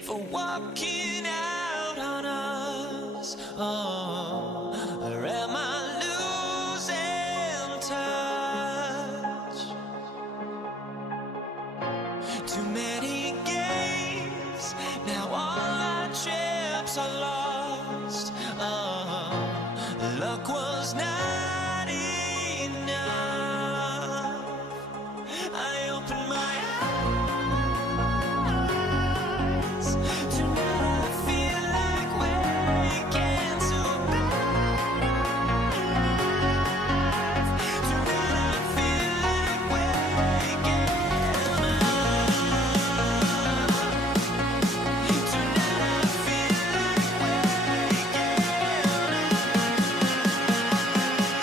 for walking out on us. Oh, or am I losing touch? Too many games, now all our chips are lost. Oh, luck was not enough. I opened my eyes. Tonight I feel like waking to life. Tonight I feel like waking up. Tonight I feel like waking up.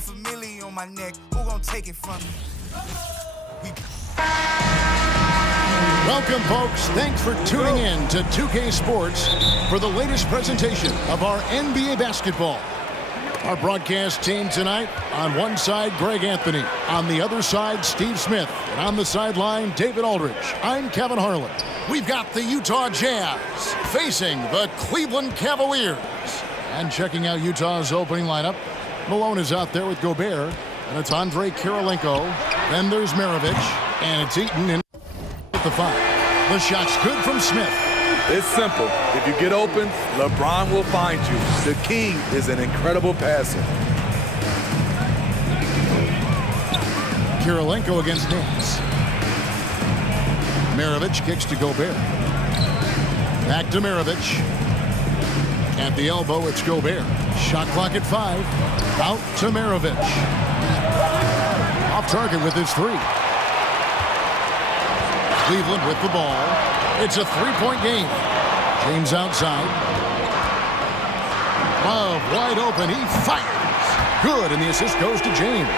$500,000 on my neck. Who gon' take it from me? Welcome, folks. Thanks for tuning in to 2K Sports for the latest presentation of our NBA basketball. Our broadcast team tonight, on one side, Greg Anthony. On the other side, Steve Smith. And on the sideline, David Aldridge. I'm Kevin Harlan. We've got the Utah Jazz facing the Cleveland Cavaliers. And checking out Utah's opening lineup, Malone is out there with Gobert. And it's Andre Kirilenko. Then there's Maravich. And it's Eaton in at the 5. The shot's good from Smith. It's simple. If you get open, LeBron will find you. The king is an incredible passer. Kirilenko against Nance. Maravich kicks to Gobert. Back to Maravich. At the elbow, it's Gobert. Shot clock at 5. Out to Maravich. Off target with his 3. Cleveland with the ball. It's a 3-point game. James outside. Love wide open. He fires. Good, and the assist goes to James.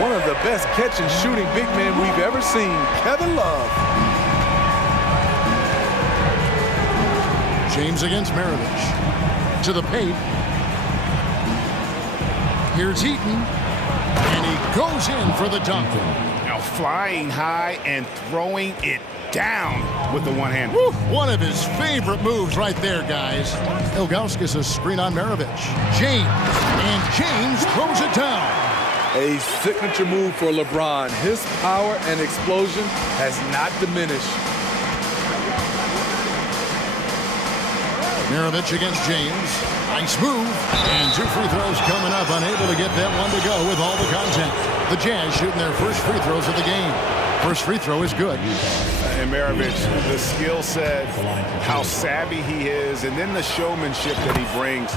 One of the best catch and shooting big men we've ever seen, Kevin Love. James against Maravich. To the paint. Here's Eaton. And he goes in for the dunk. Now flying high and throwing it down with the one hand. Woo, one of his favorite moves right there, guys. Ilgauskas a screen on Maravich. James. And James throws it down. A signature move for LeBron. His power and explosion has not diminished. Maravich against James. Nice move. And 2 free throws coming up. Unable to get that one to go with all the contact. The Jazz shooting their first free throws of the game. First free throw is good. And Maravich, the skill set, how savvy he is, and then the showmanship that he brings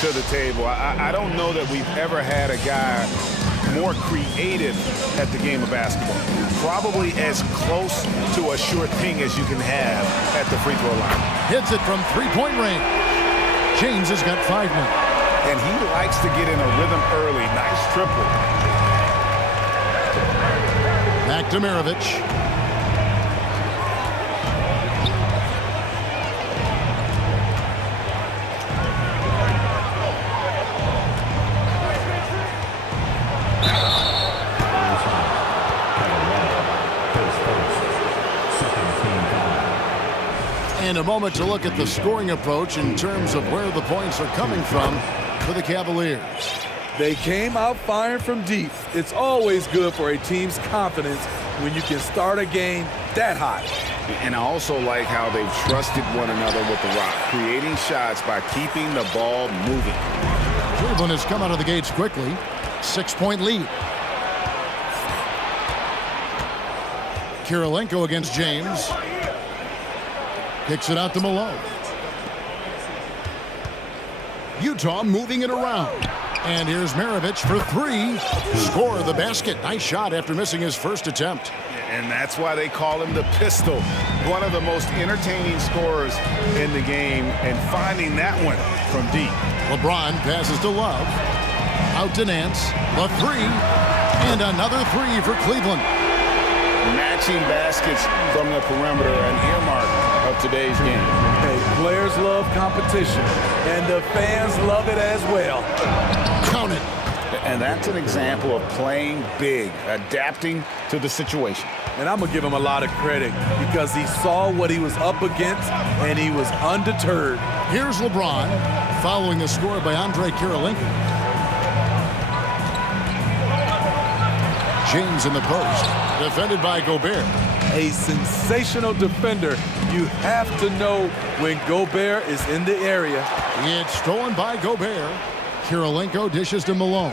to the table. I don't know that we've ever had a guy more creative at the game of basketball. Probably as close to a sure thing as you can have at the free throw line. Hits it from 3-point range. James has got 5 now. And he likes to get in a rhythm early. Nice triple. Back to Maravich. And a moment to look at the scoring approach in terms of where the points are coming from for the Cavaliers. They came out firing from deep. It's always good for a team's confidence when you can start a game that hot. And I also like how they've trusted one another with the rock, creating shots by keeping the ball moving. Cleveland has come out of the gates quickly. 6-point lead. Kirilenko against James. Kicks it out to Malone. Utah moving it around. And here's Maravich for 3. Score the basket. Nice shot after missing his first attempt. And that's why they call him the pistol. One of the most entertaining scorers in the game, and finding that one from deep. LeBron passes to Love. Out to Nance. The 3. And another 3 for Cleveland. Matching baskets from the perimeter, an earmark of today's game. Hey, players love competition, and the fans love it as well. Count it. And that's an example of playing big, adapting to the situation. And I'm going to give him a lot of credit because he saw what he was up against, and he was undeterred. Here's LeBron following the score by Andre Kirilenko. James in the post, defended by Gobert. A sensational defender. You have to know when Gobert is in the area. It's stolen by Gobert. Kirilenko dishes to Malone.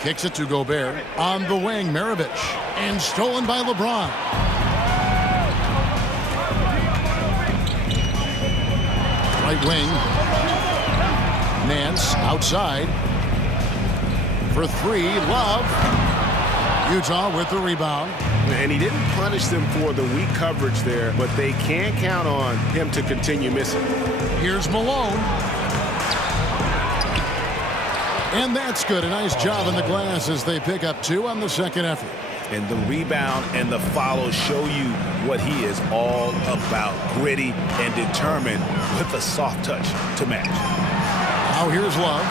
Kicks it to Gobert. On the wing, Maravich. And stolen by LeBron. Right wing. Nance outside. For 3, Love. Utah with the rebound. And he didn't punish them for the weak coverage there, but they can't count on him to continue missing. Here's Malone. And that's good. A nice job in the glass as they pick up 2 on the second effort. And the rebound and the follow show you what he is all about. Gritty and determined with a soft touch to match. Now here's Love.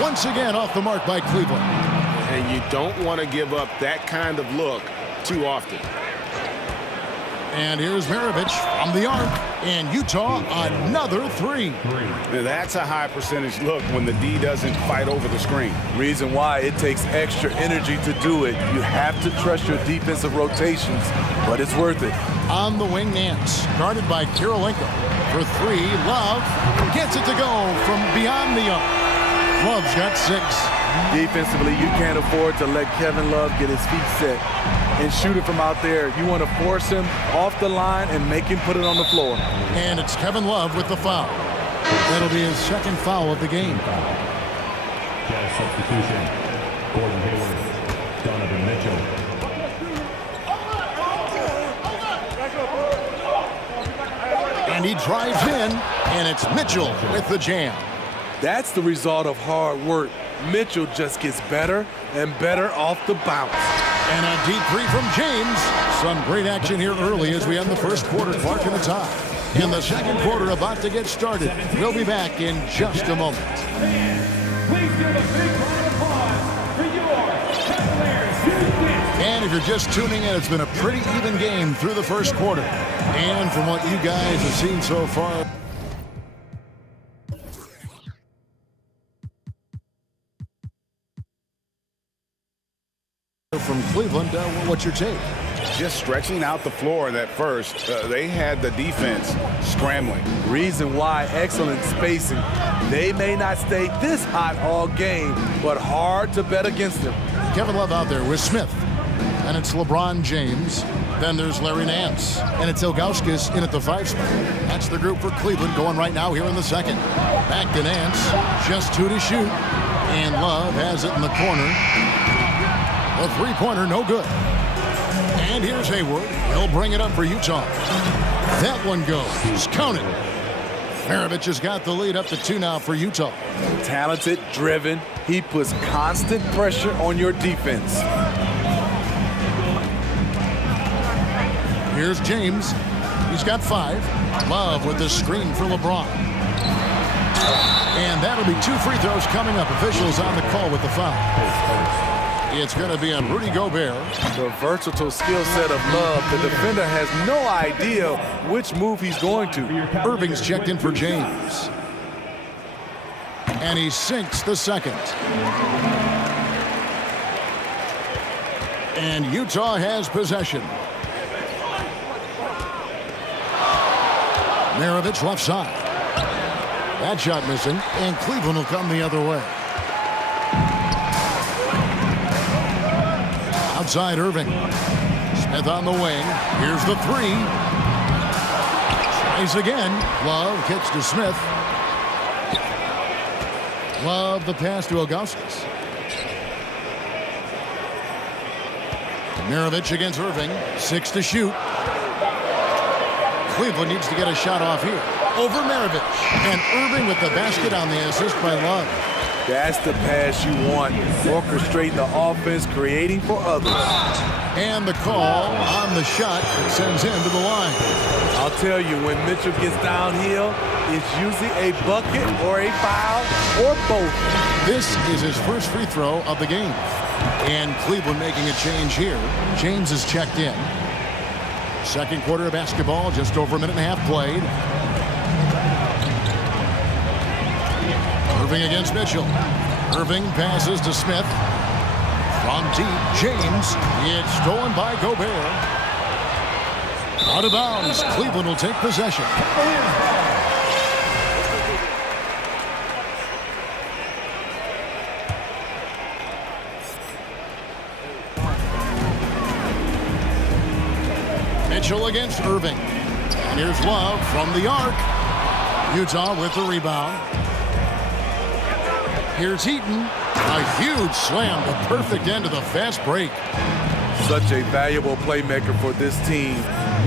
Once again off the mark by Cleveland. And you don't want to give up that kind of look too often. And here's Maravich from the arc. And Utah, another 3. Now that's a high percentage look when the D doesn't fight over the screen. Reason why it takes extra energy to do it. You have to trust your defensive rotations, but it's worth it. On the wing, Nance, guarded by Kirilenko. For 3, Love gets it to go from beyond the arc. Love's got 6. Defensively, you can't afford to let Kevin Love get his feet set and shoot it from out there. You want to force him off the line and make him put it on the floor. And it's Kevin Love with the foul. That'll be his second foul of the game. Got a substitution. Gordon Hayward, Donovan Mitchell. And he drives in, and it's Mitchell with the jam. That's the result of hard work. Mitchell just gets better and better off the bounce. And a deep 3 from James. Some great action here early as we end the first quarter. Clark in the tie. In the second quarter about to get started. We'll be back in just a moment. Please give a big round of applause for your Cavaliers. And if you're just tuning in, it's been a pretty even game through the first quarter. And from what you guys have seen so far, from Cleveland, what's your take? Just stretching out the floor at first. They had the defense scrambling. Reason why, excellent spacing. They may not stay this hot all game, but hard to bet against them. Kevin Love out there with Smith. And it's LeBron James. Then there's Larry Nance. And it's Ilgauskas in at the 5 spot. That's the group for Cleveland going right now here in the second. Back to Nance. Just 2 to shoot. And Love has it in the corner. A 3-pointer, no good. And here's Hayward. He'll bring it up for Utah. That one goes. Count it. Maravich has got the lead up to 2 now for Utah. Talented, driven. He puts constant pressure on your defense. Here's James. He's got 5. Love with the screen for LeBron. And that'll be 2 free throws coming up. Officials on the call with the foul. It's going to be on Rudy Gobert. The versatile skill set of Love. The defender has no idea which move he's going to. Irving's checked in for James. And he sinks the second. And Utah has possession. Maravich left side. That shot missing, and Cleveland will come the other way. Outside Irving. Smith on the wing. Here's the 3. Tries again. Love kicks to Smith. Love the pass to Ilgauskas. Maravich against Irving. 6 to shoot. Cleveland needs to get a shot off here. Over Maravich. And Irving with the basket on the assist by Love. That's the pass you want. Orchestrating the offense, creating for others. And the call on the shot that sends him to the line. I'll tell you, when Mitchell gets downhill, it's usually a bucket or a foul or both. This is his first free throw of the game. And Cleveland making a change here. James is checked in. Second quarter of basketball, just over a minute and a half played. Irving against Mitchell. Irving passes to Smith. From deep, James. It's stolen by Gobert. Out of bounds. Cleveland will take possession. Mitchell against Irving. And here's Love from the arc. Utah with the rebound. Here's Heaton. A huge slam, the perfect end of the fast break. Such a valuable playmaker for this team.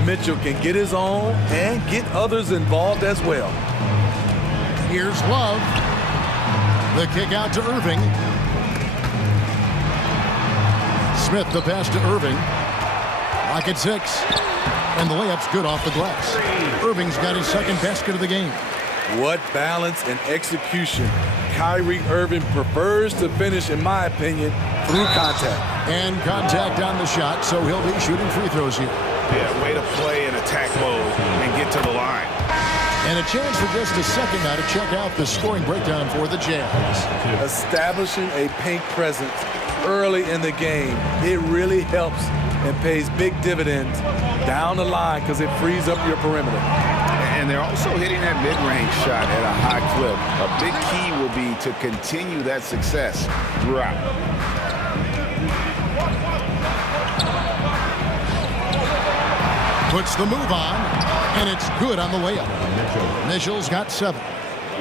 Mitchell can get his own and get others involved as well. Here's Love. The kick out to Irving. Smith the pass to Irving. Lock at 6. And the layup's good off the glass. Irving's got his second basket of the game. What balance and execution. Kyrie Irving prefers to finish, in my opinion, through contact. And contact on the shot, so he'll be shooting free throws here. Yeah, way to play in attack mode and get to the line. And a chance for just a second now to check out the scoring breakdown for the Jazz. Establishing a paint presence early in the game, it really helps and pays big dividends down the line because it frees up your perimeter. And they're also hitting that mid-range shot at a high clip. A big key will be to continue that success throughout. Puts the move on, and it's good on the layup. Mitchell's got 7.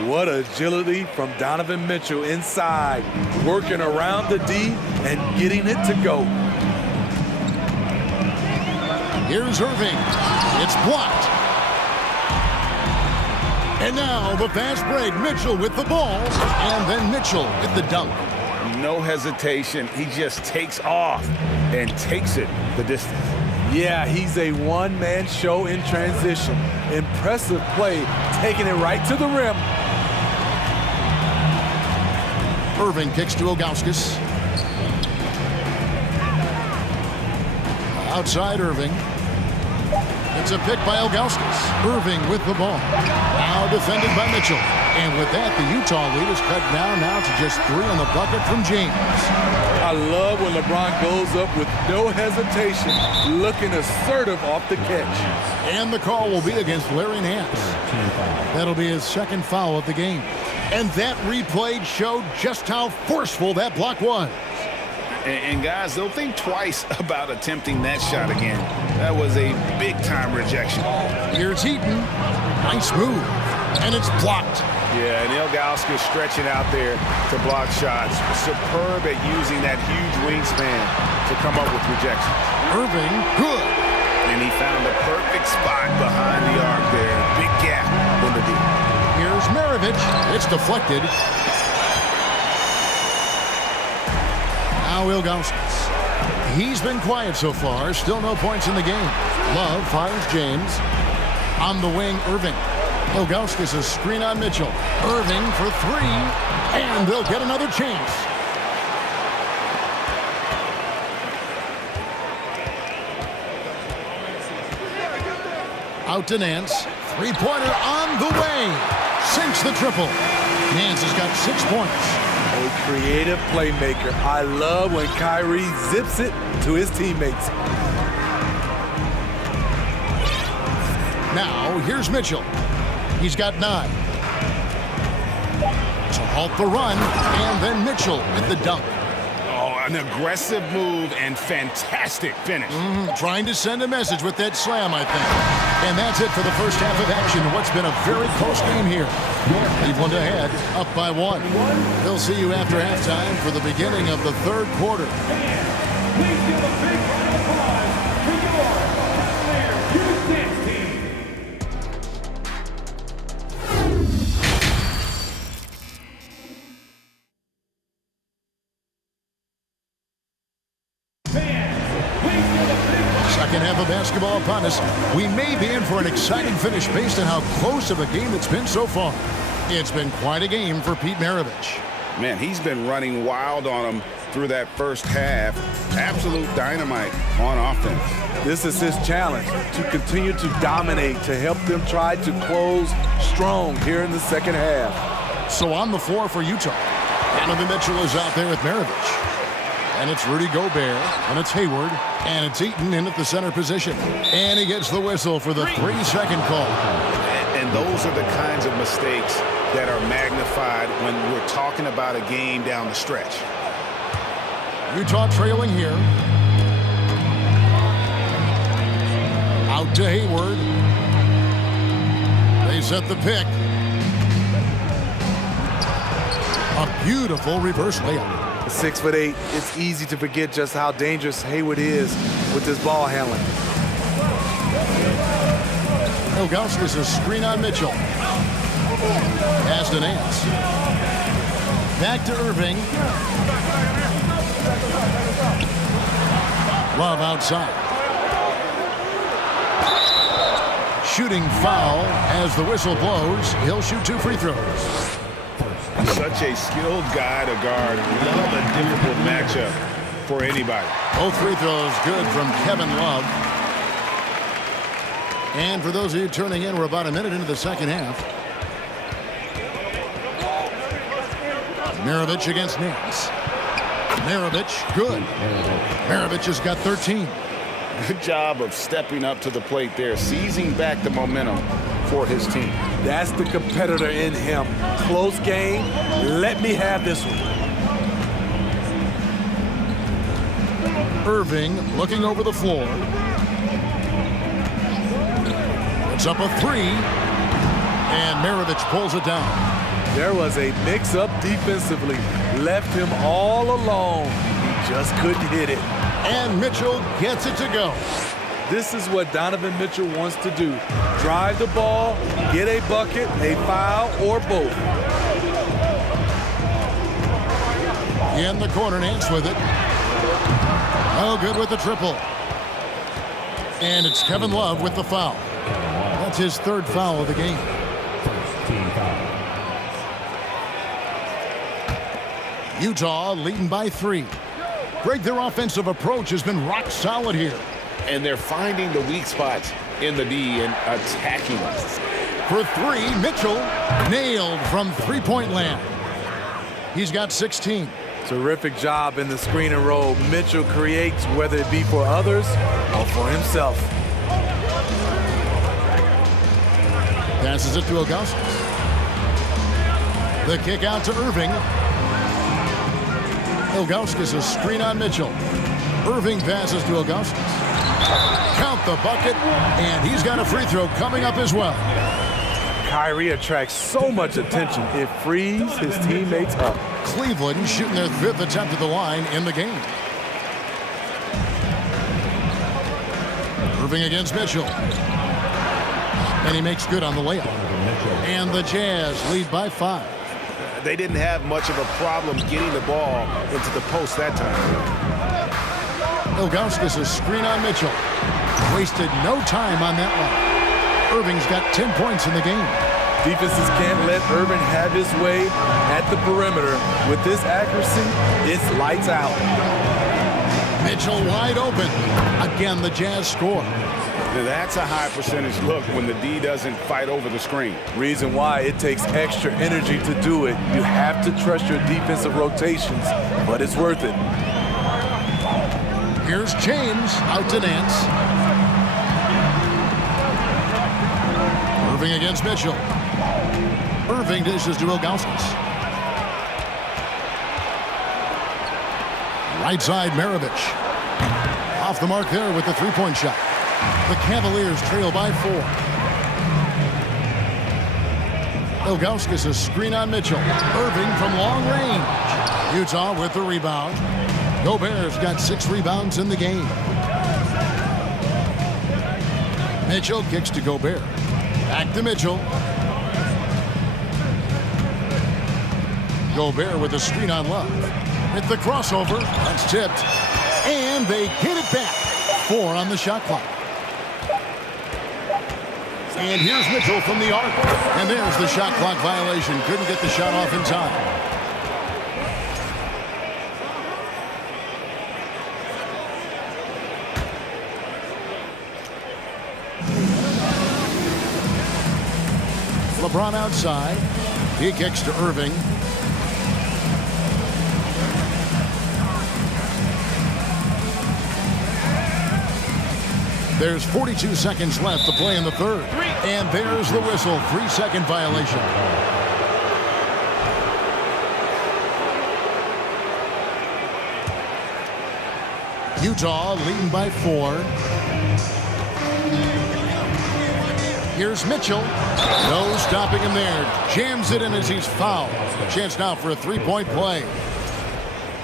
What agility from Donovan Mitchell inside, working around the D and getting it to go. Here's Irving. It's blocked. And now the fast break. Mitchell with the ball, and then Mitchell with the dunk. No hesitation. He just takes off and takes it the distance. Yeah, he's a one-man show in transition. Impressive play, taking it right to the rim. Irving kicks to Ilgauskas. Outside Irving. It's a pick by Ilgauskas. Irving with the ball. Now defended by Mitchell. And with that, the Utah lead is cut down now to just 3 on the bucket from James. I love when LeBron goes up with no hesitation, looking assertive off the catch. And the call will be against Larry Nance. That'll be his second foul of the game. And that replay showed just how forceful that block was. And guys, they'll think twice about attempting that shot again. That was a big-time rejection. Here's Heaton. Nice move. And it's blocked. Yeah, and Ilgauskas stretching out there to block shots. Superb at using that huge wingspan to come up with rejections. Irving, good. And he found the perfect spot behind the arc there. Big gap in the D. Here's Maravich. It's deflected. Now Ilgauskas. He's been quiet so far. Still no points in the game. Love finds James. On the wing, Irving. Ilgauskas a screen on Mitchell. Irving for 3. And they'll get another chance. Out to Nance. Three-pointer on the way. Sinks the triple. Nance has got 6 points. A creative playmaker. I love when Kyrie zips it to his teammates. Now, here's Mitchell. He's got 9. To halt the run, and then Mitchell with the dunk. Oh, an aggressive move and fantastic finish. Trying to send a message with that slam, I think. And that's it for the first half of action. What's been a very close game here. Cleveland ahead, up by 1. We'll see you after halftime for the beginning of the third quarter. Please give a big round of applause for your Cavaliers Youth Dance Team. Second half of basketball upon us. We may be in for an exciting finish based on how close of a game it's been so far. It's been quite a game for Pete Maravich. Man, he's been running wild on him through that first half. Absolute dynamite on offense. This is his challenge, to continue to dominate, to help them try to close strong here in the second half. So on the floor for Utah, Donovan Mitchell is out there with Maravich. And it's Rudy Gobert, and it's Hayward, and it's Eaton in at the center position. And he gets the whistle for the 3-second call. And those are the kinds of mistakes that are magnified when we're talking about a game down the stretch. Utah trailing here. Out to Hayward. They set the pick. A beautiful reverse layup. 6'8", it's easy to forget just how dangerous Hayward is with his ball handling. Ilgauskas a screen on Mitchell. Pass to Nance. Back to Irving. Love outside. Shooting foul as the whistle blows. He'll shoot 2 free throws. Such a skilled guy to guard. Love a difficult matchup for anybody. Both free throws good from Kevin Love. And for those of you turning in, we're about a minute into the second half. Maravich against Nance. Maravich, good. Maravich has got 13. Good job of stepping up to the plate there, seizing back the momentum for his team. That's the competitor in him. Close game. Let me have this one. Irving looking over the floor. It's up a 3. And Maravich pulls it down. There was a mix-up defensively. Left him all alone. He just couldn't hit it. And Mitchell gets it to go. This is what Donovan Mitchell wants to do. Drive the ball, get a bucket, a foul, or both. In the corner, Nance with it. Oh, good with the triple. And it's Kevin Love with the foul. That's his 3rd foul of the game. Utah leading by 3. Greg, their offensive approach has been rock solid here. And they're finding the weak spots in the D and attacking them. For 3, Mitchell nailed from three-point land. He's got 16. Terrific job in the screen and roll. Mitchell creates, whether it be for others or for himself. Passes it to Ilgauskas. The kick out to Irving. Ilgauskas a screen on Mitchell. Irving passes to Ilgauskas. Count the bucket, and he's got a free throw coming up as well. Kyrie attracts so much attention, it frees his teammates up. Cleveland shooting their 5th attempt at the line in the game. Irving against Mitchell. And he makes good on the layup. And the Jazz lead by 5. They didn't have much of a problem getting the ball into the post that time. Ilgauskas a screen on Mitchell. Wasted no time on that one. Irving's got 10 points in the game. Defenses can't let Irving have his way at the perimeter. With this accuracy, it's lights out. Mitchell wide open. Again, the Jazz score. That's a high percentage look when the D doesn't fight over the screen. Reason why it takes extra energy to do it. You have to trust your defensive rotations, but it's worth it. Here's James out to Nance. Irving against Mitchell. Irving dishes to Ilgauskas. Right side, Maravich. Off the mark there with the 3-point shot. The Cavaliers trail by 4. Ilgauskas a screen on Mitchell. Irving from long range. Utah with the rebound. Gobert's got 6 rebounds in the game. Mitchell kicks to Gobert. Back to Mitchell. Gobert with a screen on Love. Hit the crossover. That's tipped. And they get it back. 4 on the shot clock. And here's Mitchell from the arc. And there's the shot clock violation. Couldn't get the shot off in time. LeBron outside. He kicks to Irving. There's 42 seconds left to play in the 3rd. And there's the whistle. 3-second violation. Utah leading by 4. Here's Mitchell. No stopping him there. Jams it in as he's fouled. Chance now for a 3-point play.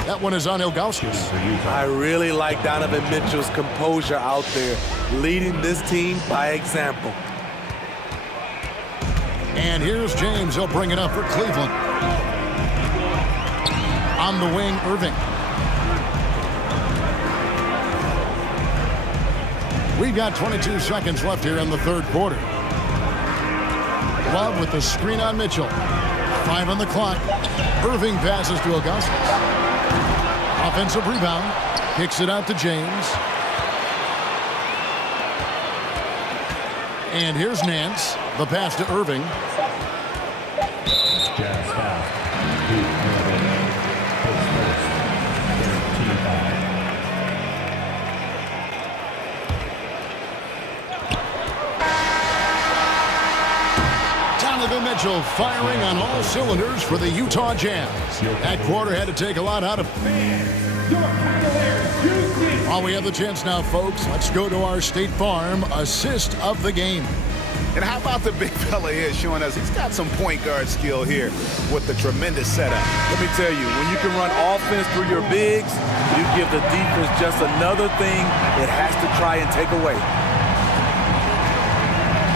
That one is on Ilgauskas. I really like Donovan Mitchell's composure out there, leading this team by example. And here's James. He'll bring it up for Cleveland. On the wing, Irving. We've got 22 seconds left here in the third quarter. Love with the screen on Mitchell. 5 on the clock. Irving passes to Ilgauskas. Offensive rebound. Kicks it out to James. And here's Nance. The pass to Irving. Jazz foul. Takes first. Team foul. Donovan Mitchell firing on all cylinders for the Utah Jazz. That quarter had to take a lot out of Your Cavaliers, Houston. While we have the chance now, folks, let's go to our State Farm assist of the game. And how about the big fella here showing us he's got some point guard skill here with the tremendous setup. Let me tell you, when you can run offense through your bigs, you give the defense just another thing it has to try and take away.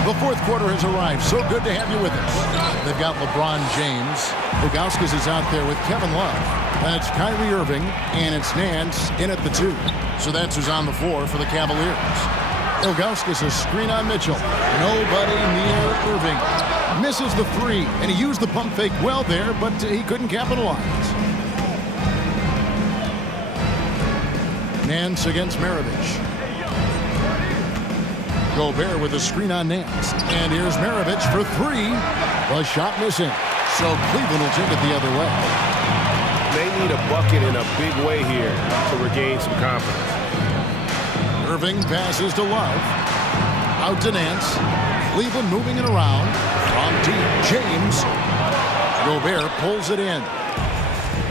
The fourth quarter has arrived. So good to have you with us. They've got LeBron James. Ilgauskas is out there with Kevin Love. Then it's Kyrie Irving, and it's Nance in at the 2. So that's who's on the floor for the Cavaliers. Ilgauskas a screen on Mitchell. Nobody near Irving. Misses the 3, and he used the pump fake well there, but he couldn't capitalize. Nance against Maravich. Gobert with a screen on Nance. And here's Maravich for 3. The shot missing. So Cleveland will take it the other way. They need a bucket in a big way here to regain some confidence. Irving passes to Love. Out to Nance. Cleveland moving it around. From deep, James. Gobert pulls it in.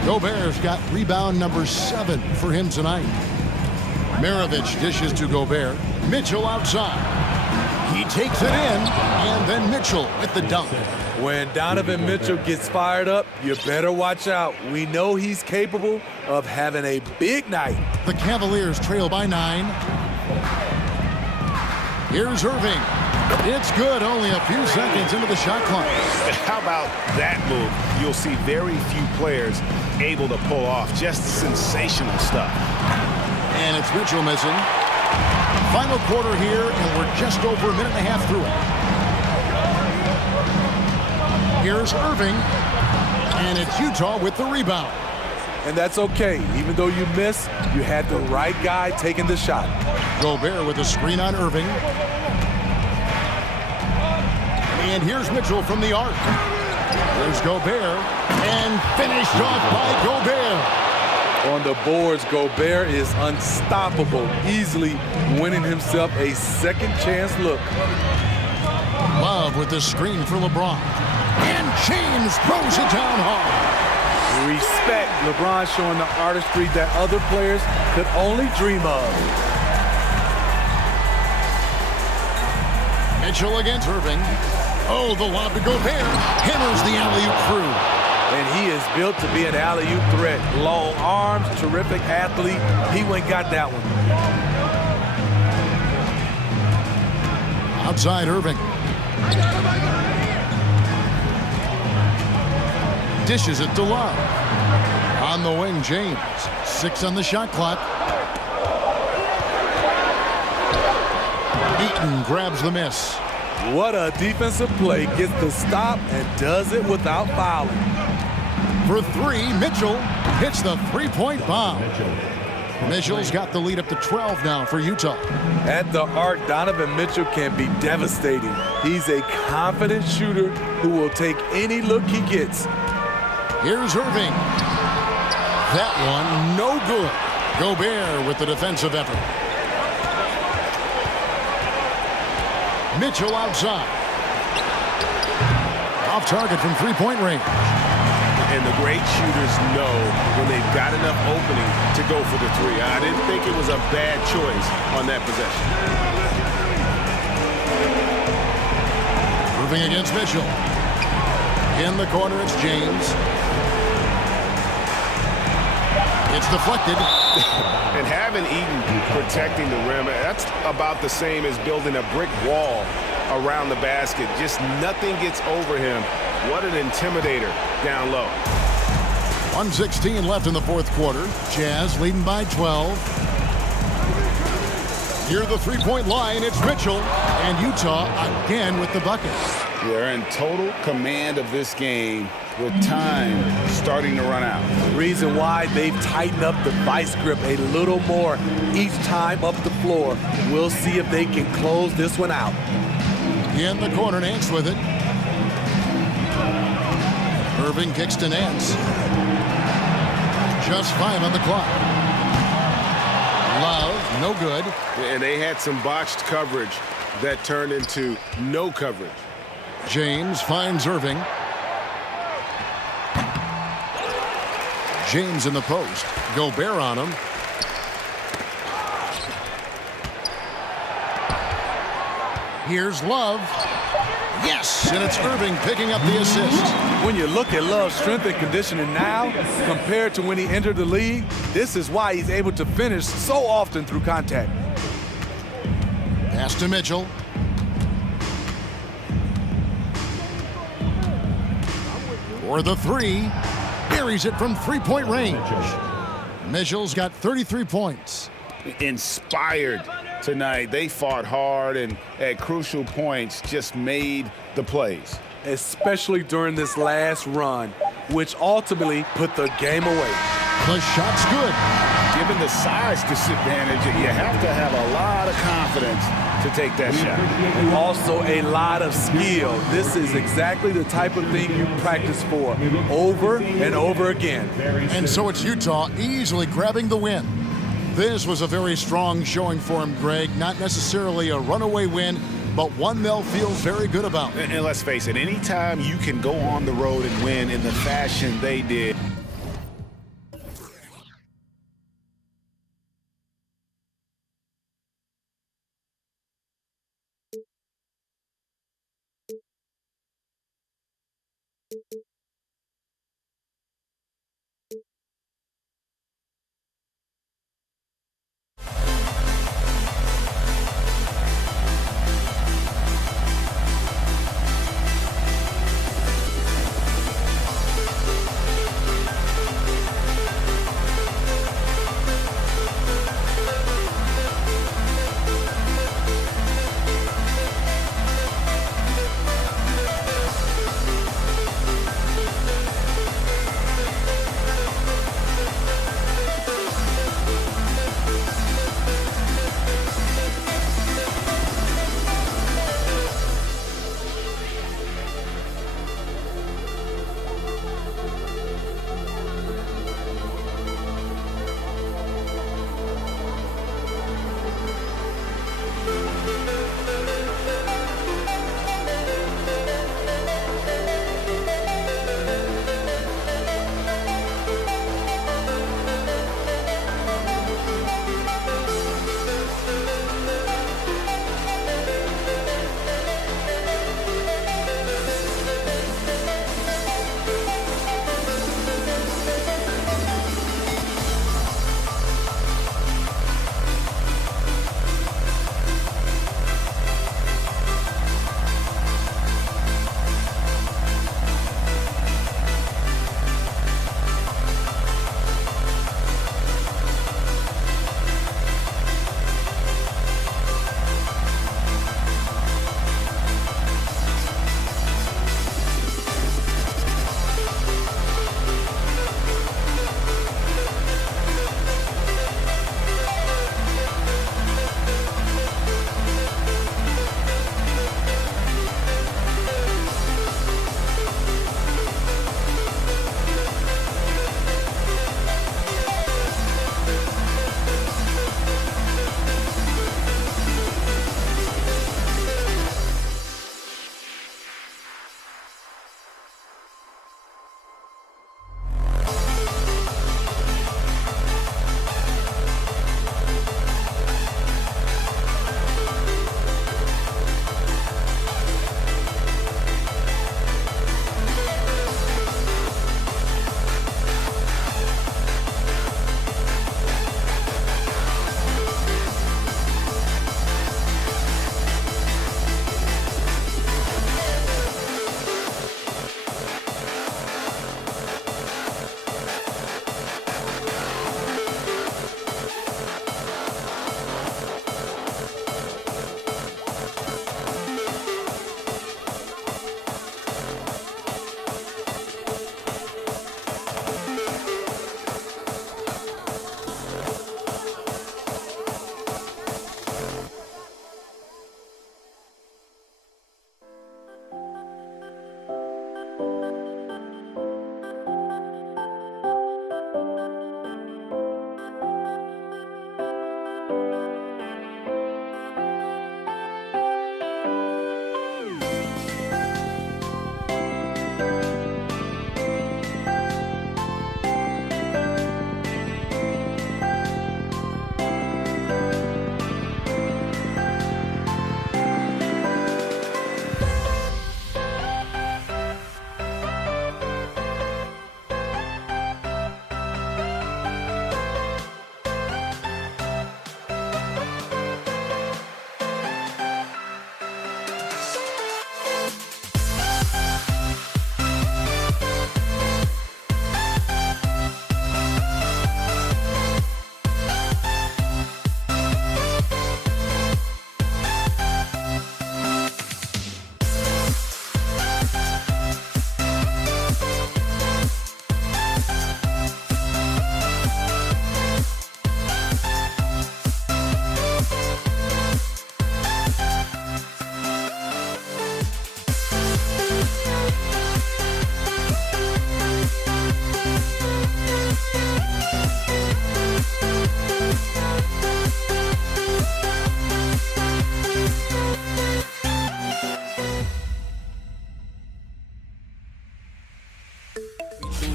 Gobert's got rebound number 7 for him tonight. Maravich dishes to Gobert. Mitchell outside. He takes it in, and then Mitchell with the dunk. When Donovan Mitchell gets fired up, you better watch out. We know he's capable of having a big night. The Cavaliers trail by 9. Here's Irving. It's good, only a few seconds into the shot clock. How about that move? You'll see very few players able to pull off just sensational stuff. And it's Mitchell missing. Final quarter here, and we're just over a minute and a half through it. Here's Irving, and it's Utah with the rebound. And that's okay. Even though you miss, you had the right guy taking the shot. Gobert with a screen on Irving. And here's Mitchell from the arc. There's Gobert, and finished off by Gobert. On the boards, Gobert is unstoppable, easily winning himself a second chance look. Love with the screen for LeBron. And James throws it down hard. Respect. LeBron showing the artistry that other players could only dream of. Mitchell against Irving. Oh, the lob to Gobert. Hammers the alley-oop through. And he is built to be an alley-oop threat. Long arms, terrific athlete. He went and got that one. Outside Irving. Dishes it to Love. On the wing, James. 6 on the shot clock. Eaton grabs the miss. What a defensive play. Gets the stop and does it without fouling. For 3, Mitchell hits the three-point bomb. Mitchell's got the lead up to 12 now for Utah. At the arc, Donovan Mitchell can be devastating. He's a confident shooter who will take any look he gets. Here's Irving. That one, no good. Gobert with the defensive effort. Mitchell outside. Off target from three-point range. And the great shooters know when they've got enough opening to go for the 3. I didn't think it was a bad choice on that possession. Irving against Mitchell. In the corner, it's James. It's deflected. And having Eaton protecting the rim, that's about the same as building a brick wall around the basket. Just nothing gets over him. What an intimidator down low. 1:16 left in the fourth quarter. Jazz leading by 12. Near the three-point line, it's Mitchell. And Utah again with the bucket. They're in total command of this game with time starting to run out. Reason why they've tightened up the vice grip a little more each time up the floor. We'll see if they can close this one out. In the corner, Nance with it. Irving kicks to Nance. Just 5 on the clock. Love, no good. And they had some botched coverage that turned into no coverage. James finds Irving. James in the post. Gobert on him. Here's Love. Yes, and it's Irving picking up the assist. When you look at Love's strength and conditioning now compared to when he entered the league, this is why he's able to finish so often through contact. Pass to Mitchell. For the three. Buries it from three-point range. Mitchell's got 33 points. Inspired tonight. They fought hard and at crucial points just made the plays. Especially during this last run, which ultimately put the game away. The shot's good. Given the size disadvantage, you have to have a lot of confidence to take that shot. Also a lot of skill. This is exactly the type of thing you practice for over and over again. And so it's Utah easily grabbing the win. This was a very strong showing for him, Greg. Not necessarily a runaway win, but one they'll feel very good about. And let's face it, anytime you can go on the road and win in the fashion they did,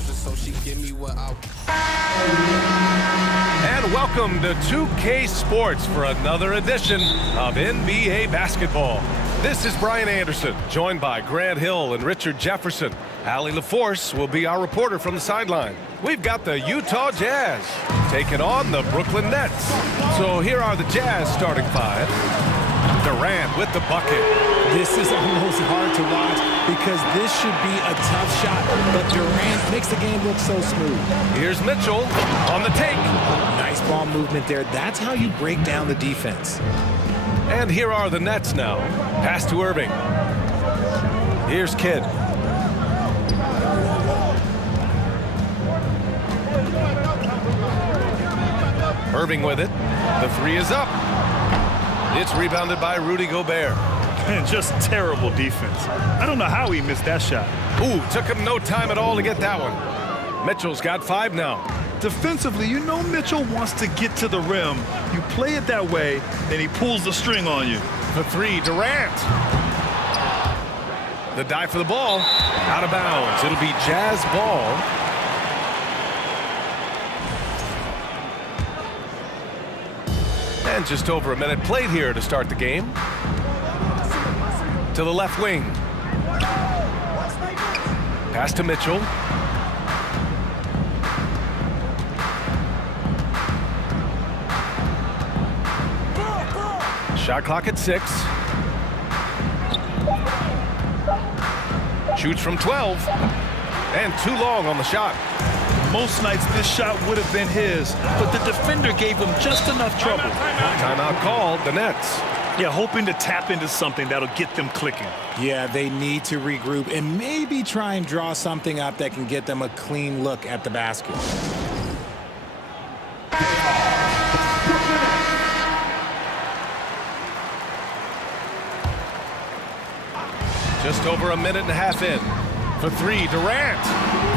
composure, so she give me what I. And welcome to 2K Sports for another edition of NBA basketball. This is Brian Anderson, joined by Grant Hill and Richard Jefferson. Allie LaForce will be our reporter from the sideline. We've got the Utah Jazz taking on the Brooklyn Nets. So here are the Jazz starting five. Durant with the bucket. This is almost hard to watch because this should be a tough shot, but Durant makes the game look so smooth. Here's Mitchell on the take. Nice ball movement there. That's how you break down the defense. And here are the Nets now. Pass to Irving. Here's Kidd. Irving with it. The three is up. It's rebounded by Rudy Gobert. And just terrible defense. I don't know how he missed that shot. Ooh, took him no time at all to get that one. Mitchell's got 5 now. Defensively, you know Mitchell wants to get to the rim. You play it that way, then he pulls the string on you. The three, Durant. The dive for the ball. Out of bounds. It'll be Jazz ball. And just over a minute played here to start the game. To the left wing. Pass to Mitchell. Shot clock at 6. Shoots from 12. And too long on the shot. Most nights this shot would have been his, but the defender gave him just enough trouble. Timeout called, the Nets. Yeah, hoping to tap into something that'll get them clicking. Yeah, they need to regroup and maybe try and draw something up that can get them a clean look at the basket. Just over a minute and a half in. For 3, Durant.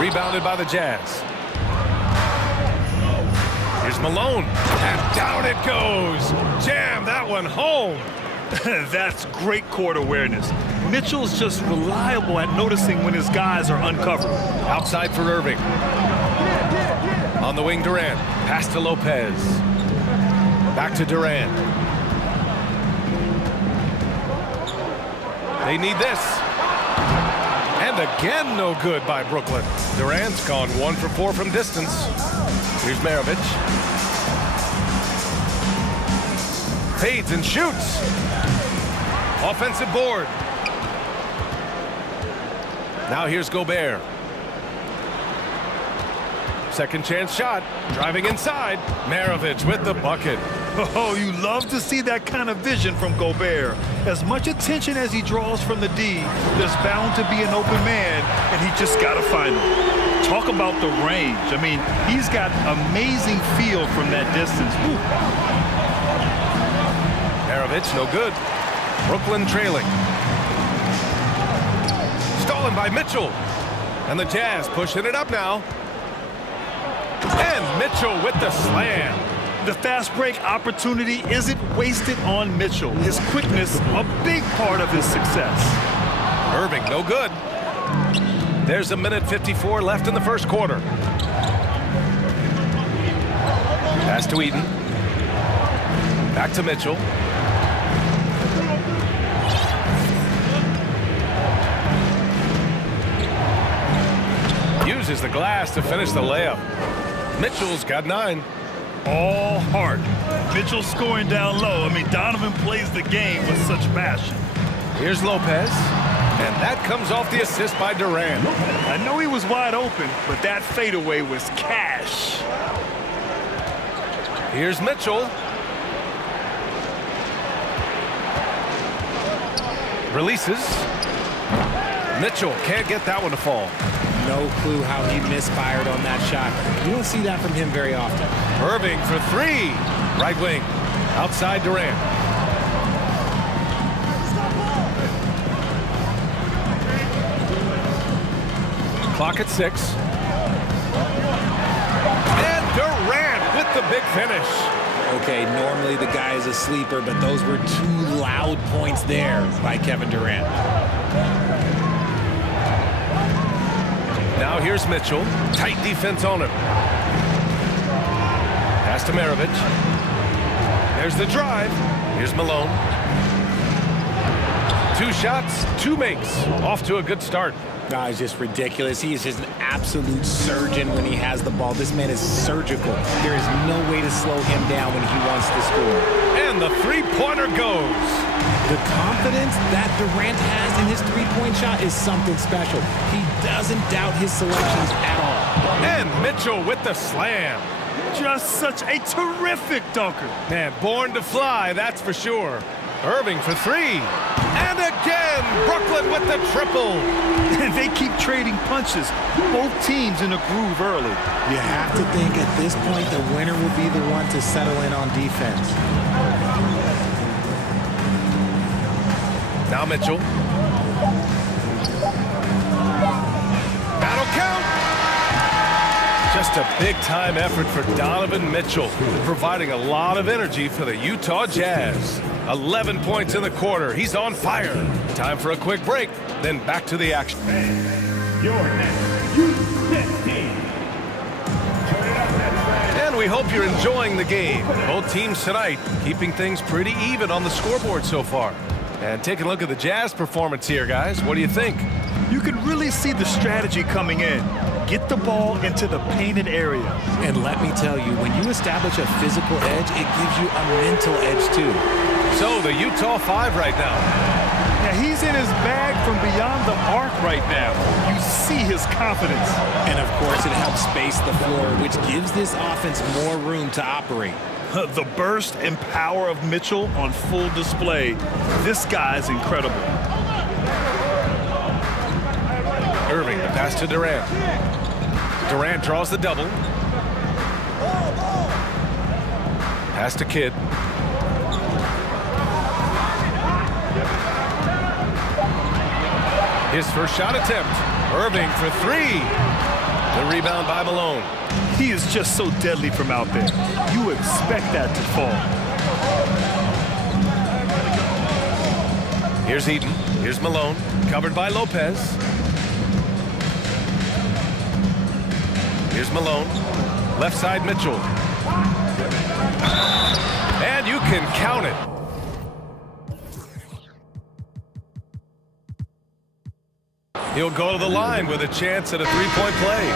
Rebounded by the Jazz. Here's Malone. And down it goes. Jam that one home. That's great court awareness. Mitchell's just reliable at noticing when his guys are uncovered. Outside for Irving. On the wing, Durant. Pass to Lopez. Back to Durant. They need this. And again, no good by Brooklyn. Durant's gone 1 for 4 from distance. Here's Maravich. Fades and shoots. Offensive board. Now here's Gobert. Second chance shot. Driving inside. Maravich with the bucket. Oh, you love to see that kind of vision from Gobert. As much attention as he draws from the D, there's bound to be an open man, and he just got to find him. Talk about the range. I mean, he's got amazing feel from that distance. Woo. Maravich, no good. Brooklyn trailing. Stolen by Mitchell. And the Jazz pushing it up now. And Mitchell with the slam. The fast break opportunity isn't wasted on Mitchell. His quickness, a big part of his success. Irving, no good. There's a minute 54 left in the first quarter. Pass to Eden. Back to Mitchell. Uses the glass to finish the layup. Mitchell's got 9. All heart. Mitchell scoring down low. I mean, Donovan plays the game with such passion. Here's Lopez. And that comes off the assist by Durant. I know he was wide open, but that fadeaway was cash. Here's Mitchell. Releases. Mitchell can't get that one to fall. No clue how he misfired on that shot. You don't see that from him very often. Irving for 3. Right wing. Outside Durant. Clock at 6. And Durant with the big finish. Okay, normally the guy is a sleeper, but those were 2 loud points there by Kevin Durant. Now here's Mitchell. Tight defense on him. Pass to Maravich. There's the drive. Here's Malone. 2 shots, 2 makes. Off to a good start. It's just ridiculous. He is just an absolute surgeon when he has the ball. This man is surgical. There is no way to slow him down when he wants to score. And the three-pointer goes. The confidence that Durant has in his three-point shot is something special. He doesn't doubt his selections at all. And Mitchell with the slam. Just such a terrific dunker. Man, born to fly, that's for sure. Irving for 3. And again, Brooklyn with the triple. And they keep trading punches. Both teams in a groove early. You have to think at this point the winner will be the one to settle in on defense. Now Mitchell. That'll count. Just a big-time effort for Donovan Mitchell, providing a lot of energy for the Utah Jazz. 11 points in the quarter. He's on fire. Time for a quick break, then back to the action. Your next U15. And we hope you're enjoying the game. Both teams tonight keeping things pretty even on the scoreboard so far. And taking a look at the Jazz performance here, guys. What do you think? You can really see the strategy coming in. Get the ball into the painted area. And let me tell you, when you establish a physical edge, it gives you a mental edge too. So the Utah 5 right now. Now he's in his bag from beyond the arc right now. You see his confidence. And of course, it helps space the floor, which gives this offense more room to operate. The burst and power of Mitchell on full display. This guy's incredible. Irving, the pass to Durant. Durant draws the double. Pass to Kidd. His first shot attempt. Irving for 3. The rebound by Malone. He is just so deadly from out there. You expect that to fall. Here's Eden. Here's Malone. Covered by Lopez. Here's Malone. Left side Mitchell. And you can count it. He'll go to the line with a chance at a three-point play.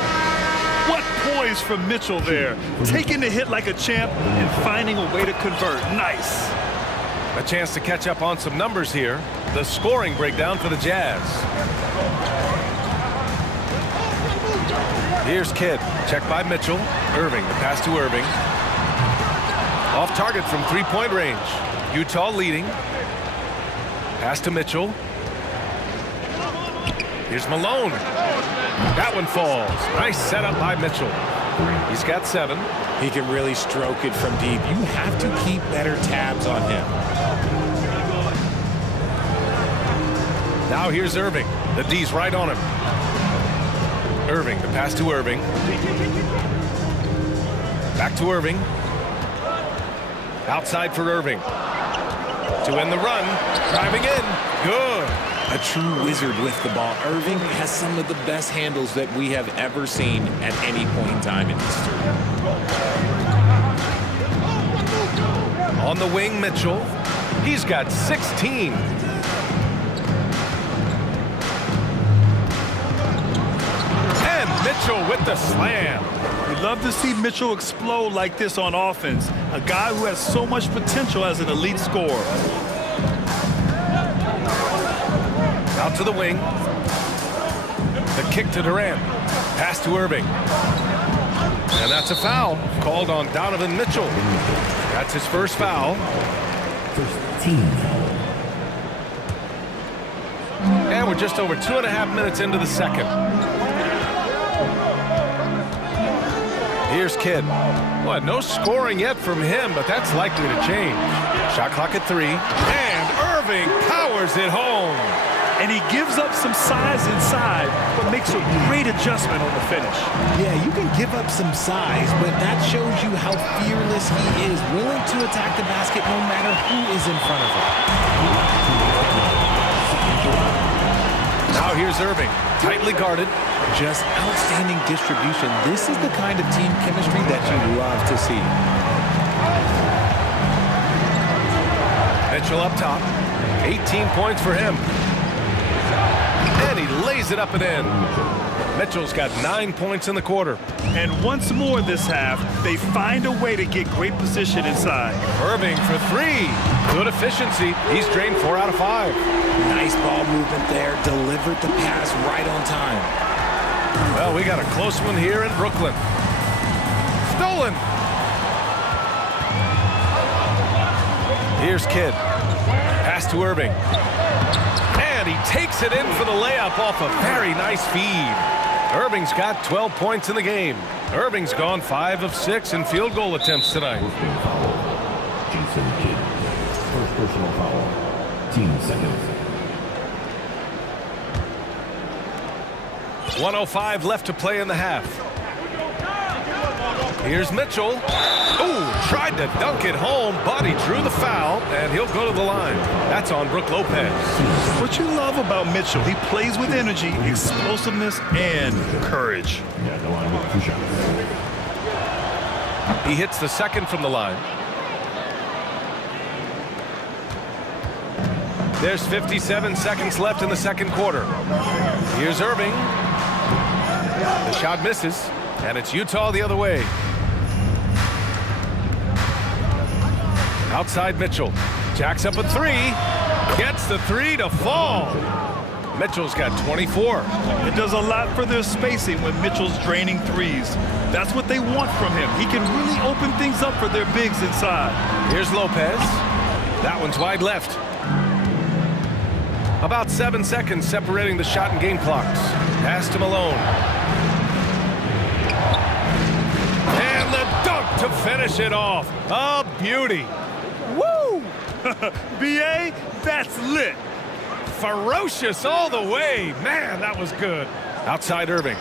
What poise from Mitchell there. Taking the hit like a champ and finding a way to convert. Nice. A chance to catch up on some numbers here. The scoring breakdown for the Jazz. Here's Kidd. Checked by Mitchell. Irving, the pass to Irving. Off target from three-point range. Utah leading. Pass to Mitchell. Here's Malone. That one falls. Nice setup by Mitchell. He's got 7. He can really stroke it from deep. You have to keep better tabs on him. Now here's Irving. The D's right on him. Irving, the pass to Irving. Back to Irving. Outside for Irving. To end the run. Driving in. Good. A true wizard with the ball. Irving has some of the best handles that we have ever seen at any point in time in history. On the wing, Mitchell. He's got 16. And Mitchell with the slam. We love to see Mitchell explode like this on offense. A guy who has so much potential as an elite scorer. Out to the wing. The kick to Durant. Pass to Irving. And that's a foul called on Donovan Mitchell. That's his first foul. And we're just over 2.5 minutes into the second. Here's Kidd. Well, no scoring yet from him, but that's likely to change. Shot clock at 3. And Irving powers it home. And he gives up some size inside, but makes a great adjustment on the finish. Yeah, you can give up some size, but that shows you how fearless he is, willing to attack the basket no matter who is in front of him. Now here's Irving, tightly guarded. Just outstanding distribution. This is the kind of team chemistry that you love to see. Mitchell up top. 18 points for him. And he lays it up and in. Mitchell's got 9 points in the quarter. And once more this half, they find a way to get great position inside. Irving for three. Good efficiency. He's drained 4 out of 5. Nice ball movement there. Delivered the pass right on time. Well, we got a close one here in Brooklyn. Stolen. Here's Kidd. Pass to Irving. And he takes it in for the layup off a very nice feed. Irving's got 12 points in the game. Irving's gone 5 of 6 in field goal attempts tonight. Jason Kidd. First personal foul. Team seconds. 1:05 left to play in the half. Here's Mitchell. Ooh, tried to dunk it home, but he drew the foul, and he'll go to the line. That's on Brook Lopez. What you love about Mitchell, he plays with energy, explosiveness, and courage. Yeah, the line with 2 shots. He hits the second from the line. There's 57 seconds left in the second quarter. Here's Irving. The shot misses, and it's Utah the other way. Outside Mitchell. Jacks up a 3. Gets the 3 to fall. Mitchell's got 24. It does a lot for their spacing when Mitchell's draining threes. That's what they want from him. He can really open things up for their bigs inside. Here's Lopez. That one's wide left. About 7 seconds separating the shot and game clocks. Pass to Malone. And the dunk to finish it off. A beauty. Woo! B.A., that's lit. Ferocious all the way. Man, that was good. Outside Irving.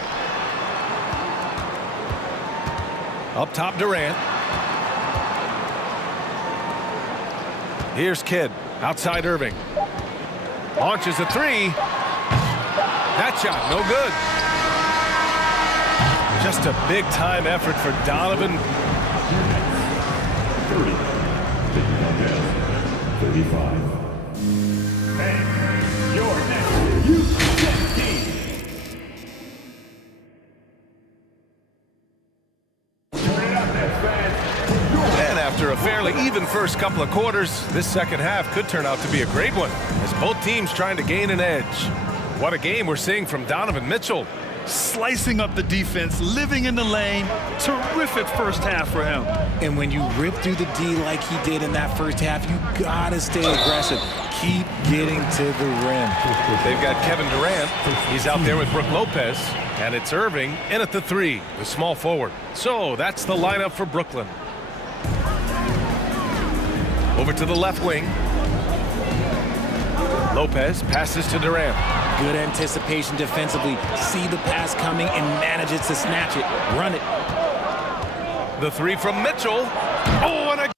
Up top Durant. Here's Kidd. Outside Irving. Launches a 3. That shot, no good. Just a big-time effort for Donovan. 30. 35. And your next U-17. And after a fairly even first couple of quarters, this second half could turn out to be a great one, as both teams trying to gain an edge. What a game we're seeing from Donovan Mitchell. Slicing up the defense, living in the lane. Terrific first half for him. And when you rip through the D like he did in that first half, you gotta stay aggressive. Keep getting to the rim. They've got Kevin Durant. He's out there with Brook Lopez. And it's Irving in at the 3, the small forward. So that's the lineup for Brooklyn. Over to the left wing. Lopez passes to Durant. Good anticipation defensively. See the pass coming and manages to snatch it. Run it. The 3 from Mitchell. Oh, and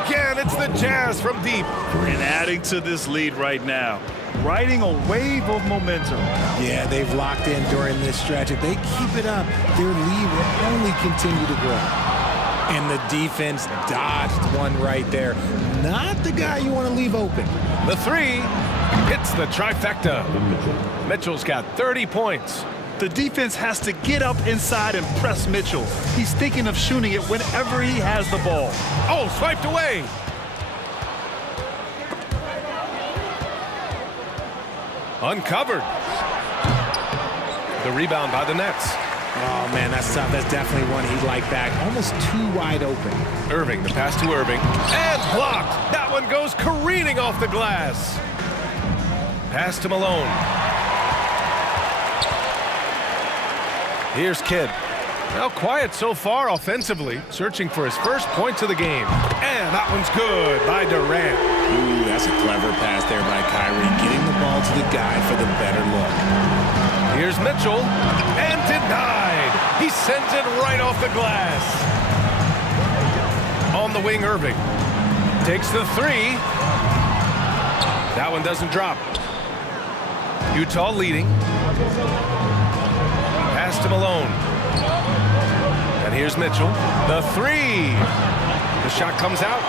again, it's the Jazz from deep. And adding to this lead right now. Riding a wave of momentum. Yeah, they've locked in during this stretch. If they keep it up, their lead will only continue to grow. And the defense dodged one right there. Not the guy you want to leave open. The 3 hits the trifecta. Mitchell's got 30 points. The defense has to get up inside and press Mitchell. He's thinking of shooting it whenever he has the ball. Oh, swiped away. Uncovered. The rebound by the Nets. Oh, man, that's tough. That's definitely one he'd like back. Almost too wide open. Irving, the pass to Irving. And blocked. That one goes careening off the glass. Pass to Malone. Here's Kidd. Well, quiet so far offensively, searching for his first points of the game. And that one's good by Durant. Ooh, that's a clever pass there by Kyrie, getting the ball to the guy for the better look. Here's Mitchell, and denied. He sends it right off the glass. On the wing, Irving. Takes the three. That one doesn't drop. Utah leading. Pass to Malone. And here's Mitchell. The three. The shot comes out.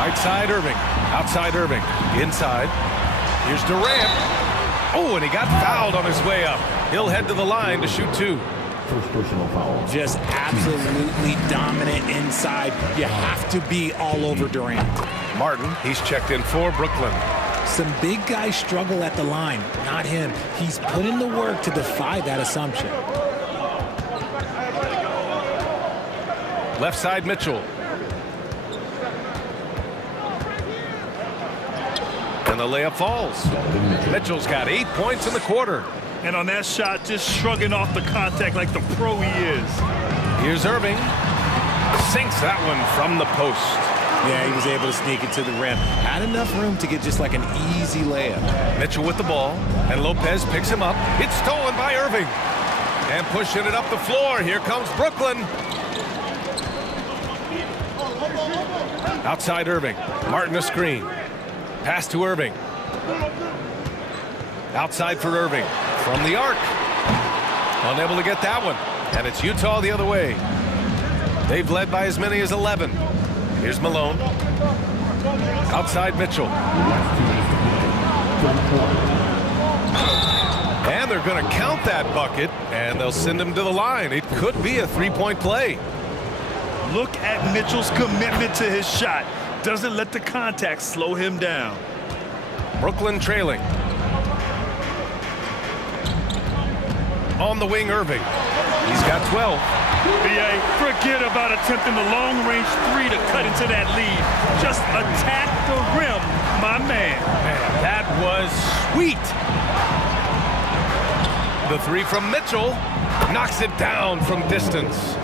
Right side Irving. Outside Irving. Inside. Here's Durant. Oh, and he got fouled on his way up. He'll head to the line to shoot two. First personal foul. Just absolutely dominant inside. You have to be all over Durant. Martin, he's checked in for Brooklyn. Some big guys struggle at the line, not him. He's put in the work to defy that assumption. Left side Mitchell. And the layup falls. Mitchell's got 8 points in the quarter. And on that shot, just shrugging off the contact like the pro he is. Here's Irving. Sinks that one from the post. Yeah, he was able to sneak it to the rim. Had enough room to get just like an easy layup. Mitchell with the ball, and Lopez picks him up. It's stolen by Irving. And pushing it up the floor. Here comes Brooklyn. Outside Irving. Martin a screen. Pass to Irving. Outside for Irving. From the arc. Unable to get that one. And it's Utah the other way. They've led by as many as 11. Here's Malone. Outside Mitchell. And they're going to count that bucket, and they'll send him to the line. It could be a three-point play. Look at Mitchell's commitment to his shot. Doesn't let the contact slow him down. Brooklyn trailing. On the wing, Irving. He's got 12. B.A., forget about attempting the long-range three to cut into that lead. Just attack the rim, my man. Man, that was sweet. The three from Mitchell knocks it down from distance.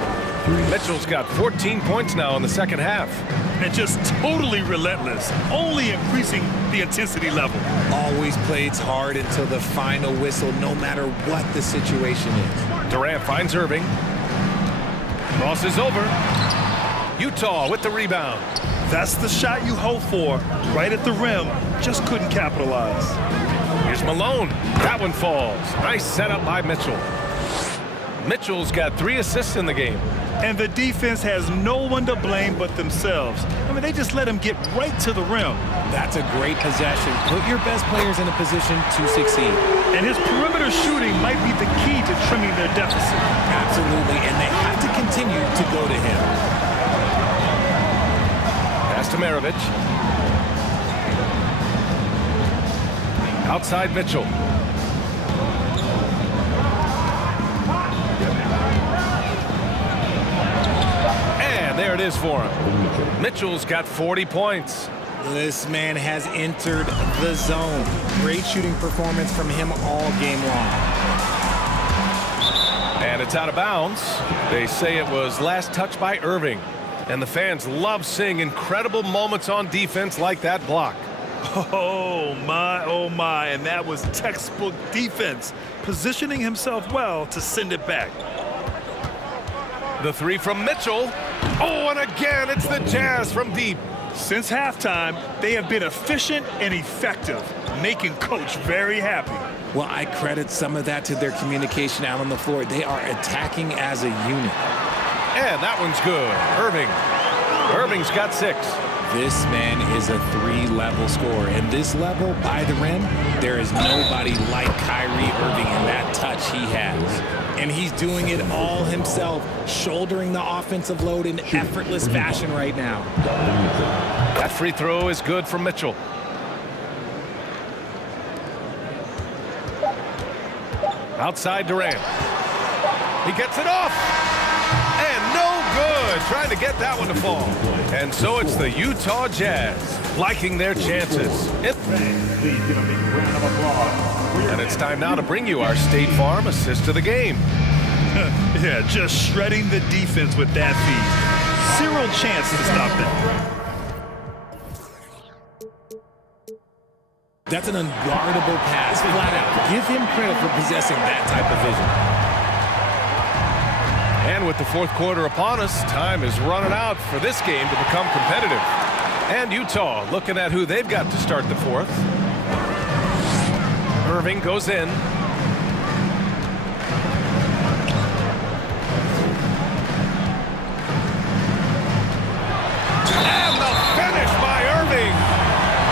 Mitchell's got 14 points now in the second half. And just totally relentless, only increasing the intensity level. Always plays hard until the final whistle, no matter what the situation is. Durant finds Irving. Crosses over. Utah with the rebound. That's the shot you hope for. Right at the rim, just couldn't capitalize. Here's Malone. That one falls. Nice setup by Mitchell. Mitchell's got 3 assists in the game. And the defense has no one to blame but themselves. I mean, they just let him get right to the rim. That's a great possession. Put your best players in a position to succeed. And his perimeter shooting might be the key to trimming their deficit. Absolutely, and they have to continue to go to him. Pass to Maravich. Outside Mitchell. There it is for him. Mitchell's got 40 points. This man has entered the zone. Great shooting performance from him all game long. And it's out of bounds. They say it was last touched by Irving. And the fans love seeing incredible moments on defense like that block. Oh my, and that was textbook defense, positioning himself well to send it back. The three from Mitchell. Oh, and again, it's the Jazz from deep. Since halftime, they have been efficient and effective, making Coach very happy. Well, I credit some of that to their communication out on the floor. They are attacking as a unit. And that one's good. Irving's got 6. This man is a 3-level scorer. And this level, by the rim, there is nobody like Kyrie Irving in that touch he has. And he's doing it all himself, shouldering the offensive load in effortless fashion right now. That free throw is good from Mitchell. Outside Durant. He gets it off. And no good. Trying to get that one to fall. And so it's the Utah Jazz liking their chances. And it's time now to bring you our State Farm assist of the game. Yeah, just shredding the defense with that feed. Zero chance to stop that. That's an unguardable pass, flat out. Give him credit for possessing that type of vision. And with the fourth quarter upon us, time is running out for this game to become competitive. And Utah looking at who they've got to start the fourth. Irving goes in. And the finish by Irving.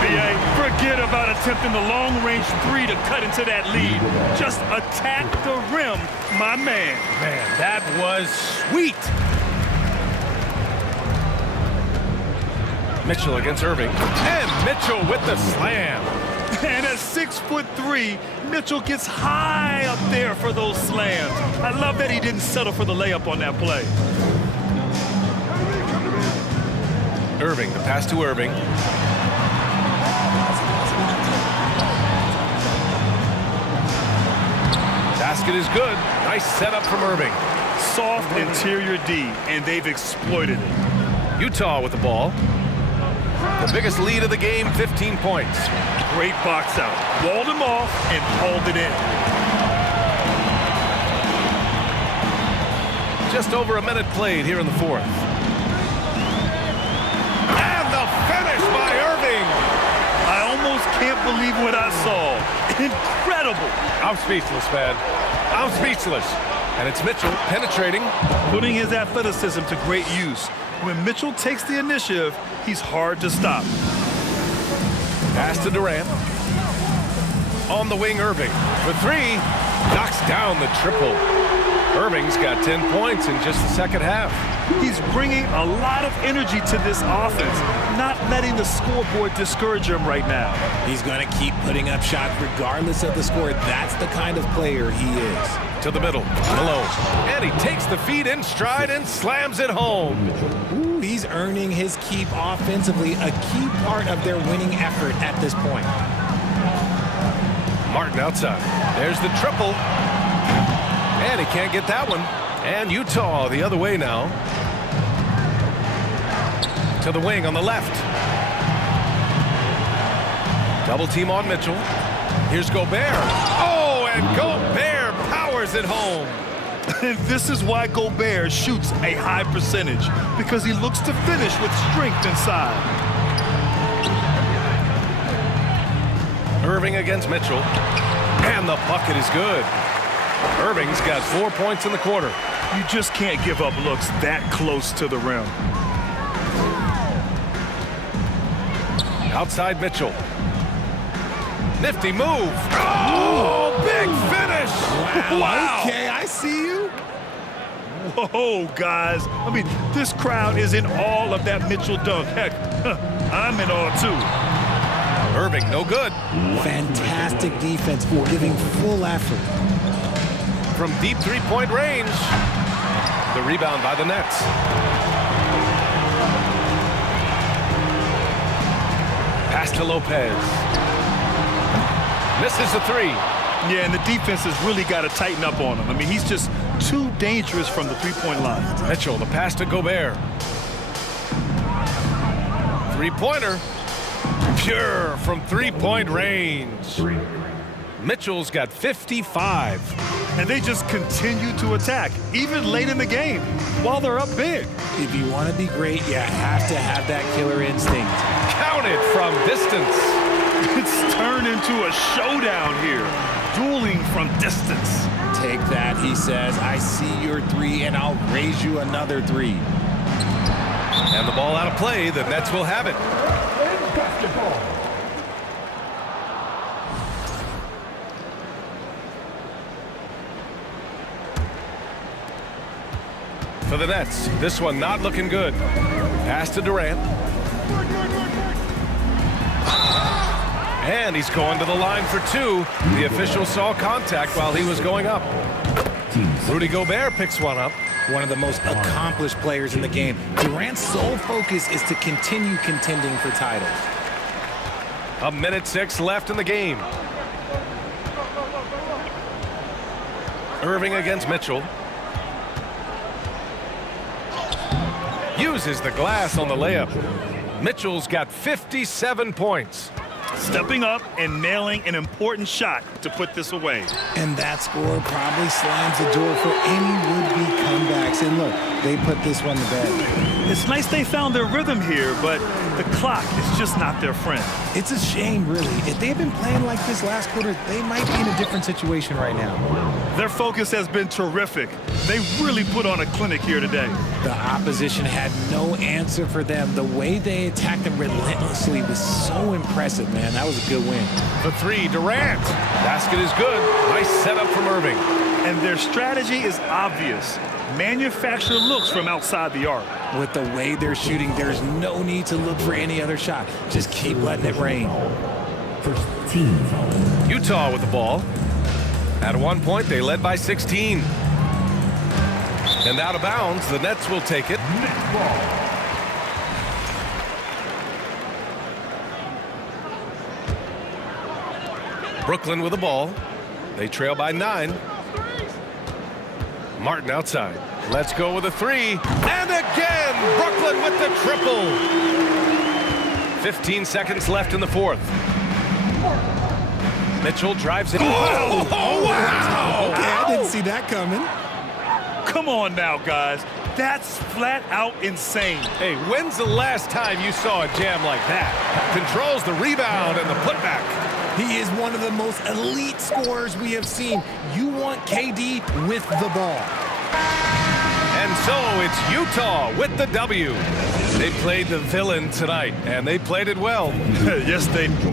B.A., forget about attempting the long-range three to cut into that lead. Just attack the rim, my man. Man, that was sweet. Mitchell against Irving. And Mitchell with the slam. And at 6'3", Mitchell gets high up there for those slams. I love that he didn't settle for the layup on that play. Irving, the pass to Irving. Basket is good. Nice setup from Irving. Soft interior D, and they've exploited it. Utah with the ball. The biggest lead of the game, 15 points. Great box out. Walled him off and hauled it in. Just over a minute played here in the fourth. And the finish by Irving. I almost can't believe what I saw. Incredible. I'm speechless, man. I'm speechless. And it's Mitchell penetrating. Putting his athleticism to great use. When Mitchell takes the initiative, he's hard to stop. Pass to Durant. On the wing, Irving. For three. Knocks down the triple. Irving's got 10 points in just the second half. He's bringing a lot of energy to this offense, not letting the scoreboard discourage him right now. He's going to keep putting up shots regardless of the score. That's the kind of player he is. To the middle. Malone. And he takes the feet in stride and slams it home. Ooh, he's earning his keep offensively, a key part of their winning effort at this point. Martin outside. There's the triple. And he can't get that one. And Utah the other way now. To the wing on the left. Double team on Mitchell. Here's Gobert. Oh, and Gobert powers it home. And this is why Gobert shoots a high percentage, because he looks to finish with strength inside. Irving against Mitchell. And the bucket is good. Irving's got 4 points in the quarter. You just can't give up looks that close to the rim. Outside Mitchell. Nifty move. Oh, big finish. Wow. Okay, I see you. Whoa, guys. I mean, this crowd is in awe of that Mitchell dunk. Heck, I'm in awe too. Irving, no good. Fantastic defense, giving full effort. From deep three-point range. The rebound by the Nets. Pass to Lopez. Misses the three. Yeah, and the defense has really got to tighten up on him. I mean, he's just too dangerous from the three-point line. Mitchell, the pass to Gobert. Three-pointer. Pure from three-point range. Mitchell's got 55. And they just continue to attack, even late in the game, while they're up big. If you want to be great, you have to have that killer instinct. Counted from distance. It's turned into a showdown here, dueling from distance. Take that, he says. I see your three, and I'll raise you another three. And the ball out of play. The Nets will have it. Basketball. For the Nets, this one not looking good. Pass to Durant. And he's going to the line for two. The official saw contact while he was going up. Rudy Gobert picks one up. One of the most accomplished players in the game. Durant's sole focus is to continue contending for titles. 1:06 left in the game. Irving against Mitchell. Uses the glass on the layup. Mitchell's got 57 points. stepping up and nailing an important shot to put this away. And that score probably slams the door for any would-be comebacks. And look, they put this one to bed. It's nice they found their rhythm here, but the clock is just not their friend. It's a shame, really. If they had been playing like this last quarter, they might be in a different situation right now. Their focus has been terrific. They really put on a clinic here today. The opposition had no answer for them. The way they attacked them relentlessly was so impressive, man. That was a good win. The three, Durant. Basket is good. Nice setup from Irving. And their strategy is obvious. Manufacture looks from outside the arc. With the way they're shooting, there's no need to look for any other shot. Just keep letting it rain. First team foul. Utah with the ball. At one point, they led by 16. And out of bounds, the Nets will take it. Brooklyn with the ball. They trail by 9. Martin outside. Let's go with a three. And again, Brooklyn with the triple. 15 seconds left in the fourth. Mitchell drives it. Oh, wow! Okay, I didn't see that coming. Come on now, guys. That's flat out insane. Hey, when's the last time you saw a jam like that? Controls the rebound and the putback. He is one of the most elite scorers we have seen. You want KD with the ball. And so it's Utah with the W. They played the villain tonight, and they played it well. Yes, they do.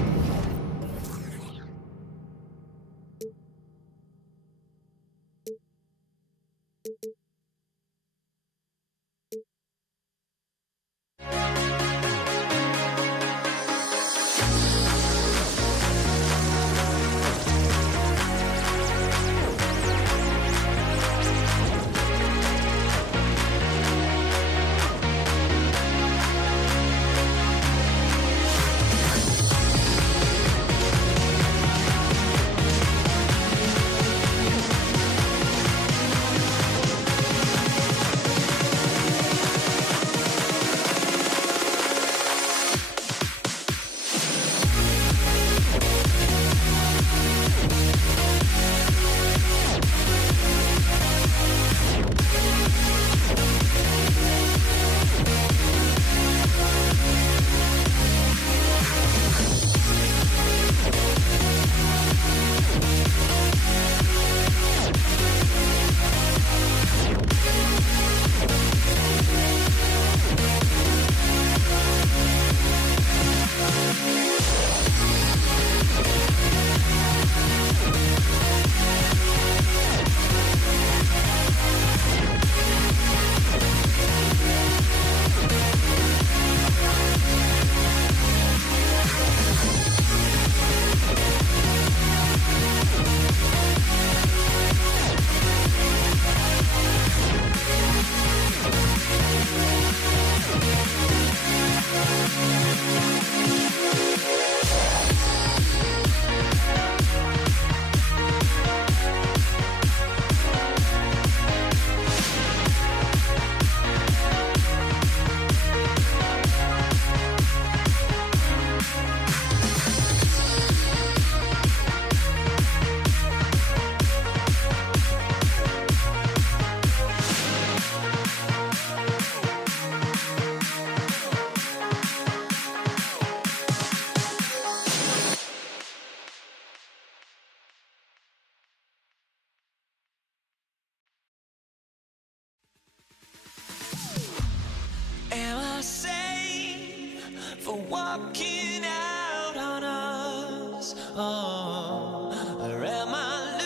Am I sane for walking out on us? Oh, or am I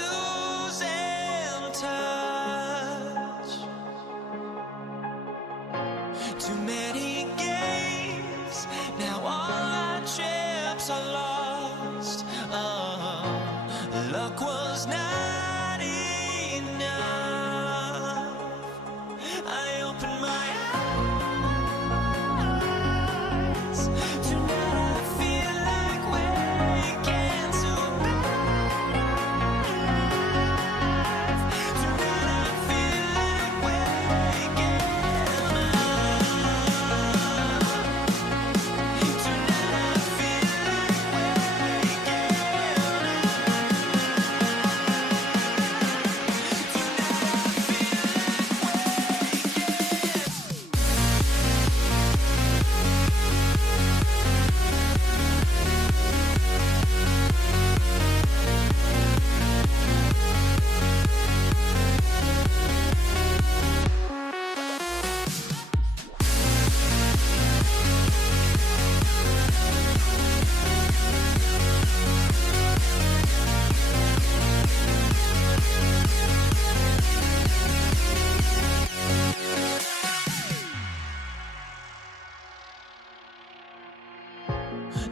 losing touch? Too many games, now all our chips are lost. Oh, luck was not enough. I opened my eyes.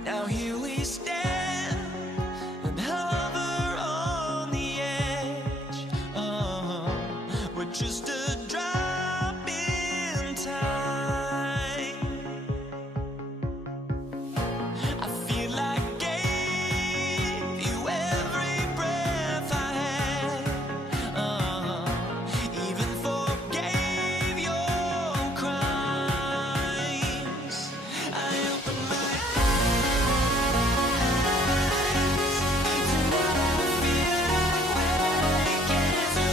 Now here we stand and hover on the edge. We're just a drop in time. I feel like I gave you every breath I had. Even forgave your crimes. I open my eyes to what I feel like waking to.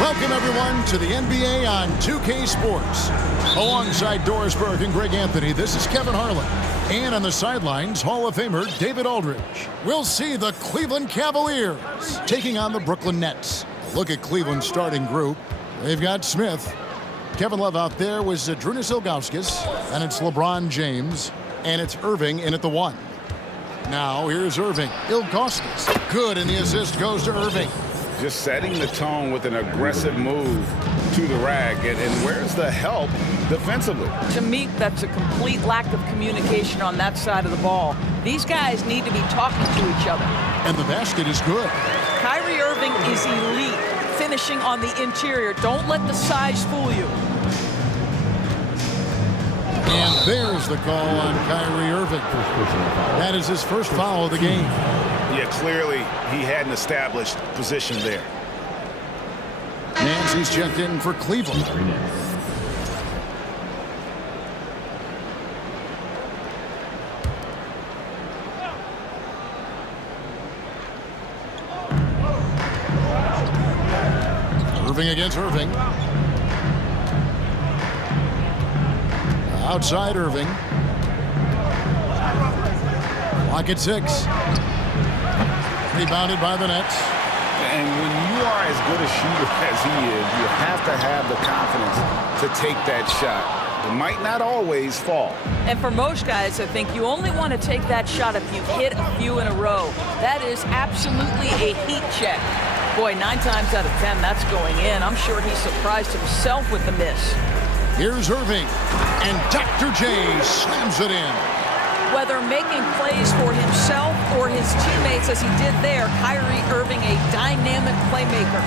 Welcome, everyone, to the NBA on 2K Sports. Alongside Doris Burke and Greg Anthony, this is Kevin Harlan. And on the sidelines, Hall of Famer David Aldridge. We'll see the Cleveland Cavaliers taking on the Brooklyn Nets. Look at Cleveland's starting group. They've got Smith. Kevin Love out there was Zydrunas Ilgauskas. And it's LeBron James. And it's Irving in at the 1. Now, here's Irving. Ilgauskas. Good, and the assist goes to Irving. Just setting the tone with an aggressive move to the rag. And where's the help defensively? To me, that's a complete lack of communication on that side of the ball. These guys need to be talking to each other. And the basket is good. Kyrie Irving is elite, finishing on the interior. Don't let the size fool you. And there's the call on Kyrie Irving. That is his first foul of the game. Yeah, clearly he hadn't established position there. Nancy's checked in for Cleveland. Irving against Irving. Outside Irving. Clock at 6. Rebounded by the Nets. And when you are as good a shooter as he is, you have to have the confidence to take that shot. It might not always fall. And for most guys, I think you only want to take that shot if you've hit a few in a row. That is absolutely a heat check. Boy, 9 times out of 10, that's going in. I'm sure he surprised himself with the miss. Here's Irving, and Dr. J slams it in. Whether making plays for himself or his teammates as he did there, Kyrie Irving a dynamic playmaker.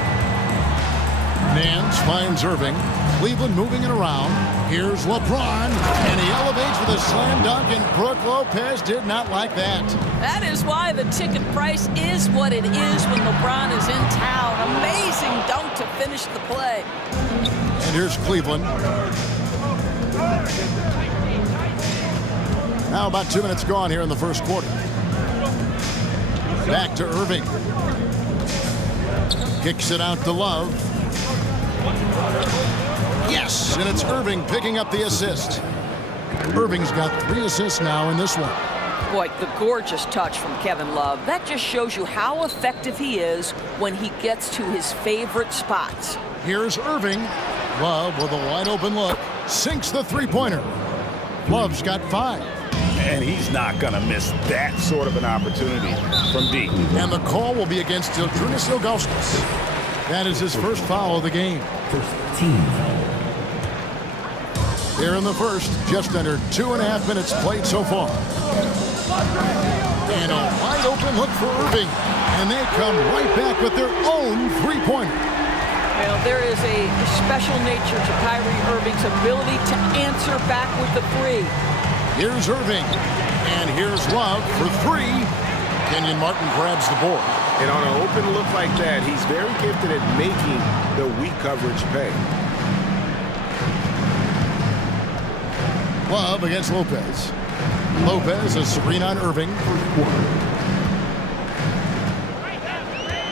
Nance finds Irving. Cleveland moving it around. Here's LeBron, and he elevates with a slam dunk, and Brook Lopez did not like that. That is why the ticket price is what it is when LeBron is in town. Amazing dunk to finish the play. And here's Cleveland. Now about 2 minutes gone here in the first quarter. Back to Irving. Kicks it out to Love. Yes, and it's Irving picking up the assist. Irving's got 3 assists now in this one. Boy, the gorgeous touch from Kevin Love. That just shows you how effective he is when he gets to his favorite spots. Here's Irving. Love with a wide open look. Sinks the three-pointer. Love's got 5. And he's not going to miss that sort of an opportunity from deep. And the call will be against Zydrunas Ilgauskas. That is his first foul of the game. First team foul. Here in the first, just under 2.5 minutes played so far. And a wide open look for Irving. And they come right back with their own three-pointer. Well, there is a special nature to Kyrie Irving's ability to answer back with the 3. Here's Irving. And here's Love for 3. Kenyon Martin grabs the board. And on an open look like that, he's very gifted at making the weak coverage pay. Love against Lopez. Lopez, a screen on Irving.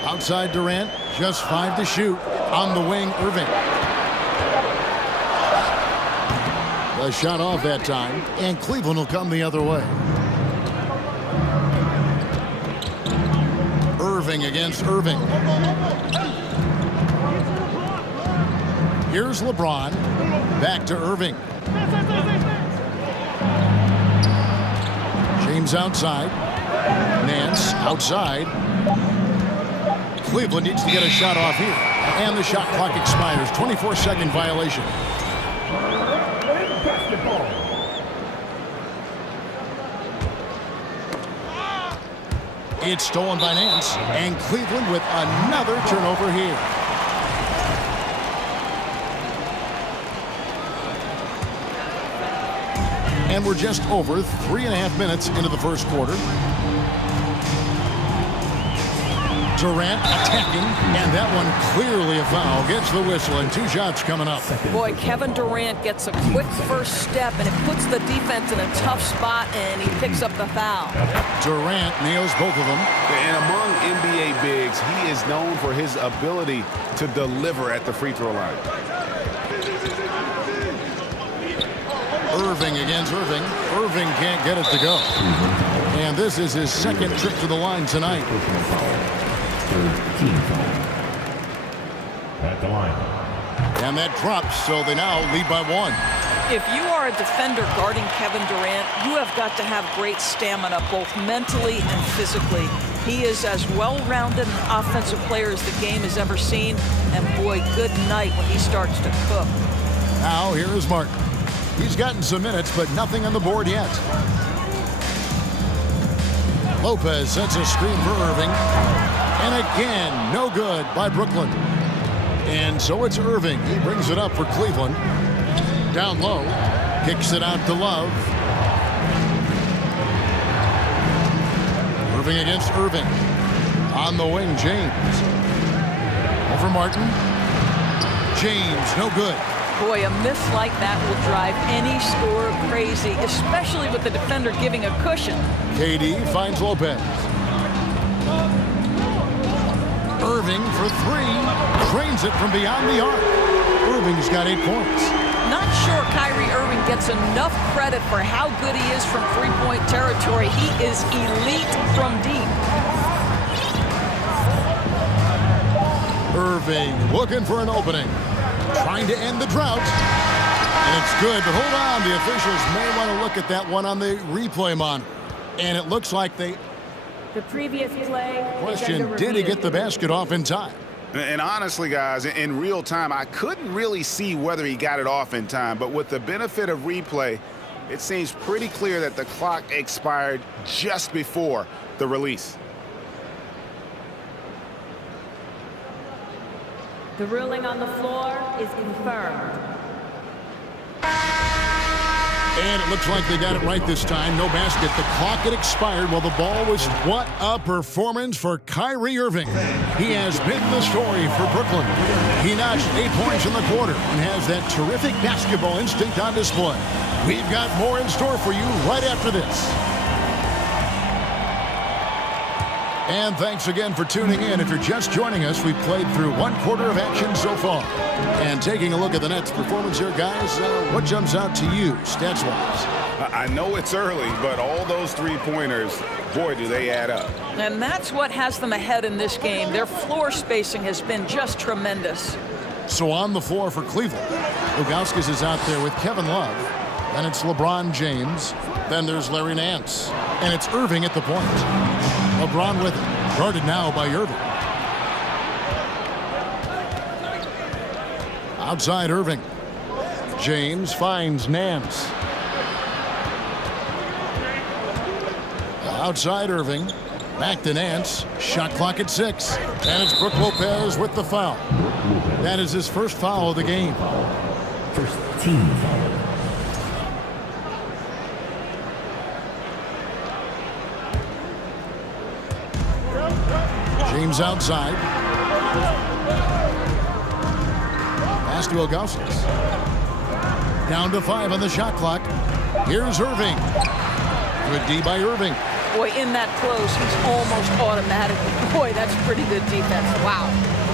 Outside Durant, just 5 to shoot. On the wing, Irving. A shot off that time, and Cleveland will come the other way. Irving against Irving. Here's LeBron. Back to Irving. James outside. Nance outside. Cleveland needs to get a shot off here. And the shot clock expires. 24-second violation. It's stolen by Nance. And Cleveland with another turnover here. And we're just over 3.5 minutes into the first quarter. Durant attacking, and that one clearly a foul. Gets the whistle, and 2 shots coming up. Boy, Kevin Durant gets a quick first step, and it puts the defense in a tough spot, and he picks up the foul. Durant nails both of them. And among NBA bigs, he is known for his ability to deliver at the free throw line. Irving against Irving. Irving can't get it to go. And this is his second trip to the line tonight. Team foul. At the line. And that drops, so they now lead by 1. If you are a defender guarding Kevin Durant, you have got to have great stamina, both mentally and physically. He is as well-rounded an offensive player as the game has ever seen. And boy, good night when he starts to cook. Now here is Martin. He's gotten some minutes, but nothing on the board yet. Lopez sets a screen for Irving. And again, no good by Brooklyn. And so it's Irving. He brings it up for Cleveland. Down low. Kicks it out to Love. Irving against Irving. On the wing, James. Over Martin. James, no good. Boy, a miss like that will drive any scorer crazy, especially with the defender giving a cushion. KD finds Lopez. Irving for 3. Drains it from beyond the arc. Irving's got 8 points. Not sure Kyrie Irving gets enough credit for how good he is from three-point territory. He is elite from deep. Irving looking for an opening. Trying to end the drought. And it's good, but hold on. The officials may want to look at that one on the replay monitor. And it looks like they... The previous play... Question, did he get the basket off in time? And honestly, guys, in real time, I couldn't really see whether he got it off in time. But with the benefit of replay, it seems pretty clear that the clock expired just before the release. The ruling on the floor is confirmed. And it looks like they got it right this time. No basket. The clock had expired while the ball was... What a performance for Kyrie Irving. He has been the story for Brooklyn. He notched 8 points in the quarter and has that terrific basketball instinct on display. We've got more in store for you right after this. And thanks again for tuning in. If you're just joining us, we've played through 1 quarter of action so far. And taking a look at the Nets' performance here, guys, what jumps out to you, stats-wise? I know it's early, but all those three-pointers, boy, do they add up. And that's what has them ahead in this game. Their floor spacing has been just tremendous. So on the floor for Cleveland, Ilgauskas is out there with Kevin Love. Then it's LeBron James. Then there's Larry Nance. And it's Irving at the point. LeBron with it. Guarded now by Irving. Outside Irving. James finds Nance. Outside Irving. Back to Nance. Shot clock at 6. And it's Brook Lopez with the foul. That is his first foul of the game. First team foul. James outside. Pass to Ilgauskas. Down to 5 on the shot clock. Here's Irving. Good D by Irving. Boy, in that close, he's almost automatic. Boy, that's pretty good defense. Wow.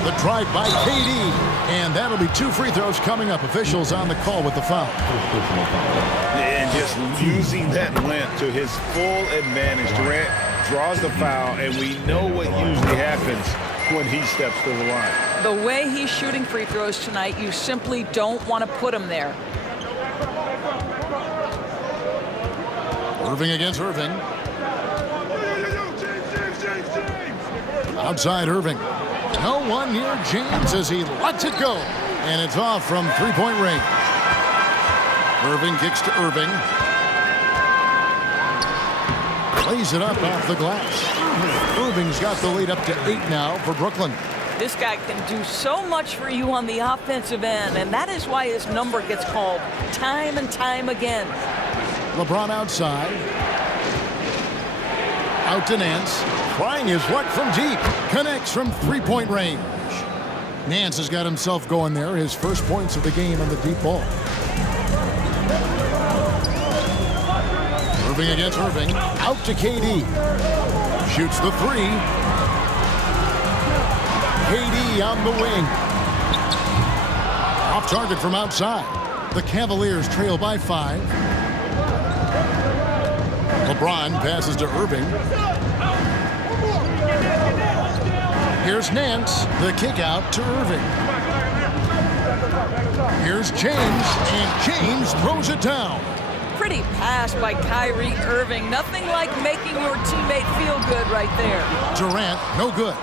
The drive by KD. And that'll be 2 free throws coming up. Officials on the call with the foul. And just using that length to his full advantage. Durant draws the foul, and we know what usually happens when he steps to the line. The way he's shooting free throws tonight, you simply don't want to put him there. Irving against Irving. Outside Irving. No one near James as he lets it go. And it's off from three-point range. Irving kicks to Irving. Plays it up off the glass. Irving's got the lead up to 8 now for Brooklyn. This guy can do so much for you on the offensive end, and that is why his number gets called time and time again. LeBron outside. Out to Nance. Trying his luck from deep. Connects from three-point range. Nance has got himself going there. His first points of the game on the deep ball. Irving against Irving. Out to KD. Shoots the three. KD on the wing. Off target from outside. The Cavaliers trail by 5. LeBron passes to Irving. Here's Nance. The kick out to Irving. Here's James, and James throws it down. Pretty pass by Kyrie Irving. Nothing like making your teammate feel good right there. Durant, no good.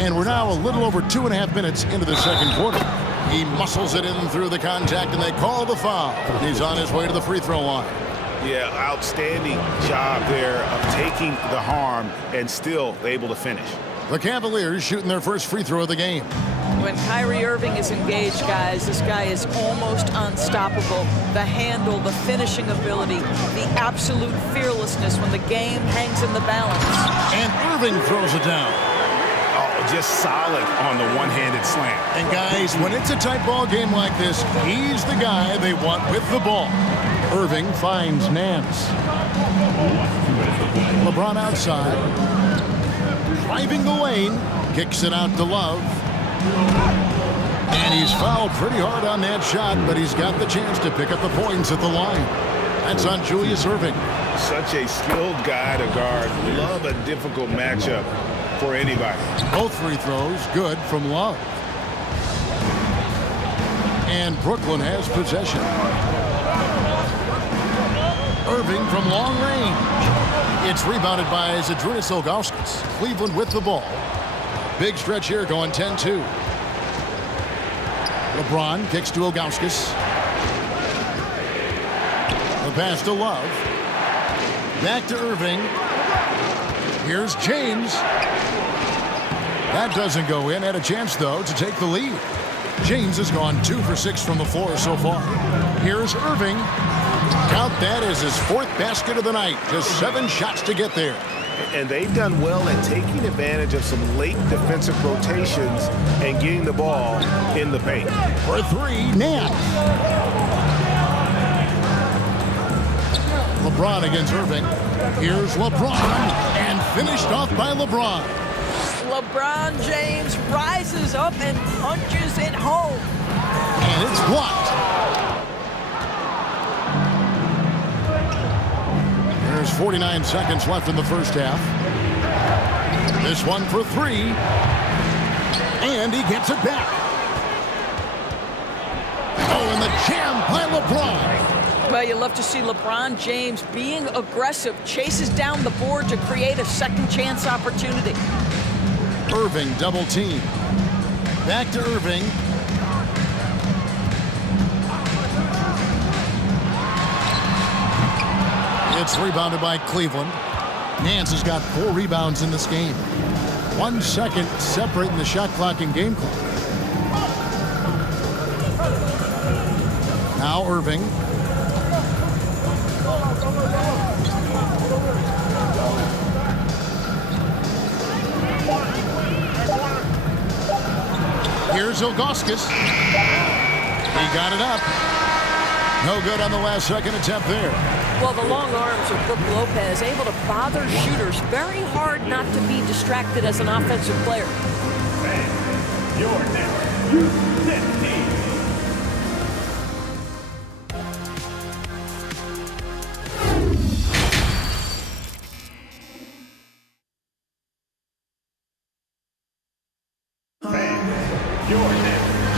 And we're now a little over 2.5 minutes into the second quarter. He muscles it in through the contact, and they call the foul. He's on his way to the free throw line. Yeah, outstanding job there of taking the harm and still able to finish. The Cavaliers shooting their first free throw of the game. When Kyrie Irving is engaged, guys, this guy is almost unstoppable. The handle, the finishing ability, the absolute fearlessness when the game hangs in the balance. And Irving throws it down. Oh, just solid on the one-handed slam. And guys, when it's a tight ball game like this, he's the guy they want with the ball. Irving finds Nance. LeBron outside. Driving the lane. Kicks it out to Love. And he's fouled pretty hard on that shot, but he's got the chance to pick up the points at the line. That's on Julius Irving. Such a skilled guy to guard. Love a difficult matchup for anybody. Both free throws good from Love. And Brooklyn has possession. Irving from long range. It's rebounded by Zydrunas Ilgauskas. Cleveland with the ball. Big stretch here going 10-2. LeBron kicks to Ilgauskas. The pass to Love. Back to Irving. Here's James. That doesn't go in. Had a chance, though, to take the lead. James has gone 2 for 6 from the floor so far. Here's Irving. Count that as his 4th basket of the night. Just 7 shots to get there. And they've done well at taking advantage of some late defensive rotations and getting the ball in the paint. For 3, Nance. LeBron against Irving. Here's LeBron, and finished off by LeBron. LeBron James rises up and punches it home. And it's blocked. There's 49 seconds left in the first half. This one for 3. And he gets it back. Oh, and the jam by LeBron. Well, you love to see LeBron James being aggressive, chases down the board to create a second chance opportunity. Irving double team. Back to Irving. It's rebounded by Cleveland. Nance has got 4 rebounds in this game. 1 second separating the shot clock and game clock. Now Irving. Here's Ilgauskas. He got it up. No good on the last second attempt there. Well, the long arms of Brook Lopez able to bother shooters. Very hard not to be distracted as an offensive player. Your next U15.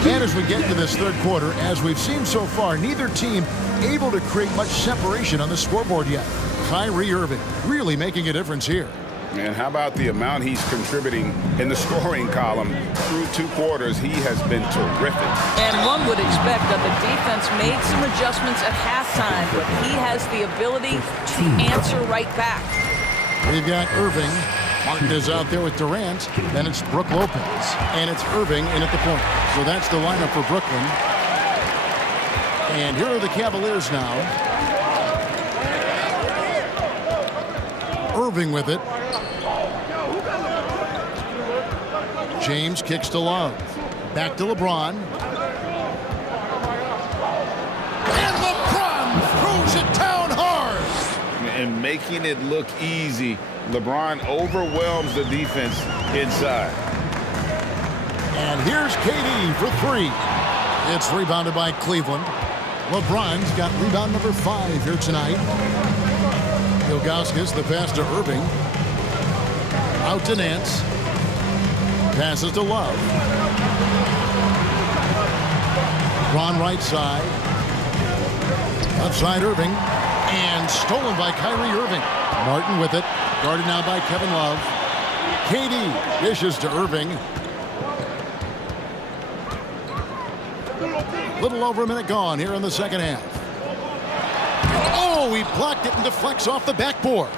And as we get into this third quarter, as we've seen so far, neither team able to create much separation on the scoreboard yet. Kyrie Irving really making a difference here. And how about the amount he's contributing in the scoring column through 2 quarters? He has been terrific. And one would expect that the defense made some adjustments at halftime, but he has the ability to answer right back. We've got Irving. Martin is out there with Durant. Then it's Brook Lopez. And it's Irving in at the point. So that's the lineup for Brooklyn. And here are the Cavaliers now. Irving with it. James kicks to Love. Back to LeBron. And LeBron throws it down hard. And making it look easy. LeBron overwhelms the defense inside. And here's KD for 3. It's rebounded by Cleveland. LeBron's got rebound number 5 here tonight. Ilgauskas the pass to Irving. Out to Nance. Passes to Love. Ron right side. Left side Irving. And stolen by Kyrie Irving. Martin with it. Guarded now by Kevin Love. KD dishes to Irving. Little over a minute gone here in the second half. Oh, he blocked it and deflects off the backboard.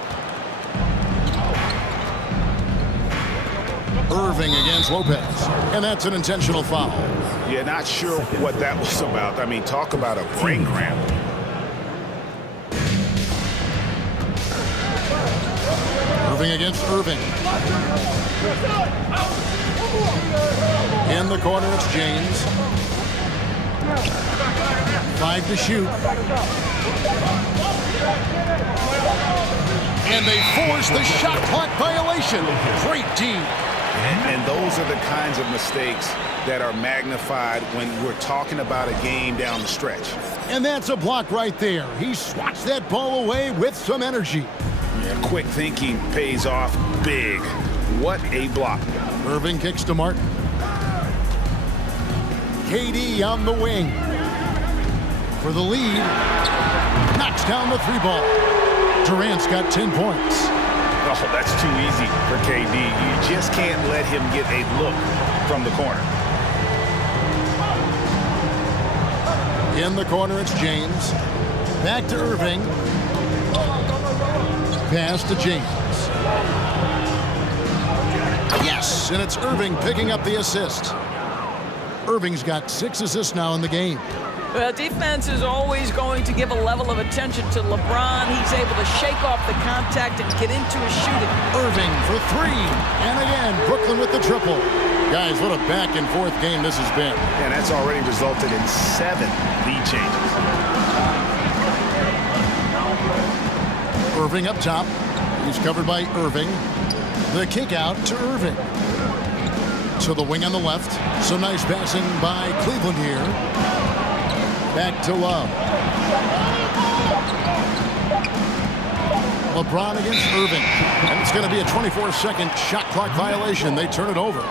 Irving against Lopez. And that's an intentional foul. Yeah, not sure what that was about. I mean, talk about a brain cramp. Irving against Irving. In the corner, it's James. 5 to shoot. And they force the shot clock violation. Great D. And those are the kinds of mistakes that are magnified when we're talking about a game down the stretch. And that's a block right there. He swats that ball away with some energy. Yeah, quick thinking pays off big. What a block. Irving kicks to Martin. KD on the wing. For the lead. Knocks down the 3-ball. Durant's got 10 points. Oh, that's too easy for KD. You just can't let him get a look from the corner. In the corner, it's James. Back to Irving. Pass to James. Yes, and it's Irving picking up the assist. Irving's got 6 assists now in the game. Well, defense is always going to give a level of attention to LeBron. He's able to shake off the contact and get into his shooting. Irving for 3. And again, Brooklyn with the triple. Guys, what a back-and-forth game this has been. And that's already resulted in 7 lead changes. Irving up top. He's covered by Irving. The kick out to Irving. To the wing on the left. So nice passing by Cleveland here. Back to Love. LeBron against Irving. And it's going to be a 24-second shot clock violation. They turn it over.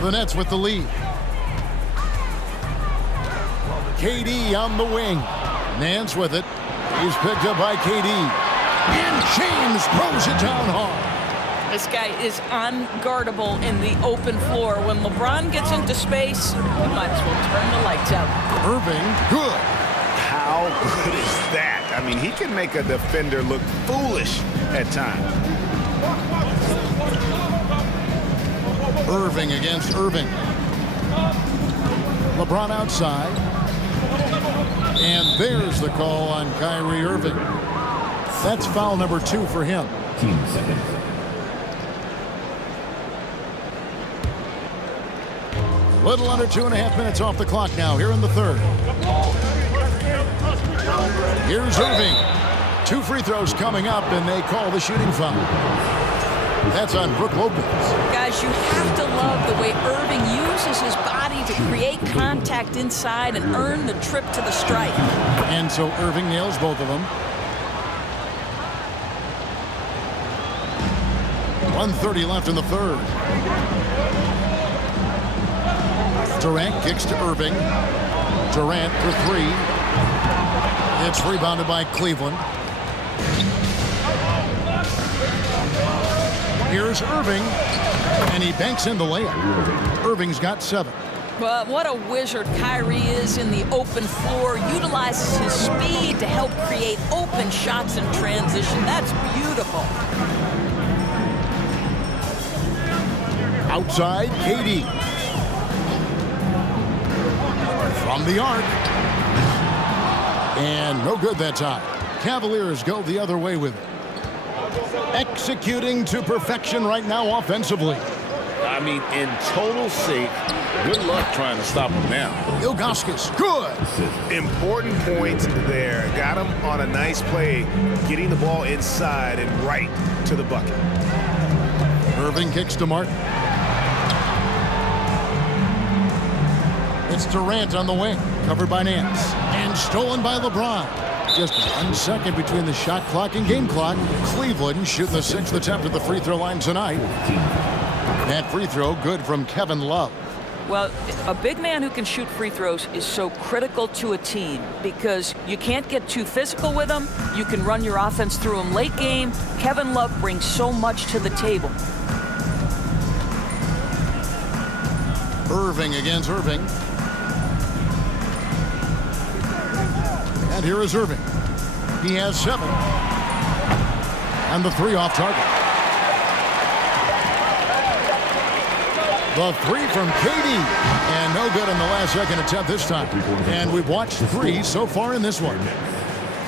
The Nets with the lead. KD on the wing. Nance with it. He's picked up by KD. And James throws it down hard. This guy is unguardable in the open floor. When LeBron gets into space, you might as well turn the lights out. Irving, good. How good is that? I mean, he can make a defender look foolish at times. Irving against Irving. LeBron outside. And there's the call on Kyrie Irving. That's foul number 2 for him. Team seconds. Little under 2.5 minutes off the clock now here in the third. Here's Irving. 2 free throws coming up, and they call the shooting foul. That's on Brook Lopez. Guys, you have to love the way Irving uses his body to create contact inside and earn the trip to the stripe. And so Irving nails both of them. 1:30 left in the third. Durant kicks to Irving. Durant for 3. It's rebounded by Cleveland. Here's Irving, and he banks in the layup. Irving's got 7. Well, what a wizard Kyrie is in the open floor. Utilizes his speed to help create open shots in transition. That's beautiful. Outside, KD. From the arc. And no good that time. Cavaliers go the other way with it. Executing to perfection right now offensively. I mean, in total sync. Good luck trying to stop him now. Ilgauskas, good. Important points there. Got him on a nice play, getting the ball inside and right to the bucket. Irving kicks to Martin. It's Durant on the wing, covered by Nance, and stolen by LeBron. Just 1 second between the shot clock and game clock. Cleveland shooting the 6th attempt at the free throw line tonight. That free throw good from Kevin Love. Well, a big man who can shoot free throws is so critical to a team because you can't get too physical with him. You can run your offense through him late game. Kevin Love brings so much to the table. Irving against Irving. And here is Irving. He has 7. And the 3 off target. The 3 from KD. And no good on the last second attempt this time. And we've watched 3 so far in this one.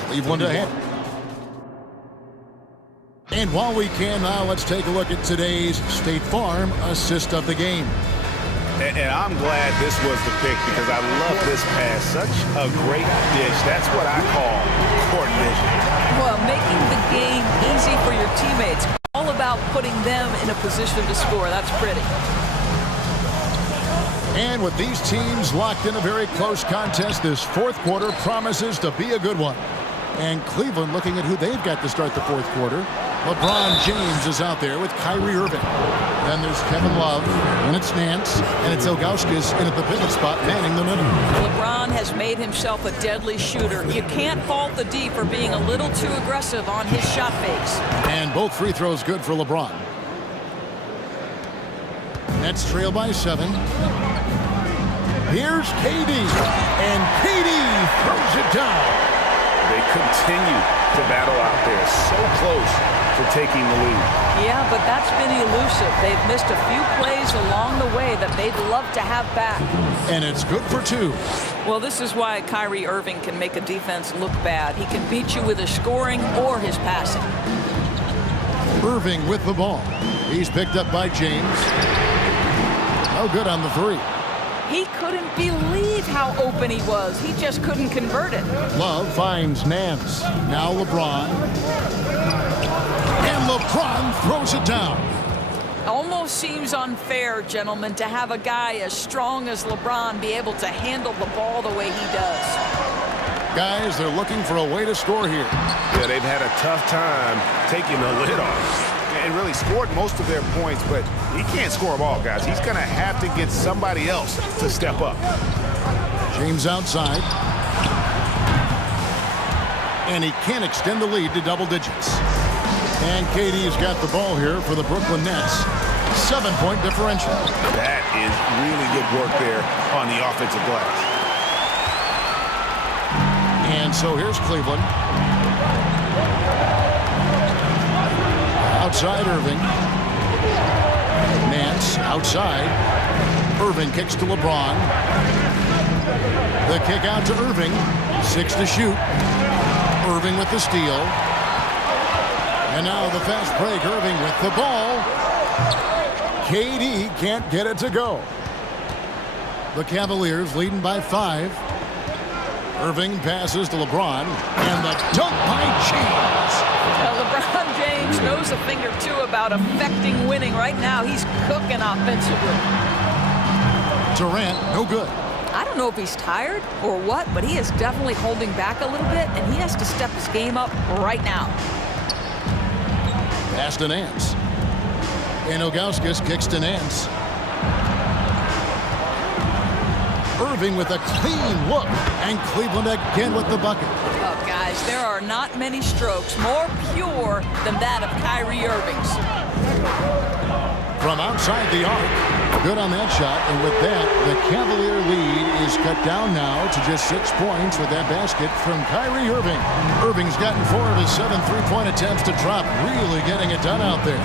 Cleveland ahead. And while we can now, let's take a look at today's State Farm assist of the game. And I'm glad this was the pick because I love this pass. Such a great dish. That's what I call coordination. Well, making the game easy for your teammates. All about putting them in a position to score. That's pretty. And with these teams locked in a very close contest, this 4th quarter promises to be a good one. And Cleveland looking at who they've got to start the 4th quarter. LeBron James is out there with Kyrie Irving. Then there's Kevin Love, and it's Nance, and it's Ilgauskas in at the pivot spot, manning the middle. LeBron has made himself a deadly shooter. You can't fault the D for being a little too aggressive on his shot fakes. And both free throws good for LeBron. Nets trail by 7. Here's KD, and KD throws it down. They continue to battle out there, so close to taking the lead. Yeah, but that's been elusive. They've missed a few plays along the way that they'd love to have back. And it's good for 2. Well, this is why Kyrie Irving can make a defense look bad. He can beat you with his scoring or his passing. Irving with the ball. He's picked up by James. No good on the 3. He couldn't believe how open he was. He just couldn't convert it. Love finds Nance. Now LeBron. And LeBron throws it down. Almost seems unfair, gentlemen, to have a guy as strong as LeBron be able to handle the ball the way he does. Guys, they're looking for a way to score here. Yeah, they've had a tough time taking the lid off. And really scored most of their points, but he can't score them all, guys. He's going to have to get somebody else to step up. James outside. And he can't extend the lead to double digits. And KD's got the ball here for the Brooklyn Nets. 7-point differential. That is really good work there on the offensive glass. And so here's Cleveland. Outside Irving. Nance outside. Irving kicks to LeBron. The kick out to Irving. 6 to shoot. Irving with the steal. And now the fast break. Irving with the ball. KD can't get it to go. The Cavaliers leading by 5. Irving passes to LeBron, and the dunk by James. LeBron James knows a thing or two about affecting winning. Right now, he's cooking offensively. Durant, no good. I don't know if he's tired or what, but he is definitely holding back a little bit, and he has to step his game up right now. Pass to Nance. And Ilgauskas kicks to Nance. Irving with a clean look, and Cleveland again with the bucket. Oh, guys, there are not many strokes more pure than that of Kyrie Irving's. From outside the arc, good on that shot, and with that, the Cavalier lead is cut down now to just 6 points with that basket from Kyrie Irving. Irving's gotten 4 of his 7 3-point attempts to drop, really getting it done out there.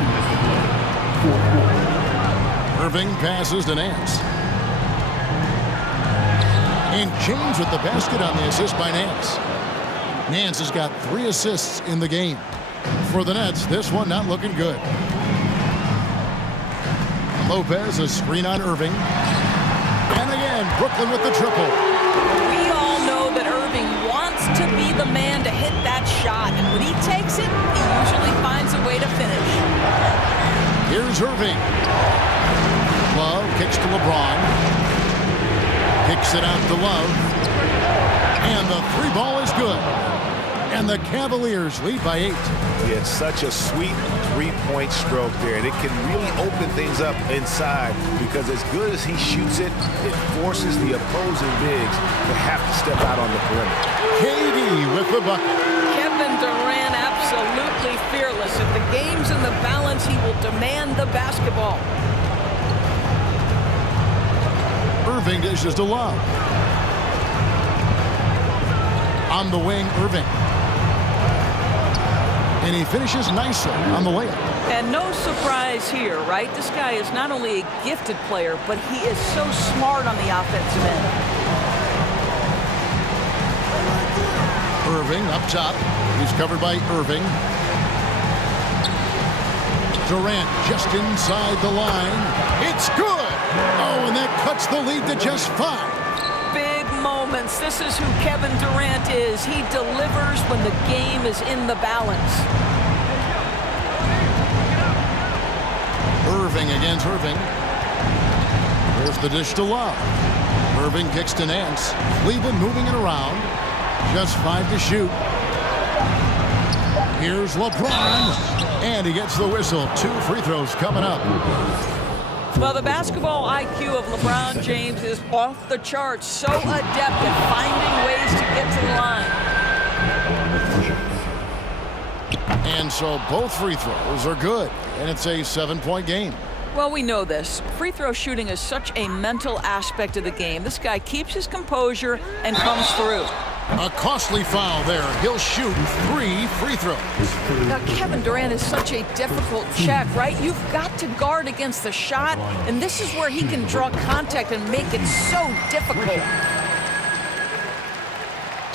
Irving passes to Nance. And James with the basket on the assist by Nance. Nance has got 3 assists in the game. For the Nets, this one not looking good. Lopez, a screen on Irving. And again, Brooklyn with the triple. We all know that Irving wants to be the man to hit that shot. And when he takes it, he usually finds a way to finish. Here's Irving. Love kicks to LeBron. Kicks it out to Love. And the 3 ball is good. And the Cavaliers lead by 8. It's such a sweet 3-point stroke there, and it can really open things up inside because as good as he shoots it, it forces the opposing bigs to have to step out on the perimeter. KD with the bucket. Kevin Durant absolutely fearless. If the game's in the balance, he will demand the basketball. Irving dishes to Love. On the wing, Irving. And he finishes nicely on the layup. And no surprise here, right? This guy is not only a gifted player, but he is so smart on the offensive end. Irving up top. He's covered by Irving. Durant just inside the line. It's good! Oh, and that cuts the lead to just 5. Big moments. This is who Kevin Durant is. He delivers when the game is in the balance. Irving against Irving. There's the dish to Love. Irving kicks to Nance. Cleveland moving it around. Just 5 to shoot. Here's LeBron. And he gets the whistle. 2 free throws coming up. Well, the basketball IQ of LeBron James is off the charts. So adept at finding ways to get to the line. And so both free throws are good. And it's a 7-point game. Well, we know this. Free throw shooting is such a mental aspect of the game. This guy keeps his composure and comes through. A costly foul there. He'll shoot 3 free throws. Now, Kevin Durant is such a difficult check, right? You've got to guard against the shot, and this is where he can draw contact and make it so difficult.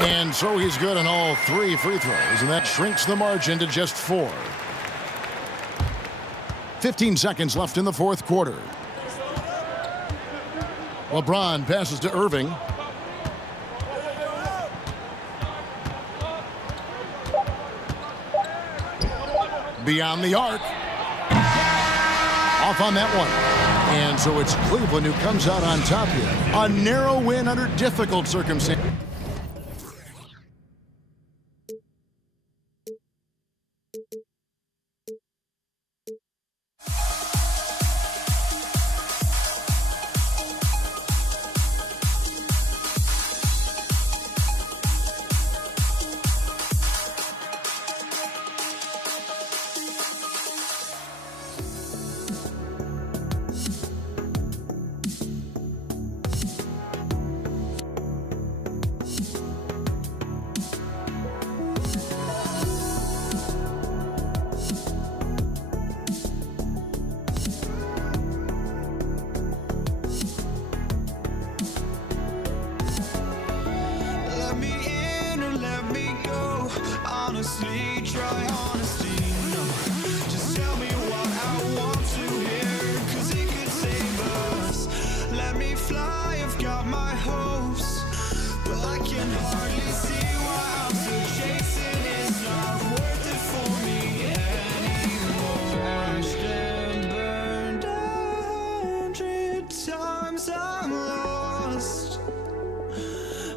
And so he's good on all 3 free throws, and that shrinks the margin to just 4. 15 seconds left in the 4th quarter. LeBron passes to Irving. Beyond the arc. Off on that one. And so it's Cleveland who comes out on top here. A narrow win under difficult circumstances. honestly, try honesty, no. Just tell me what I want to hear, 'cause it could save us. Let me fly if got my hopes, but I can hardly see why I'm still chasing. It's not worth it for me anymore. Crashed and burned 100 times, I'm lost.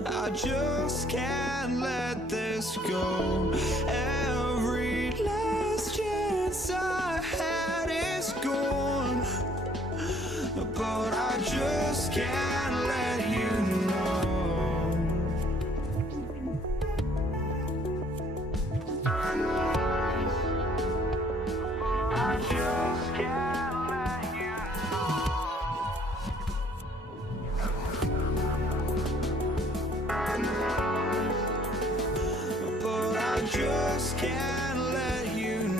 I just can't let this go. Every last chance I had is gone, but I just can't let you know. I just can't let you know. But I just can't let you know.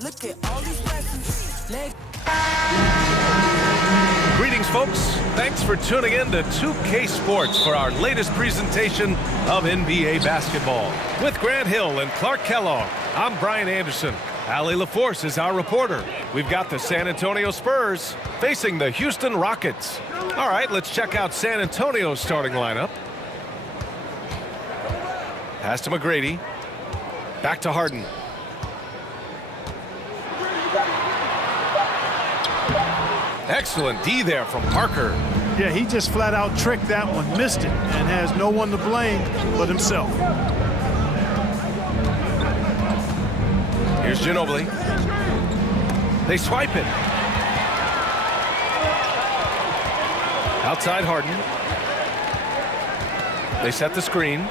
Look at all these lessons. Greetings, folks. Thanks for tuning in to 2K Sports for our latest presentation of NBA basketball. With Grant Hill and Clark Kellogg, I'm Brian Anderson. Allie LaForce is our reporter. We've got the San Antonio Spurs facing the Houston Rockets. All right, let's check out San Antonio's starting lineup. Pass to McGrady. Back to Harden. Excellent D there from Parker. Yeah, he just flat out tricked that one, missed it, and has no one to blame but himself. Here's Ginobili. They swipe it. Outside Harden. They set the screen.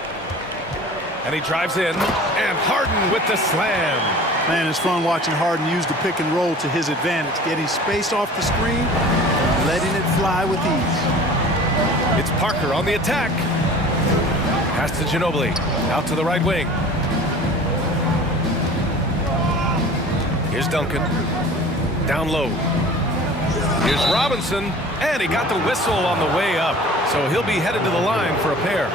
And he drives in. And Harden with the slam. Man, it's fun watching Harden use the pick and roll to his advantage, getting space off the screen, letting it fly with ease. It's Parker on the attack. Pass to Ginobili. Out to the right wing. Here's Duncan. Down low. Here's Robinson, and he got the whistle on the way up. So he'll be headed to the line for a pair.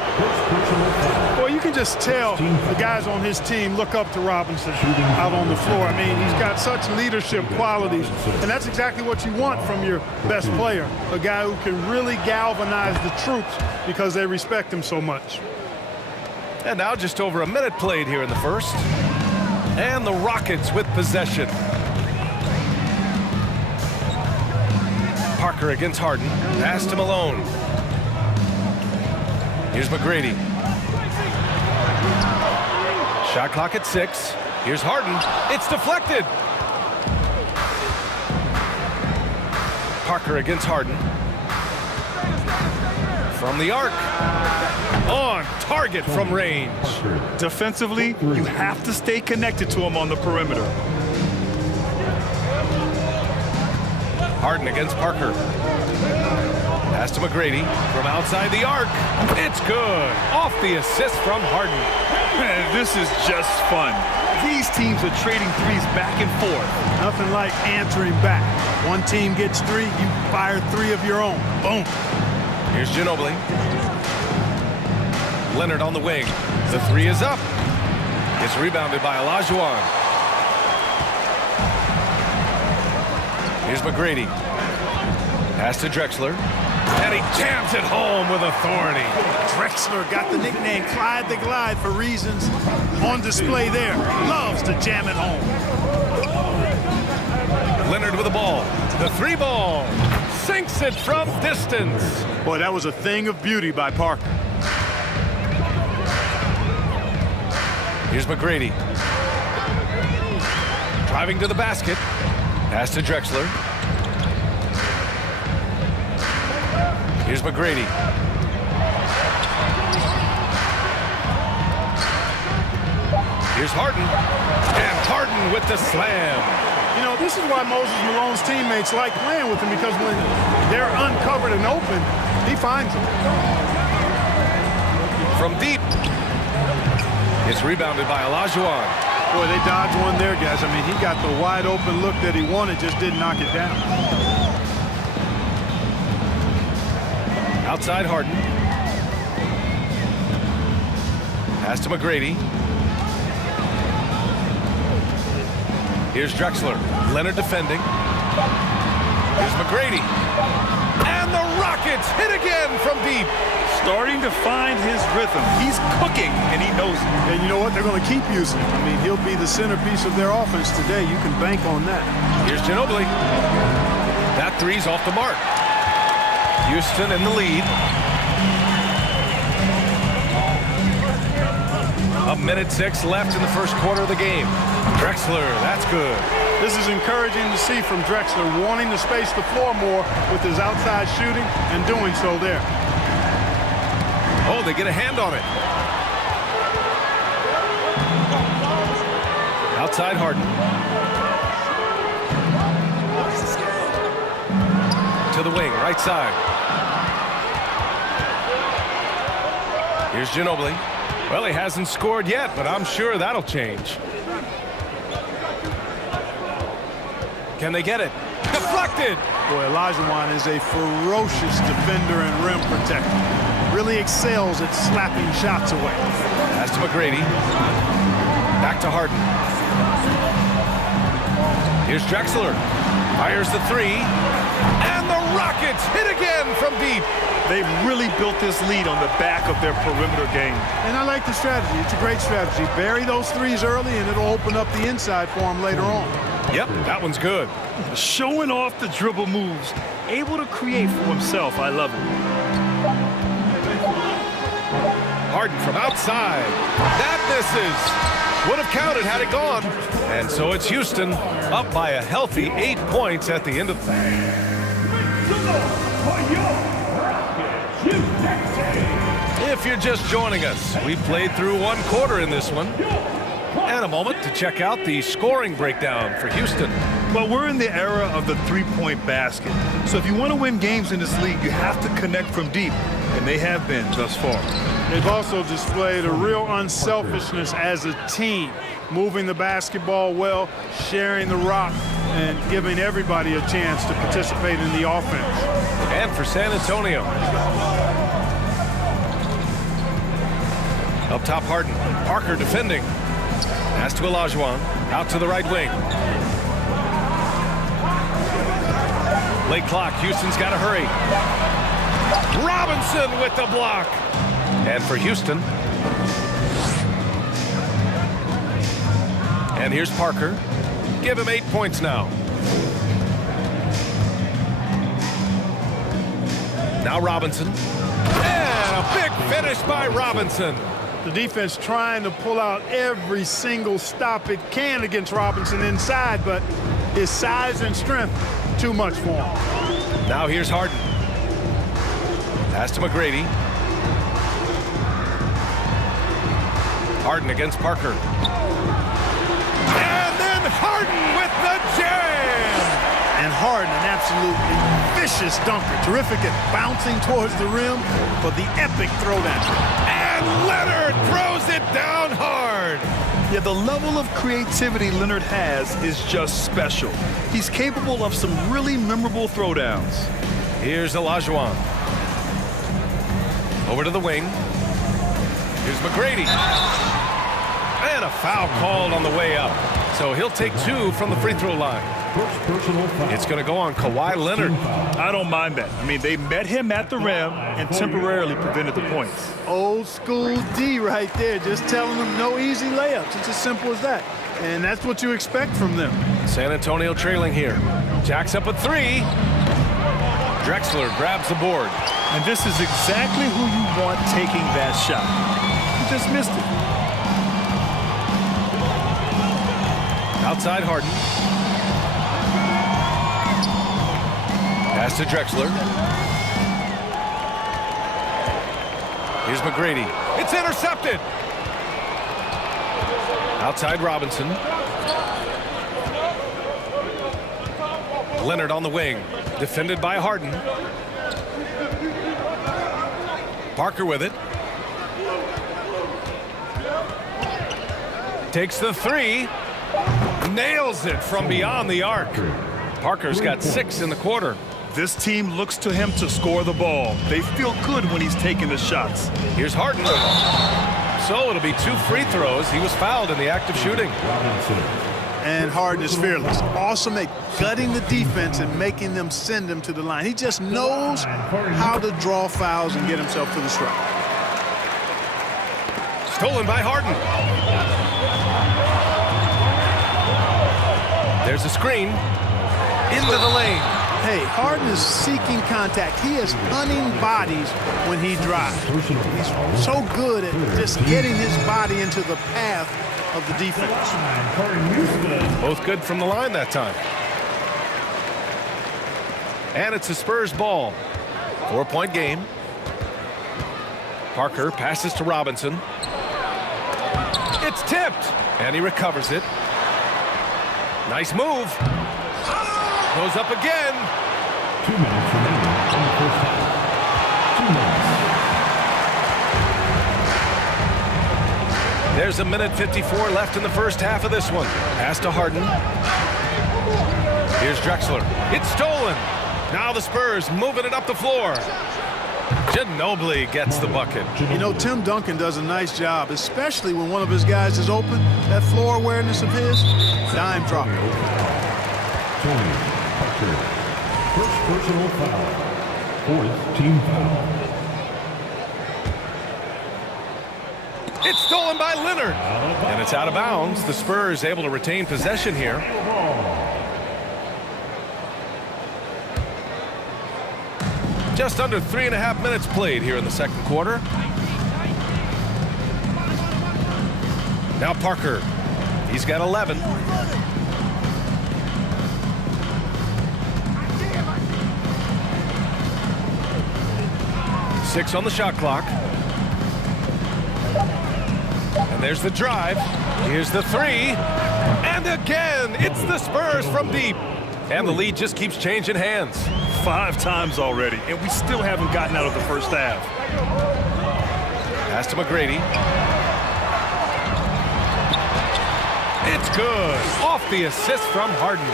Well, you can just tell the guys on his team look up to Robinson out on the floor. I mean, he's got such leadership qualities, and that's exactly what you want from your best player, a guy who can really galvanize the troops because they respect him so much. And now just over a minute played here in the first. And the Rockets with possession. Parker against Harden. Pass to Malone. Here's McGrady. Shot clock at 6. Here's Harden. It's deflected. Parker against Harden. From the arc. On target from range. Defensively, you have to stay connected to him on the perimeter. Harden against Parker. Pass to McGrady from outside the arc. It's good. Off the assist from Harden. Man, this is just fun. These teams are trading threes back and forth. Nothing like answering back. One team gets 3, you fire 3 of your own. Boom. Here's Ginobili. Leonard on the wing. The 3 is up. It's rebounded by Olajuwon. Here's McGrady. Pass to Drexler. And he jams it home with authority. Drexler got the nickname Clyde the Glide for reasons on display there. Loves to jam it home. Leonard with the ball. The 3 ball. Sinks it from distance. Boy, that was a thing of beauty by Parker. Here's McGrady. Driving to the basket. Pass to Drexler. Here's McGrady. Here's Harden. And Harden with the slam. You know, this is why Moses Malone's teammates like playing with him, because when they're uncovered and open, he finds them. From deep. It's rebounded by Olajuwon. Boy, they dodged one there, guys. I mean, he got the wide open look that he wanted, just didn't knock it down. Outside Harden. Pass to McGrady. Here's Drexler. Leonard defending. Here's McGrady. And the Rockets hit again from deep. Starting to find his rhythm. He's cooking, and he knows it. And you know what? They're going to keep using him. I mean, he'll be the centerpiece of their offense today. You can bank on that. Here's Ginobili. That 3's off the mark. Houston in the lead. A minute 6 left in the first quarter of the game. Drexler, that's good. This is encouraging to see from Drexler, wanting to space the floor more with his outside shooting and doing so there. Oh, they get a hand on it. Outside Harden. To the wing, right side. Here's Ginobili. Well, he hasn't scored yet, but I'm sure that'll change. Can they get it? Deflected! Boy, Olajuwon is a ferocious defender and rim protector. Really excels at slapping shots away. Pass to McGrady. Back to Harden. Here's Drexler. Fires the 3. And the Rockets hit again from deep. They've really built this lead on the back of their perimeter game. And I like the strategy. It's a great strategy. Bury those 3s early, and it'll open up the inside for him later on. Yep, that one's good. Showing off the dribble moves. Able to create for himself. I love it. Harden from outside. That misses. Would have counted had it gone. And so it's Houston up by a healthy 8 points at the end of the If you're just joining us, we played through 1 quarter in this one. And a moment to check out the scoring breakdown for Houston. Well, we're in the era of the three-point basket. So if you want to win games in this league, you have to connect from deep. And they have been thus far. They've also displayed a real unselfishness as a team, moving the basketball well, sharing the rock, and giving everybody a chance to participate in the offense. And for San Antonio. Up top, Harden. Parker defending. Pass to Olajuwon. Out to the right wing. Late clock. Houston's got to hurry. Robinson with the block. And for Houston. And here's Parker. Give him 8 points now. Now Robinson. And a big finish by Robinson. The defense trying to pull out every single stop it can against Robinson inside, but his size and strength, too much for him. Now here's Harden. Pass to McGrady. Harden against Parker. And then Harden with the jam! And Harden, an absolutely vicious dunker. Terrific at bouncing towards the rim for the epic throwdown. And Leonard throws it down hard. Yeah, the level of creativity Leonard has is just special. He's capable of some really memorable throwdowns. Here's Olajuwon. Over to the wing. Here's McGrady. And a foul called on the way up. So he'll take 2 from the free throw line. It's going to go on Kawhi Leonard. I don't mind that. I mean, they met him at the rim and temporarily prevented the points. Old school D right there, just telling them no easy layups. It's as simple as that. And that's what you expect from them. San Antonio trailing here. Jacks up at 3. Drexler grabs the board. And this is exactly who you want taking that shot. He just missed it. Outside Harden. Pass to Drexler. Here's McGrady. It's intercepted. Outside Robinson. Leonard on the wing. Defended by Harden. Parker with it. Takes the 3. Nails it from beyond the arc. Parker's got 6 in the quarter. This team looks to him to score the ball. They feel good when he's taking the shots. Here's Harden. So it'll be 2 free throws. He was fouled in the act of shooting. And Harden is fearless. Awesome at gutting the defense and making them send him to the line. He just knows how to draw fouls and get himself to the stripe. Stolen by Harden. There's a screen. Into the lane. Hey, Harden is seeking contact. He is hunting bodies when he drives. He's so good at just getting his body into the path of the defense. Both good from the line that time. And it's a Spurs ball. 4-point game. Parker passes to Robinson. It's tipped. And he recovers it. Nice move. Goes up again. 2 minutes remaining in the first half. 2 minutes. There's a minute 54 left in the first half of this one. Pass to Harden. Here's Drexler. It's stolen. Now the Spurs moving it up the floor. Ginobili gets the bucket. You know, Tim Duncan does a nice job, especially when one of his guys is open. That floor awareness of his, dime drop. Tony Parker. First personal foul. 4th team foul. It's stolen by Leonard. And it's out of bounds. The Spurs able to retain possession here. Just under 3.5 minutes played here in the second quarter. Now Parker. He's got 11. Six on the shot clock. And there's the drive. Here's the 3. And again, it's the Spurs from deep. And the lead just keeps changing hands. 5 times already, and we still haven't gotten out of the first half. Pass to McGrady. It's good. Off the assist from Harden.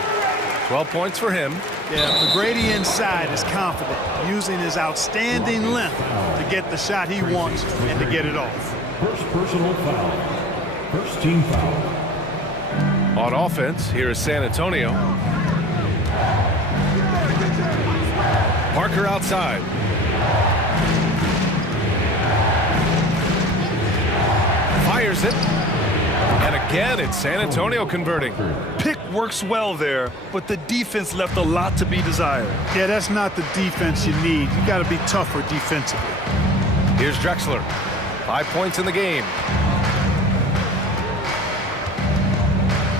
12 points for him. Yeah, McGrady inside is confident, using his outstanding length to get the shot he wants and to get it off. First personal foul. First team foul. On offense, here is San Antonio. Parker outside. Fires it. And again, it's San Antonio converting. Pick works well there, but the defense left a lot to be desired. Yeah, that's not the defense you need. You got to be tougher defensively. Here's Drexler. 5 points in the game.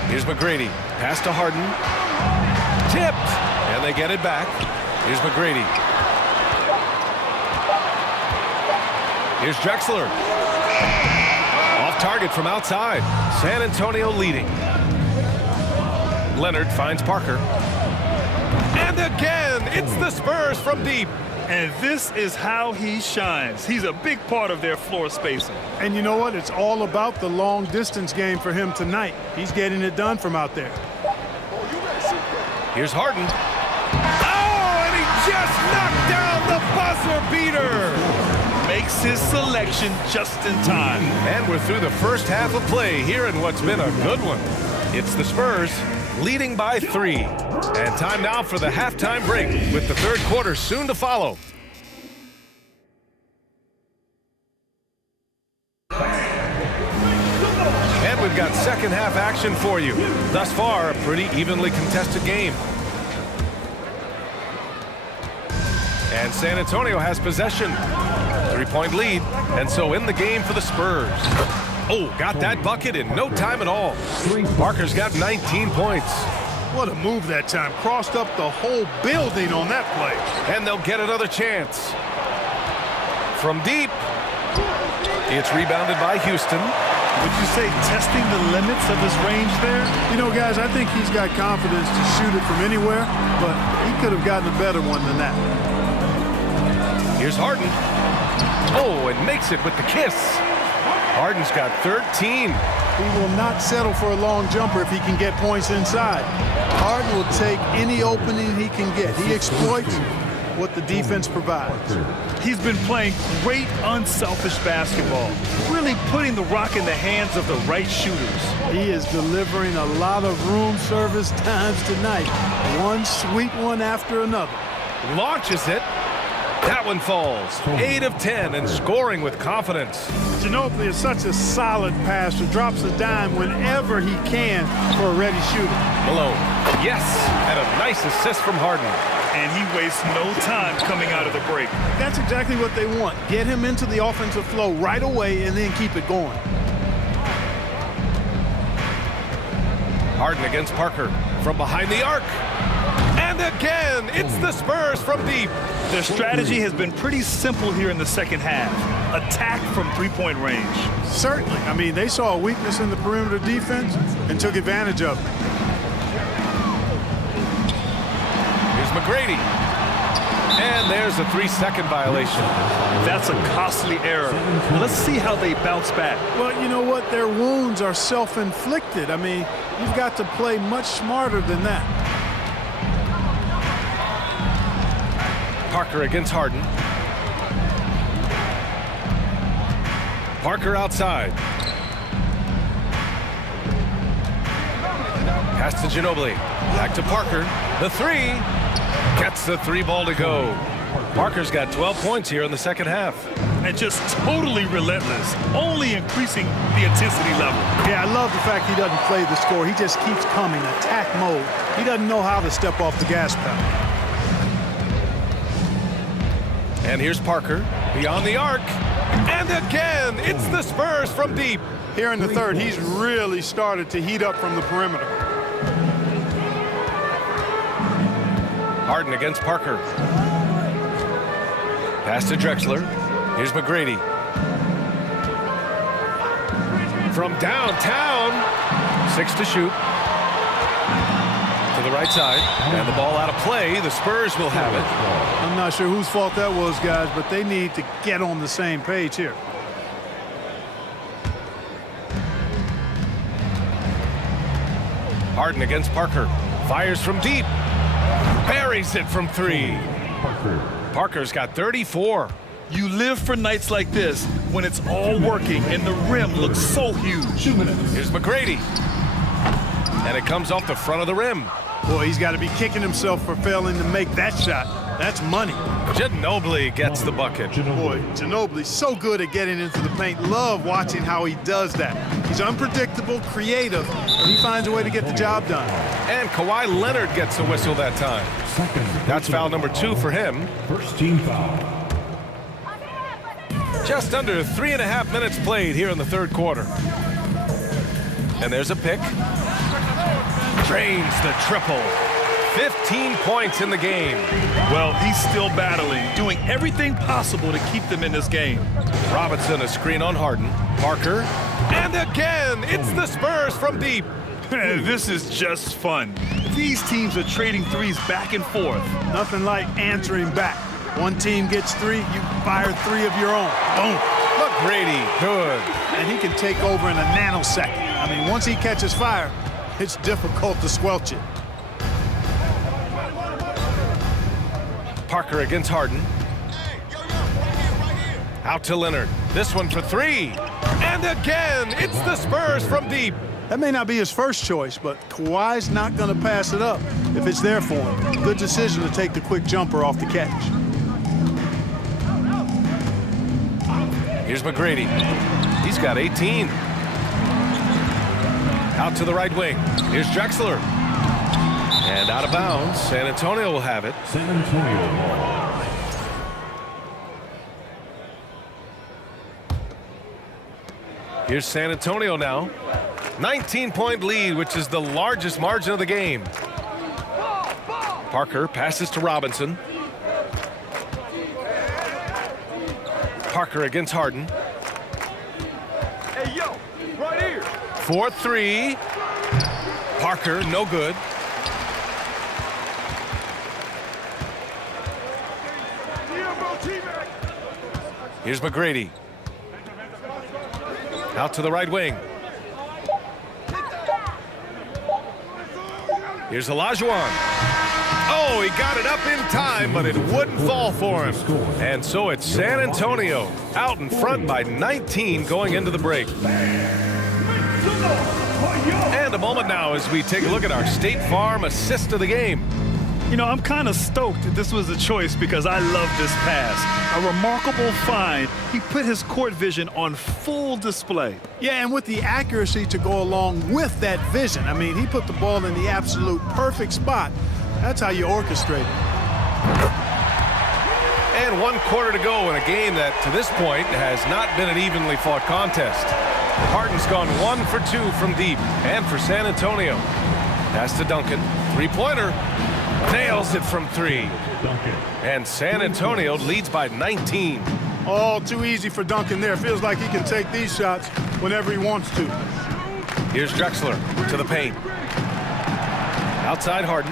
Here's McGrady. Pass to Harden. Tipped. And they get it back. Here's McGrady. Here's Drexler. Off target from outside. San Antonio leading. Leonard finds Parker. And again, it's the Spurs from deep. And this is how he shines. He's a big part of their floor spacing. And you know what? It's all about the long distance game for him tonight. He's getting it done from out there. Here's Harden. Oh, and he just knocked down the buzzer beater. Makes his selection just in time. And we're through the first half of play here in what's been a good one. It's the Spurs leading by 3. And time now for the halftime break with the third quarter soon to follow. And we've got second half action for you. Thus far, a pretty evenly contested game. And San Antonio has possession. 3-point lead, and so in the game for the Spurs. Oh, got that bucket in no time at all. Parker's got 19 points. What a move that time. Crossed up the whole building on that play. And they'll get another chance. From deep. It's rebounded by Houston. Would you say testing the limits of his range there? You know, guys, I think he's got confidence to shoot it from anywhere, but he could have gotten a better one than that. Here's Harden. Oh, and makes it with the kiss. Harden's got 13. He will not settle for a long jumper if he can get points inside. Harden will take any opening he can get. He exploits what the defense provides. He's been playing great, unselfish basketball, really putting the rock in the hands of the right shooters. He is delivering a lot of room service times tonight. One sweet one after another. Launches it. That one falls. 8 of 10 and scoring with confidence. Ginobili is such a solid passer. Drops a dime whenever he can for a ready shooter. Malone. Yes. And a nice assist from Harden. And he wastes no time coming out of the break. That's exactly what they want. Get him into the offensive flow right away and then keep it going. Harden against Parker from behind the arc. And again, it's the Spurs from deep. Their strategy has been pretty simple here in the second half. Attack from three-point range. Certainly. I mean, they saw a weakness in the perimeter defense and took advantage of it. Here's McGrady. And there's a 3-second violation. That's a costly error. Let's see how they bounce back. Well, you know what? Their wounds are self-inflicted. I mean, you've got to play much smarter than that. Parker against Harden. Parker outside. Pass to Ginobili. Back to Parker. The 3. Gets the 3 ball to go. Parker's got 12 points here in the second half. And just totally relentless, only increasing the intensity level. Yeah, I love the fact he doesn't play the score. He just keeps coming, attack mode. He doesn't know how to step off the gas pedal. And here's Parker, beyond the arc. And again, it's the Spurs from deep. Here in the third, he's really started to heat up from the perimeter. Harden against Parker. Pass to Drexler. Here's McGrady. From downtown, 6 to shoot. To the right side, and the ball out of play. The Spurs will have it. I'm not sure whose fault that was, guys, but they need to get on the same page here. Harden against Parker. Fires from deep. Buries it from 3. Parker's got 34. You live for nights like this when it's all working and the rim looks so huge. Here's McGrady. And it comes off the front of the rim. Boy, he's got to be kicking himself for failing to make that shot. That's money. Ginobili gets the bucket. Boy, Ginobili's so good at getting into the paint. Love watching how he does that. He's unpredictable, creative, and he finds a way to get the job done. And Kawhi Leonard gets a whistle that time. That's foul number 2 for him. First team foul. Just under 3.5 minutes played here in the third quarter. And there's a pick. Drains the triple. 15 points in the game. Well, he's still battling, doing everything possible to keep them in this game. Robinson, a screen on Harden. Parker. And again, it's the Spurs from deep. This is just fun. These teams are trading threes back and forth. Nothing like answering back. One team gets 3, you fire 3 of your own. Boom. McGrady, good. And he can take over in a nanosecond. I mean, once he catches fire, it's difficult to squelch it. Parker against Harden. Out to Leonard. This one for 3. And again, it's the Spurs from deep. That may not be his first choice, but Kawhi's not going to pass it up if it's there for him. Good decision to take the quick jumper off the catch. Here's McGrady. He's got 18. Out to the right wing. Here's Drexler. And out of bounds. San Antonio will have it. San Antonio. Here's San Antonio now. 19-point lead, which is the largest margin of the game. Parker passes to Robinson. Parker against Harden. Hey, yo, right here. 4-3. Parker, no good. Here's McGrady. Out to the right wing. Here's Olajuwon. Oh, he got it up in time, but it wouldn't fall for him. And so it's San Antonio out in front by 19 going into the break. And a moment now as we take a look at our State Farm assist of the game. You know, I'm kind of stoked this was a choice because I love this pass. A remarkable find. He put his court vision on full display. Yeah, and with the accuracy to go along with that vision. I mean, he put the ball in the absolute perfect spot. That's how you orchestrate it. And 1 quarter to go in a game that, to this point, has not been an evenly fought contest. Harden's gone 1 for 2 from deep. And for San Antonio. Pass to Duncan. 3-pointer. Nails it from 3. And San Antonio leads by 19. All too easy for Duncan there. Feels like he can take these shots whenever he wants to. Here's Drexler to the paint. Outside Harden.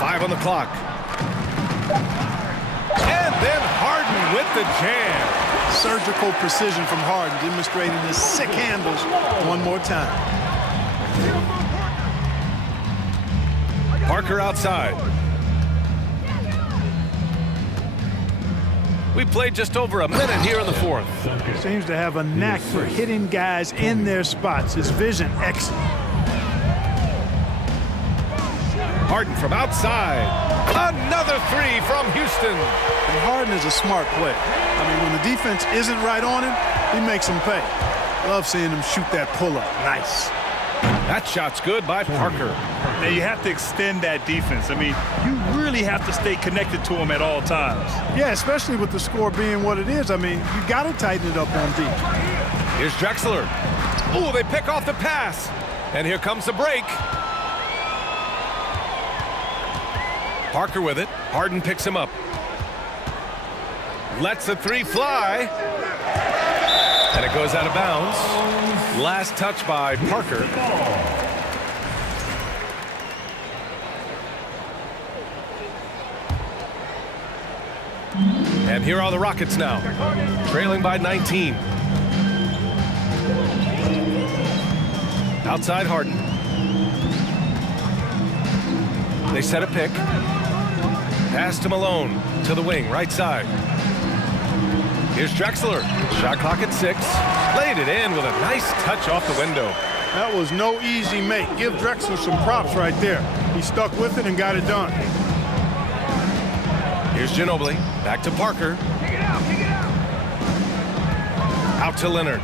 Five on the clock. And then Harden with the jam. Surgical precision from Harden, demonstrating his sick handles one more time. Parker outside. We played just over a minute here in the fourth. Seems to have a knack for hitting guys in their spots. His vision excellent. Harden from outside. Another 3 from Houston. And Harden is a smart player. I mean, when the defense isn't right on him, he makes them pay. Love seeing him shoot that pull-up. Nice. That shot's good by Parker. Now you have to extend that defense. I mean, you really have to stay connected to him at all times. Yeah, especially with the score being what it is. I mean, you got to tighten it up on deep. Here's Drexler. Oh, they pick off the pass. And here comes the break. Parker with it. Harden picks him up. Lets the 3 fly. And it goes out of bounds. Last touch by Parker. And here are the Rockets now, trailing by 19. Outside Harden. They set a pick. Pass to Malone to the wing, right side. Here's Drexler. Shot clock at 6. Laid it in with a nice touch off the window. That was no easy make. Give Drexler some props right there. He stuck with it and got it done. Here's Ginobili. Back to Parker. Out to Leonard.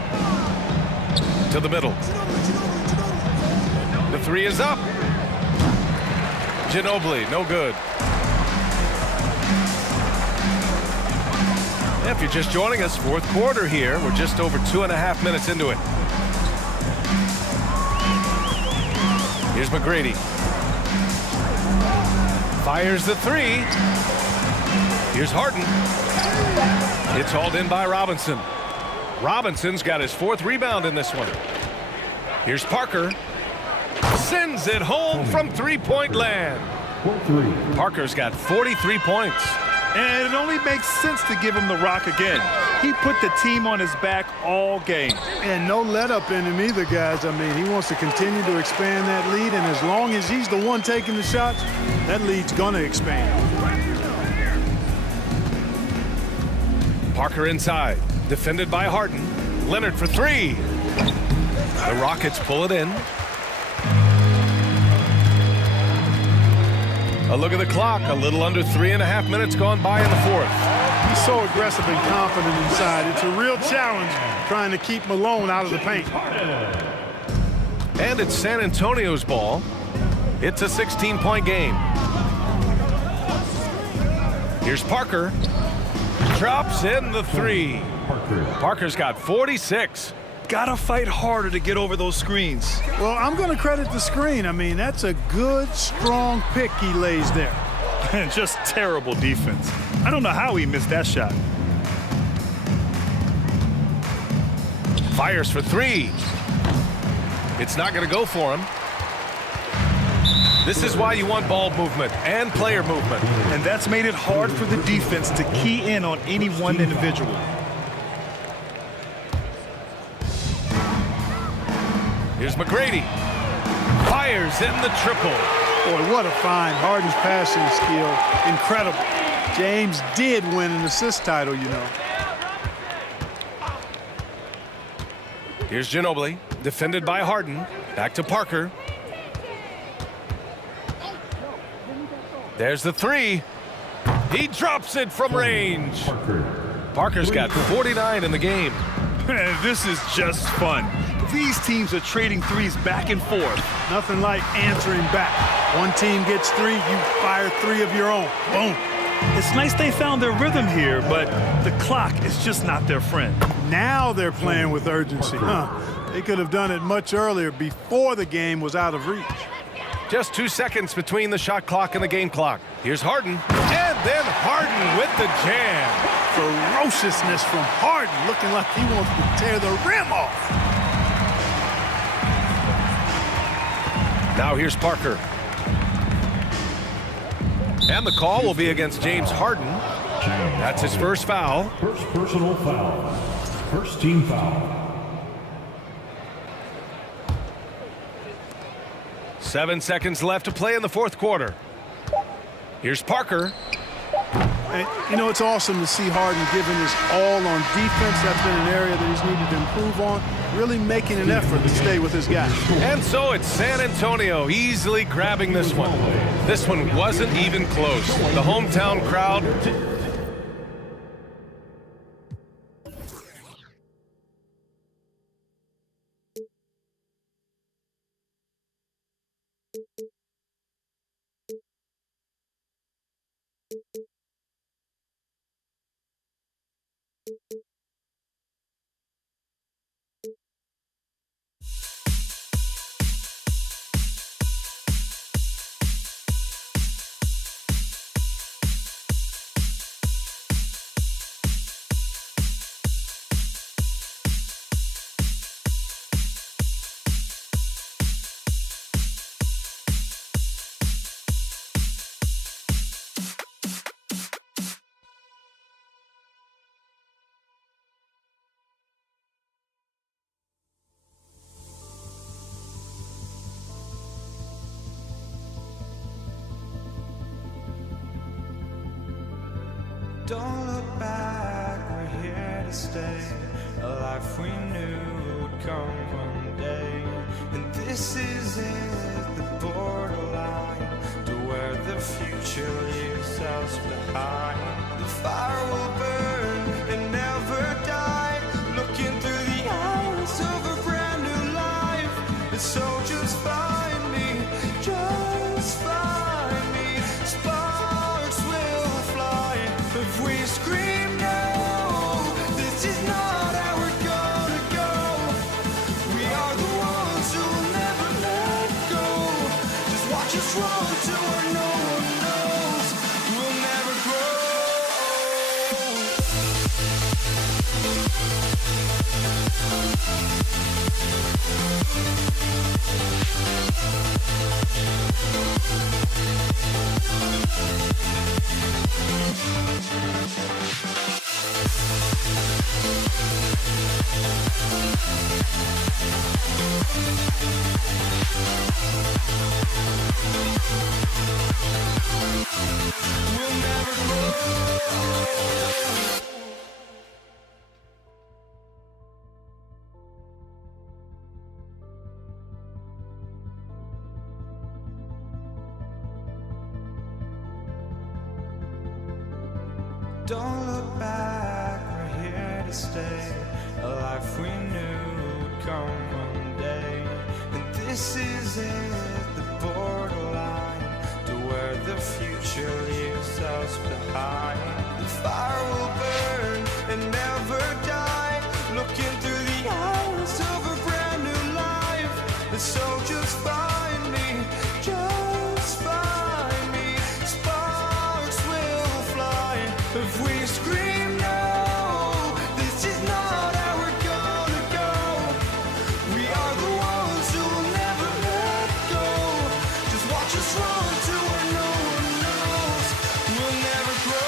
To the middle. The 3 is up. Ginobili, no good. If you're just joining us, fourth quarter here. We're just over 2.5 minutes into it. Here's McGrady. Fires the 3. Here's Harden. It's hauled in by Robinson. Robinson's got his 4th rebound in this one. Here's Parker. Sends it home from three-point land. Parker's got 43 points. And it only makes sense to give him the rock again. He put the team on his back all game. And no let-up in him either, guys. I mean, he wants to continue to expand that lead, and as long as he's the one taking the shots, that lead's going to expand. Parker inside. Defended by Harden. Leonard for 3. The Rockets pull it in. A look at the clock. A little under 3.5 minutes gone by in the 4th. He's so aggressive and confident inside. It's a real challenge trying to keep Malone out of the paint. And it's San Antonio's ball. It's a 16-point game. Here's Parker. Drops in the 3. Parker's got 46. Gotta fight harder to get over those screens. Well, I'm going to credit the screen. I mean, that's a good, strong pick he lays there. And just terrible defense. I don't know how he missed that shot. Fires for 3. It's not going to go for him. This is why you want ball movement and player movement. And that's made it hard for the defense to key in on any one individual. Here's McGrady. Fires in the triple. Boy, what a find. Harden's passing skill. Incredible. James did win an assist title, you know. Here's Ginobili. Defended by Harden. Back to Parker. There's the 3. He drops it from range. Parker's got 49 in the game. This is just fun. These teams are trading threes back and forth. Nothing like answering back. One team gets 3, you fire 3 of your own. Boom. It's nice they found their rhythm here, but the clock is just not their friend. Now they're playing with urgency. They could have done it much earlier before the game was out of reach. Just 2 seconds between the shot clock and the game clock. Here's Harden. And then Harden with the jam. Ferociousness from Harden, looking like he wants to tear the rim off. Now here's Parker. And the call will be against James Harden. That's his first foul. First personal foul. First team foul. 7 seconds left to play in the 4th quarter. Here's Parker. And, you know, it's awesome to see Harden giving his all on defense. That's been an area that he's needed to improve on. Really making an effort to stay with his guys. And so it's San Antonio easily grabbing this one. This one wasn't even close. The hometown crowd Don't look back, we're here to stay. A life we knew would come one day. And this is it, the borderline to where the future leaves us behind. The fire will burn and never die, looking through the eyes of a brand new life. And so just find me, just find me. Sparks will fly if we scream no. This is not how we're gonna go. We are the ones who will never let go. Just watch us run to where no one knows. We'll never grow. We'll never grow. Don't look back, we're here to stay. A life we knew would come one day. And this is it, the borderline to where the future leaves us behind. The fire will burn and never die, looking through the eyes of a brand new life. And so just find me, just find me. Sparks will fly if we scream no. This is not how we're gonna go. We are the ones who will never let go. Just watch us run to where no one knows. We'll never grow.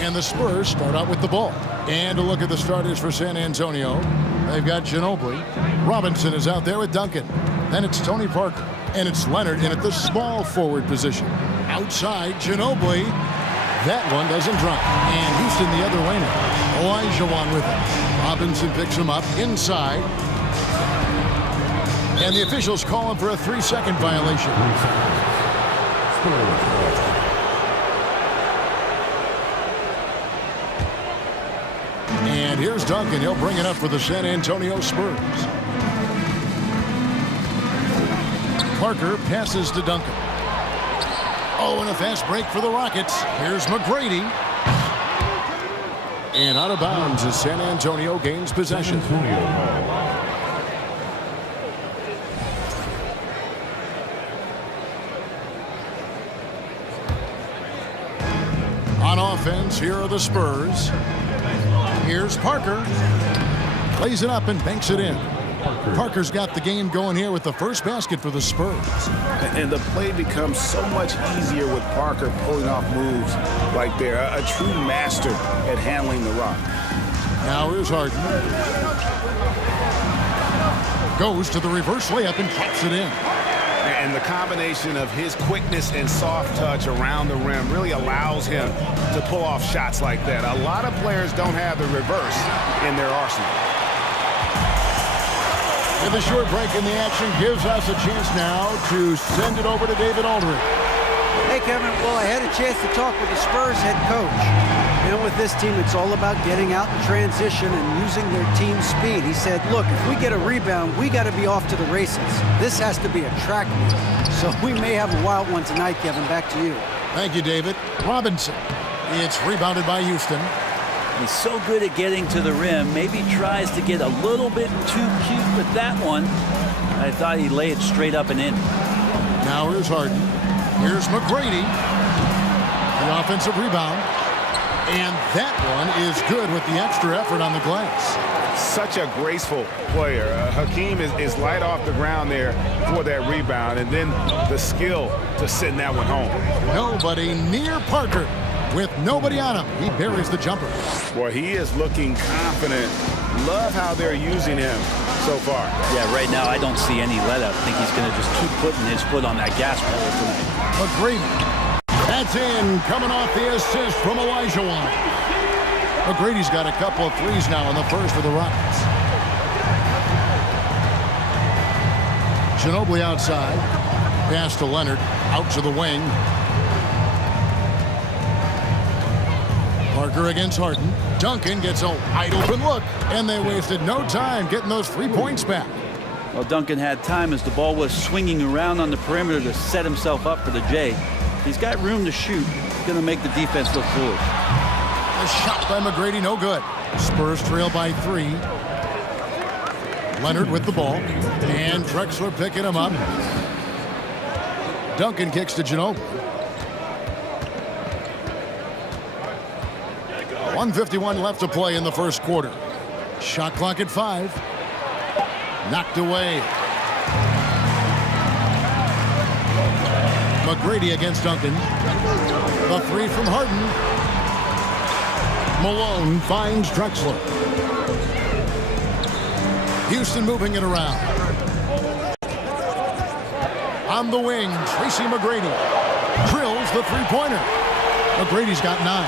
And the Spurs start out with the ball. And a look at the starters for San Antonio. They've got Ginobili. Robinson is out there with Duncan. Then it's Tony Parker. And it's Leonard in at the small forward position. Outside, Ginobili. That one doesn't drop. And Houston the other way now. Olajuwon with him. Robinson picks him up inside. And the officials call him for a 3-second violation. And here's Duncan. He'll bring it up for the San Antonio Spurs. Parker passes to Duncan. Oh, and a fast break for the Rockets. Here's McGrady. And out of bounds as San Antonio gains possession. On offense, here are the Spurs. Here's Parker. Plays it up and banks it in. Parker's got the game going here with the first basket for the Spurs. And the play becomes so much easier with Parker pulling off moves like they're a true master at handling the rock. Now here's Harden. Goes to the reverse layup and drops it in. And the combination of his quickness and soft touch around the rim really allows him to pull off shots like that. A lot of players don't have the reverse in their arsenal. And the short break in the action gives us a chance now to send it over to David Aldridge. Hey, Kevin. Well, I had a chance to talk with the Spurs head coach. And with this team, it's all about getting out in transition and using their team speed. He said, look, if we get a rebound, we got to be off to the races. This has to be a track meet. So we may have a wild one tonight, Kevin. Back to you. Thank you, David. Robinson. It's rebounded by Houston. He's so good at getting to the rim. Maybe tries to get a little bit too cute with that one. I thought he laid it straight up and in. Now here's Harden. Here's McGrady. The offensive rebound. And that one is good with the extra effort on the glass. Such a graceful player. Hakeem is light off the ground there for that rebound. And then the skill to send that one home. Nobody near Parker. With nobody on him, he buries the jumper. Boy, he is looking confident. Love how they're using him so far. Yeah, right now I don't see any let up. I think he's going to just keep putting his foot on that gas pedal tonight. McGrady. That's in, coming off the assist from Olajuwon. McGrady's got a couple of threes now in the first for the Rockets. Ginobili outside. Pass to Leonard. Out to the wing. Parker against Harden. Duncan gets a wide open look, and they wasted no time getting those 3 points back. Well, Duncan had time as the ball was swinging around on the perimeter to set himself up for the J. He's got room to shoot. He's going to make the defense look foolish. A shot by McGrady, no good. Spurs trail by 3. Leonard with the ball, and Drexler picking him up. Duncan kicks to Ginobili. 1:51 left to play in the first quarter. Shot clock at 5. Knocked away. McGrady against Duncan. The 3 from Harden. Malone finds Drexler. Houston moving it around. On the wing, Tracy McGrady drills the 3-pointer. McGrady's got 9.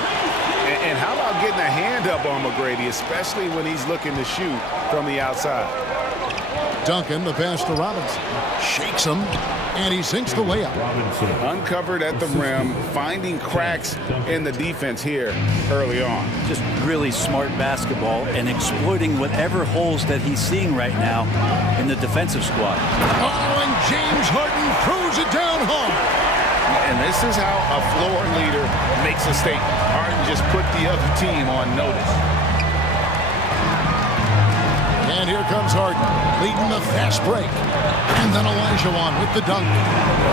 And how about getting a hand up on McGrady, especially when he's looking to shoot from the outside? Duncan, the pass to Robinson. Shakes him, and he sinks the layup. Uncovered at the rim, finding cracks in the defense here early on. Just really smart basketball and exploiting whatever holes that he's seeing right now in the defensive squad. Oh, and James Harden throws it down hard. And this is how a floor leader makes a statement. Harden just put the other team on notice. And here comes Harden, leading the fast break. And then Olajuwon with the dunk.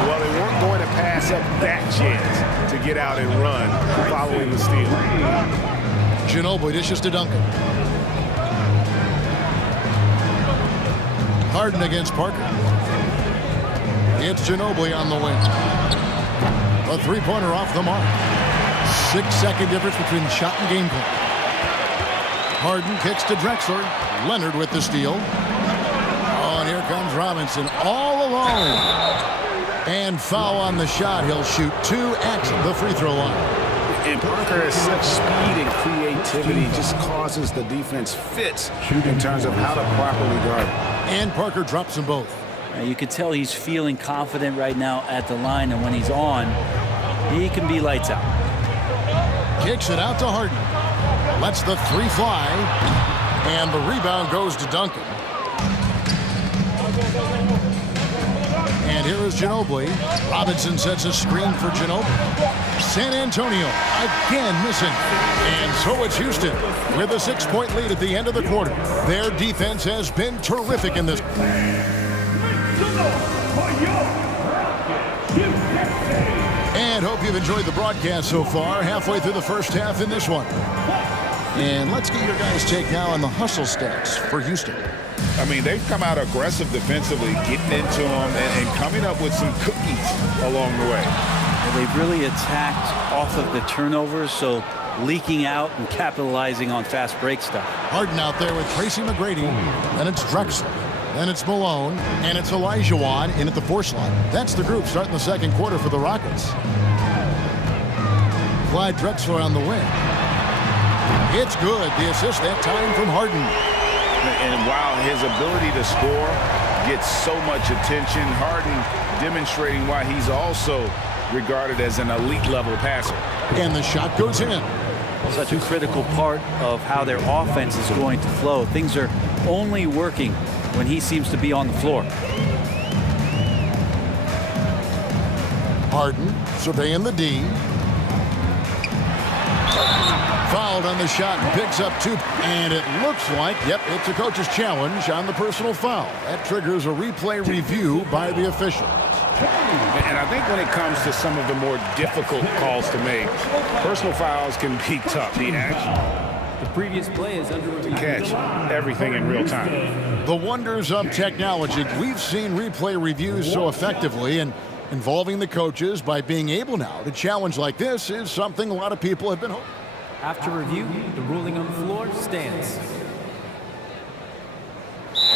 Well, they weren't going to pass up that chance to get out and run following the steal. Ginobili dishes to Duncan. Harden against Parker. It's Ginobili on the wing. A 3-pointer off the mark. 6-second difference between the shot and game clock. Harden kicks to Drexler. Leonard with the steal. Oh, and here comes Robinson all alone. And foul on the shot. He'll shoot 2 at the free throw line. And Parker has such speed and creativity, just causes the defense fits in terms of how to properly guard. And Parker drops them both. You can tell he's feeling confident right now at the line, and when he's on, he can be lights out. Kicks it out to Harden. Lets the 3 fly. And the rebound goes to Duncan. And here is Ginobili. Robinson sets a screen for Ginobili. San Antonio again missing. And so it's Houston with a 6-point lead at the end of the quarter. Their defense has been terrific in this. And hope you've enjoyed the broadcast so far. Halfway through the first half in this one. And let's get your guys' take now on the hustle stats for Houston. I mean, they've come out aggressive defensively, getting into them and coming up with some cookies along the way. And they've really attacked off of the turnovers, so leaking out and capitalizing on fast break stuff. Harden out there with Tracy McGrady, and it's Drexler, and it's Malone, and it's Olajuwon in at the 4 slot. That's the group starting the second quarter for the Rockets. Clyde Drexler on the wing. It's good. The assist that time from Harden. And while his ability to score gets so much attention, Harden demonstrating why he's also regarded as an elite level passer. And the shot goes in. Such a critical part of how their offense is going to flow. Things are only working when he seems to be on the floor. Harden surveying the D. Fouled on the shot and picks up 2. And it looks like, yep, it's a coach's challenge on the personal foul. That triggers a replay review by the officials. And I think when it comes to some of the more difficult calls to make, personal fouls can be tough. The action. The previous play is under review. To catch everything in real time. The wonders of technology. We've seen replay reviews so effectively, and involving the coaches by being able now to challenge like this is something a lot of people have been hoping. After review, the ruling on the floor stands.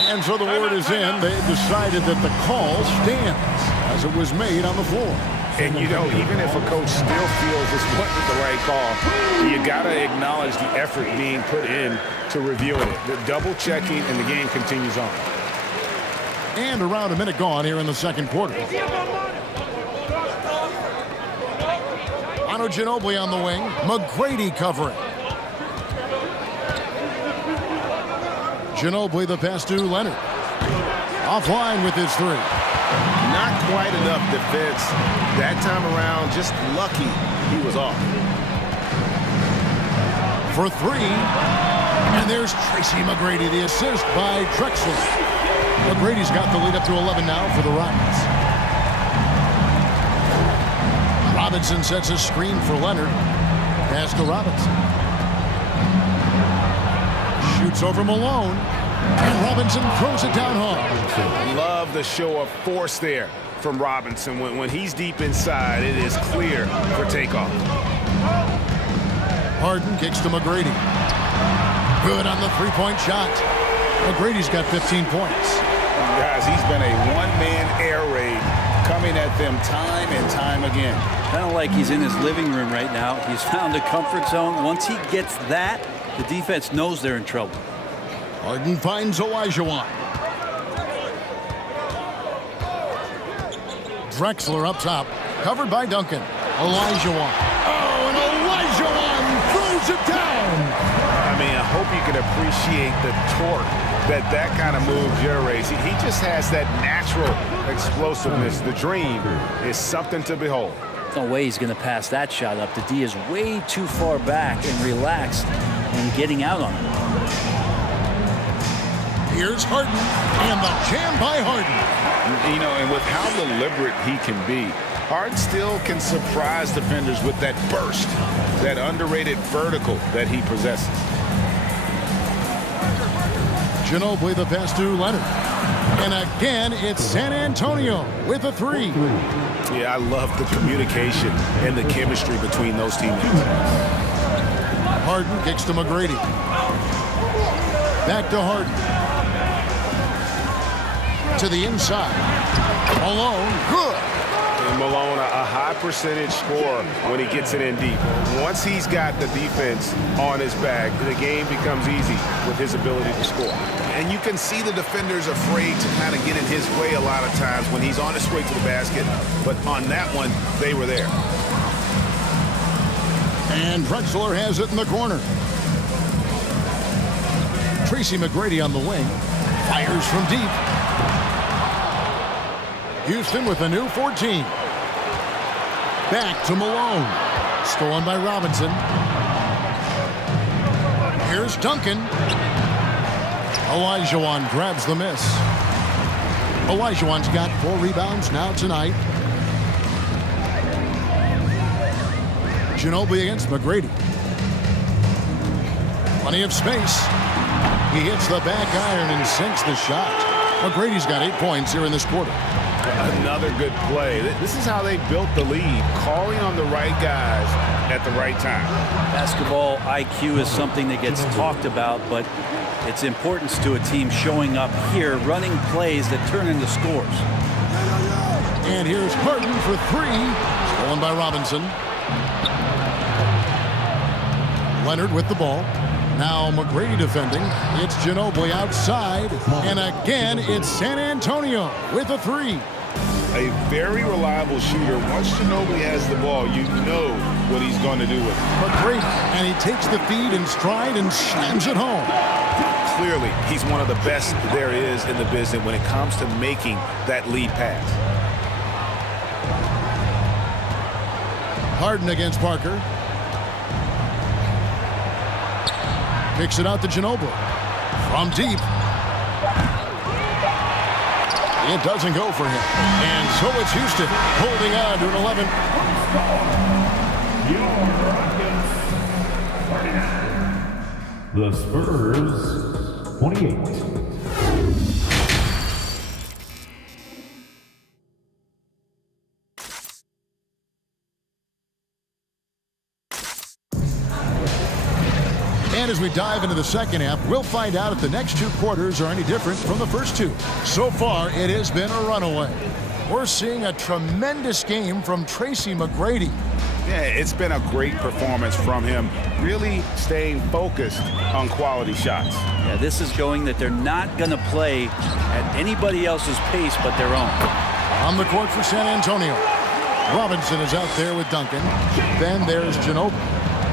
And so the word is in. They decided that the call stands as it was made on the floor. And, you know, even if a coach still feels this wasn't the right call, you got to acknowledge the effort being put in to reviewing it. The double checking, and the game continues on. And around a minute gone here in the second quarter. Manu Ginobili on the wing. McGrady covering. Ginobili the pass to Leonard. Offline with his 3. Not quite enough defense. That time around, just lucky he was off. For 3. And there's Tracy McGrady, the assist by Drexler. McGrady's got the lead up to 11 now for the Rockets. Robinson sets a screen for Leonard. Pass to Robinson. Shoots over Malone. And Robinson throws it down hard. Love the show of force there from Robinson. When he's deep inside, it is clear for takeoff. Harden kicks to McGrady. Good on the 3-point shot. McGrady's got 15 points. Guys, he's been a one-man air raid coming at them time and time again. Kind of like he's in his living room right now. He's found a comfort zone. Once he gets that, the defense knows they're in trouble. Harden finds Olajuwon. Drexler up top, covered by Duncan. Olajuwon. Oh, and Olajuwon throws it down. I mean, I hope you can appreciate the torque that kind of move generates. He just has that natural explosiveness. The dream is something to behold. No way he's going to pass that shot up. The D is way too far back and relaxed and getting out on it. Here's Harden, and the jam by Harden. You know, and with how deliberate he can be, Harden still can surprise defenders with that burst, that underrated vertical that he possesses. Ginobili the pass to Leonard. And again, it's San Antonio with a 3. Yeah, I love the communication and the chemistry between those teammates. Harden kicks to McGrady. Back to Harden. To the inside. Malone, good. And Malone, a high percentage scorer when he gets it in deep. Once he's got the defense on his back, the game becomes easy with his ability to score. And you can see the defenders afraid to kind of get in his way a lot of times when he's on his way to the basket. But on that one, they were there. And Drexler has it in the corner. Tracy McGrady on the wing. Fires from deep. Houston with a new 14. Back to Malone. Stolen by Robinson. Here's Duncan. Olajuwon grabs the miss. Olajuwon's got 4 rebounds now tonight. Ginobili against McGrady. Plenty of space. He hits the back iron and sinks the shot. McGrady's got 8 points here in this quarter. Another good play. This is how they built the lead, calling on the right guys at the right time. Basketball IQ is something that gets talked about, but its importance to a team showing up here, running plays that turn into scores. And here's Harden for 3. Stolen by Robinson. Leonard with the ball. Now McGrady defending. It's Ginobili outside. And again, it's San Antonio with a 3. A very reliable shooter. Once Ginobili has the ball, you know what he's going to do with it. McGrady, and he takes the feed in stride and slams it home. Clearly, he's one of the best there is in the business when it comes to making that lead pass. Harden against Parker. Kicks it out to Ginobili. From deep. It doesn't go for him. And so it's Houston holding on to an 11. The Spurs, 28. And as we dive into the second half, we'll find out if the next 2 quarters are any different from the first 2. So far, it has been a runaway. We're seeing a tremendous game from Tracy McGrady. Yeah, it's been a great performance from him, really staying focused on quality shots. Yeah, this is showing that they're not going to play at anybody else's pace but their own. On the court for San Antonio. Robinson is out there with Duncan. Then there's Ginobili.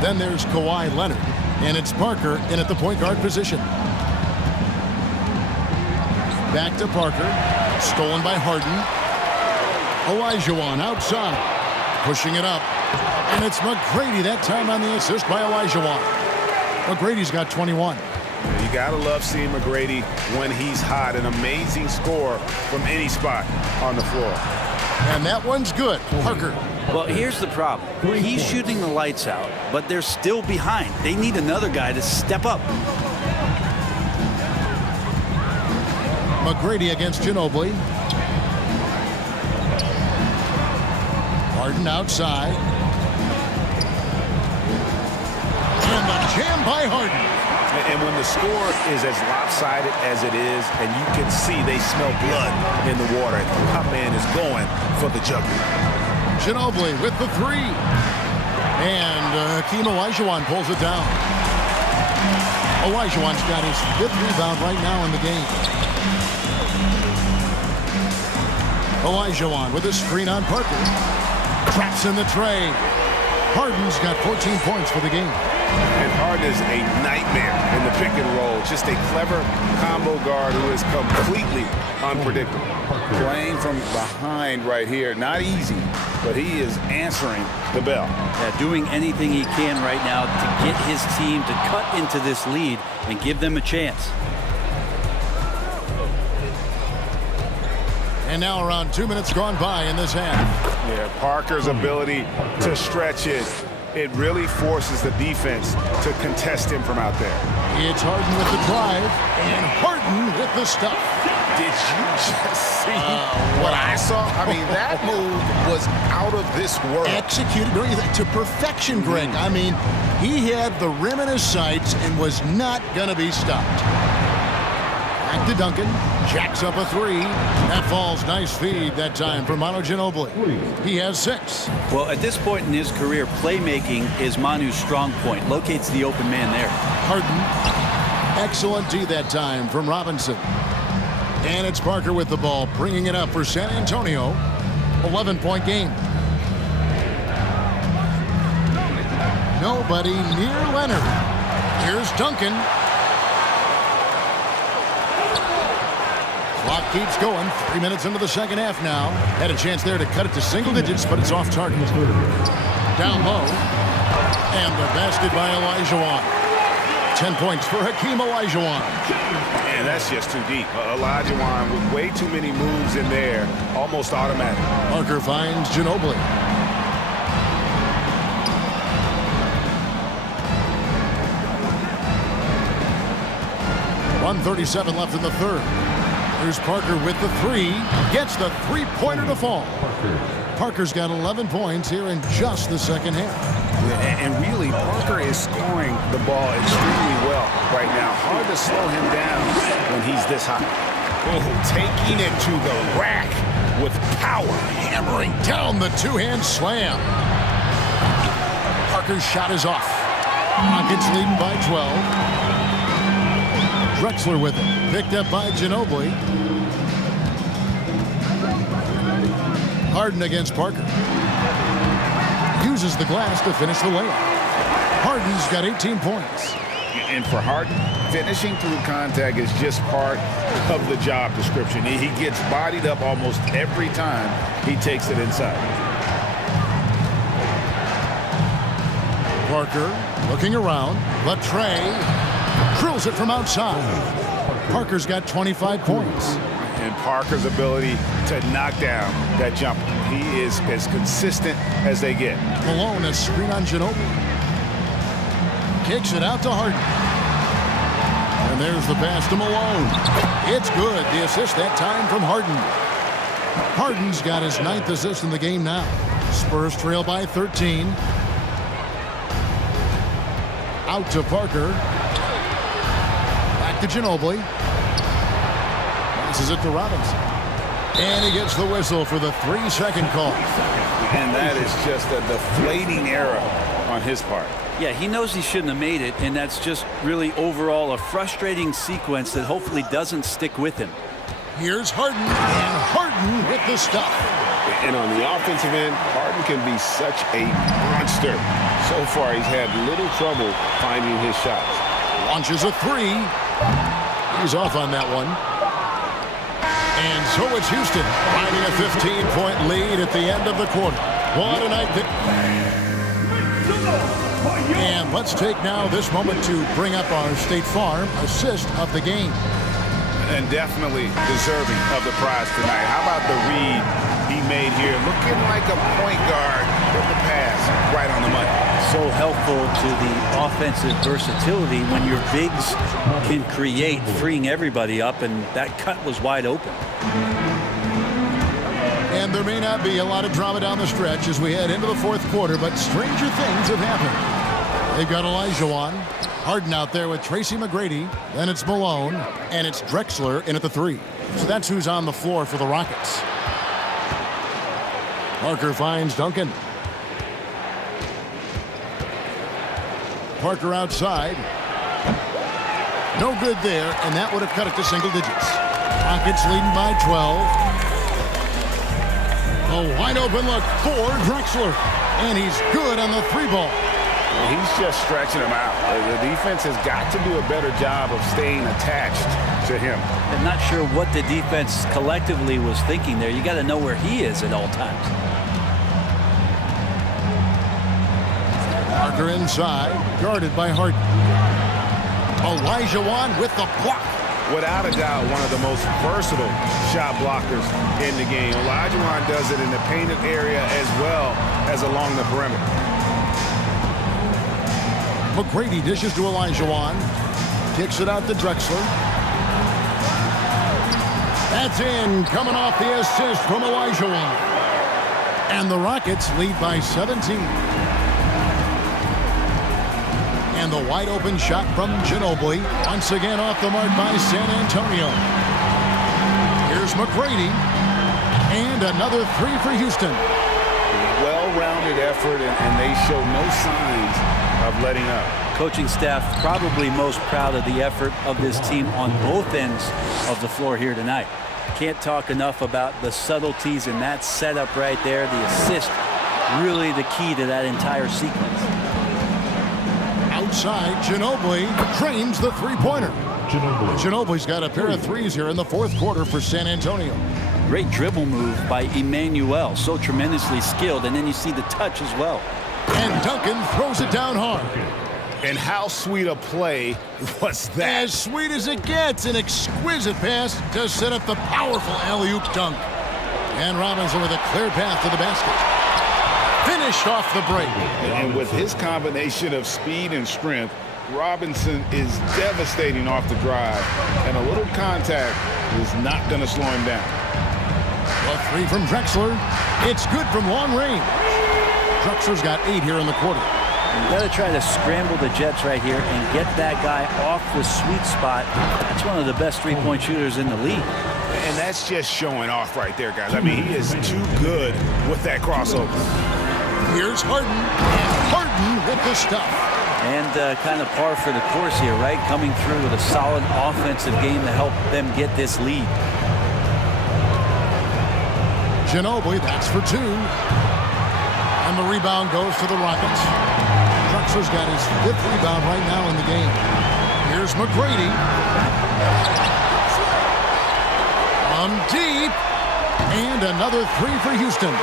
Then there's Kawhi Leonard. And it's Parker in at the point guard position. Back to Parker. Stolen by Harden. Olajuwon outside. Pushing it up. And it's McGrady that time on the assist by Olajuwon. McGrady's got 21. You got to love seeing McGrady when he's hot. An amazing score from any spot on the floor. And that one's good. Parker. Well, here's the problem. He's shooting the lights out, but they're still behind. They need another guy to step up. McGrady against Ginobili. Harden outside. And the jam by Harden. And when the score is as lopsided as it is, and you can see they smell blood in the water, my man is going for the jugular. Ginobili with the 3. And Hakeem Olajuwon pulls it down. Olajuwon's got his 5th rebound right now in the game. Olajuwon with a screen on Parker. Traps in the tray. Harden's got 14 points for the game. And Harden is a nightmare in the pick and roll. Just a clever combo guard who is completely unpredictable. Playing from behind right here. Not easy, but he is answering the bell. Yeah, doing anything he can right now to get his team to cut into this lead and give them a chance. And now around 2 minutes gone by in this half. Yeah, Parker's ability to stretch it really forces the defense to contest him from out there. It's Harden with the drive, and Harden with the stuff. Did you just see what I saw? I mean, that move was out of this world. Executed, don't you think, to perfection, Greg. I mean, he had the rim in his sights and was not going to be stopped. Back to Duncan. Jacks up a three. That falls. Nice feed that time for Manu Ginobili. He has 6. Well, at this point in his career, playmaking is Manu's strong point. Locates the open man there. Harden. Excellent D that time from Robinson. And it's Parker with the ball, bringing it up for San Antonio. 11-point game. Nobody near Leonard. Here's Duncan. Clock keeps going. 3 minutes into the second half now. Had a chance there to cut it to single digits, but it's off target. Down low. And the basket by Olajuwon. 10 points for Hakeem Olajuwon. Man, that's just too deep. Olajuwon with way too many moves in there. Almost automatic. Parker finds Ginobili. .137 left in the third. Here's Parker with the three. Gets the three-pointer to fall. Parker's got 11 points here in just the second half. And really, Parker is scoring the ball extremely well right now. Hard to slow him down when he's this high. Oh, taking it to the rack with power. Hammering down the two-hand slam. Parker's shot is off. Rockets leading by 12. Drexler with it. Picked up by Ginobili. Harden against Parker. Uses the glass to finish the layup. Harden's got 18 points. And for Harden, finishing through contact is just part of the job description. He gets bodied up almost every time he takes it inside. Parker looking around. Latrey drills it from outside. Parker's got 25 points. And Parker's ability to knock down that jumper. He is as consistent as they get. Malone, a screen on Ginobili. Kicks it out to Harden. And there's the pass to Malone. It's good. The assist that time from Harden. Harden's got his 9th assist in the game now. Spurs trail by 13. Out to Parker. Back to Ginobili. Passes it to Robinson. And he gets the whistle for the 3-second call. And that is just a deflating error on his part. Yeah, he knows he shouldn't have made it, and that's just really overall a frustrating sequence that hopefully doesn't stick with him. Here's Harden, and Harden with the stop. And on the offensive end, Harden can be such a monster. So far, he's had little trouble finding his shots. Launches a three. He's off on that one. And so it's Houston finding a 15-point lead at the end of the quarter. What a night. And let's take now this moment to bring up our State Farm assist of the game. And definitely deserving of the prize tonight. How about the read he made here? Looking like a point guard with the pass right on the money. So helpful to the offensive versatility when your bigs can create, freeing everybody up, and that cut was wide open. And there may not be a lot of drama down the stretch as we head into the fourth quarter, but stranger things have happened. They've got Olajuwon. Harden out there with Tracy McGrady. Then it's Malone. And it's Drexler in at the 3. So that's who's on the floor for the Rockets. Parker finds Duncan. Parker outside. No good there, and that would have cut it to single digits. Rockets leading by 12. A wide open look for Drexler. And he's good on the 3-ball. He's just stretching him out. The defense has got to do a better job of staying attached to him. I'm not sure what the defense collectively was thinking there. You got to know where he is at all times. Parker inside, guarded by Harden. Olajuwon with the block. Without a doubt, one of the most versatile shot blockers in the game. Olajuwon does it in the painted area as well as along the perimeter. McGrady dishes to Olajuwon. Kicks it out to Drexler. That's in, coming off the assist from Olajuwon. And the Rockets lead by 17. And the wide open shot from Ginobili. Once again off the mark by San Antonio. Here's McGrady. And another three for Houston. Well-rounded effort, and they show no signs of letting up. Coaching staff probably most proud of the effort of this team on both ends of the floor here tonight. Can't talk enough about the subtleties in that setup right there. The assist, really the key to that entire sequence. Outside, Ginobili trains the three-pointer. Ginobili's got a pair of threes here in the fourth quarter for San Antonio. Great dribble move by Emmanuel, so tremendously skilled, and then you see the touch as well. And Duncan throws it down hard. And how sweet a play was that? As sweet as it gets, an exquisite pass to set up the powerful alley-oop dunk. And Robinson with a clear path to the basket. Finished off the break. And with his combination of speed and strength, Robinson is devastating off the drive. And a little contact is not going to slow him down. A three from Drexler. It's good from long range. Drexler's got 8 here in the quarter. You got to try to scramble the Jets right here and get that guy off the sweet spot. That's one of the best three-point shooters in the league. And that's just showing off right there, guys. I mean, he is too good with that crossover. Here's Harden. Harden with the stuff. And kind of par for the course here, right? Coming through with a solid offensive game to help them get this lead. Ginobili, that's for 2. And the rebound goes to the Rockets. Drexler's got his 5th rebound right now in the game. Here's McGrady. From deep. And another 3 for Houston.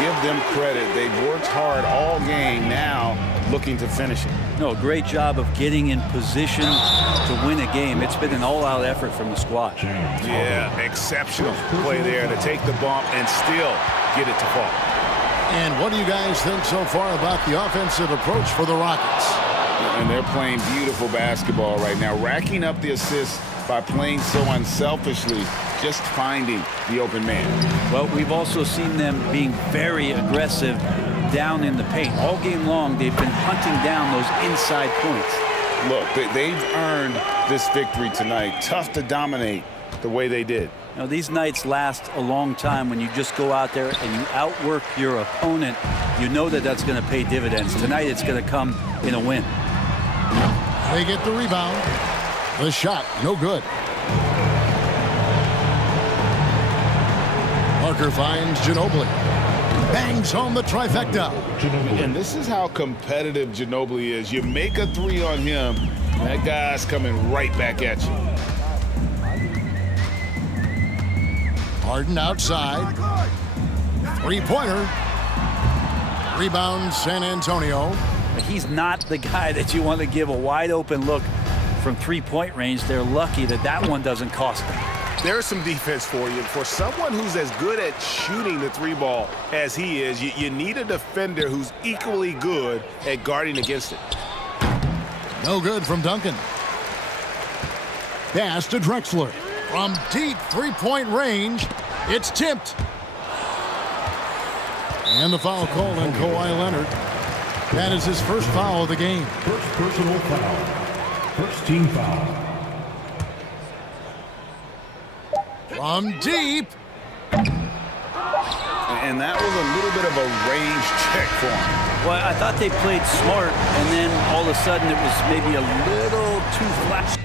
Give them credit. They've worked hard all game, now looking to finish it. No, great job of getting in position to win a game. It's been an all-out effort from the squad. Yeah, exceptional play there to take the bump and still get it to fall. And what do you guys think so far about the offensive approach for the Rockets? And they're playing beautiful basketball right now, racking up the assists by playing so unselfishly, just finding the open man. Well, we've also seen them being very aggressive down in the paint. All game long, they've been hunting down those inside points. Look, they've earned this victory tonight. Tough to dominate the way they did. Now, these nights last a long time when you just go out there and you outwork your opponent. You know that that's going to pay dividends. Tonight, it's going to come in a win. They get the rebound. The shot, no good. Parker finds Ginobili. Bangs home the trifecta. And this is how competitive Ginobili is. You make a 3 on him, that guy's coming right back at you. Harden outside. Three-pointer. Rebound San Antonio. He's not the guy that you want to give a wide-open look from three-point range. They're lucky that that one doesn't cost them. There's some defense for you. For someone who's as good at shooting the 3-ball as he is, you need a defender who's equally good at guarding against it. No good from Duncan. Pass to Drexler. From deep three-point range, it's tipped. And the foul called on Kawhi Leonard. That is his first foul of the game. First personal foul. First team foul. From deep. And that was a little bit of a range check for him. Well, I thought they played smart, and then all of a sudden it was maybe a little too flat.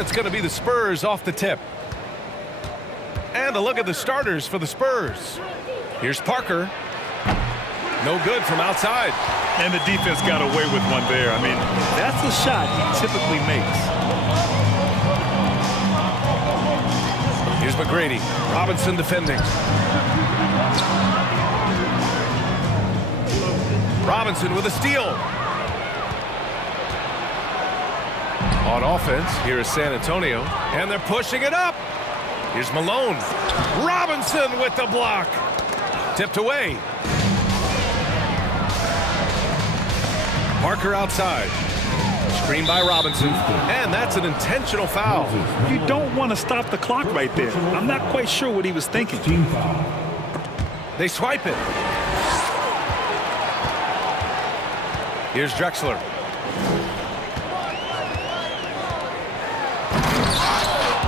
And it's going to be the Spurs off the tip. And a look at the starters for the Spurs. Here's Parker. No good from outside. And the defense got away with one there. I mean, that's the shot he typically makes. Here's McGrady. Robinson defending. Robinson with a steal. On offense, here is San Antonio. And they're pushing it up. Here's Malone. Robinson with the block. Tipped away. Parker outside. Screen by Robinson. And that's an intentional foul. You don't want to stop the clock right there. I'm not quite sure what he was thinking. They swipe it. Here's Drexler.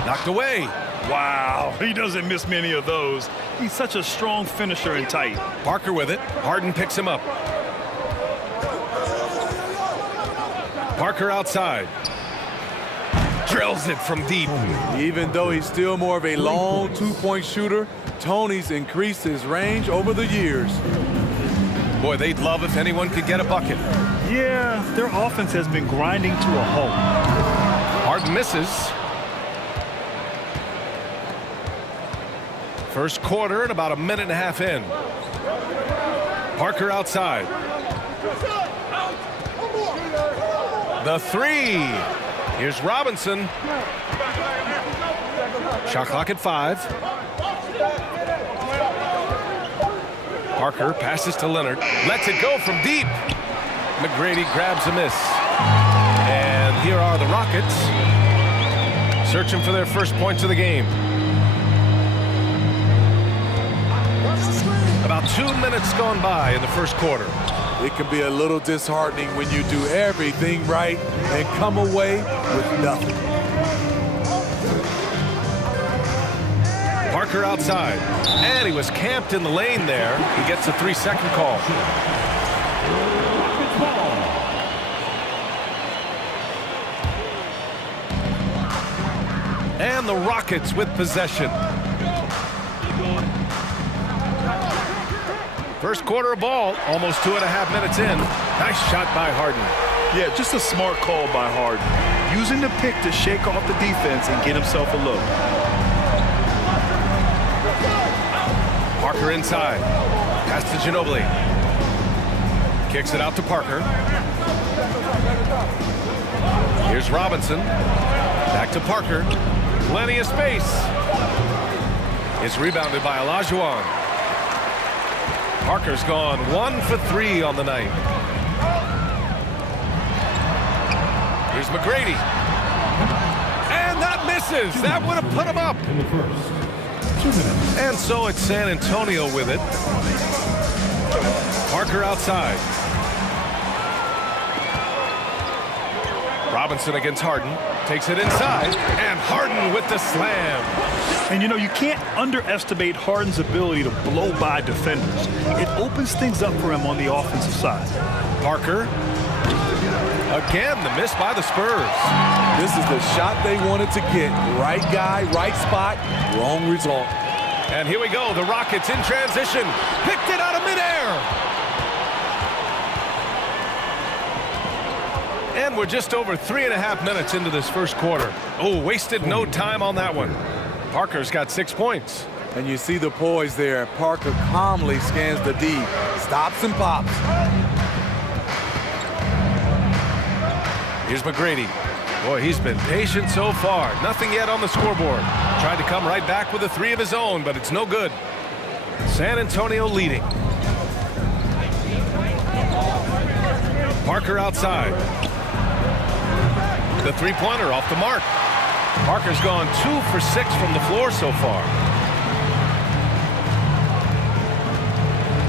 Knocked away. Wow, he doesn't miss many of those. He's such a strong finisher and tight. Parker with it. Harden picks him up. Parker outside. Drills it from deep. Even though he's still more of a long two-point shooter, Tony's increased his range over the years. Boy, they'd love if anyone could get a bucket. Yeah, their offense has been grinding to a halt. Harden misses. First quarter and about a minute and a half in. Parker outside. The three. Here's Robinson. Shot clock at 5. Parker passes to Leonard. Lets it go from deep. McGrady grabs a miss. And here are the Rockets searching for their first points of the game. About 2 minutes gone by in the first quarter. It can be a little disheartening when you do everything right and come away with nothing. Parker outside. And he was camped in the lane there. He gets a 3-second call. And the Rockets with possession. First quarter of ball, almost 2.5 minutes in. Nice shot by Harden. Yeah, just a smart call by Harden. Using the pick to shake off the defense and get himself a look. Parker inside. Pass to Ginobili. Kicks it out to Parker. Here's Robinson. Back to Parker. Plenty of space. It's rebounded by Olajuwon. Parker's gone 1 for 3 on the night. Here's McGrady. And that misses. That would have put him up. And so it's San Antonio with it. Parker outside. Robinson against Harden. Takes it inside. And Harden with the slam. And you know, you can't underestimate Harden's ability to blow by defenders. It opens things up for him on the offensive side. Parker. Again, the miss by the Spurs. This is the shot they wanted to get. Right guy, right spot, wrong result. And here we go. The Rockets in transition. Picked it out of midair. And we're just over 3.5 minutes into this first quarter. Oh, wasted no time on that one. Parker's got 6 points. And you see the poise there. Parker calmly scans the D. Stops and pops. Here's McGrady. Boy, he's been patient so far. Nothing yet on the scoreboard. Tried to come right back with a 3 of his own, but it's no good. San Antonio leading. Parker outside. The three-pointer off the mark. Parker's gone 2 for 6 from the floor so far.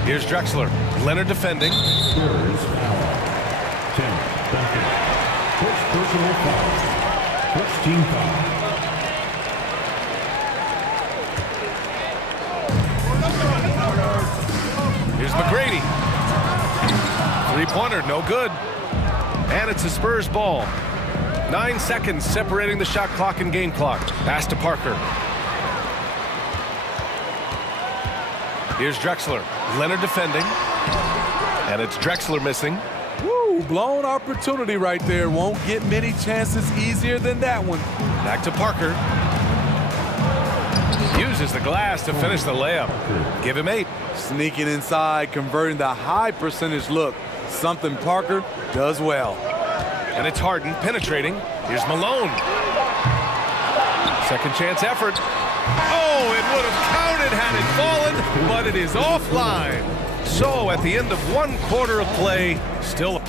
Here's Drexler. Leonard defending. Spurs foul. 10. First personal foul. First team foul. Here's McGrady. Three-pointer, no good. And it's the Spurs ball. 9 seconds separating the shot clock and game clock. Pass to Parker. Here's Drexler. Leonard defending. And it's Drexler missing. Woo, blown opportunity right there. Won't get many chances easier than that one. Back to Parker. Uses the glass to finish the layup. Give him 8. Sneaking inside, converting the high percentage look. Something Parker does well. And it's Harden penetrating. Here's Malone. Second chance effort. Oh, it would have counted had it fallen, but it is offline. So at the end of 1 quarter of play, still.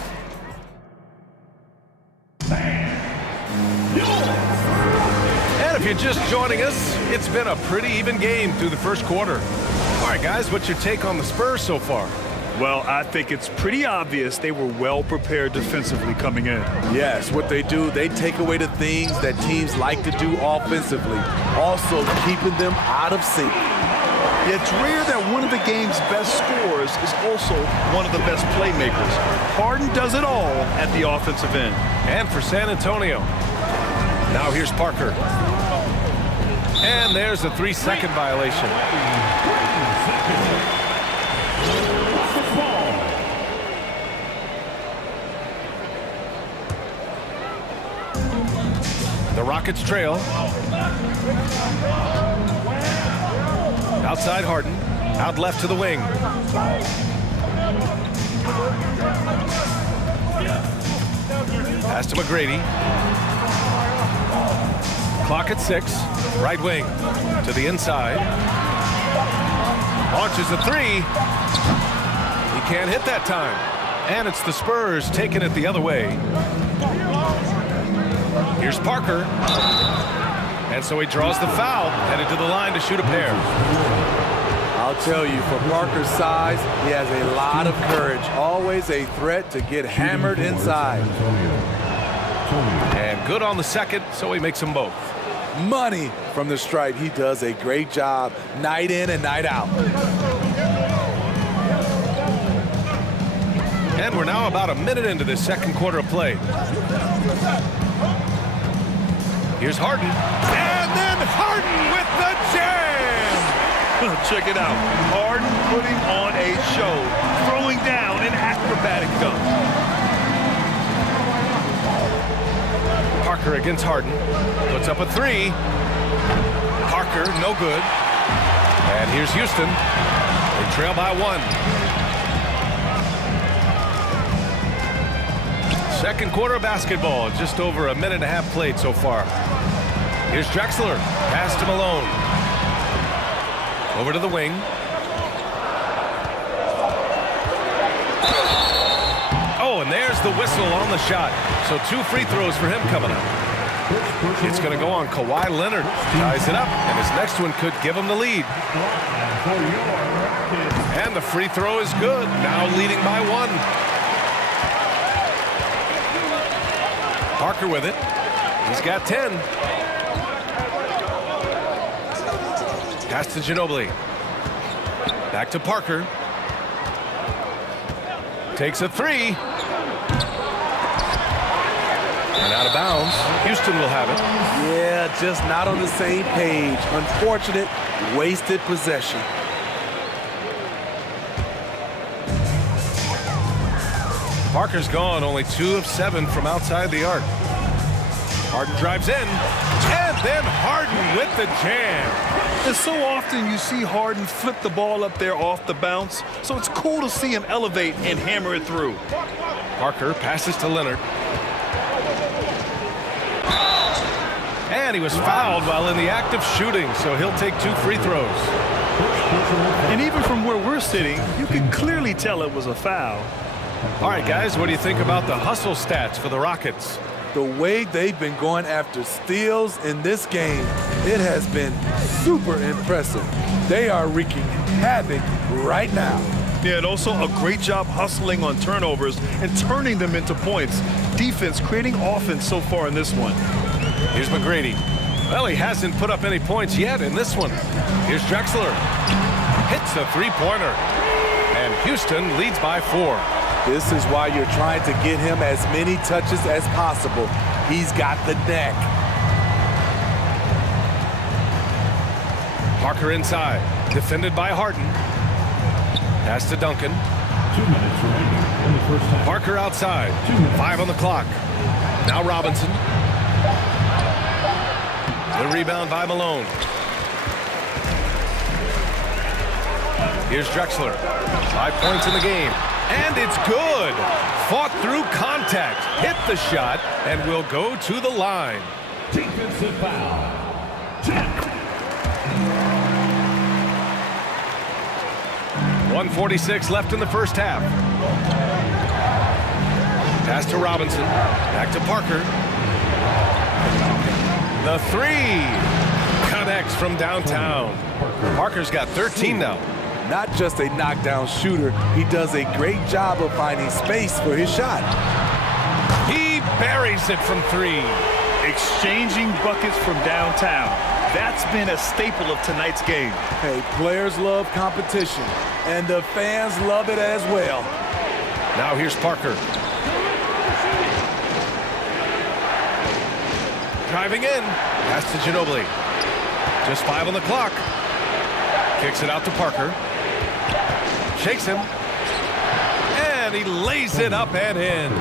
And if you're just joining us, it's been a pretty even game through the first quarter. All right, guys, what's your take on the Spurs so far? Well, I think it's pretty obvious they were well prepared defensively coming in. Yes, what they do, they take away the things that teams like to do offensively, also keeping them out of sync. It's rare that one of the game's best scorers is also one of the best playmakers. Harden does it all at the offensive end. And for San Antonio, now here's Parker. And there's a 3-second violation. The Rockets trail. Outside Harden. Out left to the wing. Pass to McGrady. Clock at 6. Right wing to the inside. Launches a 3. He can't hit that time. And it's the Spurs taking it the other way. Here's Parker. And so he draws the foul, headed to the line to shoot a pair. I'll tell you, for Parker's size, he has a lot of courage. Always a threat to get hammered inside. And good on the second, so he makes them both. Money from the stripe. He does a great job night in and night out. And we're now about a minute into this second quarter of play. Here's Harden. And then Harden with the jam! Check it out. Harden putting on a show. Throwing down an acrobatic dunk. Parker against Harden. Puts up a 3. Parker, no good. And here's Houston. They trail by 1. Second quarter of basketball. Just over a minute and a half played so far. Here's Drexler. Pass to Malone. Over to the wing. Oh, and there's the whistle on the shot. So 2 free throws for him coming up. It's going to go on Kawhi Leonard. Ties it up, and his next one could give him the lead. And the free throw is good. Now leading by 1. Parker with it. He's got 10. Pass to Ginobili. Back to Parker. Takes a 3. And out of bounds. Houston will have it. Yeah, just not on the same page. Unfortunate, wasted possession. Parker's gone, only 2 of 7 from outside the arc. Harden drives in, and then Harden with the jam. And so often you see Harden flip the ball up there off the bounce, so it's cool to see him elevate and hammer it through. Parker passes to Leonard. And he was fouled while in the act of shooting, so he'll take 2 free throws. And even from where we're sitting, you can clearly tell it was a foul. All right, guys, what do you think about the hustle stats for the Rockets? The way they've been going after steals in this game, it has been super impressive. They are wreaking havoc right now. Yeah, and also a great job hustling on turnovers and turning them into points. Defense creating offense so far in this one. Here's McGrady. Well, he hasn't put up any points yet in this one. Here's Drexler. Hits the 3-pointer. And Houston leads by 4. This is why you're trying to get him as many touches as possible. He's got the neck. Parker inside, defended by Harden. Pass to Duncan. 2 minutes remaining in the first half. Parker outside. 5 on the clock. Now Robinson. The rebound by Malone. Here's Drexler. 5 points in the game. And it's good. Fought through contact. Hit the shot and will go to the line. Defensive foul. 10. 1:46 left in the first half. Pass to Robinson. Back to Parker. The three connects from downtown. Parker's got 13 now. Not just a knockdown shooter, he does a great job of finding space for his shot. He buries it from 3. Exchanging buckets from downtown. That's been a staple of tonight's game. Hey, players love competition, and the fans love it as well. Now here's Parker. Driving in. Pass to Ginobili. Just 5 on the clock. Kicks it out to Parker. Shakes him. And he lays it up and in.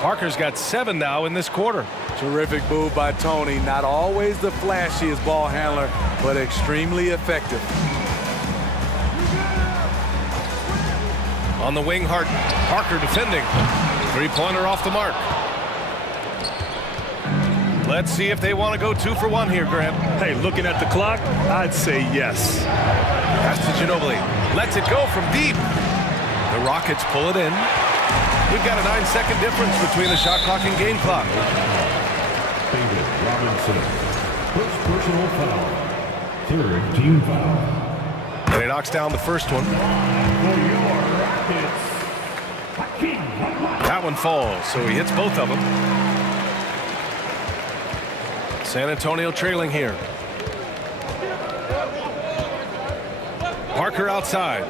Parker's got 7 now in this quarter. Terrific move by Tony. Not always the flashiest ball handler, but extremely effective. On the wing, Harden. Parker defending. 3-pointer off the mark. Let's see if they want to go 2 for 1 here, Grant. Hey, looking at the clock, I'd say yes. Pass to Ginobili. Lets it go from deep. The Rockets pull it in. We've got a 9-second difference between the shot clock and game clock. David Robinson. First personal foul. Third team foul. And he knocks down the first one. That one falls, so he hits both of them. San Antonio trailing here. Parker outside.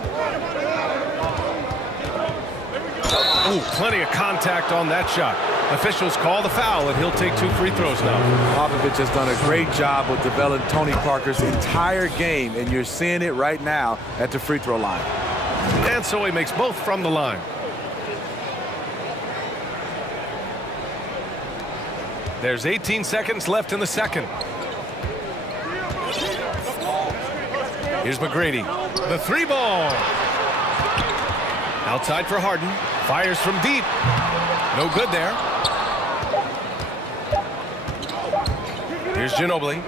Oh, plenty of contact on that shot. Officials call the foul, and he'll take 2 free throws now. Popovich has done a great job of developing Tony Parker's entire game, and you're seeing it right now at the free throw line. And so he makes both from the line. There's 18 seconds left in the second. Here's McGrady. The 3-ball. Outside for Harden. Fires from deep. No good there. Here's Ginobili.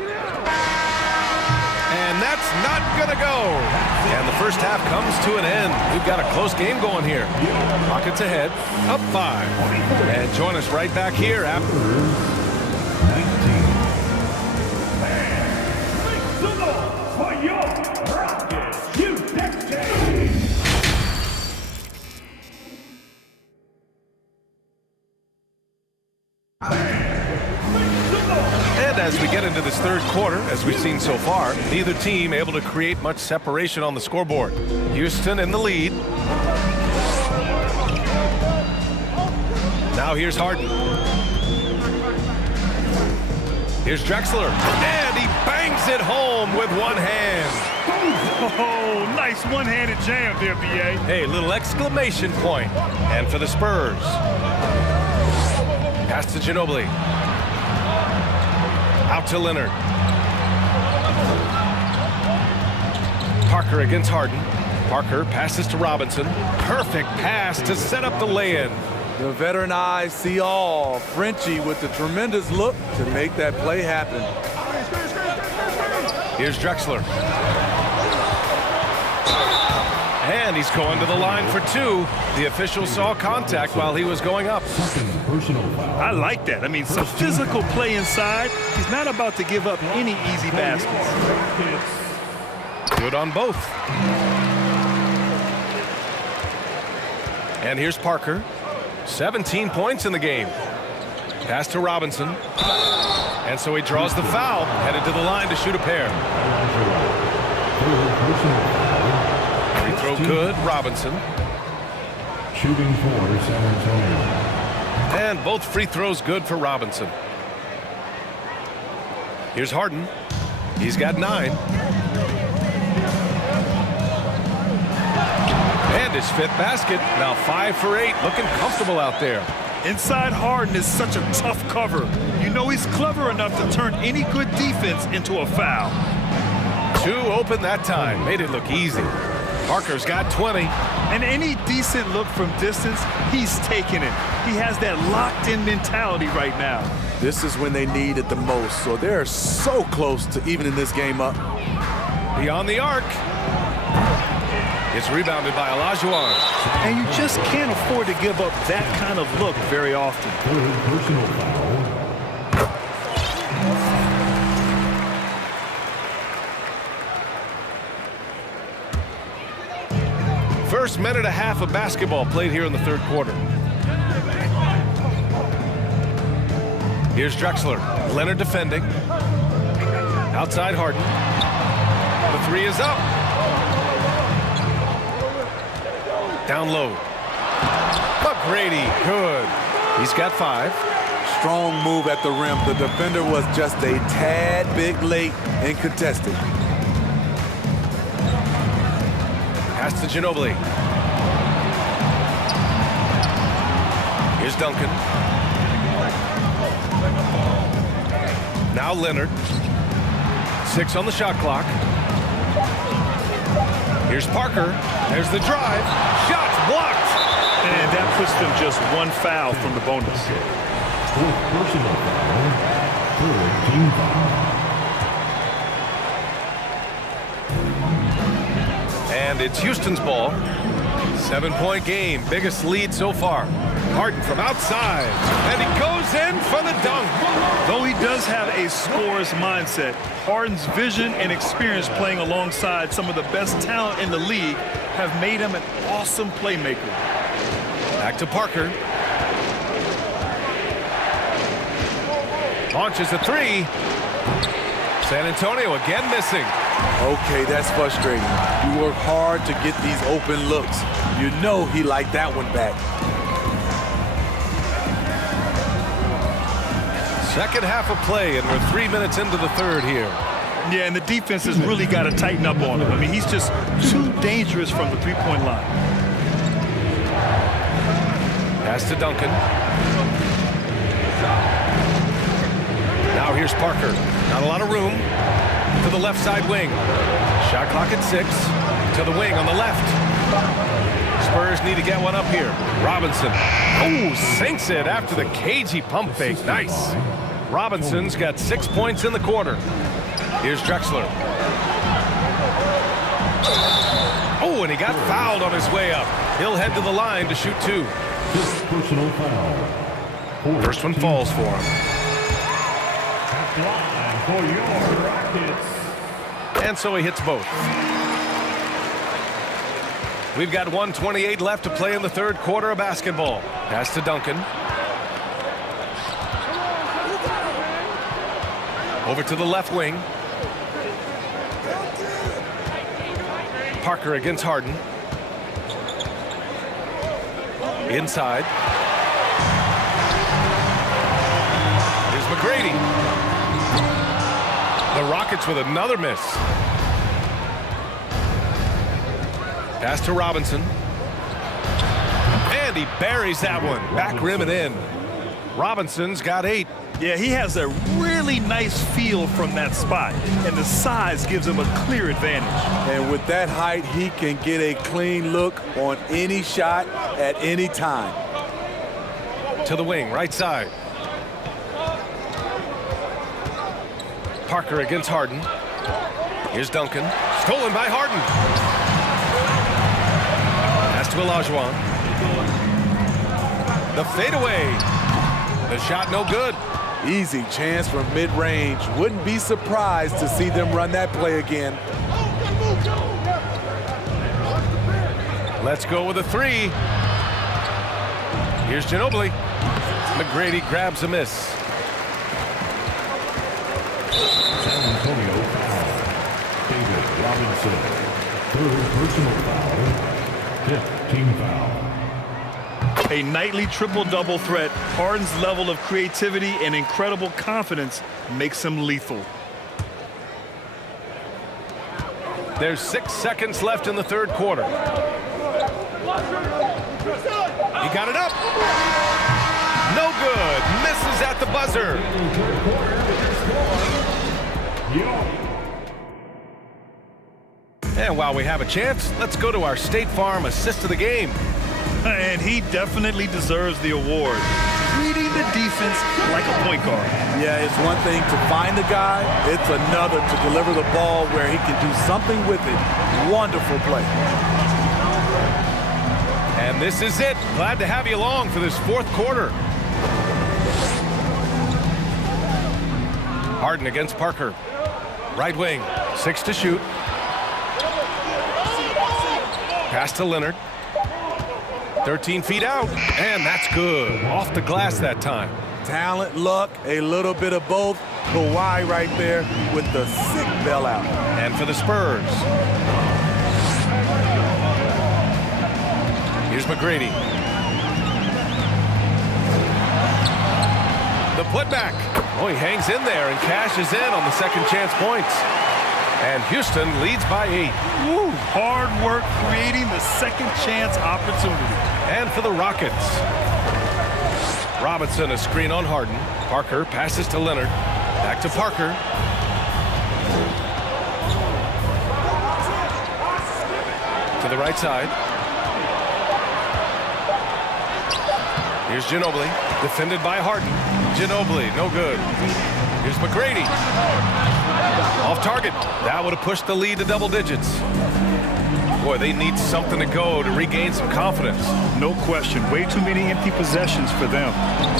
And that's not going to go. And the first half comes to an end. We've got a close game going here. Rockets ahead, up 5. And join us right back here after 19. For your Rockets, And as we get into this third quarter, as we've seen so far, neither team able to create much separation on the scoreboard. Houston in the lead. Now here's Harden. Here's Drexler. And he bangs it home with one hand. Oh, nice one-handed jam there, B.A. Hey, little exclamation point. And for the Spurs. Pass to Ginobili. Out to Leonard. Parker against Harden. Parker passes to Robinson. Perfect pass to set up the lay-in. The veteran eyes see all. Frenchie with the tremendous look to make that play happen. Here's Drexler. And he's going to the line for 2. The official saw contact while he was going up. I like that. I mean, some physical play inside. He's not about to give up any easy baskets. Good on both. And here's Parker. 17 points in the game. Pass to Robinson. And so he draws the foul. Headed to the line to shoot a pair. Free throw good, Robinson. Shooting for San Antonio. And both free throws good for Robinson. Here's Harden. He's got 9. And his 5th basket. Now 5 for 8. Looking comfortable out there. Inside Harden is such a tough cover. You know he's clever enough to turn any good defense into a foul. 2 open that time. Made it look easy. Parker's got 20. And any decent look from distance, he's taking it. He has that locked-in mentality right now. This is when they need it the most, so they're so close to evening this game up. Beyond the arc. It's rebounded by Olajuwon. And you just can't afford to give up that kind of look very often. Personal foul. First minute and a half of basketball played here in the 3rd quarter. Here's Drexler. Leonard defending. Outside Harden. The 3 is up. Down low. McGrady, good. He's got 5. Strong move at the rim. The defender was just a tad bit late in contesting. Pass to Ginobili. Here's Duncan. Now Leonard. 6 on the shot clock. Here's Parker. There's the drive. Shots blocked. And that puts them just 1 foul from the bonus. 4th personal foul. 3rd team foul. And it's Houston's ball. 7-point game. Biggest lead so far. Harden from outside. And he goes in for the dunk. Though he does have a scorer's mindset, Harden's vision and experience playing alongside some of the best talent in the league have made him an awesome playmaker. Back to Parker. Launches a 3. San Antonio again missing. Okay, that's frustrating. You work hard to get these open looks. You know he liked that one back. Second half of play, and we're 3 minutes into the 3rd here. Yeah, and the defense has really got to tighten up on him. I mean, he's just too dangerous from the 3-point line. Pass to Duncan. Now here's Parker. Not a lot of room. To the left side wing. Shot clock at 6. To the wing on the left. Spurs need to get one up here. Robinson. Oh, sinks it after the cagey pump fake. Nice. Robinson's got 6 points in the quarter. Here's Drexler. Oh, and he got fouled on his way up. He'll head to the line to shoot 2. 5th personal foul. First one falls for him. Line for your Rockets. And so he hits both. We've got 1:28 left to play in the 3rd quarter of basketball. Pass to Duncan. Over to the left wing. Parker against Harden. Inside. Here's McGrady. The Rockets with another miss. Pass to Robinson. And he buries that one. Back rim and in. Robinson's got 8. Yeah, he has a really nice feel from that spot, and the size gives him a clear advantage. And with that height, he can get a clean look on any shot at any time. To the wing, right side. Parker against Harden. Here's Duncan. Stolen by Harden. Pass to Olajuwon. The fadeaway. The shot no good. Easy chance from mid-range. Wouldn't be surprised to see them run that play again. Let's go with a 3. Here's Ginobili. McGrady grabs a miss. San Antonio foul. David Robinson. 3rd personal foul. 5th team foul. A nightly triple-double threat, Harden's level of creativity and incredible confidence makes him lethal. There's 6 seconds left in the third quarter. He got it up. No good. Misses at the buzzer. And while we have a chance, let's go to our State Farm assist of the game. And he definitely deserves the award. Reading the defense like a point guard. Yeah, it's one thing to find a guy. It's another to deliver the ball where he can do something with it. Wonderful play. And this is it. Glad to have you along for this fourth quarter. Harden against Parker. Right wing. 6 to shoot. Pass to Leonard. 13 feet out, and that's good. Off the glass that time. Talent, luck, a little bit of both. Kawhi right there with the sick bailout. And for the Spurs. Here's McGrady. The putback. Oh, he hangs in there and cashes in on the second chance points. And Houston leads by 8. Woo, hard work creating the second chance opportunity. And for the Rockets. Robinson, a screen on Harden. Parker passes to Leonard. Back to Parker. To the right side. Here's Ginobili. Defended by Harden. Ginobili, no good. Here's McGrady. Off target. That would have pushed the lead to double digits. Boy, they need something to go to regain some confidence. No question. Way too many empty possessions for them.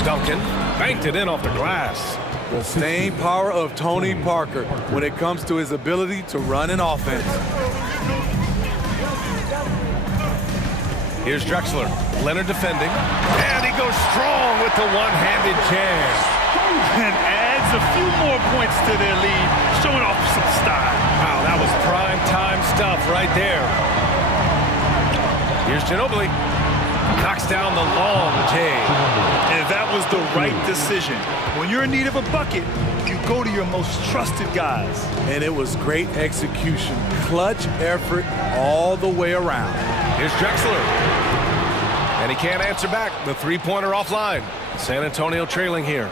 Duncan banked it in off the glass. The staying power of Tony Parker when it comes to his ability to run an offense. Here's Drexler. Leonard defending. And he goes strong with the one-handed jam. And adds a few more points to their lead, showing off some style. Wow, that was prime time stuff right there. Here's Ginobili. Knocks down the long J. And that was the right decision. When you're in need of a bucket, you go to your most trusted guys. And it was great execution. Clutch effort all the way around. Here's Drexler. And he can't answer back. The three-pointer offline. San Antonio trailing here.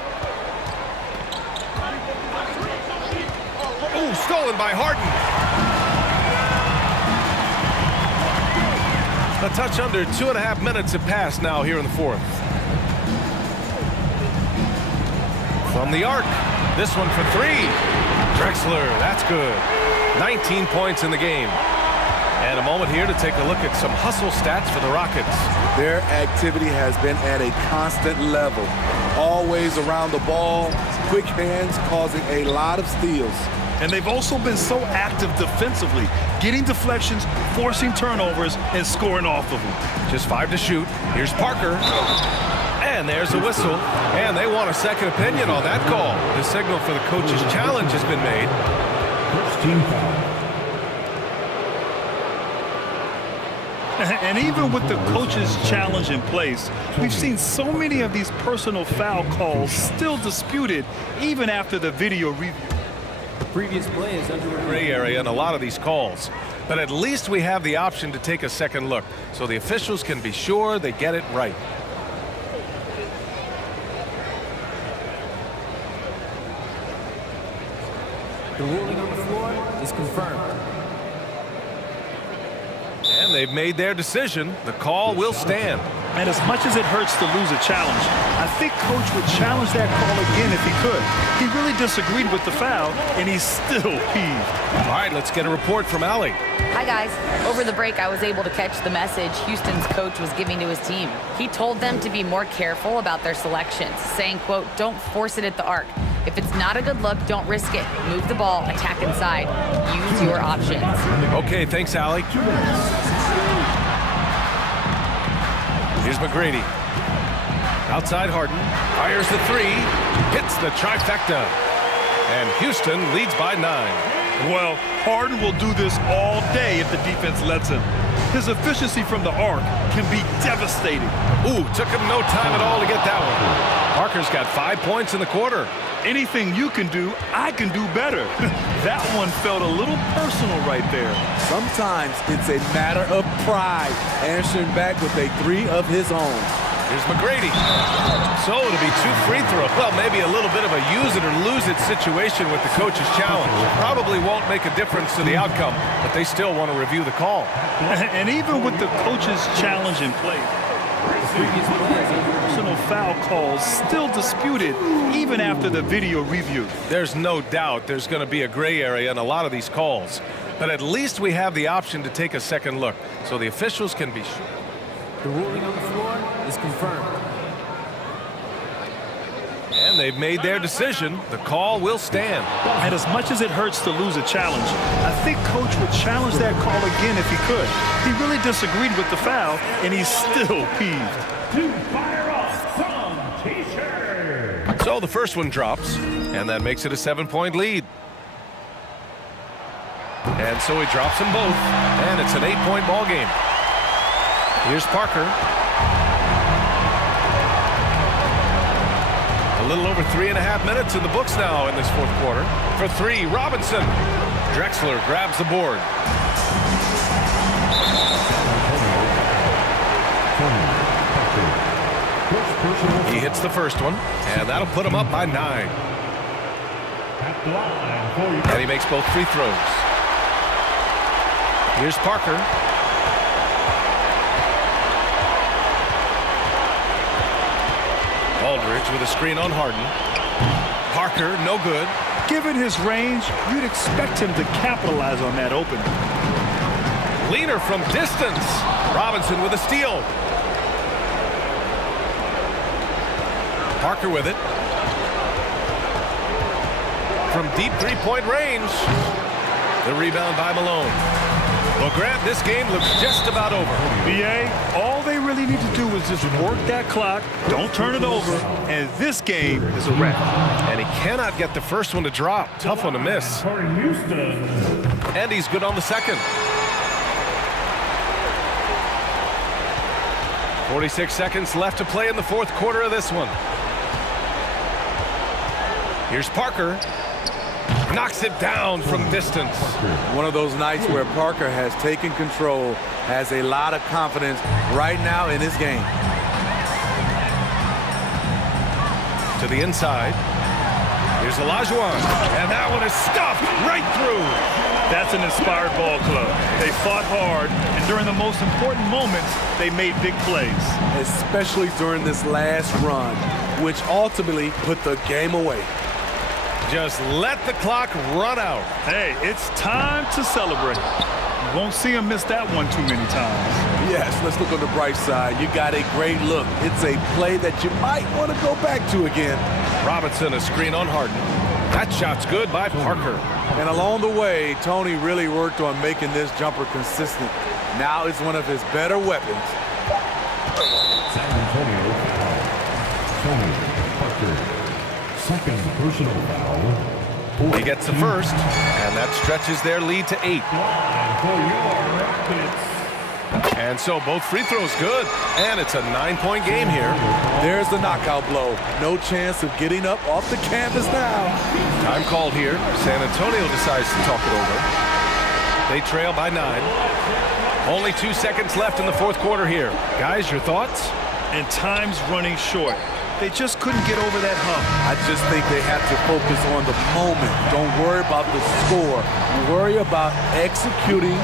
Oh, stolen by Harden. A touch under 2.5 minutes have passed now here in the fourth. From the arc. This one for 3. Drexler, that's good. 19 points in the game. And a moment here to take a look at some hustle stats for the Rockets. Their activity has been at a constant level. Always around the ball, quick hands causing a lot of steals. And they've also been so active defensively, getting deflections, forcing turnovers, and scoring off of them. Just 5 to shoot. Here's Parker. And there's a whistle. And they want a second opinion on that call. The signal for the coach's challenge has been made. First team foul. And even with the coach's challenge in place, we've seen so many of these personal foul calls still disputed even after the video review. The previous play is under a gray area in a lot of these calls. But at least we have the option to take a second look so the officials can be sure they get it right. The ruling on the floor is confirmed. And they've made their decision. The call will stand. And as much as it hurts to lose a challenge, I think Coach would challenge that call again if he could. He really disagreed with the foul, and he's still peeved. All right, let's get a report from Allie. Hi, guys. Over the break, I was able to catch the message Houston's coach was giving to his team. He told them to be more careful about their selections, saying, quote, don't force it at the arc. If it's not a good look, don't risk it. Move the ball, attack inside. Use your options. Okay, thanks, Allie. Here's McGrady. Outside Harden. Fires the 3. Hits the trifecta. And Houston leads by 9. Well, Harden will do this all day if the defense lets him. His efficiency from the arc can be devastating. Ooh, took him no time at all to get that one. Parker's got 5 points in the quarter. Anything you can do, I can do better. That one felt a little personal right there. Sometimes it's a matter of pride, answering back with a 3 of his own. Here's McGrady. So it'll be 2 free throws. Well, maybe a little bit of a use it or lose it situation with the coach's challenge. Probably won't make a difference to the outcome, but they still want to review the call. And even with the coach's challenge in place, personal foul calls still disputed even after the video review. There's no doubt there's going to be a gray area in a lot of these calls, but at least we have the option to take a second look so the officials can be sure. The ruling on the floor is confirmed. And they've made their decision. The call will stand. And as much as it hurts to lose a challenge, I think Coach would challenge that call again if he could. He really disagreed with the foul, and he's still peeved. To fire off some T-shirt. So the first one drops, and that makes it a 7-point lead. And so he drops them both, and it's an 8-point ball game. Here's Parker. A little over 3.5 minutes in the books now in this fourth quarter. For 3, Robinson. Drexler grabs the board. He hits the first one, and that'll put him up by 9. And he makes both free throws. Here's Parker. Aldridge with a screen on Harden. Parker, no good. Given his range, you'd expect him to capitalize on that opening. Leaner from distance. Robinson with a steal. Parker with it. From deep three-point range. The rebound by Malone. Well, Grant, this game looks just about over. BA, all they really need to do is just work that clock, don't turn it over, and this game is a wrap. And he cannot get the first one to drop. Tough one to miss. And he's good on the second. 46 seconds left to play in the fourth quarter of this one. Here's Parker. Knocks it down from distance. One of those nights where Parker has taken control, has a lot of confidence right now in his game. To the inside. Here's Olajuwon. And that one is stuffed right through. That's an inspired ball club. They fought hard, and during the most important moments, they made big plays. Especially during this last run, which ultimately put the game away. Just let the clock run out. Hey, it's time to celebrate. You won't see him miss that one too many times. Yes, let's look on the bright side. You got a great look. It's a play that you might want to go back to again. Robinson, a screen on Harden. That shot's good by Parker. And along the way, Tony really worked on making this jumper consistent. Now it's one of his better weapons. San Antonio foul. Tony Parker. Second personal foul. He gets the first, and that stretches their lead to 8. And so both free throws good, and it's a 9-point game here. There's the knockout blow. No chance of getting up off the canvas now. Time called here. San Antonio decides to talk it over. They trail by 9. Only 2 seconds left in the fourth quarter here. Guys, your thoughts? And time's running short. They just couldn't get over that hump. I just think they have to focus on the moment. Don't worry about the score. Worry about executing.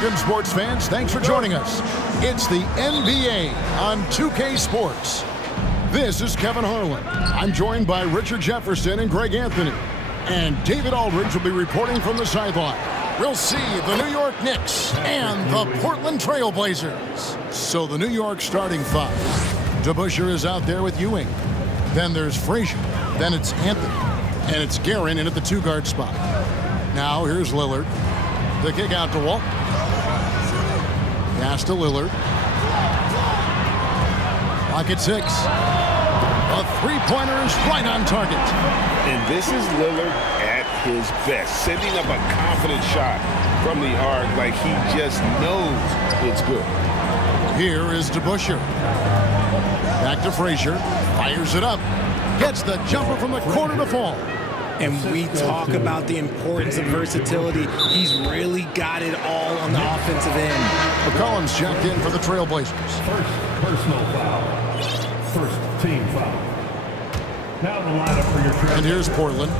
Welcome, sports fans. Thanks for joining us. It's the NBA on 2K Sports. This is Kevin Harlan. I'm joined by Richard Jefferson and Greg Anthony. And David Aldridge will be reporting from the sideline. We'll see the New York Knicks and the Portland Trail Blazers. So the New York starting five. DeBusschere is out there with Ewing. Then there's Frazier. Then it's Anthony. And it's Guerin in at the two-guard spot. Now here's Lillard. The kick out to Walt. Pass to Lillard. Clock at 6. A three-pointer is right on target. And this is Lillard at his best, sending up a confident shot from the arc like he just knows it's good. Here is DeBusschere. Back to Frazier. Fires it up. Gets the jumper from the corner to fall. And we talk about the importance of versatility. He's really got it all on the offensive end. McCollum's checked in for the Trailblazers. First personal foul. First team foul. Now the lineup for your Trailblazers. And here's Portland.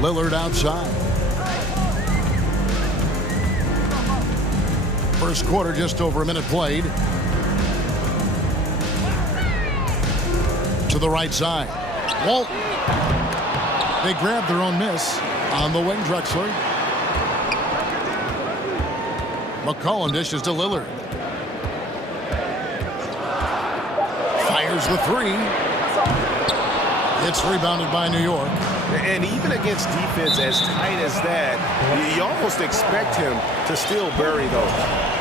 Lillard outside. First quarter, just over a minute played. To the right side. Walt. They grabbed their own miss on the wing. Drexler. McCollum dishes to Lillard. Fires the three. It's rebounded by New York. And even against defense as tight as that, you almost expect him to still bury those.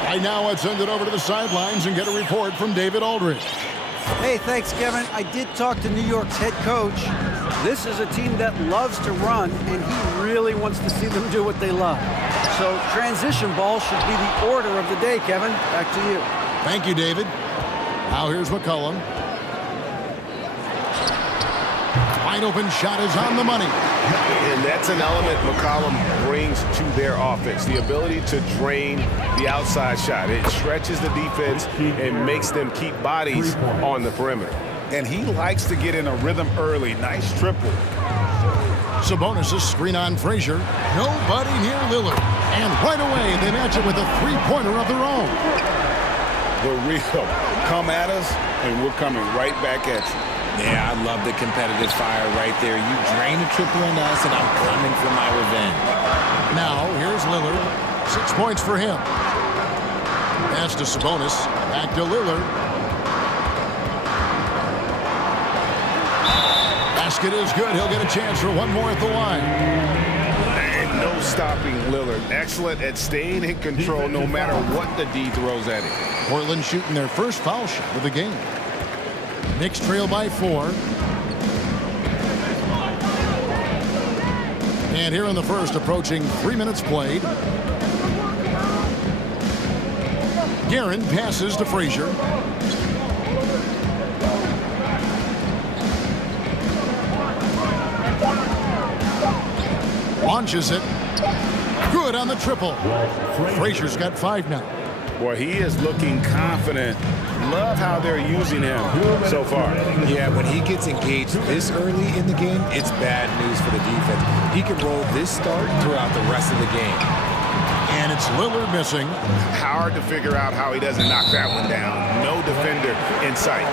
Right now, let's send it over to the sidelines and get a report from David Aldridge. Hey, thanks, Kevin. I did talk to New York's head coach. This is a team that loves to run, and he really wants to see them do what they love. So transition ball should be the order of the day, Kevin. Back to you. Thank you, David. Now here's McCollum. Wide open shot is on the money. And that's an element McCollum brings to their offense, the ability to drain the outside shot. It stretches the defense and makes them keep bodies on the perimeter. And he likes to get in a rhythm early. Nice triple. Sabonis' screen on Frazier. Nobody near Lillard. And right away, they match it with a three-pointer of their own. The real come at us, and we're coming right back at you. Yeah, I love the competitive fire right there. You drain a triple on us, and I'm coming for my revenge. Now, here's Lillard. 6 points for him. Pass to Sabonis. Back to Lillard. Basket is good. He'll get a chance for one more at the line. And no stopping Lillard. Excellent at staying in control no matter what the D throws at him. Portland shooting their first foul shot of the game. Knicks trail by 4. And here in the first, approaching 3 minutes played. Guerin passes to Frazier. Launches it. Good on the triple. Frazier's got 5 now. Boy, he is looking confident. Love how they're using him so far. Yeah, when he gets engaged this early in the game, it's bad news for the defense. He can roll this start throughout the rest of the game. And it's Lillard missing. Hard to figure out how he doesn't knock that one down. No defender in sight.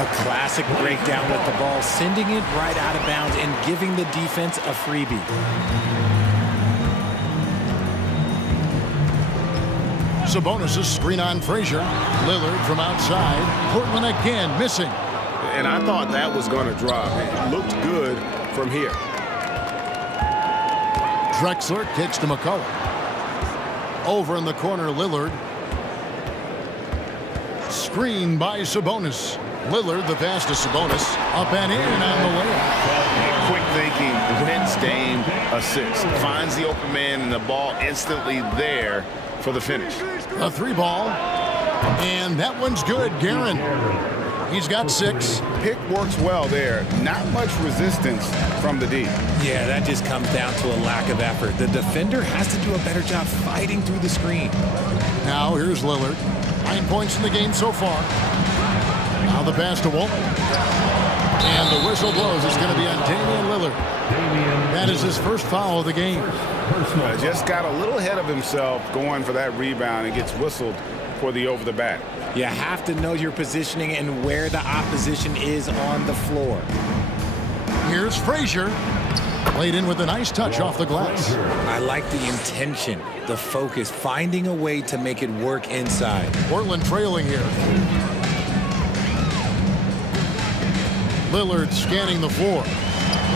A classic breakdown with the ball, sending it right out of bounds and giving the defense a freebie. Sabonis' screen on Frazier. Lillard from outside. Portland again missing. And I thought that was going to drop. It looked good from here. Drexler kicks to McCullough. Over in the corner, Lillard. Screen by Sabonis. Lillard, the pass to Sabonis. Up and in on the layup. Quick thinking, wins Dame assist. Finds the open man and the ball instantly there for the finish. A 3-ball. And that one's good. Guerin. He's got 6. Pick works well there. Not much resistance from the D. Yeah, that just comes down to a lack of effort. The defender has to do a better job fighting through the screen. Now here's Lillard. 9 points in the game so far. Now the pass to Walton. And the whistle blows. It's going to be on Damian Lillard. That is his first foul of the game. Just got a little ahead of himself going for that rebound and gets whistled for the over the back. You have to know your positioning and where the opposition is on the floor. Here's Frazier. Played in with a nice touch off the glass. I like the intention, the focus, finding a way to make it work inside. Portland trailing here. Lillard scanning the floor.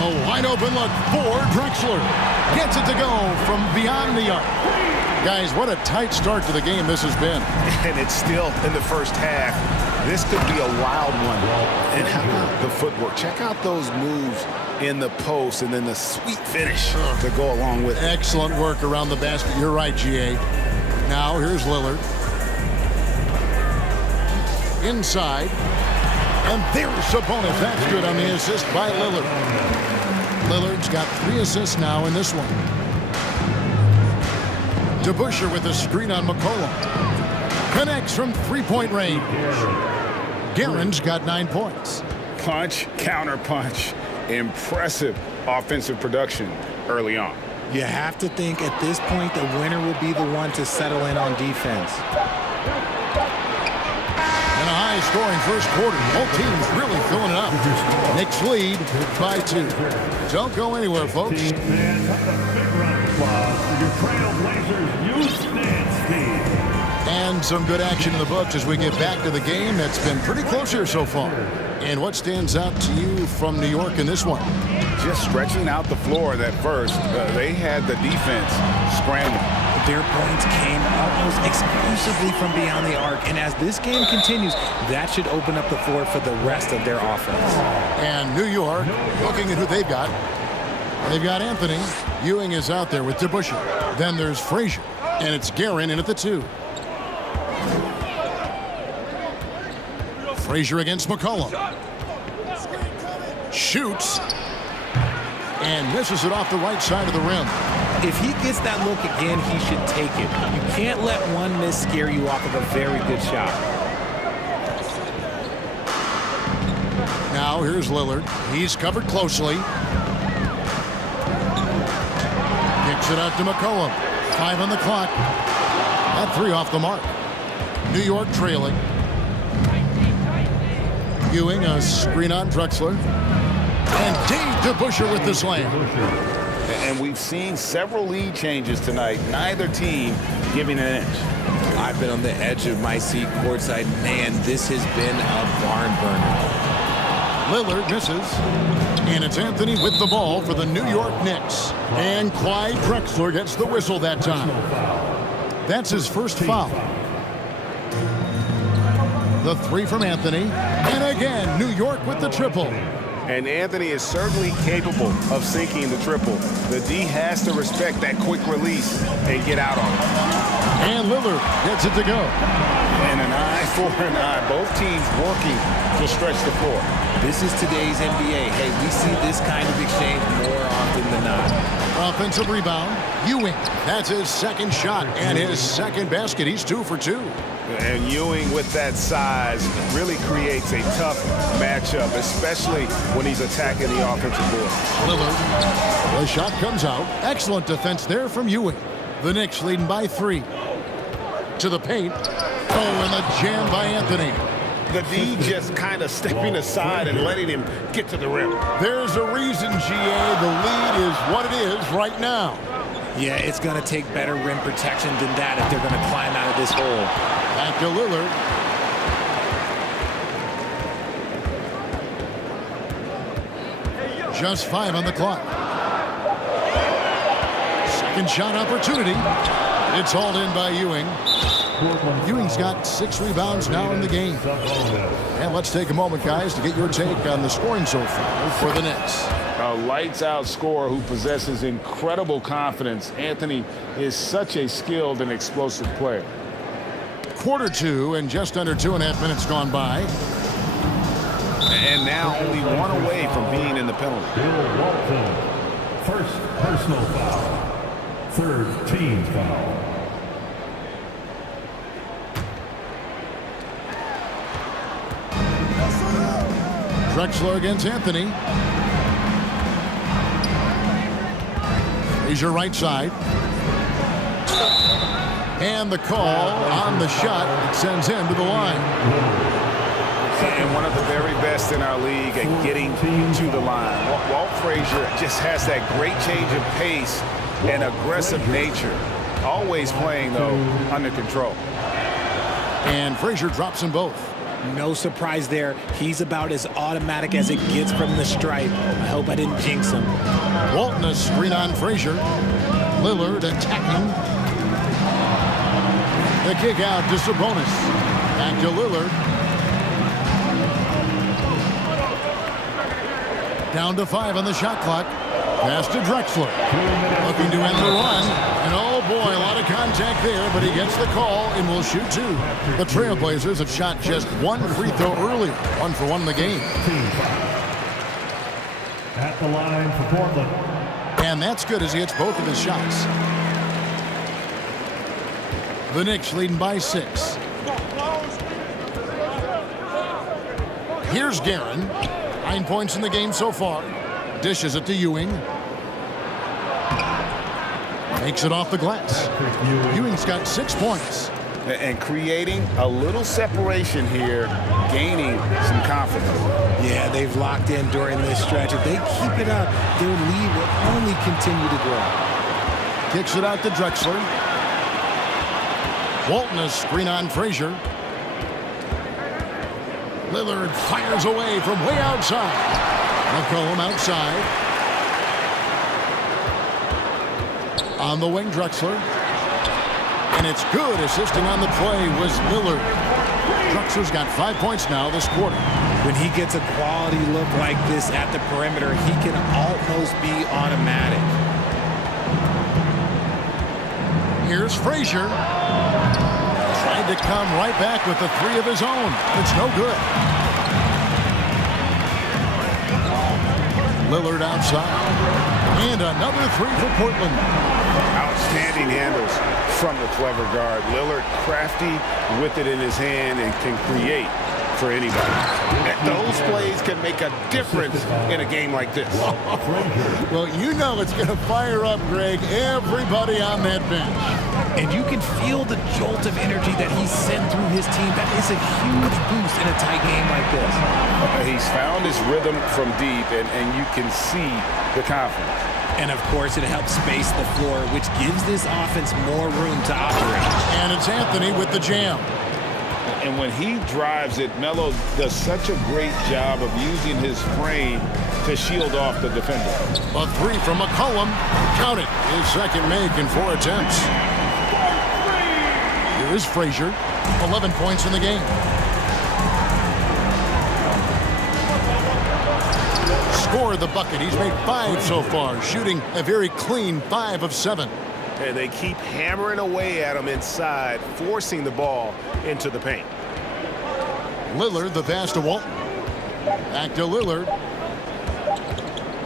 A wide open look for Drexler. Gets it to go from beyond the arc. Guys, what a tight start to the game this has been. And it's still in the first half. This could be a wild one. And how about the footwork? Check out those moves in the post and then the sweet finish to go along with it. Excellent work around the basket. You're right, GA. Now here's Lillard. Inside. And there's Sabonis. That's good on the assist by Lillard. Lillard's got 3 assists now in this one. DeBusschere with a screen on McCollum. Connects from 3-point range. Guerin's got 9 points. Punch, counter punch. Impressive offensive production early on. You have to think at this point the winner will be the one to settle in on defense. And a high-scoring first quarter. Both teams really filling it up. Knicks lead by 2. Don't go anywhere, folks. And a big round of applause for your Trailblazers youth dance team. And some good action in the books as we get back to the game. That's been pretty close here so far. And what stands out to you from New York in this one? Just stretching out the floor that first. They had the defense scrambling. Their points came almost exclusively from beyond the arc. And as this game continues, that should open up the floor for the rest of their offense. And New York, looking at who they've got. They've got Anthony. Ewing is out there with DeBusschere. Then there's Frazier. And it's Guerin in at the 2. Frazier against McCollum. Shoots. And misses it off the right side of the rim. If he gets that look again, he should take it. You can't let one miss scare you off of a very good shot. Now here's Lillard. He's covered closely. Kicks it out to McCollum. 5 on the clock. That 3 off the mark. New York trailing. Ewing, a screen on Drexler. And Dave DeBusschere with the slam. And we've seen several lead changes tonight. Neither team giving an inch. I've been on the edge of my seat courtside. Man, this has been a barn burner. Lillard misses. And it's Anthony with the ball for the New York Knicks. And Clyde Drexler gets the whistle that time. That's his first foul. The 3 from Anthony. And again, New York with the triple. And Anthony is certainly capable of sinking the triple. The D has to respect that quick release and get out on it. And Lillard gets it to go. And an eye for an eye. Both teams working to stretch the floor. This is today's NBA. Hey, we see this kind of exchange more often than not. Offensive rebound. Ewing. That's his second shot and his second basket. He's 2 for 2. And Ewing with that size really creates a tough matchup, especially when he's attacking the offensive board. Lillard. The shot comes out. Excellent defense there from Ewing. The Knicks leading by 3. To the paint. Oh, and the jam by Anthony. The D just kind of stepping aside and letting him get to the rim. There's a reason, GA. The lead is what it is right now. Yeah, it's going to take better rim protection than that if they're going to climb out of this hole. Back to Lillard. Just 5 on the clock. Second shot opportunity. It's hauled in by Ewing. Ewing's got 6 rebounds now in the game. And let's take a moment, guys, to get your take on the scoring so far for the Knicks. A lights-out scorer who possesses incredible confidence. Anthony is such a skilled and explosive player. Quarter 2 and just under 2.5 minutes gone by. And now only 1 away from being in the penalty. Bill Walton, first personal foul, third team foul. Drexler against Anthony. He's your right side. And the call on the shot sends him to the line. And one of the very best in our league at getting to the line. Walt Frazier just has that great change of pace and aggressive nature. Always playing, though, under control. And Frazier drops them both. No surprise there. He's about as automatic as it gets from the stripe. I hope I didn't jinx him. Walton a screen on Frazier. Lillard attacking. The kick out to Sabonis. Back to Lillard. Down to 5 on the shot clock. Pass to Drexler. Looking to end the run. And oh boy, a lot of contact there, but he gets the call and will shoot 2. The Trailblazers have shot just 1 free throw earlier. 1 for 1 in the game. At the line for Portland. And that's good as he hits both of his shots. The Knicks leading by 6. Here's Guerin. 9 points in the game so far. Dishes it to Ewing. Makes it off the glass. Ewing's got 6 points. And creating a little separation here, gaining some confidence. Yeah, they've locked in during this stretch. If they keep it up, their lead will only continue to grow. Kicks it out to Drexler. Walton a screen on Frazier. Lillard fires away from way outside. McCollum outside. On the wing, Drexler. And it's good. Assisting on the play was Lillard. Drexler's got 5 points now this quarter. When he gets a quality look like this at the perimeter, he can almost be automatic. Here's Frazier. Tried to come right back with the 3 of his own. It's no good. Lillard outside. And another 3 for Portland. Outstanding handles from the clever guard. Lillard crafty with it in his hand and can create for anybody. Those plays can make a difference in a game like this. Well, you know it's going to fire up, Greg, everybody on that bench. And you can feel the jolt of energy that he sent through his team. That is a huge boost in a tight game like this. He's found his rhythm from deep, and you can see the confidence. And, of course, it helps space the floor, which gives this offense more room to operate. And it's Anthony with the jam. And when he drives it, Melo does such a great job of using his frame to shield off the defender. A 3 from McCollum. Count it. His second make in 4 attempts. Here is Frazier. 11 points in the game. Scored the bucket. He's made 5 so far, shooting a very clean 5 of 7. And they keep hammering away at him inside, forcing the ball into the paint. Lillard, the pass to Walton. Back to Lillard.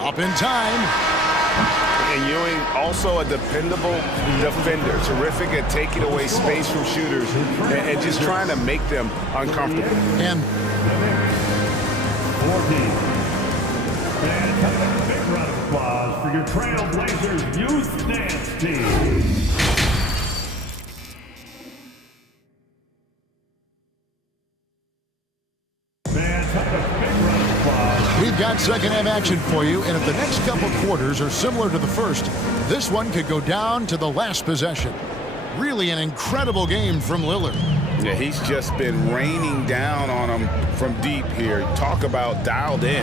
Up in time. And Ewing, also a dependable defender. Terrific at taking away space from shooters and just trying to make them uncomfortable. And 14. And a big round of applause for your Trailblazers youth dance team. We've got got second half action for you, and if the next couple quarters are similar to the first, this one could go down to the last possession. Really an incredible game from Lillard. Yeah, he's just been raining down on him from deep here. Talk about dialed in.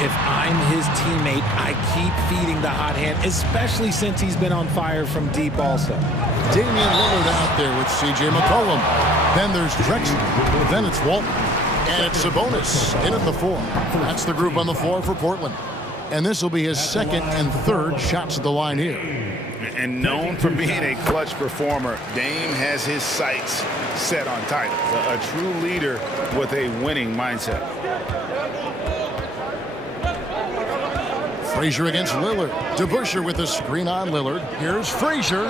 If I'm his teammate, I keep feeding the hot hand, especially since he's been on fire from deep also. Damian Lillard out there with C.J. McCollum. Then there's Drexler. Then it's Walton. And it's Sabonis in at the 4. That's the group on the floor for Portland. And this will be his second and third shots at the line here. And known for being a clutch performer, Dame has his sights set on titles. A true leader with a winning mindset. Frazier against Lillard. DeBusschere with a screen on Lillard. Here's Frazier.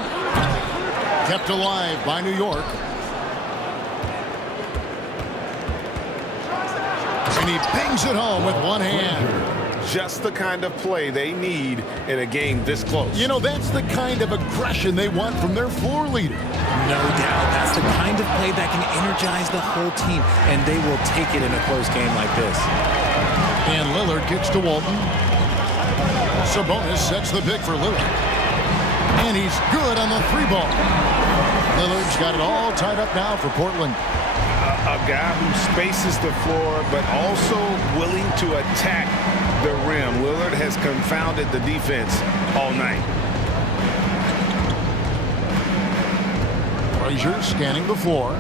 Kept alive by New York. And he bangs it home with one hand. Just the kind of play they need in a game this close. You know, that's the kind of aggression they want from their floor leader. No doubt. That's the kind of play that can energize the whole team, and they will take it in a close game like this. And Lillard kicks to Walton. Sabonis sets the pick for Lillard. And he's good on the 3 ball. Lillard's got it all tied up now for Portland. A guy who spaces the floor, but also willing to attack the rim. Lillard has confounded the defense all night. Frazier scanning the floor.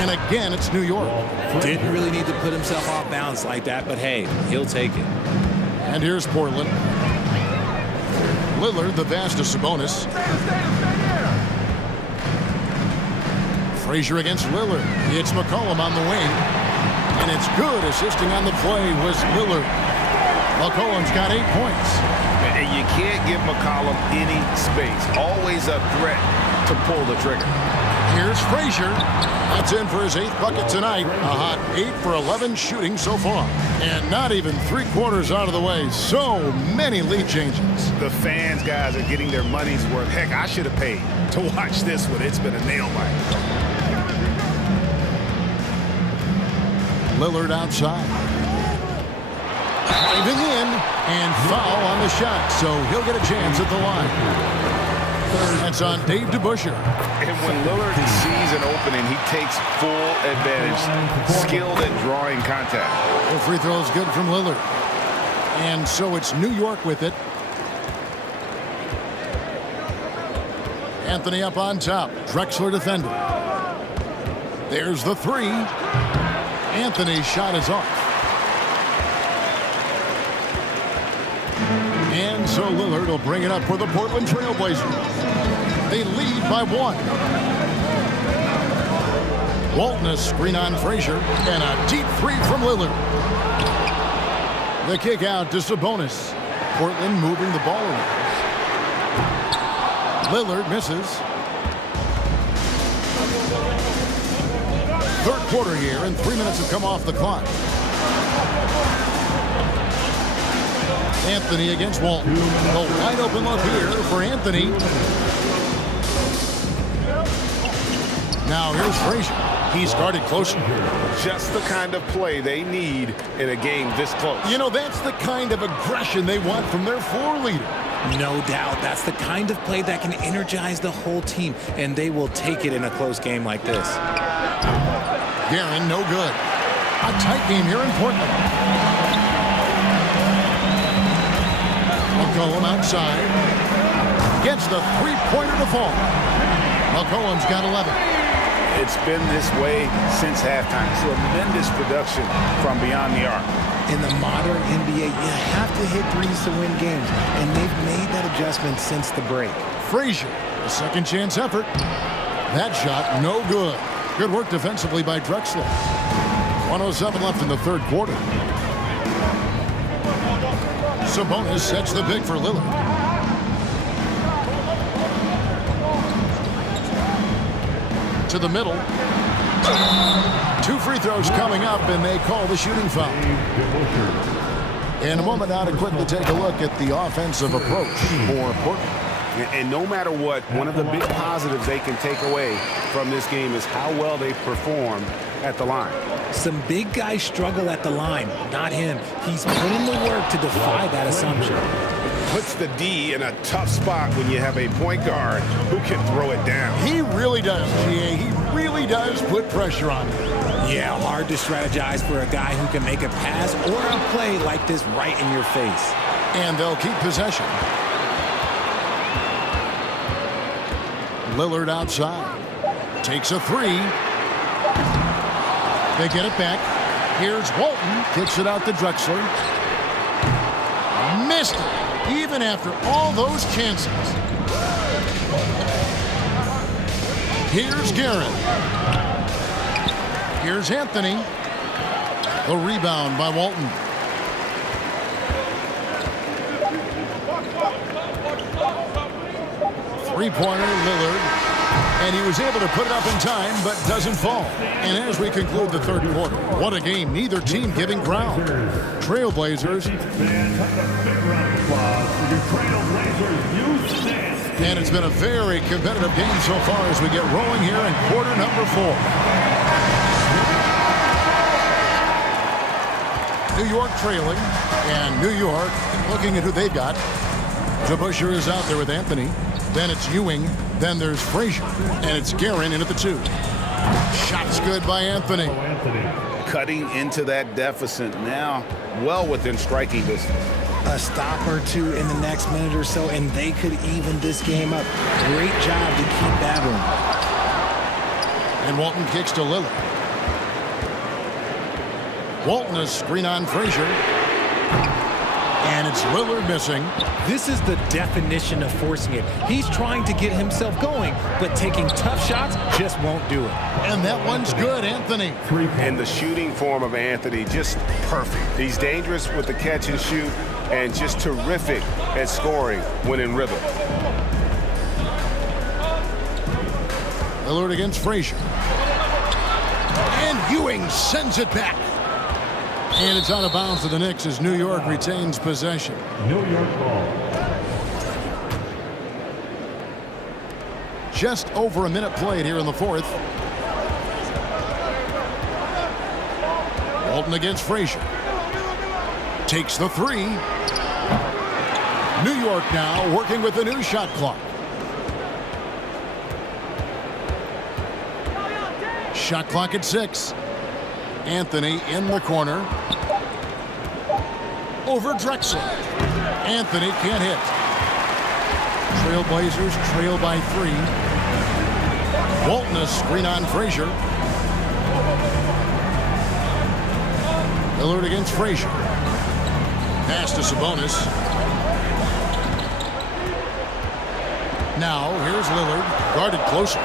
And again, it's New York. Didn't really need to put himself off balance like that, but hey, he'll take it. And here's Portland. Lillard, the pass to Sabonis. Frazier against Lillard. It's McCollum on the wing. And it's good. Assisting on the play was Lillard. McCollum's got 8 points. And you can't give McCollum any space. Always a threat to pull the trigger. Here's Frazier. That's in for his 8th bucket tonight. A hot 8 for 11 shooting so far. And not even 3/4 out of the way. So many lead changes. The fans, guys, are getting their money's worth. Heck, I should have paid to watch this one. It's been a nail biter. Lillard outside. Driving in and foul on the shot. So he'll get a chance at the line. That's on Dave DeBusschere. And when Lillard sees an opening, he takes full advantage. Skilled at drawing contact. The free throw is good from Lillard. And so it's New York with it. Anthony up on top. Drexler defending. There's the 3. Anthony's shot is off. And so Lillard will bring it up for the Portland Trail Blazers. They lead by 1. Walton a screen on Frazier. And a deep 3 from Lillard. The kick out to Sabonis. Portland moving the ball around. Lillard misses. 3rd quarter here, and 3 minutes have come off the clock. Anthony against Walton. A wide open look here for Anthony. Now here's Frazier. He started closer. Just the kind of play they need in a game this close. You know, that's the kind of aggression they want from their floor leader. No doubt. That's the kind of play that can energize the whole team, and they will take it in a close game like this. Guerin, no good. A tight game here in Portland. McCollum outside. Gets the 3-pointer to fall. McCollum's got 11. It's been this way since halftime. Tremendous production from beyond the arc. In the modern NBA, you have to hit threes to win games, and they've made that adjustment since the break. Frazier, a second chance effort. That shot, no good. Good work defensively by Drexler. 1:07 left in the 3rd quarter. Sabonis sets the pick for Lillard. To the middle. 2 free throws coming up, and they call the shooting foul. In a moment now to quickly take a look at the offensive approach for Portland. And no matter what, one of the big positives they can take away from this game is how well they performed at the line. Some big guys struggle at the line, not him. He's put in the work to defy that assumption. Puts the D in a tough spot when you have a point guard who can throw it down. He really does, GA. He really does put pressure on him. Yeah, hard to strategize for a guy who can make a pass or a play like this right in your face. And they'll keep possession. Lillard outside. Takes a three. They get it back. Here's Walton. Kicks it out to Drexler. Missed it, even after all those chances. Here's Guerin. Here's Anthony. The rebound by Walton. Three-pointer, Lillard. And he was able to put it up in time, but doesn't fall. And as we conclude the third quarter, what a game. Neither team giving ground. Trailblazers. And it's been a very competitive game so far as we get rolling here in quarter number 4. New York trailing, and New York looking at who they've got. DeBusschere is out there with Anthony. Then it's Ewing. Then there's Frazier. And it's Guerin in at the 2. Shots good by Anthony. Cutting into that deficit now, well within striking distance. A stop or two in the next minute or so, and they could even this game up. Great job to keep battling. And Walton kicks to Lillard. Walton a screen on Frazier. And it's Lillard missing. This is the definition of forcing it. He's trying to get himself going, but taking tough shots just won't do it. And that one's good, Anthony. And the shooting form of Anthony, just perfect. He's dangerous with the catch and shoot, and just terrific at scoring when in rhythm. Lillard against Frazier. And Ewing sends it back. And it's out of bounds to the Knicks as New York retains possession. New York ball. Just over a minute played here in the fourth. Walton against Frazier. Takes the three. New York now working with the new shot clock. Shot clock at 6. Anthony in the corner. Over Drexler. Anthony can't hit. Trailblazers trail by 3. Walton a screen on Frazier. Lillard against Frazier. Pass to Sabonis. Now here's Lillard, guarded closer.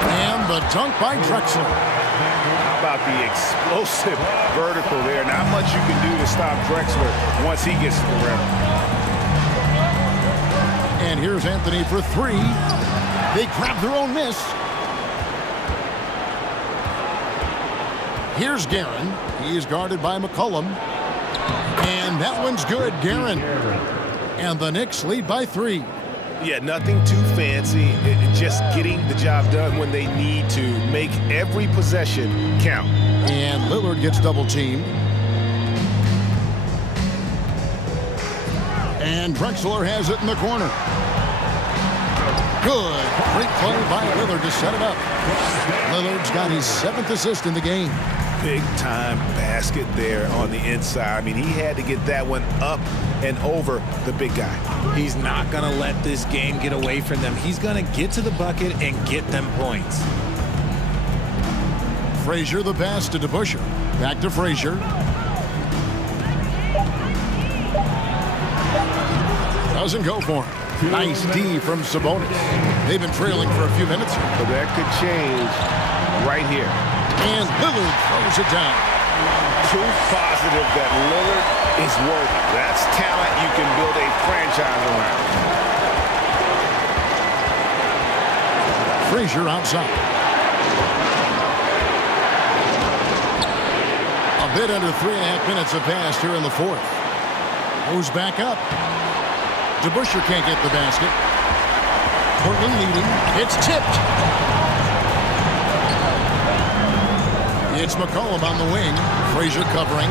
And the dunk by Drexler. How about the explosive vertical there? Not much you can do to stop Drexler once he gets to the rim. And here's Anthony for 3. They grab their own miss. Here's Guerin. He is guarded by McCollum. And that one's good, Guerin. And the Knicks lead by 3. Yeah, nothing too fancy. Just getting the job done when they need to. Make every possession count. And Lillard gets double teamed. And Drexler has it in the corner. Good. Great play by Lillard to set it up. Lillard's got his 7th assist in the game. Big time basket there on the inside. I mean, he had to get that one up and over the big guy. He's not going to let this game get away from them. He's going to get to the bucket and get them points. Frazier the pass to DeBusschere. Back to Frazier. Doesn't go for him. Nice D from Sabonis. They've been trailing for a few minutes. But that could change right here. And Lillard throws it down. Proof positive that Lillard is worthy. That's talent you can build a franchise around. Frazier outside. A bit under 3.5 minutes have passed here in the fourth. Goes back up. DeBusschere can't get the basket. Portland leading. It's tipped. It's McCollum on the wing. Frazier covering.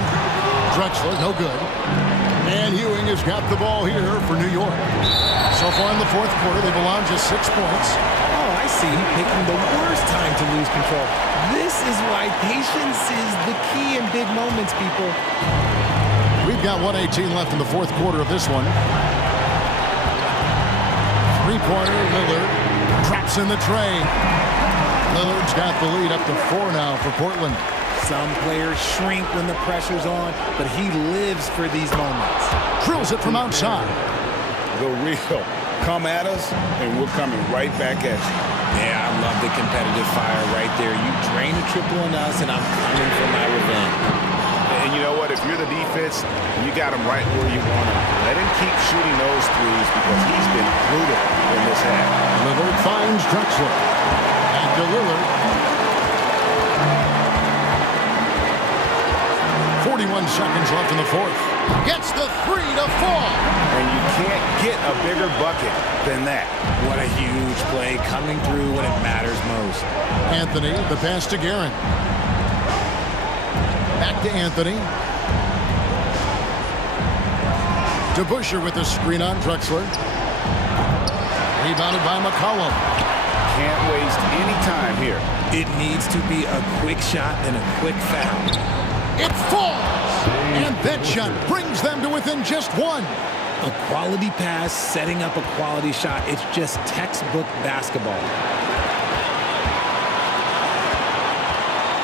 Drexler, no good. And Ewing has got the ball here for New York. So far in the fourth quarter, they've allowed just 6 points. Oh, I see. Picking the worst time to lose control. This is why patience is the key in big moments, people. We've got 1:18 left in the fourth quarter of this one. Three-pointer, Lillard traps in the tray. Lillard's got the lead up to 4 now for Portland. Some players shrink when the pressure's on, but he lives for these moments. Drills it from outside. The real. Come at us, and we're coming right back at you. Yeah, I love the competitive fire right there. You drain a triple on us, and I'm coming for my revenge. And you know what? If you're the defense, you got him right where you want him. Let him keep shooting those threes because he's been brutal in this half. Lillard finds Drexler. Back to Lillard. 41 seconds left in the fourth. Gets the 3 to fall. And you can't get a bigger bucket than that. What a huge play coming through when it matters most. Anthony, the pass to Guerin. Back to Anthony. DeBusschere with the screen on Drexler. Rebounded by McCollum. Can't waste any time here. It needs to be a quick shot and a quick foul. It falls! And that shot brings them to within just 1. A quality pass, setting up a quality shot. It's just textbook basketball.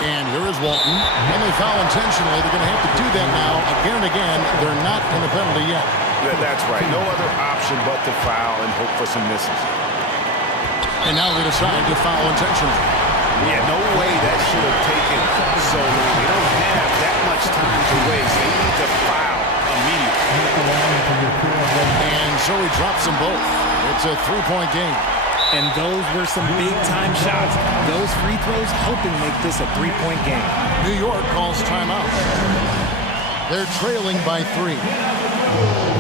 And here is Walton. And they foul intentionally. They're going to have to do that now again and again. They're not in the penalty yet. Yeah, that's right. No other option but to foul and hope for some misses. And now they decide to foul intentionally. Yeah, no way that should have taken so long. They don't have that much time to waste. They need to foul immediately. And so he drops them both. It's a 3-point game. And those were some big-time shots. Those free throws helping make this a 3-point game. New York calls timeout. They're trailing by 3.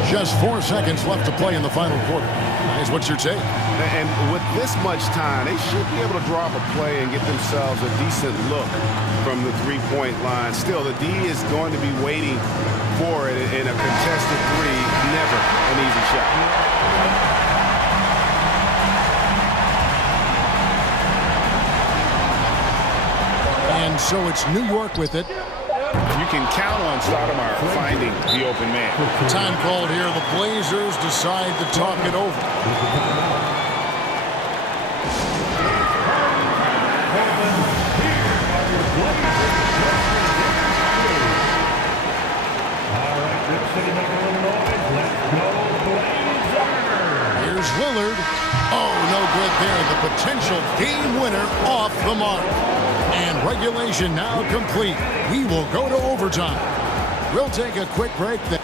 Just 4 seconds left to play in the final quarter. Guys, what's your take? And with this much time, they should be able to draw up a play and get themselves a decent look from the 3-point line. Still, the D is going to be waiting for it in a contested 3. Never an easy shot. And so it's New York with it. You can count on Stoudemire finding the open man. Time called here. The Blazers decide to talk it over. Here's Lillard. Oh, no good there. The potential game winner off the mark. And regulation now complete. We will go to overtime. We'll take a quick break then.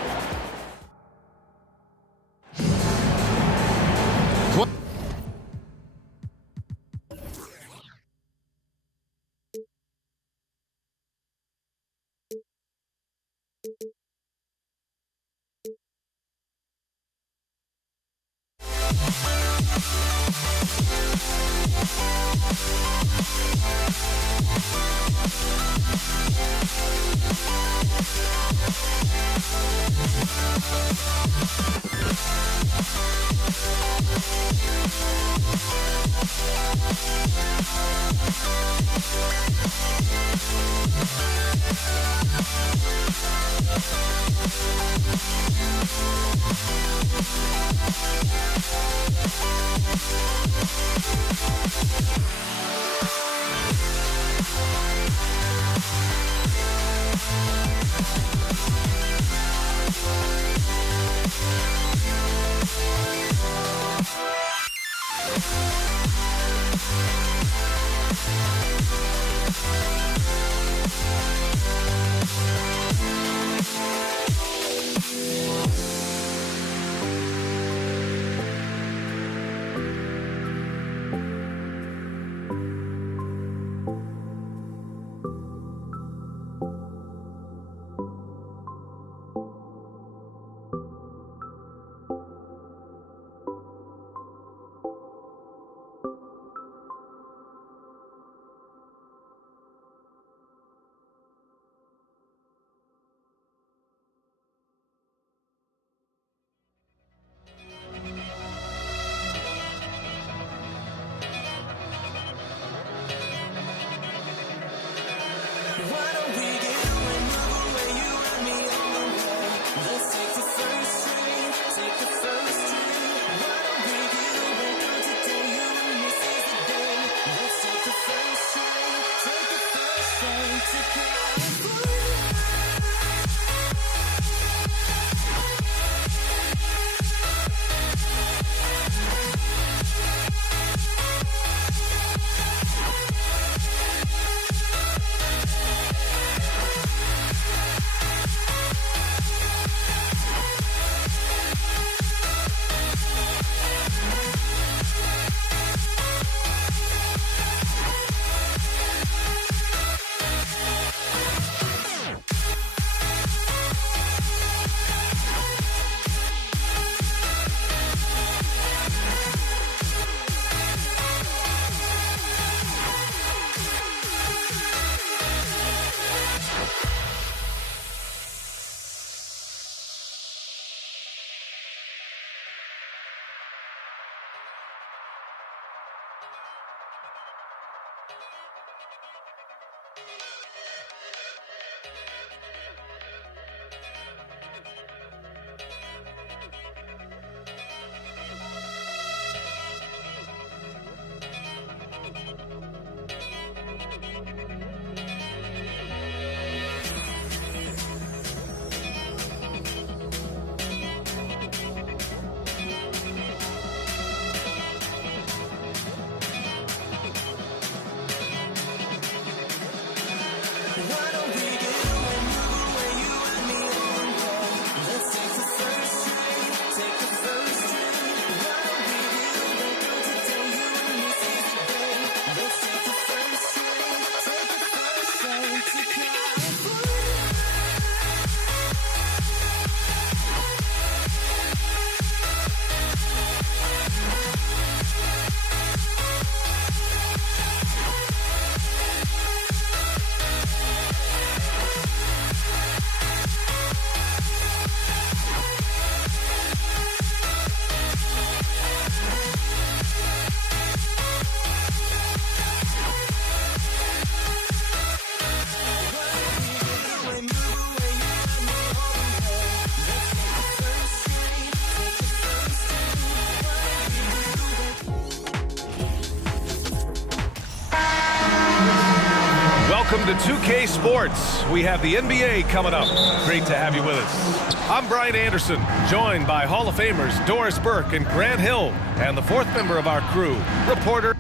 Welcome to 2K Sports. We have the NBA coming up. Great to have you with us. I'm Brian Anderson, joined by Hall of Famers Doris Burke and Grant Hill, and the fourth member of our crew, reporter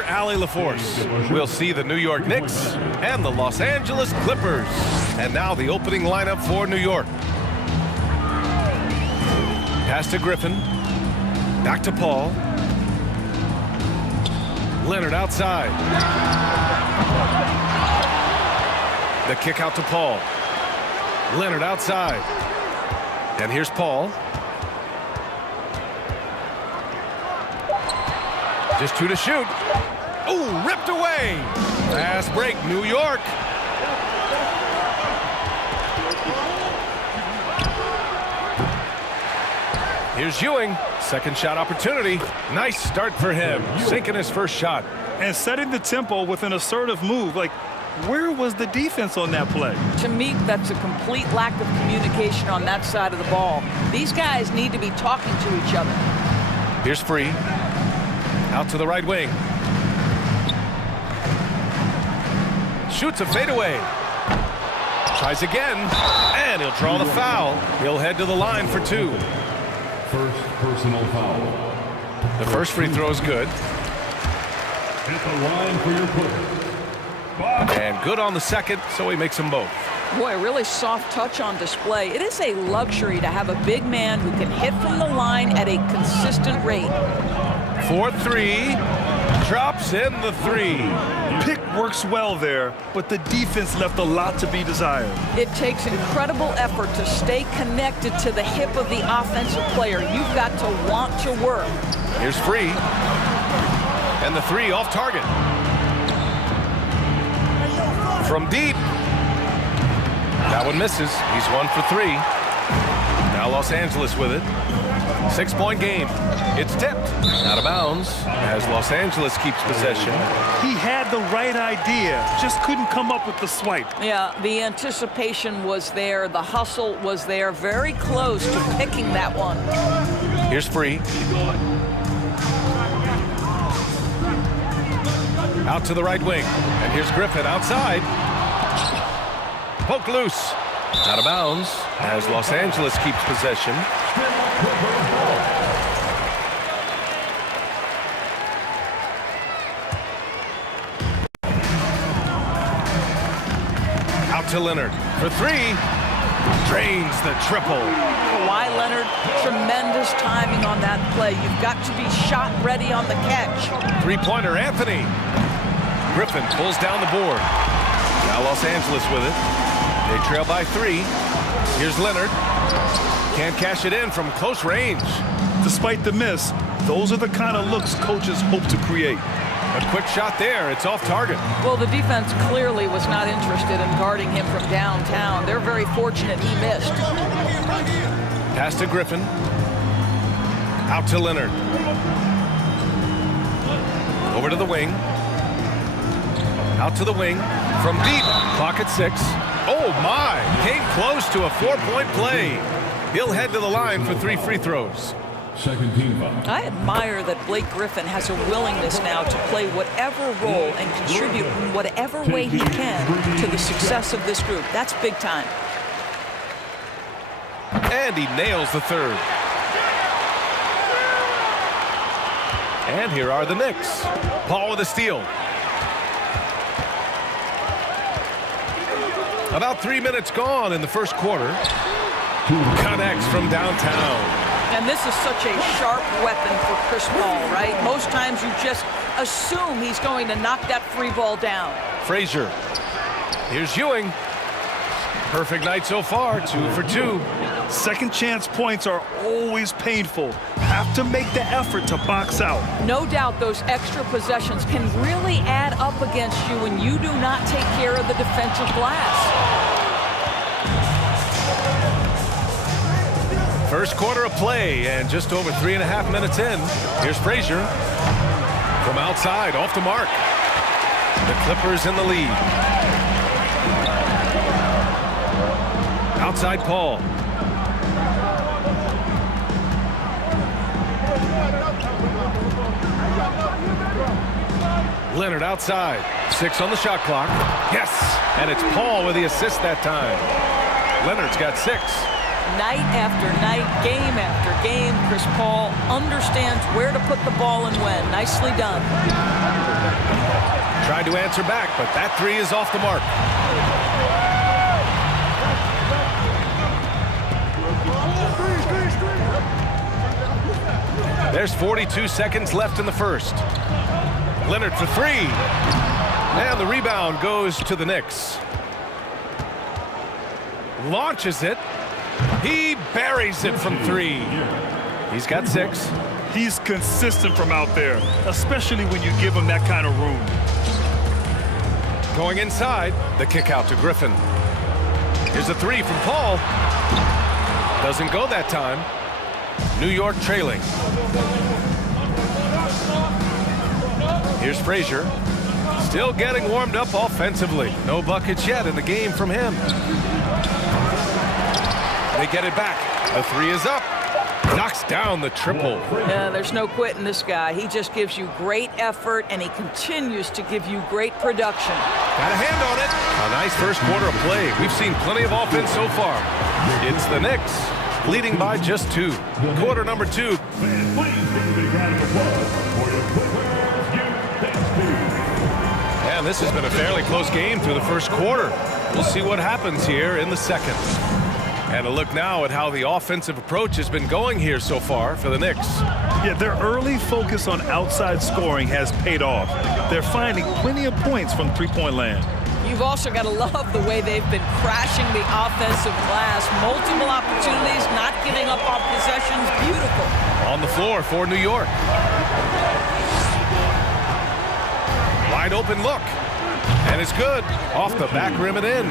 Allie LaForce. We'll see the New York Knicks and the Los Angeles Clippers. And now the opening lineup for New York. Pass to Griffin. Back to Paul. Leonard outside. The kick out to Paul. Leonard outside. And here's Paul. Just two to shoot. Oh, ripped away. Fast break, New York. Here's Ewing. Second shot opportunity. Nice start for him. Sinking his first shot. And setting the tempo with an assertive move. Like, where was the defense on that play? To me, that's a complete lack of communication on that side of the ball. These guys need to be talking to each other. Here's Free. Out to the right wing. Shoots a fadeaway. Tries again. And he'll draw the foul. He'll head to the line for two. First personal foul. The first free throw is good. Hit the line for your push. And good on the second, so he makes them both. Boy, a really soft touch on display. It is a luxury to have a big man who can hit from the line at a consistent rate. 4-3. Drops in the three. Pick works well there, but the defense left a lot to be desired. It takes incredible effort to stay connected to the hip of the offensive player. You've got to want to work. Here's Free. And the three off target. From deep. That one misses. He's 1 for 3. Now Los Angeles with it. 6-point game. It's tipped. Out of bounds as Los Angeles keeps possession. He had the right idea, just couldn't come up with the swipe. Yeah, the anticipation was there. The hustle was there. Very close to picking that one. Here's Free. Out to the right wing. And here's Griffin outside. Poke loose. Out of bounds as Los Angeles keeps possession. Out to Leonard for three. Drains the triple. Kawhi Leonard, tremendous timing on that play. You've got to be shot ready on the catch. Three-pointer, Anthony. Griffin pulls down the board. Now Los Angeles with it. They trail by 3. Here's Leonard. Can't cash it in from close range. Despite the miss, those are the kind of looks coaches hope to create. A quick shot there. It's off target. Well, the defense clearly was not interested in guarding him from downtown. They're very fortunate he missed. Pass to Griffin. Out to Leonard. Over to the wing. Out to the wing. From deep. Clock at 6. Oh, my. Came close to a 4-point play. He'll head to the line for 3 free throws. Second team foul. I admire that Blake Griffin has a willingness now to play whatever role and contribute in whatever way he can to the success of this group. That's big time. And he nails the third. And here are the Knicks. Paul with a steal. About 3 minutes gone in the first quarter. Connects from downtown. And this is such a sharp weapon for Chris Paul, right? Most times you just assume he's going to knock that free ball down. Frazier. Here's Ewing. Perfect night so far, 2 for 2. Second chance points are always painful. Have to make the effort to box out. No doubt those extra possessions can really add up against you when you do not take care of the defensive glass. First quarter of play, and just over 3.5 minutes in. Here's Frazier. From outside, off the mark. The Clippers in the lead. Outside Paul. Leonard outside. 6 on the shot clock. Yes! And it's Paul with the assist that time. Leonard's got 6. Night after night, game after game, Chris Paul understands where to put the ball and when. Nicely done. Tried to answer back, but that 3 is off the mark. There's 42 seconds left in the first. Leonard for 3. And the rebound goes to the Knicks. Launches it. He buries it from 3. He's got 6. He's consistent from out there, especially when you give him that kind of room. Going inside, the kick out to Griffin. Here's a 3 from Paul. Doesn't go that time. New York trailing. Here's Frazier. Still getting warmed up offensively. No buckets yet in the game from him. They get it back. A 3 is up. Knocks down the triple. Yeah, there's no quitting this guy. He just gives you great effort, and he continues to give you great production. Got a hand on it. A nice first quarter of play. We've seen plenty of offense so far. It's the Knicks, leading by just 2. Quarter number 2. And this has been a fairly close game through the first quarter. We'll see what happens here in the second. And a look now at how the offensive approach has been going here so far for the Knicks. Yeah, their early focus on outside scoring has paid off. They're finding plenty of points from three-point land. You've also got to love the way they've been crashing the offensive glass. Multiple opportunities, not giving up on possessions. Beautiful. On the floor for New York. Wide open look. And it's good. Off the back rim and in.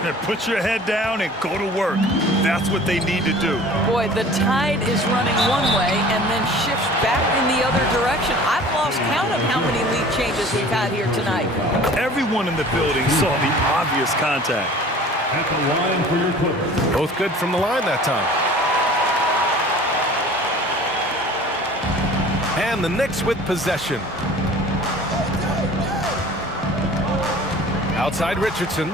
And put your head down and go to work. That's what they need to do. Boy, the tide is running one way and then shifts back in the other direction. I've lost count of how many lead changes we've had here tonight. Everyone in the building saw the obvious contact. At the line for your Clippers. Both good from the line that time. And the Knicks with possession. Outside Richardson.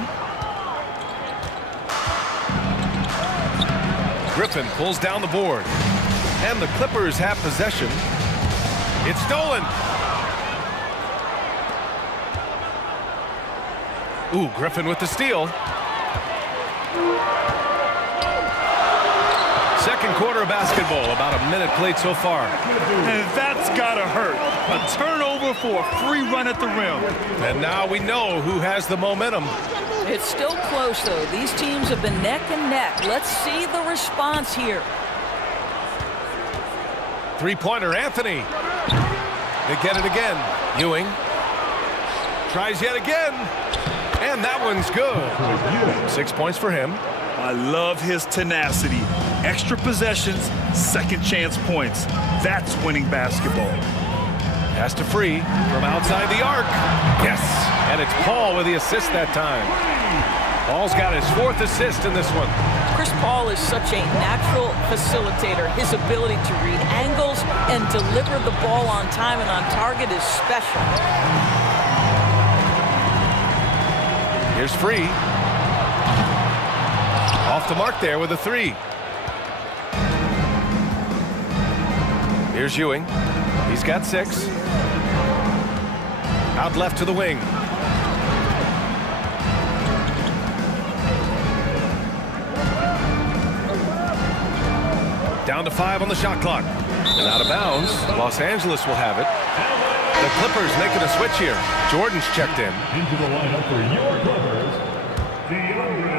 Griffin pulls down the board. And the Clippers have possession. It's stolen. Ooh, Griffin with the steal. Second quarter of basketball, about a minute played so far. And that's gotta hurt. A turnover for a free run at the rim. And now we know who has the momentum. It's still close, though. These teams have been neck and neck. Let's see the response here. Three-pointer, Anthony. They get it again. Ewing tries yet again. And that one's good. 6 points for him. I love his tenacity. Extra possessions, second chance points. That's winning basketball. Pass to Free from outside the arc. Yes. And it's Paul with the assist that time. Paul's got his 4th assist in this one. Chris Paul is such a natural facilitator. His ability to read angles and deliver the ball on time and on target is special. Here's Free. Off the mark there with a 3. Here's Ewing. He's got 6. Out left to the wing. Down to 5 on the shot clock. And out of bounds. Los Angeles will have it. The Clippers making a switch here. Jordan's checked in. Into the lineup for your Clippers.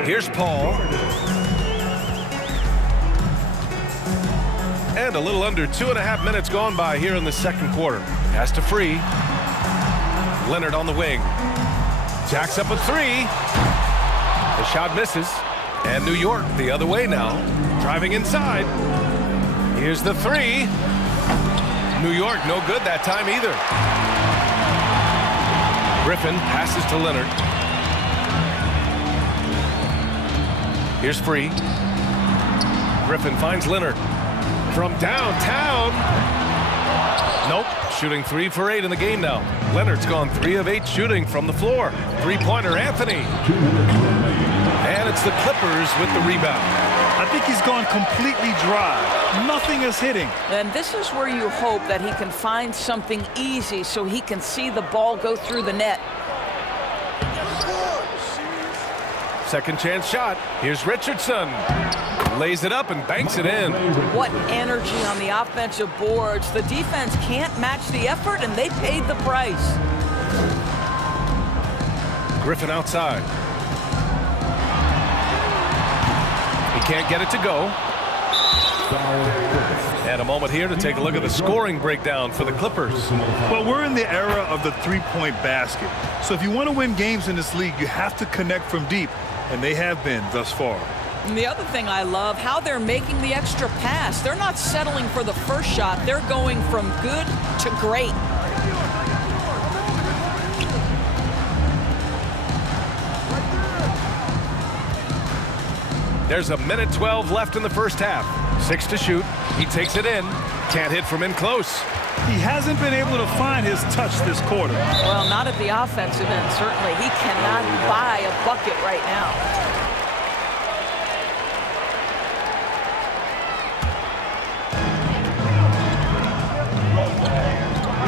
Here's Paul. And a little under 2.5 minutes gone by here in the second quarter. Pass to Free. Leonard on the wing. Jacks up a 3. The shot misses. And New York the other way now. Driving inside. Here's the 3. New York no good that time either. Griffin passes to Leonard. Here's Free. Griffin finds Leonard. From downtown. Nope. Shooting 3 for 8 in the game now. Leonard's gone 3 of 8 shooting from the floor. 3-pointer Anthony. And it's the Clippers with the rebound. I think he's gone completely dry. Nothing is hitting. And this is where you hope that he can find something easy so he can see the ball go through the net. Second chance shot. Here's Richardson. Lays it up and banks it in. What energy on the offensive boards. The defense can't match the effort, and they paid the price. Griffin outside. He can't get it to go. And a moment here to take a look at the scoring breakdown for the Clippers. Well, we're in the era of the three-point basket. So if you want to win games in this league, you have to connect from deep, and they have been thus far. And the other thing I love, how they're making the extra pass. They're not settling for the first shot. They're going from good to great. There's a minute 12 left in the first half. 6 to shoot. He takes it in. Can't hit from in close. He hasn't been able to find his touch this quarter. Well, not at the offensive end, certainly. He cannot buy a bucket right now.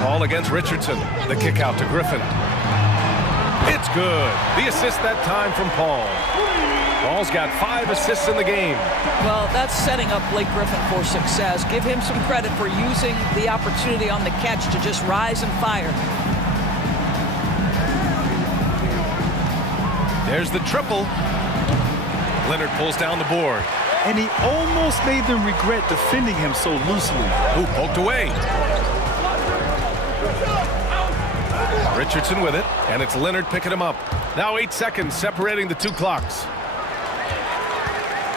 Ball against Richardson. The kick out to Griffin. It's good. The assist that time from Paul. Paul's got 5 assists in the game. Well, that's setting up Blake Griffin for success. Give him some credit for using the opportunity on the catch to just rise and fire. There's the triple. Leonard pulls down the board. And he almost made them regret defending him so loosely. Who poked away. Richardson with it, and it's Leonard picking him up. Now 8 seconds separating the 2 clocks.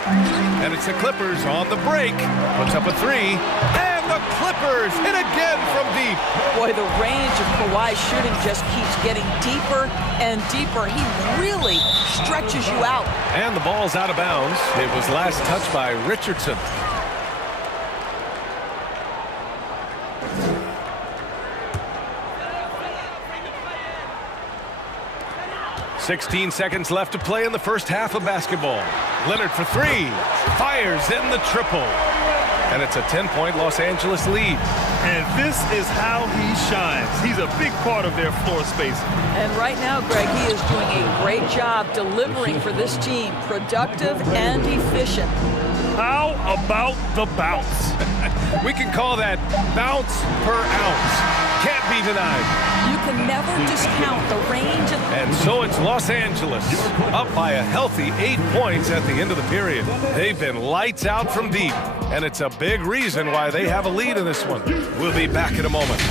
And it's the Clippers on the break. Puts up a 3. And the Clippers hit again from deep. Boy, the range of Kawhi's shooting just keeps getting deeper and deeper. He really stretches you out. And the ball's out of bounds. It was last touched by Richardson. .16 seconds left to play in the first half of basketball. Leonard for 3. Fires in the triple. And it's a 10-point Los Angeles lead. And this is how he shines. He's a big part of their floor spacing. And right now, Greg, he is doing a great job delivering for this team. Productive and efficient. How about the bounce? We can call that bounce per ounce. Can't be denied. You can never discount the range of... And so it's Los Angeles, up by a healthy 8 points at the end of the period. They've been lights out from deep, and it's a big reason why they have a lead in this one. We'll be back in a moment.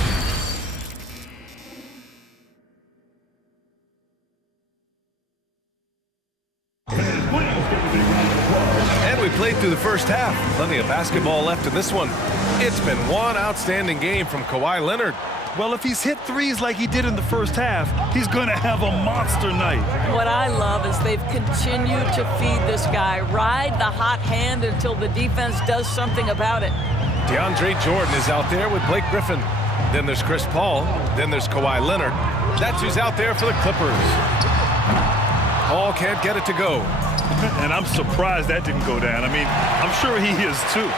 And we played through the first half. Plenty of basketball left in this one. It's been one outstanding game from Kawhi Leonard. Well, if he's hit threes like he did in the first half, he's going to have a monster night. What I love is they've continued to feed this guy. Ride the hot hand until the defense does something about it. DeAndre Jordan is out there with Blake Griffin. Then there's Chris Paul. Then there's Kawhi Leonard. That's who's out there for the Clippers. Paul can't get it to go. And I'm surprised that didn't go down. I mean, I'm sure he is too.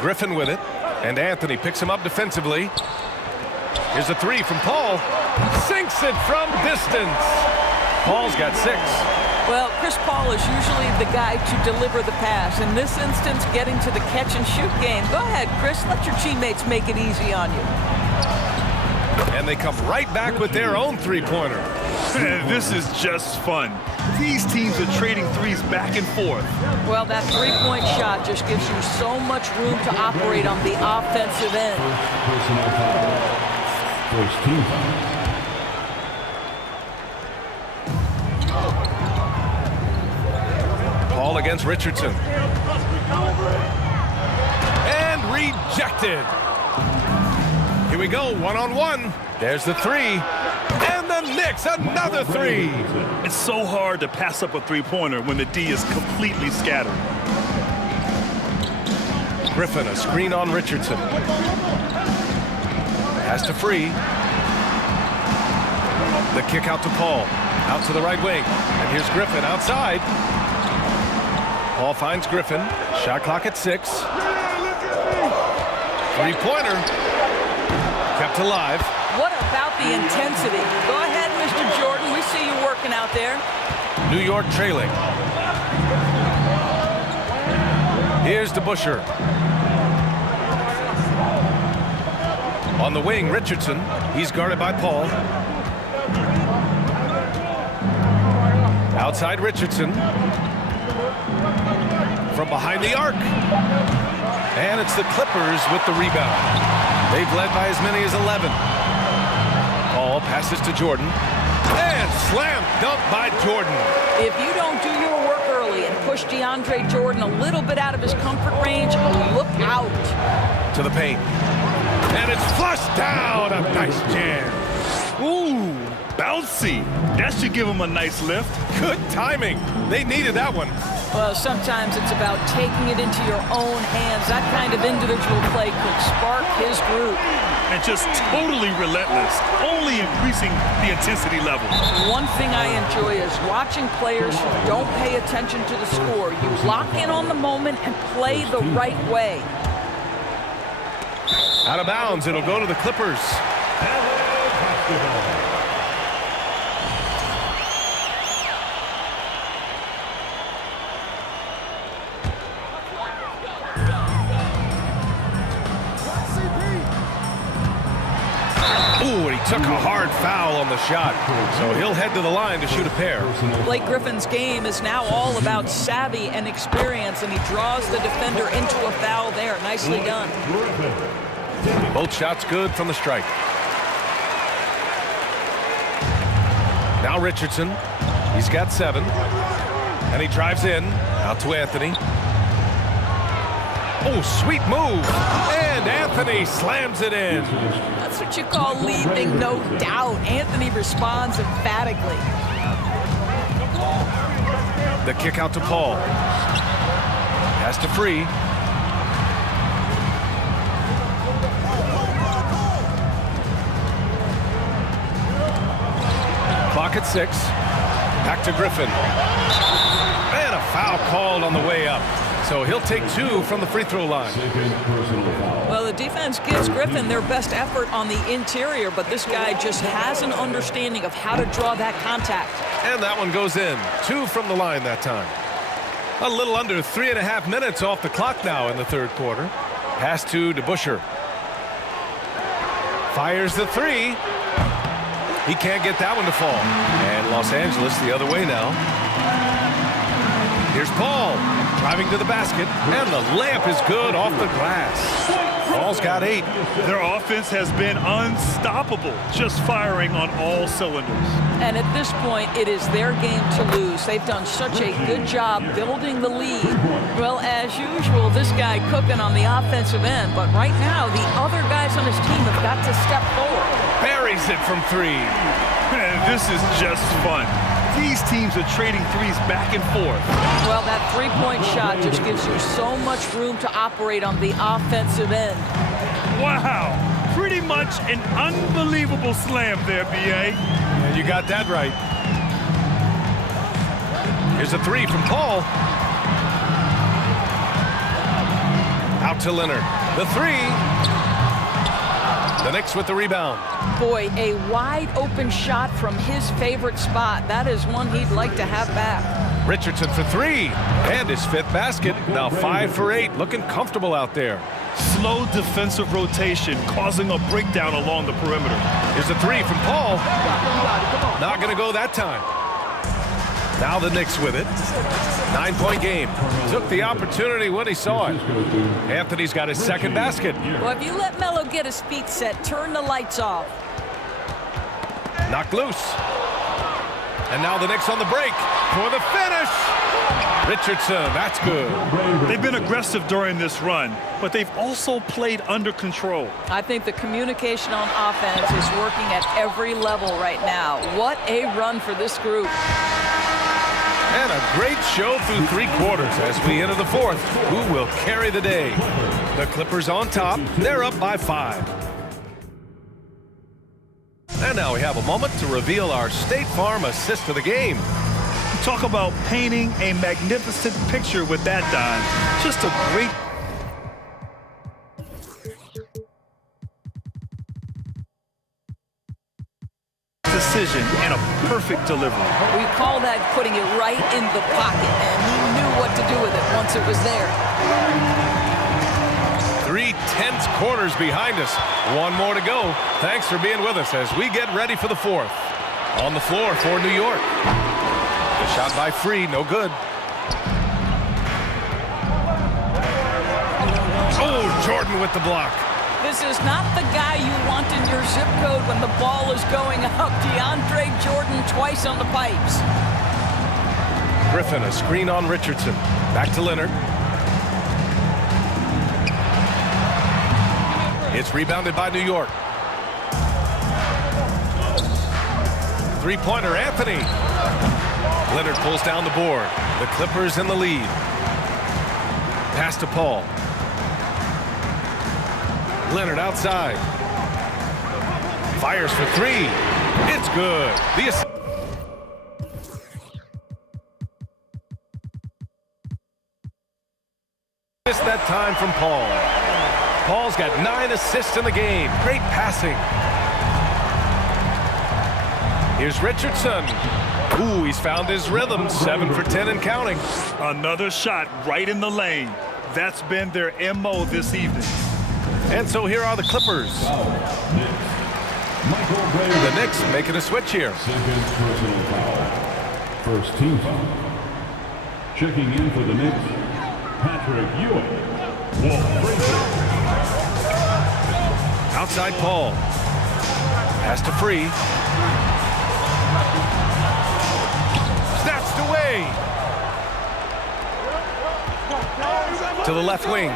Griffin with it, and Anthony picks him up defensively. Here's a three from Paul. Sinks it from distance. Paul's got 6. Well, Chris Paul is usually the guy to deliver the pass. In this instance, getting to the catch-and-shoot game. Go ahead, Chris. Let your teammates make it easy on you. And they come right back with their own three-pointer. This is just fun. These teams are trading threes back and forth. Well, that three-point shot just gives you so much room to operate on the offensive end. First team foul. Paul against Richardson. And rejected. Here we go, one-on-one. There's the three. And the Knicks, another three. It's so hard to pass up a three-pointer when the D is completely scattered. Griffin, a screen on Richardson. Pass to Free. The kick out to Paul. Out to the right wing. And here's Griffin outside. Paul finds Griffin. Shot clock at 6. Three-pointer. Kept alive. What about the intensity? Go ahead, Mr. Jordan. We see you working out there. New York trailing. Here's DeBusschere. On the wing, Richardson. He's guarded by Paul. Outside Richardson. From behind the arc. And it's the Clippers with the rebound. They've led by as many as 11. Paul passes to Jordan. And slam dunk by Jordan. If you don't do your work early and push DeAndre Jordan a little bit out of his comfort range, look out. To the paint. And it's flushed down. A nice jam. Ooh, bouncy. That should give him a nice lift. Good timing. They needed that one. Well, sometimes it's about taking it into your own hands. That kind of individual play could spark his group. And just totally relentless, only increasing the intensity level. One thing I enjoy is watching players who don't pay attention to the score. You lock in on the moment and play the right way. Out of bounds, it'll go to the Clippers. Ooh, and he took a hard foul on the shot. So he'll head to the line to shoot a pair. Blake Griffin's game is now all about savvy and experience, and he draws the defender into a foul there. Nicely done. Both shots good from the strike. Now Richardson. He's got 7. And he drives in. Out to Anthony. Oh, sweet move. And Anthony slams it in. That's what you call leaving no doubt. Anthony responds emphatically. The kick out to Paul. Pass to Free. Clock at 6. Back to Griffin. And a foul called on the way up. So he'll take 2 from the free throw line. Well, the defense gives Griffin their best effort on the interior, but this guy just has an understanding of how to draw that contact. And that one goes in. 2 from the line that time. A little under 3.5 minutes off the clock now in the third quarter. Pass to DeBusschere. Fires the 3. He can't get that one to fall. And Los Angeles the other way now. Here's Paul driving to the basket, and the layup is good off the glass. Paul's got 8. Their offense has been unstoppable, just firing on all cylinders. And at this point, it is their game to lose. They've done such a good job building the lead. Well, as usual, this guy cooking on the offensive end, but right now, the other guys on his team have got to step forward. Buries it from 3. Man, this is just fun. These teams are trading threes back and forth. Well, that three-point shot just gives you so much room to operate on the offensive end. Wow, pretty much an unbelievable slam there, B.A. Yeah, you got that right. Here's a 3 from Paul. Out to Leonard. The 3. The Knicks with the rebound. Boy, a wide-open shot from his favorite spot. That is one he'd like to have back. Richardson for 3. And his 5th basket. Now 5 for 8. Looking comfortable out there. Slow defensive rotation causing a breakdown along the perimeter. Here's a 3 from Paul. Not going to go that time. Now the Knicks with it. 9-point game. Took the opportunity when he saw it. Anthony's got his 2nd basket. Well, if you let Melo get his feet set, turn the lights off. Knocked loose. And now the Knicks on the break for the finish. Richardson, that's good. They've been aggressive during this run, but they've also played under control. I think the communication on offense is working at every level right now. What a run for this group. And a great show through 3 quarters as we enter the 4th. Who will carry the day? The Clippers on top. They're up by 5. And now we have a moment to reveal our State Farm assist of the game. Talk about painting a magnificent picture with that, Don. Just a great decision and a perfect delivery. We call that putting it right in the pocket, and he knew what to do with it once it was there. 3 tense quarters behind us. 1 more to go. Thanks for being with us as we get ready for the 4th. On the floor for New York. The shot by Free, no good. Oh, Jordan with the block. This is not the guy you want in your zip code when the ball is going up. DeAndre Jordan twice on the pipes. Griffin, a screen on Richardson. Back to Leonard. It's rebounded by New York. 3-pointer, Anthony. Leonard pulls down the board. The Clippers in the lead. Pass to Paul. Leonard outside. Fires for 3. It's good. The assist. That time from Paul. Paul's got 9 assists in the game. Great passing. Here's Richardson. Ooh, he's found his rhythm. 7 for 10 and counting. Another shot right in the lane. That's been their MO this evening. And so here are the Clippers. The Knicks making a switch here. Second personal foul. First team foul. Checking in for the Knicks, Patrick Ewing. Walt Frazier. Outside Paul. Pass to Free. Snatched away. To the left wing.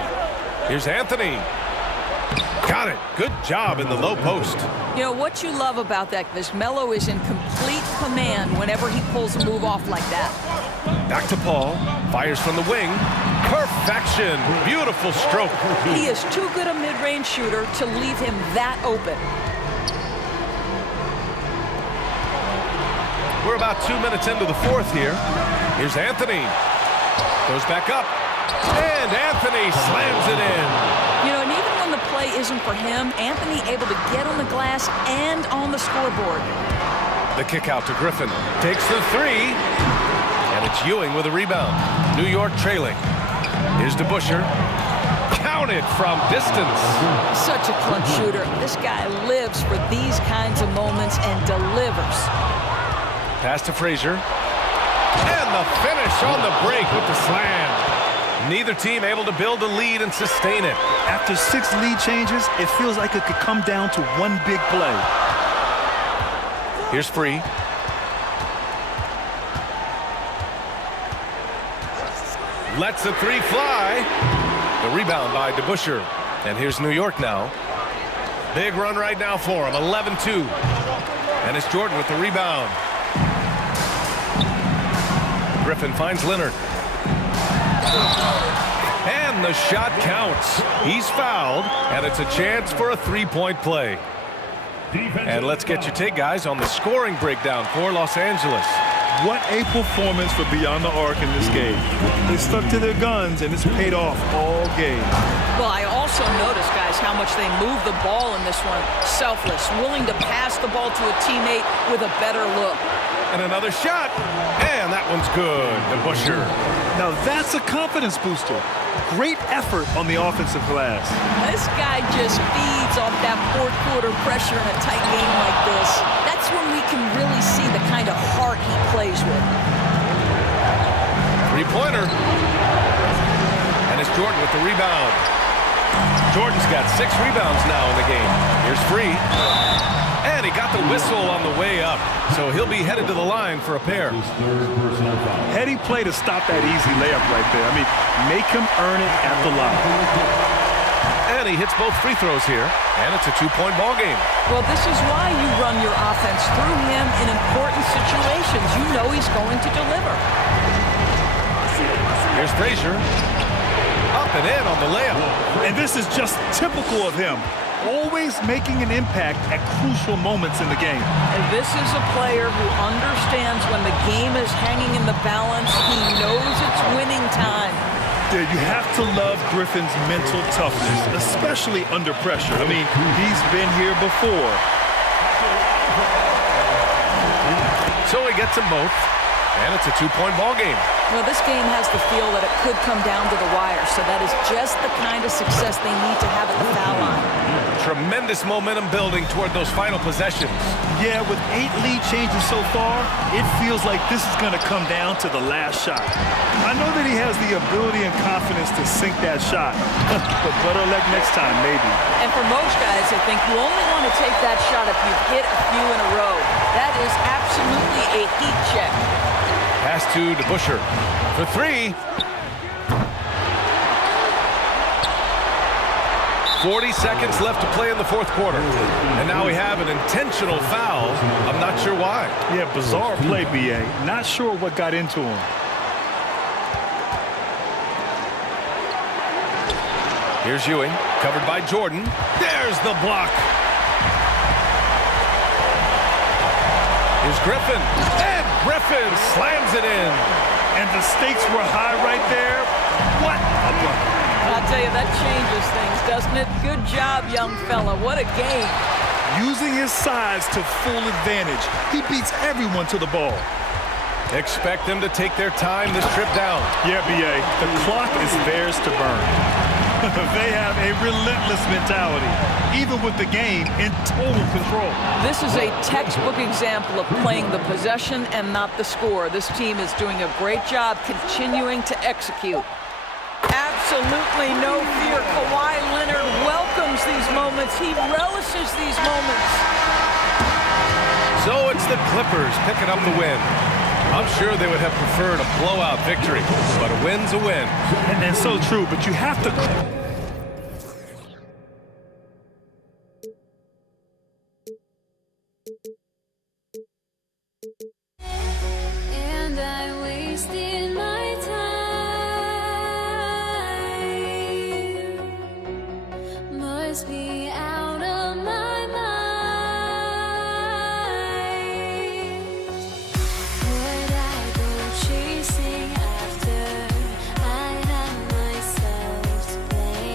Here's Anthony. Got it. Good job in the low post. You know, what you love about that is Melo is in complete command whenever he pulls a move off like that. Back to Paul. Fires from the wing. Perfection. Beautiful stroke. He is too good a mid-range shooter to leave him that open. We're about 2 minutes into the 4th here. Here's Anthony. Goes back up. And Anthony slams it in. You know, and even when the play isn't for him, Anthony able to get on the glass and on the scoreboard. The kick out to Griffin. Takes the 3. And it's Ewing with a rebound. New York trailing. Here's DeBusschere. Counted from distance. Such a clutch shooter. This guy lives for these kinds of moments and delivers. Pass to Frazier. And the finish on the break with the slam. Neither team able to build a lead and sustain it. After 6 lead changes, it feels like it could come down to one big play. Here's Free. Lets the 3 fly. The rebound by DeBusschere. And here's New York now. Big run right now for him, 11-2. And it's Jordan with the rebound. Griffin finds Leonard. And the shot counts. He's fouled, and it's a chance for a 3-point play. And let's get your take, guys, on the scoring breakdown for Los Angeles. What a performance for Beyond the Arc in this game. They stuck to their guns, and it's paid off all game. Well, I also noticed, guys, how much they moved the ball in this one. Selfless, willing to pass the ball to a teammate with a better look. And another shot. And that one's good. DeBusschere. Now that's a confidence booster. Great effort on the offensive glass. This guy just feeds off that fourth quarter pressure in a tight game like this. That's when we can really see the kind of heart he plays with. 3-pointer. And it's Jordan with the rebound. Jordan's got 6 rebounds now in the game. Here's Free. And he got the whistle on the way up. So he'll be headed to the line for a pair. Heady play to stop that easy layup right there. I mean, make him earn it at the line. And he hits both free throws here. And it's a 2-point ball game. Well, this is why you run your offense through him in important situations. You know he's going to deliver. Here's Frazier. Up and in on the layup. And this is just typical of him. Always making an impact at crucial moments in the game. And this is a player who understands when the game is hanging in the balance. He knows it's winning time. Dude, you have to love Griffin's mental toughness, especially under pressure. I mean, he's been here before. So he gets them both. And it's a 2-point ball game. Well, this game has the feel that it could come down to the wire, so that is just the kind of success they need to have at the foul line. Tremendous momentum building toward those final possessions. Yeah, with 8 lead changes so far, it feels like this is going to come down to the last shot. I know that he has the ability and confidence to sink that shot, but better luck next time, maybe. And for most guys, I think you only want to take that shot if you've hit a few in a row. That is absolutely a heat check. Pass to DeBusschere for 3. 40 seconds left to play in the fourth quarter. And now we have an intentional foul. I'm not sure why. Yeah, bizarre play, B.A. Not sure what got into him. Here's Ewing, covered by Jordan. There's the block. Here's Griffin. And Griffin slams it in. And the stakes were high right there. What a bucket. I'll tell you, that changes things, doesn't it? Good job, young fella. What a game. Using his size to full advantage. He beats everyone to the ball. Expect them to take their time this trip down. Yeah, B.A. The clock is theirs to burn. They have a relentless mentality, even with the game in total control. This is a textbook example of playing the possession and not the score. This team is doing a great job continuing to execute. Absolutely no fear. Kawhi Leonard welcomes these moments. He relishes these moments. So it's the Clippers picking up the win. I'm sure they would have preferred a blowout victory, but a win's a win. And so true, but you have to... And I wasted my time. Must be out of my mind. Would I go chasing after I have myself to blame?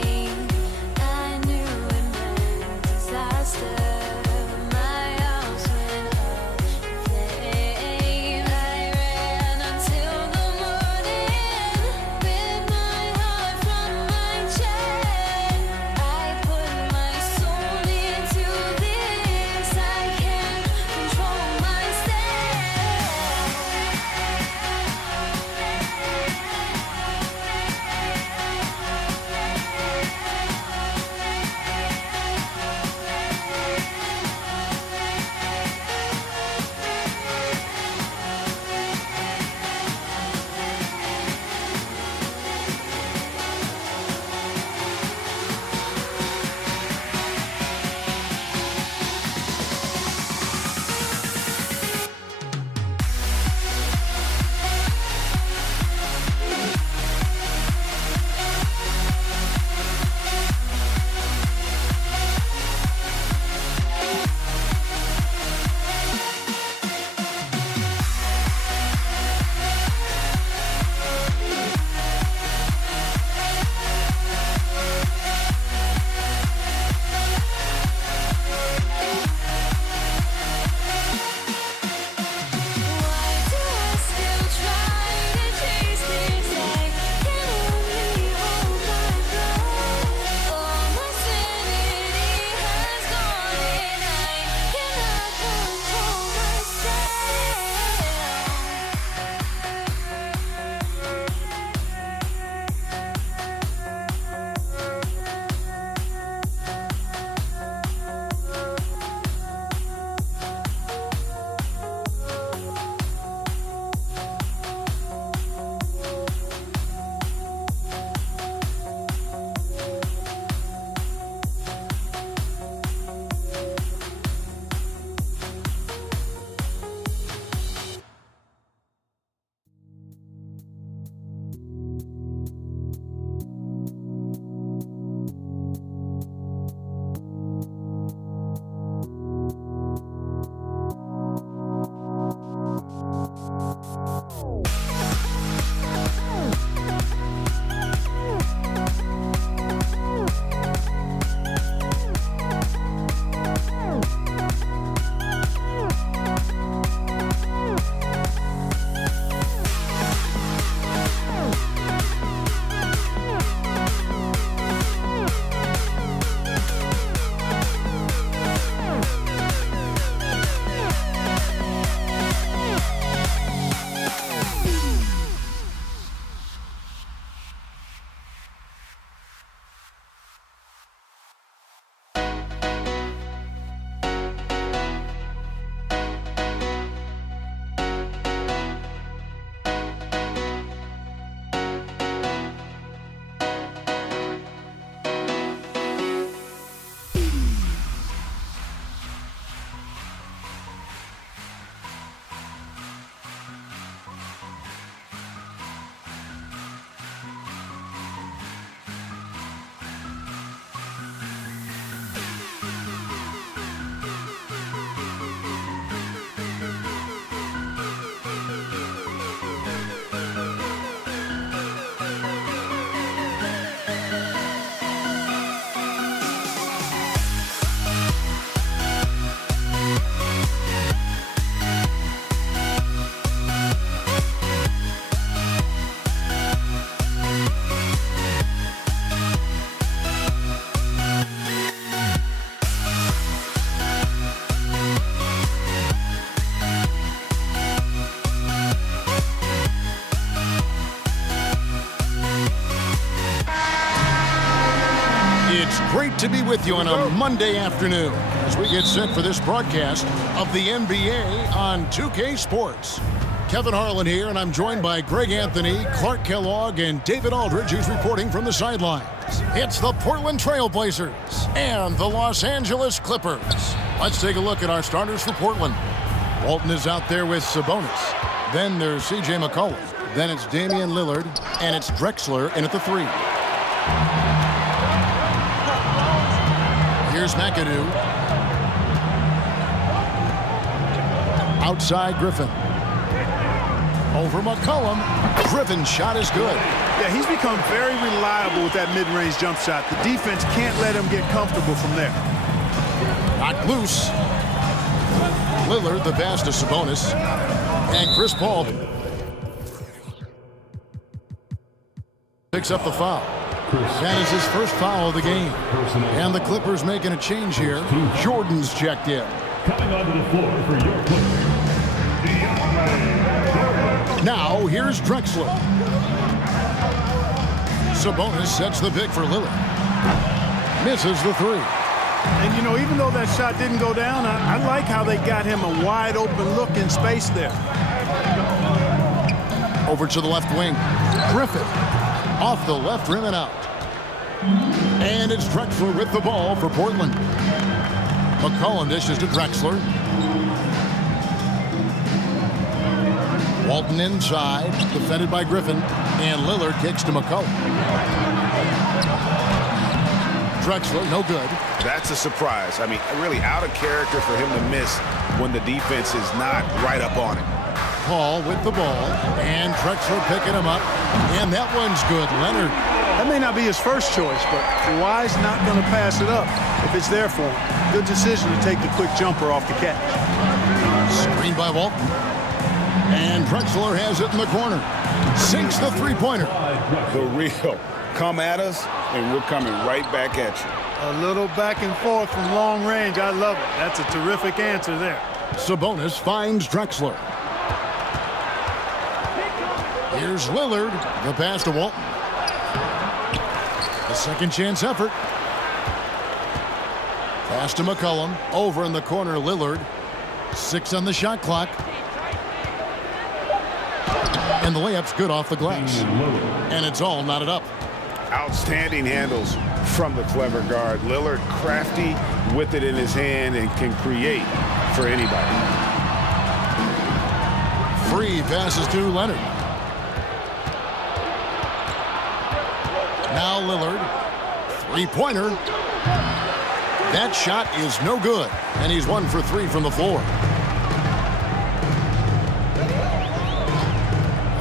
to be with you on a Monday afternoon as we get set for this broadcast of the NBA on 2K Sports. Kevin Harlan here, and I'm joined by Greg Anthony, Clark Kellogg, and David Aldridge, who's reporting from the sidelines. It's the Portland Trailblazers and the Los Angeles Clippers. Let's take a look at our starters for Portland. Walton is out there with Sabonis. Then there's C.J. McCollum. Then it's Damian Lillard, and it's Drexler in at the 3. Here's McAdoo. Outside Griffin. Over McCollum. Griffin's shot is good. Yeah, he's become very reliable with that mid-range jump shot. The defense can't let him get comfortable from there. Knocked loose. Lillard, the pass to Sabonis. And Chris Paul picks up the foul. That is his first foul of the game. And the Clippers making a change here. Jordan's checked in. Coming onto the floor for your Clippers, Now, here's Drexler. Sabonis sets the pick for Lillard. Misses the 3. And, you know, even though that shot didn't go down, I like how they got him a wide open look in space there. Over to the left wing. Griffin. Off the left rim and out. And it's Drexler with the ball for Portland. McCollum dishes to Drexler. Walton inside, defended by Griffin. And Lillard kicks to McCollum. Drexler, no good. That's a surprise. I mean, really out of character for him to miss when the defense is not right up on him. Paul with the ball, and Drexler picking him up, and that one's good. Leonard. That may not be his first choice, but Kawhi's not going to pass it up if it's there for him. Good decision to take the quick jumper off the catch. Screen by Walton, and Drexler has it in the corner. Sinks the three-pointer. The real. Come at us, and we're coming right back at you. A little back and forth from long range. I love it. That's a terrific answer there. Sabonis finds Drexler. Here's Lillard. The pass to Walton. A second chance effort. Pass to McCollum. Over in the corner, Lillard. 6 on the shot clock. And the layup's good off the glass. And it's all knotted up. Outstanding handles from the clever guard. Lillard crafty with it in his hand and can create for anybody. Free passes to Leonard. Now Lillard. Three-pointer. That shot is no good. And he's 1 for 3 from the floor.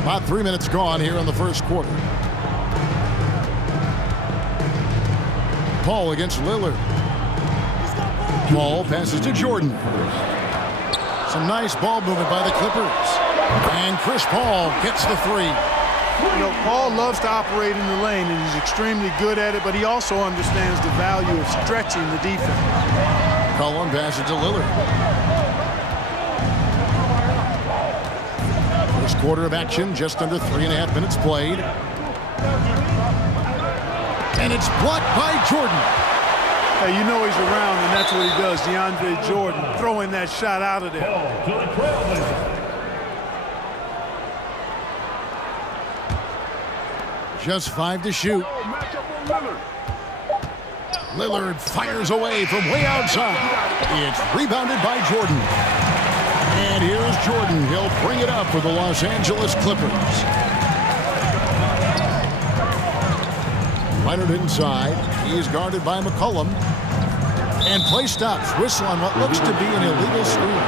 About 3 minutes gone here in the first quarter. Paul against Lillard. Paul passes to Jordan. Some nice ball movement by the Clippers. And Chris Paul gets the 3. You know, Paul loves to operate in the lane, and he's extremely good at it, but he also understands the value of stretching the defense. Collin passes to Lillard. First quarter of action, just under 3.5 minutes played. And it's blocked by Jordan. Hey, you know he's around, and that's what he does. DeAndre Jordan throwing that shot out of there. Just 5 to shoot. Lillard fires away from way outside. It's rebounded by Jordan. And here's Jordan. He'll bring it up for the Los Angeles Clippers. Leonard inside. He is guarded by McCollum. And play stops. Whistle on what looks to be an illegal screen.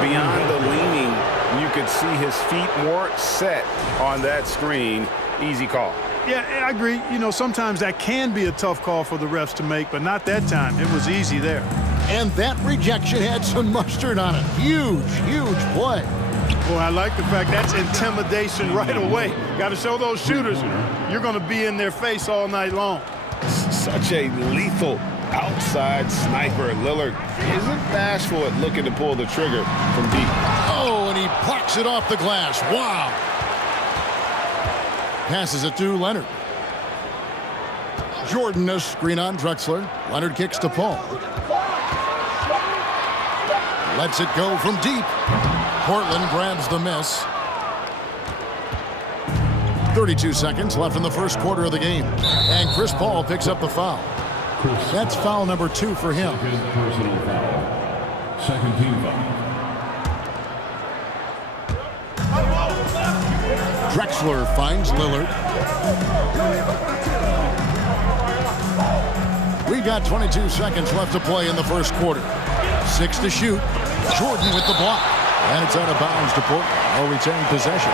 Beyond the leaning, you could see his feet more set on that screen. Easy call. Yeah, I agree. You know, sometimes that can be a tough call for the refs to make, but not that time. It was easy there. And that rejection had some mustard on it. Huge, huge play. Boy, I like the fact that's intimidation right away. Got to show those shooters you're going to be in their face all night long. Such a lethal outside sniper. Lillard isn't bashful at looking to pull the trigger from deep. Oh, and he blocks it off the glass. Wow. Passes it to Leonard. Jordan, a screen on Drexler. Leonard kicks to Paul. Lets it go from deep. Portland grabs the miss. 32 seconds left in the first quarter of the game. And Chris Paul picks up the foul. That's foul number 2 for him. Second personal foul. Second team foul. Drexler finds Lillard. We got 22 seconds left to play in the first quarter. 6 to shoot. Jordan with the block. And it's out of bounds to Portland. I'll retain possession.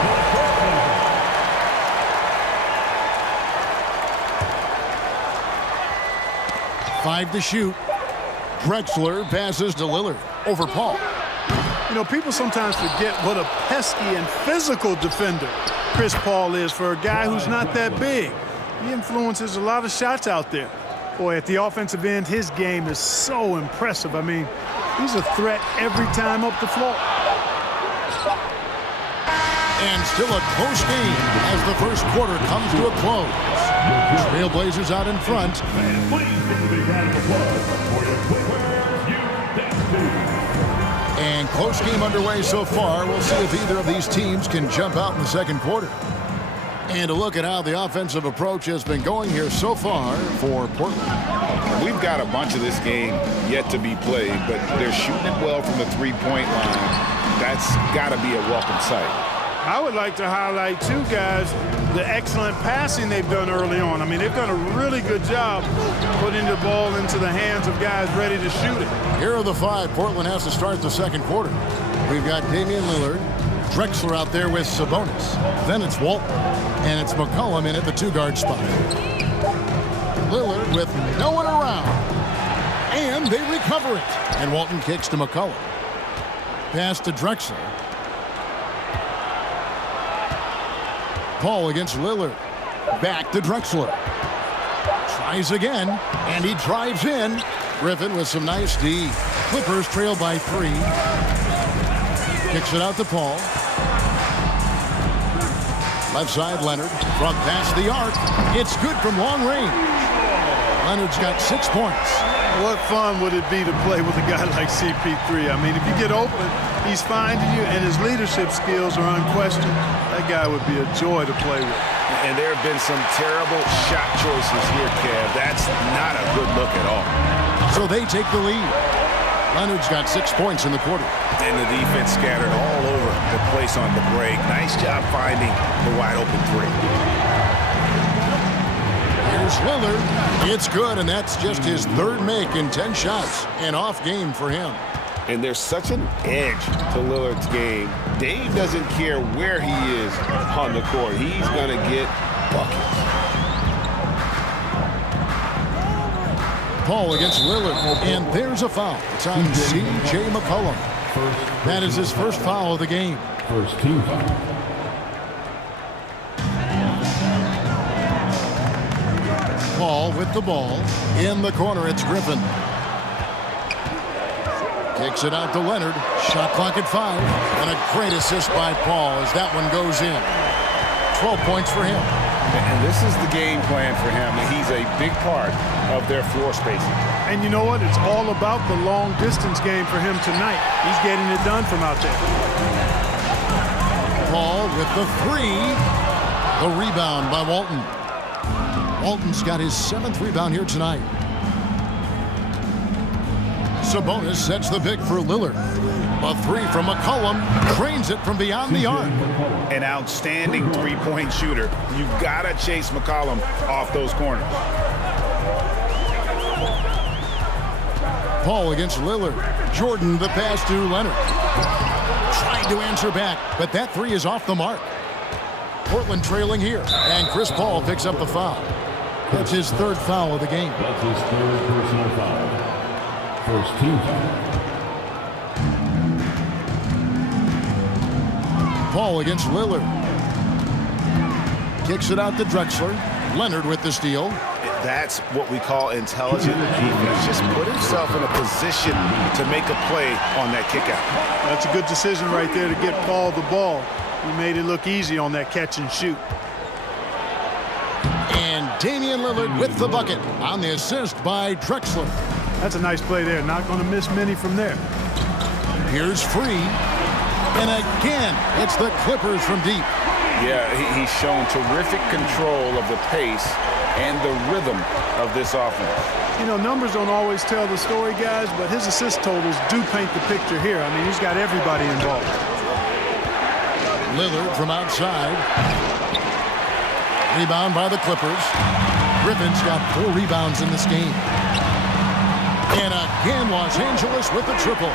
Five to shoot. Drexler passes to Lillard over Paul. You know, people sometimes forget what a pesky and physical defender Chris Paul is for a guy who's not that big. He influences a lot of shots out there. Boy, at the offensive end, his game is so impressive. I mean, he's a threat every time up the floor. And still a close game as the first quarter comes to a close. Trailblazers out in front. And close game underway so far. We'll see if either of these teams can jump out in the second quarter. And a look at how the offensive approach has been going here so far for Portland. We've got a bunch of this game yet to be played, but they're shooting it well from the three-point line. That's got to be a welcome sight. I would like to highlight, too, guys, the excellent passing they've done early on. I mean, they've done a really good job putting the ball into the hands of guys ready to shoot it. Here are the 5 Portland has to start the second quarter. We've got Damian Lillard, Drexler out there with Sabonis. Then it's Walton, and it's McCollum in at the 2-guard spot. Lillard with no one around, and they recover it. And Walton kicks to McCollum. Pass to Drexler. Paul against Lillard. Back to Drexler. Tries again, and he drives in. Griffin with some nice D. Clippers trail by 3. Kicks it out to Paul. Left side, Leonard. From past the arc. It's good from long range. Leonard's got 6 points. What fun would it be to play with a guy like CP3? I mean, if you get open, he's finding you, and his leadership skills are unquestioned. That guy would be a joy to play with. And there have been some terrible shot choices here, Kev. That's not a good look at all. So they take the lead. Leonard's got 6 points in the quarter. And the defense scattered all over the place on the break. Nice job finding the wide open 3. Here's Lillard. It's good, and that's just his 3rd make in 10 shots. An off game for him. And there's such an edge to Lillard's game. Dave doesn't care where he is on the court. He's going to get buckets. Paul against Lillard, and there's a foul. It's on C.J. McCollum. That is his first foul of the game. First team foul. Paul with the ball. In the corner, it's Griffin. Kicks it out to Leonard. Shot clock at 5. And a great assist by Paul as that one goes in. 12 points for him. And this is the game plan for him. He's a big part of their floor spacing. And you know what? It's all about the long distance game for him tonight. He's getting it done from out there. Paul with the 3. The rebound by Walton. Walton's got his 7th rebound here tonight. Sabonis sets the pick for Lillard. A 3 from McCollum. Trains it from beyond the arc. An outstanding three-point shooter. You've got to chase McCollum off those corners. Paul against Lillard. Jordan the pass to Leonard. Trying to answer back, but that 3 is off the mark. Portland trailing here, and Chris Paul picks up the foul. That's his 3rd foul of the game. That's his 3rd personal foul. First team foul. Paul against Lillard. Kicks it out to Drexler. Leonard with the steal. That's what we call intelligent defense. Just put himself in a position to make a play on that kick out. That's a good decision right there to get Paul the ball. He made it look easy on that catch and shoot. And Damian Lillard with the bucket on the assist by Drexler. That's a nice play there. Not going to miss many from there. Here's Free. And again, it's the Clippers from deep. Yeah, he's shown terrific control of the pace and the rhythm of this offense. You know, numbers don't always tell the story, guys, but his assist totals do paint the picture here. I mean, he's got everybody involved. Lillard from outside. Rebound by the Clippers. Griffin's got 4 rebounds in this game. And again, Los Angeles with the triple.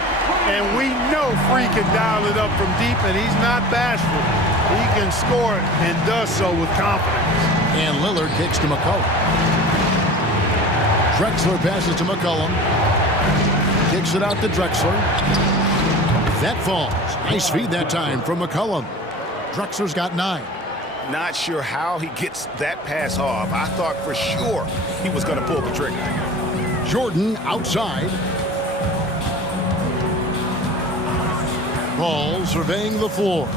And we know Free can dial it up from deep, and he's not bashful. He can score it and does so with confidence. And Lillard kicks to McCollum. Drexler passes to McCollum. Kicks it out to Drexler. That falls. Nice feed that time from McCollum. Drexler's got 9. Not sure how he gets that pass off. I thought for sure he was going to pull the trigger. Jordan outside. Ball surveying the floor.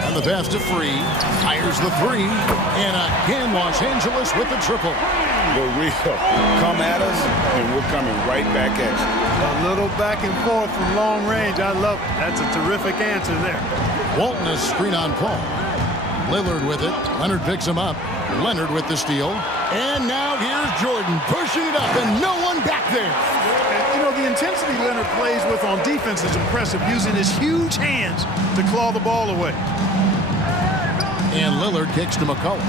And the pass to Free. Fires the 3. And again, Los Angeles with the triple. The real come at us, and we're coming right back at you. A little back and forth from long range. I love it. That's a terrific answer there. Walton is screen on Paul. Lillard with it. Leonard picks him up. Leonard with the steal. And now here's Jordan pushing it up, and no one back there. And, you know, the intensity Leonard plays with on defense is impressive, using his huge hands to claw the ball away. And Lillard kicks to McCollum.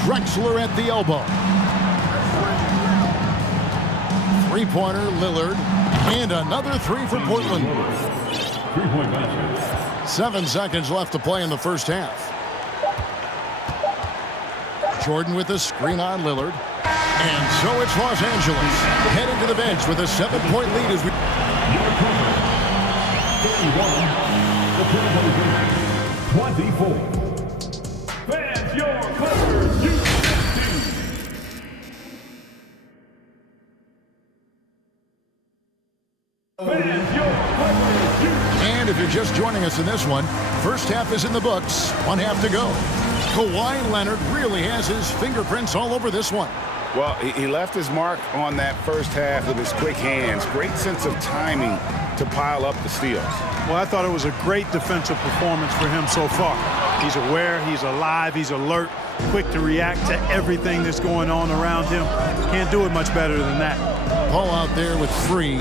Drexler at the elbow. 3-pointer, Lillard. And another 3 for Portland. 3-point basket. 7 seconds left to play in the first half. Jordan with a screen on Lillard. And so it's Los Angeles headed to the bench with a 7-point lead as we... 24. Fans, your Clippers, you And if you're just joining us in this one, first half is in the books. 1 half to go. Kawhi Leonard really has his fingerprints all over this one. Well, he left his mark on that first half with his quick hands. Great sense of timing to pile up the steals. Well, I thought it was a great defensive performance for him so far. He's aware, he's alive, he's alert, quick to react to everything that's going on around him. Can't do it much better than that. Paul out there with Free.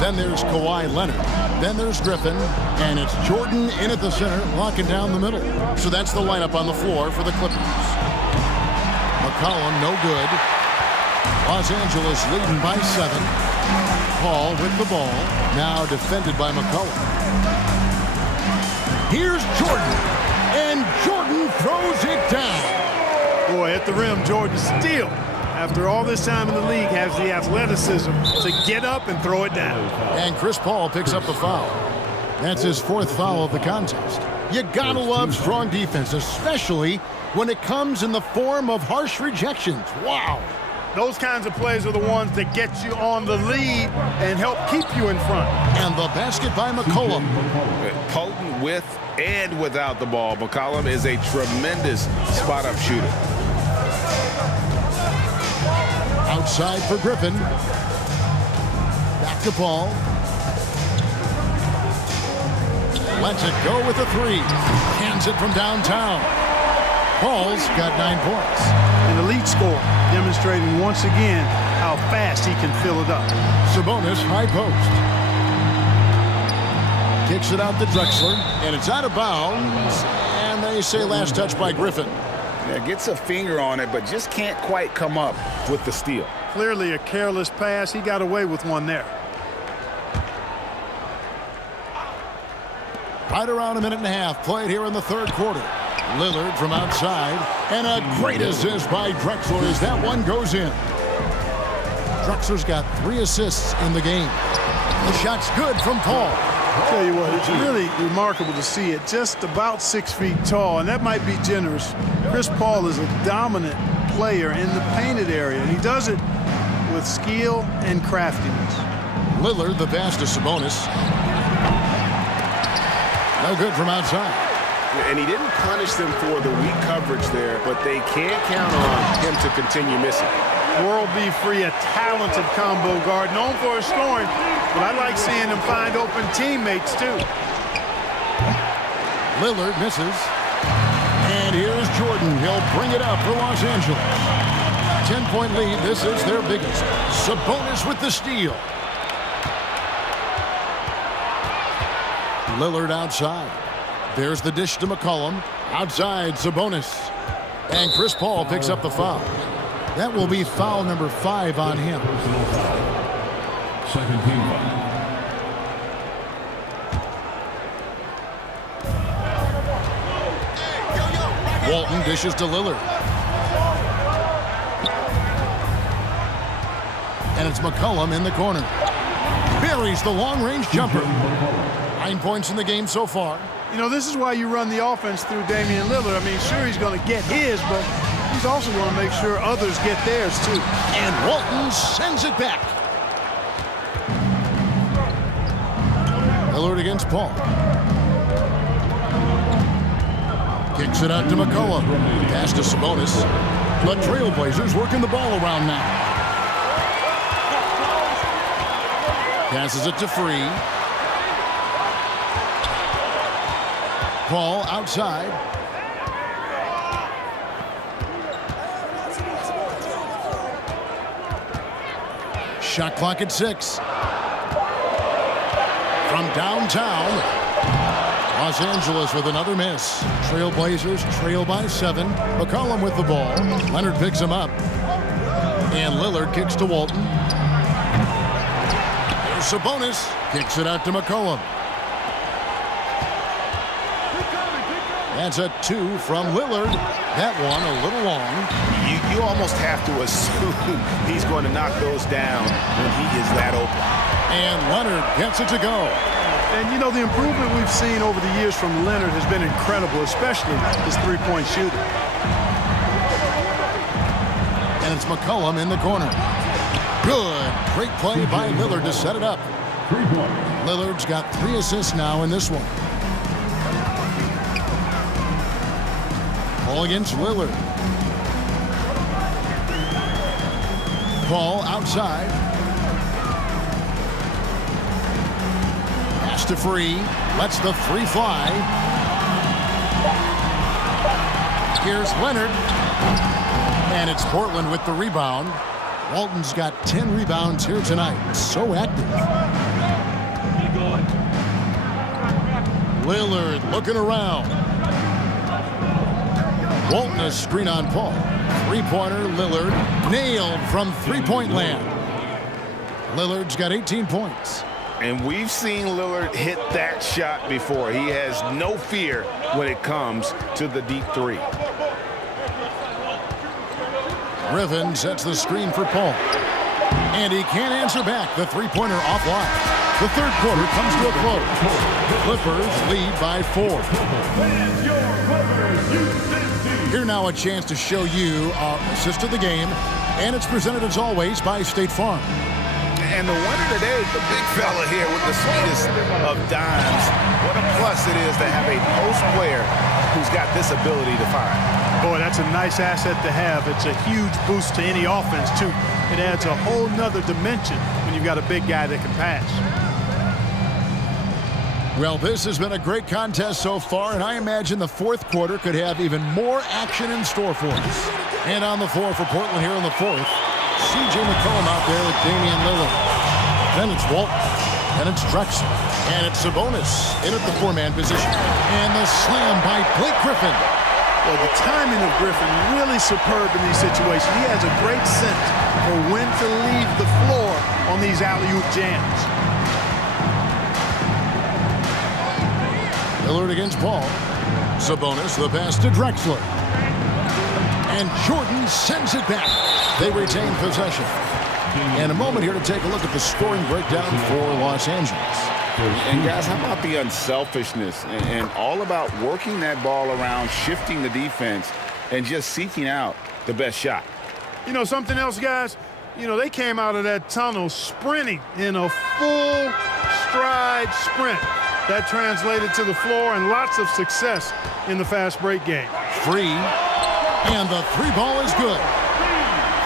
Then there's Kawhi Leonard. Then there's Griffin. And it's Jordan in at the center, locking down the middle. So that's the lineup on the floor for the Clippers. McCollum, no good. Los Angeles leading by 7. Paul with the ball. Now defended by McCollum. Here's Jordan. And Jordan throws it down. Boy, at the rim, Jordan still, after all this time in the league, has the athleticism to get up and throw it down. And Chris Paul picks up the foul. That's his 4th foul of the contest. You gotta love strong defense, especially when it comes in the form of harsh rejections. Wow. Those kinds of plays are the ones that get you on the lead and help keep you in front. And the basket by McCollum. Potent with and without the ball. McCollum is a tremendous spot-up shooter. Outside for Griffin. Back to Paul. Lets it go with a 3. Hands it from downtown. Paul's got 9 points. An elite score, demonstrating once again how fast he can fill it up. Sabonis, high post. Kicks it out to Drexler, and it's out of bounds. And they say last touch by Griffin. Yeah, gets a finger on it, but just can't quite come up with the steal. Clearly a careless pass. He got away with one there. Right around a minute and a half played here in the 3rd quarter. Lillard from outside, and a great assist by Drexler as that one goes in. Drexler's got 3 assists in the game. The shot's good from Paul. I'll tell you what, it's really remarkable to see it. Just about 6 feet tall, and that might be generous. Chris Paul is a dominant player in the painted area, and he does it with skill and craftiness. Lillard, the pass to Sabonis. No good from outside. And he didn't punish them for the weak coverage there, but they can't count on him to continue missing. World B. Free, a talented combo guard, known for his scoring, but I like seeing him find open teammates, too. Lillard misses. And here's Jordan. He'll bring it up for Los Angeles. 10-point lead. This is their biggest. Sabonis with the steal. Lillard outside. There's the dish to McCollum. Outside, Sabonis. And Chris Paul picks up the foul. That will be foul number 5 on him. Second team foul. Walton dishes to Lillard. And it's McCollum in the corner. Buries the long-range jumper. 9 points in the game so far. You know, this is why you run the offense through Damian Lillard. I mean, sure, he's going to get his, but he's also going to make sure others get theirs, too. And Walton sends it back. Lillard against Paul. Kicks it out to McCollum. Pass to Sabonis. The Trailblazers working the ball around now. Passes it to Free. Paul outside. Shot clock at 6. From downtown, Los Angeles with another miss. Trailblazers trail by 7. McCollum with the ball. Leonard picks him up. And Lillard kicks to Walton. There's Sabonis. Kicks it out to McCollum. That's a 2 from Lillard. That one a little long. You almost have to assume he's going to knock those down when he is that open. And Leonard gets it to go. And, you know, the improvement we've seen over the years from Leonard has been incredible, especially his three-point shooting. And it's McCollum in the corner. Good. Great play by Lillard to set it up. Lillard's got 3 assists now in this one. Paul against Lillard. Paul outside. Pass to Free. Lets the 3 fly. Here's Leonard. And it's Portland with the rebound. Walton's got 10 rebounds here tonight. So active. Lillard looking around. Walton a screen on Paul. 3-pointer, Lillard nailed from 3-point land. Lillard's got 18 points. And we've seen Lillard hit that shot before. He has no fear when it comes to the deep 3. Griffin sets the screen for Paul. And he can't answer back. The 3-pointer offline. The third quarter comes to a close. Clippers lead by 4. Here now a chance to show you our assist of the game. And it's presented as always by State Farm. And the winner today, the big fella here with the sweetest of dimes. What a plus it is to have a post player who's got this ability to find. Boy, that's a nice asset to have. It's a huge boost to any offense, too. It adds a whole nother dimension when you've got a big guy that can pass. Well, this has been a great contest so far, and I imagine the fourth quarter could have even more action in store for us. And on the floor for Portland here in the fourth, C.J. McCollum out there with Damian Lillard. Then it's Walton. Then it's Drexler. And it's Sabonis in at the 4-man position. And the slam by Blake Griffin. Well, the timing of Griffin really superb in these situations. He has a great sense for when to leave the floor on these alley-oop jams. Lillard against Paul. Sabonis, the pass to Drexler. And Jordan sends it back. They retain possession. And a moment here to take a look at the scoring breakdown for Los Angeles. And guys, how about the unselfishness and all about working that ball around, shifting the defense, and just seeking out the best shot? You know, something else, guys? You know, they came out of that tunnel sprinting in a full stride sprint. That translated to the floor and lots of success in the fast break game. Free, and the three ball is good.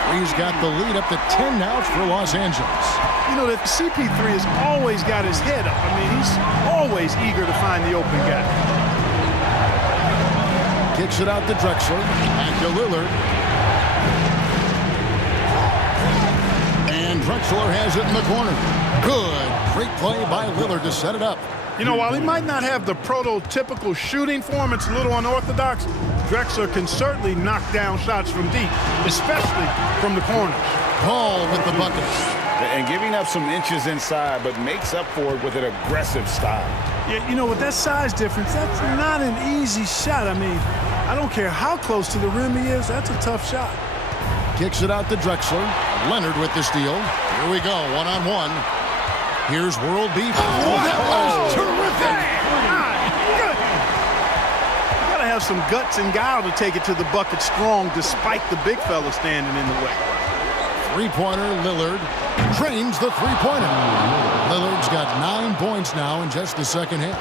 Free's got the lead up to 10 now for Los Angeles. You know, that CP3 has always got his head up. I mean, he's always eager to find the open guy. Kicks it out to Drexler and to Lillard. And Drexler has it in the corner. Good. Great play by Lillard to set it up. You know, while he might not have the prototypical shooting form, it's a little unorthodox. Drexler can certainly knock down shots from deep, especially from the corners. Paul with the bucket. And giving up some inches inside, but makes up for it with an aggressive style. Yeah, you know, with that size difference, that's not an easy shot. I mean, I don't care how close to the rim he is, that's a tough shot. Kicks it out to Drexler. Leonard with the steal. Here we go, one-on-one. Here's World Beef. Oh, that was terrific! You gotta have some guts and guile to take it to the bucket strong despite the big fella standing in the way. Three-pointer, Lillard drains the three-pointer. Lillard's got 9 points now in just the second half.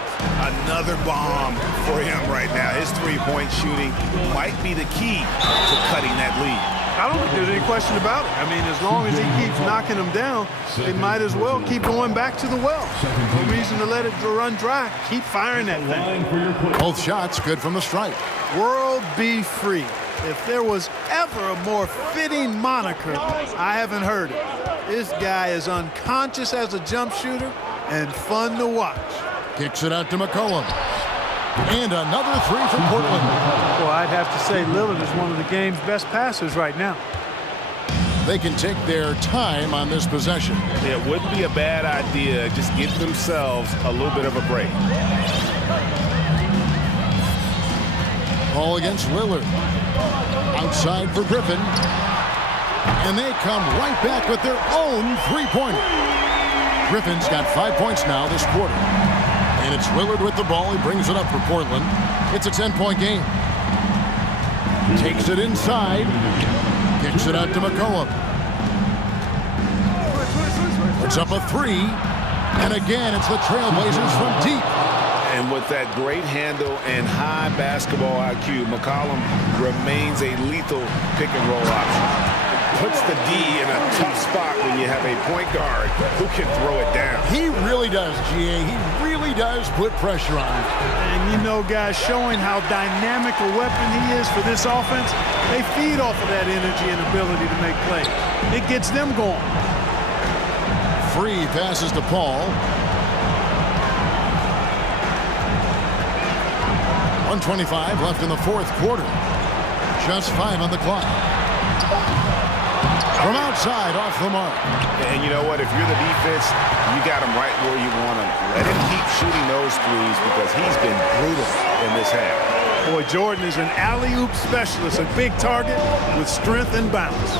Another bomb for him right now. His three-point shooting might be the key to cutting that lead. I don't think there's any question about it. I mean, as long as he keeps knocking them down, they might as well keep going back to the well. No reason to let it run dry. Keep firing that thing. Both shots good from the stripe. World be free. If there was ever a more fitting moniker, I haven't heard it. This guy is unconscious as a jump shooter and fun to watch. Kicks it out to McCollum. And another three from Portland. Well, I'd have to say Lillard is one of the game's best passers right now. They can take their time on this possession. It wouldn't be a bad idea. Just give themselves a little bit of a break. Ball against Lillard. Outside for Griffin. And they come right back with their own three-pointer. Griffin's got 5 points now this quarter. And it's Lillard with the ball. He brings it up for Portland. It's a 10-point game. Takes it inside. Kicks it out to McCollum. Puts up a three. And again, it's the Trailblazers from deep. And with that great handle and high basketball IQ, McCollum remains a lethal pick-and-roll option. Puts the D in a tough spot when you have a point guard who can throw it down. He really does, GA. He really does put pressure on him. And you know, guys, showing how dynamic a weapon he is for this offense, they feed off of that energy and ability to make plays. It gets them going. Free passes to Paul. 1:25 left in the fourth quarter. Just 5 on the clock. From outside, off the mark. And you know what? If you're the defense, you got him right where you want him. Let him keep shooting those threes because he's been brutal in this half. Boy, Jordan is an alley-oop specialist, a big target with strength and bounce.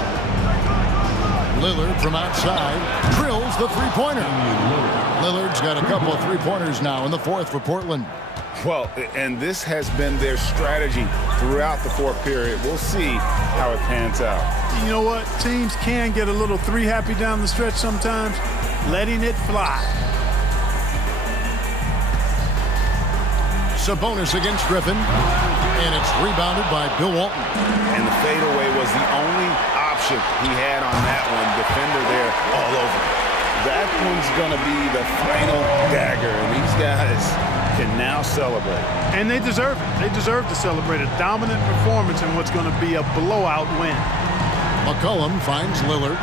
Lillard from outside drills the three-pointer. Lillard's got a couple of three-pointers now in the fourth for Portland. Well, and this has been their strategy throughout the fourth period. We'll see how it pans out. You know what? Teams can get a little three-happy down the stretch sometimes, letting it fly. Sabonis against Griffin, and it's rebounded by Bill Walton. And the fadeaway was the only option he had on that one. Defender there all over. That one's going to be the final dagger, and these guys can now celebrate. And they deserve it. They deserve to celebrate a dominant performance in what's going to be a blowout win. McCollum finds Lillard.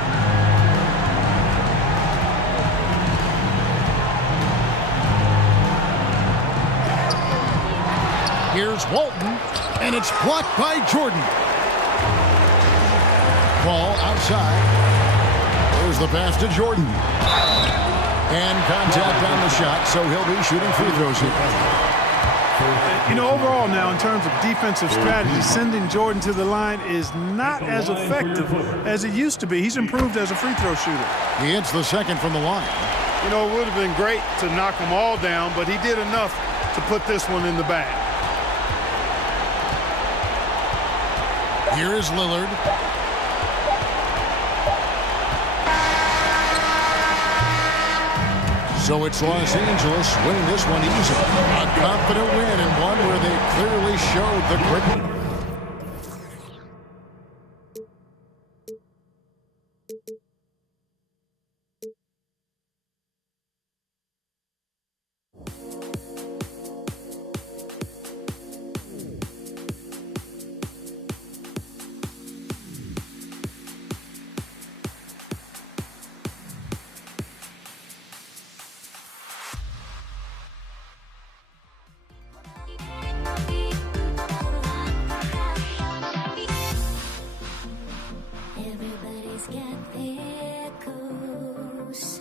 Here's Walton, and it's blocked by Jordan. Ball outside. There's the pass to Jordan. And contact on the shot, so he'll be shooting free throws here. You know, overall now, in terms of defensive strategy, sending Jordan to the line is not as effective as it used to be. He's improved as a free throw shooter. He hits the second from the line. You know, it would have been great to knock them all down, but he did enough to put this one in the bag. Here is Lillard. So it's Los Angeles winning this one easily. A confident win and one where they clearly showed the grit. Everybody's got their goals,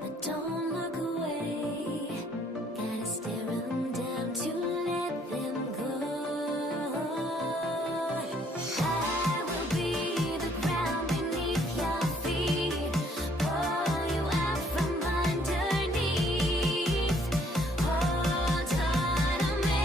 but don't look away. Gotta stare 'em down to let them go. I will be the ground beneath your feet, pull you out from underneath. Hold on to me.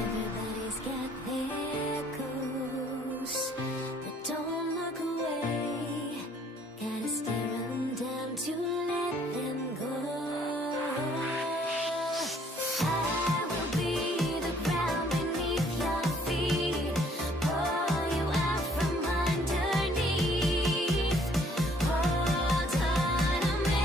Everybody's got their goals, but don't look away. Gotta stare 'em down to let them go. I will be the ground beneath your feet, pull you out from underneath. Hold on to me.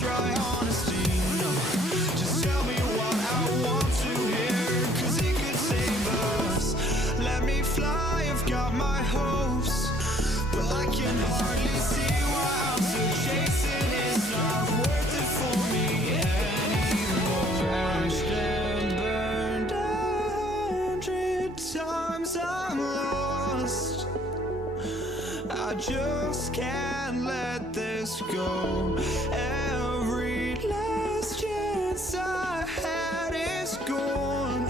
try honesty, no. Just tell me what I want to hear, 'cause it could save us. Let me fly, I've got my hopes, but I can hardly see why I'm still chasing. It's not worth it for me anymore. Crashed and burned 100 times, I'm lost. I just can't let this go. Every last chance I had is gone,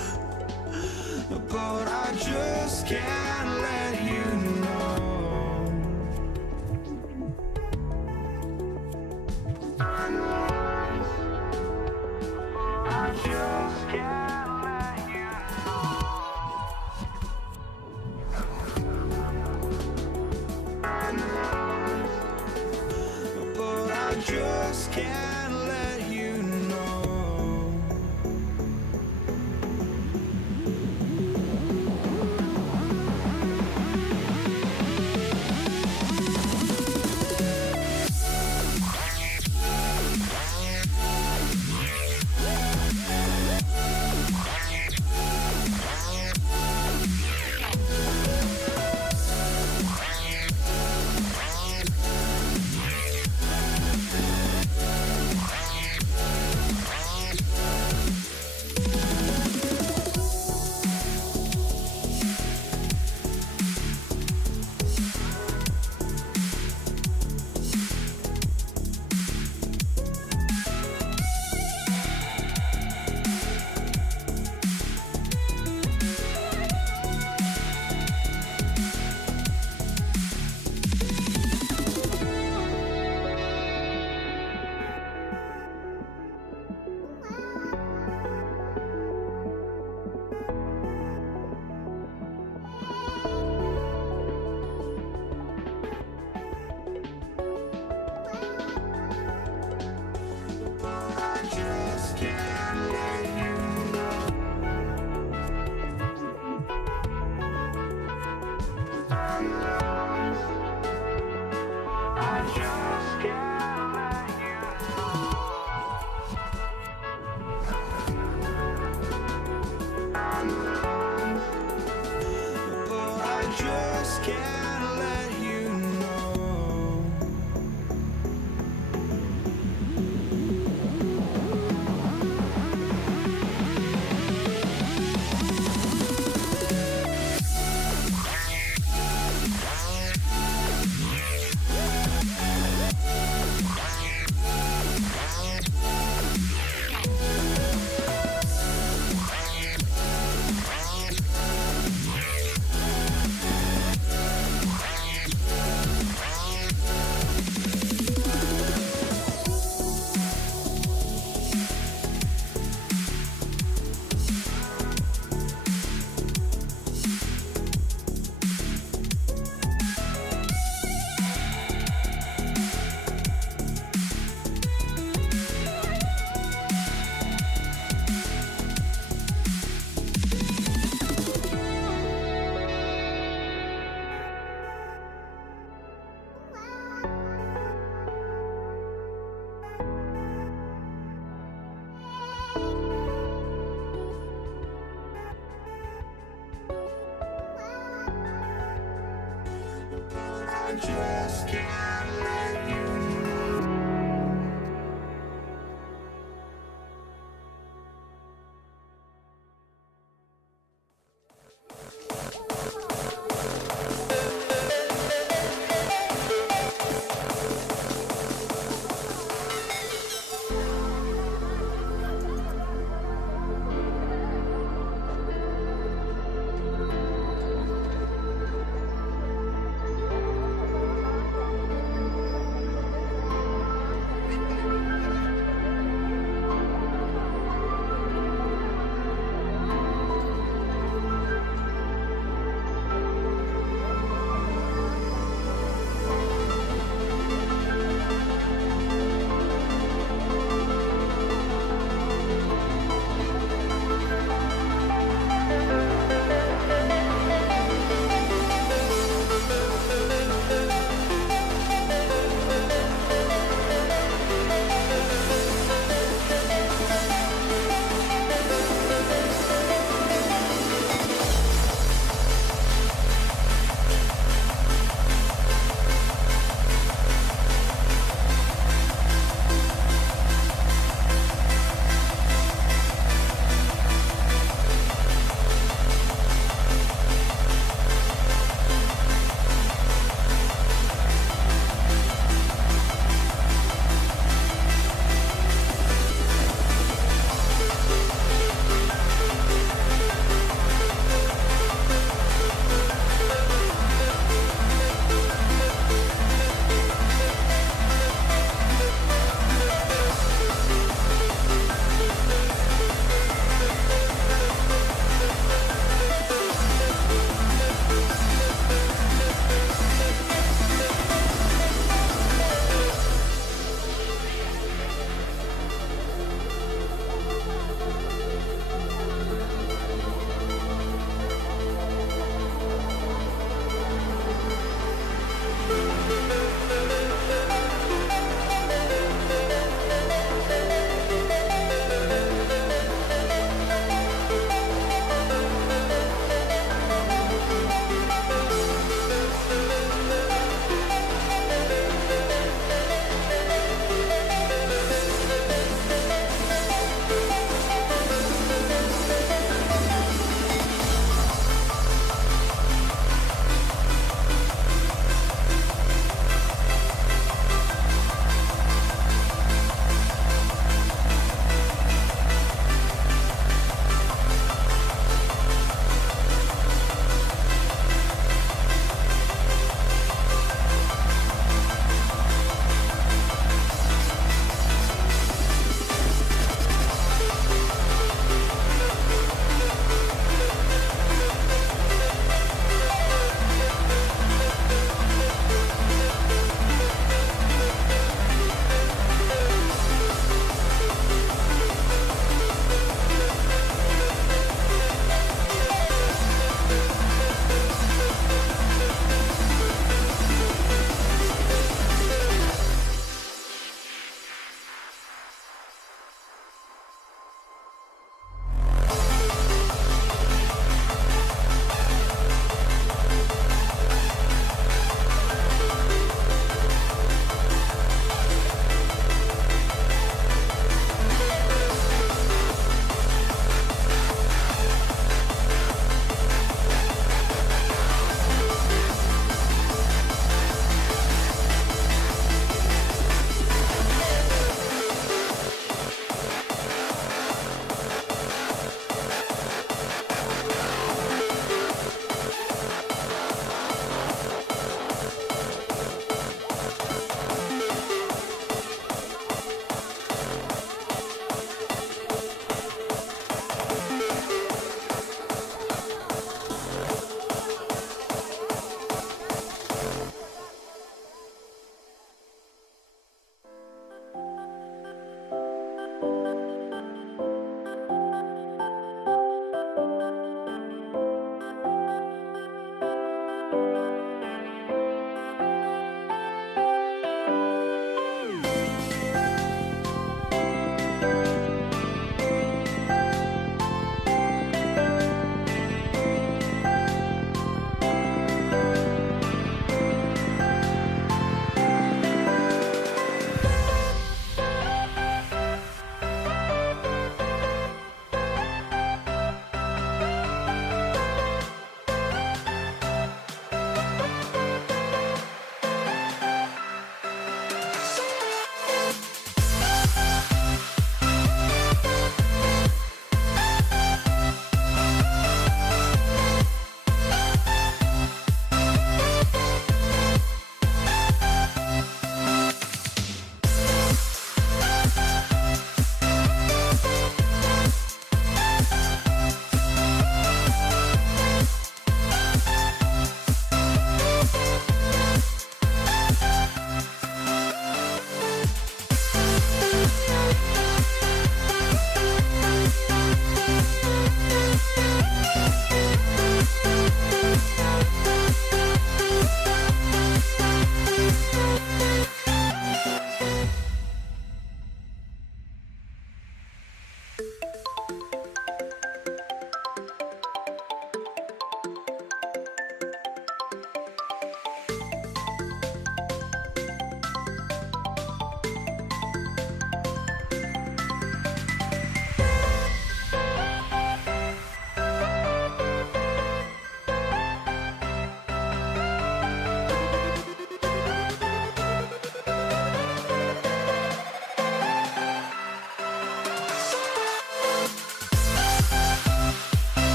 but I just can't let you know. I just can't let you know. But I just can't let you know. just can't let you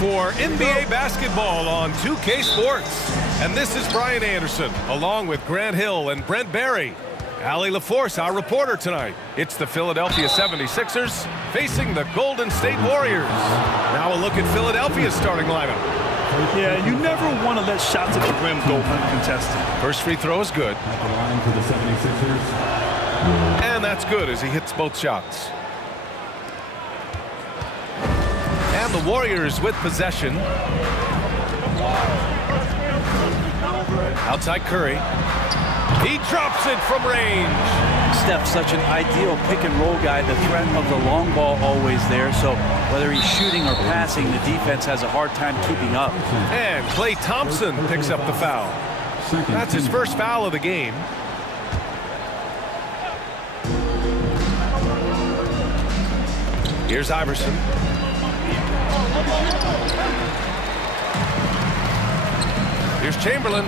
For NBA basketball on 2K Sports. And this is Brian Anderson, along with Grant Hill and Brent Barry. Allie LaForce, our reporter tonight. It's the Philadelphia 76ers facing the Golden State Warriors. Now a look at Philadelphia's starting lineup. Yeah, you never want to let shots at the rim go uncontested. First free throw is good. At the line for the 76ers. And that's good as he hits both shots. And the Warriors with possession. Outside Curry. He drops it from range. Steph's such an ideal pick and roll guy. The threat of the long ball always there. So whether he's shooting or passing, the defense has a hard time keeping up. And Klay Thompson picks up the foul. That's his first foul of the game. Here's Iverson. Here's Chamberlain.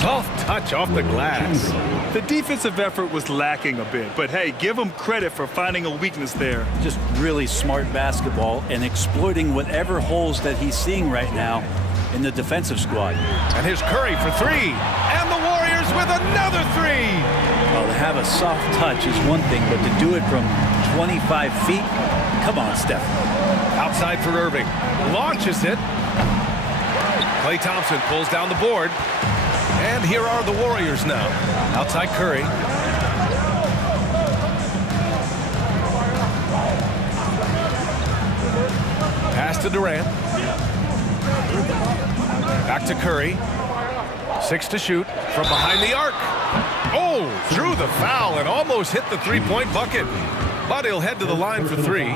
Soft touch off the glass. The defensive effort was lacking a bit, but hey, give him credit for finding a weakness there. Just really smart basketball and exploiting whatever holes that he's seeing right now in the defensive squad. And here's Curry for three. And the Warriors with another three. Well, to have a soft touch is one thing, but to do it from 25 feet, come on, Steph. Outside for Irving. Launches it. Klay Thompson pulls down the board. And here are the Warriors now. Outside Curry. Pass to Durant. Back to Curry. 6 to shoot from behind the arc. Oh, drew the foul and almost hit the three-point bucket. But he'll head to the line for three.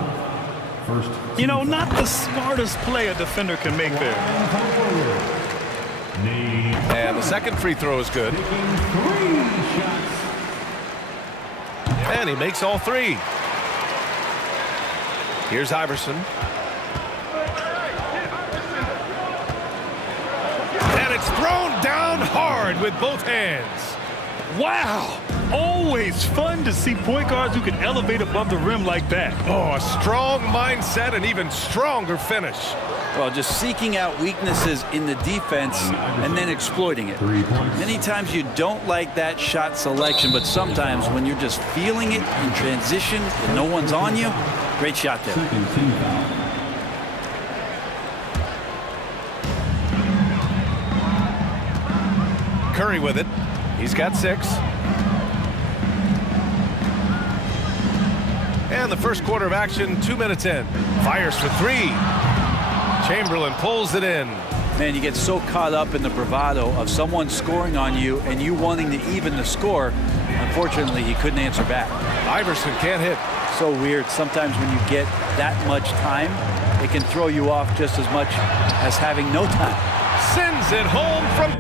You know, not the smartest play a defender can make there. And the second free throw is good. And he makes all three. Here's Iverson. And it's thrown down hard with both hands. Wow! Always fun to see point guards who can elevate above the rim like that. Oh, a strong mindset and even stronger finish. Well, just seeking out weaknesses in the defense and then exploiting it. Many times you don't like that shot selection, but sometimes when you're just feeling it in transition and no one's on you, great shot there. Curry with it. He's got 6. And the first quarter of action, 2 minutes in. Fires for 3. Chamberlain pulls it in. Man, you get so caught up in the bravado of someone scoring on you and you wanting to even the score. Unfortunately, he couldn't answer back. Iverson can't hit. So weird. Sometimes when you get that much time, it can throw you off just as much as having no time. Sends it home from...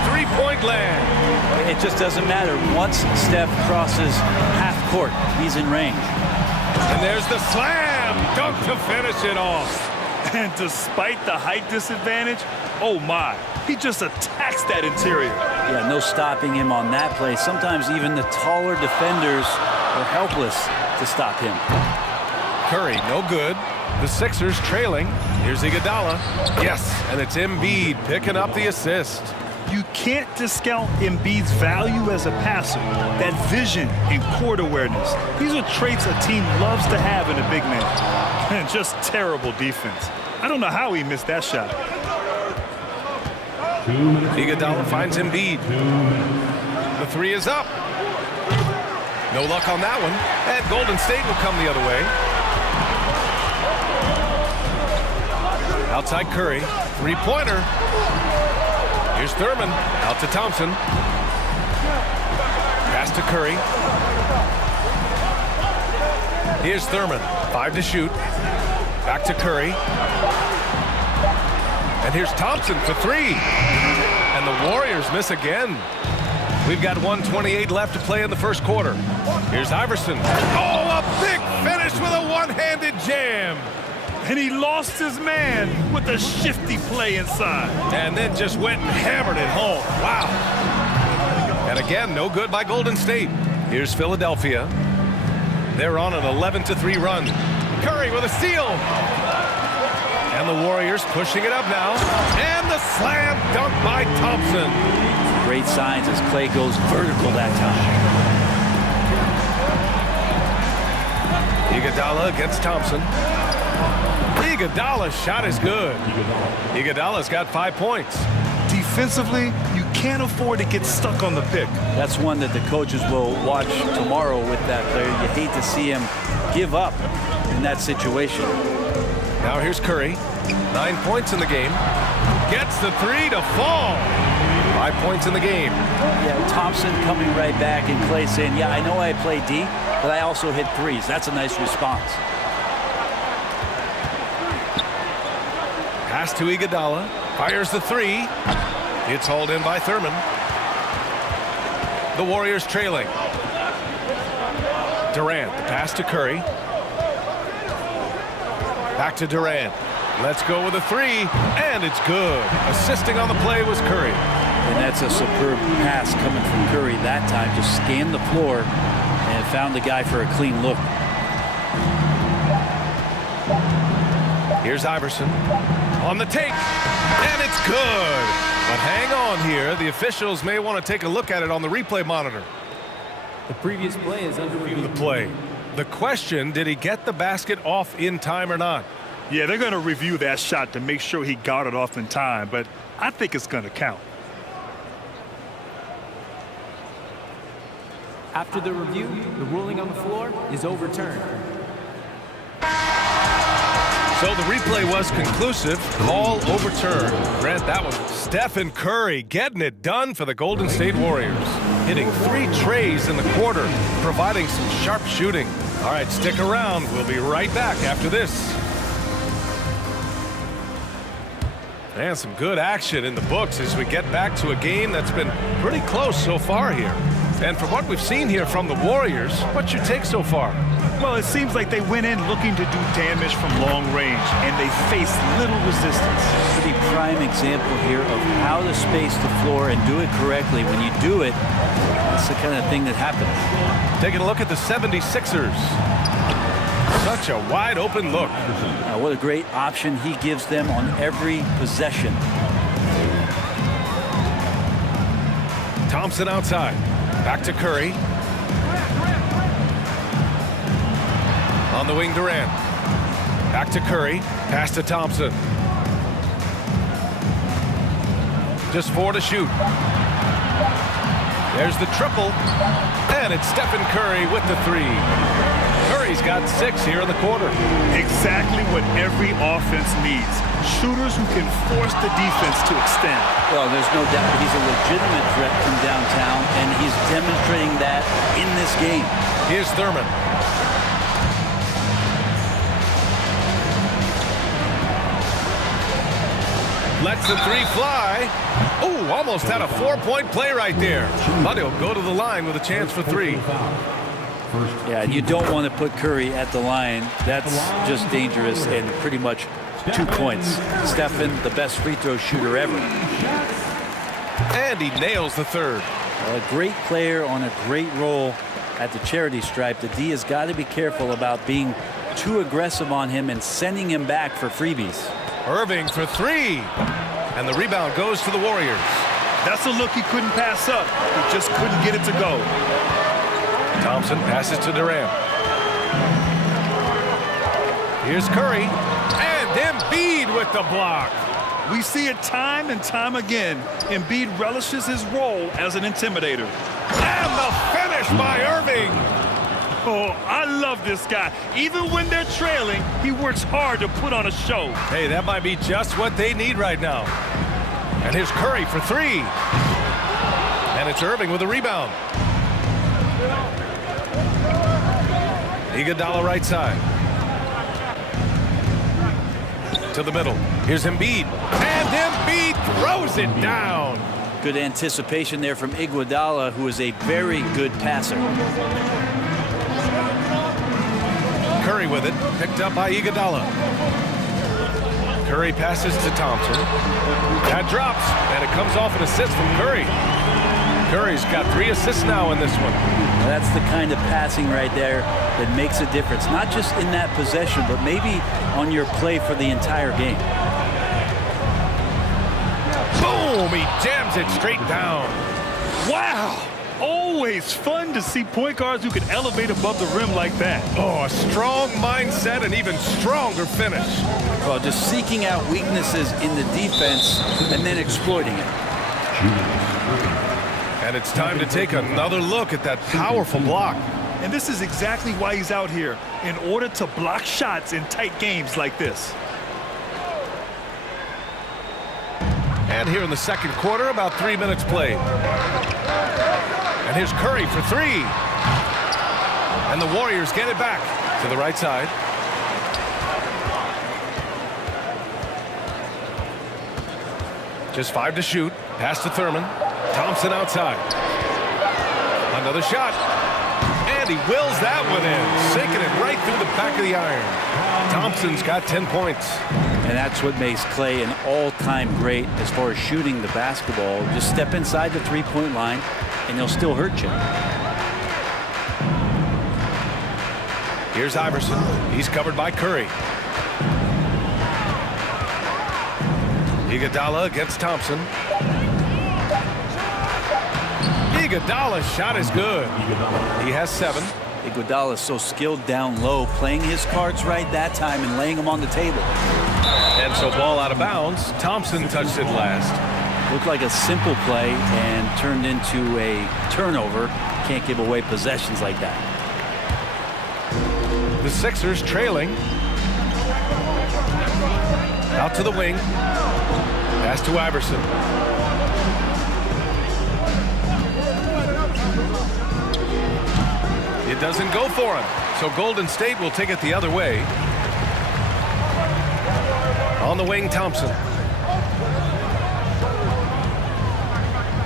Three-point land. It just doesn't matter. Once Steph crosses half court, he's in range. And there's the slam dunk to finish it off. And despite the height disadvantage, oh my, he just attacks that interior. Yeah, no stopping him on that play. Sometimes even the taller defenders are helpless to stop him. Curry, no good. The Sixers trailing. Here's Iguodala. Yes, and it's Embiid picking up the assist. You can't discount Embiid's value as a passer. That vision and court awareness. These are traits a team loves to have in a big man. And just terrible defense. I don't know how he missed that shot. Iguodala finds Embiid. The 3 is up. No luck on that one. And Golden State will come the other way. Outside Curry. Three-pointer. Here's Thurman. Out to Thompson. Pass to Curry. Here's Thurman. 5 to shoot. Back to Curry. And here's Thompson for 3. And the Warriors miss again. We've got 1:28 left to play in the first quarter. Here's Iverson. Oh, a big finish with a one-handed jam. And he lost his man with a shifty play inside. And then just went and hammered it home. Wow. And again, no good by Golden State. Here's Philadelphia. They're on an 11-3 run. Curry with a steal. And the Warriors pushing it up now. And the slam dunk by Thompson. Great signs as Clay goes vertical that time. Iguodala against Thompson. Iguodala's shot is good. Iguodala's got 5 points. Defensively, you can't afford to get stuck on the pick. That's one that the coaches will watch tomorrow with that player. You hate to see him give up in that situation. Now here's Curry. 9 points in the game. Gets the 3 to fall. 5 points in the game. Yeah, Thompson coming right back and Clay saying, yeah, I know I play D, but I also hit 3s. That's a nice response. Pass to Iguodala. Fires the 3. It's hauled in by Thurman. The Warriors trailing. Durant, the pass to Curry. Back to Durant. Let's go with a 3, and it's good. Assisting on the play was Curry. And that's a superb pass coming from Curry that time. Just scanned the floor and found the guy for a clean look. Here's Iverson on the take, and it's good. But hang on here. The officials may want to take a look at it on the replay monitor. The previous play is under review. The play. The question, did he get the basket off in time or not? Yeah, they're going to review that shot to make sure he got it off in time, but I think it's going to count. After the review, the ruling on the floor is overturned. So the replay was conclusive. Call overturned. Grant, that was Stephen Curry getting it done for the Golden State Warriors. Hitting 3 trays in the quarter, providing some sharp shooting. All right, stick around. We'll be right back after this. And some good action in the books as we get back to a game that's been pretty close so far here. And from what we've seen here from the Warriors, what's your take so far? Well, it seems like they went in looking to do damage from long range, and they faced little resistance. Pretty prime example here of how to space the floor and do it correctly. When you do it, that's the kind of thing that happens. Taking a look at the 76ers. Such a wide open look. What a great option he gives them on every possession. Thompson outside. Back to Curry. On the wing, Durant. Back to Curry. Pass to Thompson. Just 4 to shoot. There's the triple. And it's Stephen Curry with the 3. Curry's got 6 here in the quarter. Exactly what every offense needs. Shooters who can force the defense to extend. Well, there's no doubt he's a legitimate threat from downtown, and he's demonstrating that in this game. Here's Thurman. Lets the 3 fly. Ooh, almost had a 4-point play right there. But he'll go to the line with a chance for 3. Yeah, you don't want to put Curry at the line. That's just dangerous and pretty much 2 points. Stephen, the best free throw shooter ever. And he nails the 3rd. A great player on a great role at the charity stripe. The D has got to be careful about being too aggressive on him and sending him back for freebies. Irving for 3. And the rebound goes to the Warriors. That's a look he couldn't pass up. He just couldn't get it to go. Thompson passes to Durant. Here's Curry. And Embiid with the block. We see it time and time again. Embiid relishes his role as an intimidator. And the finish by Irving. Oh, I love this guy. Even when they're trailing, he works hard to put on a show. Hey, that might be just what they need right now. And here's Curry for 3. And it's Irving with a rebound. Iguodala right side. To the middle. Here's Embiid. And Embiid throws it down. Good anticipation there from Iguodala, who is a very good passer. Curry with it. Picked up by Iguodala. Curry passes to Thompson. That drops. And it comes off an assist from Curry. Curry's got 3 assists now in this one. That's the kind of passing right there that makes a difference. Not just in that possession, but maybe on your play for the entire game. Boom! He jams it straight down. Wow! Always fun to see point guards who can elevate above the rim like that. Oh, a strong mindset and even stronger finish. Well, just seeking out weaknesses in the defense and then exploiting it. And it's time to take another look at that powerful block. And this is exactly why he's out here, in order to block shots in tight games like this. And here in the second quarter, about 3 minutes played. And here's Curry for 3. And the Warriors get it back to the right side. Just 5 to shoot. Pass to Thurman. Thompson outside. Another shot. And he wills that one in, sinking it right through the back of the iron. Thompson's got 10 points. And that's what makes Clay an all-time great as far as shooting the basketball. Just step inside the three-point line, and he'll still hurt you. Here's Iverson. He's covered by Curry. Iguodala against Thompson. Iguodala's shot is good. He has 7. Iguodala is so skilled down low, playing his cards right that time and laying them on the table. And so ball out of bounds. Thompson touched it last. Looked like a simple play and turned into a turnover. Can't give away possessions like that. The Sixers trailing. Out to the wing. Pass to Iverson. It doesn't go for him. So Golden State will take it the other way. On the wing, Thompson.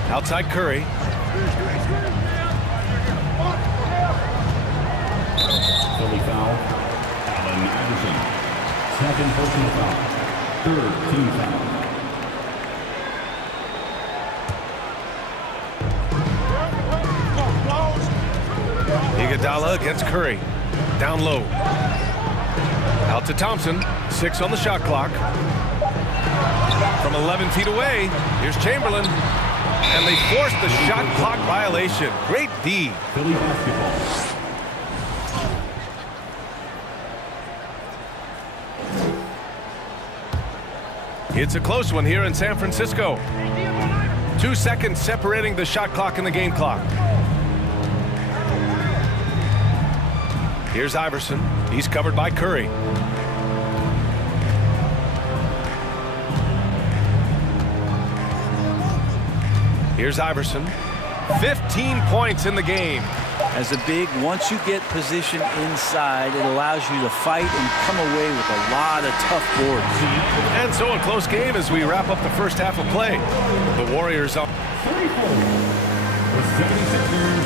Outside Curry. Philly foul. Allen Iverson. Second personal foul. Third team foul. Iguodala against Curry. Down low. Out to Thompson. 6 on the shot clock. From 11 feet away, here's Chamberlain. And they forced the shot clock violation. Great D. Philly basketball. It's a close one here in San Francisco. 2 seconds separating the shot clock and the game clock. Here's Iverson. He's covered by Curry. Here's Iverson. 15 points in the game. As a big, once you get position inside, it allows you to fight and come away with a lot of tough boards. And so a close game as we wrap up the first half of play. The Warriors up 34. The 76ers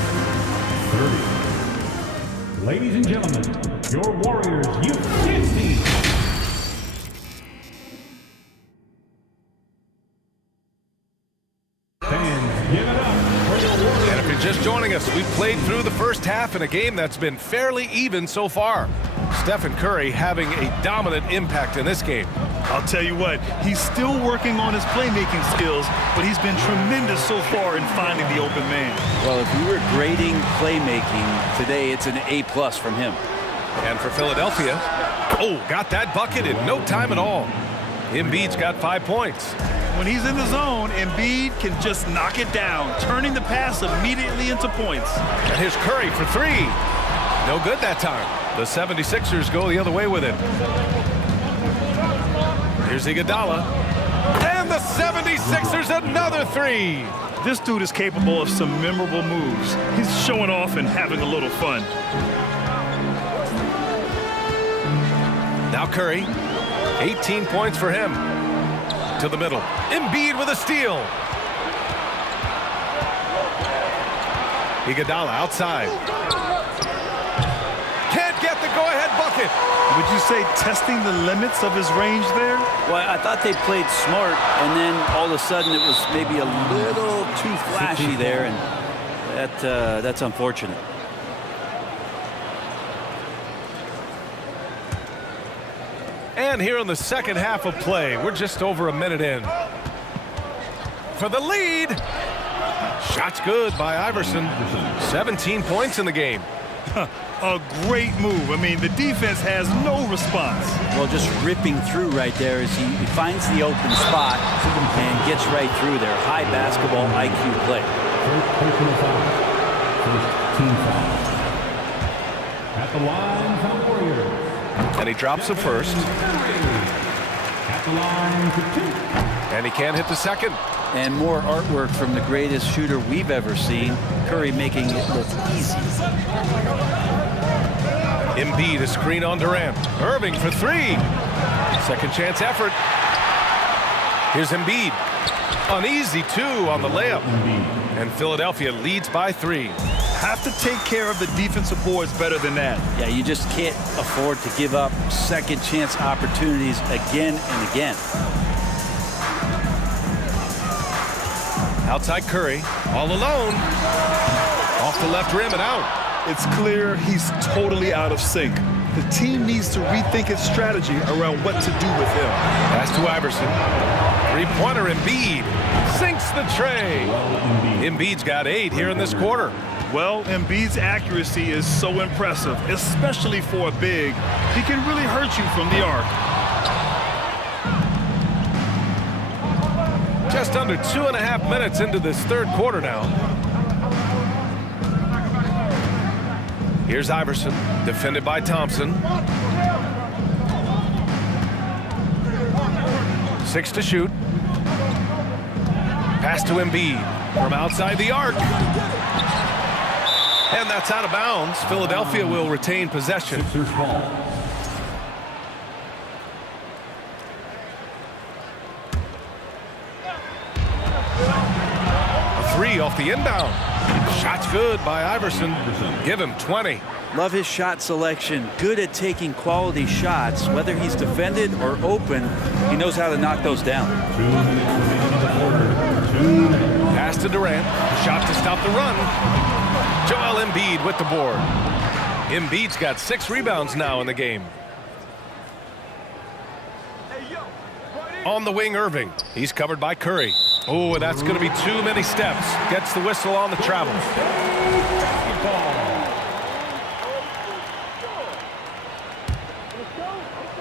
30. Ladies and gentlemen, your Warriors U15 team. And if you're just joining us, we've played through the first half in a game that's been fairly even so far. Stephen Curry having a dominant impact in this game. I'll tell you what, he's still working on his playmaking skills, but he's been tremendous so far in finding the open man. Well, if you were grading playmaking today, it's an A+ from him. And for Philadelphia, got that bucket in no time at all. Embiid's got 5 points. When he's in the zone, Embiid can just knock it down, turning the pass immediately into points. And here's Curry for 3. No good that time. The 76ers go the other way with it. Here's Iguodala. And the 76ers another 3. This dude is capable of some memorable moves. He's showing off and having a little fun. Now Curry. 18 points for him. To the middle. Embiid with a steal. Iguodala outside. Can't get the go-ahead bucket. Would you say testing the limits of his range there? Well, I thought they played smart, and then all of a sudden it was maybe a little too flashy there, and that's unfortunate. And here in the second half of play, we're just over a minute in. For the lead. Shot's good by Iverson. 17 points in the game. A great move. I mean, the defense has no response. Well, just ripping through right there as he finds the open spot and gets right through there. High basketball IQ play. First personal foul. First team foul. At the line for the Warriors. And he drops the first. At the line for 2. And he can't hit the second. And more artwork from the greatest shooter we've ever seen. Curry making it look easy. Embiid a screen on Durant. Irving for 3. Second chance effort. Here's Embiid. An easy 2 on the layup. And Philadelphia leads by 3. Have to take care of the defensive boards better than that. Yeah, you just can't afford to give up second chance opportunities again and again. Outside Curry, all alone. Off the left rim and out. It's clear he's totally out of sync. The team needs to rethink its strategy around what to do with him. Pass to Iverson. Three-pointer Embiid. Sinks the tray. Embiid's got 8 here in this quarter. Well, Embiid's accuracy is so impressive, especially for a big. He can really hurt you from the arc. Just under 2.5 minutes into this third quarter now. Here's Iverson, defended by Thompson. 6 to shoot. Pass to Embiid from outside the arc. And that's out of bounds. Philadelphia will retain possession. Sixers ball. A 3 off the inbound. Shot's good by Iverson. Give him 20. Love his shot selection. Good at taking quality shots. Whether he's defended or open, he knows how to knock those down. 2 minutes remaining in the quarter. 2 minutes. Pass to Durant. Shot to stop the run. Joel Embiid with the board. Embiid's got 6 rebounds now in the game. On the wing, Irving. He's covered by Curry. Oh, and that's going to be too many steps. Gets the whistle on the travel.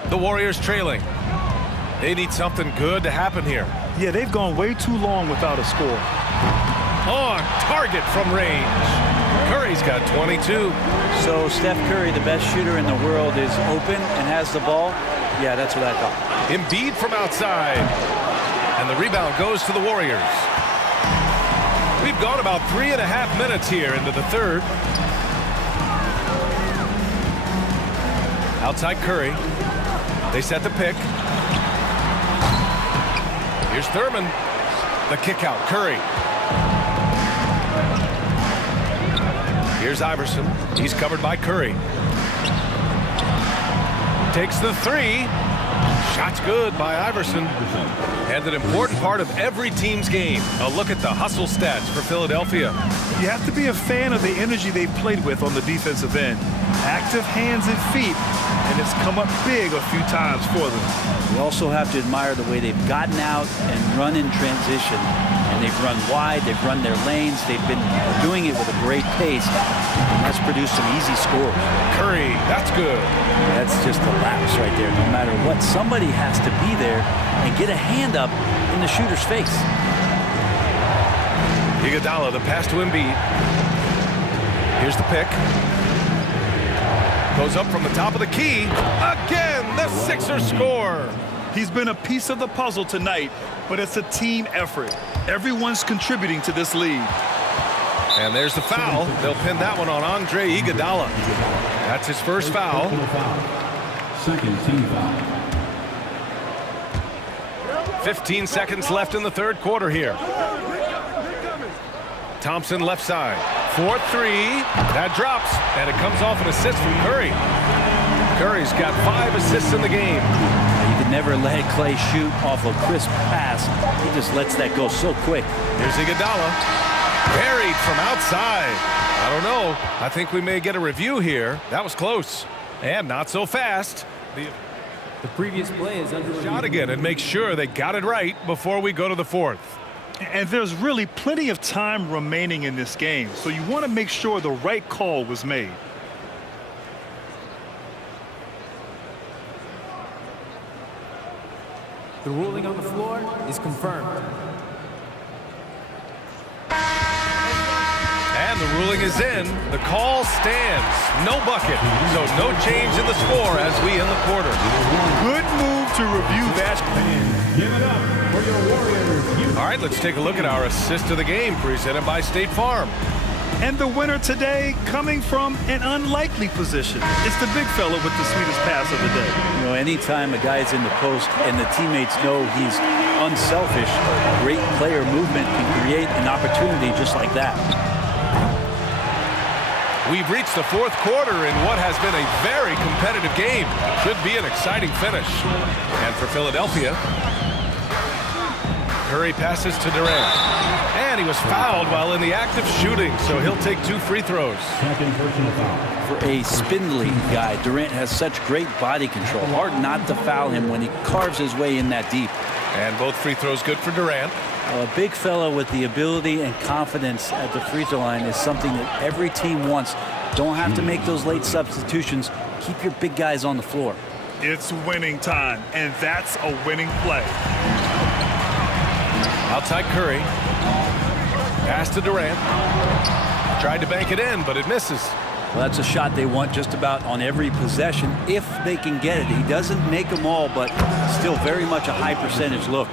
The Warriors trailing. They need something good to happen here. Yeah, they've gone way too long without a score. On target from range. Curry's got 22. So Steph Curry, the best shooter in the world, is open and has the ball. Yeah, that's what I thought. Embiid from outside. And the rebound goes to the Warriors. We've gone about 3.5 minutes here into the third. Outside Curry. They set the pick. Here's Thurman. The kick out. Curry. Here's Iverson. He's covered by Curry. Takes the 3. Shot's good by Iverson. And an important part of every team's game. A look at the hustle stats for Philadelphia. You have to be a fan of the energy they've played with on the defensive end. Active hands and feet, and it's come up big a few times for them. You also have to admire the way they've gotten out and run in transition. And they've run wide, they've run their lanes, they've been doing it with a great pace. And that's produced some easy scores. Curry, that's good. That's just a lapse right there. No matter what, somebody has to be there and get a hand up in the shooter's face. Iguodala, the pass to Embiid. Here's the pick. Goes up from the top of the key. Again, the Sixers score. He's been a piece of the puzzle tonight, but it's a team effort. Everyone's contributing to this lead. And there's the foul. They'll pin that one on Andre Iguodala. That's his first foul. Second team foul. 15 seconds left in the third quarter here. Thompson left side. 4-3. That drops, and it comes off an assist from Curry. Curry's got 5 assists in the game. You can never let Clay shoot off a crisp pass. He just lets that go so quick. Here's Iguodala. Buried from outside. I don't know. I think we may get a review here. That was close. And not so fast. The previous play is under shot again and make sure they got it right before we go to the fourth. And there's really plenty of time remaining in this game, so you want to make sure the right call was made. The ruling on the floor is confirmed. And the ruling is in. The call stands. No bucket. So no change in the score as we end the quarter. Good move to review that. Give it up for your Warriors. All right, let's take a look at our assist of the game presented by State Farm. And the winner today coming from an unlikely position. It's the big fella with the sweetest pass of the day. You know, anytime a guy's in the post and the teammates know he's unselfish, great player movement can create an opportunity just like that. We've reached the fourth quarter in what has been a very competitive game. Should be an exciting finish. And for Philadelphia, Curry passes to Durant. And he was fouled while in the act of shooting, so he'll take 2 free throws. Second personal foul. For a spindly guy, Durant has such great body control. Hard not to foul him when he carves his way in that deep. And both free throws good for Durant. A big fella with the ability and confidence at the free throw line is something that every team wants. Don't have to make those late substitutions. Keep your big guys on the floor. It's winning time, and that's a winning play. Outside Curry. Pass to Durant. Tried to bank it in, but it misses. Well, that's a shot they want just about on every possession if they can get it. He doesn't make them all, but still very much a high percentage look.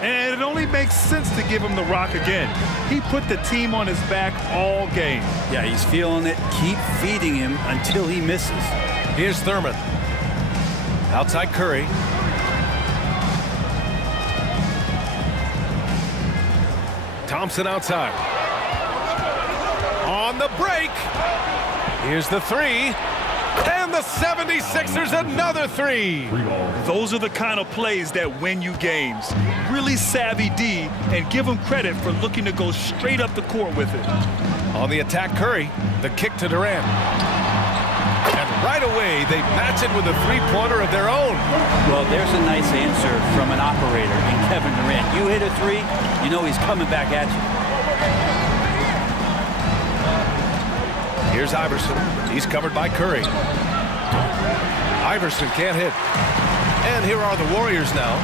And it only makes sense to give him the rock again. He put the team on his back all game. Yeah, he's feeling it. Keep feeding him until he misses. Here's Thurman. Outside Curry. Thompson outside. On the break. Here's the three. And the 76ers another three. Those are the kind of plays that win you games. Really savvy D, and give him credit for looking to go straight up the court with it. On the attack, Curry. The kick to Durant. And right away, they match it with a three-pointer of their own. Well, there's a nice answer from an operator in Kevin Durant. You hit a three, you know he's coming back at you. Here's Iverson. He's covered by Curry. Iverson can't hit. And here are the Warriors now.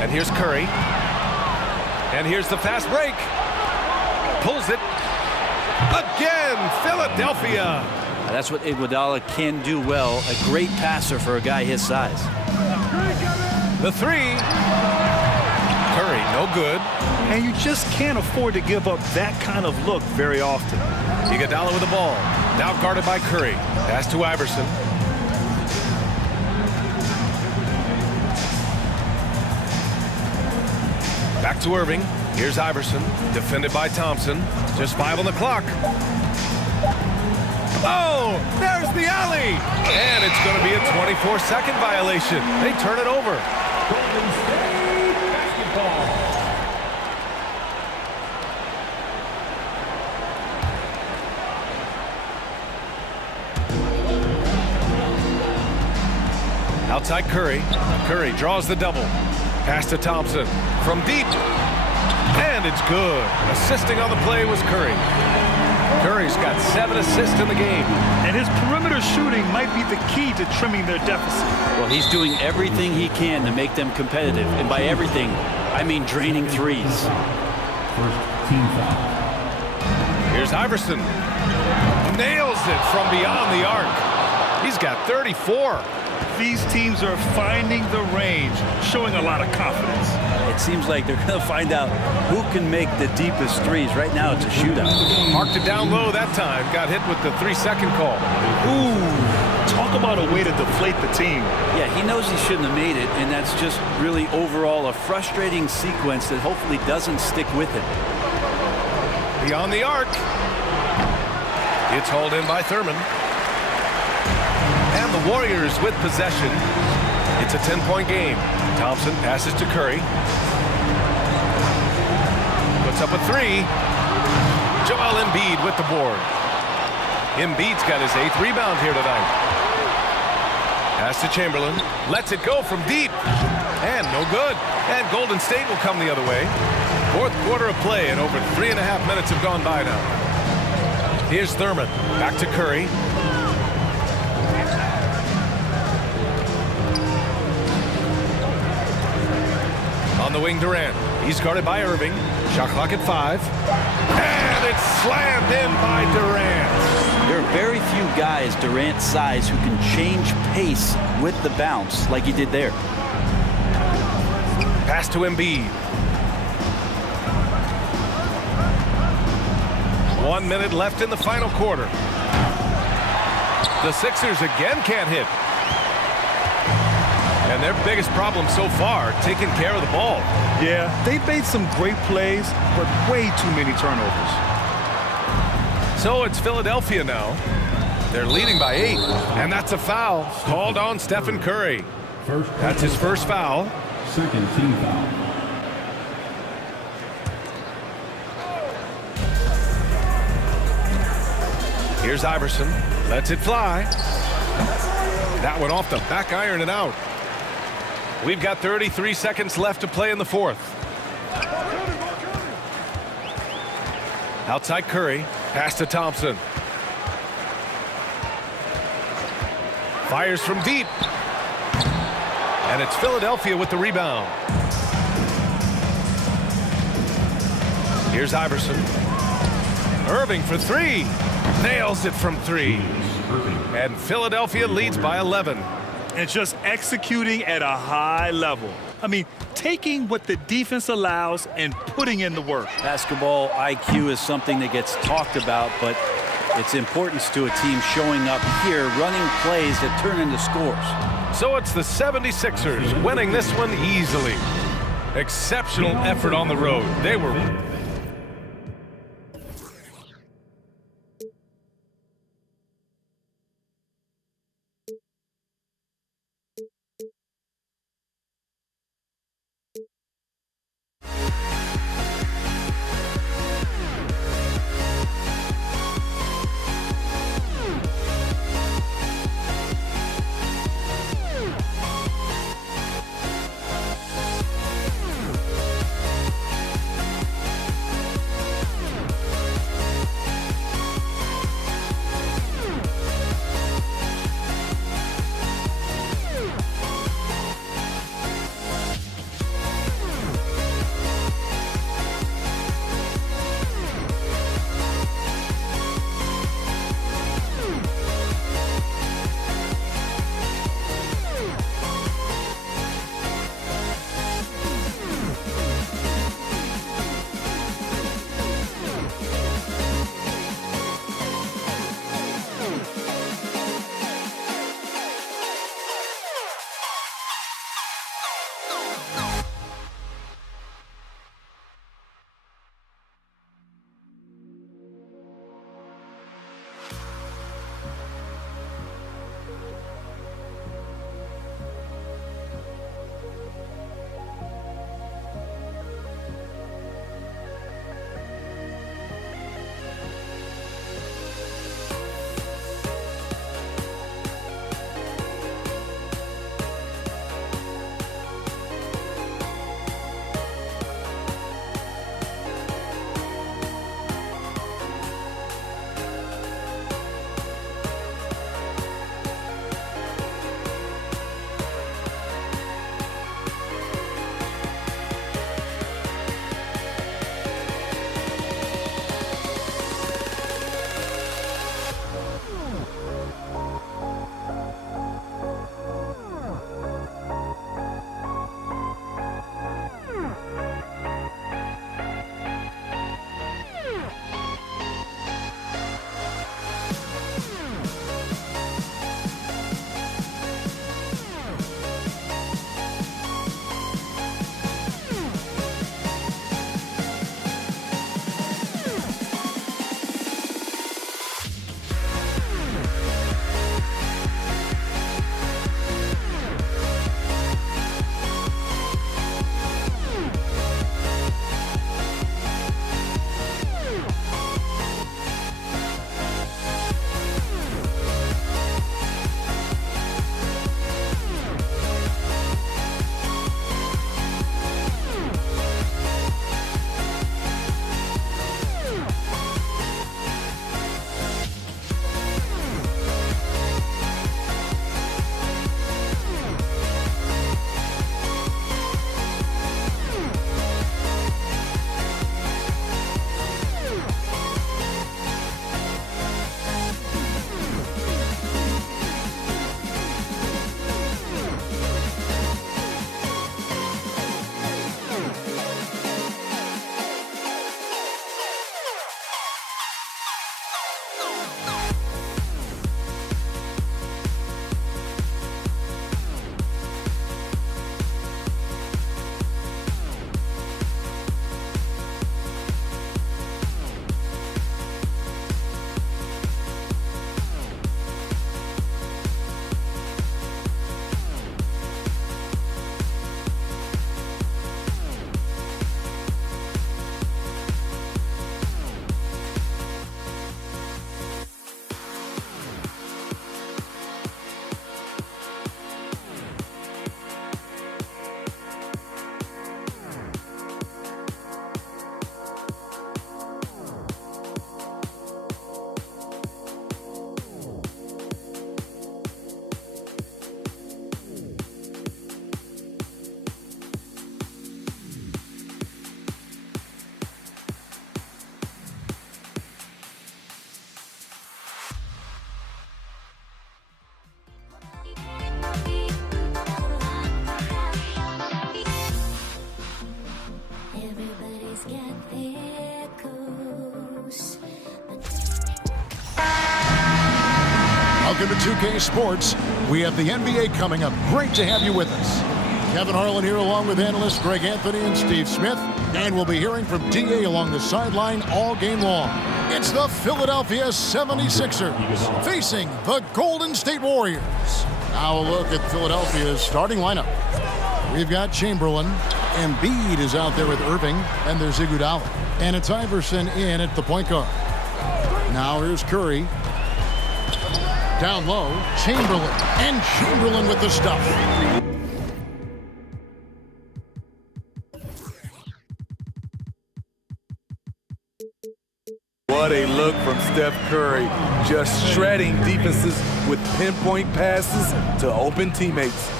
And here's Curry. And here's the fast break. Pulls it. Again, Philadelphia. That's what Iguodala can do well. A great passer for a guy his size. The three. Curry, no good. And you just can't afford to give up that kind of look very often. Iguodala with the ball. Now guarded by Curry. Pass to Iverson. Back to Irving. Here's Iverson. Defended by Thompson. Just 5 on the clock. Oh, there's the alley. And it's going to be a 24-second violation. They turn it over. Golden State basketball. Outside Curry. Curry draws the double. Pass to Thompson. From deep. And it's good. Assisting on the play was Curry. Curry's got 7 assists in the game. And his perimeter shooting might be the key to trimming their deficit. Well, he's doing everything he can to make them competitive. And by everything, I mean draining threes. First team foul. Here's Iverson. Nails it from beyond the arc. He's got 34. These teams are finding the range, showing a lot of confidence. It seems like they're going to find out who can make the deepest threes. Right now, it's a shootout. Marked it down low that time. Got hit with the 3-second call. Ooh, talk about a way to deflate the team. Yeah, he knows he shouldn't have made it, and that's just really overall a frustrating sequence that hopefully doesn't stick with him. Beyond the arc. It's hauled in by Thurman. And the Warriors with possession. It's a 10-point game. Thompson passes to Curry. Puts up a three. Joel Embiid with the board. Embiid's got his 8th rebound here tonight. Pass to Chamberlain. Lets it go from deep. And no good. And Golden State will come the other way. 4th quarter of play, and over 3.5 minutes have gone by now. Here's Thurman. Back to Curry. On the wing, Durant. He's guarded by Irving. Shot clock at 5. And it's slammed in by Durant. There are very few guys Durant's size who can change pace with the bounce like he did there. Pass to Embiid. 1 minute left in the final quarter. The Sixers again can't hit. And their biggest problem so far, taking care of the ball. Yeah, they've made some great plays, but way too many turnovers. So it's Philadelphia now. They're leading by 8, and that's a foul called on Stephen Curry. That's his first foul. Second team foul. Here's Iverson. Lets it fly. That one off the back iron and out. We've got 33 seconds left to play in the 4th. Outside Curry. Pass to Thompson. Fires from deep. And it's Philadelphia with the rebound. Here's Iverson. Irving for three. Nails it from three. And Philadelphia leads by 11. And just executing at a high level. I mean, taking what the defense allows and putting in the work. Basketball IQ is something that gets talked about, but its importance to a team showing up here, running plays that turn into scores. So it's the 76ers winning this one easily. Exceptional effort on the road. They were... Welcome to 2K Sports. We have the NBA coming up. Great to have you with us. Kevin Harlan here along with analysts Greg Anthony and Steve Smith. And we'll be hearing from DA along the sideline all game long. It's the Philadelphia 76ers facing the Golden State Warriors. Now a look at Philadelphia's starting lineup. We've got Chamberlain. Embiid is out there with Irving. And there's Iguodala. And it's Iverson in at the point guard. Now here's Curry. Down low, Chamberlain. And Chamberlain with the stuff. What a look from Steph Curry. Just shredding defenses with pinpoint passes to open teammates.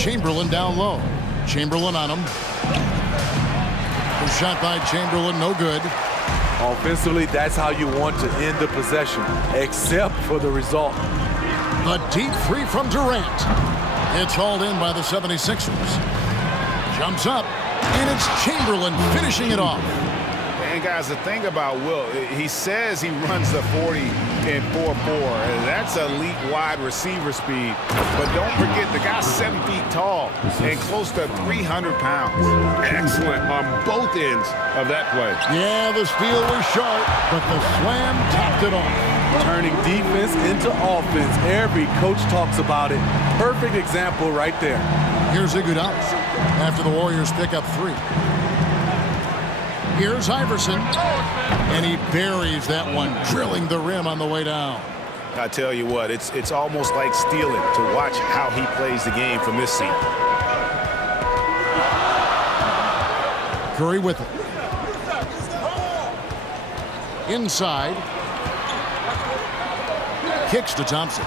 Chamberlain down low. Chamberlain on him. The shot by Chamberlain, no good. Offensively, that's how you want to end the possession, except for the result. The deep three from Durant. It's hauled in by the 76ers. Jumps up, and it's Chamberlain finishing it off. And guys, the thing about Wilt, he says he runs the 40 in 4-4. That's elite wide receiver speed. But don't forget, the guy's 7 feet tall and close to 300 pounds. Excellent on both ends of that play. Yeah, the steal was sharp, but the slam topped it off. Turning defense into offense. Every coach talks about it. Perfect example right there. Here's Iguodala after the Warriors pick up 3. Here's Iverson, and he buries that one, drilling the rim on the way down. I tell you what, it's almost like stealing to watch how he plays the game from this seat. Curry with it. Inside. Kicks to Thompson.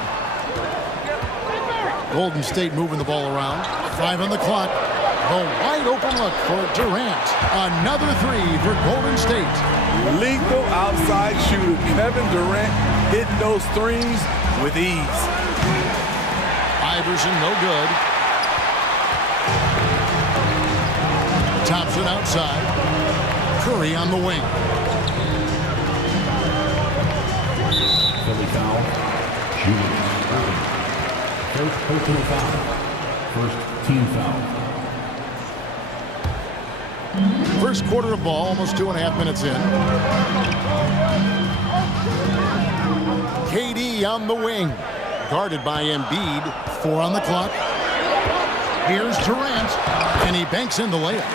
Golden State moving the ball around. 5 on the clock. A wide open look for Durant. Another 3 for Golden State. Lethal outside shooter Kevin Durant hitting those threes with ease. Iverson no good. Thompson outside. Curry on the wing. Philly foul. Shooting. First personal foul. First team foul. First quarter of ball, almost 2.5 minutes in. KD on the wing. Guarded by Embiid. 4 on the clock. Here's Durant. And he banks in the layup.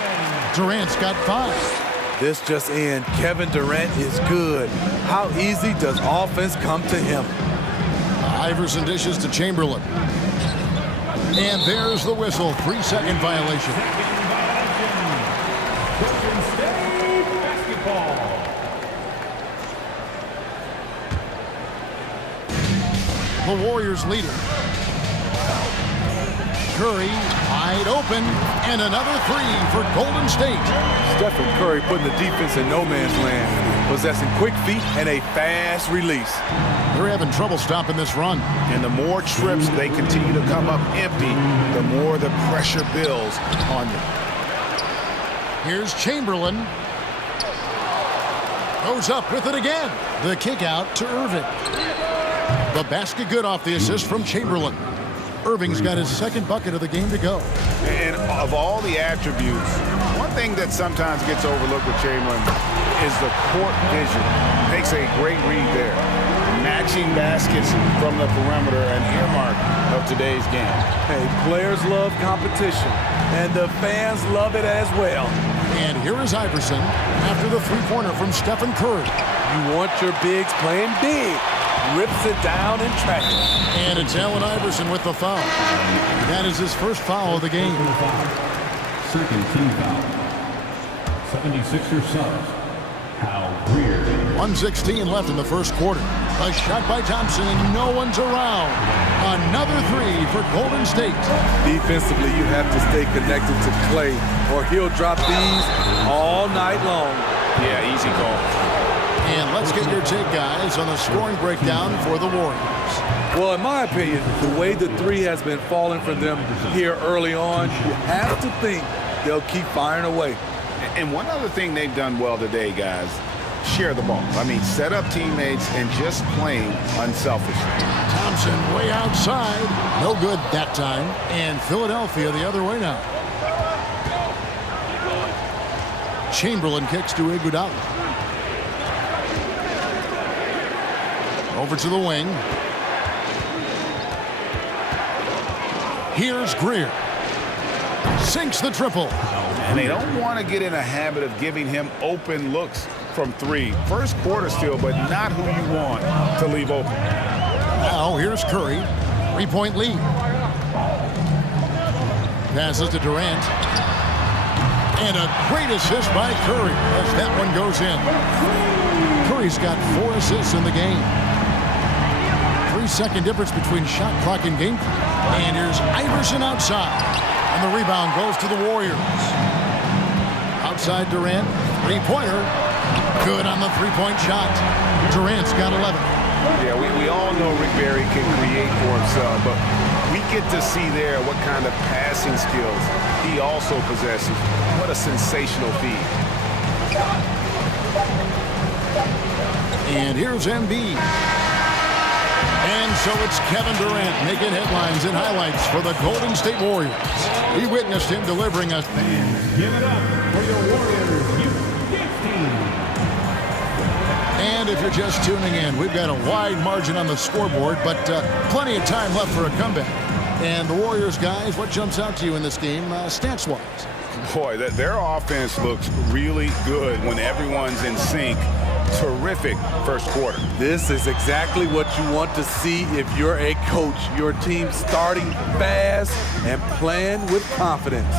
Durant's got 5. This just in. Kevin Durant is good. How easy does offense come to him? Iverson dishes to Chamberlain. And there's the whistle. 3-second violation. The Warriors lead it. Curry wide open, and another 3 for Golden State. Stephen Curry putting the defense in no man's land, possessing quick feet and a fast release. They're having trouble stopping this run. And the more trips they continue to come up empty, the more the pressure builds on them. Here's Chamberlain. Goes up with it again. The kick out to Irving. The basket good off the assist from Chamberlain. Irving's got his second bucket of the game to go. And of all the attributes, one thing that sometimes gets overlooked with Chamberlain is the court vision. Makes a great read there. Matching baskets from the perimeter, an earmark of today's game. Hey, players love competition, and the fans love it as well. And here is Iverson after the 3-pointer from Stephen Curry. You want your bigs playing big. Rips it down in traffic. And it's Allen Iverson with the foul. That is his first foul of the game. Second team foul. 76ers subs. Hal Greer. 1:16 left in the first quarter. A shot by Thompson, and no one's around. Another 3 for Golden State. Defensively, you have to stay connected to Clay, or he'll drop these all night long. Yeah, easy call. And let's get your take, guys, on the scoring breakdown for the Warriors. Well, in my opinion, the way the 3 has been falling from them here early on, you have to think they'll keep firing away. And one other thing they've done well today, guys, share the ball. I mean, set up teammates and just playing unselfishly. Thompson way outside. No good that time. And Philadelphia the other way now. Chamberlain kicks to Iguodala. Over to the wing. Here's Greer. Sinks the triple. And they don't want to get in a habit of giving him open looks from three. First quarter still, but not who you want to leave open. Now here's Curry. 3-point lead. Passes to Durant. And a great assist by Curry as that one goes in. Curry's got 4 assists in the game. 3-second difference between shot clock and game. And here's Iverson outside. And the rebound goes to the Warriors. Outside Durant. 3-pointer. Good on the 3-point shot. Durant's got 11. Yeah, we all know Rick Barry can create for himself, but we get to see there what kind of passing skills he also possesses. What a sensational feed. And here's Embiid. And so it's Kevin Durant making headlines and highlights for the Golden State Warriors. We witnessed him delivering us. Give it up for your Warriors youth team. And if you're just tuning in, we've got a wide margin on the scoreboard, but plenty of time left for a comeback. And the Warriors, guys, what jumps out to you in this game, stats-wise? Boy, their offense looks really good when everyone's in sync. Terrific first quarter. This is exactly what you want to see if you're a coach. Your team starting fast and playing with confidence.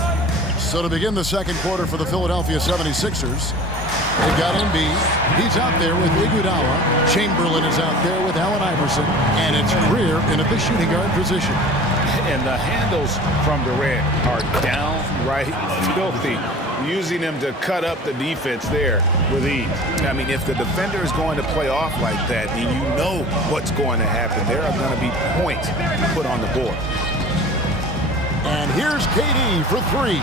So to begin the second quarter for the Philadelphia 76ers, they've got Embiid. He's out there with Iguodala. Chamberlain is out there with Allen Iverson. And it's Greer in at the shooting guard position. And the handles from Durant are downright filthy, using him to cut up the defense there with ease. I mean, if the defender is going to play off like that, then you know what's going to happen. There are going to be points put on the board. And here's KD for 3.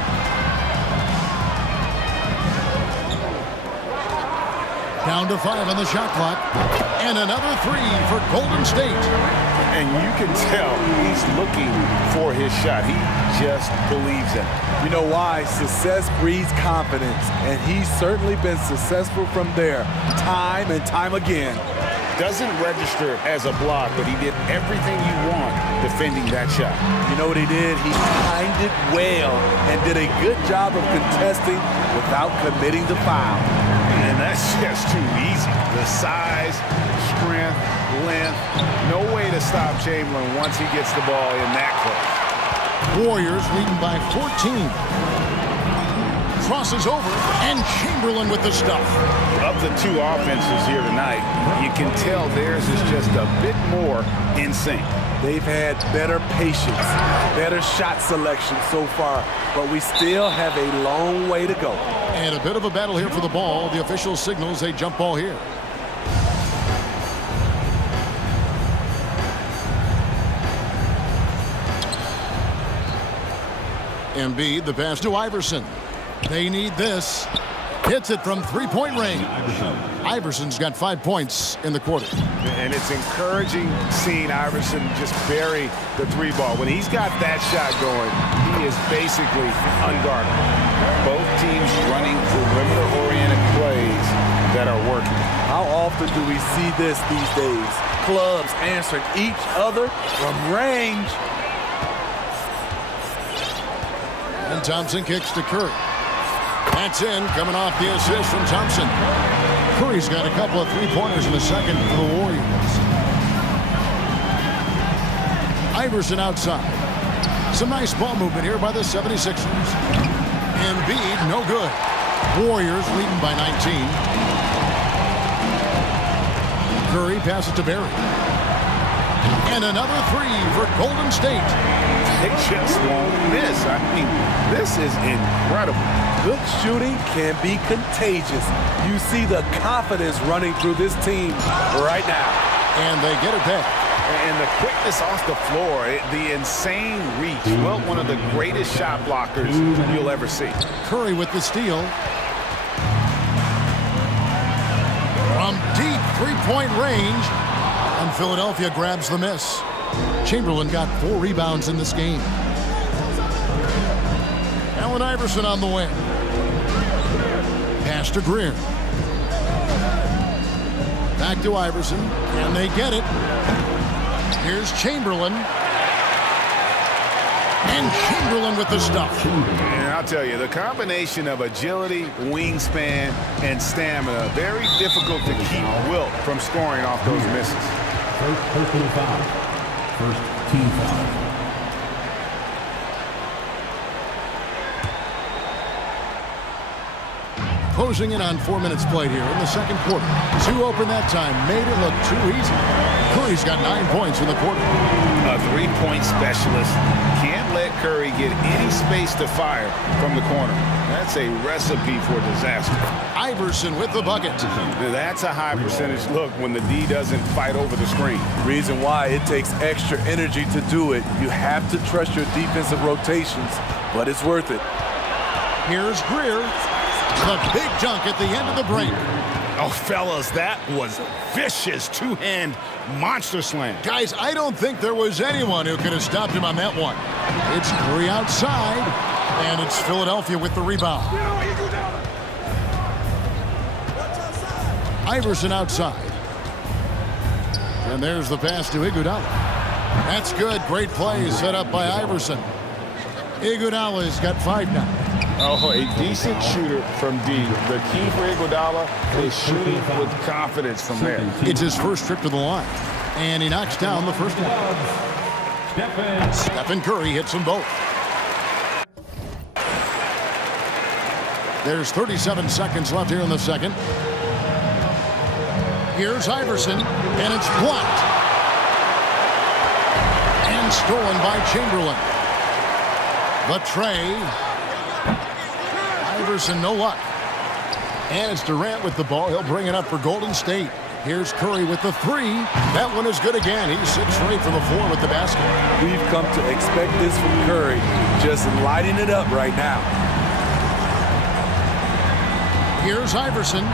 Down to 5 on the shot clock. And another 3 for Golden State. And you can tell he's looking for his shot. He just believes in it. You know why? Success breeds confidence. And he's certainly been successful from there, time and time again. Doesn't register as a block, but he did everything you want defending that shot. You know what he did? He timed it well and did a good job of contesting without committing the foul. And that's just too easy. The size, strength, length, no way to stop Chamberlain once he gets the ball in that close. Warriors leading by 14. Crosses over, and Chamberlain with the stuff. Of the two offenses here tonight, you can tell theirs is just a bit more in sync. They've had better patience, better shot selection so far, but we still have a long way to go. And a bit of a battle here for the ball. The official signals a jump ball here. Embiid, the pass to Iverson. They need this. Hits it from 3-point range. Iverson's got 5 points in the quarter. And it's encouraging seeing Iverson just bury the 3 ball. When he's got that shot going, he is basically unguardable. Both teams running perimeter-oriented plays that are working. How often do we see this these days? Clubs answering each other from range. And Thompson kicks to Curry. That's in, coming off the assist from Thompson. Curry's got a couple of 3-pointers in the second for the Warriors. Iverson outside. Some nice ball movement here by the 76ers. Embiid, no good. Warriors leading by 19. Curry passes to Barry. And another 3 for Golden State. They just won't miss. I mean, this is incredible. Good shooting can be contagious. You see the confidence running through this team right now. And they get it back. And the quickness off the floor, the insane reach. Well, one of the greatest shot blockers you'll ever see. Curry with the steal. three-point range, and Philadelphia grabs the miss. Chamberlain got 4 rebounds in this game. Allen Iverson on the wing. Pass to Greer. Back to Iverson. Can they get it? Here's Chamberlain. And Chamberlain with the stuff. And I'll tell you, the combination of agility, wingspan, and stamina, very difficult to keep Wilt from scoring off those misses. First personal foul. First team foul. Closing in on 4 minutes played here in the second quarter. 2 open that time. Made it look too easy. Curry's got 9 points in the quarter. A three-point specialist. Can't let Curry get any space to fire from the corner. That's a recipe for disaster. Iverson with the bucket. That's a high percentage look when the D doesn't fight over the screen. Reason why it takes extra energy to do it. You have to trust your defensive rotations, but it's worth it. Here's Greer. The big dunk at the end of the break. Oh, fellas, that was a vicious two-hand monster slam. Guys, I don't think there was anyone who could have stopped him on that one. It's Curry outside, and it's Philadelphia with the rebound. Iverson outside. And there's the pass to Iguodala. That's good. Great play set up by Iverson. Iguodala's got 5 now. Oh, a decent shooter from D. The key for Iguodala is shooting with confidence from there. It's his first trip to the line. And he knocks down the first one. Stephen Curry hits them both. There's 37 seconds left here in the second. Here's Iverson, and it's blocked. And stolen by Chamberlain. The tray. Iverson, no luck. And it's Durant with the ball. He'll bring it up for Golden State. Here's Curry with the 3. That one is good again. He's 6 straight from the floor with the basket. We've come to expect this from Curry, just lighting it up right now. Here's Iverson.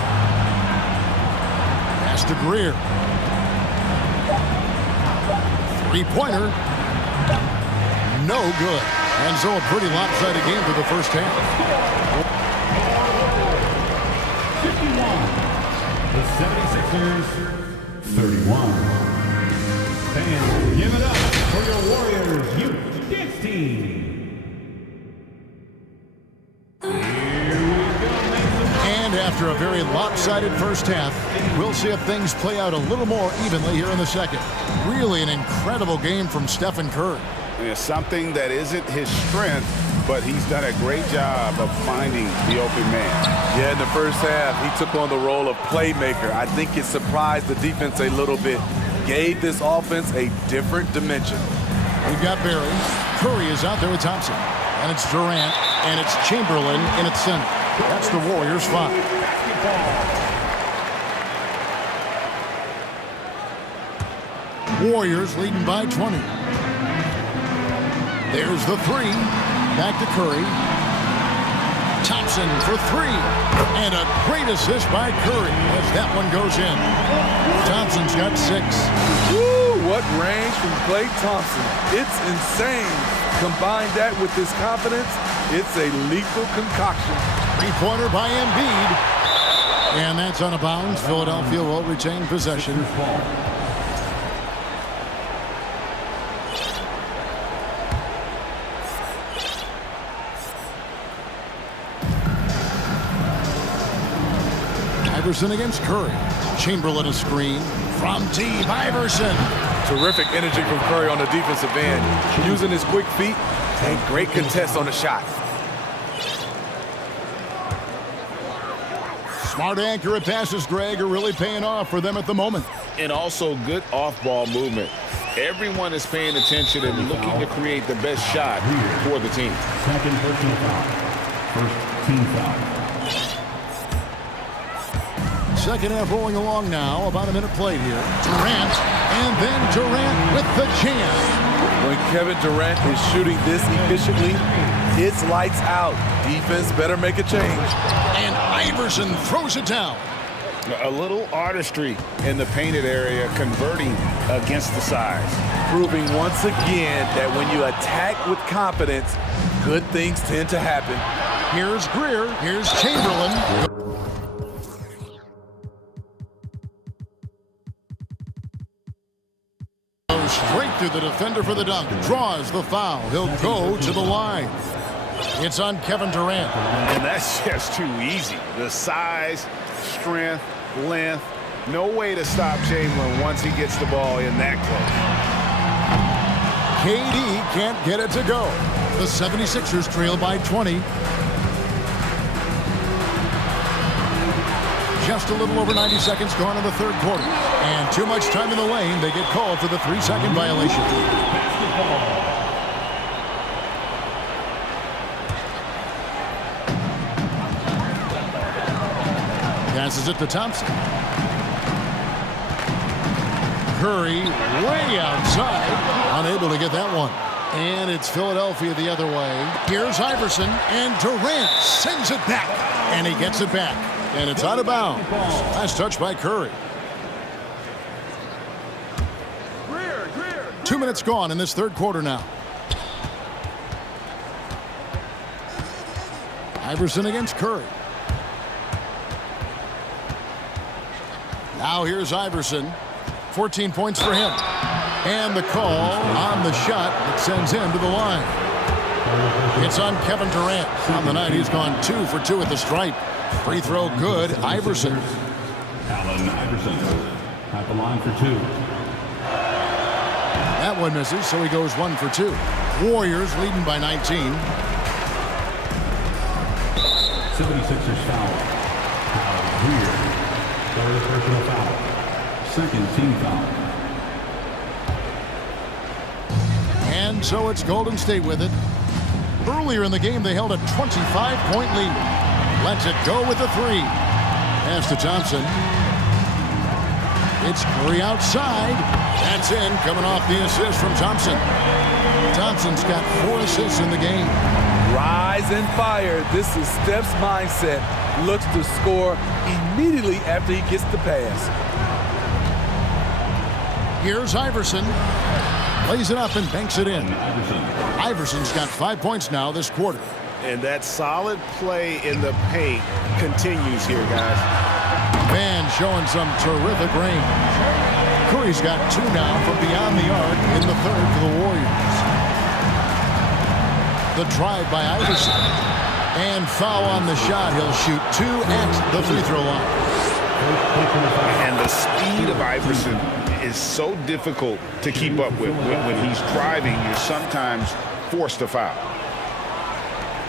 Pass to Greer. 3-pointer. No good. And so a pretty lopsided game for the first half. The 76ers, 31. Fans, give it up for your Warriors Youth Dance Team. And after a very lopsided first half, we'll see if things play out a little more evenly here in the second. Really an incredible game from Stephen Curry. It's something that isn't his strength, but he's done a great job of finding the open man. Yeah, in the first half, he took on the role of playmaker. I think it surprised the defense a little bit. Gave this offense a different dimension. We've got Barry. Curry is out there with Thompson. And it's Durant. And it's Chamberlain in its center. That's the Warriors' 5. Warriors leading by 20. There's the 3. Back to Curry. Thompson for 3. And a great assist by Curry as that one goes in. Thompson's got 6. Woo, what range from Klay Thompson. It's insane. Combine that with his confidence, it's a lethal concoction. 3-pointer by Embiid. And that's out of bounds. Philadelphia will retain possession. Iverson against Curry. Chamberlain a screen from deep. Iverson. Terrific energy from Curry on the defensive end. Using his quick feet and great contest on the shot. Smart, accurate passes, Greg, are really paying off for them at the moment. And also good off-ball movement. Everyone is paying attention and looking to create the best shot for the team. Second personal foul. First team foul. Second half rolling along now. About a minute played here. Durant, and then Durant with the jam. When Kevin Durant is shooting this efficiently, it's lights out. Defense better make a change. And Iverson throws it down. A little artistry in the painted area, converting against the size. Proving once again that when you attack with confidence, good things tend to happen. Here's Greer. Here's Chamberlain. Goes straight through the defender for the dunk. Draws the foul. He'll go to the line. It's on Kevin Durant. And that's just too easy. The size, strength, length. No way to stop Chamberlain once he gets the ball in that close. KD can't get it to go. The 76ers trail by 20. Just a little over 90 seconds gone in the third quarter. And too much time in the lane. They get called for the 3-second violation. Passes it to Thompson. Curry way outside. Unable to get that one. And it's Philadelphia the other way. Here's Iverson, and Durant sends it back. And he gets it back. And it's out of bounds. Last touch by Curry. 2 minutes gone in this third quarter now. Iverson against Curry. Now here's Iverson. 14 points for him. And the call on the shot that sends him to the line. It's on Kevin Durant. On the night, he's gone 2 for 2 at the stripe. Free throw good. Iverson. Allen Iverson at the line for 2. That one misses, so he goes 1 for 2. Warriors leading by 19. 76ers foul. Greer. Third personal foul. Second team foul. And so it's Golden State with it. Earlier in the game, they held a 25-point lead. Lets it go with a 3. Pass to Thompson. It's Curry outside. That's in, coming off the assist from Thompson. Thompson's got 4 assists in the game. Rise and fire. This is Steph's mindset. Looks to score immediately after he gets the pass. Here's Iverson. Lays it up and banks it in. Iverson's got 5 points now this quarter. And that solid play in the paint continues here, guys. Van showing some terrific range. Curry's got 2 now from beyond the arc in the third for the Warriors. The drive by Iverson. And foul on the shot. He'll shoot 2 at the free throw line. And the speed of Iverson is so difficult to keep up with. When he's driving, you're sometimes forced to foul.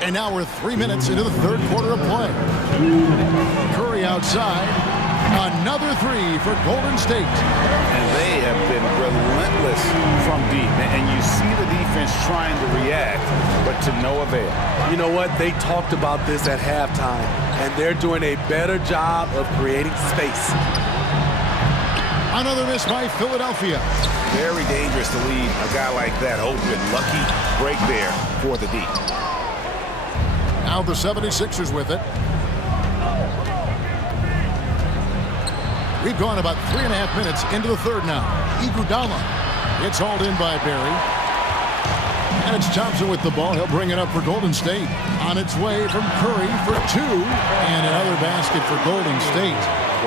And now we're 3 minutes into the third quarter of play. Curry outside. Another 3 for Golden State. And they have been relentless from deep. And you see the defense trying to react, but to no avail. You know what? They talked about this at halftime, and they're doing a better job of creating space. Another miss by Philadelphia. Very dangerous to leave a guy like that open. Lucky break there for the D. Now the 76ers with it. We've gone about 3.5 minutes into the third now. Iguodala. It's hauled in by Barry. And it's Thompson with the ball. He'll bring it up for Golden State. On its way from Curry for 2. And another basket for Golden State.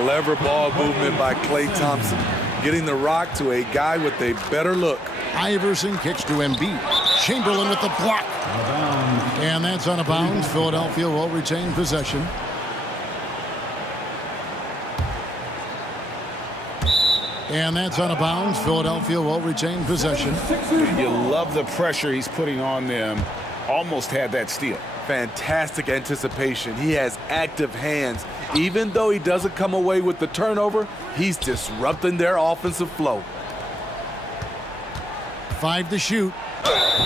Clever ball movement by Klay Thompson. Getting the rock to a guy with a better look. Iverson kicks to Embiid. Chamberlain with the block. And that's out of bounds. Philadelphia will retain possession. And that's out of bounds. Philadelphia will retain possession. You love the pressure he's putting on them. Almost had that steal. Fantastic anticipation. He has active hands. Even though he doesn't come away with the turnover, he's disrupting their offensive flow. 5 to shoot.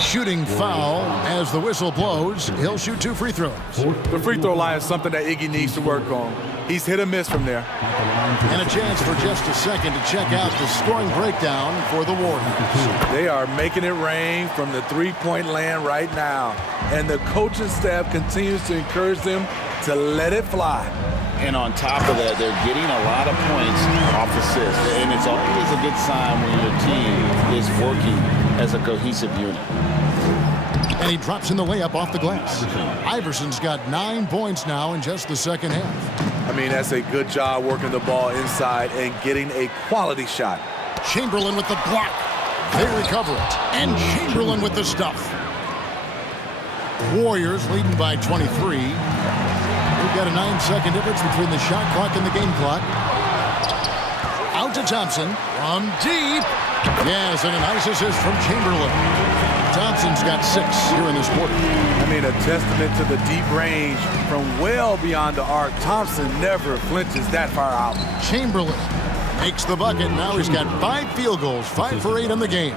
Shooting foul as the whistle blows. He'll shoot 2 free throws. The free throw line is something that Iggy needs to work on. He's hit or miss from there. And a chance for just a second to check out the scoring breakdown for the Warriors. They are making it rain from the three-point land right now. And the coaching staff continues to encourage them to let it fly. And on top of that, they're getting a lot of points off assists. And it's always a good sign when your team is working as a cohesive unit. And he drops in the layup off the glass. Iverson's got 9 points now in just the second half. I mean, that's a good job working the ball inside and getting a quality shot. Chamberlain with the block. They recover it. And Chamberlain with the stuff. Warriors leading by 23. We've got a 9-second difference between the shot clock and the game clock. Out to Thompson from deep. Yes, and a nice assist from Chamberlain. Thompson's got 6 here in this quarter. I mean, a testament to the deep range from well beyond the arc. Thompson never flinches that far out. Chamberlain makes the bucket. Now he's got 5 field goals, 5 for 8 in the game.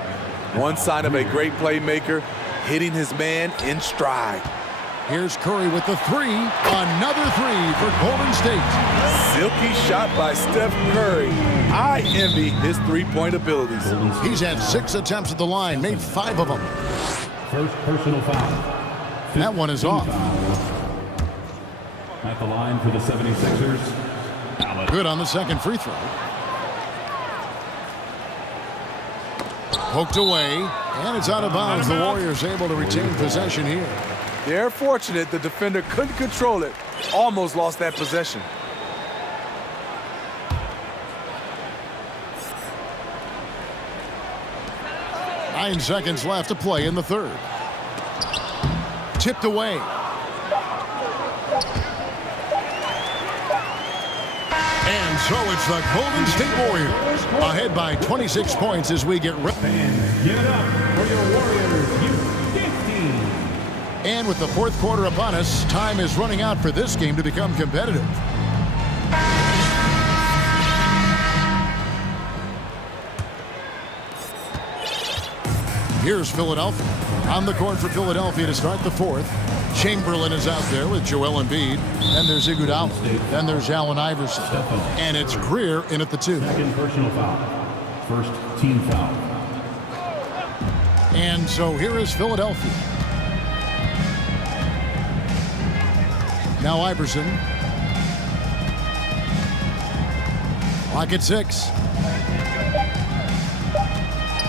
One sign of a great playmaker, hitting his man in stride. Here's Curry with the 3. Another 3 for Golden State. Silky shot by Steph Curry. I envy his three-point abilities. He's had 6 attempts at the line, made 5 of them. First personal foul. That one is off. At the line for the 76ers. Allen. Good on the second free throw. Poked away, and it's out of bounds. The Warriors able to retain possession here. They're fortunate the defender couldn't control it. Almost lost that possession. Nine seconds left to play in the third. Tipped away. And so it's the Golden State Warriors ahead by 26 points as we get ready. Fans, give it up for your Warriors U15. And with the fourth quarter upon us, time is running out for this game to become competitive. Here's Philadelphia. On the court for Philadelphia to start the fourth. Chamberlain is out there with Joel Embiid. Then there's Iguodala. Then there's Allen Iverson. And it's Greer in at the 2. Second personal foul. First team foul. And so here is Philadelphia. Now Iverson. Clock at 6.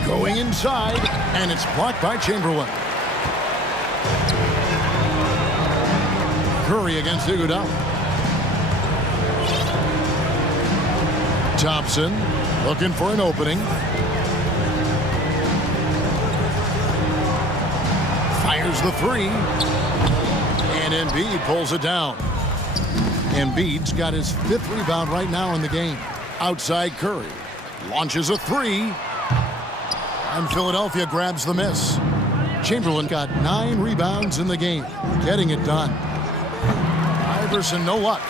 Going inside, and it's blocked by Chamberlain. Curry against Iguodala. Thompson looking for an opening. Fires the 3. And Embiid pulls it down. Embiid's got his 5th rebound right now in the game. Outside Curry. Launches a 3. And Philadelphia grabs the miss. Chamberlain got 9 rebounds in the game, getting it done. Iverson, no luck.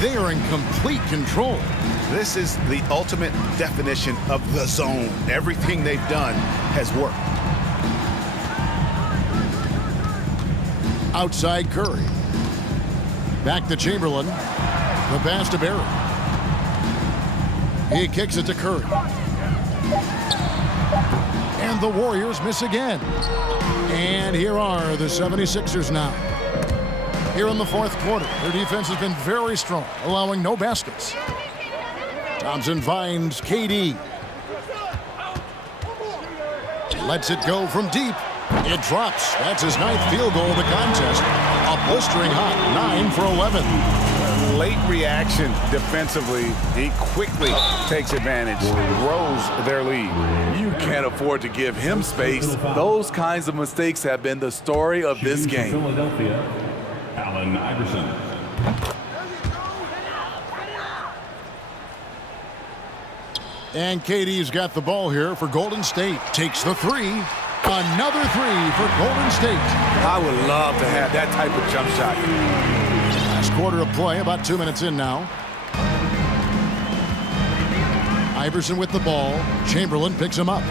They are in complete control. This is the ultimate definition of the zone. Everything they've done has worked. Outside Curry. Back to Chamberlain. The pass to Barry. He kicks it to Curry. And the Warriors miss again. And here are the 76ers now. Here in the fourth quarter, their defense has been very strong, allowing no baskets. Thompson finds KD. Lets it go from deep. It drops. That's his 9th field goal of the contest. A blistering hot 9 for 11. Late reaction defensively. He quickly takes advantage, grows their lead. You can't afford to give him space. Those kinds of mistakes have been the story of this game. Philadelphia, Allen Iverson. And KD's got the ball here for Golden State. Takes the 3. Another 3 for Golden State. I would love to have that type of jump shot. Last quarter of play, about 2 minutes in now. Iverson with the ball. Chamberlain picks him up.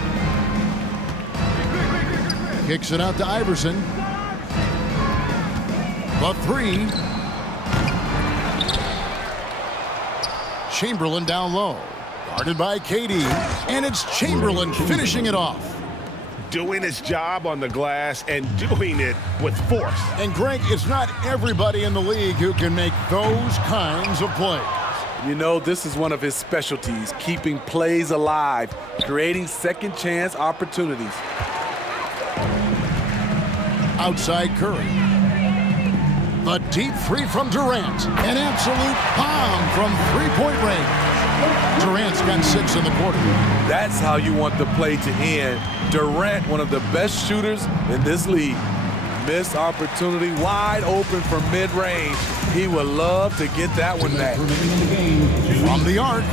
Kicks it out to Iverson. The 3. Chamberlain down low. Guarded by KD. And it's Chamberlain finishing it off. doing his job on the glass and doing it with force. And Greg, it's not everybody in the league who can make those kinds of plays. You know, this is one of his specialties, keeping plays alive, creating second chance opportunities. Outside Curry. The deep three from Durant. An absolute bomb from three-point range. Durant's got 6 in the quarter. That's how you want the play to end. Durant, one of the best shooters in this league. Missed opportunity, wide open from mid-range. He would love to get that one back. From the arc.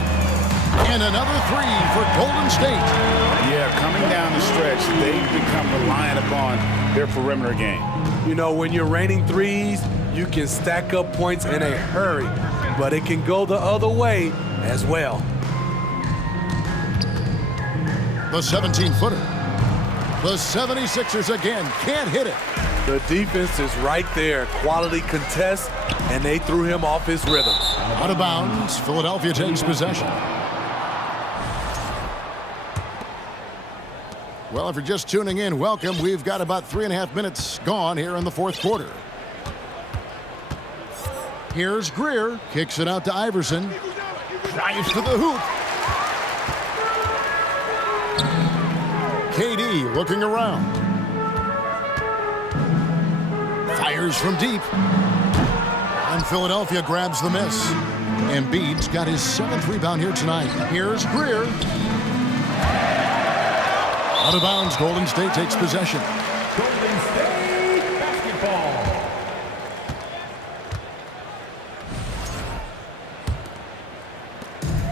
And another 3 for Golden State. Yeah, coming down the stretch, they've become reliant upon their perimeter game. You know, when you're raining threes, you can stack up points in a hurry, but it can go the other way as well. The 17-footer. The 76ers again can't hit it. The defense is right there. Quality contest, and they threw him off his rhythm. Out of bounds, Philadelphia takes possession. Well, if you're just tuning in, welcome. We've got about 3.5 minutes gone here in the fourth quarter. Here's Greer, kicks it out to Iverson. Drives to the hoop. KD looking around. Fires from deep. And Philadelphia grabs the miss. Embiid's got his 7th rebound here tonight. Here's Greer. Out of bounds, Golden State takes possession. Golden State basketball.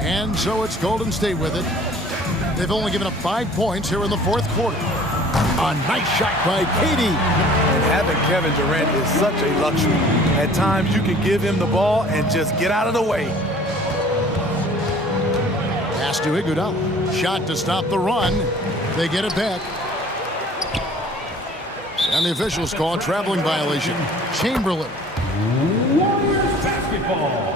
And so it's Golden State with it. They've only given up 5 points here in the fourth quarter. A nice shot by KD. And having Kevin Durant is such a luxury. At times you can give him the ball and just get out of the way. Pass to Iguodala. Shot to stop the run. They get it back. And the officials call a traveling violation. Chamberlain. Warriors basketball.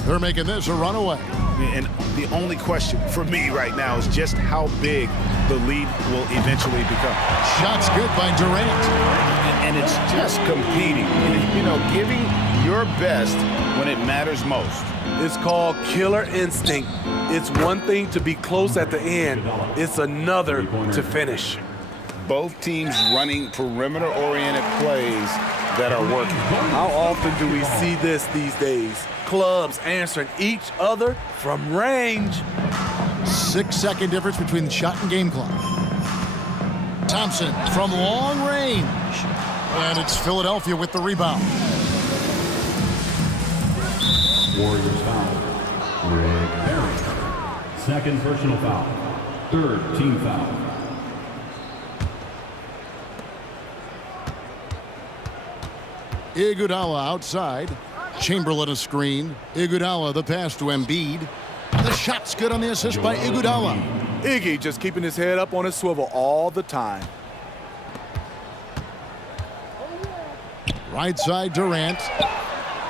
They're making this a runaway. And the only question for me right now is just how big the lead will eventually become. Shots good by Durant. And it's just competing. You know, giving your best when it matters most. It's called killer instinct. It's one thing to be close at the end. It's another to finish. Both teams running perimeter-oriented plays that are working. How often do we see this these days? Clubs answering each other from range. 6-second difference between the shot and game clock. Thompson from long range. And it's Philadelphia with the rebound. Warriors foul. Greg Barry. Second personal foul. Third team foul. Iguodala outside. Chamberlain a screen. Iguodala the pass to Embiid. The shot's good on the assist by Iguodala. Iggy just keeping his head up on his swivel all the time. Right side Durant.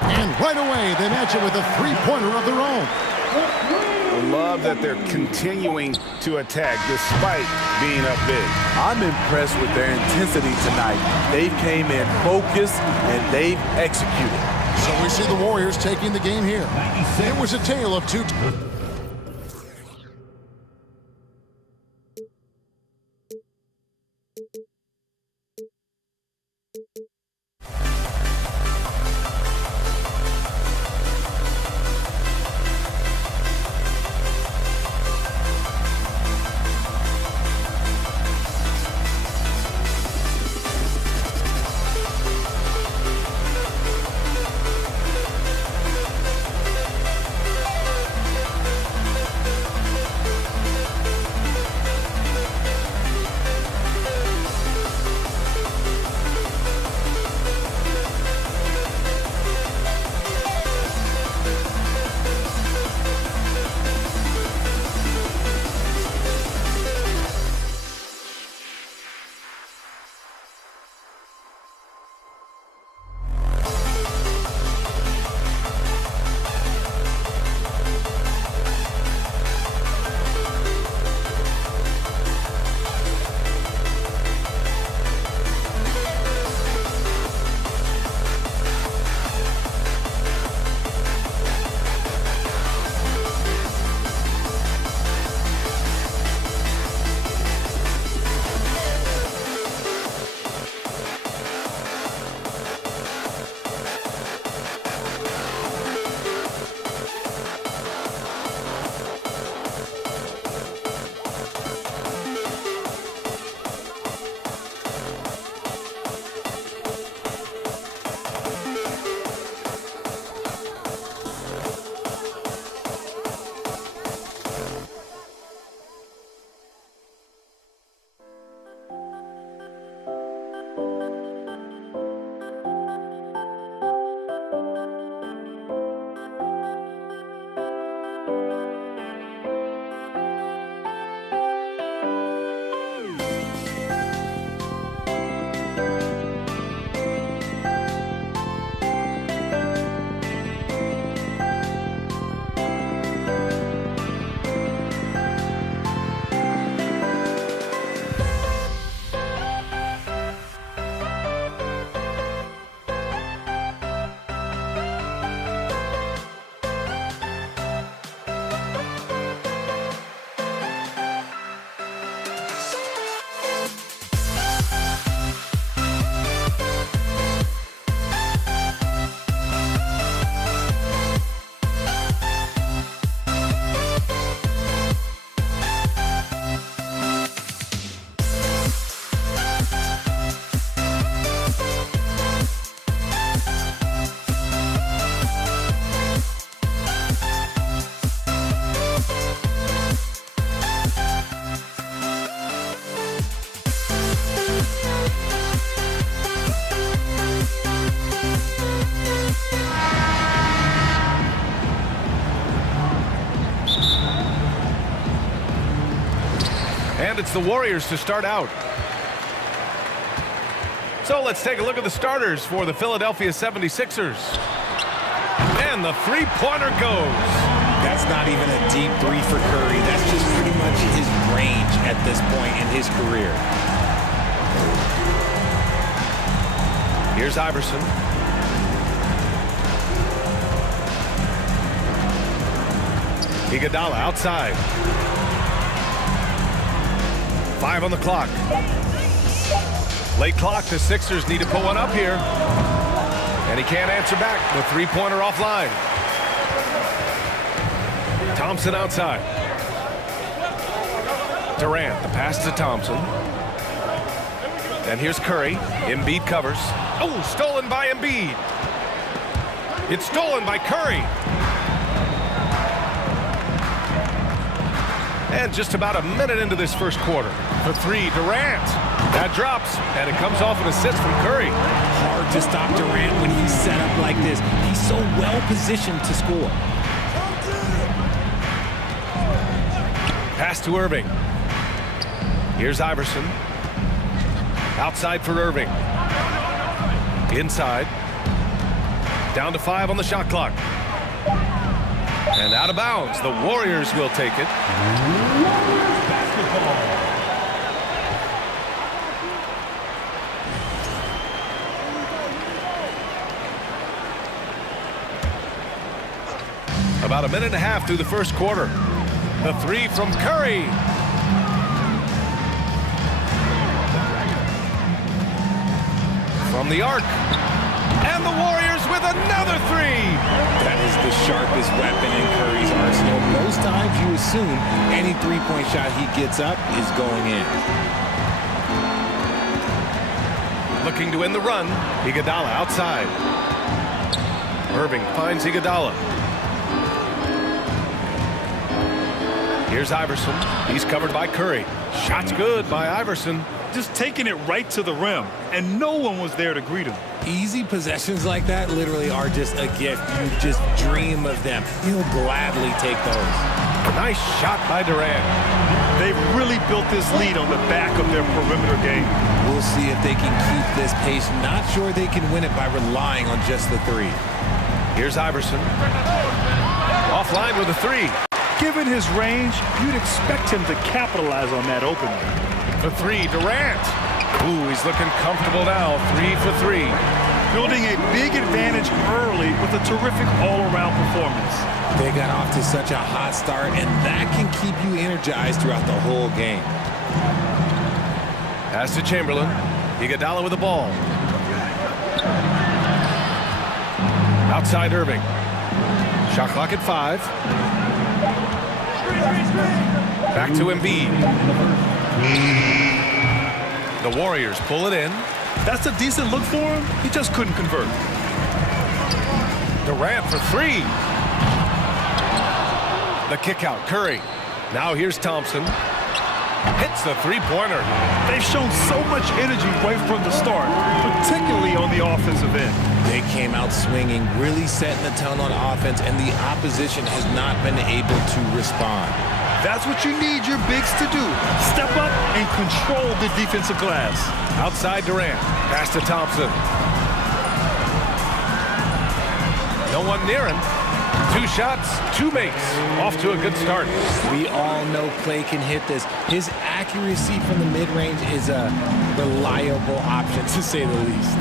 And right away they match it with a three-pointer of their own. I love that they're continuing to attack despite being up big. I'm impressed with their intensity tonight. They came in focused and they've executed. So we see the Warriors taking the game here. It was a tale of two. And it's the Warriors to start out. So let's take a look at the starters for the Philadelphia 76ers. And the three-pointer goes. That's not even a deep three for Curry. That's just pretty much his range at this point in his career. Here's Iverson. Iguodala outside. 5 on the clock. Late clock. The Sixers need to put one up here. And he can't answer back. The three-pointer offline. Thompson outside. Durant, the pass to Thompson. And here's Curry. Embiid covers. Oh, stolen by Embiid. It's stolen by Curry. And just about a minute into this first quarter. For three, Durant. That drops, and it comes off an assist from Curry. Hard to stop Durant when he's set up like this. He's so well positioned to score. Pass to Irving. Here's Iverson. Outside for Irving. Inside. Down to 5 on the shot clock. And out of bounds. The Warriors will take it. Warriors basketball. About a minute and a half through the first quarter. The three from Curry. From the arc. And the Warriors with another three. That is the sharpest weapon in Curry's arsenal. Most times you assume any three-point shot he gets up is going in. Looking to end the run. Iguodala outside. Irving finds Iguodala. Here's Iverson. He's covered by Curry. Shot's good by Iverson. Just taking it right to the rim, and no one was there to greet him. Easy possessions like that literally are just a gift. You just dream of them. He'll gladly take those. Nice shot by Durant. They've really built this lead on the back of their perimeter game. We'll see if they can keep this pace. Not sure they can win it by relying on just the three. Here's Iverson. Offline with a three. Given his range, you'd expect him to capitalize on that opening. For three, Durant. Ooh, he's looking comfortable now. 3 for 3. Building a big advantage early with a terrific all-around performance. They got off to such a hot start, and that can keep you energized throughout the whole game. Pass to Chamberlain. Iguodala with the ball. Outside Irving. Shot clock at 5. Back to Embiid. The Warriors pull it in. That's a decent look for him. He just couldn't convert. Durant for 3. The kick out, Curry. Now here's Thompson. Hits the three-pointer. They've shown so much energy right from the start, particularly on the offensive end. They came out swinging, really setting the tone on offense, and the opposition has not been able to respond. That's what you need your bigs to do. Step up and control the defensive glass. Outside Durant. Pass to Thompson. No one near him. 2 shots, 2 makes. Off to a good start. We all know Klay can hit this. His accuracy from the mid-range is a reliable option, to say the least.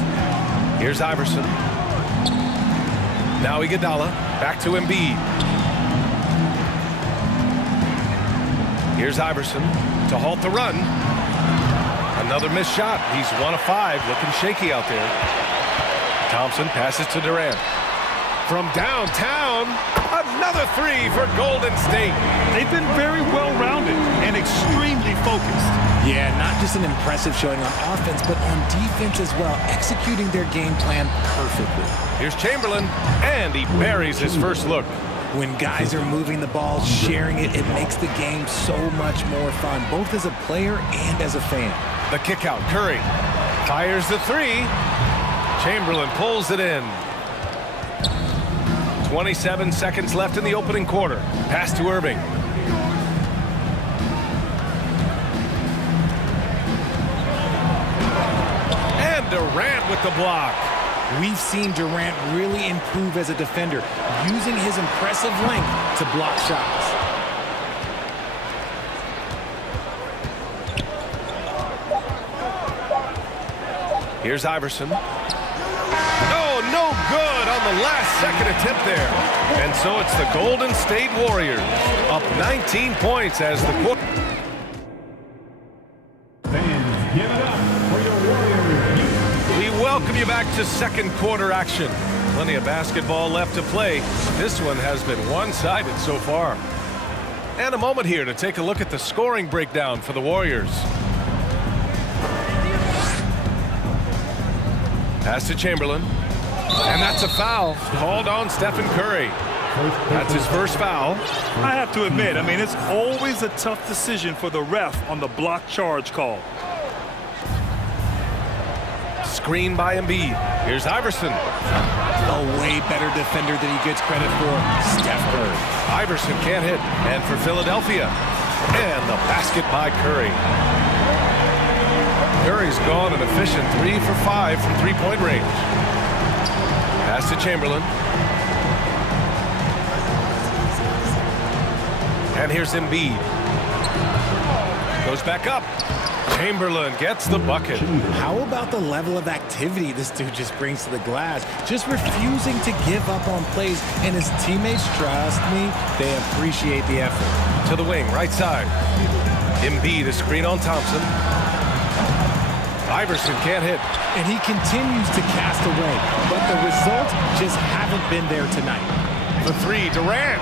Here's Iverson. Now Iguodala. Back to Embiid. Here's Iverson to halt the run. Another missed shot. He's 1 of 5. Looking shaky out there. Thompson passes to Durant. From downtown, another 3 for Golden State. They've been very well-rounded and extremely focused. Yeah, not just an impressive showing on offense, but on defense as well, executing their game plan perfectly. Here's Chamberlain, and he buries his first look. When guys are moving the ball, sharing it, it makes the game so much more fun, both as a player and as a fan. The kick out, Curry fires the 3. Chamberlain pulls it in. 27 seconds left in the opening quarter. Pass to Irving. with the block. We've seen Durant really improve as a defender, using his impressive length to block shots. Here's Iverson. Oh, no good on the last second attempt there. And so it's the Golden State Warriors up 19 points as the quarter. Fans, give it up for your Warriors. We welcome you back to second quarter action. Plenty of basketball left to play. This one has been one-sided so far. And a moment here to take a look at the scoring breakdown for the Warriors. Pass to Chamberlain. And that's a foul called on Stephen Curry. That's his first foul. I have to admit, it's always a tough decision for the ref on the block charge call. Screen by Embiid. Here's Iverson. A way better defender than he gets credit for, Steph Curry. Iverson can't hit. And for Philadelphia. And the basket by Curry. Curry's gone an efficient 3 for 5 from three-point range. Pass to Chamberlain. And here's Embiid. Goes back up. Chamberlain gets the bucket. How about the level of activity this dude just brings to the glass? Just refusing to give up on plays, and his teammates, trust me, they appreciate the effort. To the wing, right side. Embiid, a screen on Thompson. Iverson can't hit. And he continues to cast away, but the results just haven't been there tonight. The three, Durant.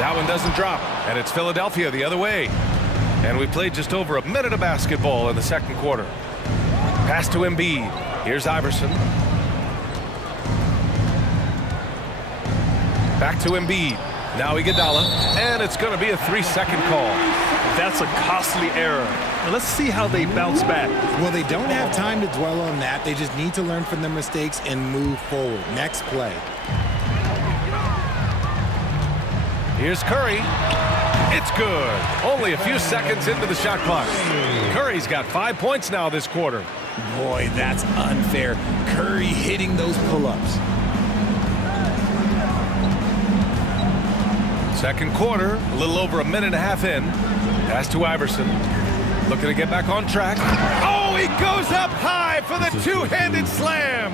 That one doesn't drop, and it's Philadelphia the other way. And we played just over a minute of basketball in the second quarter. Pass to Embiid. Here's Iverson. Back to Embiid. Now Iguodala, and it's going to be a 3-second call. That's a costly error. Now let's see how they bounce back. Well, they don't have time to dwell on that. They just need to learn from their mistakes and move forward. Next play. Here's Curry. It's good. Only a few seconds into the shot clock. Curry's got 5 points now this quarter. Boy, that's unfair. Curry hitting those pull-ups. Second quarter, a little over a minute and a half in. Pass to Iverson. Looking to get back on track. Oh, he goes up high for the two-handed slam.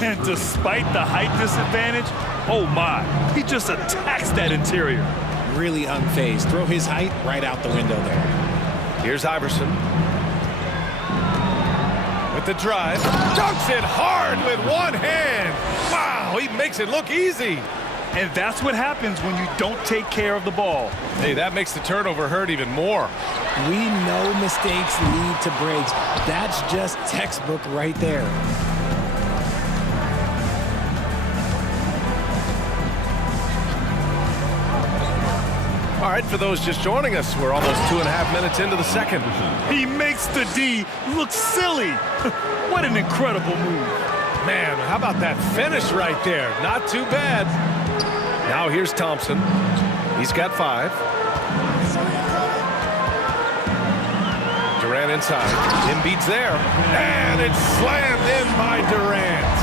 And despite the height disadvantage, oh my, he just attacks that interior. Really unfazed. Throw his height right out the window there. Here's Iverson. With the drive. Dunks it hard with one hand. Wow, he makes it look easy. And that's what happens when you don't take care of the ball. Hey, that makes the turnover hurt even more. We know mistakes lead to breaks. That's just textbook right there. All right, for those just joining us, we're almost 2.5 minutes into the second. He makes the D look silly. What an incredible move. Man, how about that finish right there? Not too bad. Now here's Thompson. He's got 5. Durant inside. Embiid's there. And it's slammed in by Durant.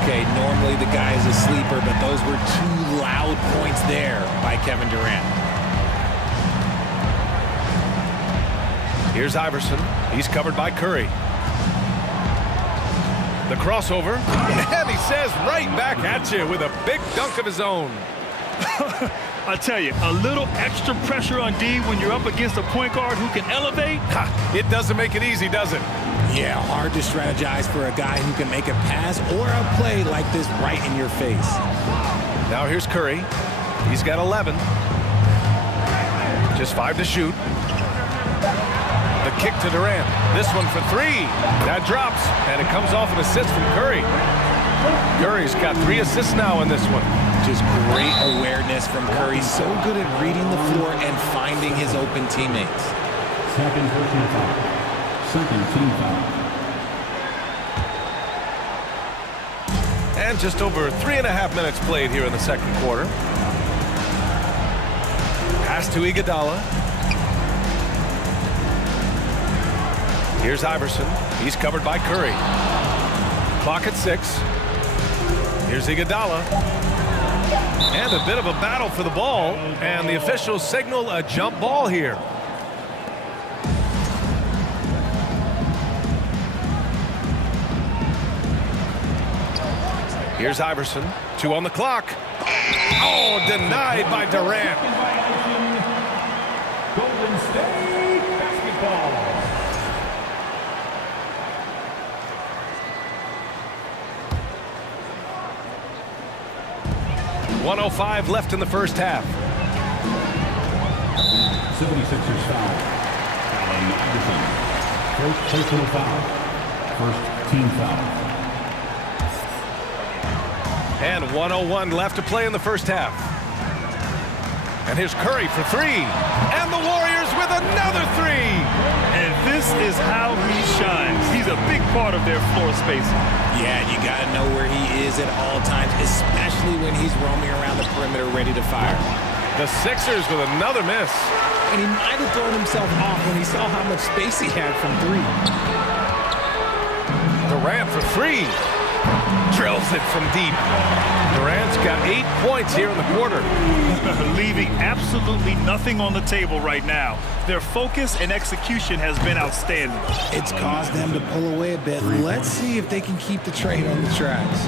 Okay, normally the guy is a sleeper, but those were 2 loud points there by Kevin Durant. Here's Iverson. He's covered by Curry. The crossover. And he says right back at you with a big dunk of his own. I tell you, a little extra pressure on D when you're up against a point guard who can elevate. It doesn't make it easy, does it? Yeah, hard to strategize for a guy who can make a pass or a play like this right in your face. Now here's Curry. He's got 11. Just 5 to shoot. The kick to Durant. This one for 3. That drops, and it comes off an assist from Curry. Curry's got 3 assists now in this one. Just great awareness from Curry. So good at reading the floor and finding his open teammates. Second personal foul. Second team foul. And just over 3.5 minutes played here in the second quarter. Pass to Iguodala. Here's Iverson. He's covered by Curry. Clock at 6. Here's Iguodala. And a bit of a battle for the ball. And the officials signal a jump ball here. Here's Iverson. 2 on the clock. Oh, denied by Durant. Golden State basketball. .105 left in the first half. 76ers foul. Allen Iverson. First personal foul. First team foul. And 1:01 left to play in the first half. And here's Curry for 3. And the Warriors with another 3. And this is how he shines. He's a big part of their floor spacing. Yeah, you got to know where he is at all times, especially when he's roaming around the perimeter ready to fire. The Sixers with another miss. And he might have thrown himself off when he saw how much space he had from 3. Durant for 3. Drills it from deep. Durant's got 8 points here in the quarter. Leaving absolutely nothing on the table right now. Their focus and execution has been outstanding. It's caused them to pull away a bit. Let's see if they can keep the train on the tracks.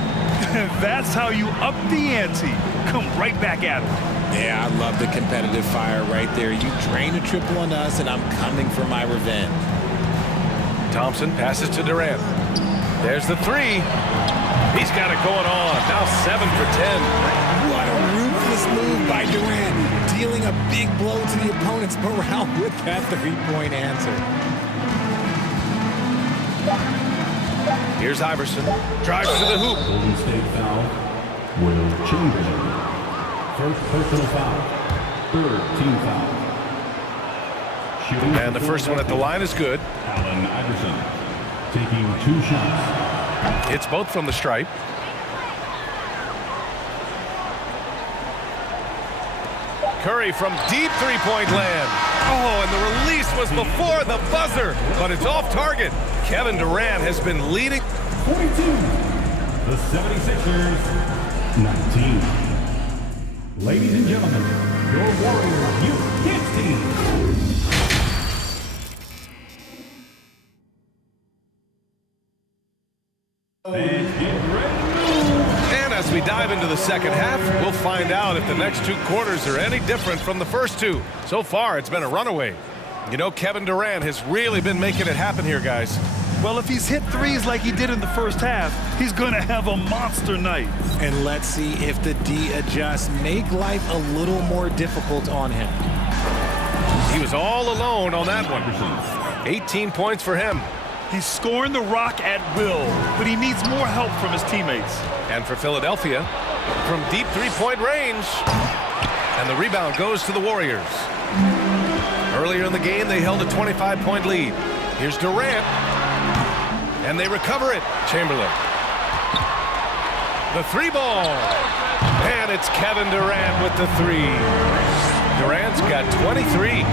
That's how you up the ante. Come right back at them. Yeah, I love the competitive fire right there. You drain a triple on us, and I'm coming for my revenge. Thompson passes to Durant. There's the 3. He's got it going on. Now 7 for 10. What a ruthless move by Durant. Dealing a big blow to the opponent's morale with that 3-point answer. Here's Iverson. Drives to the hoop. Golden State foul. Will Chamberlain. First personal foul. Third team foul. Shooting and the first one at the line is good. Allen Iverson taking 2 shots. It's both from the stripe. Curry from deep 3-point land. Oh, and the release was before the buzzer, but it's off target. Kevin Durant has been leading. 42. The 76ers, 19. Ladies and gentlemen, your Warriors Youth Kids team. And as we dive into the second half, we'll find out if the next 2 quarters are any different from the first 2. So far, it's been a runaway. You know, Kevin Durant has really been making it happen here, guys. Well, if he's hit 3s like he did in the first half, he's going to have a monster night. And let's see if the D adjusts, make life a little more difficult on him. He was all alone on that one. 18 points for him. He's scoring the rock at will, but he needs more help from his teammates. And for Philadelphia, from deep 3-point range. And the rebound goes to the Warriors. Earlier in the game, they held a 25-point lead. Here's Durant. And they recover it. Chamberlain. The 3-ball. And it's Kevin Durant with the 3. Durant's got 23.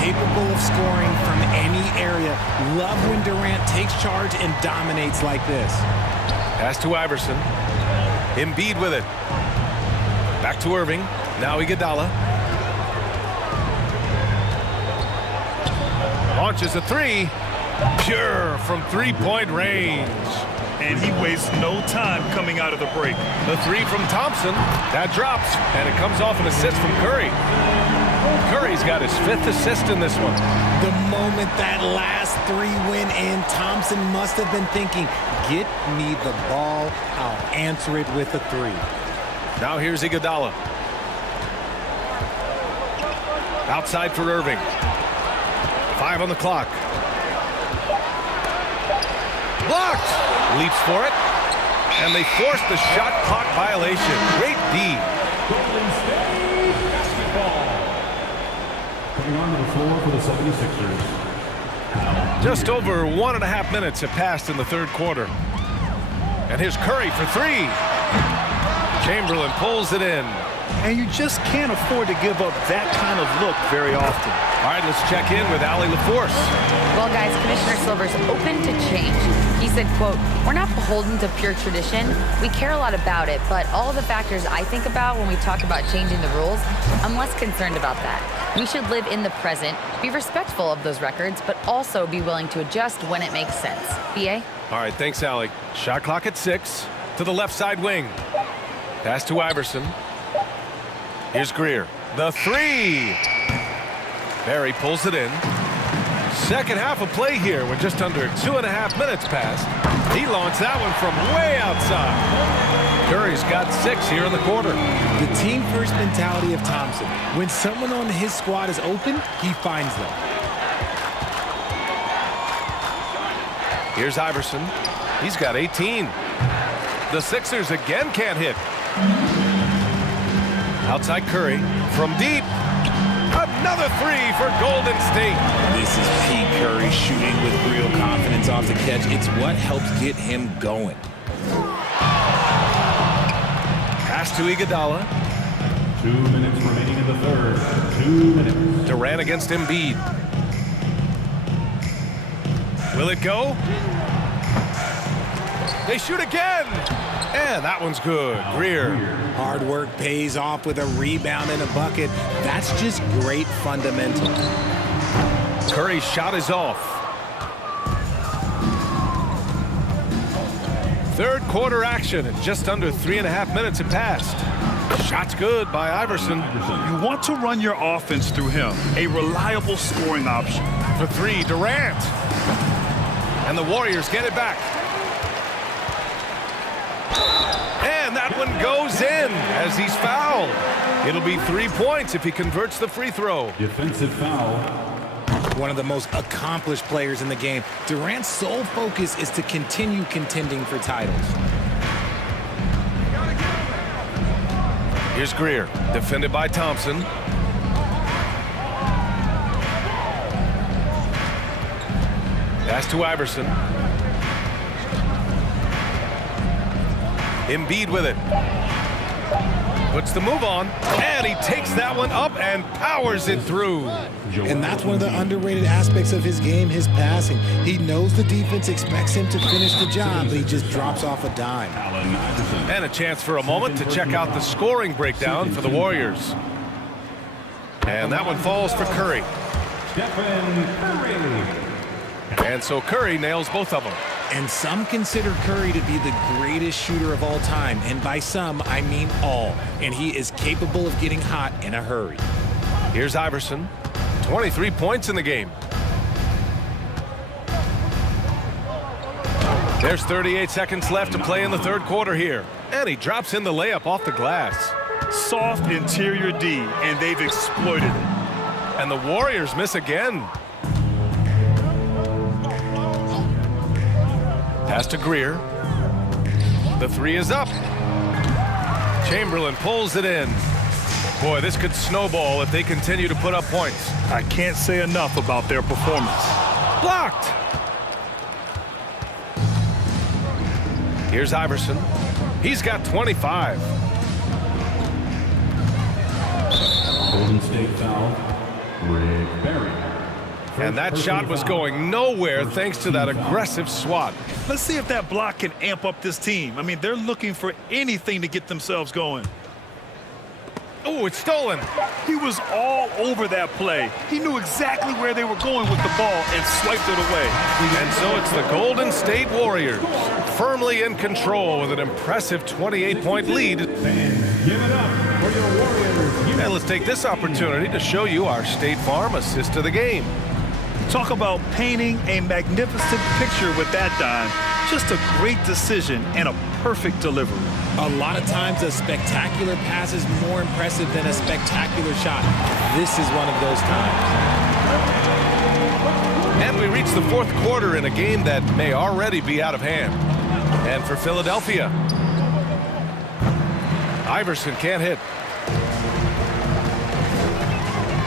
Capable of scoring from any area. Love when Durant takes charge and dominates like this. Pass to Iverson. Embiid with it. Back to Irving. Now Iguodala. Launches a 3. Pure from 3-point range. And he wastes no time coming out of the break. The 3 from Thompson. That drops, and it comes off an assist from Curry. Curry's got his 5th assist in this one. The moment that last 3 went in, Thompson must have been thinking, get me the ball, I'll answer it with a 3. Now here's Iguodala. Outside for Irving. 5 on the clock. Blocked! Leaps for it. And they force the shot clock violation. Great D. Golden State basketball. Coming onto the floor for the 76ers. Just over 1.5 minutes have passed in the third quarter. And here's Curry for 3. Chamberlain pulls it in. And you just can't afford to give up that kind of look very often. All right, let's check in with Allie LaForce. Well, guys, Commissioner Silver's open to change. He said, quote, "We're not beholden to pure tradition. We care a lot about it, but all the factors I think about when we talk about changing the rules, I'm less concerned about that. We should live in the present, be respectful of those records, but also be willing to adjust when it makes sense." BA? All right, thanks, Allie. Shot clock at 6 to the left side wing. Pass to Iverson. Here's Greer. The 3. Barry pulls it in. Second half of play here with just under 2.5 minutes passed. He launched that one from way outside. Curry's got 6 here in the quarter. The team-first mentality of Thompson. When someone on his squad is open, he finds them. Here's Iverson. He's got 18. The Sixers again can't hit. Outside Curry from deep. Another 3 for Golden State. This is Pete Curry shooting with real confidence off the catch. It's what helps get him going. Pass to Iguodala. 2 minutes remaining in the third. 2 minutes. Durant against Embiid. Will it go? They shoot again. And that one's good. Greer. Hard work pays off with a rebound and a bucket. That's just great fundamentals. Curry's shot is off. Third quarter action at just under 3.5 minutes have passed. Shot's good by Iverson. You want to run your offense through him. A reliable scoring option. For 3, Durant. And the Warriors get it back. And that one goes in as he's fouled. It'll be 3 points if he converts the free throw. Defensive foul. One of the most accomplished players in the game. Durant's sole focus is to continue contending for titles. Here's Greer, defended by Thompson. Pass to Iverson. Embiid with it. Puts the move on, and he takes that one up and powers it through. And that's one of the underrated aspects of his game, his passing. He knows the defense expects him to finish the job, but he just drops off a dime. And a chance for a moment to check out the scoring breakdown for the Warriors. And that one falls for Curry. Stephen Curry. And so Curry nails both of them. And some consider Curry to be the greatest shooter of all time. And by some, I mean all. And he is capable of getting hot in a hurry. Here's Iverson. 23 points in the game. There's 38 seconds left to play in the third quarter here. And he drops in the layup off the glass. Soft interior D, and they've exploited it. And the Warriors miss again. Pass to Greer. The 3 is up. Chamberlain pulls it in. Boy, this could snowball if they continue to put up points. I can't say enough about their performance. Blocked. Here's Iverson. He's got 25. Golden State foul. Rick Barry. And that shot was going nowhere thanks to that aggressive swat. Let's see if that block can amp up this team. I mean, they're looking for anything to get themselves going. Oh, it's stolen. He was all over that play. He knew exactly where they were going with the ball and swiped it away. And so it's the Golden State Warriors, firmly in control with an impressive 28-point lead. Give it up for your Warriors. And let's take this opportunity to show you our State Farm assist of the game. Talk about painting a magnificent picture with that dime. Just a great decision and a perfect delivery. A lot of times a spectacular pass is more impressive than a spectacular shot. This is one of those times. And we reach the fourth quarter in a game that may already be out of hand. And for Philadelphia, Iverson can't hit.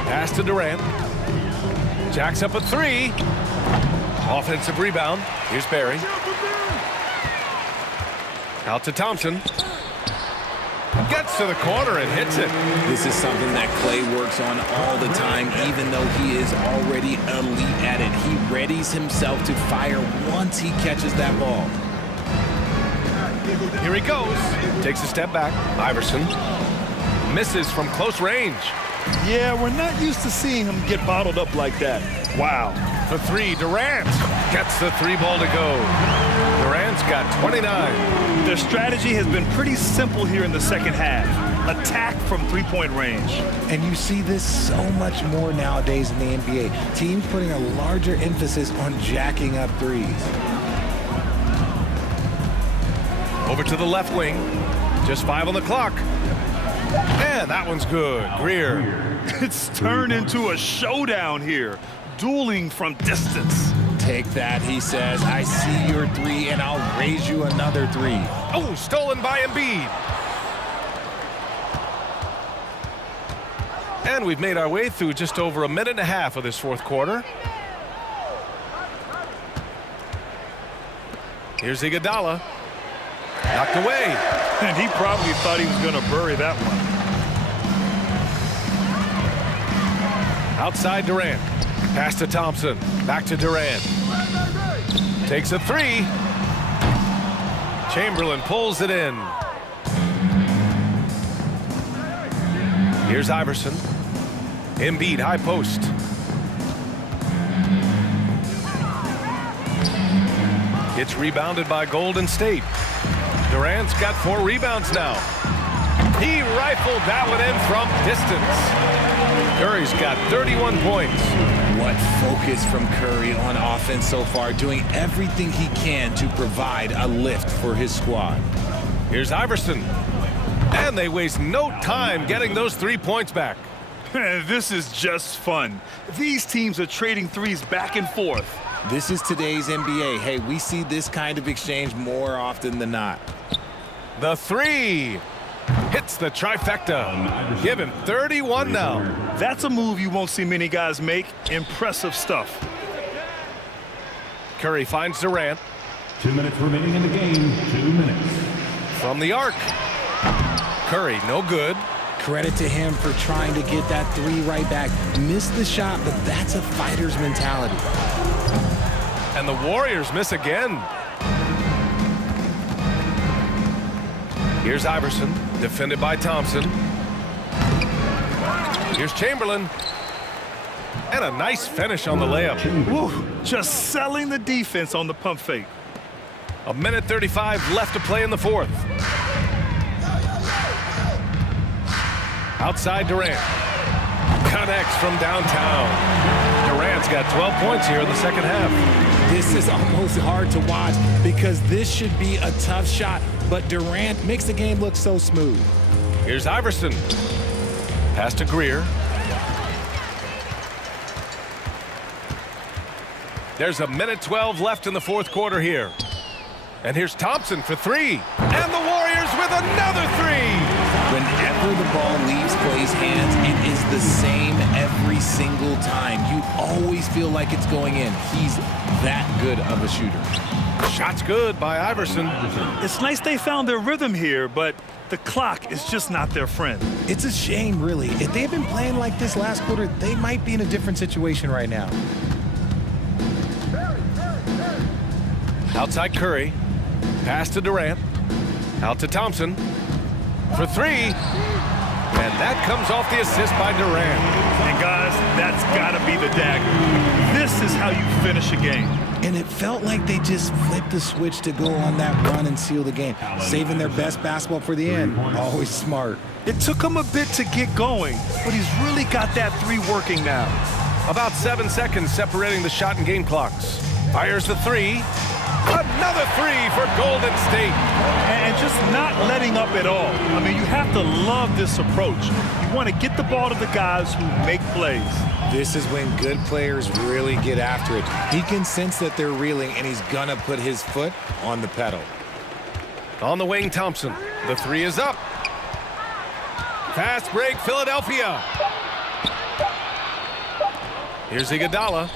Pass to Durant. Jacks up a 3. Offensive rebound. Here's Barry. Out to Thompson. Gets to the corner and hits it. This is something that Clay works on all the time, even though he is already elite at it. He readies himself to fire once he catches that ball. Here he goes. Takes a step back. Iverson misses from close range. Yeah, we're not used to seeing him get bottled up like that. Wow. For three, Durant gets the three ball to go. Durant's got 29. Their strategy has been pretty simple here in the second half. Attack from three-point range. And you see this so much more nowadays in the NBA. Teams putting a larger emphasis on jacking up threes. Over to the left wing. Just 5 on the clock. And that one's good. Greer. It's turned into a showdown here. Dueling from distance. Take that, he says. I see your three, and I'll raise you another three. Oh, stolen by Embiid. And we've made our way through just over a minute and a half of this fourth quarter. Here's Iguodala. Knocked away. And he probably thought he was going to bury that one. Outside Durant. Pass to Thompson. Back to Durant. Takes a three. Chamberlain pulls it in. Here's Iverson. Embiid, high post. It's rebounded by Golden State. Durant's got 4 rebounds now. He rifled that one in from distance. Curry's got 31 points. What focus from Curry on offense so far, doing everything he can to provide a lift for his squad. Here's Iverson. And they waste no time getting those 3 points back. This is just fun. These teams are trading threes back and forth. This is today's NBA. Hey, we see this kind of exchange more often than not. The three hits the trifecta. Give him 31 now. That's a move you won't see many guys make. Impressive stuff. Curry finds Durant. 2 minutes remaining in the game. 2 minutes. From the arc. Curry, no good. Credit to him for trying to get that three right back. Missed the shot, but that's a fighter's mentality. And the Warriors miss again. Here's Iverson, defended by Thompson. Here's Chamberlain. And a nice finish on the layup. Woo, just selling the defense on the pump fake. 1:35 left to play in the fourth. Outside Durant. Connects from downtown. Durant's got 12 points here in the second half. This is almost hard to watch because this should be a tough shot, but Durant makes the game look so smooth. Here's Iverson. Pass to Greer. There's 1:12 left in the fourth quarter here. And here's Thompson for three. And the Warriors with another three. Whenever the ball leaves Clay's hands, it is the same every single time. You always feel like it's going in. He's that good of a shooter. Shot's good by Iverson. It's nice they found their rhythm here, but the clock is just not their friend. It's a shame, really. If they had been playing like this last quarter, they might be in a different situation right now. Outside Curry. Pass to Durant. Out to Thompson. For three. And that comes off the assist by Durant. And guys, that's got to be the dagger. This is how you finish a game. And it felt like they just flipped the switch to go on that run and seal the game. Saving their best basketball for the end. Always smart. It took him a bit to get going, but he's really got that three working now. About 7 seconds separating the shot and game clocks. Fires the three. Another three for Golden State. And just not letting up at all. I mean, you have to love this approach. You want to get the ball to the guys who make plays. This is when good players really get after it. He can sense that they're reeling, and he's going to put his foot on the pedal. On the wing, Thompson. The three is up. Fast break, Philadelphia. Here's Iguodala.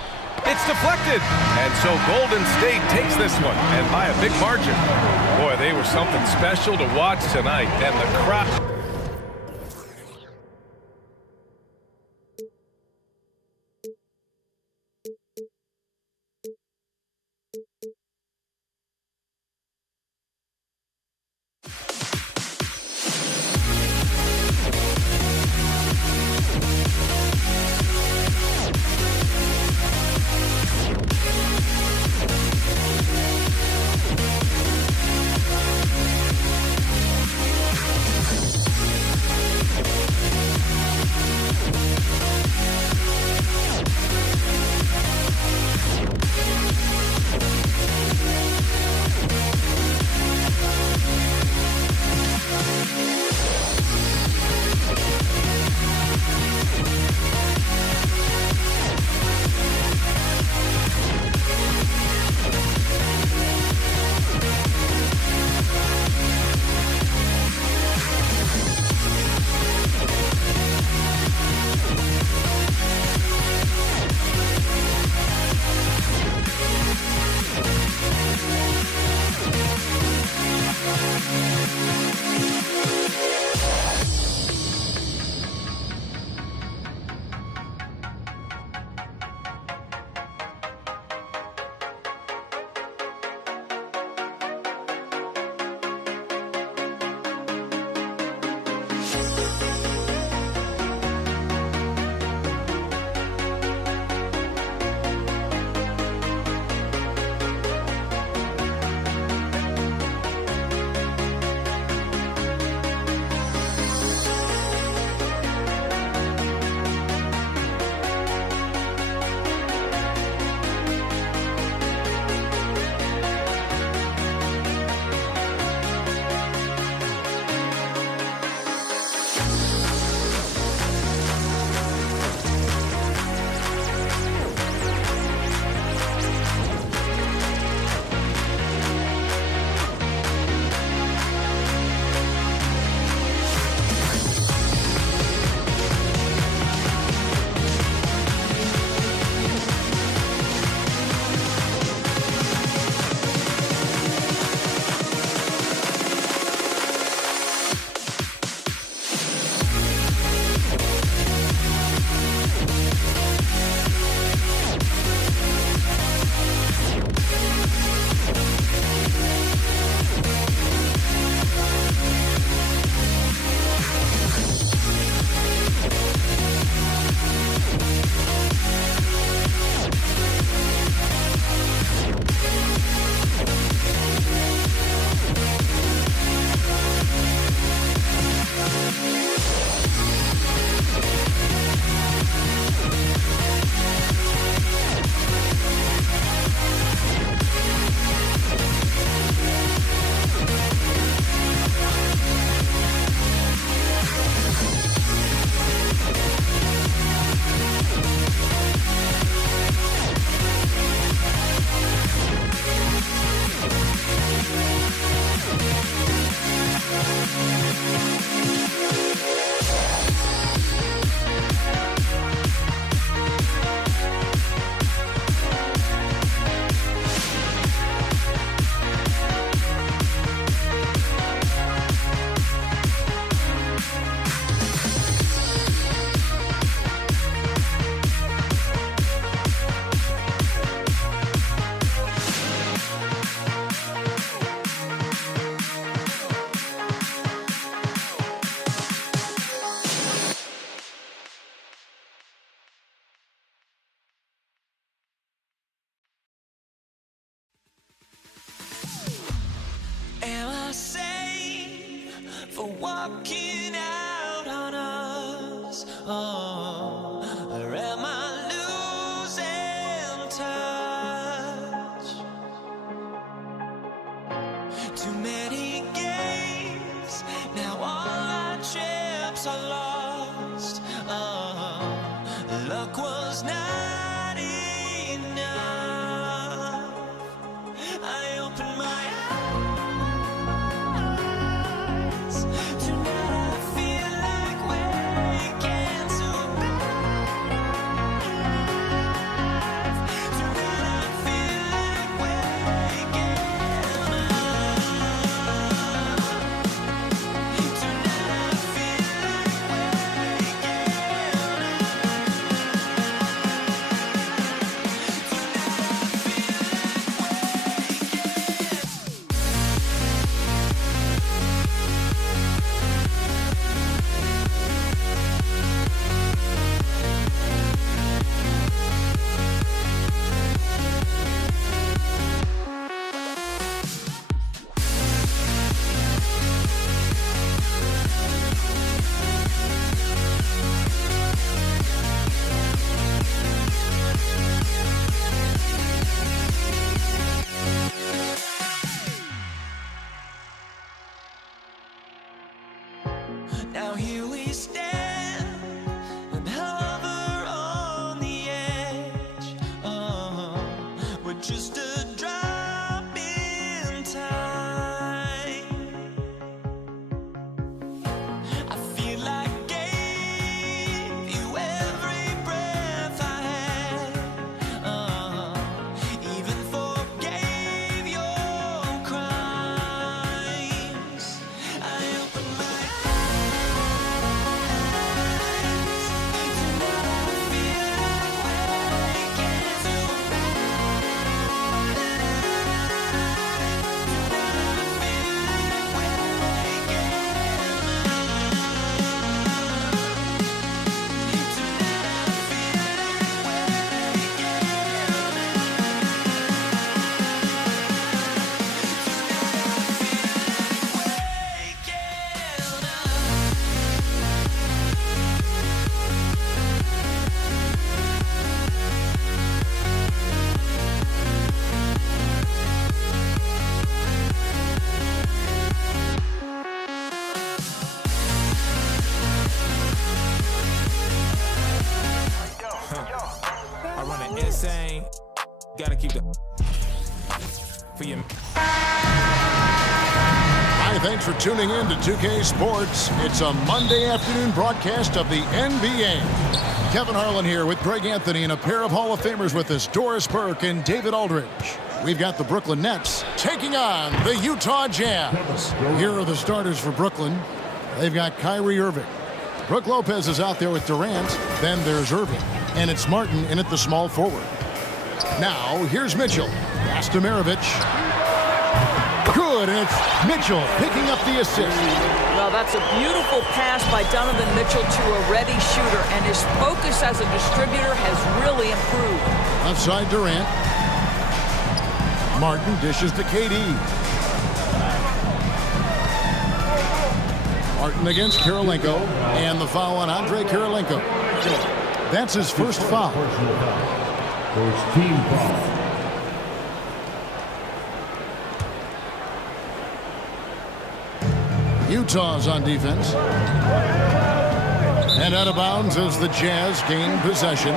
It's deflected. And so Golden State takes this one, and by a big margin. Boy, they were something special to watch tonight. And the crowd. walking out on us? Oh, or am I losing touch? Too many games, now all our chips are lost. Oh, luck was not enough. I opened my eyes. Tonight I feel like waking to life. Tonight I feel like waking up. Tonight I feel like waking Now here we stand and hover on the edge. Oh, we're just a drop in time. I feel like I gave you every breath I had. Even forgave your crimes. I opened my I run it insane. Gotta keep the for your. Hi, thanks for tuning in to 2K Sports. It's a Monday afternoon broadcast of the NBA. Kevin Harlan here with Greg Anthony and a pair of Hall of Famers with us, Doris Burke and David Aldridge. We've got the Brooklyn Nets taking on the Utah Jazz. Here are the starters for Brooklyn. They've got Kyrie Irving. Brook Lopez is out there with Durant. Then there's Irving. And it's Martin in at the small forward. Now, here's Mitchell. Pass to Maravich. Good, and it's Mitchell picking up the assist. Well, that's a beautiful pass by Donovan Mitchell to a ready shooter, and his focus as a distributor has really improved. Outside Durant. Martin dishes to KD. Martin against Kirilenko, and the foul on Andrei Kirilenko. That's his first foul. First team foul. Utah's on defense. And out of bounds as the Jazz gain possession.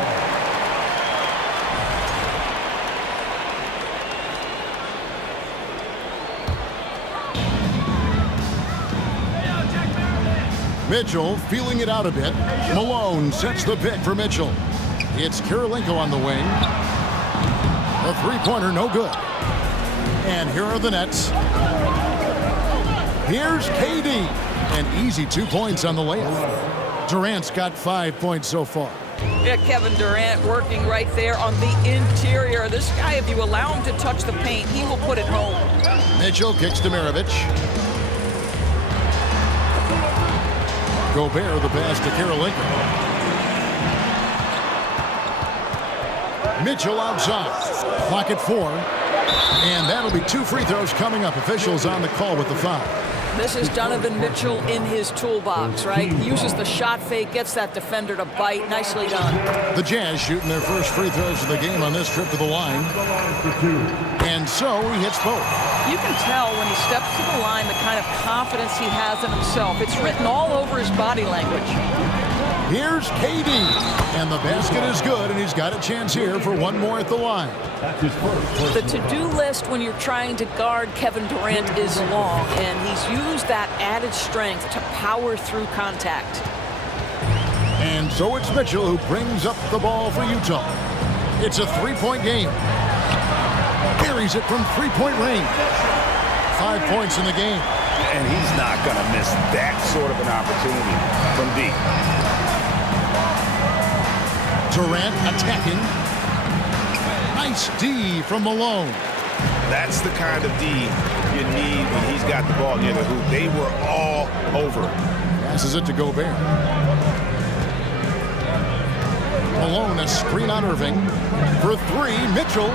Mitchell feeling it out a bit. Malone sets the pick for Mitchell. It's Kirilenko on the wing. A three-pointer, no good. And here are the Nets. Here's KD. An easy 2 points on the layup. Durant's got 5 points so far. Yeah, Kevin Durant working right there on the interior. This guy, if you allow him to touch the paint, he will put it home. Mitchell kicks to Maravich. Gobert the pass to Kirilenko. Mitchell outside. Clock at 4. And that'll be 2 free throws coming up. Officials on the call with the foul. This is Donovan Mitchell in his toolbox, right? He uses the shot fake, gets that defender to bite. Nicely done. The Jazz shooting their first free throws of the game on this trip to the line. And so he hits both. You can tell when he steps to the line the kind of confidence he has in himself. It's written all over his body language. Here's KD. And the basket is good, and he's got a chance here for one more at the line. The to-do list when you're trying to guard Kevin Durant is long, and he's used that added strength to power through contact. And so it's Mitchell who brings up the ball for Utah. It's a three-point game. Carries it from three-point range. 5 points in the game. And he's not going to miss that sort of an opportunity from deep. Durant attacking. Nice D from Malone. That's the kind of D you need when he's got the ball near the hoop. They were all over. Passes it to Gobert. Malone, a screen on Irving. For three, Mitchell.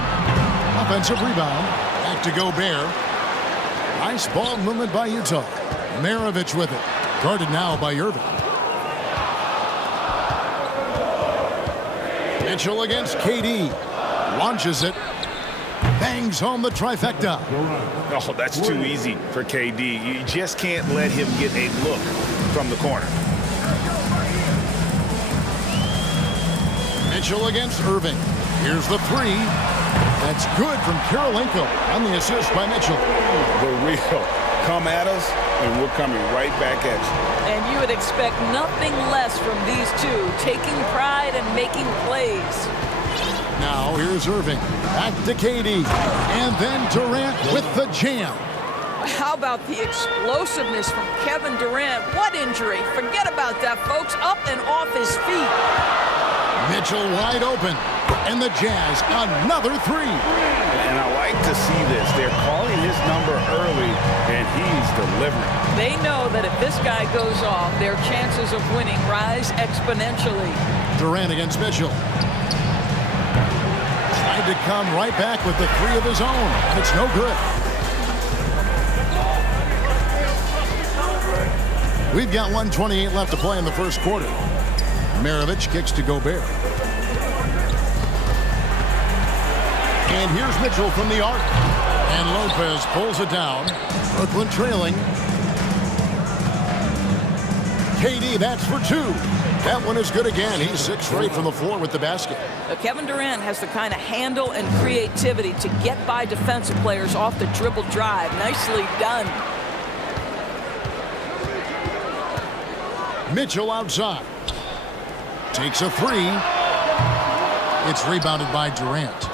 Offensive rebound. Back to Gobert. Nice ball movement by Utah. Maravich with it. Guarded now by Irving. Mitchell against KD. Launches it. Bangs home the trifecta. Oh, that's too easy for KD. You just can't let him get a look from the corner. Mitchell against Irving. Here's the three. That's good from Kirilenko on the assist by Mitchell. The real. Come at us, and we're coming right back at you. And you would expect nothing less from these two, taking pride and making plays. Now here's Irving. Back to KD. And then Durant with the jam. How about the explosiveness from Kevin Durant? What injury? Forget about that, folks. Up and off his feet. Mitchell wide open. And the Jazz, another three. And I like to see this. They're calling his number early, and he's delivering. They know that if this guy goes off, their chances of winning rise exponentially. Durant against Mitchell. Tried to come right back with the three of his own. It's no good. We've got 1:28 left to play in the first quarter. Maravich kicks to Gobert. And here's Mitchell from the arc. And Lopez pulls it down. Brooklyn trailing. KD, that's for two. That one is good again. He's 6 straight from the floor with the basket. Kevin Durant has the kind of handle and creativity to get by defensive players off the dribble drive. Nicely done. Mitchell outside. Takes a three. It's rebounded by Durant.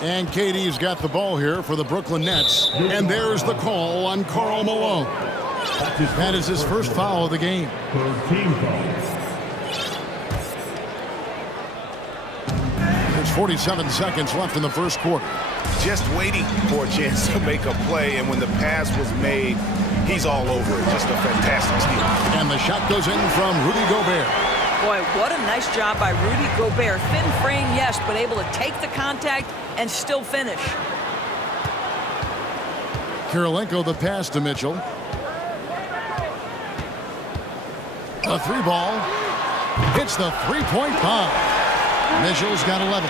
And KD's got the ball here for the Brooklyn Nets. And there's the call on Karl Malone. That is his first foul of the game. There's 47 seconds left in the first quarter. Just waiting for a chance to make a play, and when the pass was made, he's all over it. Just a fantastic steal. And the shot goes in from Rudy Gobert. Boy, what a nice job by Rudy Gobert. Thin frame, yes, but able to take the contact and still finish. Kirilenko the pass to Mitchell. A three ball. Hits the three-point bomb. Mitchell's got 11.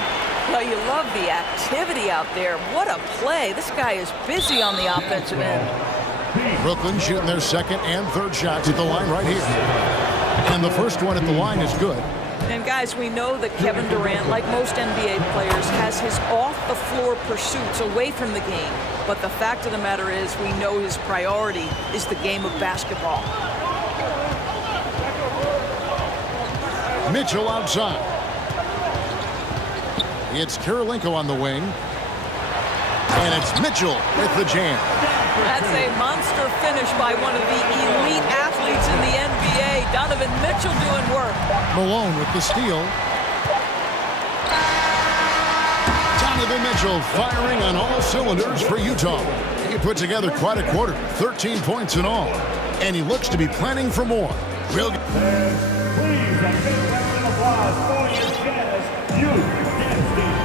Well, you love the activity out there. What a play. This guy is busy on the offensive end. Brooklyn shooting their second and third shots at the line right here. And the first one at the line is good. And guys, we know that Kevin Durant, like most NBA players, has his off-the-floor pursuits away from the game. But the fact of the matter is, we know his priority is the game of basketball. Mitchell outside. It's Kirilenko on the wing. And it's Mitchell with the jam. That's a monster finish by one of the elite athletes in the NBA. Donovan Mitchell doing work. Malone with the steal. Donovan Mitchell firing on all cylinders for Utah. He put together quite a quarter, 13 points in all. And he looks to be planning for more. Real good. Please, a big round of applause for your Jazz.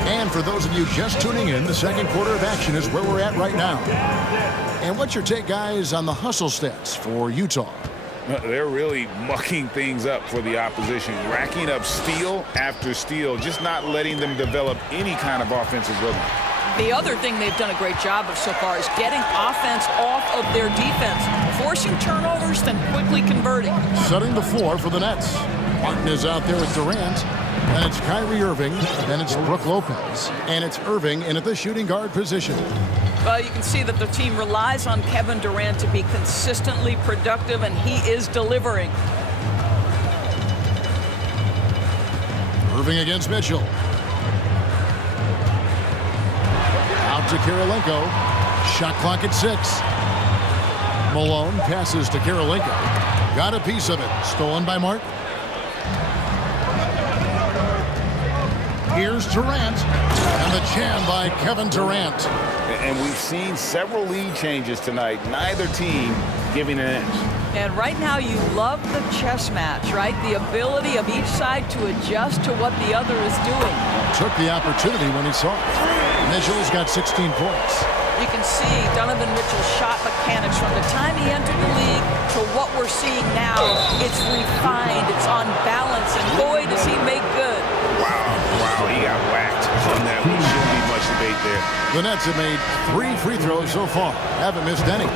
And for those of you just tuning in, the second quarter of action is where we're at right now. And what's your take, guys, on the hustle stats for Utah? They're really mucking things up for the opposition, racking up steal after steal, just not letting them develop any kind of offensive rhythm. The other thing they've done a great job of so far is getting offense off of their defense, forcing turnovers, then quickly converting. Setting the floor for the Nets. Martin is out there with Durant, and it's Kyrie Irving, then it's Brook Lopez, and it's Irving in at the shooting guard position. Well, you can see that the team relies on Kevin Durant to be consistently productive, and he is delivering. Irving against Mitchell. Out to Kirilenko. Shot clock at 6. Malone passes to Kirilenko. Got a piece of it. Stolen by Martin. Here's Durant. And the jam by Kevin Durant. And we've seen several lead changes tonight. Neither team giving an inch. And right now you love the chess match, right? The ability of each side to adjust to what the other is doing. Took the opportunity when he saw it. Mitchell's got 16 points. You can see Donovan Mitchell's shot mechanics from the time he entered the league to what we're seeing now. It's refined, it's on balance, and boy, does he make good. Wow, he got whacked on that. There shouldn't be much debate there. The Nets have made 3 free throws so far. Haven't missed any.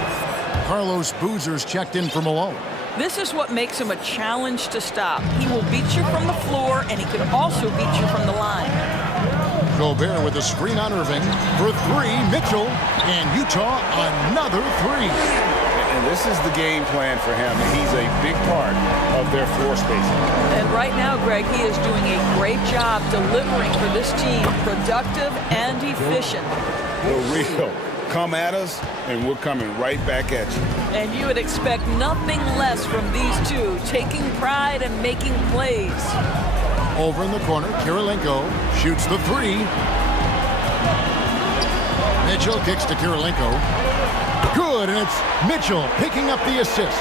Carlos Boozer's checked in for Malone. This is what makes him a challenge to stop. He will beat you from the floor, and he can also beat you from the line. Gobert with a screen on Irving. For 3, Mitchell. And Utah, another 3. And this is the game plan for him. He's a big part of their floor spacing. And right now, Greg, he is doing a great job delivering for this team. Productive and efficient. The real. Come at us, and we're coming right back at you. And you would expect nothing less from these two, taking pride and making plays. Over in the corner, Kirilenko shoots the 3. Mitchell kicks to Kirilenko. Good, and it's Mitchell picking up the assist.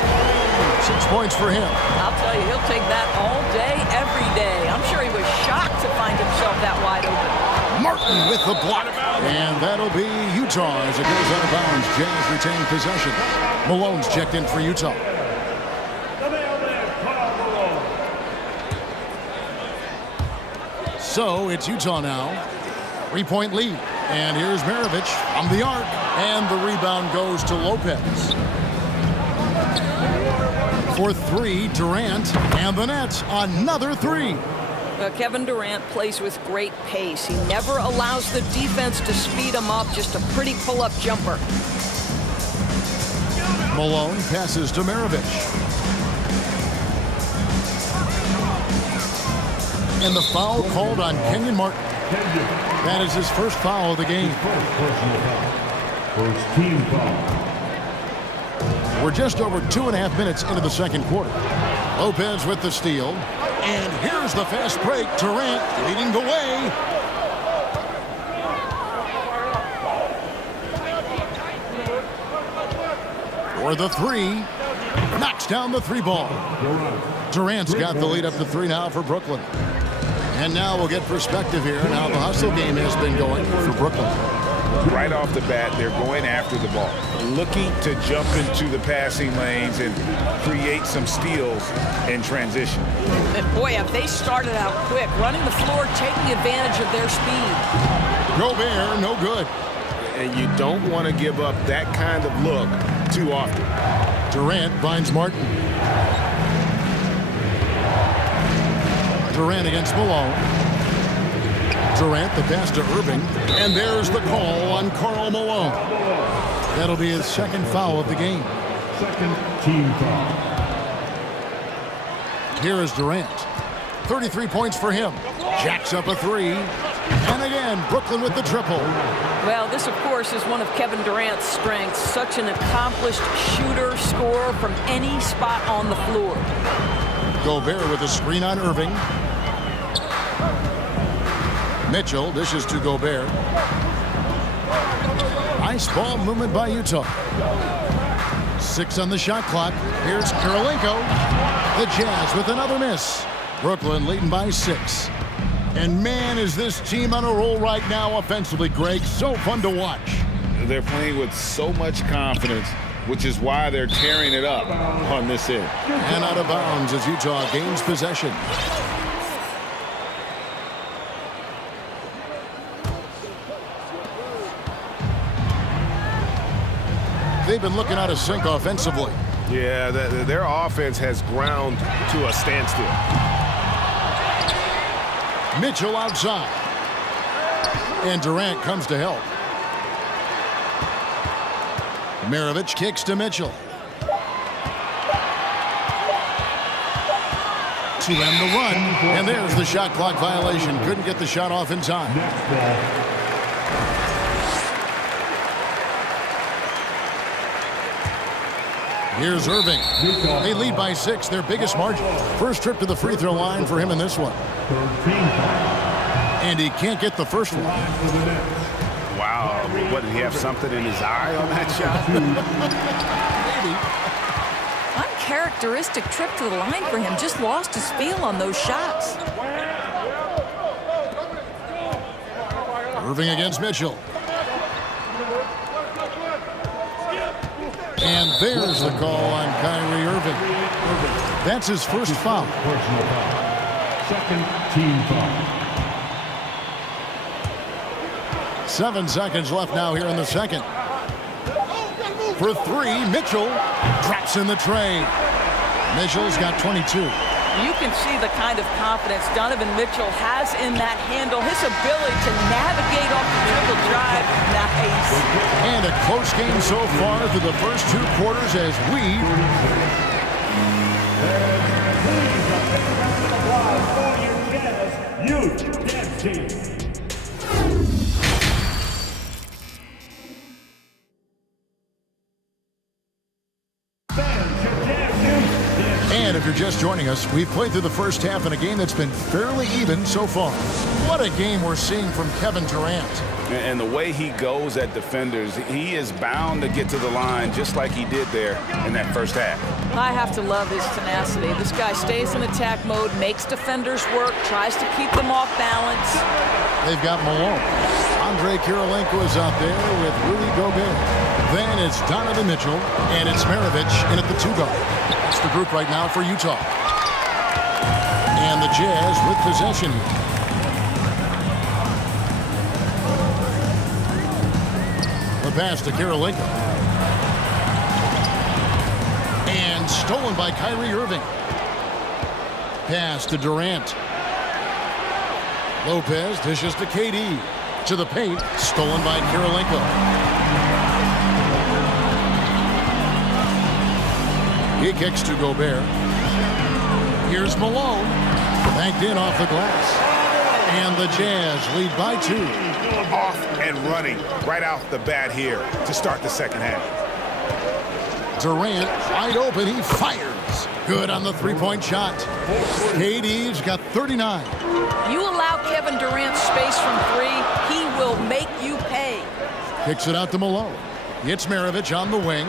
6 points for him. I'll tell you, he'll take that all day, every day. I'm sure he was shocked to find himself that wide open. Martin with the block. And that'll be Utah as it goes out of bounds. Jazz retain possession. Malone's checked in for Utah. So it's Utah now. 3-point lead. And here's Maravich from the arc. And the rebound goes to Lopez. For 3, Durant. And the Nets, another 3. Kevin Durant plays with great pace. He never allows the defense to speed him up. Just a pretty pull-up jumper. Malone passes to Maravich. And the foul called on Kenyon Martin. That is his first foul of the game. First team foul. We're just over 2.5 minutes into the second quarter. Lopez with the steal. And here's the fast break. Durant leading the way. For the 3. Knocks down the 3 ball. Durant's got the lead up to 3 now for Brooklyn. And now we'll get perspective here on how the hustle game has been going for Brooklyn. Right off the bat, they're going after the ball, looking to jump into the passing lanes and create some steals in transition. And boy, have they started out quick, running the floor, taking advantage of their speed. Gobert, no good. And you don't want to give up that kind of look too often. Durant finds Martin. Durant against Malone. Durant, the pass to Irving. And there's the call on Karl Malone. That'll be his second foul of the game. Second team foul. Here is Durant. 33 points for him. Jacks up a 3. And again, Brooklyn with the triple. Well, this, of course, is one of Kevin Durant's strengths. Such an accomplished shooter, scorer from any spot on the floor. Gobert with a screen on Irving. Mitchell dishes to Gobert. Nice ball movement by Utah. 6 on the shot clock. Here's Kirilenko. The Jazz with another miss. Brooklyn leading by 6. And man, is this team on a roll right now offensively, Greg. So fun to watch. They're playing with so much confidence, which is why they're tearing it up on this end. And out of bounds as Utah gains possession. They've been looking out of sync offensively. Yeah, their offense has ground to a standstill. Mitchell outside. And Durant comes to help. Maravich kicks to Mitchell. To end the run. And there's the shot clock violation. Couldn't get the shot off in time. Here's Irving. They lead by 6, their biggest margin. First trip to the free throw line for him in this one. And he can't get the first one. Wow, what, did he have something in his eye on that shot? Maybe. Uncharacteristic trip to the line for him. Just lost his feel on those shots. Irving against Mitchell. And there's the call on Kyrie Irving. That's his first foul. Personal foul. Second team foul. 7 seconds left now here in the second. For 3, Mitchell drops in the tray. Mitchell's got 22. You can see the kind of confidence Donovan Mitchell has in that handle. His ability to navigate off the dribble drive. Nice. And a close game so far through the first 2 quarters as we... And if you're just joining us, we've played through the first half in a game that's been fairly even so far. What a game we're seeing from Kevin Durant. And the way he goes at defenders, he is bound to get to the line just like he did there in that first half. I have to love his tenacity. This guy stays in attack mode, makes defenders work, tries to keep them off balance. They've got Malone. Andre Kirilenko is out there with Rudy Gobert. Then it's Donovan Mitchell, and it's Maravich in at the 2 guard. That's the group right now for Utah. And the Jazz with possession here. The pass to Kirilenko. And stolen by Kyrie Irving. Pass to Durant. Lopez dishes to KD. To the paint, stolen by Kirilenko. He kicks to Gobert. Here's Malone. Banked in off the glass. And the Jazz lead by 2. Off and running right out the bat here to start the second half. Durant wide open. He fires. Good on the 3-point shot. KD's got 39. You allow Kevin Durant space from 3, he will make you pay. Kicks it out to Malone. It's Maravich on the wing.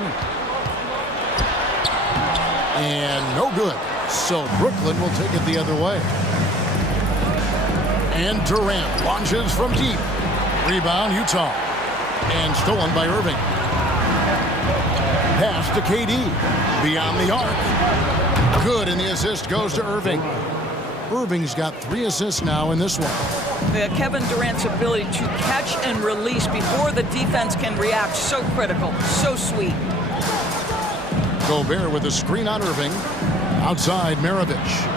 And no good. So Brooklyn will take it the other way. And Durant launches from deep. Rebound, Utah. And stolen by Irving. Pass to KD. Beyond the arc. Good, and the assist goes to Irving. Irving's got 3 assists now in this one. Kevin Durant's ability to catch and release before the defense can react, so critical, so sweet. Gobert with a screen on Irving. Outside, Maravich.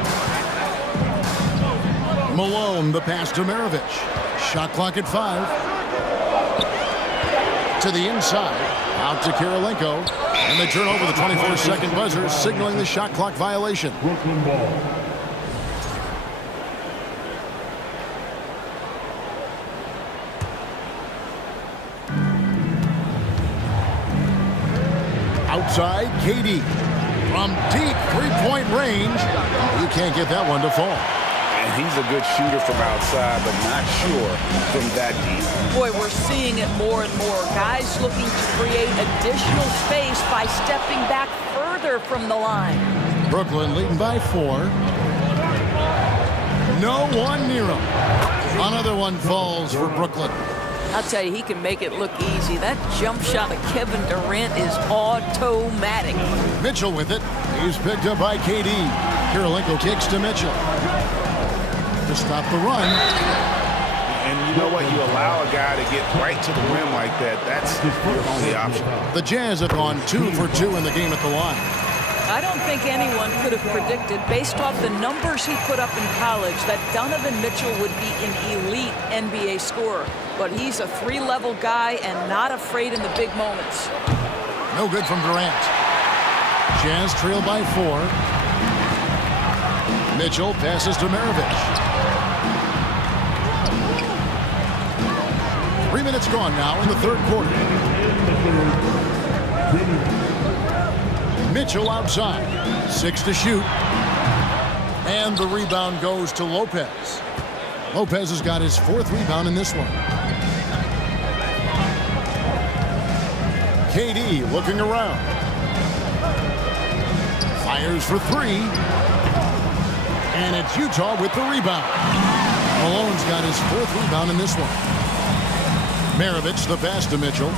Malone, the pass to Maravich. Shot clock at 5. To the inside. Out to Kirilenko. And they turn over the 24-second buzzer, signaling the shot clock violation. Brooklyn ball. Outside, KD. From deep 3-point range. You can't get that one to fall. And he's a good shooter from outside, but not sure from that deep. Boy, we're seeing it more and more. Guys looking to create additional space by stepping back further from the line. Brooklyn leading by 4. No one near him. Another one falls for Brooklyn. I'll tell you, he can make it look easy. That jump shot of Kevin Durant is automatic. Mitchell with it. He's picked up by KD. Kirilenko kicks to Mitchell to stop the run. And you know what? You allow a guy to get right to the rim like that. That's your only option. The Jazz have gone 2 for 2 in the game at the line. I don't think anyone could have predicted, based off the numbers he put up in college, that Donovan Mitchell would be an elite NBA scorer. But he's a 3-level guy and not afraid in the big moments. No good from Durant. Jazz trail by 4. Mitchell passes to Maravich. 3 minutes gone now in the third quarter. Mitchell outside. 6 to shoot. And the rebound goes to Lopez. Lopez has got his 4th rebound in this one. KD looking around. Fires for 3. And it's Utah with the rebound. Malone's got his 4th rebound in this one. Maravich the pass to Mitchell.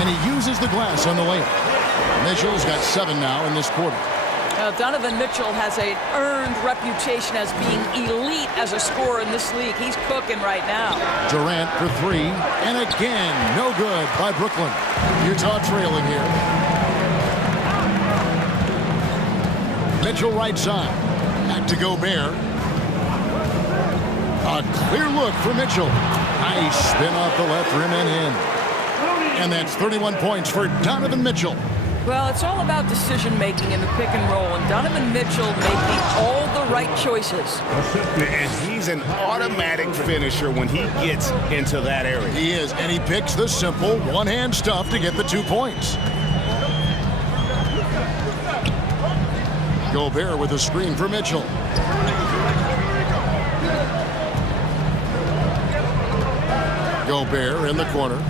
And he uses the glass on the layup. Mitchell's got 7 now in this quarter. Donovan Mitchell has an earned reputation as being elite as a scorer in this league. He's cooking right now. Durant for 3. And again, no good by Brooklyn. Utah trailing here. Mitchell right side. Back to Gobert. A clear look for Mitchell. Nice spin off the left rim and in. And that's 31 points for Donovan Mitchell. Well, it's all about decision-making in the pick and roll, and Donovan Mitchell making all the right choices. And he's an automatic finisher when he gets into that area. He is, and he picks the simple one-hand stuff to get the 2 points. Gobert with a screen for Mitchell. Gobert in the corner.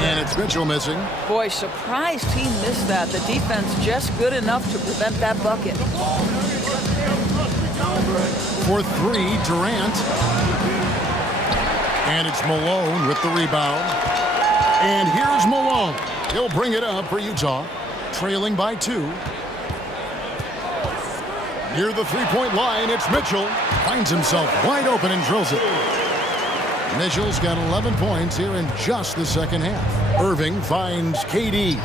And it's Mitchell missing. Boy, surprised he missed that. The defense just good enough to prevent that bucket. For 3, Durant. And it's Malone with the rebound. And here's Malone. He'll bring it up for Utah. Trailing by 2. Near the 3-point line, it's Mitchell. Finds himself wide open and drills it. Mitchell's got 11 points here in just the second half. Irving finds KD.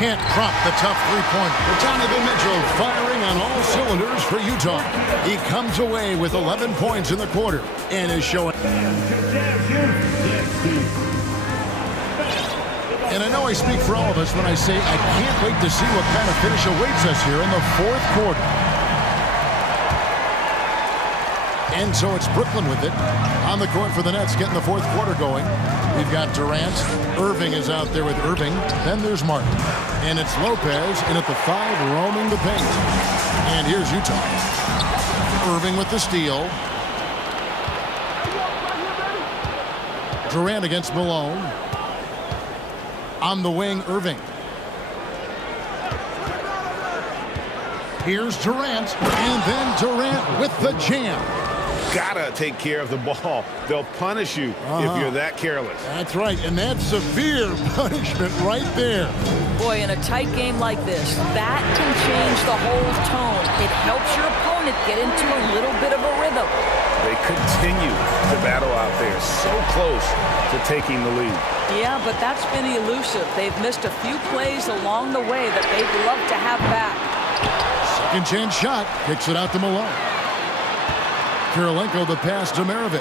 Can't drop the tough 3-pointer. Donovan Mitchell firing on all cylinders for Utah. He comes away with 11 points in the quarter and is showing. And I know I speak for all of us when I say I can't wait to see what kind of finish awaits us here in the fourth quarter. And so it's Brooklyn with it on the court for the Nets, getting the fourth quarter going. We've got Durant. Irving is out there with Irving. Then there's Martin. And it's Lopez in at the 5, roaming the paint. And here's Utah. Irving with the steal. Durant against Malone. On the wing, Irving. Here's Durant. And then Durant with the jam. Gotta take care of the ball. They'll punish you if you're that careless. That's right, and that's severe punishment right there. Boy, in a tight game like this, that can change the whole tone. It helps your opponent get into a little bit of a rhythm. They continue to battle out there, so close to taking the lead. Yeah, but that's been elusive. They've missed a few plays along the way that they'd love to have back. Second chance shot, kicks it out to Malone. Kirilenko the pass to Maravich.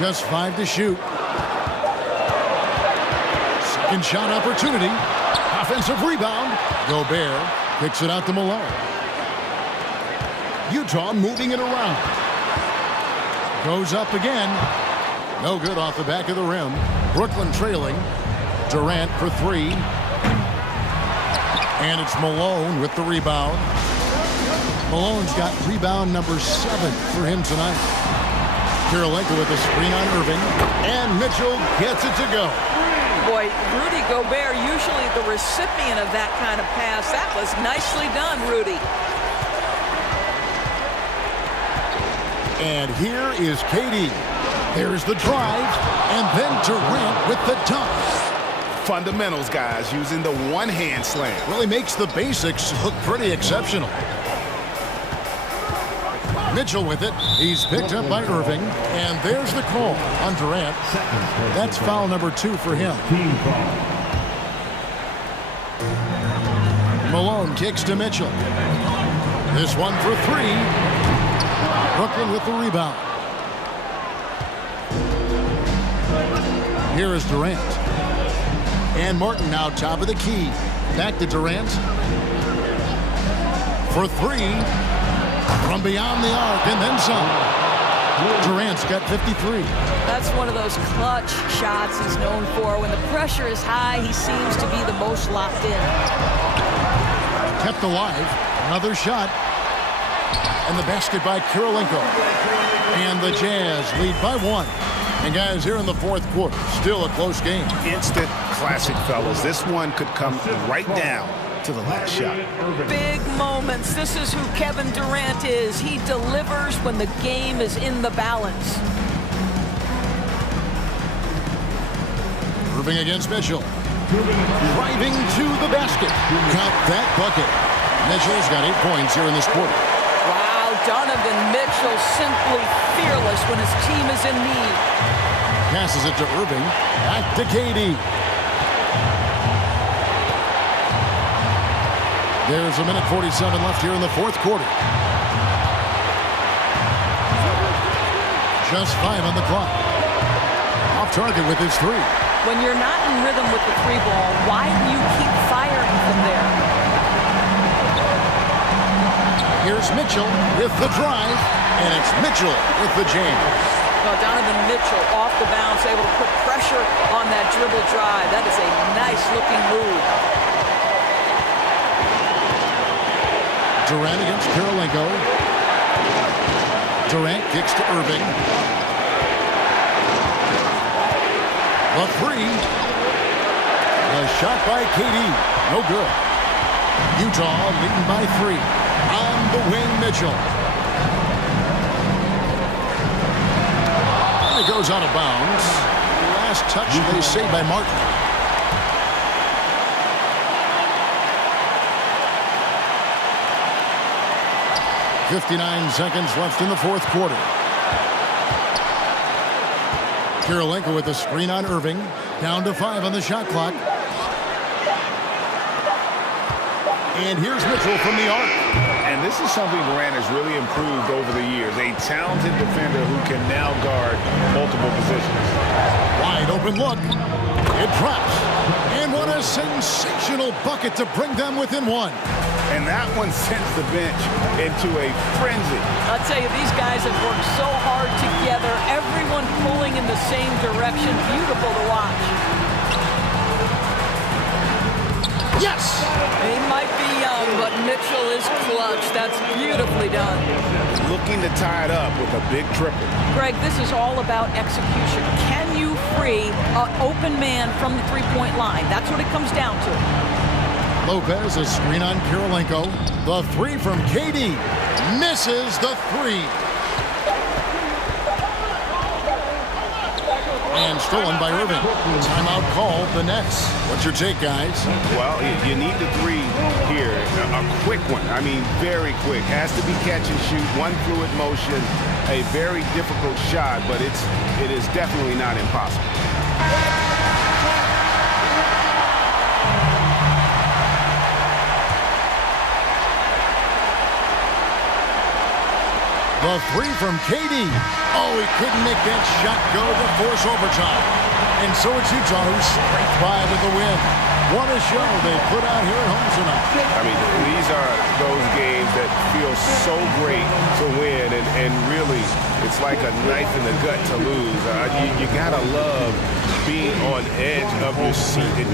Just 5 to shoot. Second shot opportunity. Offensive rebound. Gobert kicks it out to Malone. Utah moving it around. Goes up again. No good off the back of the rim. Brooklyn trailing. Durant for 3. And it's Malone with the rebound. Malone's got rebound number 7 for him tonight. Kirilenko with a screen on Irving. And Mitchell gets it to go. Boy, Rudy Gobert, usually the recipient of that kind of pass. That was nicely done, Rudy. And here is KD. There's the drive, and then Durant with the dunk. Fundamentals, guys, using the one-hand slam. Really makes the basics look pretty exceptional. Mitchell with it. He's picked up by Irving. And there's the call on Durant. That's foul number 2 for him. Malone kicks to Mitchell. This one for 3. Brooklyn with the rebound. Here is Durant. And Martin now top of the key. Back to Durant. For 3. From beyond the arc and then some. Durant's got 53. That's one of those clutch shots he's known for. When the pressure is high, he seems to be the most locked in. Kept alive. Another shot. And the basket by Kirilenko. And the Jazz lead by 1. And guys, here in the fourth quarter, still a close game. Instant classic, fellas. This one could come right down to the last shot. Big moments. This is who Kevin Durant is. He delivers when the game is in the balance. Irving against Mitchell. Driving to the basket. Got that bucket. Mitchell's got 8 points here in this quarter. Wow, Donovan Mitchell simply fearless when his team is in need. Passes it to Irving. Back to KD. There's a minute 47 left here in the fourth quarter. Just 5 on the clock. Off target with his 3. When you're not in rhythm with the 3 ball, why do you keep firing from there? Here's Mitchell with the drive, and it's Mitchell with the jam. Well, Donovan Mitchell off the bounce, able to put pressure on that dribble drive. That is a nice-looking move. Durant against Kirilenko. Durant kicks to Irving. The 3. The shot by KD. No good. Utah leading by 3. On the wing, Mitchell. And it goes out of bounds. Last touch, they say, by Martin. .59 seconds left in the fourth quarter. Kirilenko with the screen on Irving. Down to 5 on the shot clock. And here's Mitchell from the arc. And this is something Durant has really improved over the years. A talented defender who can now guard multiple positions. Wide open look. It drops. And what a sensational bucket to bring them within 1. And that one sends the bench into a frenzy. I'll tell you, these guys have worked so hard together. Everyone pulling in the same direction. Beautiful to watch. Yes! He might be young, but Mitchell is clutch. That's beautifully done. Looking to tie it up with a big triple. Greg, this is all about execution. Can you free an open man from the three-point line? That's what it comes down to. Lopez, a screen on Kirilenko. The 3 from KD. Misses the 3. And stolen by Irving. Timeout called, the Nets. What's your take, guys? Well, you need the 3 here. A quick one. I mean, very quick. Has to be catch and shoot. One fluid motion. A very difficult shot, but it is definitely not impossible. The 3 from KD. Oh, he couldn't make that shot go to force overtime. And so it's Utah who's straight 5 with the win. What a show they put out here at home tonight. I mean, these are those games that feel so great to win, and really, it's like a knife in the gut to lose. You gotta love being on edge of your seat.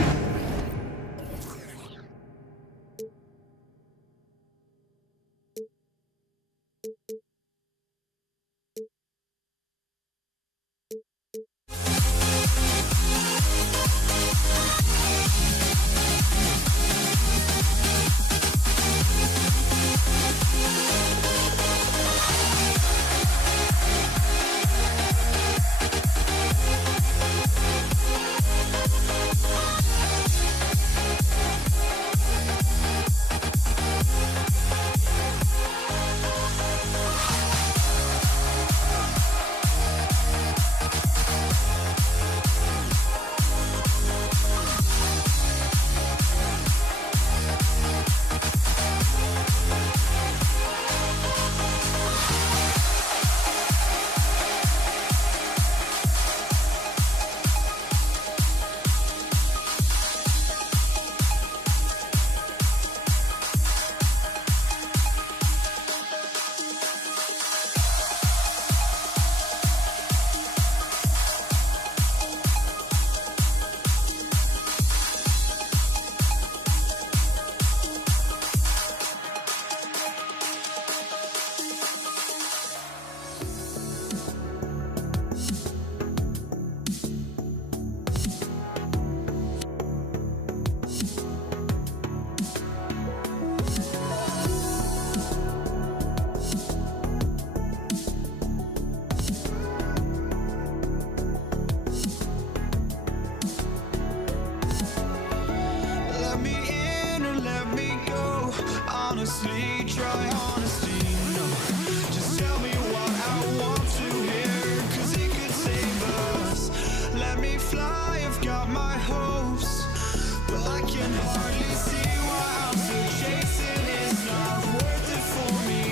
can hardly see why I'm still chasing. It's not worth it for me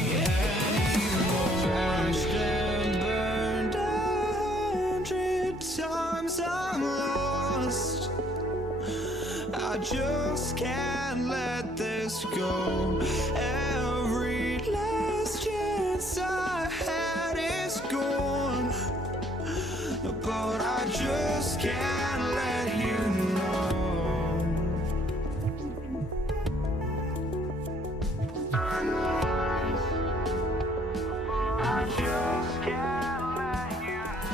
anymore. Crashed and burned 100 times I'm lost. I just can't let this go. Every last chance I had is gone, but I just can't let you know. I just can't let you know.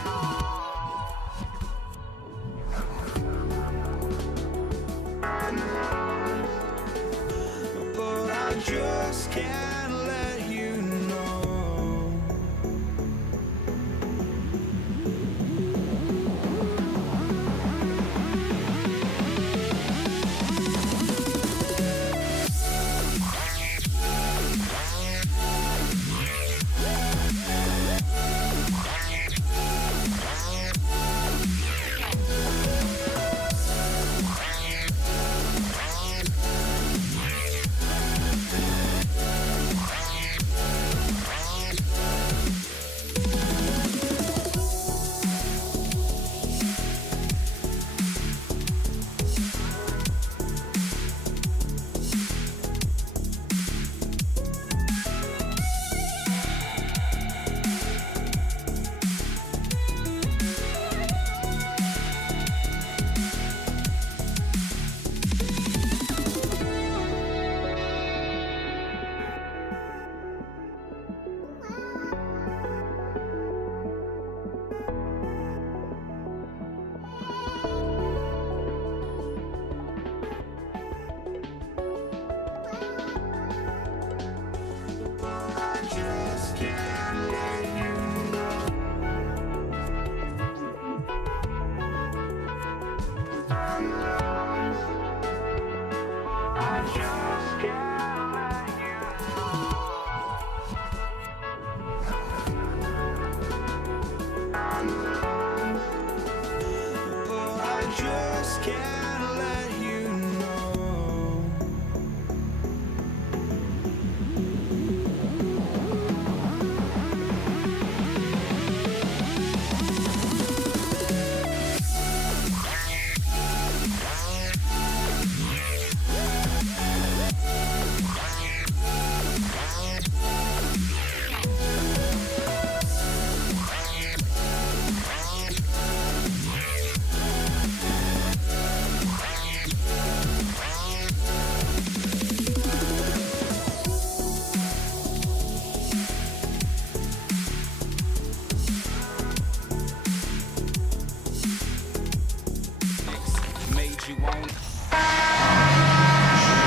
But I just can't let you know.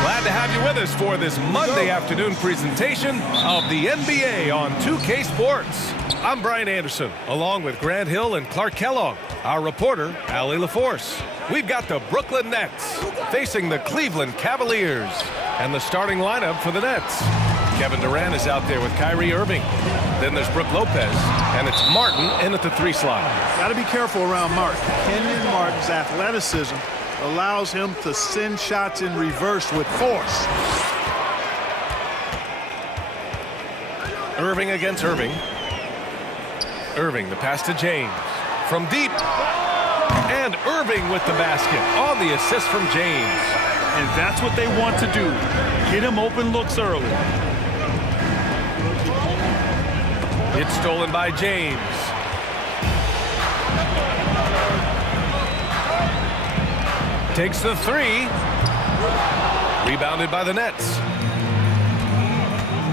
Glad to have you with us for this Monday afternoon presentation of the NBA on 2K Sports. I'm Brian Anderson, along with Grant Hill and Clark Kellogg, our reporter, Allie LaForce. We've got the Brooklyn Nets facing the Cleveland Cavaliers, and the starting lineup for the Nets. Kevin Durant is out there with Kyrie Irving. Then there's Brook Lopez, and it's Martin in at the 3 slot. Got to be careful around Martin. Kenyon Martin's athleticism allows him to send shots in reverse with force. Irving against Irving. Irving, the pass to James. From deep. And Irving with the basket on the assist from James. And that's what they want to do. Get him open looks early. It's stolen by James. Takes the 3. Rebounded by the Nets.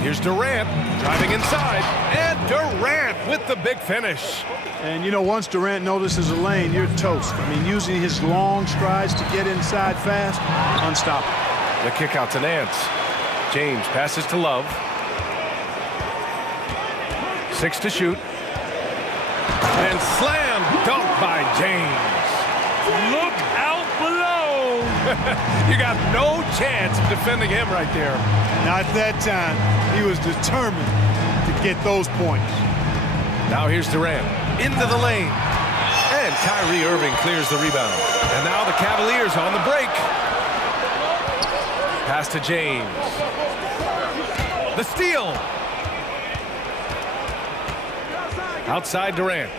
Here's Durant driving inside. And Durant with the big finish. And, you know, once Durant notices a lane, you're toast. I mean, using his long strides to get inside fast, unstoppable. The kick out to Nance. James passes to Love. 6 to shoot. And slam dunk by James. Look out below. You got no chance of defending him right there. Not that time. He was determined to get those points. Now here's Durant into the lane. And Kyrie Irving clears the rebound. And now the Cavaliers on the break. Pass to James. The steal. Outside Durant.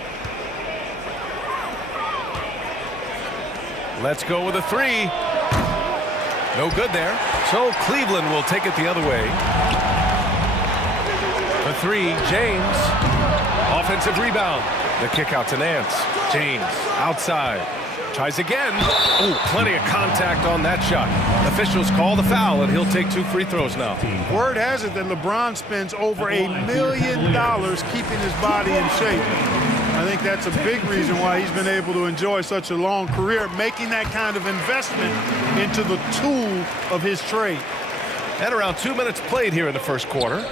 Let's go with a three. No good there. So Cleveland will take it the other way. The three, James. Offensive rebound. The kick out to Nance. James outside. Tries again. Oh, plenty of contact on that shot. Officials call the foul, and he'll take 2 free throws now. Word has it that LeBron spends over $1 million keeping his body in shape. I think that's a big reason why he's been able to enjoy such a long career, making that kind of investment into the tool of his trade. And around 2 minutes played here in the first quarter.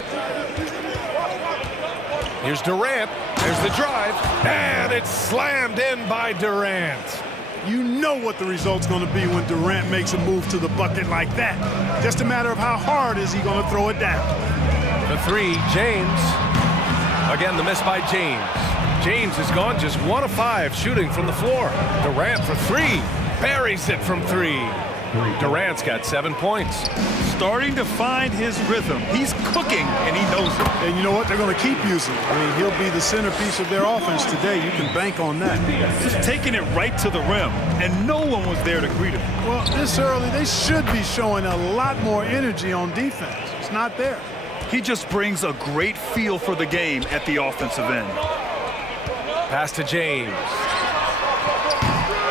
Here's Durant. There's the drive. And it's slammed in by Durant. You know what the result's going to be when Durant makes a move to the bucket like that. Just a matter of how hard is he going to throw it down. The three, James. Again, the miss by James. James has gone just 1 of 5 shooting from the floor. Durant for 3. Buries it from 3. Durant's got 7 points. Starting to find his rhythm. He's cooking, and he knows it. And you know what? They're going to keep using him. I mean, he'll be the centerpiece of their offense today. You can bank on that. Just taking it right to the rim, and no one was there to greet him. Well, this early, they should be showing a lot more energy on defense. It's not there. He just brings a great feel for the game at the offensive end. Pass to James.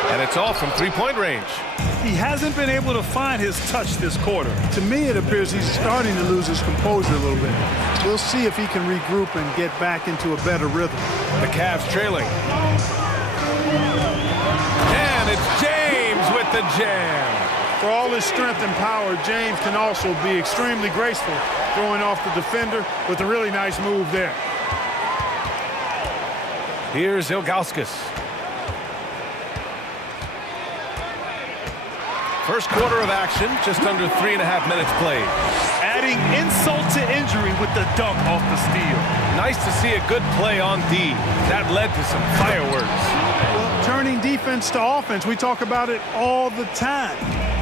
And it's off from 3-point range. He hasn't been able to find his touch this quarter. To me, it appears he's starting to lose his composure a little bit. We'll see if he can regroup and get back into a better rhythm. The Cavs trailing. And it's James with the jam. For all his strength and power, James can also be extremely graceful, throwing off the defender with a really nice move there. Here's Ilgauskas. First quarter of action, just under 3.5 minutes played. Adding insult to injury with the dunk off the steal. Nice to see a good play on D. That led to some fireworks. Well, turning defense to offense, we talk about it all the time.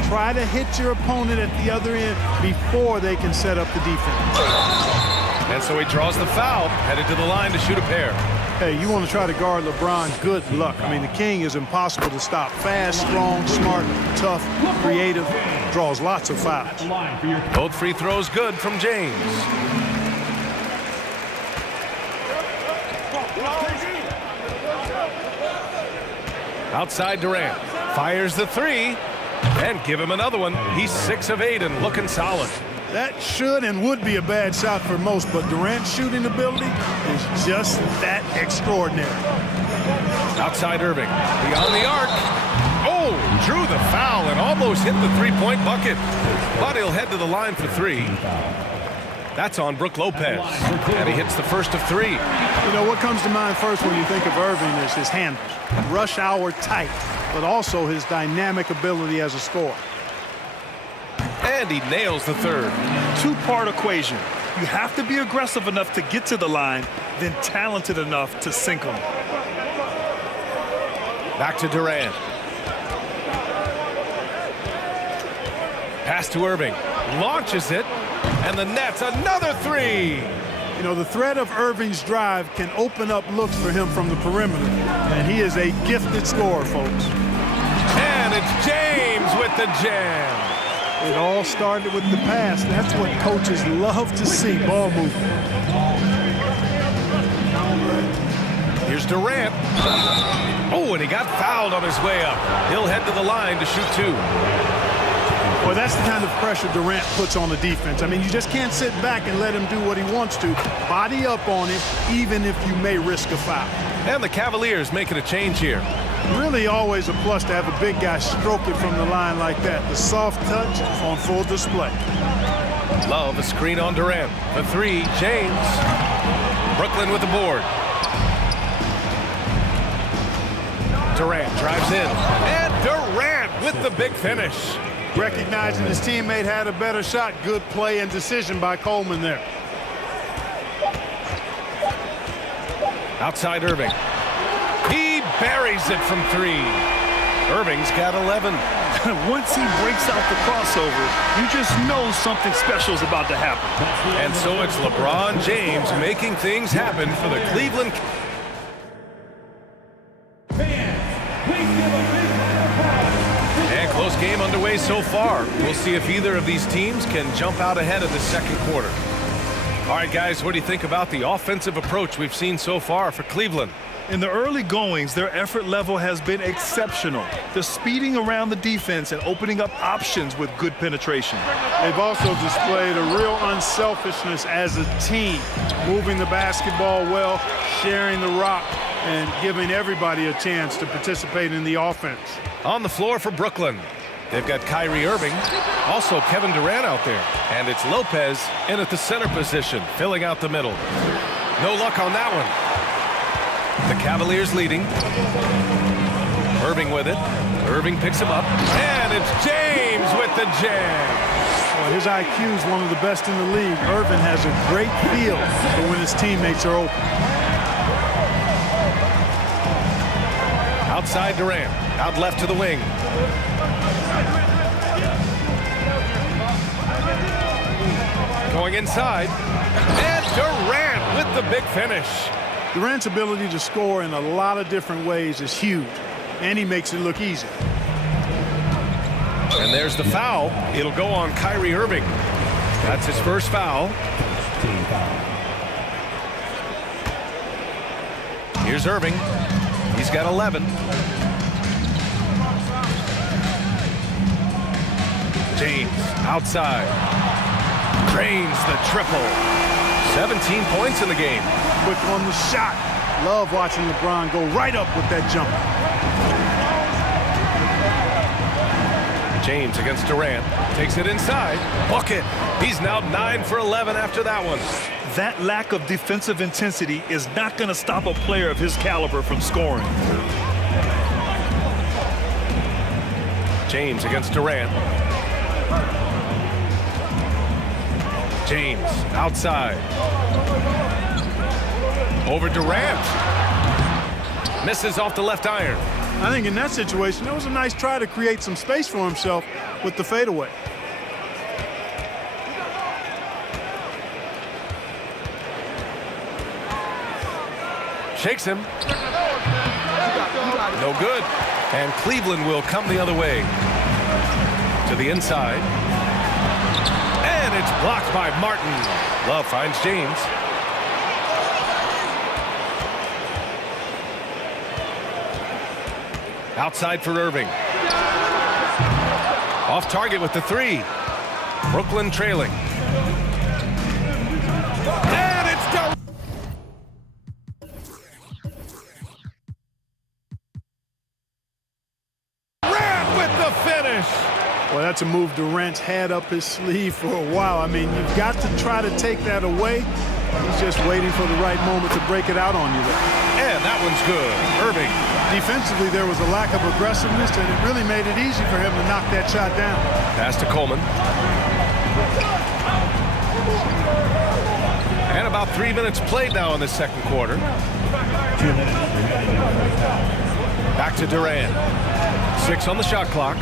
Try to hit your opponent at the other end before they can set up the defense. And so he draws the foul, headed to the line to shoot a pair. Hey, you want to try to guard LeBron, good luck. I mean, the king is impossible to stop. Fast, strong, smart, tough, creative, draws lots of fouls. Both free throws good from James. Outside Durant. Fires the three. And give him another one. He's 6 of 8 and looking solid. That should and would be a bad shot for most, but Durant's shooting ability is just that extraordinary. Outside Irving. Beyond the arc. Oh, drew the foul and almost hit the 3-point bucket. But he'll head to the line for 3. That's on Brook Lopez. And he hits the first of 3. You know, what comes to mind first when you think of Irving is his handles. Rush hour tight, but also his dynamic ability as a scorer. And he nails the third. 2-part equation. You have to be aggressive enough to get to the line, then talented enough to sink them. Back to Durant. Pass to Irving. Launches it. And the Nets, another 3. You know, the threat of Irving's drive can open up looks for him from the perimeter. And he is a gifted scorer, folks. And it's James with the jam. It all started with the pass. That's what coaches love to see, ball movement. Here's Durant. Oh, and he got fouled on his way up. He'll head to the line to shoot 2. Well, that's the kind of pressure Durant puts on the defense. I mean, you just can't sit back and let him do what he wants to. Body up on him, even if you may risk a foul. And the Cavaliers making a change here. Really always a plus to have a big guy stroke it from the line like that. The soft touch on full display. Love a screen on Durant. The 3, James. Brooklyn with the board. Durant drives in. And Durant with the big finish. Recognizing his teammate had a better shot. Good play and decision by Coleman there. Outside Irving. He buries it from 3. Irving's got 11. Once he breaks out the crossover, you just know something special is about to happen. And so it's LeBron James making things happen for the Cleveland. And close game underway so far. We'll see if either of these teams can jump out ahead of the second quarter. All right, guys, what do you think about the offensive approach we've seen so far for Cleveland? In the early goings, their effort level has been exceptional. They're speeding around the defense and opening up options with good penetration. They've also displayed a real unselfishness as a team, moving the basketball well, sharing the rock, and giving everybody a chance to participate in the offense. On the floor for Brooklyn, they've got Kyrie Irving, also Kevin Durant out there, and it's Lopez in at the center position, filling out the middle. No luck on that one. The Cavaliers leading. Irving with it. Irving picks him up, and it's James with the jam. Well, his IQ is one of the best in the league. Irving has a great feel for when his teammates are open. Outside Durant, out left to the wing. Going inside, and Durant with the big finish. Durant's ability to score in a lot of different ways is huge, and he makes it look easy. And there's the foul. It'll go on Kyrie Irving. That's his first foul. Here's Irving. He's got 11. James outside. Drains the triple. 17 points in the game. Quick on the shot. Love watching LeBron go right up with that jumper. James against Durant. Takes it inside. Bucket. He's now 9 for 11 after that one. That lack of defensive intensity is not going to stop a player of his caliber from scoring. James against Durant. James outside. Over Durant. Misses off the left iron. I think in that situation, it was a nice try to create some space for himself with the fadeaway. Shakes him. No good. And Cleveland will come the other way. To the inside. And it's blocked by Martin. Love finds James. Outside for Irving. Off target with the three. Brooklyn trailing. And it's Durant with the finish. Well, that's a move Durant's had up his sleeve for a while. I mean, you've got to try to take that away. He's just waiting for the right moment to break it out on you there. And that one's good. Irving. Defensively, there was a lack of aggressiveness, and it really made it easy for him to knock that shot down. Pass to Coleman. And about 3 minutes played now in the second quarter. Back to Durant. 6 on the shot clock.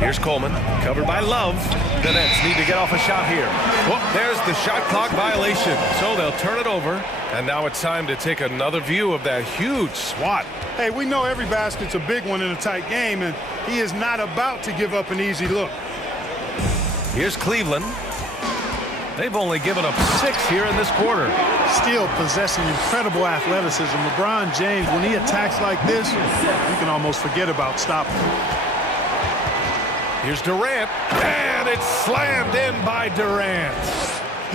Here's Coleman, covered by Love. The Nets need to get off a shot here. Well, there's the shot clock violation. So they'll turn it over. And now it's time to take another view of that huge swat. Hey, we know every basket's a big one in a tight game, and he is not about to give up an easy look. Here's Cleveland. They've only given up 6 here in this quarter. Still possessing incredible athleticism. LeBron James, when he attacks like this, you can almost forget about stopping him. Here's Durant, and it's slammed in by Durant.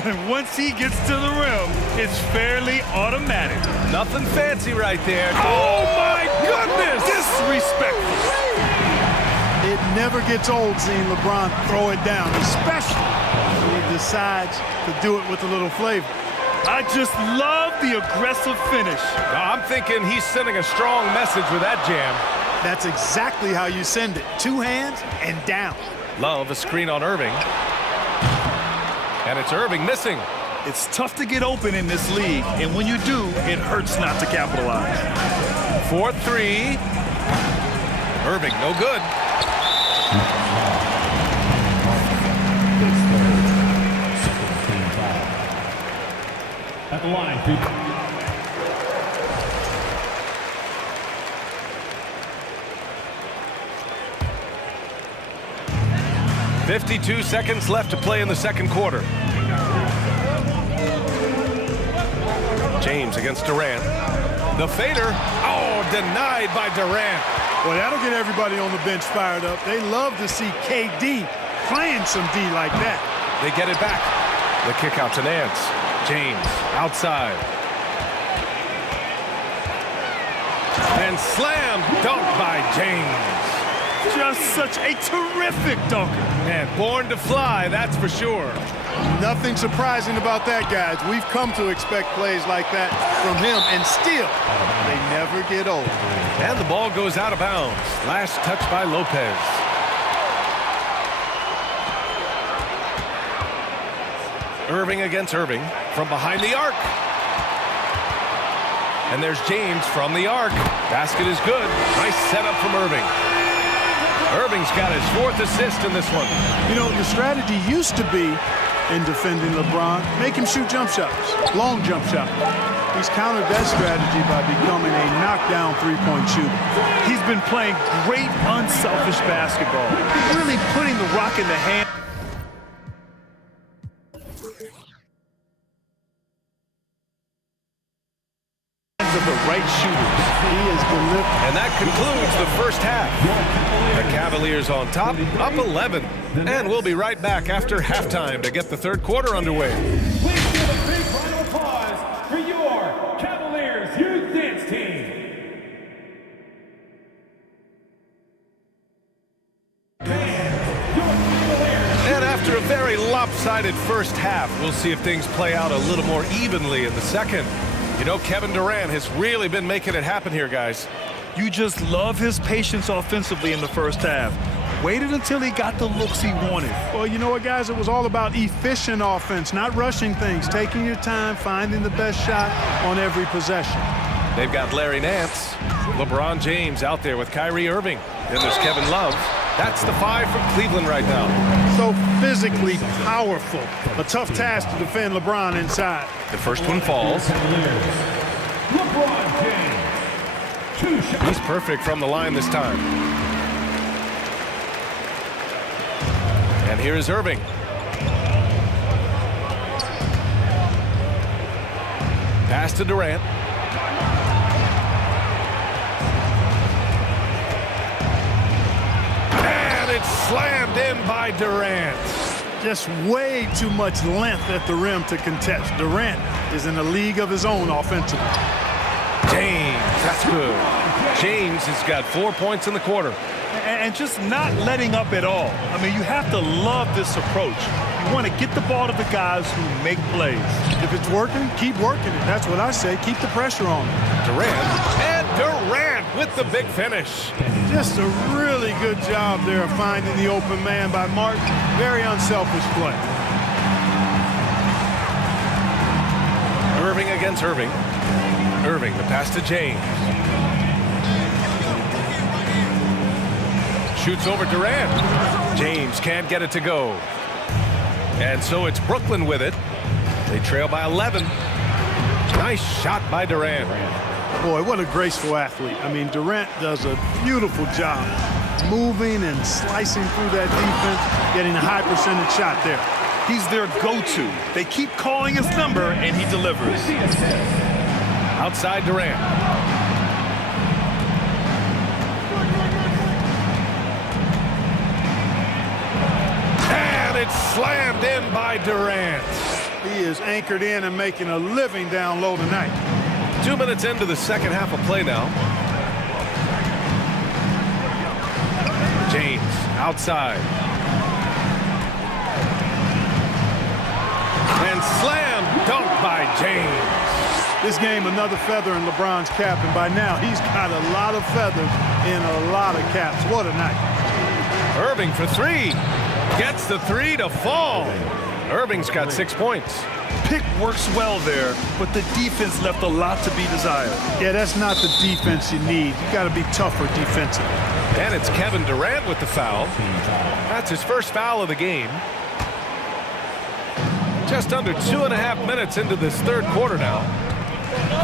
And once he gets to the rim, it's fairly automatic. Nothing fancy right there. Oh, my goodness! Disrespectful. It never gets old seeing LeBron throw it down, especially when he decides to do it with a little flavor. I just love the aggressive finish. I'm thinking he's sending a strong message with that jam. That's exactly how you send it. 2 hands and down. Love a screen on Irving. And it's Irving missing. It's tough to get open in this league, and when you do, it hurts not to capitalize. for three. Irving, no good. At the line, people. 52 seconds left to play in the second quarter. James against Durant. The fader. Oh, denied by Durant. Well, that'll get everybody on the bench fired up. They love to see KD playing some D like that. They get it back. The kick out to Nance. James outside. And slam dunk by James. Just such a terrific dunker. And born to fly, that's for sure. Nothing surprising about that, guys. We've come to expect plays like that from him, and still, they never get old. And the ball goes out of bounds. Last touch by Lopez. Irving against Irving from behind the arc. And there's James from the arc. Basket is good. Nice setup from Irving. Irving's got his 4th assist in this one. You know, the strategy used to be in defending LeBron, make him shoot jump shots, long jump shots. He's countered that strategy by becoming a knockdown three-point shooter. He's been playing great unselfish basketball, really putting the rock in the hand of the right shooters. He is delivered. And that concludes the first half. The Cavaliers on top, up 11. And we'll be right back after halftime to get the third quarter underway. Please give a big round of applause for your Cavaliers Youth Dance Team. And after a very lopsided first half, we'll see if things play out a little more evenly in the second. You know, Kevin Durant has really been making it happen here, guys. You just love his patience offensively in the first half. Waited until he got the looks he wanted. Well, you know what, guys? It was all about efficient offense, not rushing things, taking your time, finding the best shot on every possession. They've got Larry Nance, LeBron James out there with Kyrie Irving. Then there's Kevin Love. That's the 5 from Cleveland right now. So physically powerful. A tough task to defend LeBron inside. The first one falls. LeBron James. 2 shots. He's perfect from the line this time. And here is Irving. Pass to Durant. And it's slammed in by Durant. Just way too much length at the rim to contest. Durant is in a league of his own offensively. James, that's good. James has got 4 points in the quarter. And just not letting up at all. I mean, you have to love this approach. You want to get the ball to the guys who make plays. If it's working, keep working it. That's what I say. Keep the pressure on. Durant. And Durant with the big finish. Just a really good job there of finding the open man by Martin. Very unselfish play. Irving against Irving. Irving, the pass to James. Shoots over Durant. James can't get it to go. And so it's Brooklyn with it. They trail by 11. Nice shot by Durant. Boy, what a graceful athlete. I mean, Durant does a beautiful job moving and slicing through that defense, getting a high percentage shot there. He's their go-to. They keep calling his number, and he delivers. Outside Durant. And it's slammed in by Durant. He is anchored in and making a living down low tonight. 2 minutes into the second half of play now. James outside. And slam dunk by James. This game, another feather in LeBron's cap, and by now he's got a lot of feathers in a lot of caps. What a night. Irving for three. Gets the three to fall. Irving's got 6 points. Pick works well there, but the defense left a lot to be desired. Yeah, that's not the defense you need. You got to be tougher defensively. And it's Kevin Durant with the foul. That's his first foul of the game. Just under 2.5 minutes into this third quarter now.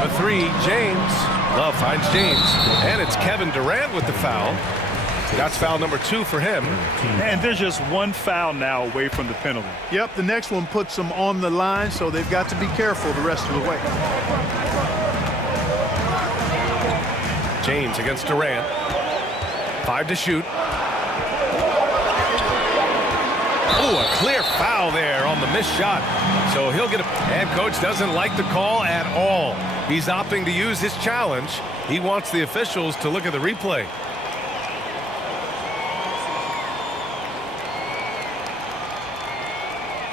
For three, James. Love finds James. And it's Kevin Durant with the foul. That's foul number 2 for him. And there's just one foul now away from the penalty. Yep, the next one puts them on the line, so they've got to be careful the rest of the way. James against Durant. 5 to shoot. Oh, a clear foul there on the missed shot. So he'll get a... And coach doesn't like the call at all. He's opting to use his challenge. He wants the officials to look at the replay.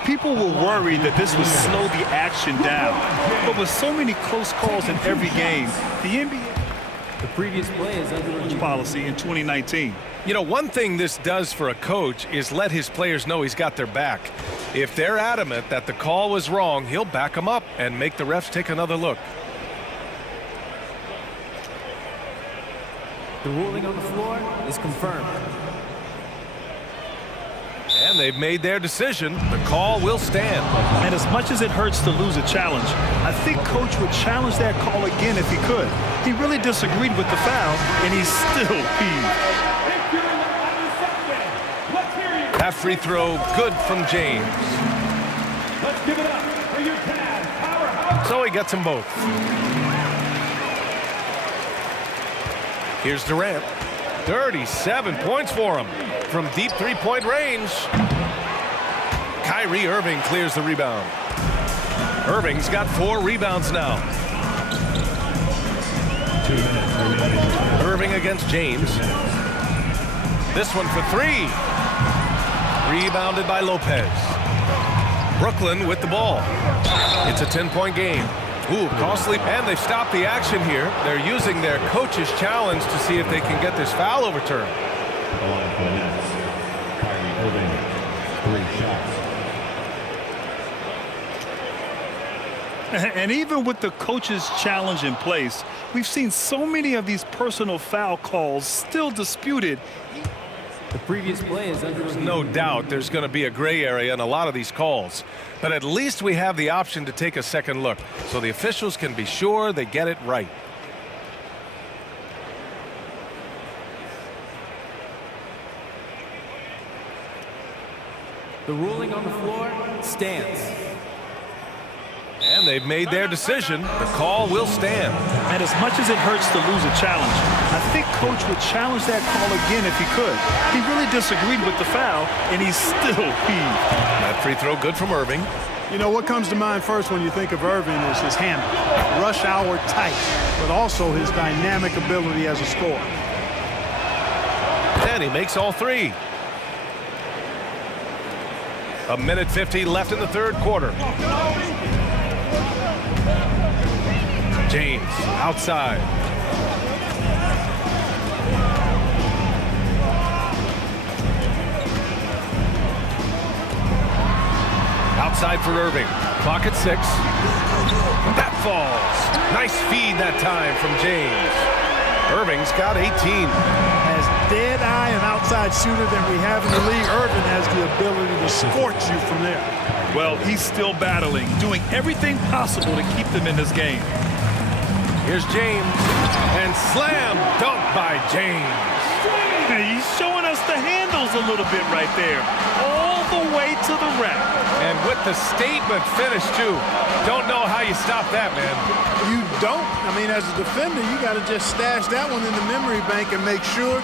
People were worried that this would slow the action down. But with so many close calls in every game, the NBA... The previous play is under review. Policy in 2019. You know, one thing this does for a coach is let his players know he's got their back. If they're adamant that the call was wrong, he'll back them up and make the refs take another look. The ruling on the floor is confirmed. And they've made their decision. The call will stand. And as much as it hurts to lose a challenge, I think Coach would challenge that call again if he could. He really disagreed with the foul, and he's still peeved. That free throw good from James. Let's give it up for your Cavs powerhouse. So he gets them both. Here's Durant. 37 points for him from deep three-point range. Kyrie Irving clears the rebound. Irving's got 4 rebounds now. Irving against James. This one for 3. Rebounded by Lopez. Brooklyn with the ball. It's a 10-point game. Ooh, costly. And they've stopped the action here. They're using their coach's challenge to see if they can get this foul overturned. The line for the Nets. Kyrie Irving, 3 shots. And even with the coach's challenge in place, we've seen so many of these personal foul calls still disputed. The previous play is under review. No doubt there's going to be a gray area in a lot of these calls. But at least we have the option to take a second look so the officials can be sure they get it right. The ruling on the floor stands. And they've made their decision. The call will stand. And as much as it hurts to lose a challenge, I think Coach would challenge that call again if he could. He really disagreed with the foul, and he's still peeved. That free throw good from Irving. You know, what comes to mind first when you think of Irving is his handle. Rush hour tight, but also his dynamic ability as a scorer. And he makes all 3. A minute 50 left in the third quarter. James outside. Outside for Irving. Clock at 6. That falls. Nice feed that time from James. Irving's got 18. As dead-eye and outside shooter than we have in the league, Irving has the ability to scorch you from there. Well, he's still battling, doing everything possible to keep them in this game. Here's James, and slam dunk by James. He's showing us the handles a little bit right there, all the way to the rack. And with the statement finish, too. Don't know how you stop that, man. You don't. I mean, as a defender, you got to just stash that one in the memory bank and make sure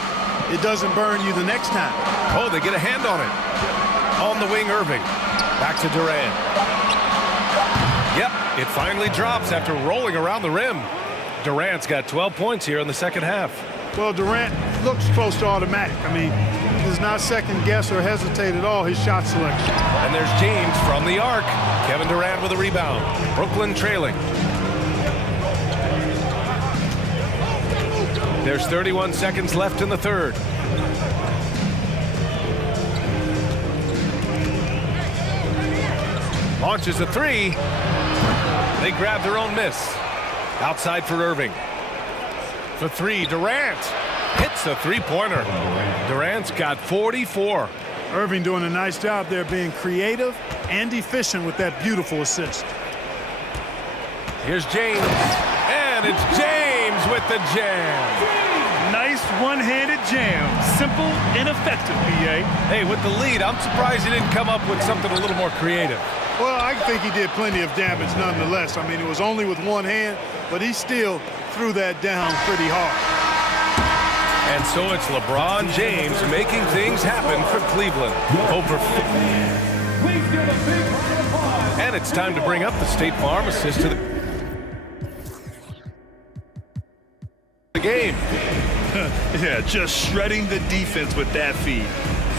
it doesn't burn you the next time. Oh, they get a hand on it. On the wing, Irving. Back to Durant. Yep, it finally drops after rolling around the rim. Durant's got 12 points here in the second half. Well, Durant looks close to automatic. I mean, he does not second guess or hesitate at all his shot selection. And there's James from the arc. Kevin Durant with a rebound. Brooklyn trailing. There's 31 seconds left in the third. Launches a three. They grab their own miss. Outside for Irving. For three, Durant hits the three-pointer. Durant's got 44. Irving doing a nice job there being creative and efficient with that beautiful assist. Here's James. And it's James with the jam. Nice one-handed jam. Simple and effective, B.A. Hey, with the lead, I'm surprised he didn't come up with something a little more creative. Well, I think he did plenty of damage nonetheless. I mean, it was only with one hand, but he still threw that down pretty hard. And so it's LeBron James making things happen for Cleveland. Over 50. And it's time to bring up the State Farm assist to the game. Yeah, just shredding the defense with that feed.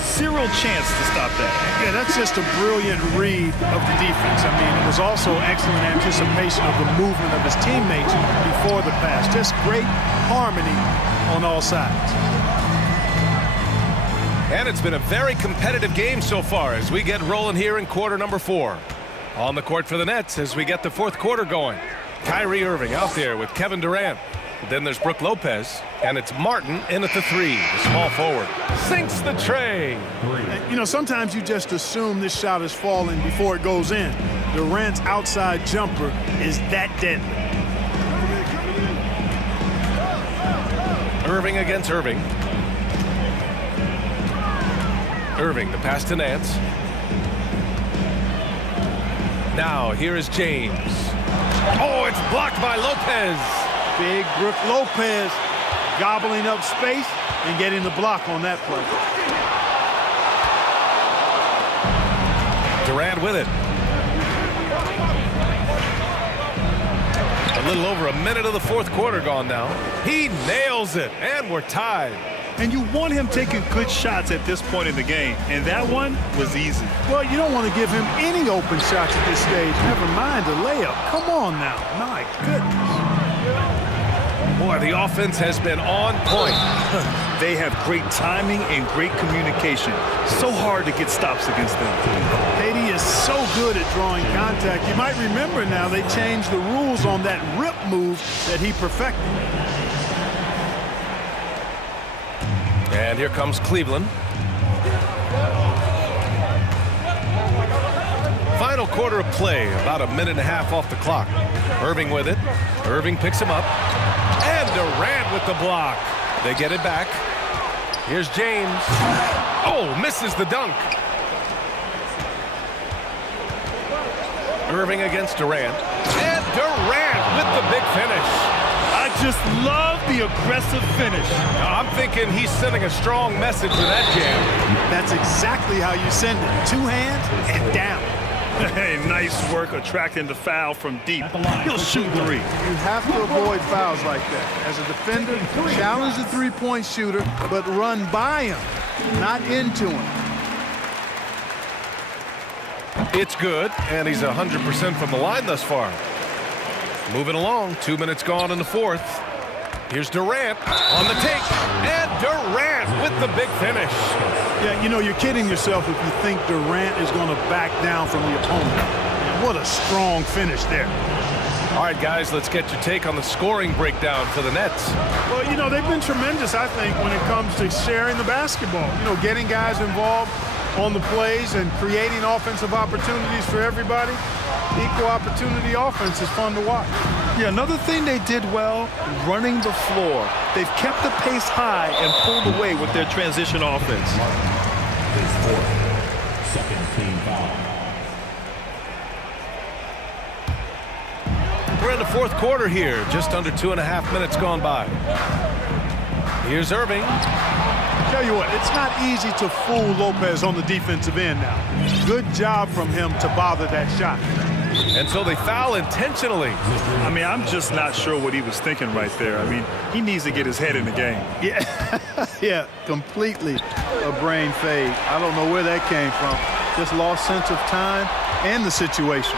Zero chance to stop that. Yeah, that's just a brilliant read of the defense. I mean, it was also excellent anticipation of the movement of his teammates before the pass. Just great harmony on all sides. And it's been a very competitive game so far as we get rolling here in quarter number 4. On the court for the Nets as we get the fourth quarter going. Kyrie Irving out there with Kevin Durant. Then there's Brook Lopez, and it's Martin in at the three, the small forward. Sinks the tray. You know, sometimes you just assume this shot is falling before it goes in. Durant's outside jumper is that deadly. Irving against Irving. Irving, the pass to Nance. Now, here is James. Oh, it's blocked by Lopez. Big Brook Lopez gobbling up space and getting the block on that play. Durant with it. A little over a minute of the fourth quarter gone now. He nails it, and we're tied. And you want him taking good shots at this point in the game, and that one was easy. Well, you don't want to give him any open shots at this stage. Never mind a layup. Come on now. My goodness. Boy, the offense has been on point. They have great timing and great communication. So hard to get stops against them. KD is so good at drawing contact. You might remember now they changed the rules on that rip move that he perfected. And here comes Cleveland. Final quarter of play, about a minute and a half off the clock. Irving with it. Irving picks him up. And Durant with the block. They get it back. Here's James. Oh, misses the dunk. Irving against Durant. And Durant with the big finish. I just love the aggressive finish. Now, I'm thinking he's sending a strong message with that jam. That's exactly how you send it. Two hands and down. Hey, nice work attracting the foul from deep. He'll shoot three. You have to avoid fouls like that. As a defender, challenge the three-point shooter, but run by him, not into him. It's good, and he's 100% from the line thus far. Moving along, 2 minutes gone in the fourth. Here's Durant on the take, and Durant with the big finish. Yeah, you know, you're kidding yourself if you think Durant is going to back down from the opponent. Man, what a strong finish there. All right, guys, let's get your take on the scoring breakdown for the Nets. Well, you know, they've been tremendous, I think, when it comes to sharing the basketball. You know, getting guys involved on the plays and creating offensive opportunities for everybody. Equal opportunity offense is fun to watch. Yeah, another thing they did well, running the floor. They've kept the pace high and pulled away with their transition offense. His fourth, second team foul. We're in the fourth quarter here, just under 2.5 minutes gone by. Here's Irving. Tell you what, it's not easy to fool Lopez on the defensive end now. Good job from him to bother that shot. And so they foul intentionally. I mean, I'm just not sure what he was thinking right there. I mean, he needs to get his head in the game. Yeah, yeah, completely a brain fade. I don't know where that came from. Just lost sense of time and the situation.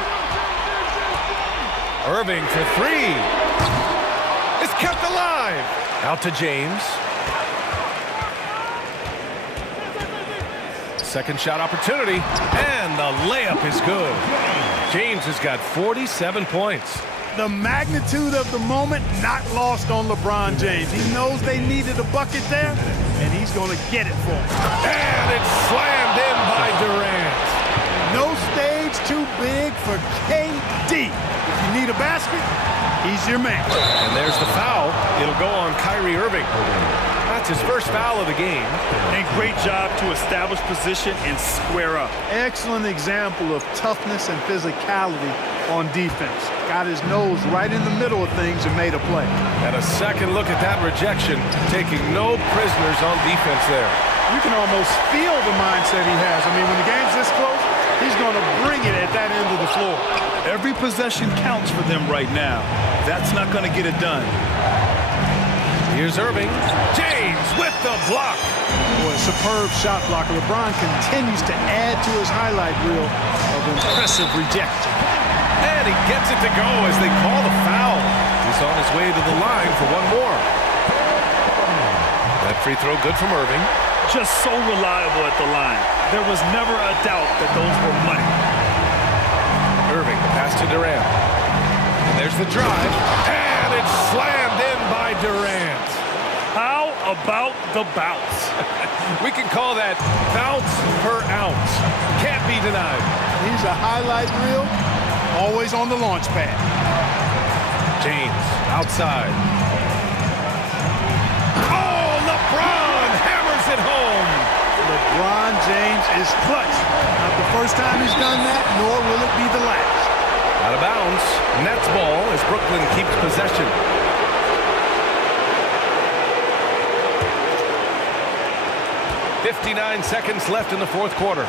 Irving for three. It's kept alive. Out to James. Second shot opportunity, and the layup is good. James has got 47 points. The magnitude of the moment not lost on LeBron James. He knows they needed a bucket there, and he's going to get it for them. And it's slammed in by Durant. No stage too big for KD. If you need a basket, he's your man. And there's the foul. It'll go on Kyrie Irving. That's his first foul of the game. And great job to establish position and square up. Excellent example of toughness and physicality on defense. Got his nose right in the middle of things and made a play. And a second look at that rejection, taking no prisoners on defense there. You can almost feel the mindset he has. I mean, when the game's this close, he's going to bring it at that end of the floor. Every possession counts for them right now. That's not going to get it done. Here's Irving. James with the block. Boy, superb shot blocker. LeBron continues to add to his highlight reel of impressive rejection. And he gets it to go as they call the foul. He's on his way to the line for one more. That free throw good from Irving. Just so reliable at the line. There was never a doubt that those were money. Irving, the pass to Durant. And there's the drive. And it's slammed in by Durant. How about the bounce? We can call that bounce per ounce. Can't be denied. He's a highlight reel, always on the launch pad. James, outside. Oh, LeBron hammers it home. LeBron James is clutch. Not the first time he's done that, nor will it be the last. Out of bounds. Nets ball as Brooklyn keeps possession. .59 seconds left in the fourth quarter.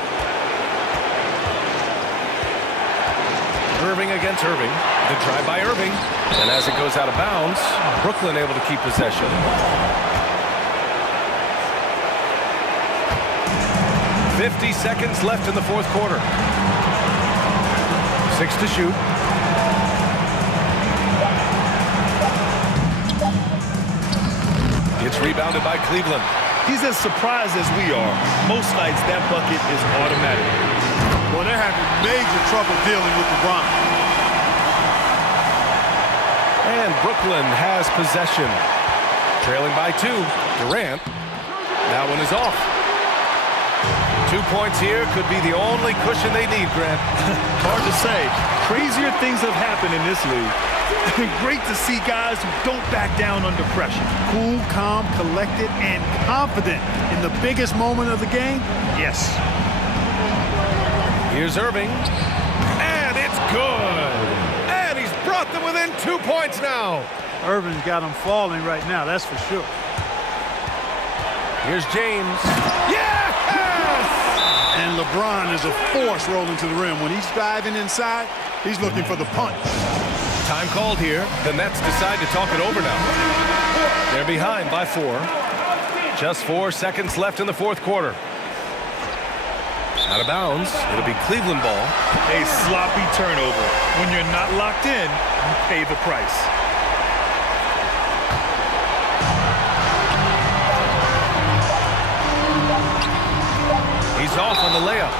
Irving against Irving. The drive by Irving. And as it goes out of bounds, Brooklyn able to keep possession. .50 seconds left in the fourth quarter. 6 to shoot. It's rebounded by Cleveland. He's as surprised as we are. Most nights, that bucket is automatic. Well, they're having major trouble dealing with LeBron. And Brooklyn has possession. Trailing by 2. Durant. That one is off. 2 points here could be the only cushion they need, Grant. Hard to say. Crazier things have happened in this league. Great to see guys who don't back down under pressure. Cool, calm, collected, and confident in the biggest moment of the game. Yes. Here's Irving. And it's good. And he's brought them within 2 points now. Irving's got them falling right now, that's for sure. Here's James. Yes! And LeBron is a force rolling to the rim. When he's diving inside, he's looking for the punch. Time called here. The Nets decide to talk it over now. They're behind by 4. Just 4 seconds left in the fourth quarter. Out of bounds. It'll be Cleveland ball. A sloppy turnover. When you're not locked in, you pay the price. He's off on the layup.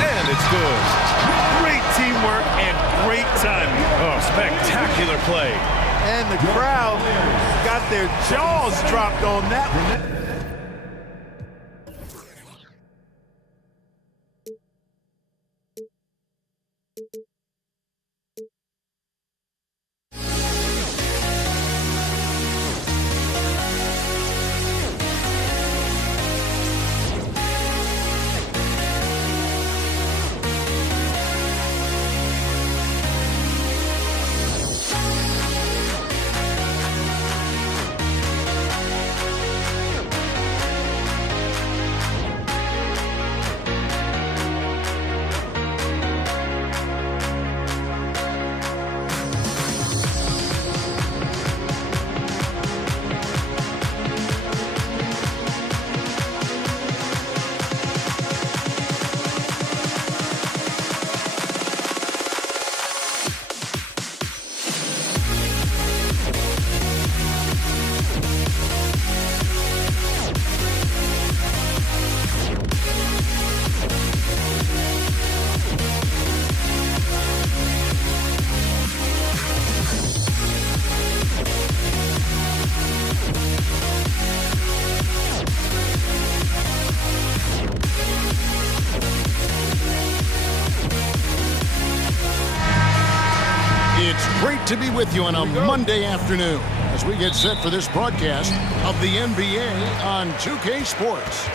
And it's good. Great teamwork and great timing. Oh, spectacular play. And the crowd got their jaws dropped on that one. It's great to be with you on a Monday afternoon as we get set for this broadcast of the NBA on 2K Sports.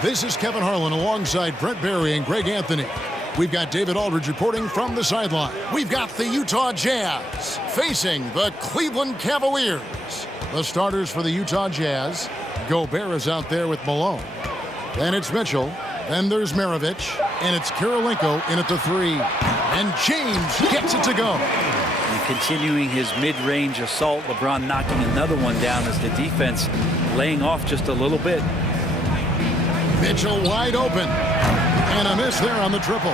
This is Kevin Harlan alongside Brent Barry and Greg Anthony. We've got David Aldridge reporting from the sideline. We've got the Utah Jazz facing the Cleveland Cavaliers. The starters for the Utah Jazz. Gobert is out there with Malone. Then it's Mitchell. Then there's Maravich. And it's Kirilenko in at the 3. And James gets it to go. And continuing his mid-range assault, LeBron knocking another one down as the defense laying off just a little bit. Mitchell wide open. And a miss there on the triple.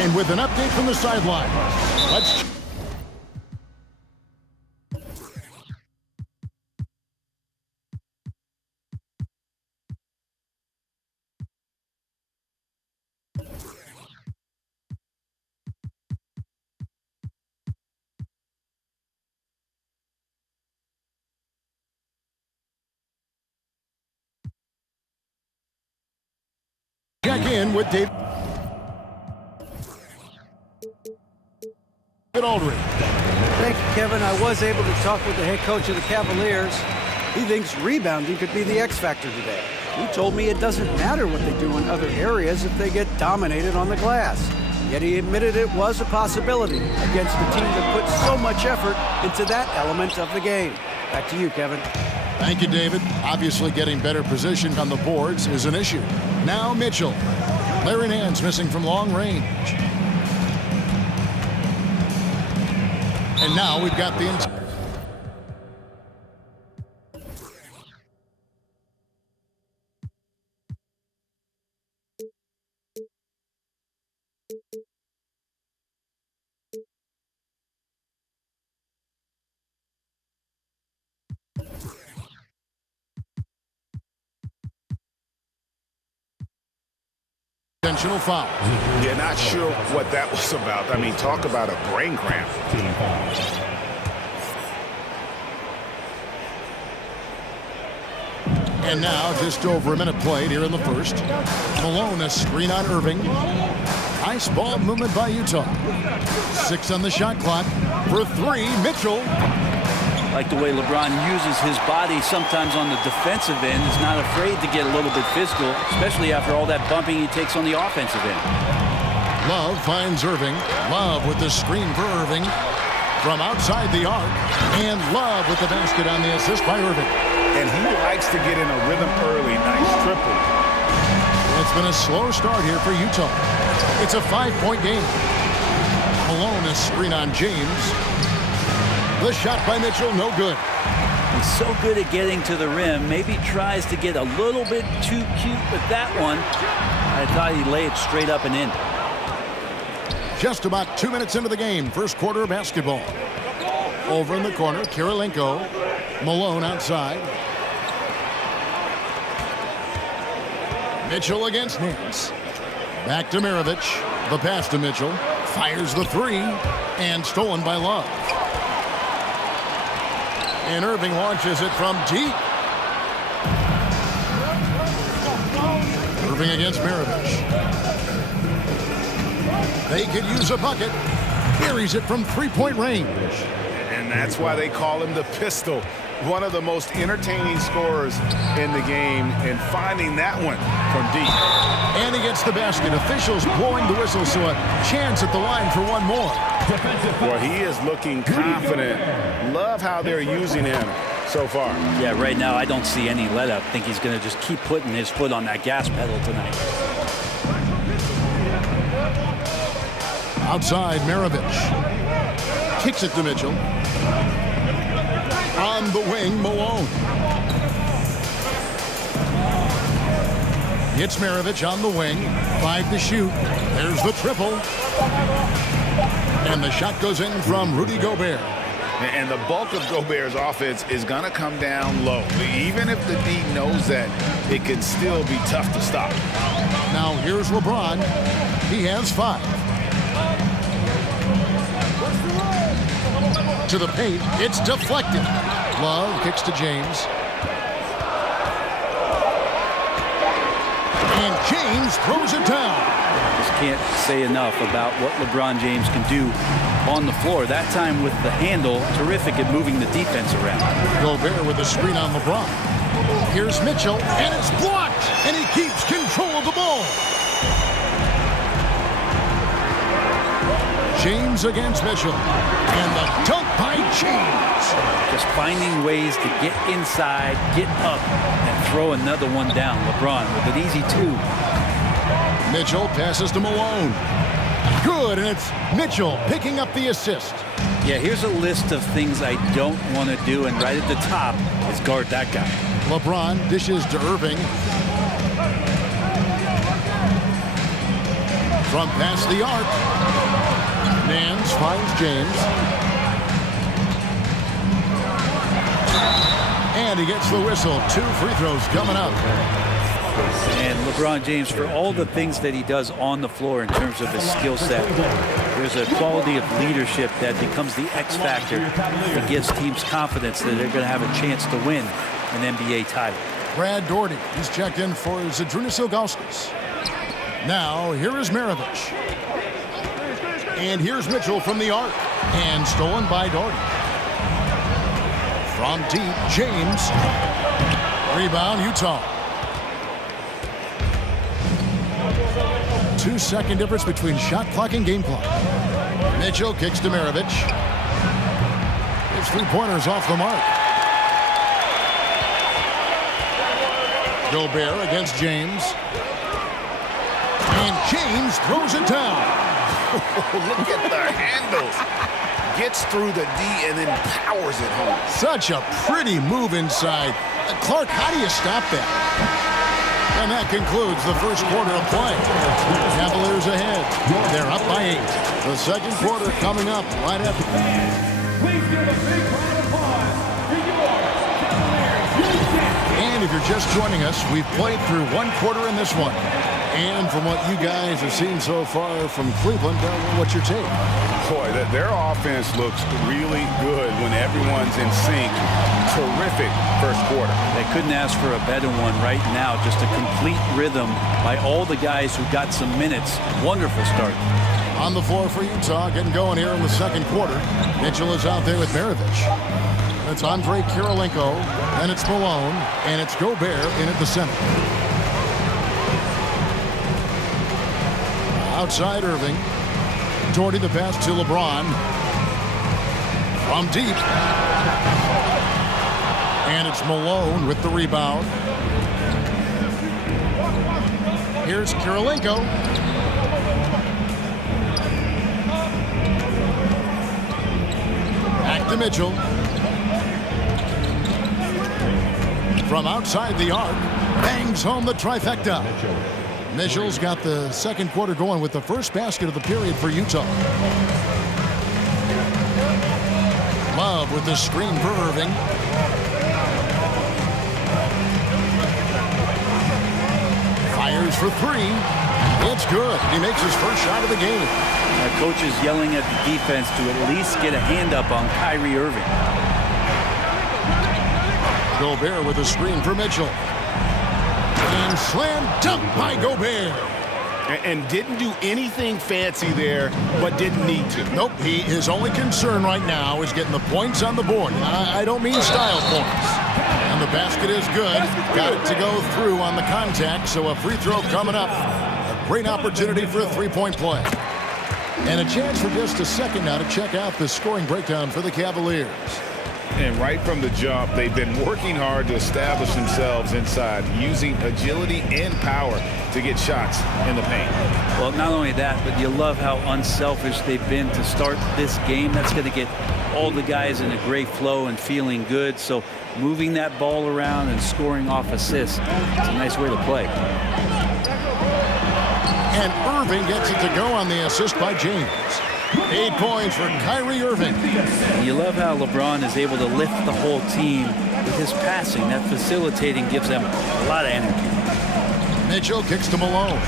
And with an update from the sideline, let's... check in with David Aldridge. Thank you, Kevin. I was able to talk with the head coach of the Cavaliers. He thinks rebounding could be the X factor today. He told me it doesn't matter what they do in other areas if they get dominated on the glass. Yet he admitted it was a possibility against a team that puts so much effort into that element of the game. Back to you, Kevin. Thank you, David. Obviously getting better positioned on the boards is an issue. Now Mitchell. Larry Nance missing from long range. And now we've got the... intentional foul. Yeah, not sure what that was about. I mean, talk about a brain cramp. And now just over a minute played here in the first. Malone, a screen on Irving. Nice ball movement by Utah. 6 on the shot clock. For 3, Mitchell. Like the way LeBron uses his body sometimes on the defensive end. He's not afraid to get a little bit physical, especially after all that bumping he takes on the offensive end. Love finds Irving. Love with the screen for Irving. From outside the arc. And Love with the basket on the assist by Irving. And he likes to get in a rhythm early. Nice triple. It's been a slow start here for Utah. It's a 5-point game. Malone, a screen on James. The shot by Mitchell, no good. He's so good at getting to the rim. Maybe tries to get a little bit too cute with that one. I thought he'd lay it straight up and in. Just about 2 minutes into the game. First quarter of basketball. Over in the corner, Kirilenko. Malone outside. Mitchell against Nance. Back to Maravich. The pass to Mitchell. Fires the 3. And stolen by Love. And Irving launches it from deep. Irving against Maravich. They could use a bucket. Buries it from 3-point range. And that's why they call him the pistol. One of the most entertaining scorers in the game, and finding that one from deep. And he gets the basket. Officials blowing the whistle, so a chance at the line for one more. Well, he is looking confident. Love how they're using him so far. Yeah, right now I don't see any let up. I think he's going to just keep putting his foot on that gas pedal tonight. Outside, Maravich. Kicks it to Mitchell. On the wing, Malone. It's Maravich on the wing. 5 to shoot. There's the triple. And the shot goes in from Rudy Gobert. And the bulk of Gobert's offense is going to come down low. Even if the D knows that, it can still be tough to stop. Now here's LeBron. He has 5. To the paint. It's deflected. Love kicks to James. And James throws it down. This can't say enough about what LeBron James can do on the floor. That time with the handle, terrific at moving the defense around. Gobert with the screen on LeBron. Here's Mitchell, and it's blocked, and he keeps control of the ball. James against Mitchell, and the dunk by James. Just finding ways to get inside, get up, and throw another one down. LeBron with an easy 2. Mitchell passes to Malone. Good, and it's Mitchell picking up the assist. Yeah, here's a list of things I don't want to do, and right at the top is guard that guy. LeBron dishes to Irving. From past the arc. Nance finds James. And he gets the whistle. 2 free throws coming up. And LeBron James, for all the things that he does on the floor in terms of his skill set, there's a quality of leadership that becomes the X factor that gives teams confidence that they're going to have a chance to win an NBA title. Brad Daugherty, he's checked in for Zydrunas Ilgauskas. Now, here is Maravich. And here's Mitchell from the arc. And stolen by Daugherty. From deep, James. Rebound, Utah. 2-second difference between shot clock and game clock. Mitchell kicks to Maravich. His 3-pointers off the mark. Gobert against James. And James throws it down. Look at the handles. Gets through the D and then powers it home. Such a pretty move inside. Clark, how do you stop that? And that concludes the first quarter of play. Cavaliers ahead. They're up by 8. The second quarter coming up right after. Please give a big round of applause for your Cavaliers. And if you're just joining us, we've played through 1 quarter in this one. And from what you guys have seen so far from Cleveland, what's your take? Boy, their offense looks really good when everyone's in sync. Terrific first quarter. They couldn't ask for a better one right now. Just a complete rhythm by all the guys who got some minutes. Wonderful start. On the floor for Utah, getting going here in the second quarter. Mitchell is out there with Maravich. It's Andre Kirilenko, and it's Malone, and it's Gobert in at the center. Outside Irving. Daugherty the pass to LeBron. From deep. And it's Malone with the rebound. Here's Kirilenko. Back to Mitchell. From outside the arc. Bangs home the trifecta. Mitchell's got the second quarter going with the first basket of the period for Utah. Love with the screen for Irving. Fires for 3. It's good. He makes his first shot of the game. Coach is yelling at the defense to at least get a hand up on Kyrie Irving. Gobert with a screen for Mitchell. And slam dunk by Gobert. And didn't do anything fancy there, but didn't need to. Nope, his only concern right now is getting the points on the board. I don't mean style points. And the basket is good. Got it to go through on the contact, so a free throw coming up. A great opportunity for a 3-point play. And a chance for just a second now to check out the scoring breakdown for the Cavaliers. And right from the jump, they've been working hard to establish themselves inside, using agility and power to get shots in the paint. Well, not only that, but you love how unselfish they've been to start this game. That's going to get all the guys in a great flow and feeling good. So moving that ball around and scoring off assists, it's a nice way to play. And Irving gets it to go on the assist by James. 8 points for Kyrie Irving. And you love how LeBron is able to lift the whole team with his passing. That facilitating gives them a lot of energy. Mitchell kicks to Malone.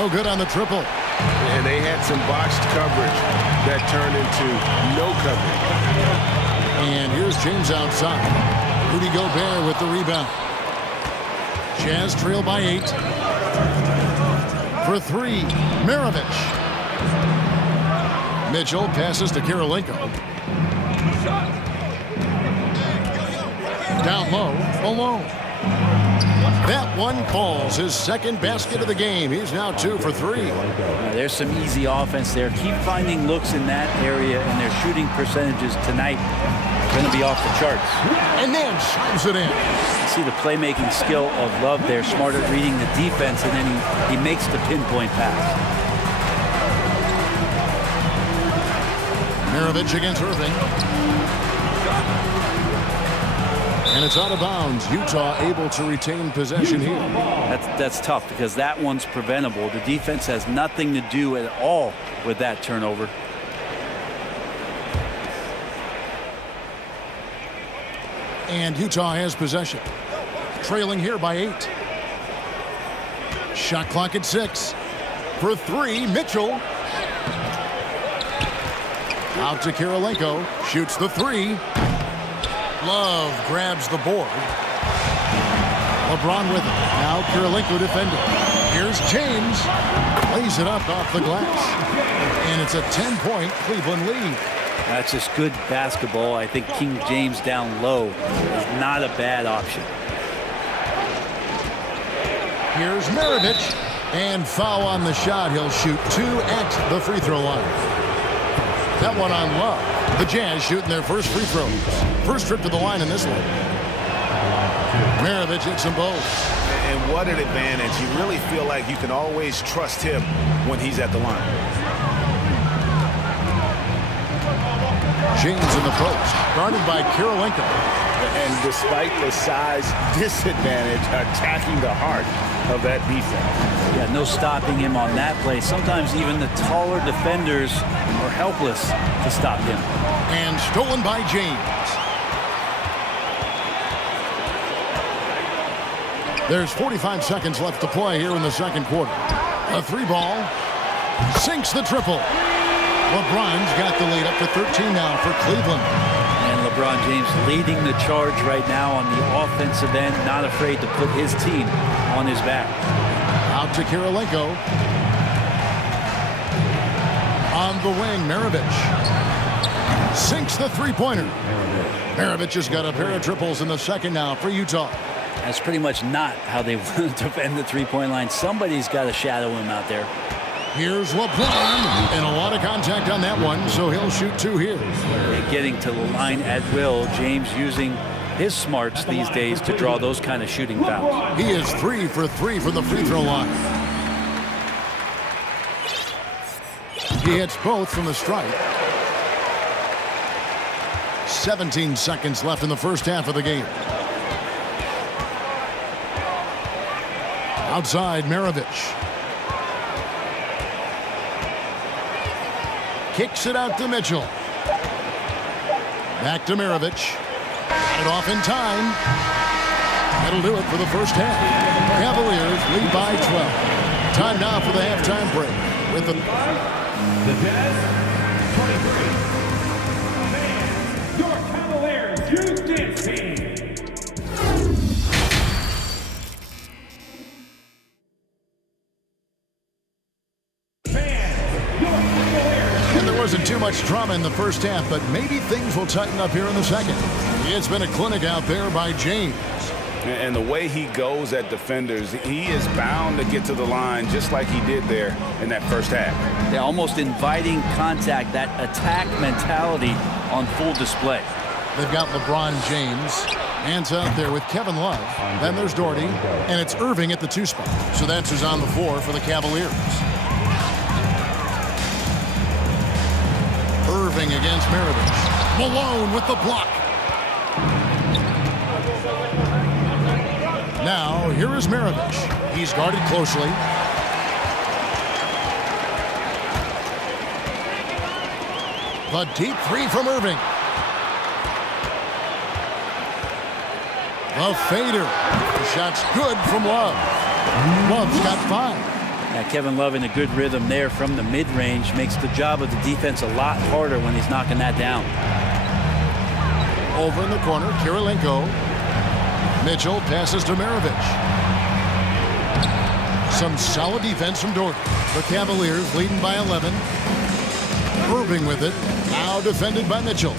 Oh, good on the triple. And they had some botched coverage that turned into no coverage. And here's James outside. Rudy Gobert with the rebound. Jazz trail by 8. For three, Maravich. Mitchell passes to Kirilenko. Down low, alone. That one falls. His second basket of the game. He's now 2 for 3. There's some easy offense there. Keep finding looks in that area, and their shooting percentages tonight are going to be off the charts. And then shoves it in. You see the playmaking skill of Love there, smart at reading the defense, and then he makes the pinpoint pass. Maravich against Irving. And it's out of bounds. Utah able to retain possession here. That's tough because that one's preventable. The defense has nothing to do at all with that turnover. And Utah has possession. Trailing here by 8. Shot clock at 6. For 3, Mitchell. Out to Kirilenko. Shoots the 3. Love grabs the board. LeBron with it. Now Kirilenko defending. Here's James. Lays it up off the glass. And it's a 10-point Cleveland lead. That's just good basketball. I think King James down low is not a bad option. Here's Maravich. And foul on the shot. He'll shoot 2 at the free throw line. That one on Love. The Jazz shooting their first free throws. First trip to the line in this one. Maravich hits them both. And what an advantage. You really feel like you can always trust him when he's at the line. James in the post, guarded by Kirilenko. And despite the size disadvantage, attacking the heart of that defense. Yeah, no stopping him on that play. Sometimes even the taller defenders are helpless to stop him. And stolen by James. There's 45 seconds left to play here in the second quarter. A 3-ball. Sinks the triple. LeBron's got the lead up to 13 now for Cleveland. And LeBron James leading the charge right now on the offensive end, not afraid to put his team on his back. Out to Kirilenko. On the wing, Maravich. Sinks the three-pointer. Maravich has got a pair of triples in the second now for Utah. That's pretty much not how they want to defend the three-point line. Somebody's got to shadow him out there. Here's LeBron, and a lot of contact on that one, so he'll shoot 2 here. And getting to the line at will. James using his smarts these days to draw those kind of shooting fouls. He is 3 for 3 from the free throw line. He hits both from the stripe. 17 seconds left in the first half of the game. Outside, Maravich. Kicks it out to Mitchell. Back to Maravich. Got it off in time. That'll do it for the first half. Cavaliers lead by 12. Time now for the halftime break. With the Jazz, 23. Your Cavaliers Youth Dance Team. Wasn't too much drama in the first half, but maybe things will tighten up here in the second. It's been a clinic out there by James. And the way he goes at defenders, he is bound to get to the line just like he did there in that first half. They're almost inviting contact, that attack mentality on full display. They've got LeBron James. Hands out there with Kevin Love. Then there's Doherty, and it's Irving at the 2 spot. So that's who's on the floor for the Cavaliers. Irving against Maravich. Malone with the block. Now, here is Maravich. He's guarded closely. The deep 3 from Irving. The fader. The shot's good from Love. Love's got 5. Now, Kevin Love in a good rhythm there from the mid-range makes the job of the defense a lot harder when he's knocking that down. Over in the corner, Kirilenko. Mitchell passes to Maravich. Some solid defense from Dort. The Cavaliers leading by 11. Irving with it. Now defended by Mitchell.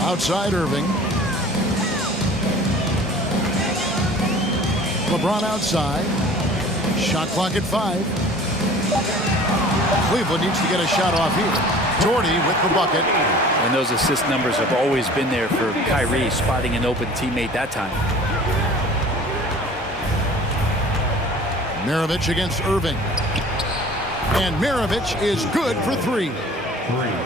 Outside Irving. LeBron outside. Shot clock at 5. Cleveland needs to get a shot off here. Jordy with the bucket. And those assist numbers have always been there for Kyrie, spotting an open teammate that time. Maravich against Irving. And Maravich is good for 3.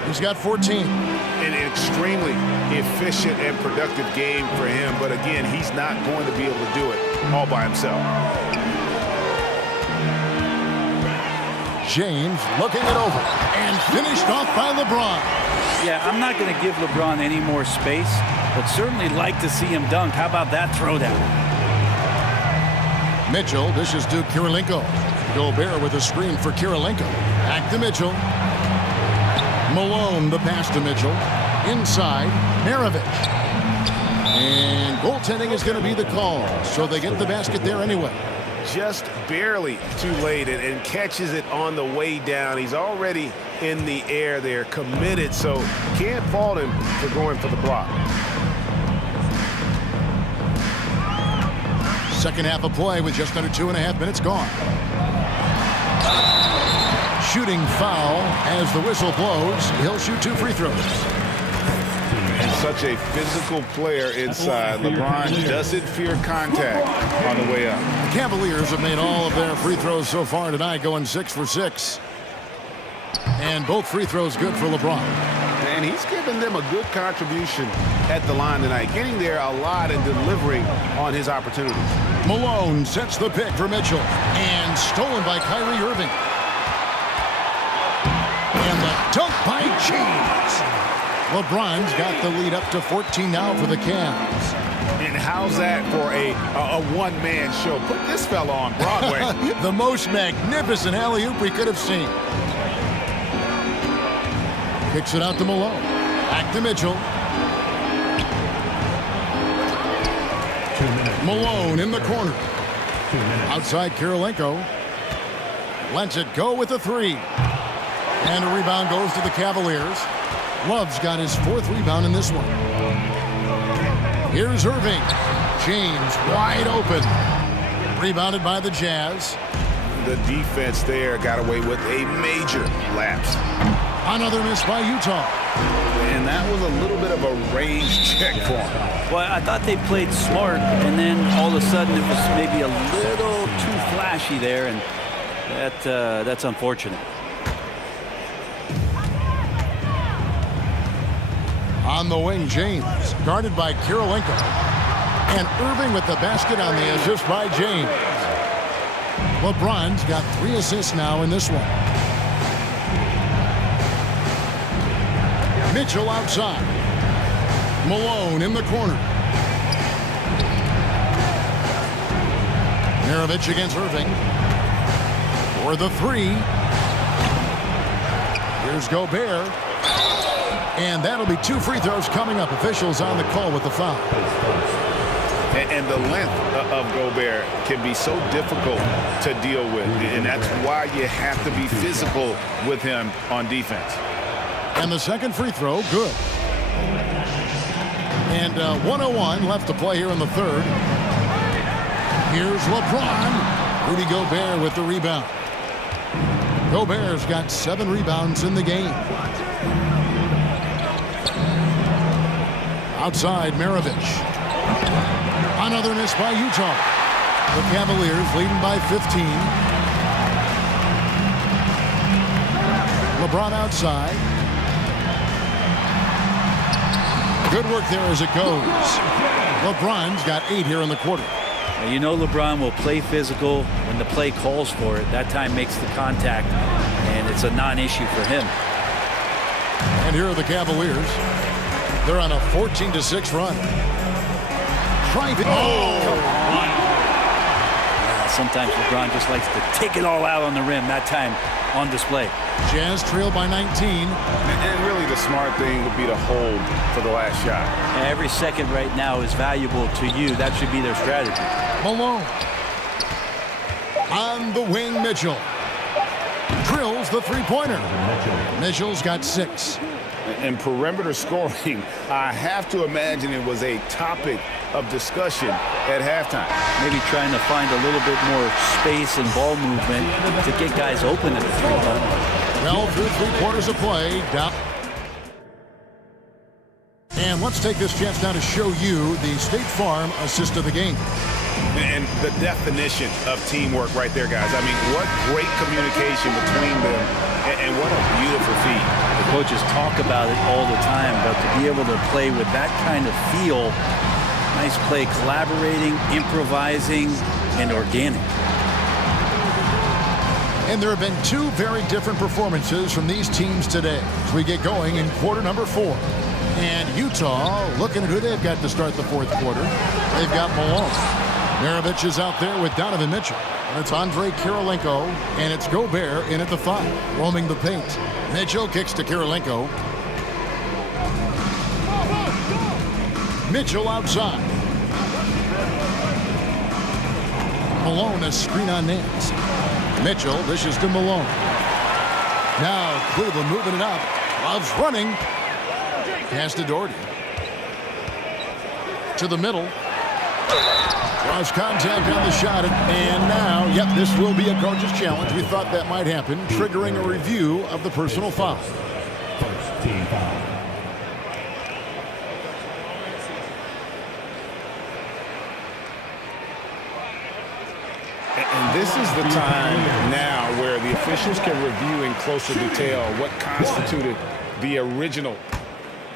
He's got 14. An extremely efficient and productive game for him. But again, he's not going to be able to do it all by himself. James looking it over and finished off by LeBron. Yeah, I'm not going to give LeBron any more space, but certainly like to see him dunk. How about that throwdown? Mitchell dishes to Kirilenko. Gobert with a screen for Kirilenko. Back to Mitchell. Malone the pass to Mitchell. Inside, Maravich. And goaltending is going to be the call, so they get the basket there anyway. Just barely too late and catches it on the way down. He's already in the air there, committed, so can't fault him for going for the block. Second half of play with just under 2.5 minutes gone. Shooting foul as the whistle blows. He'll shoot 2 free throws. And such a physical player inside. LeBron doesn't fear contact on the way up. The Cavaliers have made all of their free throws so far tonight, going 6 for 6. And both free throws good for LeBron. And he's given them a good contribution at the line tonight, getting there a lot and delivering on his opportunities. Malone sets the pick for Mitchell. And stolen by Kyrie Irving. And the dunk by James. LeBron's got the lead up to 14 now for the Cavs. And how's that for a one-man show? Put this fella on Broadway. The most magnificent alley-oop we could have seen. Kicks it out to Malone. Back to Mitchell. Malone in the corner. Outside Kirilenko. Lets it go with a 3. And a rebound goes to the Cavaliers. Love's got his 4th rebound in this one. Here's Irving. James wide open. Rebounded by the Jazz. The defense there got away with a major lapse. Another miss by Utah. And that was a little bit of a range check for him. Well, I thought they played smart, and then all of a sudden it was maybe a little too flashy there, and that's unfortunate. On the wing, James, guarded by Kirilenko. And Irving with the basket on the assist by James. LeBron's got 3 assists now in this one. Mitchell outside. Malone in the corner. Maravich against Irving. For the 3. Here's Gobert. And that'll be 2 free throws coming up. Officials on the call with the foul. And the length of Gobert can be so difficult to deal with. And that's why you have to be physical with him on defense. And the second free throw, good. And 1:01 left to play here in the third. Here's LeBron. Rudy Gobert with the rebound. Gobert's got 7 rebounds in the game. Outside, Maravich. Another miss by Utah. The Cavaliers leading by 15. LeBron outside. Good work there as it goes. LeBron's got 8 here in the quarter. You know LeBron will play physical when the play calls for it. That time makes the contact, and it's a non-issue for him. And here are the Cavaliers. They're on a 14-6 run. Oh, come on. sometimes LeBron just likes to take it all out on the rim, that time on display. Jazz trail by 19. And really the smart thing would be to hold for the last shot. And every second right now is valuable to you. That should be their strategy. Malone. On the wing, Mitchell. Drills the three-pointer. Mitchell's got 6. And perimeter scoring, I have to imagine it was a topic of discussion at halftime. Maybe trying to find a little bit more space and ball movement to get guys open at the three-point. Well, through 3 quarters of play. Down. And let's take this chance now to show you the State Farm assist of the game. And the definition of teamwork right there, guys. I mean, what great communication between them, and what a beautiful feat. The coaches talk about it all the time, but to be able to play with that kind of feel, nice play, collaborating, improvising, and organic. And there have been 2 very different performances from these teams today as we get going in quarter number 4. And Utah, looking at who they've got to start the 4th quarter, they've got Malone. Maravich is out there with Donovan Mitchell. And it's Andre Kirilenko, and it's Gobert in at the 5, roaming the paint. Mitchell kicks to Kirilenko. Mitchell outside. Malone, a screen on Nance. Mitchell dishes to Malone. Now Cleveland moving it up. Love's running. Pass to Doherty. To the middle. Draws contact on the shot. And now, yep, this will be a coach's challenge. We thought that might happen, triggering a review of the personal foul. First team foul. And this is the time now where the officials can review in closer detail what constituted the original.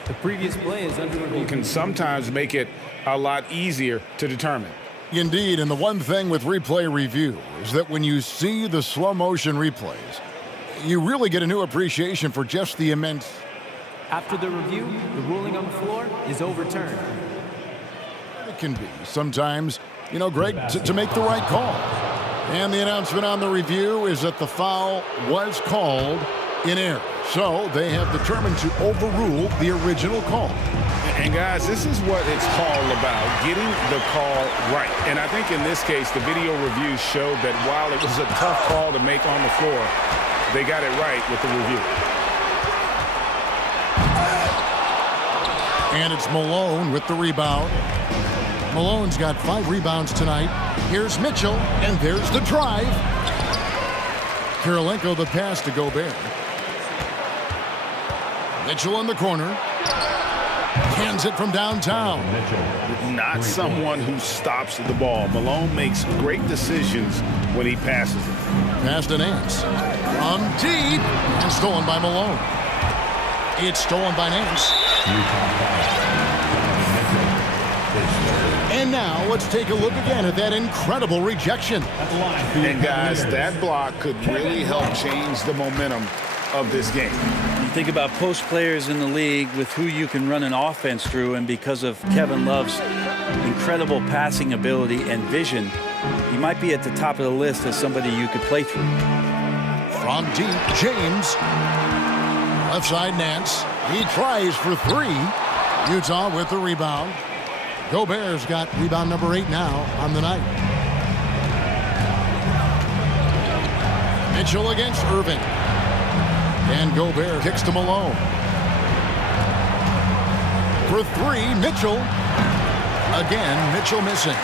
The previous play is under review. You can sometimes make it a lot easier to determine. Indeed, and the one thing with replay review is that when you see the slow motion replays, you really get a new appreciation for just the immense. After the review, the ruling on the floor is overturned. It can be sometimes, you know, Greg, to make the right call. And the announcement on the review is that the foul was called in error. So they have determined to overrule the original call. And guys, this is what it's all about, getting the call right. And I think in this case, the video review showed that while it was a tough call to make on the floor, they got it right with the review. And it's Malone with the rebound. Malone's got 5 rebounds tonight. Here's Mitchell, and there's the drive. Kirilenko the pass to Gobert. Mitchell in the corner. Hands it from downtown. Not someone who stops the ball. Malone makes great decisions when he passes it. Pass to Nance. From deep. And stolen by Malone. It's stolen by Nance. And now let's take a look again at that incredible rejection. And guys, that block could really help change the momentum of this game. You think about post players in the league with who you can run an offense through, and because of Kevin Love's incredible passing ability and vision, he might be at the top of the list as somebody you could play through. From deep, James. Left side, Nance. He tries for 3. Utah with the rebound. Gobert's got rebound number 8 now on the night. Mitchell against Irving. And Gobert kicks to Malone. For 3, Mitchell. Again, Mitchell missing.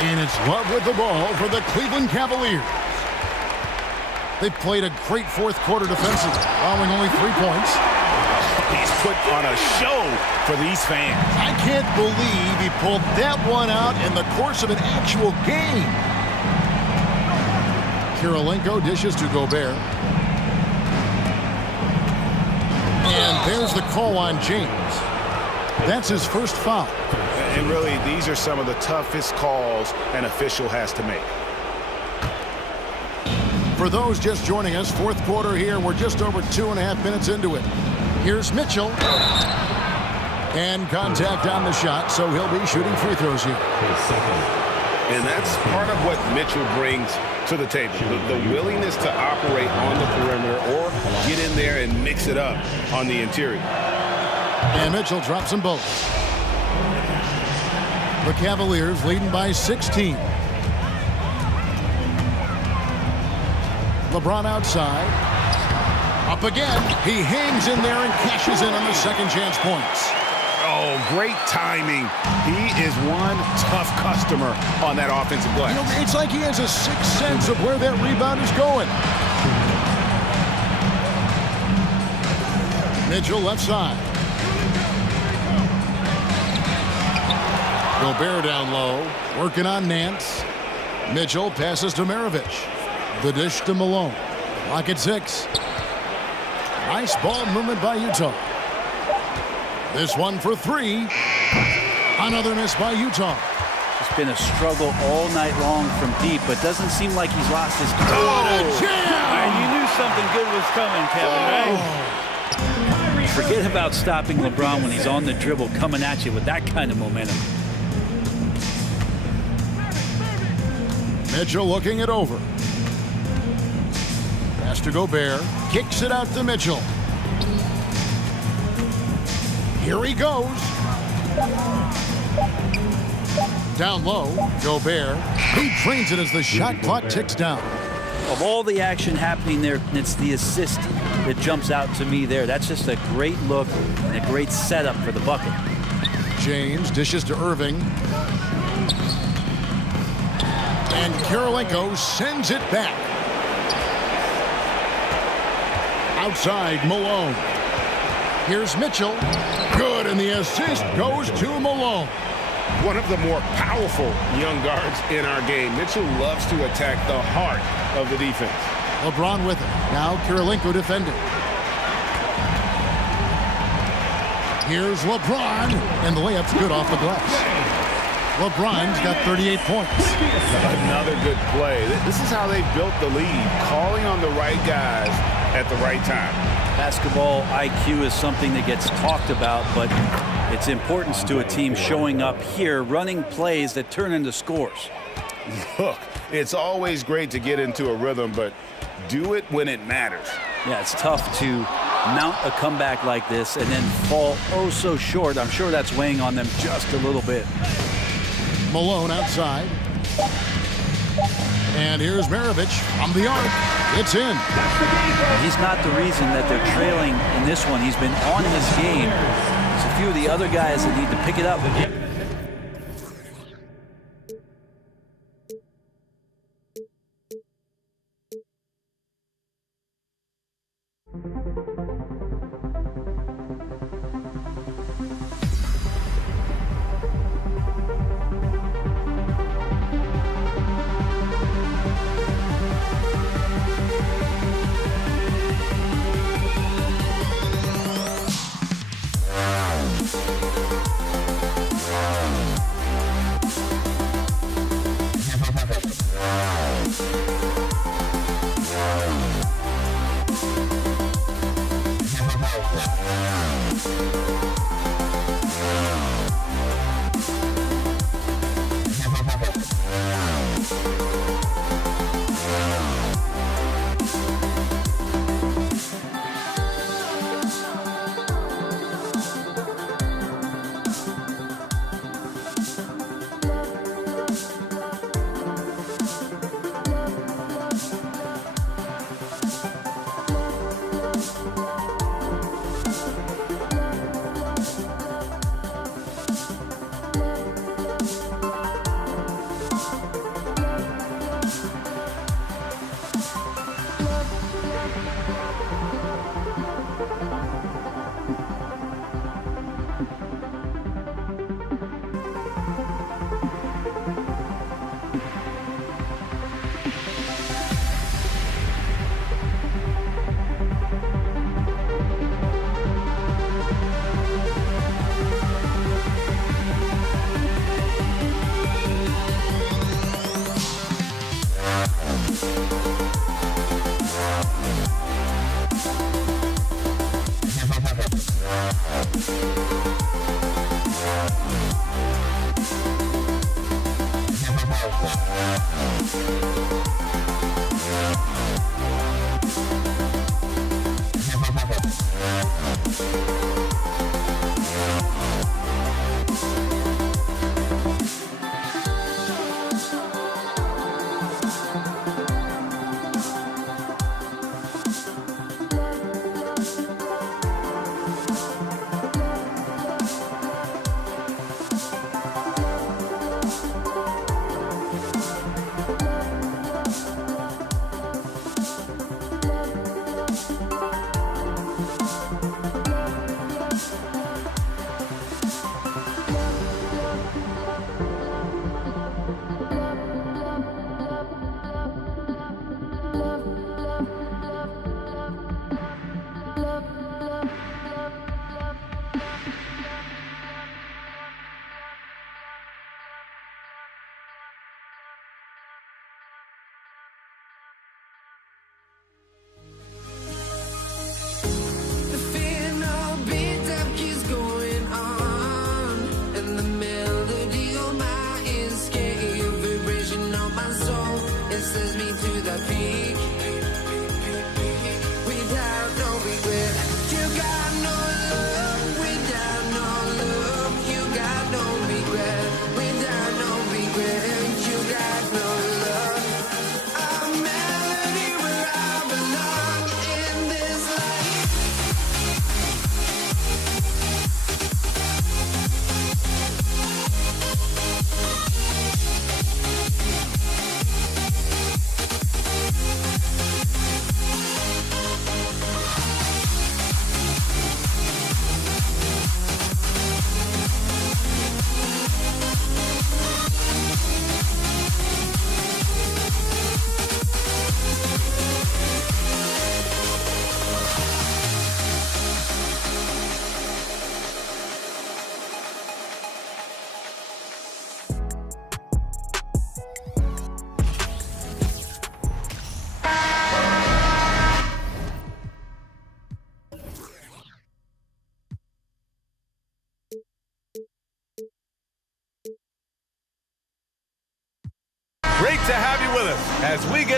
And it's Love with the ball for the Cleveland Cavaliers. They played a great 4th quarter defensively, allowing only 3 points. He's put on a show for these fans. I can't believe he pulled that one out in the course of an actual game. Kirilenko dishes to Gobert. And there's the call on James. That's his first foul. And really, these are some of the toughest calls an official has to make. For those just joining us, 4th quarter here. We're just over 2.5 minutes into it. Here's Mitchell. And contact on the shot, so he'll be shooting free throws here. And that's part of what Mitchell brings to the table, the willingness to operate on the perimeter or get in there and mix it up on the interior. And Mitchell drops them both. The Cavaliers leading by 16. LeBron outside. Up again. He hangs in there and cashes in on the second chance points. Oh, great timing. He is one tough customer on that offensive glass. You know, it's like he has a sixth sense of where that rebound is going. Mitchell left side. Gobert down low, working on Nance. Mitchell passes to Maravich. The dish to Malone. Lock at 6. Nice ball movement by Utah. This one for 3. Another miss by Utah. It's been a struggle all night long from deep, but doesn't seem like he's lost his control. Oh, And you knew something good was coming, Kevin, right? Forget about stopping LeBron when he's on the dribble coming at you with that kind of momentum. Mitchell looking it over. Pass to Gobert. Kicks it out to Mitchell. Here he goes. Down low, Gobert. He trains it as the shot clock ticks down. Of all the action happening there, it's the assist that jumps out to me there. That's just a great look and a great setup for the bucket. James dishes to Irving. And Kirilenko sends it back. Outside, Malone. Here's Mitchell. Good, and the assist goes to Malone. One of the more powerful young guards in our game. Mitchell loves to attack the heart of the defense. LeBron with it. Now Kirilenko defending. Here's LeBron, and the layup's good off the glass. LeBron's got 38 points. Another good play. This is how they built the lead, calling on the right guys at the right time. Basketball IQ is something that gets talked about, but its importance to a team showing up here, running plays that turn into scores. Look, it's always great to get into a rhythm, but do it when it matters. Yeah, it's tough to mount a comeback like this and then fall oh so short. I'm sure that's weighing on them just a little bit. Malone outside. And here's Maravich from the arc. It's in. He's not the reason that they're trailing in this one. He's been on his game. There's a few of the other guys that need to pick it up.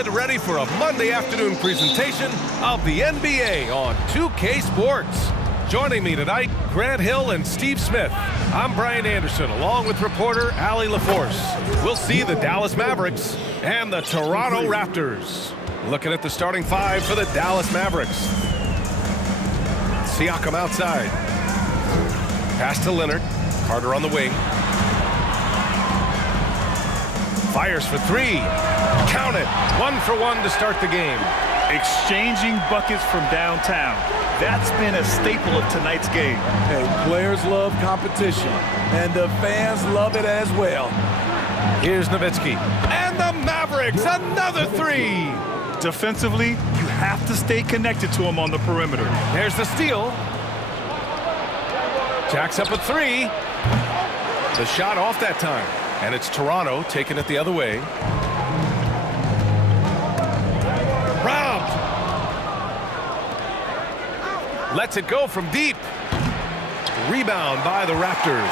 get ready for a Monday afternoon presentation of the NBA on 2K Sports. Joining me tonight, Grant Hill and Steve Smith. I'm Brian Anderson, along with reporter Allie LaForce. We'll see the Dallas Mavericks and the Toronto Raptors. Looking at the starting five for the Dallas Mavericks. Siakam outside. Pass to Leonard. Carter on the wing. Fires for three. Count it. 1 for 1 to start the game. Exchanging buckets from downtown. That's been a staple of tonight's game. Hey, players love competition, and the fans love it as well. Here's Nowitzki. And the Mavericks, another three. Defensively, you have to stay connected to him on the perimeter. There's the steal. Jacks up a three. The shot off that time. And it's Toronto taking it the other way. Robbed. Lets it go from deep. Rebound by the Raptors.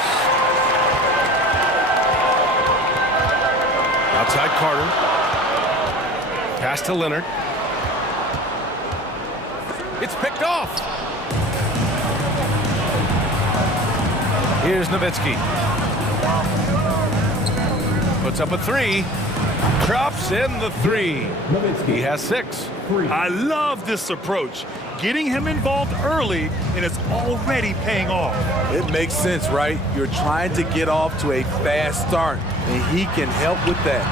Outside Carter. Pass to Leonard. It's picked off. Here's Nowitzki. Puts up a three. Drops in the three. He has 6. I love this approach. Getting him involved early, and it's already paying off. It makes sense, right? You're trying to get off to a fast start, and he can help with that.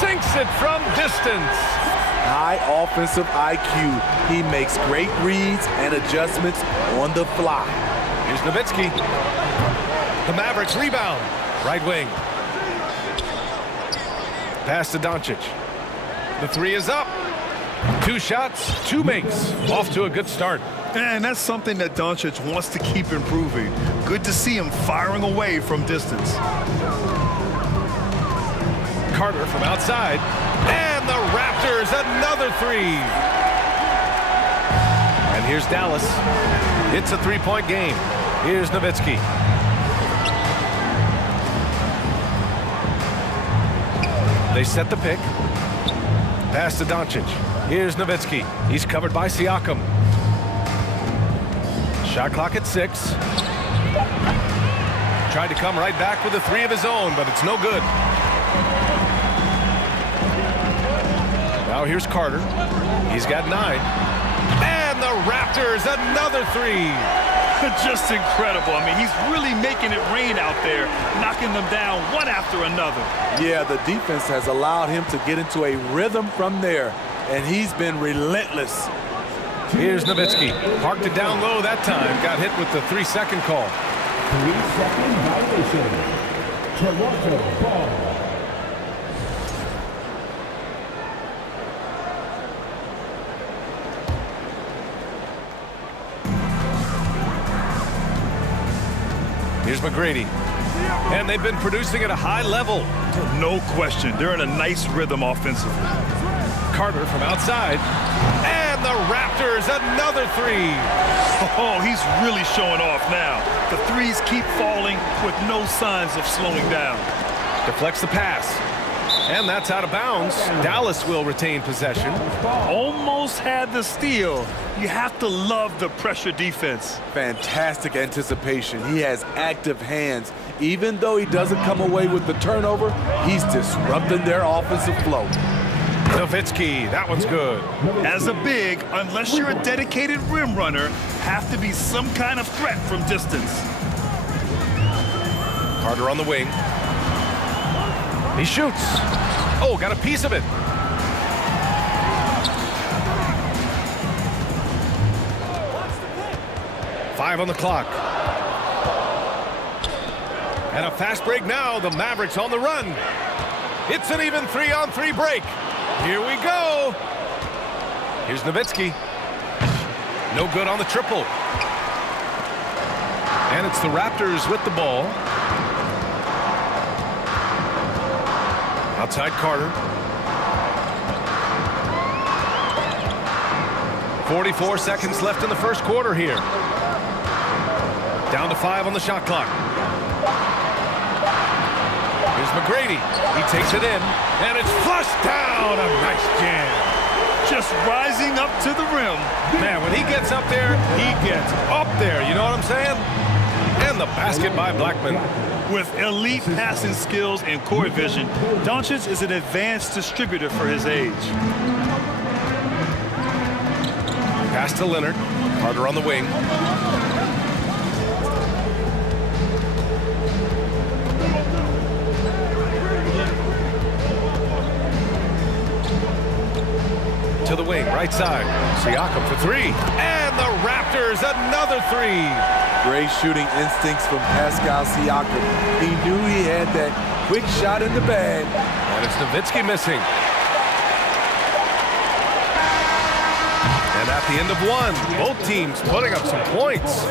Sinks it from distance. High offensive IQ. He makes great reads and adjustments on the fly. Here's Nowitzki. The Mavericks rebound. Right wing. Pass to Doncic. The three is up. 2 shots, 2 makes. Off to a good start. And that's something that Doncic wants to keep improving. Good to see him firing away from distance. Carter from outside. And the Raptors, another three. And here's Dallas. It's a 3-point game. Here's Nowitzki. They set the pick. Pass to Doncic. Here's Nowitzki. He's covered by Siakam. Shot clock at 6. Tried to come right back with a 3 of his own, but it's no good. Now here's Carter. He's got 9. And the Raptors, another 3. Just incredible. I mean, he's really making it rain out there, knocking them down one after another. Yeah, the defense has allowed him to get into a rhythm from there, and he's been relentless. Here's Nowitzki. Parked it down low that time. Got hit with the 3-second call. 3-second violation. Toronto ball. Here's McGrady. And they've been producing at a high level. No question. They're in a nice rhythm offensively. Carter from outside. And the Raptors, another 3. Oh, he's really showing off now. The threes keep falling with no signs of slowing down. Deflects the pass. And that's out of bounds. Dallas will retain possession. Almost had the steal. You have to love the pressure defense. Fantastic anticipation. He has active hands. Even though he doesn't come away with the turnover, he's disrupting their offensive flow. Nowitzki, that one's good. As a big, unless you're a dedicated rim runner, have to be some kind of threat from distance. Carter on the wing. He shoots. Oh, got a piece of it. Five on the clock. And a fast break now. The Mavericks on the run. It's an even 3-on-3 break. Here we go. Here's Nowitzki. No good on the triple. And it's the Raptors with the ball. Outside Carter. 44 seconds left in the first quarter here. Down to 5 on the shot clock. Here's McGrady. He takes it in. And it's flushed down. A nice jam. Just rising up to the rim. Man, when he gets up there, he gets up there. You know what I'm saying? And the basket by Blackman. With elite passing skills and court vision, Doncic is an advanced distributor for his age. Pass to Leonard. Carter on the wing. To the wing, right side. Siakam for three. And the Raptors, another three. Great shooting instincts from Pascal Siakam. He knew he had that quick shot in the bag. And it's Nowitzki missing. And at the end of one, both teams putting up some points.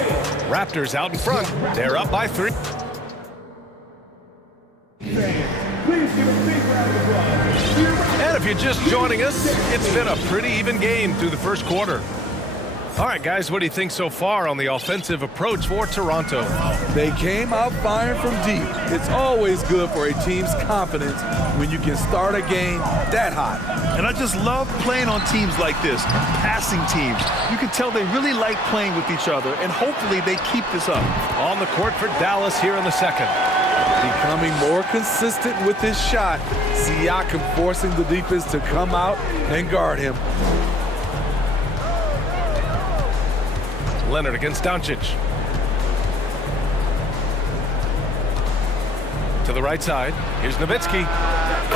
Raptors out in front. They're up by 3. And if you're just joining us, it's been a pretty even game through the first quarter. All right, guys, what do you think so far on the offensive approach for Toronto? They came out firing from deep. It's always good for a team's confidence when you can start a game that hot. And I just love playing on teams like this, passing teams. You can tell they really like playing with each other, and hopefully they keep this up. On the court for Dallas here in the second. Becoming more consistent with his shot. Siakam forcing the defense to come out and guard him. Leonard against Doncic. To the right side. Here's Nowitzki.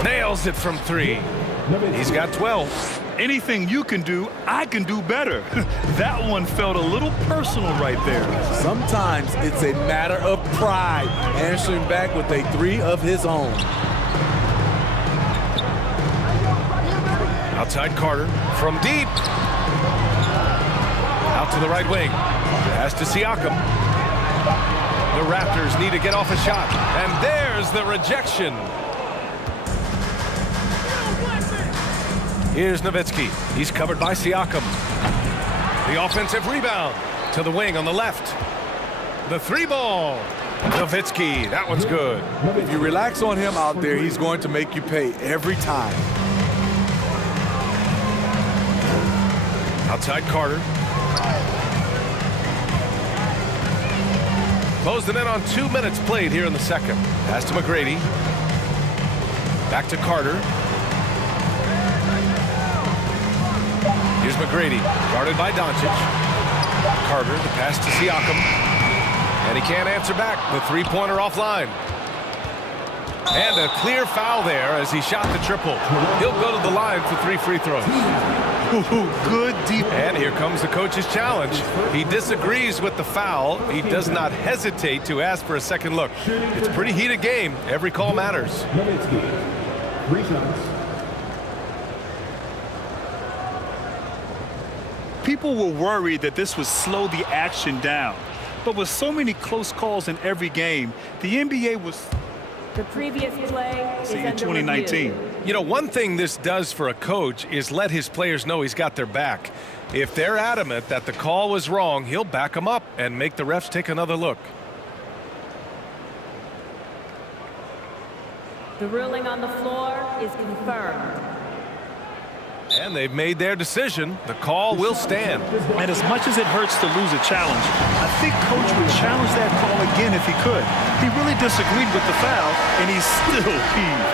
Nails it from 3. He's got 12. Anything you can do, I can do better. That one felt a little personal right there. Sometimes it's a matter of pride, answering back with a 3 of his own. Outside Carter from deep. Out to the right wing. Pass to Siakam. The Raptors need to get off a shot. And there's the rejection. Here's Nowitzki. He's covered by Siakam. The offensive rebound to the wing on the left. The 3-ball. Nowitzki, that one's good. If you relax on him out there, he's going to make you pay every time. Outside Carter. Closed it in on 2 minutes played here in the second. Pass to McGrady. Back to Carter. Here's McGrady, guarded by Doncic. Carter, the pass to Siakam. And he can't answer back. The 3-pointer offline. And a clear foul there as he shot the triple. He'll go to the line for 3 free throws. Good deep. And here comes the coach's challenge. He disagrees with the foul. He does not hesitate to ask for a second look. It's a pretty heated game. Every call matters. 3 shots. People were worried that this would slow the action down. But with so many close calls in every game, the NBA was... The previous play is in 2019. You know, one thing this does for a coach is let his players know he's got their back. If they're adamant that the call was wrong, he'll back them up and make the refs take another look. The ruling on the floor is confirmed. And they've made their decision. The call will stand. And as much as it hurts to lose a challenge, I think Coach would challenge that call again if he could. He really disagreed with the foul, and he's still peeved.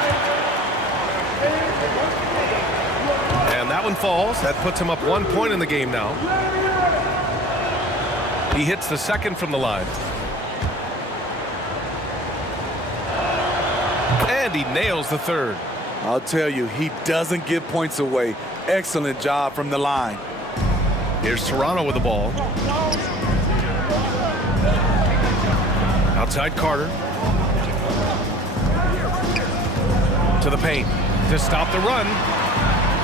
And that one falls. That puts him up 1 point in the game now. He hits the second from the line. And he nails the third. I'll tell you, he doesn't give points away. Excellent job from the line. Here's Toronto with the ball. Outside Carter. To the paint. To stop the run.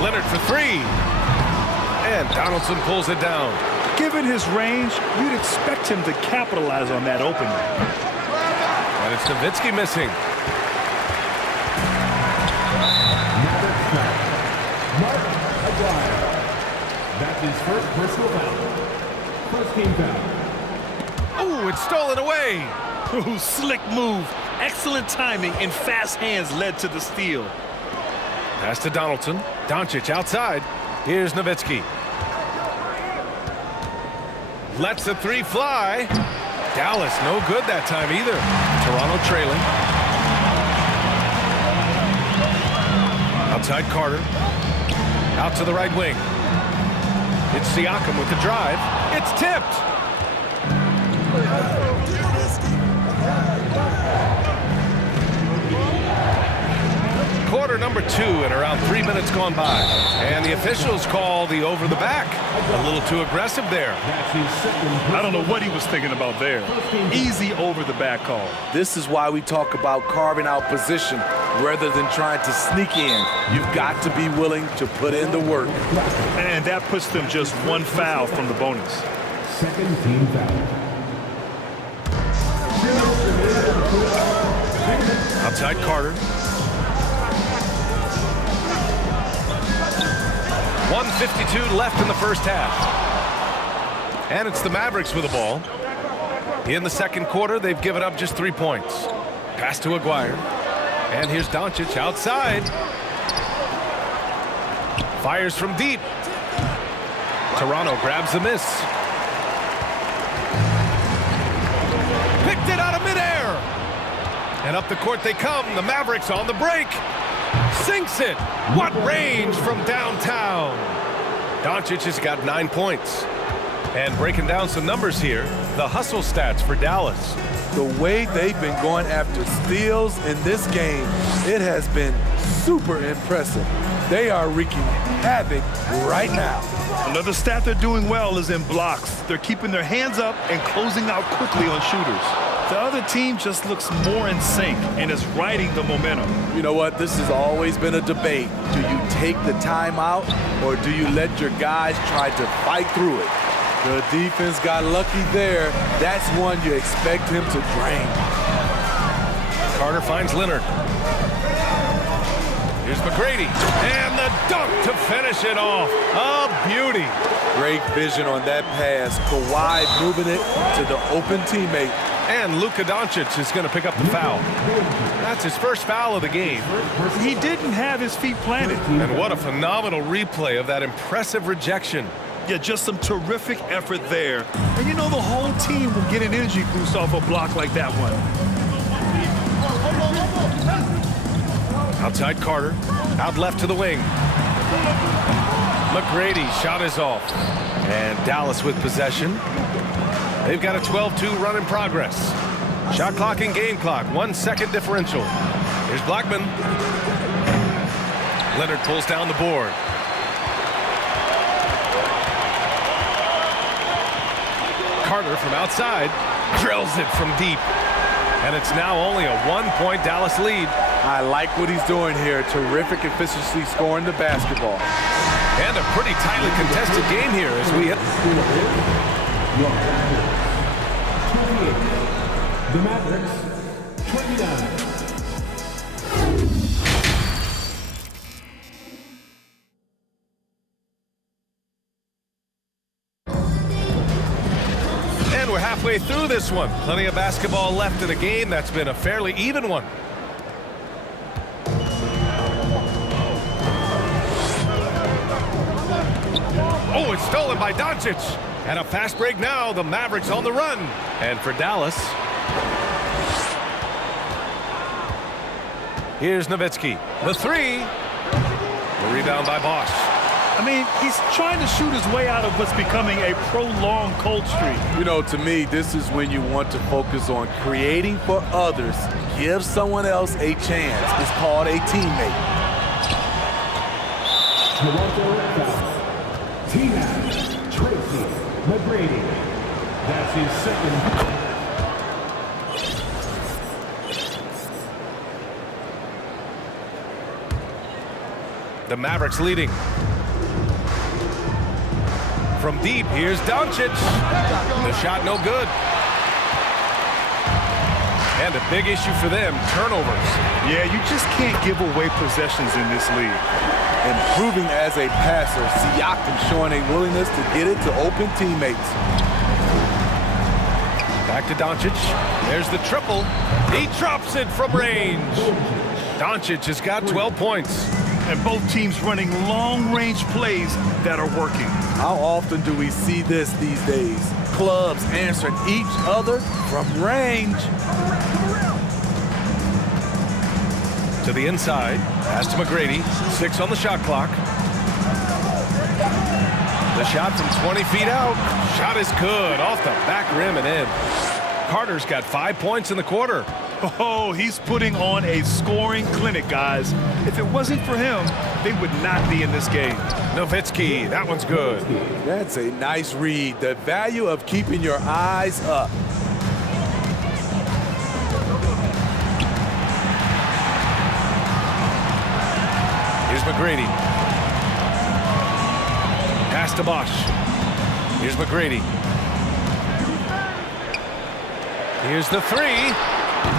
Leonard for 3. And Donaldson pulls it down. Given his range, you'd expect him to capitalize on that opening. And it's Nowitzki missing. Mark Aguirre. That's his first personal foul. First team foul. Oh, it's stolen away. Ooh, slick move. Excellent timing and fast hands led to the steal. Pass to Donaldson. Doncic outside. Here's Nowitzki. Lets the three fly. Dallas no good that time either. Toronto trailing. Outside Carter. Out to the right wing. It's Siakam with the drive. It's tipped. Quarter number 2 and around 3 minutes gone by. And the officials call the over the back. A little too aggressive there. I don't know what he was thinking about there. Easy over the back call. This is why we talk about carving out position rather than trying to sneak in. You've got to be willing to put in the work. And that puts them just one foul from the bonus. Second team foul. Outside Carter. 1:52 left in the first half. And it's the Mavericks with the ball. In the second quarter, they've given up just 3 points. Pass to Aguirre. And here's Doncic outside. Fires from deep. Toronto grabs the miss. Picked it out of midair. And up the court they come. The Mavericks on the break. Sinks it. What range from downtown. Doncic has got 9 points. And breaking down some numbers here, the hustle stats for Dallas. The way they've been going after steals in this game, it has been super impressive. They are wreaking havoc right now. Another stat they're doing well is in blocks. They're keeping their hands up and closing out quickly on shooters. The other team just looks more in sync and is riding the momentum. You know what? This has always been a debate. Do you take the timeout or do you let your guys try to fight through it? The defense got lucky there. That's one you expect him to drain. Carter finds Leonard. Here's McGrady. And the dunk to finish it off. A beauty. Great vision on that pass. Kawhi moving it to the open teammate. And Luka Doncic is going to pick up the foul. That's his first foul of the game. He didn't have his feet planted. And what a phenomenal replay of that impressive rejection. Yeah, just some terrific effort there. And you know the whole team will get an energy boost off a block like that one. Outside Carter. Out left to the wing. McGrady shot is off. And Dallas with possession. They've got a 12-2 run in progress. Shot clock and game clock, 1 second differential. Here's Blackman. Leonard pulls down the board. Carter from outside drills it from deep. And it's now only a 1-point Dallas lead. I like what he's doing here. Terrific efficiency scoring the basketball. And a pretty tightly contested game here as we hit. The Mavericks, 29. And we're halfway through this one. Plenty of basketball left in a game that's been a fairly even one. Oh, it's stolen by Doncic. And a fast break now. The Mavericks on the run. And for Dallas, here's Nowitzki. The three. The rebound by Bosch. I mean, he's trying to shoot his way out of what's becoming a prolonged cold streak. You know, to me, this is when you want to focus on creating for others. Give someone else a chance. It's called a teammate. T-Mac, Tracy McGrady. That's his second. The Mavericks leading. From deep, here's Doncic. The shot no good. And a big issue for them, turnovers. Yeah, you just can't give away possessions in this league. Improving as a passer, Siakam showing a willingness to get it to open teammates. Back to Doncic. There's the triple. He drops it from range. Doncic has got 12 points. and both teams running long-range plays that are working. How often do we see this these days? Clubs answering each other from range. To the inside, pass to McGrady. 6 on the shot clock. The shot from 20 feet out. Shot is good, off the back rim and in. Carter's got 5 points in the quarter. Oh, he's putting on a scoring clinic, guys. If it wasn't for him, they would not be in this game. Nowitzki, that one's good. That's a nice read. The value of keeping your eyes up. Here's McGrady. Pass to Bosch. Here's McGrady. Here's the 3.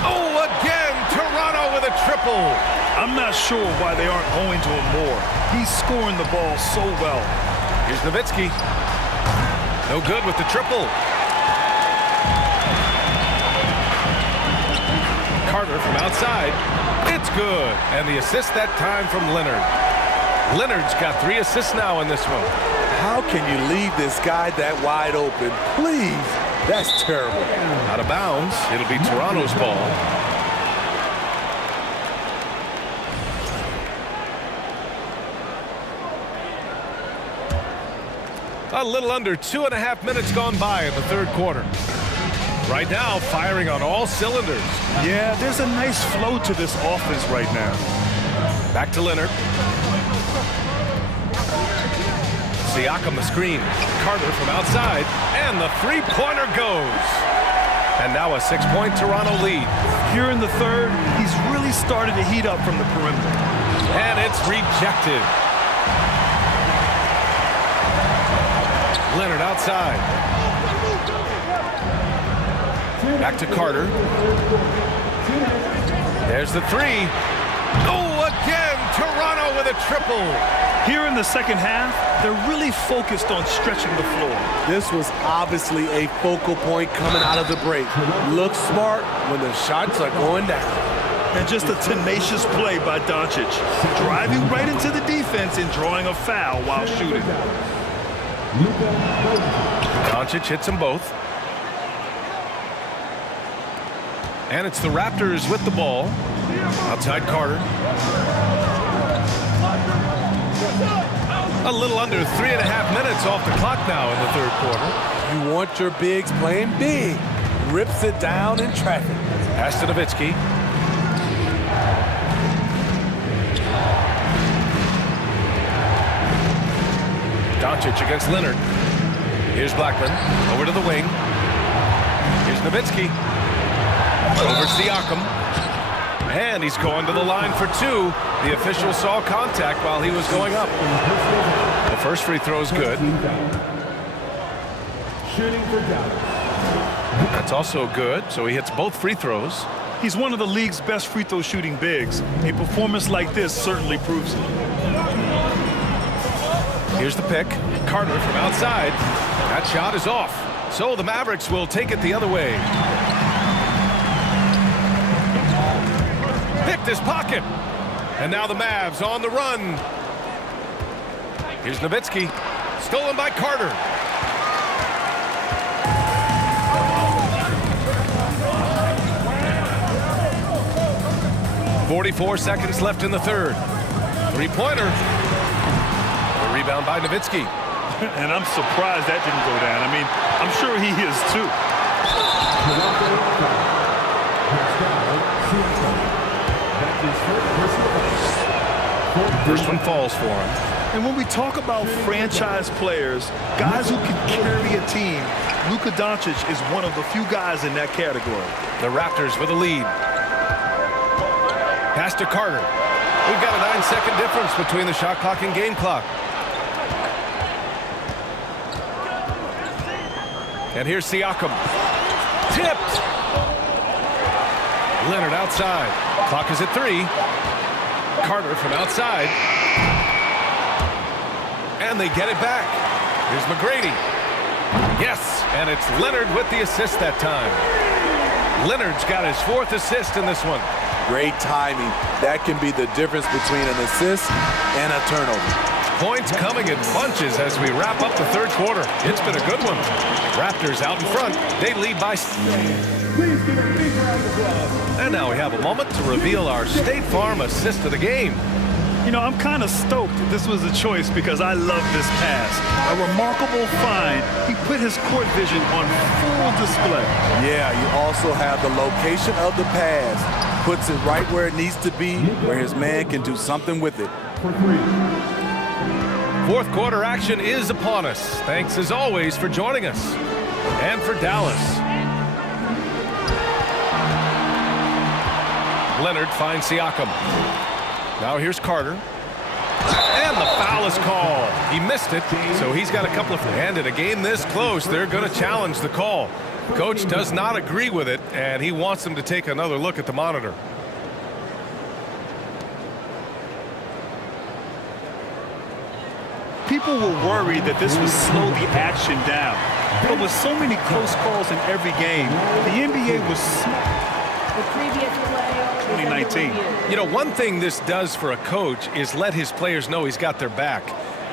Oh, again, Toronto with a triple. I'm not sure why they aren't going to him more. He's scoring the ball so well. Here's Nowitzki. No good with the triple. Carter from outside. It's good. And the assist that time from Leonard. Leonard's got 3 assists now in this one. How can you leave this guy that wide open? Please. That's terrible. Out of bounds. It'll be Toronto's ball. A little under 2.5 minutes gone by in the third quarter. Right now, firing on all cylinders. Yeah, there's a nice flow to this offense right now. Back to Leonard. Siakam the screen. Carter from outside. And the three-pointer goes. And now a 6-point Toronto lead. Here in the third, he's really started to heat up from the perimeter. And it's rejected. Leonard outside. Back to Carter. There's the 3. Oh, again, Toronto with a triple. Here in the second half, they're really focused on stretching the floor. This was obviously a focal point coming out of the break. Look smart when the shots are going down. And just a tenacious play by Doncic, driving right into the defense and drawing a foul while shooting. Doncic hits them both. And it's the Raptors with the ball. Outside Carter. A little under 3.5 minutes off the clock now in the third quarter. You want your bigs playing big. Rips it down in traffic. Pass to Nowitzki. Doncic against Leonard. Here's Blackman. Over to the wing. Here's Nowitzki. Over Siakam. And he's going to the line for 2. The official saw contact while he was going up. The first free throw is good. That's also good, so he hits both free throws. He's one of the league's best free throw shooting bigs. A performance like this certainly proves it. Here's the pick. Carter from outside. That shot is off. So the Mavericks will take it the other way. Picked his pocket. And now the Mavs on the run. Here's Nowitzki. Stolen by Carter. .44 seconds left in the third. Three-pointer. A rebound by Nowitzki. And I'm surprised that didn't go down. I mean, I'm sure he is too. First one falls for him. And when we talk about franchise players, guys who can carry a team, Luka Doncic is one of the few guys in that category. The Raptors with a lead. Pass to Carter. We've got a 9-second difference between the shot clock and game clock. And here's Siakam. Tipped. Leonard outside. Clock is at 3. Carter from outside. And they get it back. Here's McGrady. Yes, and it's Leonard with the assist that time. Leonard's got his 4th assist in this one. Great timing. That can be the difference between an assist and a turnover. Points coming in bunches as we wrap up the third quarter. It's been a good one. Raptors out in front. They lead by... And now we have a moment to reveal our State Farm assist of the game. You know, I'm kind of stoked this was a choice because I love this pass. A remarkable find. He put his court vision on full display. Yeah, you also have the location of the pass. Puts it right where it needs to be, where his man can do something with it. Fourth quarter action is upon us. Thanks as always for joining us. And for Dallas. Leonard finds Siakam. Now here's Carter. And the foul is called. He missed it, so he's got a couple of... And in a game this close, they're going to challenge the call. Coach does not agree with it, and he wants them to take another look at the monitor. People were worried that this would slow the action down. But with so many close calls in every game, the NBA was smart. The previous play 2019. You know, one thing this does for a coach is let his players know he's got their back.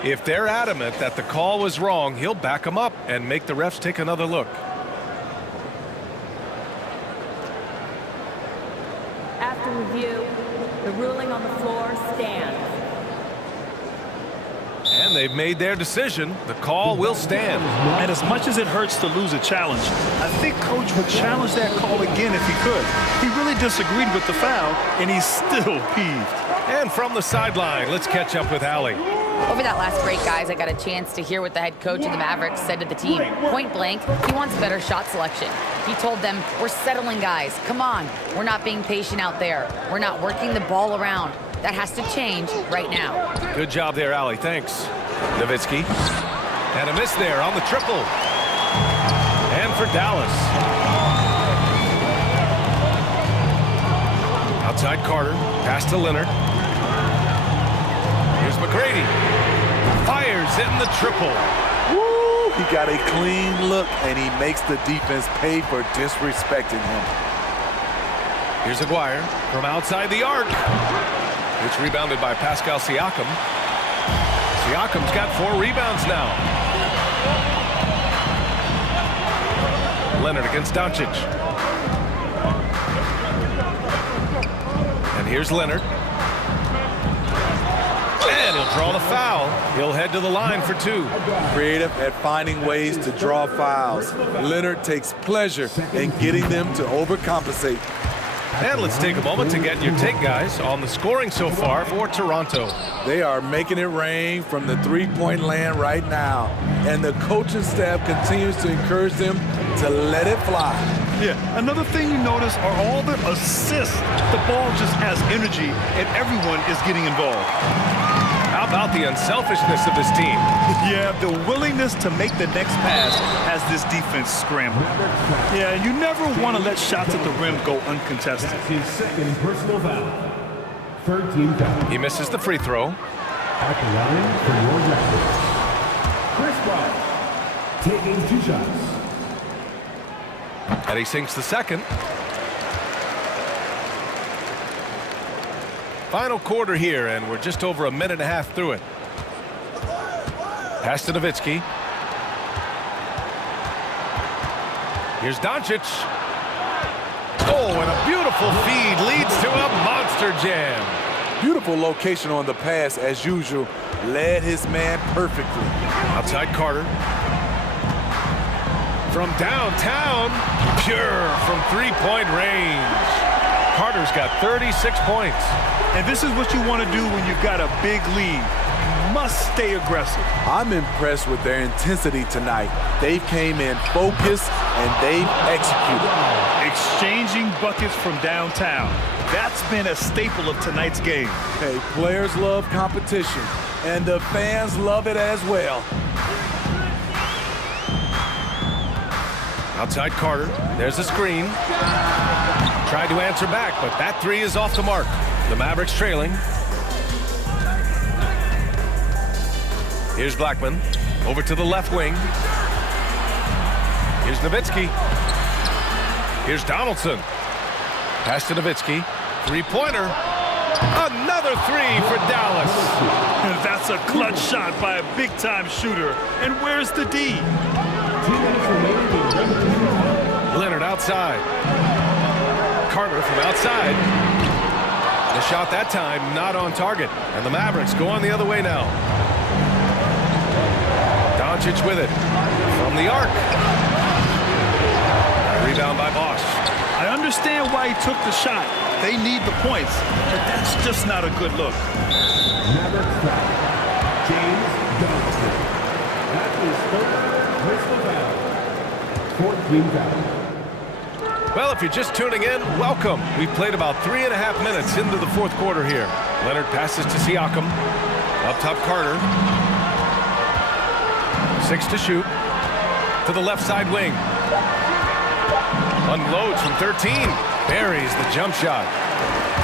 If they're adamant that the call was wrong, he'll back them up and make the refs take another look. After review, the ruling on the floor stands. And they've made their decision. The call will stand. And as much as it hurts to lose a challenge, I think Coach would challenge that call again if he could. He really disagreed with the foul, and he's still peeved. And from the sideline, let's catch up with Allie. Over that last break, guys, I got a chance to hear what the head coach of the Mavericks said to the team. Point blank, he wants better shot selection. He told them, we're settling, guys. Come on. We're not being patient out there. We're not working the ball around. That has to change right now. Good job there, Allie. Thanks. Nowitzki. And a miss there on the triple. And for Dallas. Outside Carter. Pass to Leonard. Here's McGrady. Fires in the triple. Woo! He got a clean look, and he makes the defense pay for disrespecting him. Here's Aguirre from outside the arc. It's rebounded by Pascal Siakam. Siakam's got 4 rebounds now. Leonard against Doncic. And here's Leonard. And he'll draw the foul. He'll head to the line for 2. Creative at finding ways to draw fouls. Leonard takes pleasure in getting them to overcompensate. And let's take a moment to get your take, guys, on the scoring so far for Toronto. They are making it rain from the three-point land right now. And the coaching staff continues to encourage them to let it fly. Yeah, another thing you notice are all the assists. The ball just has energy, and everyone is getting involved. How about the unselfishness of this team? Yeah, the willingness to make the next pass has this defense scrambled. Yeah, you never want to let shots at the rim go uncontested. That's his second personal foul. Third team foul. He misses the free throw. At the line for your Raptors. Chris Bryant taking 2 shots. And he sinks the second. Final quarter here, and we're just over a minute and a half through it. Pass to Nowitzki. Here's Doncic. Oh, and a beautiful feed leads to a monster jam. Beautiful location on the pass, as usual. Led his man perfectly. Outside Carter. From downtown, pure from three-point range. Carter's got 36 points. And this is what you want to do when you've got a big lead. You must stay aggressive. I'm impressed with their intensity tonight. They came in focused and they've executed. Exchanging buckets from downtown. That's been a staple of tonight's game. Hey, players love competition, and the fans love it as well. Outside Carter. There's a screen. Tried to answer back, but that 3 is off the mark. The Mavericks trailing. Here's Blackman. Over to the left wing. Here's Nowitzki. Here's Donaldson. Pass to Nowitzki. Three-pointer. Another three for Dallas. That's a clutch shot by a big-time shooter. And where's the D? Leonard outside. Carter from outside. The shot that time not on target. And the Mavericks go on the other way now. Doncic with it. From the arc. Rebound by Bosch. I understand why he took the shot. They need the points, but that's just not a good look. Mavericks foul. James Johnson. That is third personal foul. 14 foul. Well, if you're just tuning in, welcome. We've played about 3.5 minutes into the fourth quarter here. Leonard passes to Siakam. Up top, Carter. 6 to shoot. To the left side wing. Unloads from 13. Buries the jump shot.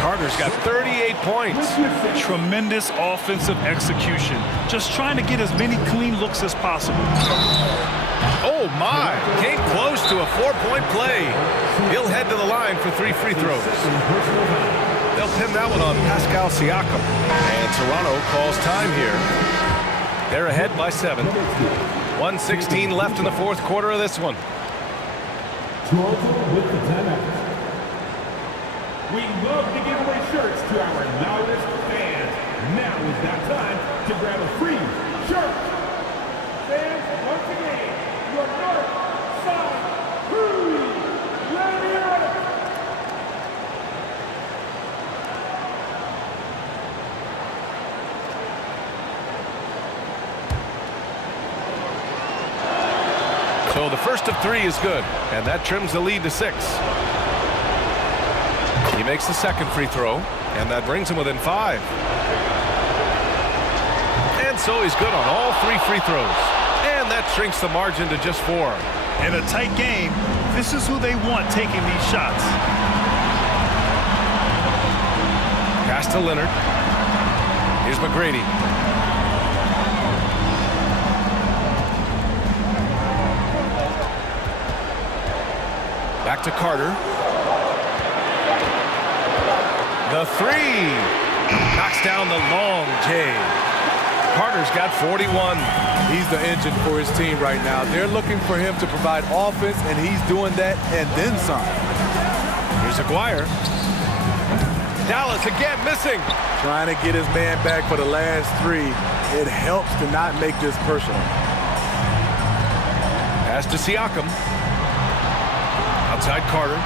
Carter's got 38 points. Tremendous offensive execution. Just trying to get as many clean looks as possible. Oh my, came close to a 4-point play. He'll head to the line for 3 free throws. They'll pin that one on Pascal Siakam. And Toronto calls time here. They're ahead by 7. 1:16 left in the fourth quarter of this one. Toronto with the timeout. We love to give away shirts to our loudest fans. Now is that time to grab a free shirt. Fans, once again, your North Side Crew. Let me hear it. So the first of 3 is good, and that trims the lead to 6. He makes the second free throw, and that brings him within 5. And so he's good on all 3 free throws. And that shrinks the margin to just 4. In a tight game, this is who they want taking these shots. Pass to Leonard. Here's McGrady. Back to Carter. The 3. Knocks down the long J. Carter's got 41. He's the engine for his team right now. They're looking for him to provide offense, and he's doing that and then some. Here's Aguirre. Dallas again missing. Trying to get his man back for the last 3. It helps to not make this personal. Pass to Siakam. Outside Carter.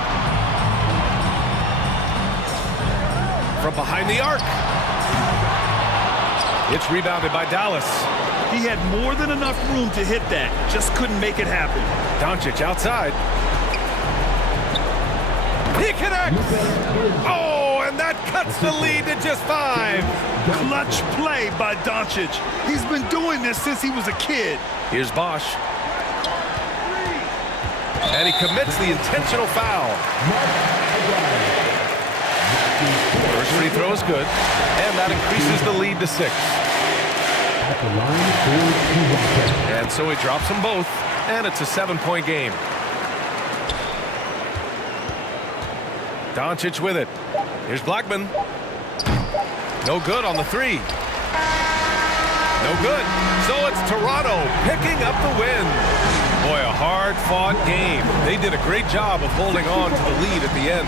From behind the arc. It's rebounded by Dallas. He had more than enough room to hit that. Just couldn't make it happen. Doncic outside. He connects. Oh, and that cuts the lead to just 5. Clutch play by Doncic. He's been doing this since he was a kid. Here's Bosch. And he commits the intentional foul. First free throw is good, and that increases the lead to 6. And so he drops them both, and it's a 7-point game. Doncic with it. Here's Blackman. No good on the 3. No good. So it's Toronto picking up the win. Boy, a hard-fought game. They did a great job of holding on to the lead at the end.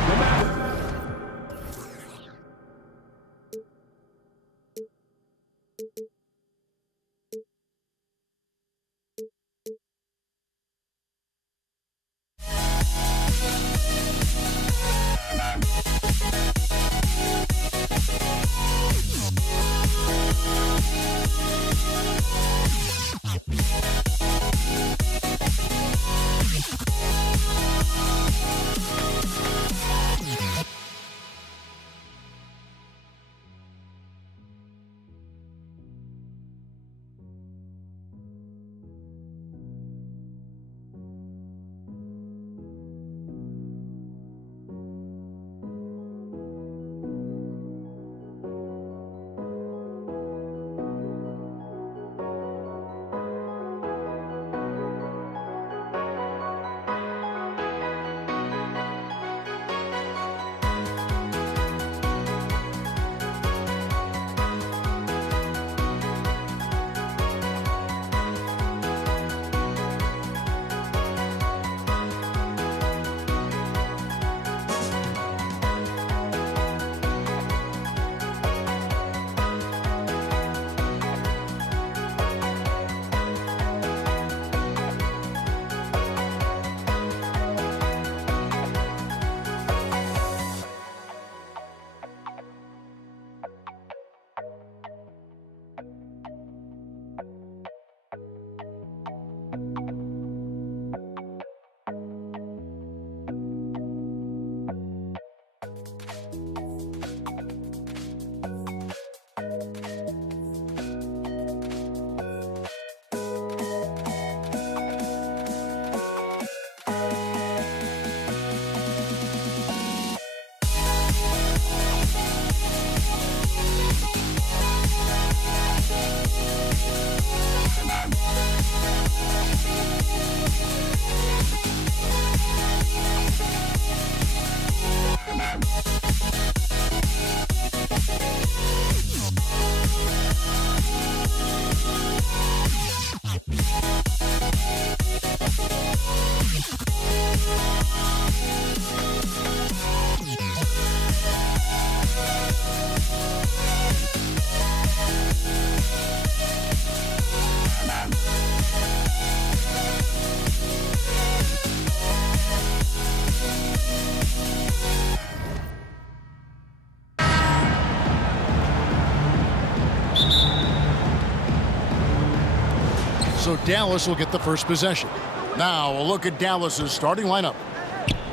Dallas will get the first possession. Now a look at Dallas's starting lineup.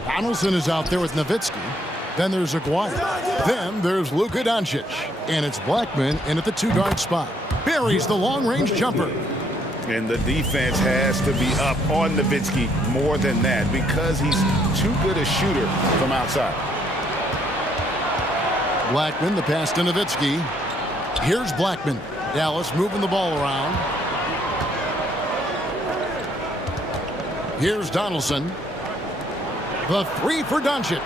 Donaldson is out there with Nowitzki. Then there's Aguirre. Then there's Luka Doncic. And it's Blackman in at the 2-guard spot. Buries the long-range jumper. And the defense has to be up on Nowitzki more than that because he's too good a shooter from outside. Blackman, the pass to Nowitzki. Here's Blackman. Dallas moving the ball around. Here's Donaldson. The 3 for Doncic.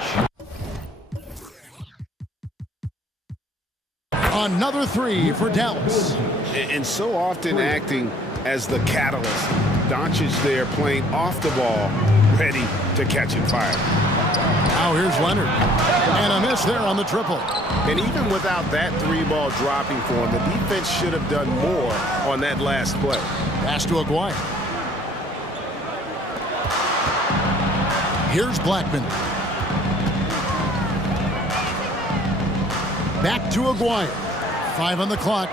Another 3 for Dallas. And so often acting as the catalyst. Doncic there playing off the ball, ready to catch and fire. Now here's Leonard. And a miss there on the triple. And even without that 3-ball dropping for him, the defense should have done more on that last play. Pass to Aguirre. Here's Blackman. Back to Aguirre. 5 on the clock.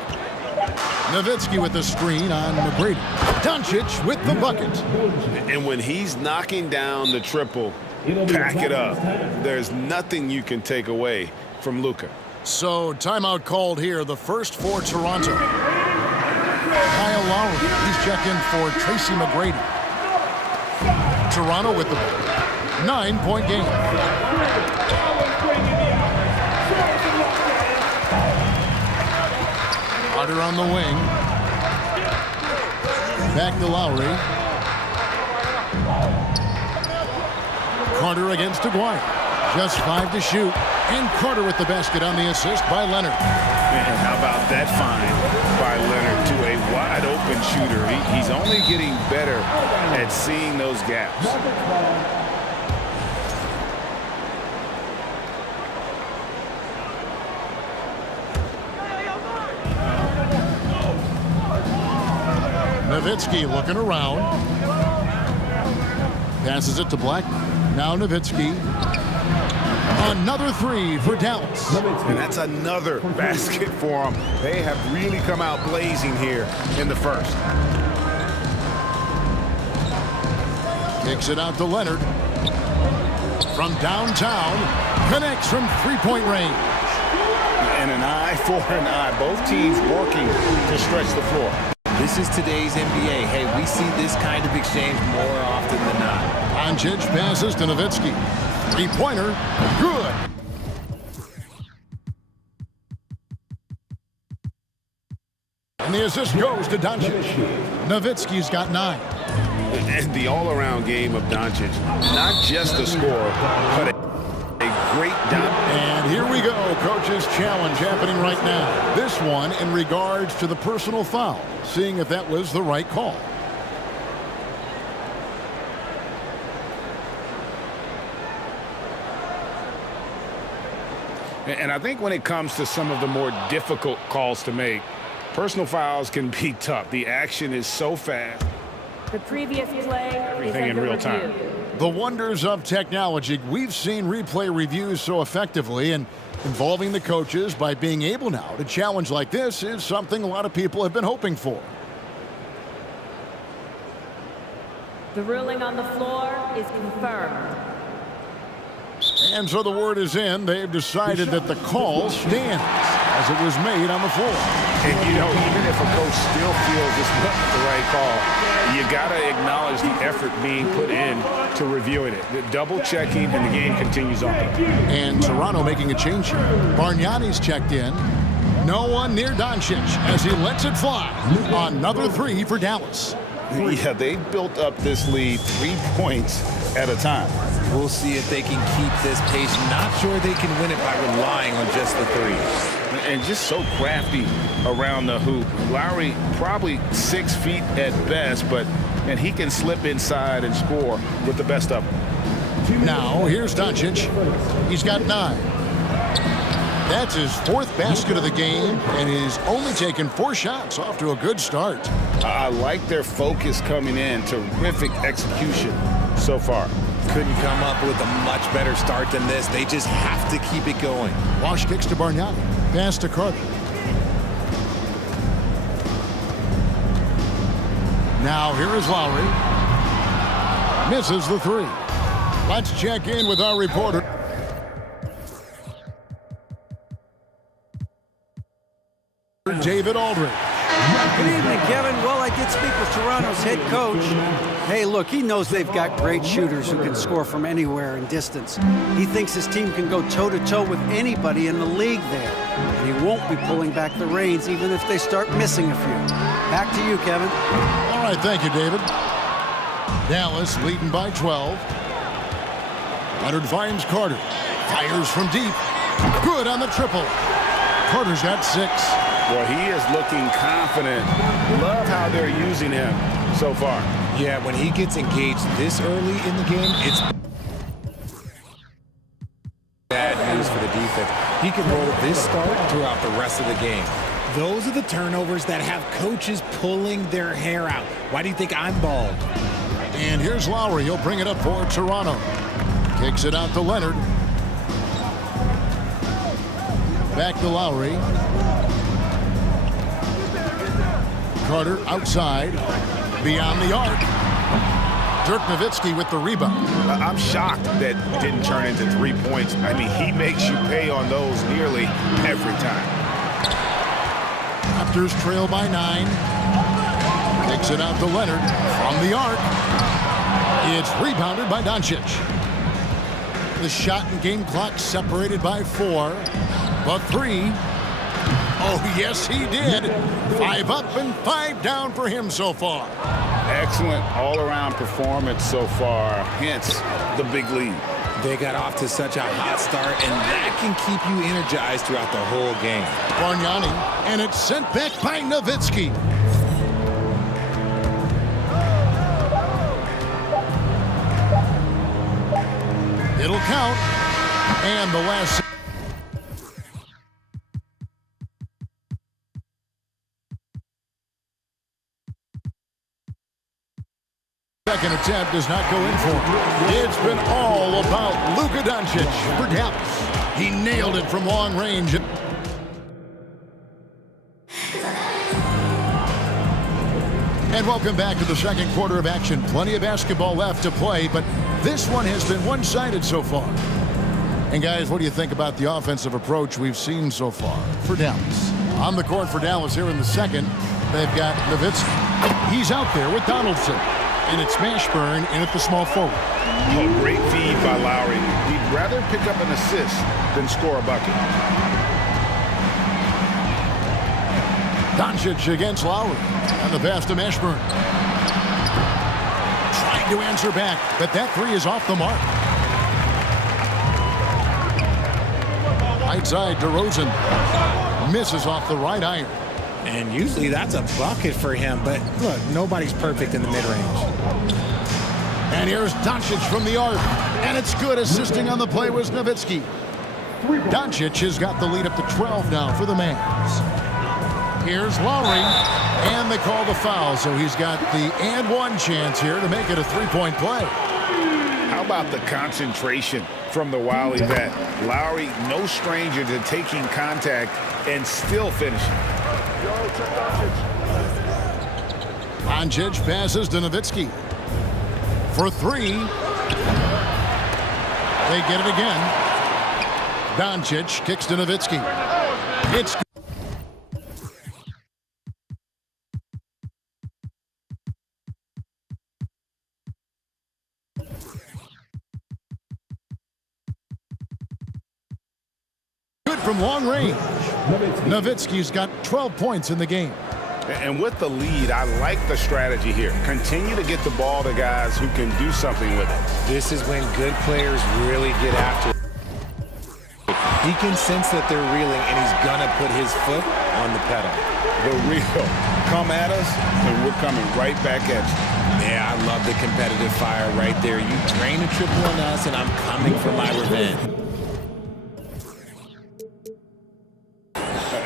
Nowitzki with the screen on McGrady. Doncic with the bucket. And when he's knocking down the triple, pack it up. There's nothing you can take away from Luka. So timeout called here. The first for Toronto. Kyle Lowry. He's checking for Tracy McGrady. Toronto with the ball. 9-point game. Carter on the wing. Back to Lowry. Carter against Aguirre. Just 5 to shoot. And Carter with the basket on the assist by Leonard. And how about that find by Leonard to a wide open shooter? He's only getting better at seeing those gaps. Nowitzki looking around. Passes it to Blackman. Now Nowitzki. Another 3 for Dallas. And that's another basket for them. They have really come out blazing here in the first. Kicks it out to Leonard. From downtown. Connects from 3-point range. And an eye for an eye. Both teams working to stretch the floor. This is today's NBA. Hey, we see this kind of exchange more often than not. Doncic passes to Nowitzki. 3-pointer. Good. And the assist goes to Doncic. Nowitzki's got 9. And the all-around game of Doncic. Not just a scorer, but a great down. And here we go. Coach's challenge happening right now. This one in regards to the personal foul. Seeing if that was the right call. And I think when it comes to some of the more difficult calls to make, personal fouls can be tough. The action is so fast. The previous play Everything is in under real review. time. The wonders of technology. We've seen replay reviews so effectively, and involving the coaches by being able now to challenge like this is something a lot of people have been hoping for. The ruling on the floor is confirmed. And so the word is in. They've decided that the call stands as it was made on the floor. And, you know, even if a coach still feels it's not the right call, you got to acknowledge the effort being put in to reviewing it. The double checking, and the game continues on. And Toronto making a change here. Bargnani's checked in. No one near Doncic as he lets it fly. Another 3 for Dallas. Yeah, they built up this lead 3 points at a time. We'll see if they can keep this pace. Not sure they can win it by relying on just the 3. And just so crafty around the hoop. Lowry probably 6 feet at best, and he can slip inside and score with the best of them. Now, here's Doncic. He's got 9. That's his 4th basket of the game, and he's only taken 4 shots. Off to a good start. I like their focus coming in. Terrific execution so far. Couldn't come up with a much better start than this. They just have to keep it going. Wash kicks to Bargnani. Pass to Carter. Now here is Lowry. Misses the three. Let's check in with our reporter. David Aldridge. Good evening, Kevin. Well, I did speak with Toronto's head coach. Hey, look, he knows they've got great shooters who can score from anywhere and distance. He thinks his team can go toe-to-toe with anybody in the league there. And he won't be pulling back the reins even if they start missing a few. Back to you, Kevin. All right, thank you, David. Dallas leading by 12. Leonard finds Carter. Fires from deep. Good on the triple. Carter's got 6. Well, he is looking confident. Love how they're using him so far. Yeah, when he gets engaged this early in the game, it's bad news for the defense. He can roll this start throughout the rest of the game. Those are the turnovers that have coaches pulling their hair out. Why do you think I'm bald? And here's Lowry. He'll bring it up for Toronto. Kicks it out to Leonard. Back to Lowry. Carter outside, beyond the arc. Dirk Nowitzki with the rebound. I'm shocked that didn't turn into 3 points. I mean, he makes you pay on those nearly every time. Raptors trail by 9. Takes it out to Leonard from the arc. It's rebounded by Doncic. The shot and game clock separated by 4. But 3. Oh, yes, he did. 5 up and 5 down for him so far. Excellent all-around performance so far, hence the big lead. They got off to such a hot start, and that can keep you energized throughout the whole game. Bargnani, and it's sent back by Nowitzki. It'll count. And the last... second attempt does not go in for him. It's been all about Luka Doncic for Dallas. He nailed it from long range. And welcome back to the second quarter of action. Plenty of basketball left to play, but this one has been one-sided so far. And guys, what do you think about the offensive approach we've seen so far for Dallas? On the court for Dallas here in the second, they've got Nowitzki. He's out there with Donaldson. And it's Mashburn in at the small forward. Oh, great feed by Lowry. He'd rather pick up an assist than score a bucket. Doncic against Lowry. And the pass to Mashburn. Trying to answer back, but that 3 is off the mark. Right side, DeRozan. Misses off the right iron. And usually that's a bucket for him, but look, nobody's perfect in the mid-range. And here's Doncic from the arc, and it's good. Assisting on the play was Nowitzki. Doncic has got the lead up to 12 now for the Mavs. Here's Lowry, and they call the foul, so he's got the and one chance here to make it a three-point play. How about the concentration from the Wiley vet? Lowry, no stranger to taking contact and still finishing. Doncic passes to Nowitzki. For 3. They get it again. Doncic kicks to Nowitzki. It's good from long range. Nowitzki's got 12 points in the game. And with the lead, I like the strategy here. Continue to get the ball to guys who can do something with it. This is when good players really get after it. He can sense that they're reeling, and he's going to put his foot on the pedal. The reel. Come at us, and we're coming right back at you. Yeah, I love the competitive fire right there. You drain a triple on us, and I'm coming for my revenge.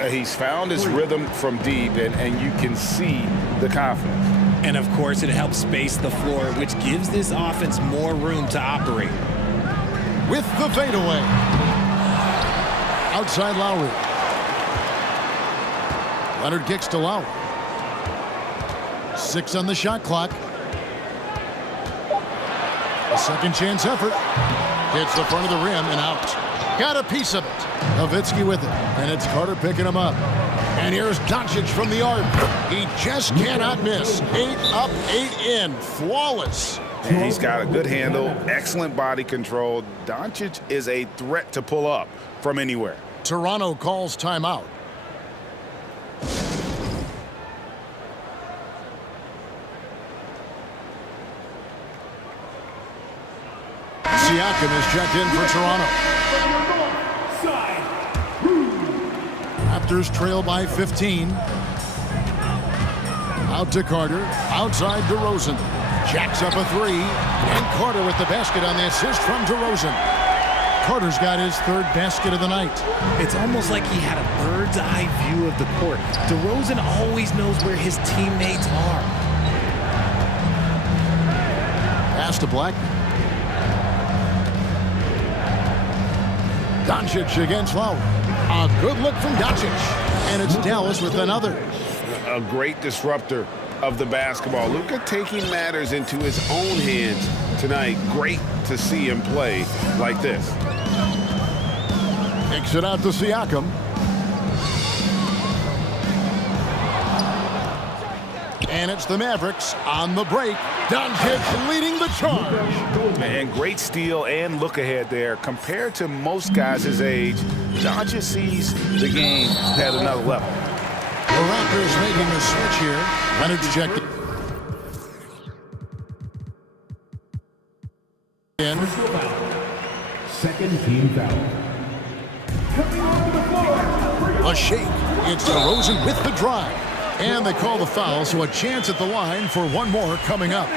He's found his rhythm from deep, and you can see the confidence. And, of course, it helps space the floor, which gives this offense more room to operate. With the fadeaway. Outside Lowry. Leonard kicks to Lowry. 6 on the shot clock. A second chance effort. Hits the front of the rim and out. Got a piece of it. Nowitzki with it. And it's Carter picking him up. And here's Doncic from the arc. He just cannot miss. 8 up, 8 in. Flawless. He's got a good handle, excellent body control. Doncic is a threat to pull up from anywhere. Toronto calls timeout. Siakam is checked in for Toronto. Raptors trail by 15. Out to Carter. Outside DeRozan. Jacks up a 3. And Carter with the basket on the assist from DeRozan. Carter's got his 3rd basket of the night. It's almost like he had a bird's eye view of the court. DeRozan always knows where his teammates are. Pass to Black. Doncic against Lowry. A good look from Doncic. And it's Dallas with another. A great disruptor of the basketball. Luka taking matters into his own hands tonight. Great to see him play like this. Takes it out to Siakam. And it's the Mavericks on the break. Doncic leading the charge. And great steal and look ahead there. Compared to most guys his age, Doncic sees the game at another level. The Raptors making a switch here. Leonard's checked in. Second team foul. A shake. It's DeRozan with the drive. And they call the foul, so a chance at the line for one more coming up.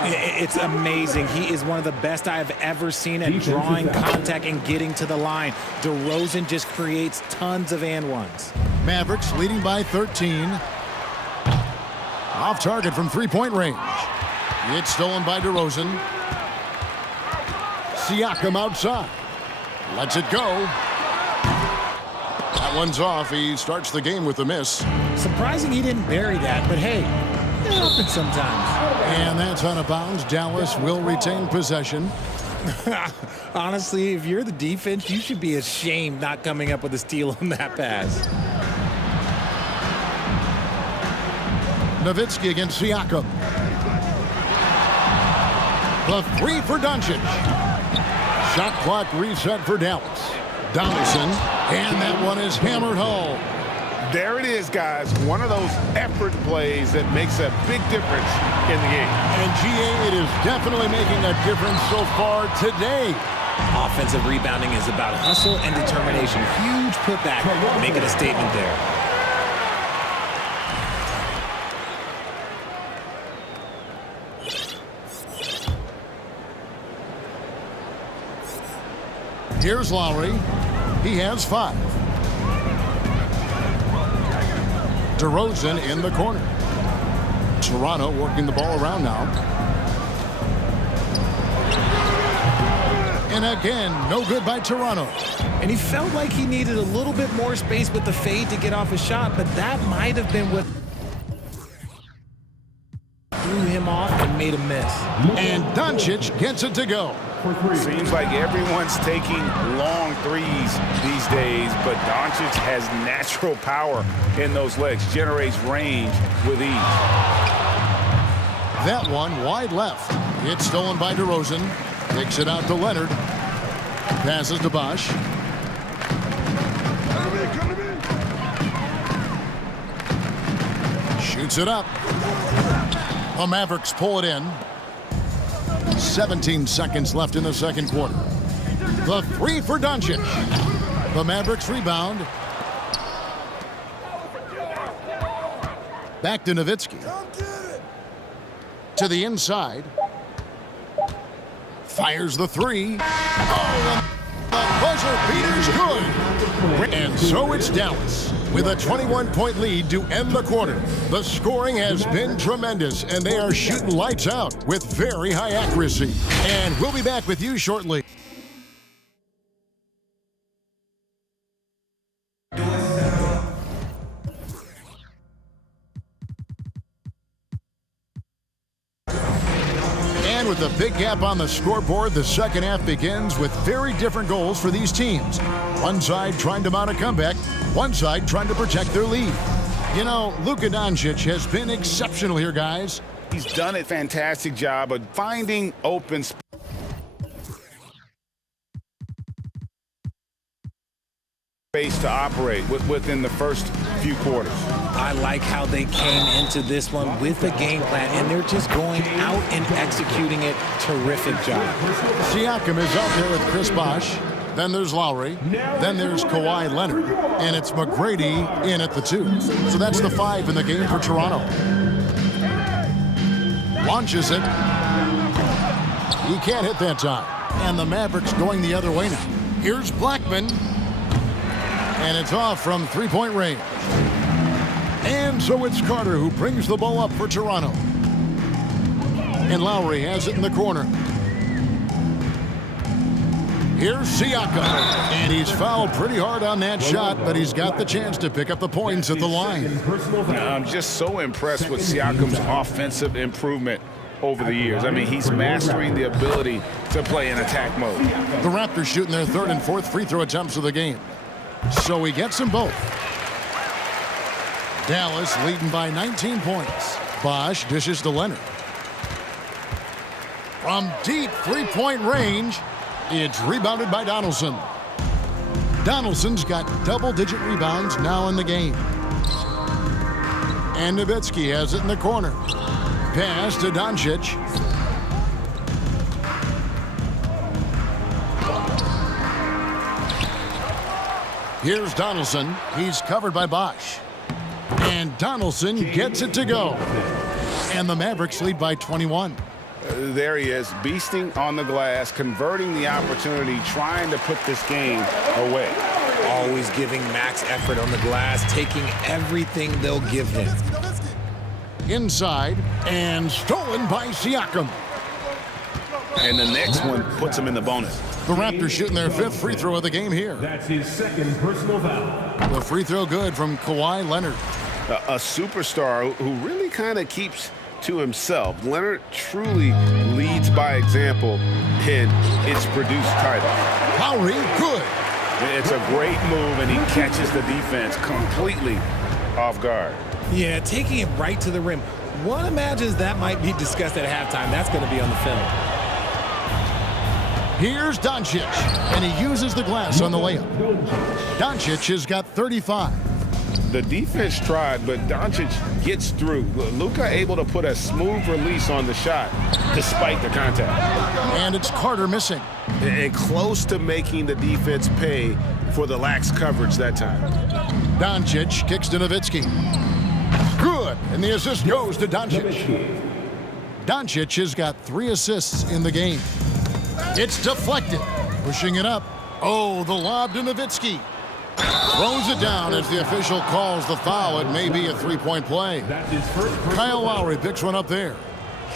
It's amazing. He is one of the best I have ever seen at drawing contact and getting to the line. DeRozan just creates tons of and ones. Mavericks leading by 13. Off target from three-point range. It's stolen by DeRozan. Siakam outside. Lets it go. That one's off. He starts the game with a miss. Surprising he didn't bury that, but hey, it happens sometimes. And that's out of bounds. Dallas will retain possession. Honestly, if you're the defense, you should be ashamed not coming up with a steal on that pass. Nowitzki against Siakam. The 3 for Doncic. Shot clock reset for Dallas. Donaldson, and that one is hammered home. There it is, guys. One of those effort plays that makes a big difference in the game. And GA, it is definitely making a difference so far today. Offensive rebounding is about hustle and determination. Huge putback, making a statement there. Here's Lowry. He has 5. DeRozan in the corner. Toronto working the ball around now. And again, no good by Toronto. And he felt like he needed a little bit more space with the fade to get off his shot, but that might have been what threw him off and made him miss. And Doncic gets it to go. Seems like everyone's taking long threes these days, but Doncic has natural power in those legs, generates range with ease. That one wide left. It's stolen by DeRozan. Takes it out to Leonard. Passes to Bosch. Shoots it up. The Mavericks pull it in. 17 seconds left in the second quarter. The 3 for Doncic. The Mavericks rebound. Back to Nowitzki. To the inside. Fires the 3. Oh, the buzzer beater's good. And so it's Dallas with a 21-point lead to end the quarter. The scoring has been tremendous, and they are shooting lights out with very high accuracy. And we'll be back with you shortly. And with a big gap on the scoreboard, the second half begins with very different goals for these teams. One side trying to mount a comeback, one side trying to protect their lead. You know, Luka Doncic has been exceptional here, guys. He's done a fantastic job of finding open space to operate within the first few quarters. I like how they came into this one with a game plan, and they're just going out and executing it. Terrific job. Siakam is out there with Chris Bosh. Then there's Lowry. Then there's Kawhi Leonard. And it's McGrady in at the 2. So that's the 5 in the game for Toronto. Launches it. He can't hit that time. And the Mavericks going the other way now. Here's Blackman. And it's off from three-point range. And so it's Carter who brings the ball up for Toronto. And Lowry has it in the corner. Here's Siakam. And he's fouled pretty hard on that shot, but he's got the chance to pick up the points at the line. I'm just so impressed with Siakam's offensive improvement over the years. I mean, he's mastering the ability to play in attack mode. The Raptors shooting their 3rd and 4th free throw attempts of the game. So he gets them both. Dallas leading by 19 points. Bosh dishes to Leonard. From deep three-point range, it's rebounded by Donaldson. Donaldson's got double-digit rebounds now in the game. And Nowitzki has it in the corner. Pass to Doncic. Here's Donaldson. He's covered by Bosh. And Donaldson gets it to go. And the Mavericks lead by 21. There he is, beasting on the glass, converting the opportunity, trying to put this game away. Always giving max effort on the glass, taking everything they'll give him. Inside, and stolen by Siakam. And the next one puts him in the bonus. The Raptors shooting their 5th free throw of the game here. That's his 2nd personal foul. The free throw good from Kawhi Leonard. A superstar who really kind of keeps to himself. Leonard truly leads by example, and it's produced titles. Lowry, good. It's a great move, and he catches the defense completely off guard. Yeah, taking it right to the rim. One imagines that might be discussed at halftime. That's going to be on the film. Here's Doncic, and he uses the glass on the layup. Doncic has got 35. The defense tried, but Doncic gets through. Luka able to put a smooth release on the shot despite the contact. And it's Carter missing. And close to making the defense pay for the lax coverage that time. Doncic kicks to Nowitzki. Good, and the assist goes to Doncic. Doncic has got 3 assists in the game. It's deflected, pushing it up. Oh, the lob to Nowitzki. Throws it down as the official calls the foul. It may be a 3-point play. Kyle Lowry picks one up there.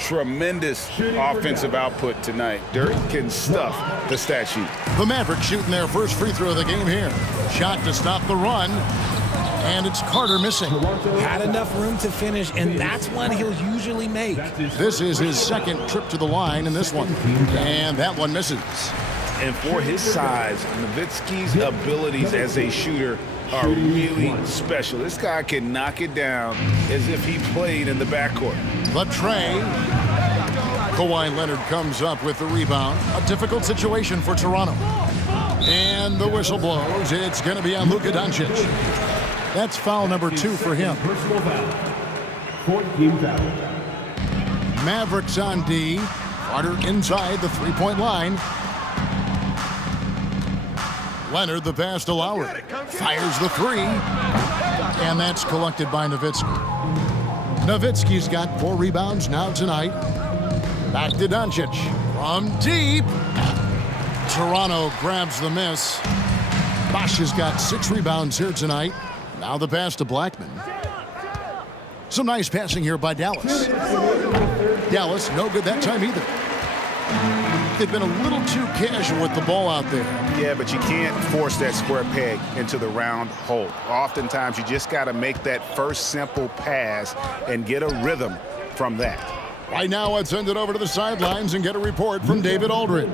Tremendous offensive output tonight. Dirk can stuff the stat sheet. The Mavericks shooting their first free throw of the game here. Shot to stop the run. And it's Carter missing. Had enough room to finish, and that's one he'll usually make. This is his 2nd trip to the line in this one. And that one misses. And for his size, Nowitzki's abilities as a shooter are really special. This guy can knock it down as if he played in the backcourt. The tray. Kawhi Leonard comes up with the rebound. A difficult situation for Toronto. And the whistle blows. It's going to be on Luka Doncic. That's foul number 2 for him. Personal foul. 4th foul. Mavericks on D. Carter inside the 3-point line. Leonard the pass to Lowry. Fires the 3. And that's collected by Nowitzki. Nowitzki's got 4 rebounds now tonight. Back to Doncic. From deep. Toronto grabs the miss. Bosh has got 6 rebounds here tonight. Now the pass to Blackman. Some nice passing here by Dallas. Dallas, no good that time either. They've been a little too casual with the ball out there. Yeah, but you can't force that square peg into the round hole. Oftentimes, you just got to make that first simple pass and get a rhythm from that. Right now, let's send it over to the sidelines and get a report from David Aldridge.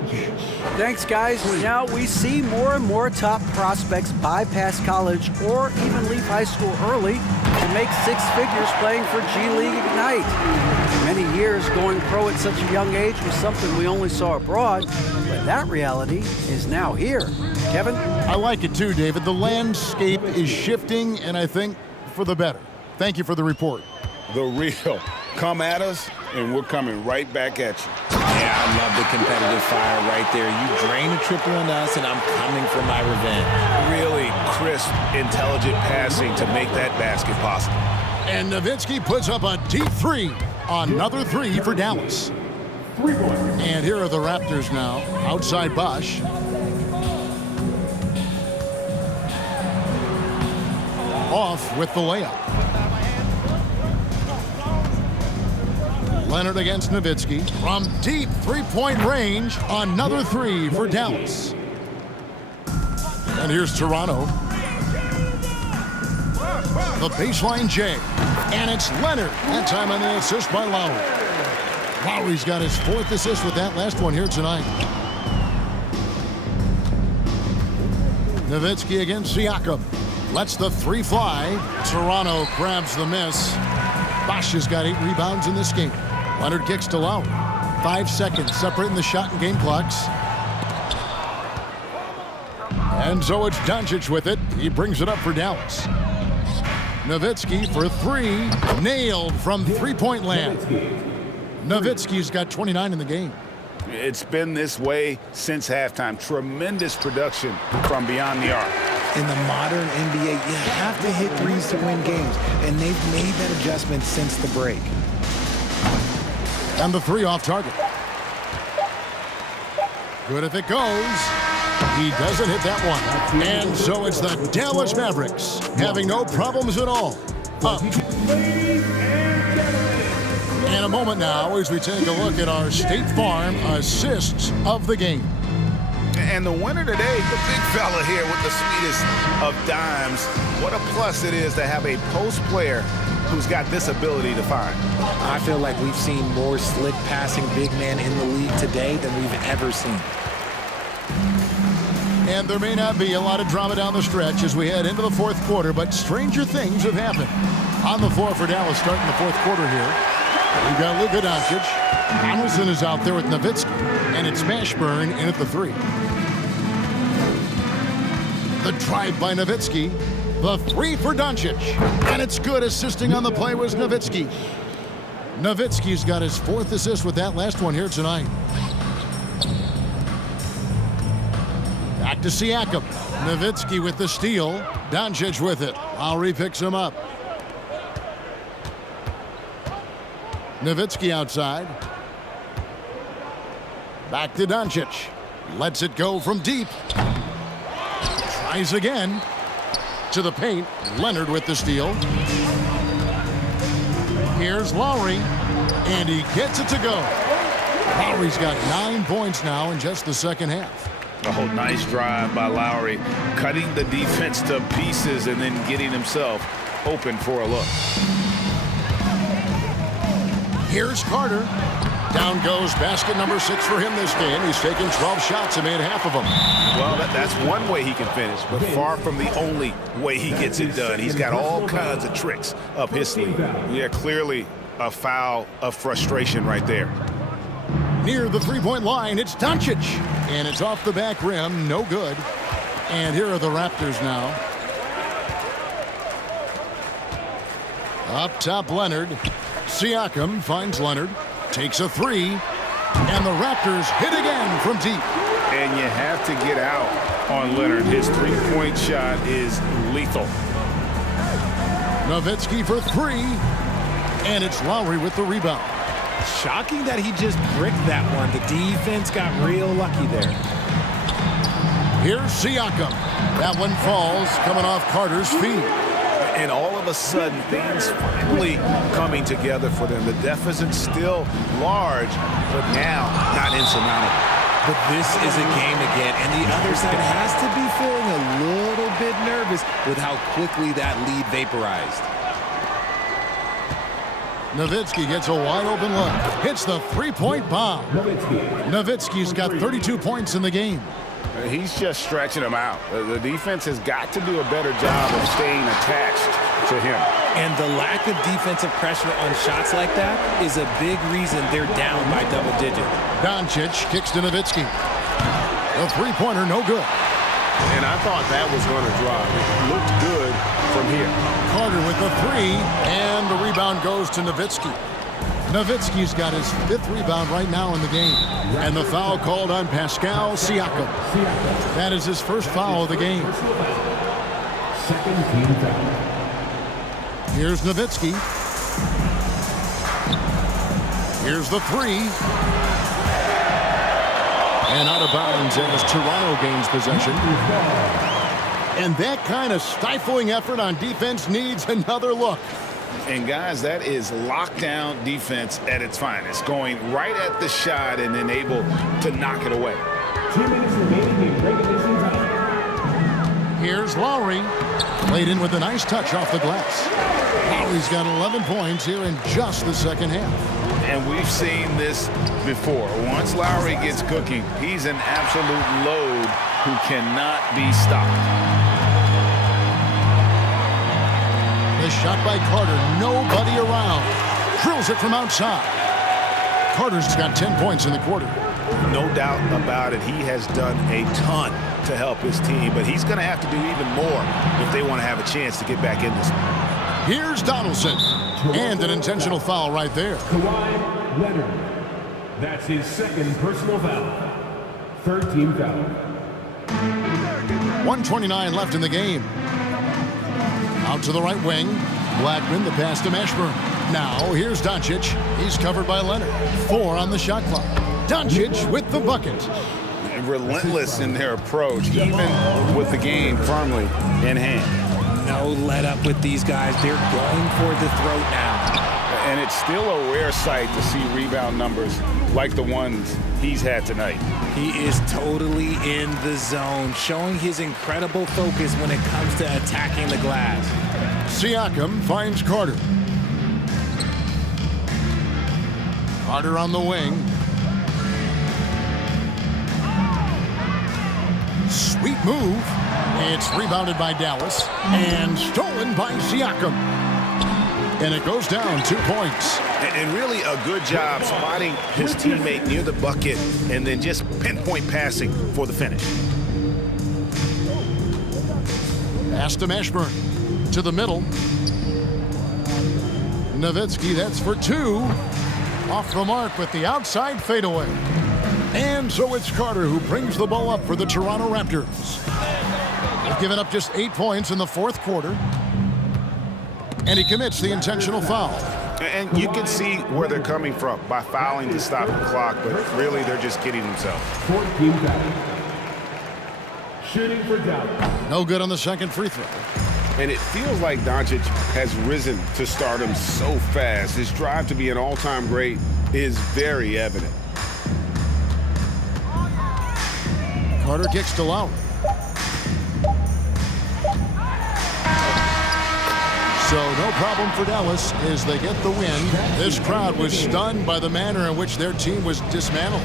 Thanks, guys. Now we see more and more top prospects bypass college or even leave high school early to make six figures playing for G League Ignite. Many years going pro at such a young age was something we only saw abroad, but that reality is now here. Kevin? I like it too, David. The landscape is shifting, and I think for the better. Thank you for the report. The real. Come at us, and we're coming right back at you. Yeah, I love the competitive fire right there. You drain a triple on us, and I'm coming for my revenge. Really crisp, intelligent passing to make that basket possible. And Nowitzki puts up a deep three. Another three for Dallas. And here are the Raptors now. Outside Bosch. Off with the layup. Leonard against Nowitzki. From deep three-point range, another three for Dallas. And here's Toronto. The baseline J. And it's Leonard. That time on the assist by Lowry. Lowry's got his fourth assist with that last one here tonight. Nowitzki against Siakam. Lets the three fly. Toronto grabs the miss. Bosch has got 8 rebounds in this game. Leonard kicks to Lowry. 5 seconds separating the shot and game clocks. And so it's Doncic with it. He brings it up for Dallas. Nowitzki for three. Nailed from three-point land. Nowitzki's got 29 in the game. It's been this way since halftime. Tremendous production from beyond the arc. In the modern NBA, you have to hit threes to win games, and they've made that adjustment since the break. And the three off target. Good if it goes. He doesn't hit that one. And so it's the Dallas Mavericks having no problems at all. Up. And a moment now as we take a look at our State Farm assists of the game. And the winner today, the big fella here with the sweetest of dimes. What a plus it is to have a post player who's got this ability to find. I feel like we've seen more slick passing big man in the league today than we've ever seen. And there may not be a lot of drama down the stretch as we head into the fourth quarter, but stranger things have happened. On the floor for Dallas starting the fourth quarter here. We've got Luka Doncic. Donaldson is out there with Nowitzki. And it's Mashburn in at the three. The drive by Nowitzki. The three for Doncic. And it's good. Assisting on the play was Nowitzki. Nowitzki's got his fourth assist with that last one here tonight. Back to Siakam. Nowitzki with the steal. Doncic with it. Lowry picks him up. Nowitzki outside. Back to Doncic. Lets it go from deep. Tries again. To the paint. Leonard with the steal. Here's Lowry. And he gets it to go. Lowry's got 9 points now in just the second half. Oh, nice drive by Lowry. Cutting the defense to pieces and then getting himself open for a look. Here's Carter. Down goes basket number 6 for him this game. He's taken 12 shots and made half of them. Well, that's one way he can finish, but far from the only way he gets it done. He's got all kinds of tricks up his sleeve. Yeah, clearly a foul of frustration right there. Near the three-point line, it's Doncic. And it's off the back rim, no good. And here are the Raptors now. Up top, Leonard. Siakam finds Leonard. Takes a three. And the Raptors hit again from deep. And you have to get out on Leonard. His three-point shot is lethal. Nowitzki for three. And it's Lowry with the rebound. Shocking that he just bricked that one. The defense got real lucky there. Here's Siakam. That one falls, coming off Carter's feet. And all of a sudden, things finally coming together for them. The deficit's still large, but now not insurmountable. But this is a game again, and the other side has to be feeling a little bit nervous with how quickly that lead vaporized. Nowitzki gets a wide open look. Hits the three-point bomb. Nowitzki's got 32 points in the game. He's just stretching them out. The defense has got to do a better job of staying attached to him. And the lack of defensive pressure on shots like that is a big reason they're down by double digits. Doncic kicks to Nowitzki. The three-pointer, no good. And I thought that was going to drop. It looked good from here. Carter with the three, and the rebound goes to Nowitzki. Nowitzki's got his 5th rebound right now in the game. And the foul called on Pascal Siakam. That is his first foul of the game. Second team foul. Here's Nowitzki. Here's the three. And out of bounds as Toronto gains possession. And that kind of stifling effort on defense needs another look. And guys, that is lockdown defense at its finest. Going right at the shot and then able to knock it away. 2 minutes remaining in regulation time. Here's Lowry. Played in with a nice touch off the glass. Lowry's got 11 points here in just the second half. And we've seen this before. Once Lowry gets cooking, he's an absolute load who cannot be stopped. The shot by Carter, nobody around. Drills it from outside. Carter's got 10 points in the quarter. No doubt about it. He has done a ton to help his team, but he's going to have to do even more if they want to have a chance to get back in this one. Here's Donaldson. And an intentional foul right there. Kawhi Leonard. That's his 2nd personal foul. 3rd team foul. 1:29 left in the game. Out to the right wing. Blackman, the pass to Mashburn. Now, here's Doncic. He's covered by Leonard. 4 on the shot clock. Doncic with the bucket. Relentless in their approach, even with the game firmly in hand. No let up with these guys. They're going for the throat now. And it's still a rare sight to see rebound numbers like the ones he's had tonight. He is totally in the zone, showing his incredible focus when it comes to attacking the glass. Siakam finds Carter. Carter on the wing. Sweet move. It's rebounded by Dallas and stolen by Siakam. And it goes down 2 points. And really a good job spotting his teammate near the bucket and then just pinpoint passing for the finish. Pass to Mashburn. To the middle. Nowitzki, that's for 2. Off the mark with the outside fadeaway. And so it's Carter who brings the ball up for the Toronto Raptors. They've given up just 8 points in the 4th quarter. And he commits the intentional foul. And you can see where they're coming from by fouling to stop the clock, but really they're just kidding themselves. 4th team foul. Shooting for Dallas. No good on the second free throw. And it feels like Doncic has risen to stardom so fast. His drive to be an all-time great is very evident. Carter kicks to Lowry. So no problem for Dallas as they get the win. This crowd was stunned by the manner in which their team was dismantled.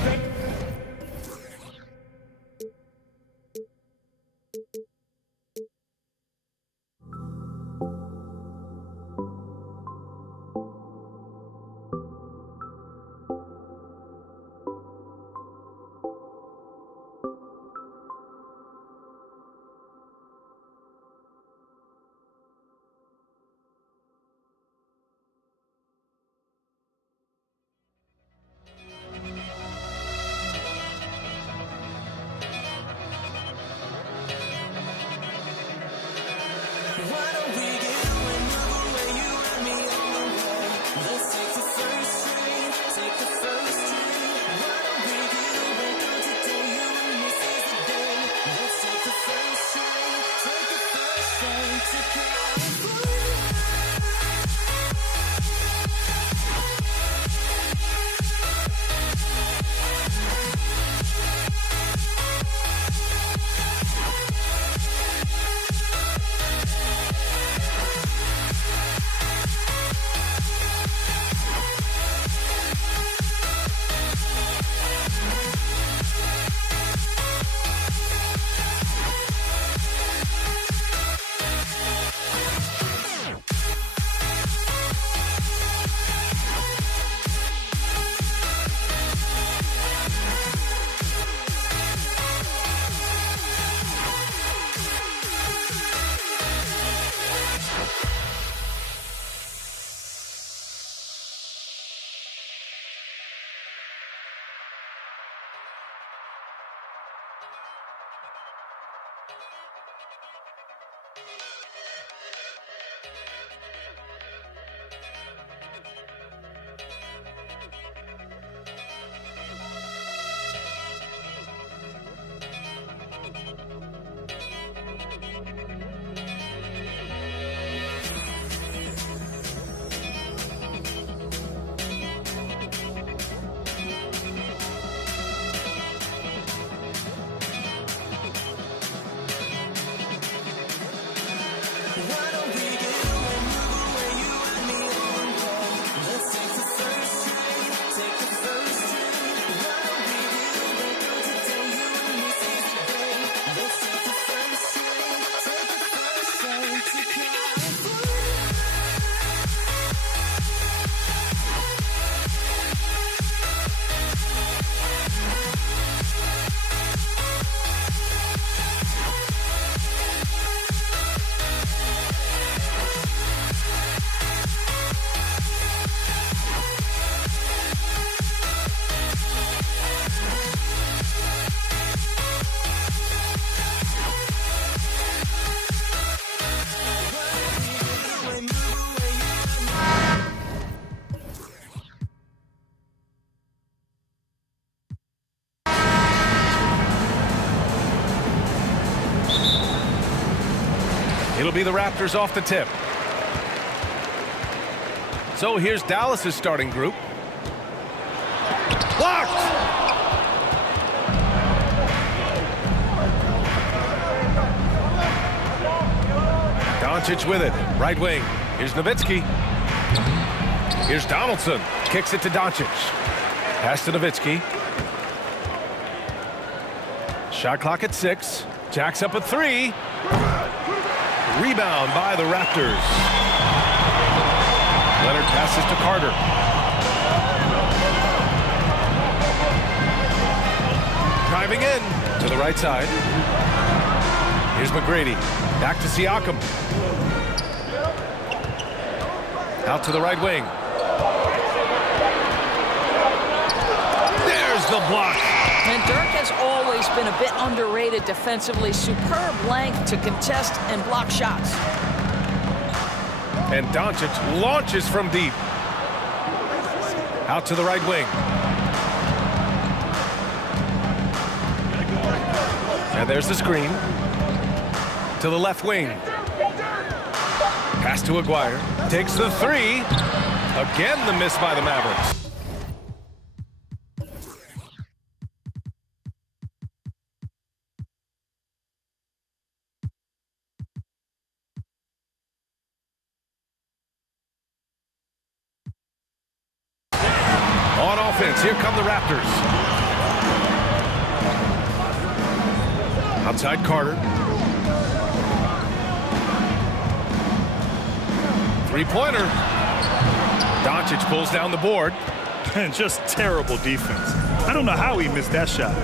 It'll be the Raptors off the tip. So here's Dallas's starting group. Blocked! Doncic with it. Right wing. Here's Nowitzki. Here's Donaldson. Kicks it to Doncic. Pass to Nowitzki. Shot clock at 6. Jacks up a 3. Rebound by the Raptors. Leonard passes to Carter. Driving in to the right side. Here's McGrady. Back to Siakam. Out to the right wing. There's the block. And Dirk has always been a bit underrated defensively. Superb length to contest and block shots. And Doncic launches from deep. Out to the right wing. And there's the screen. To the left wing. Pass to Aguirre. Takes the 3. Again, the miss by the Mavericks. On offense, here come the Raptors. Outside Carter. Three-pointer. Doncic pulls down the board. And just terrible defense. I don't know how he missed that shot.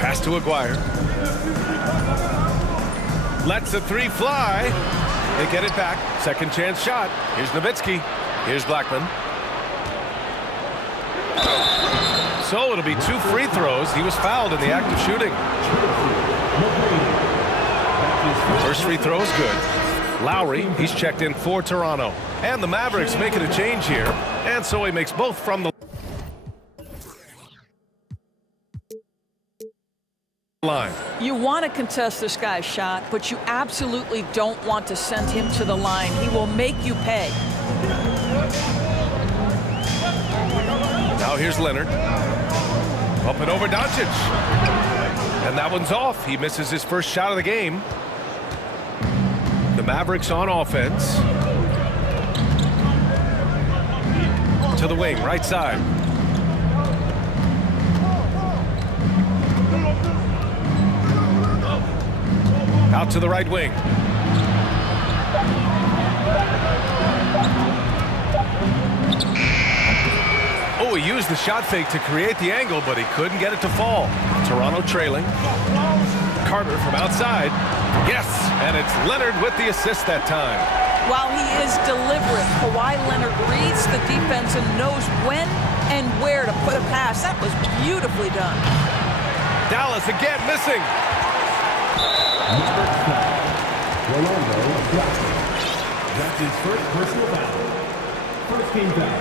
Pass to Aguirre. Lets the 3 fly. They get it back. Second chance shot. Here's Nowitzki. Here's Blackman. So it'll be 2 free throws. He was fouled in the act of shooting. First free throw is good. Lowry, he's checked in for Toronto. And the Mavericks making a change here. And so he makes both from the line. You want to contest this guy's shot, but you absolutely don't want to send him to the line. He will make you pay. Now here's Leonard. Up and over Doncic. And that one's off. He misses his first shot of the game. The Mavericks on offense. To the wing, right side. Out to the right wing. Oh, he used the shot fake to create the angle, but he couldn't get it to fall. Toronto trailing. Carter from outside. Yes, and it's Leonard with the assist that time. While he is deliberate, Kawhi Leonard reads the defense and knows when and where to put a pass. That was beautifully done. Dallas again missing. That's his first personal foul. First team foul.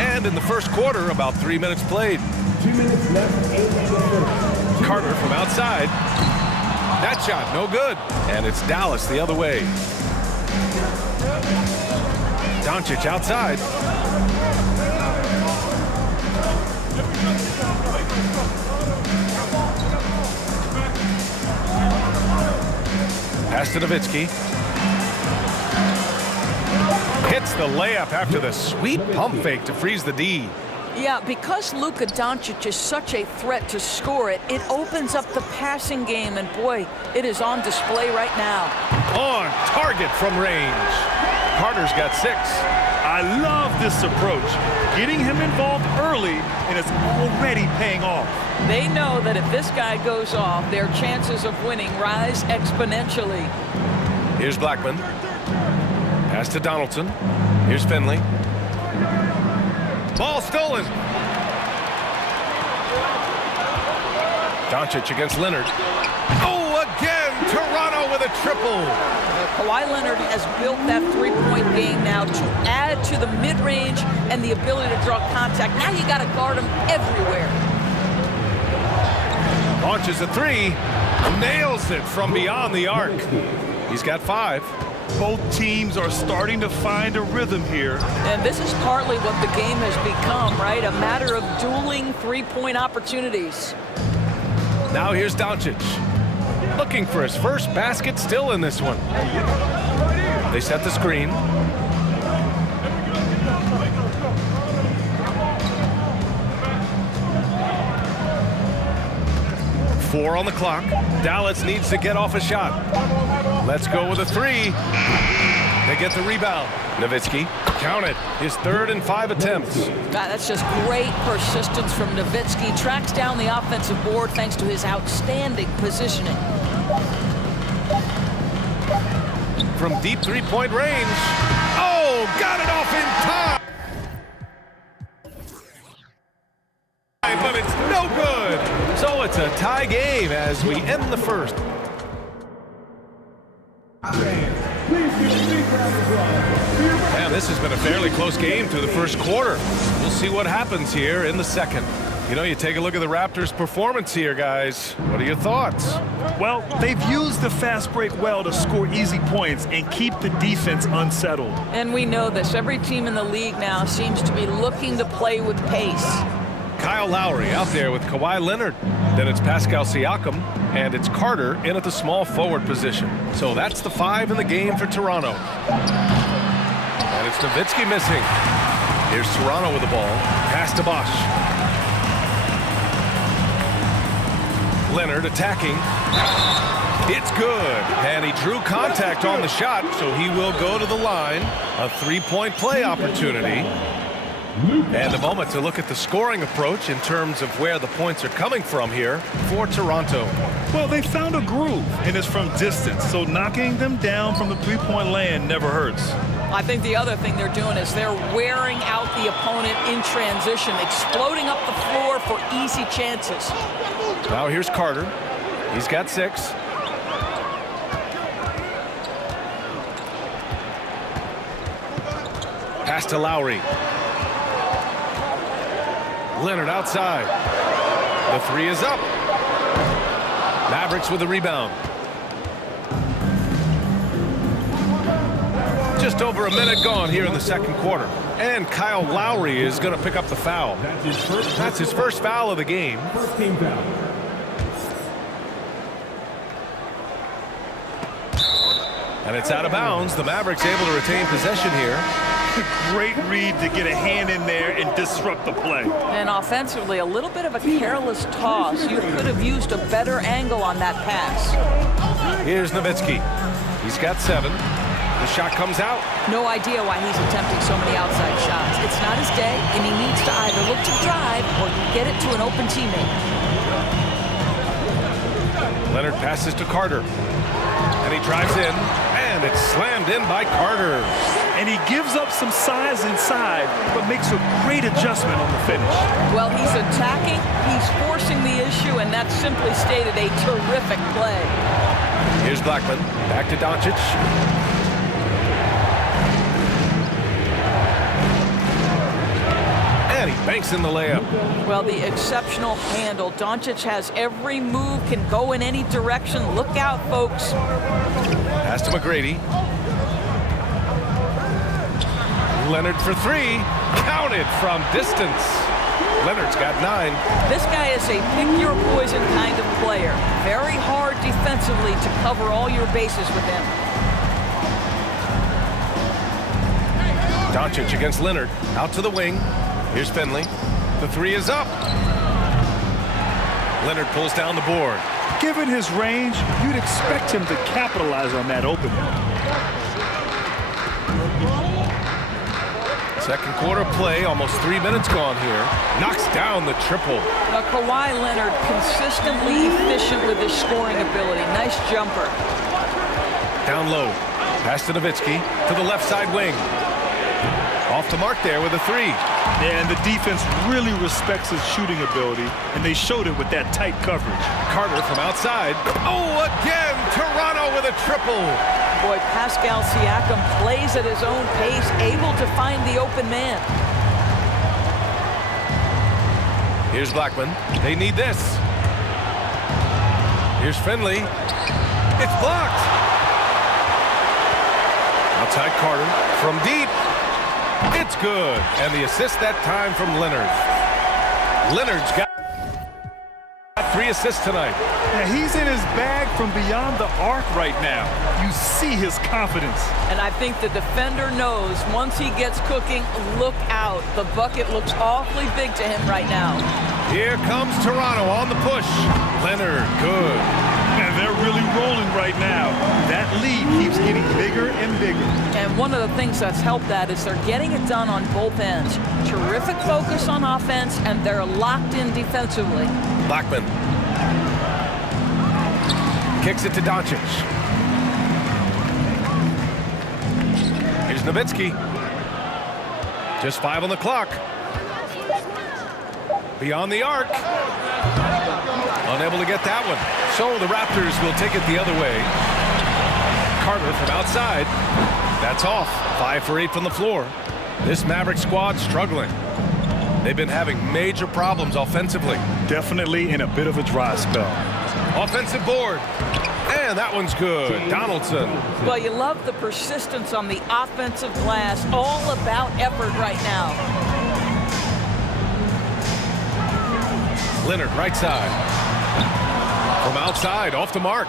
And in the first quarter, about 3 minutes played. 2 minutes left, 8 minutes. Carter from outside. That shot, no good. And it's Dallas the other way. Doncic outside. Pass to Nowitzki. Hits the layup after the sweet pump fake to freeze the D. Yeah, because Luka Doncic is such a threat to score it, it opens up the passing game, and boy, it is on display right now. On target from range. Carter's got 6. I love this approach. Getting him involved early, and it's already paying off. They know that if this guy goes off, their chances of winning rise exponentially. Here's Blackman. Pass to Donaldson. Here's Finley. Ball stolen. Doncic against Leonard. Oh, again, Toronto with a triple. Kawhi Leonard has built that three-point game now to add to the mid-range and the ability to draw contact. Now you got to guard him everywhere. Launches a 3. Nails it from beyond the arc. He's got 5. Both teams are starting to find a rhythm here. And this is partly what the game has become, right? A matter of dueling three-point opportunities. Now here's Doncic. Looking for his first basket still in this one. They set the screen. Four on the clock. Dallas needs to get off a shot. Let's go with a 3. They get the rebound. Nowitzki, count it. His 3rd and 5 attempts. That's just great persistence from Nowitzki. Tracks down the offensive board thanks to his outstanding positioning. From deep 3-point range. Oh, got it off in time. But it's no good. So it's a tie game as we end the first. Man, this has been a fairly close game through the first quarter. We'll see what happens here in the second. You know, you take a look at the Raptors' performance here, guys. What are your thoughts? Well, they've used the fast break well to score easy points and keep the defense unsettled. And we know this. Every team in the league now seems to be looking to play with pace. Kyle Lowry out there with Kawhi Leonard. Then it's Pascal Siakam, and it's Carter in at the small forward position. So that's the 5 in the game for Toronto. And it's Nowitzki missing. Here's Toronto with the ball. Pass to Bosch. Leonard attacking. It's good. And he drew contact on the shot, so he will go to the line. A 3-point play opportunity. And a moment to look at the scoring approach in terms of where the points are coming from here for Toronto. Well, they found a groove, and it's from distance, so knocking them down from the three-point land never hurts. I think the other thing they're doing is they're wearing out the opponent in transition, exploding up the floor for easy chances. Now here's Carter. He's got 6. Pass to Lowry. Leonard outside. The 3 is up. Mavericks with the rebound. Just over a minute gone here in the second quarter. And Kyle Lowry is going to pick up the foul. That's his first foul of the game. First team foul. And it's out of bounds. The Mavericks able to retain possession here. Great read to get a hand in there and disrupt the play. And offensively, a little bit of a careless toss. You could have used a better angle on that pass. Here's Nowitzki. He's got 7. The shot comes out. No idea why he's attempting so many outside shots. It's not his day, and he needs to either look to drive or get it to an open teammate. Leonard passes to Carter. And he drives in, and it's slammed in by Carter. And he gives up some size inside, but makes a great adjustment on the finish. Well, he's attacking, he's forcing the issue, and that's simply stated a terrific play. Here's Blackman. Back to Doncic. And he banks in the layup. Well, the exceptional handle. Doncic has every move, can go in any direction. Look out, folks. Pass to McGrady. Leonard for three. Counted from distance. Leonard's got 9. This guy is a pick-your-poison kind of player. Very hard defensively to cover all your bases with him. Doncic against Leonard. Out to the wing. Here's Finley. The 3 is up. Leonard pulls down the board. Given his range, you'd expect him to capitalize on that opening. Second quarter play, almost 3 minutes gone here. Knocks down the triple. Kawhi Leonard consistently efficient with his scoring ability. Nice jumper. Down low. Pass to Nowitzki to the left side wing. Off to Mark there with a 3. Yeah, and the defense really respects his shooting ability, and they showed it with that tight coverage. Carter from outside. Oh, again, Toronto with a triple. Boy, Pascal Siakam plays at his own pace, able to find the open man. Here's Blackman. They need this. Here's Finley. It's blocked. Outside Carter from deep. It's good. And the assist that time from Leonard. Leonard's got 3 assists tonight. Yeah, he's in his bag from beyond the arc right now. You see his confidence. And I think the defender knows once he gets cooking, look out. The bucket looks awfully big to him right now. Here comes Toronto on the push. Leonard, good. And they're really rolling right now. That lead keeps getting bigger and bigger. And one of the things that's helped that is they're getting it done on both ends. Terrific focus on offense, and they're locked in defensively. Blackman kicks it to Doncic. Here's Nowitzki. Just 5 on the clock. Beyond the arc. Unable to get that one. So the Raptors will take it the other way. Carter from outside. That's off. 5 for 8 from the floor. This Maverick squad struggling. They've been having major problems offensively. Definitely in a bit of a dry spell. Offensive board. And that one's good. Donaldson. Well, you love the persistence on the offensive glass. All about effort right now. Leonard, right side. From outside, off the mark.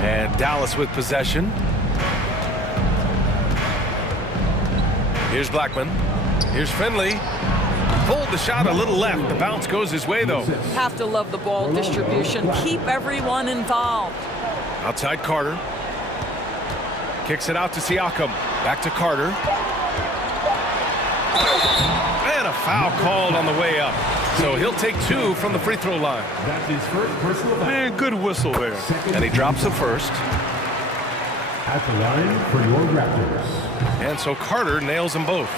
And Dallas with possession. Here's Blackman. Here's Finley. Pulled the shot a little left. The bounce goes his way, though. Have to love the ball distribution. Keep everyone involved. Outside Carter. Kicks it out to Siakam. Back to Carter. And a foul called on the way up. So he'll take 2 from the free throw line. That's his first personal foul. Man, good whistle there. And he drops the first. At the line for your Raptors. And so Carter nails them both.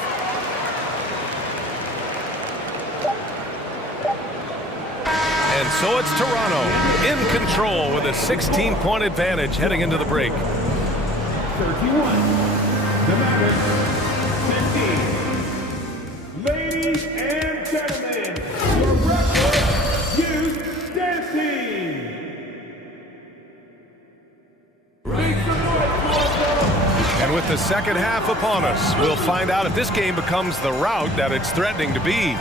And so it's Toronto in control with a 16-point advantage heading into the break. 31. The Mavericks. 15. Ladies and gentlemen, your Raptors Youth Dancing. And with the second half upon us, we'll find out if this game becomes the rout that it's threatening to be.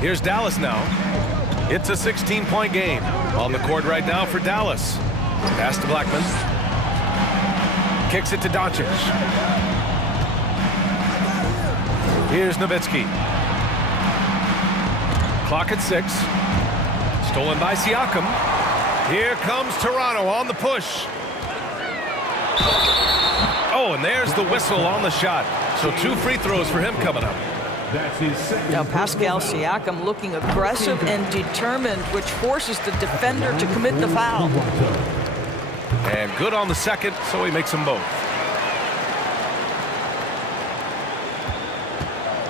Here's Dallas now. It's a 16-point game. On the court right now for Dallas. Pass to Blackman. Kicks it to Doncic. Here's Nowitzki. Clock at 6. Stolen by Siakam. Here comes Toronto on the push. Oh, and there's the whistle on the shot. So 2 free throws for him coming up. That's his second. Now Pascal Siakam looking aggressive and determined, which forces the defender to commit the foul. And good on the second, so he makes them both.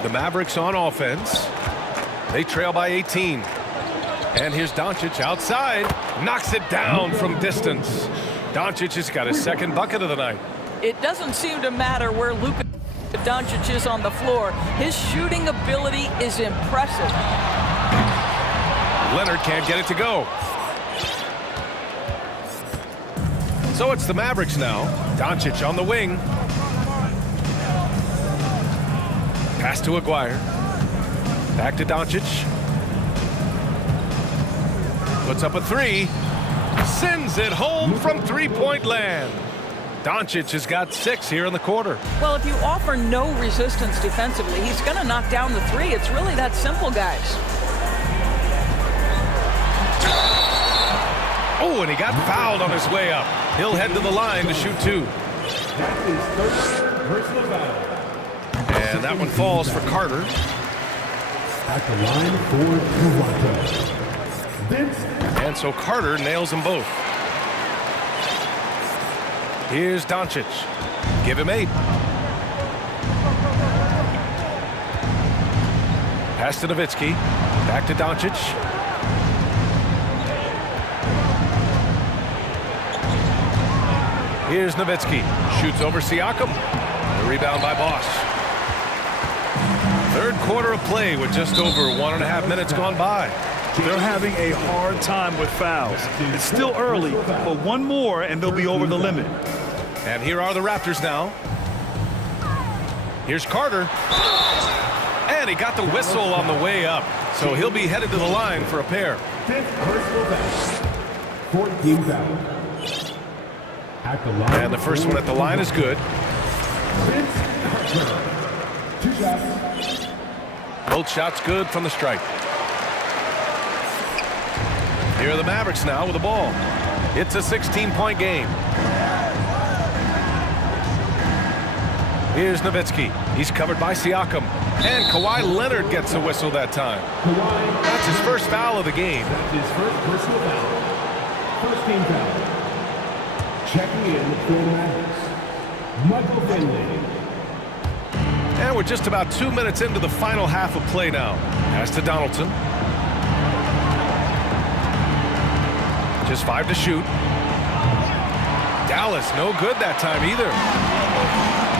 The Mavericks on offense. They trail by 18. And here's Doncic outside. Knocks it down from distance. Doncic has got his second bucket of the night. It doesn't seem to matter where Luka Doncic is on the floor. His shooting ability is impressive. Leonard can't get it to go. So it's the Mavericks now. Doncic on the wing. Pass to Aguirre. Back to Doncic. Puts up a three. Sends it home from three-point land. Doncic has got 6 here in the quarter. Well, if you offer no resistance defensively, he's going to knock down the three. It's really that simple, guys. Oh, and he got fouled on his way up. He'll head to the line to shoot 2. And that one falls for Carter. At the line for Toronto, Vince. And so Carter nails them both. Here's Doncic. Give him 8. Pass to Nowitzki. Back to Doncic. Here's Nowitzki. Shoots over Siakam. The rebound by Bosch. Third quarter of play with just over 1.5 minutes gone by. They're having a hard time with fouls. It's still early, but one more and they'll be over the limit. And here are the Raptors now. Here's Carter. And he got the whistle on the way up. So he'll be headed to the line for a pair. 5th personal foul. 14 fouls. At the line. And the first one at the line is good. Vince Carter. 2 shots. Both shots good from the stripe. Here are the Mavericks now with the ball. It's a 16-point game. Here's Nowitzki. He's covered by Siakam. And Kawhi Leonard gets a whistle that time. That's his first foul of the game. That's his first personal foul. First team foul. Checking in for the Mavericks, Michael Finley. And we're just about 2 minutes into the final half of play now. Pass to Donaldson. Just 5 to shoot. Dallas no good that time either.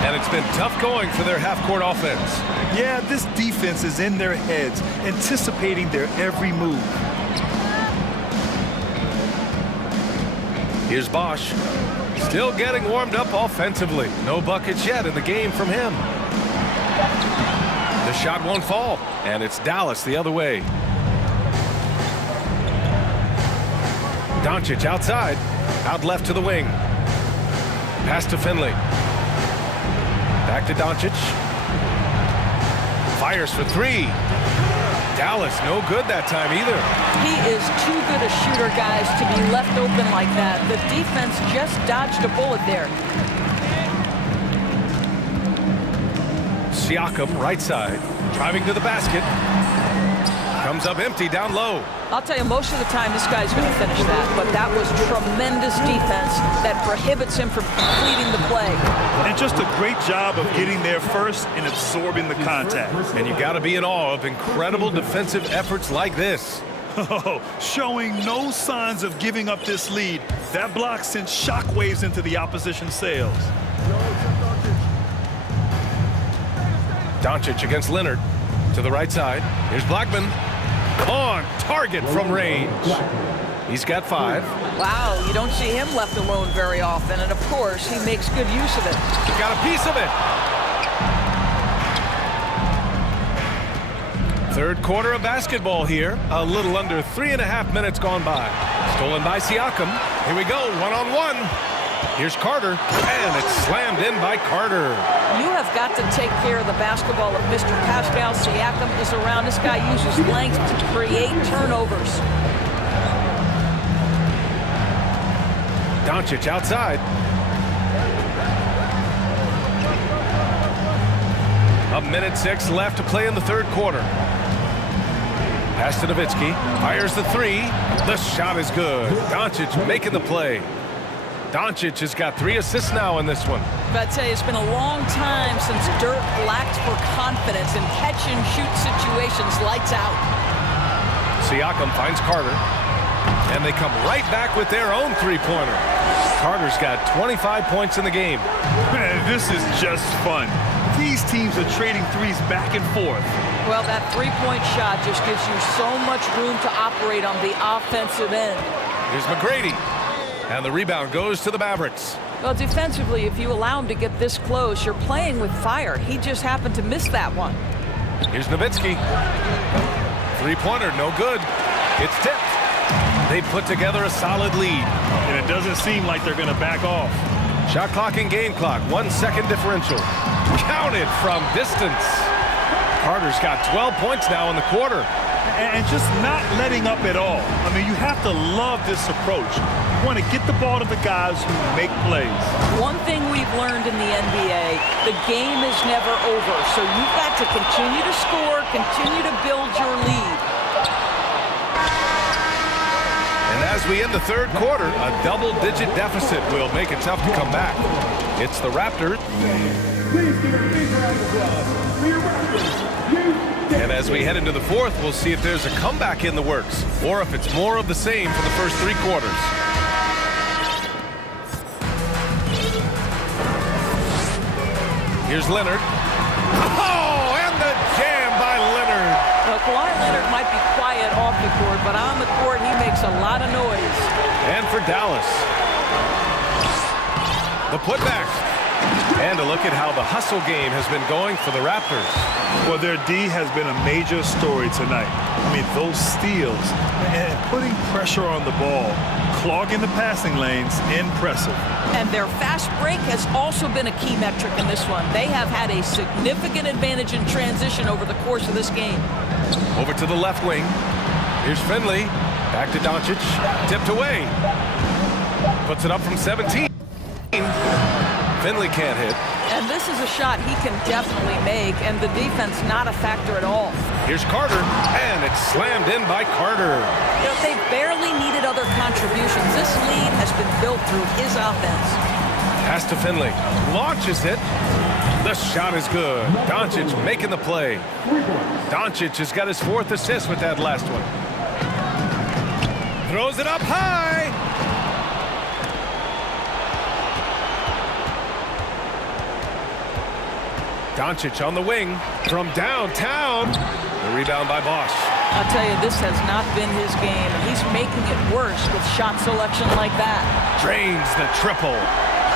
And it's been tough going for their half-court offense. Yeah, this defense is in their heads, anticipating their every move. Here's Bosch. Still getting warmed up offensively. No buckets yet in the game from him. The shot won't fall, and it's Dallas the other way. Doncic outside, out left to the wing. Pass to Finley. Back to Doncic. Fires for 3. Dallas no good that time either. He is too good a shooter, guys, to be left open like that. The defense just dodged a bullet there. Siakam right side, driving to the basket. Comes up empty down low. I'll tell you, most of the time this guy's going to finish that, but that was tremendous defense that prohibits him from completing the play. And just a great job of getting there first and absorbing the contact. And you got to be in awe of incredible defensive efforts like this. Oh, showing no signs of giving up this lead. That block sent shockwaves into the opposition sails. Doncic against Leonard to the right side. Here's Blackman. On target from range. He's got 5. Wow, you don't see him left alone very often, and of course he makes good use of it. He got a piece of it. Third quarter of basketball here. A little under 3.5 minutes gone by. Stolen by Siakam. Here we go, one-on-one. Here's Carter, and it's slammed in by Carter. You have got to take care of the basketball if Mr. Pascal Siakam is around. This guy uses length to create turnovers. Doncic outside. 1:06 left to play in the third quarter. Pass to Nowitzki. Fires the three. The shot is good. Doncic making the play. Doncic has got 3 assists now in this one. But I'd say it's been a long time since Dirk lacked for confidence in catch-and-shoot situations. Lights out. Siakam finds Carter. And they come right back with their own three-pointer. Carter's got 25 points in the game. Man, this is just fun. These teams are trading threes back and forth. Well, that three-point shot just gives you so much room to operate on the offensive end. Here's McGrady. And the rebound goes to the Mavericks. Well, defensively, if you allow him to get this close, you're playing with fire. He just happened to miss that one. Here's Nowitzki. Three-pointer, no good. It's tipped. They put together a solid lead. And it doesn't seem like they're going to back off. Shot clock and game clock, 1 second differential. Counted from distance. Carter's got 12 points now in the quarter. And just not letting up at all. I mean, you have to love this approach. You want to get the ball to the guys who make plays. One thing we've learned in the NBA, the game is never over. So you've got to continue to score, continue to build your lead. And as we end the third quarter, a double-digit deficit will make it tough to come back. It's the Raptors. Please give a big round of applause for your Raptors. And as we head into the fourth, we'll see if there's a comeback in the works or if it's more of the same for the first 3 quarters. Here's Leonard. Oh, and the jam by Leonard. Well, Kawhi Leonard might be quiet off the court, but on the court, he makes a lot of noise. And for Dallas, the putback. And a look at how the hustle game has been going for the Raptors. Well, their D has been a major story tonight. I mean, those steals and putting pressure on the ball, clogging the passing lanes, impressive. And their fast break has also been a key metric in this one. They have had a significant advantage in transition over the course of this game. Over to the left wing. Here's Finley. Back to Doncic. Tipped away. Puts it up from 17. Finley can't hit. And this is a shot he can definitely make, and the defense not a factor at all. Here's Carter, and it's slammed in by Carter. You know, they barely needed other contributions. This lead has been built through his offense. Pass to Finley. Launches it. The shot is good. Doncic making the play. Doncic has got his 4th assist with that last one. Throws it up high. Doncic on the wing from downtown. The rebound by Bosch. I'll tell you, this has not been his game, and he's making it worse with shot selection like that. Drains the triple.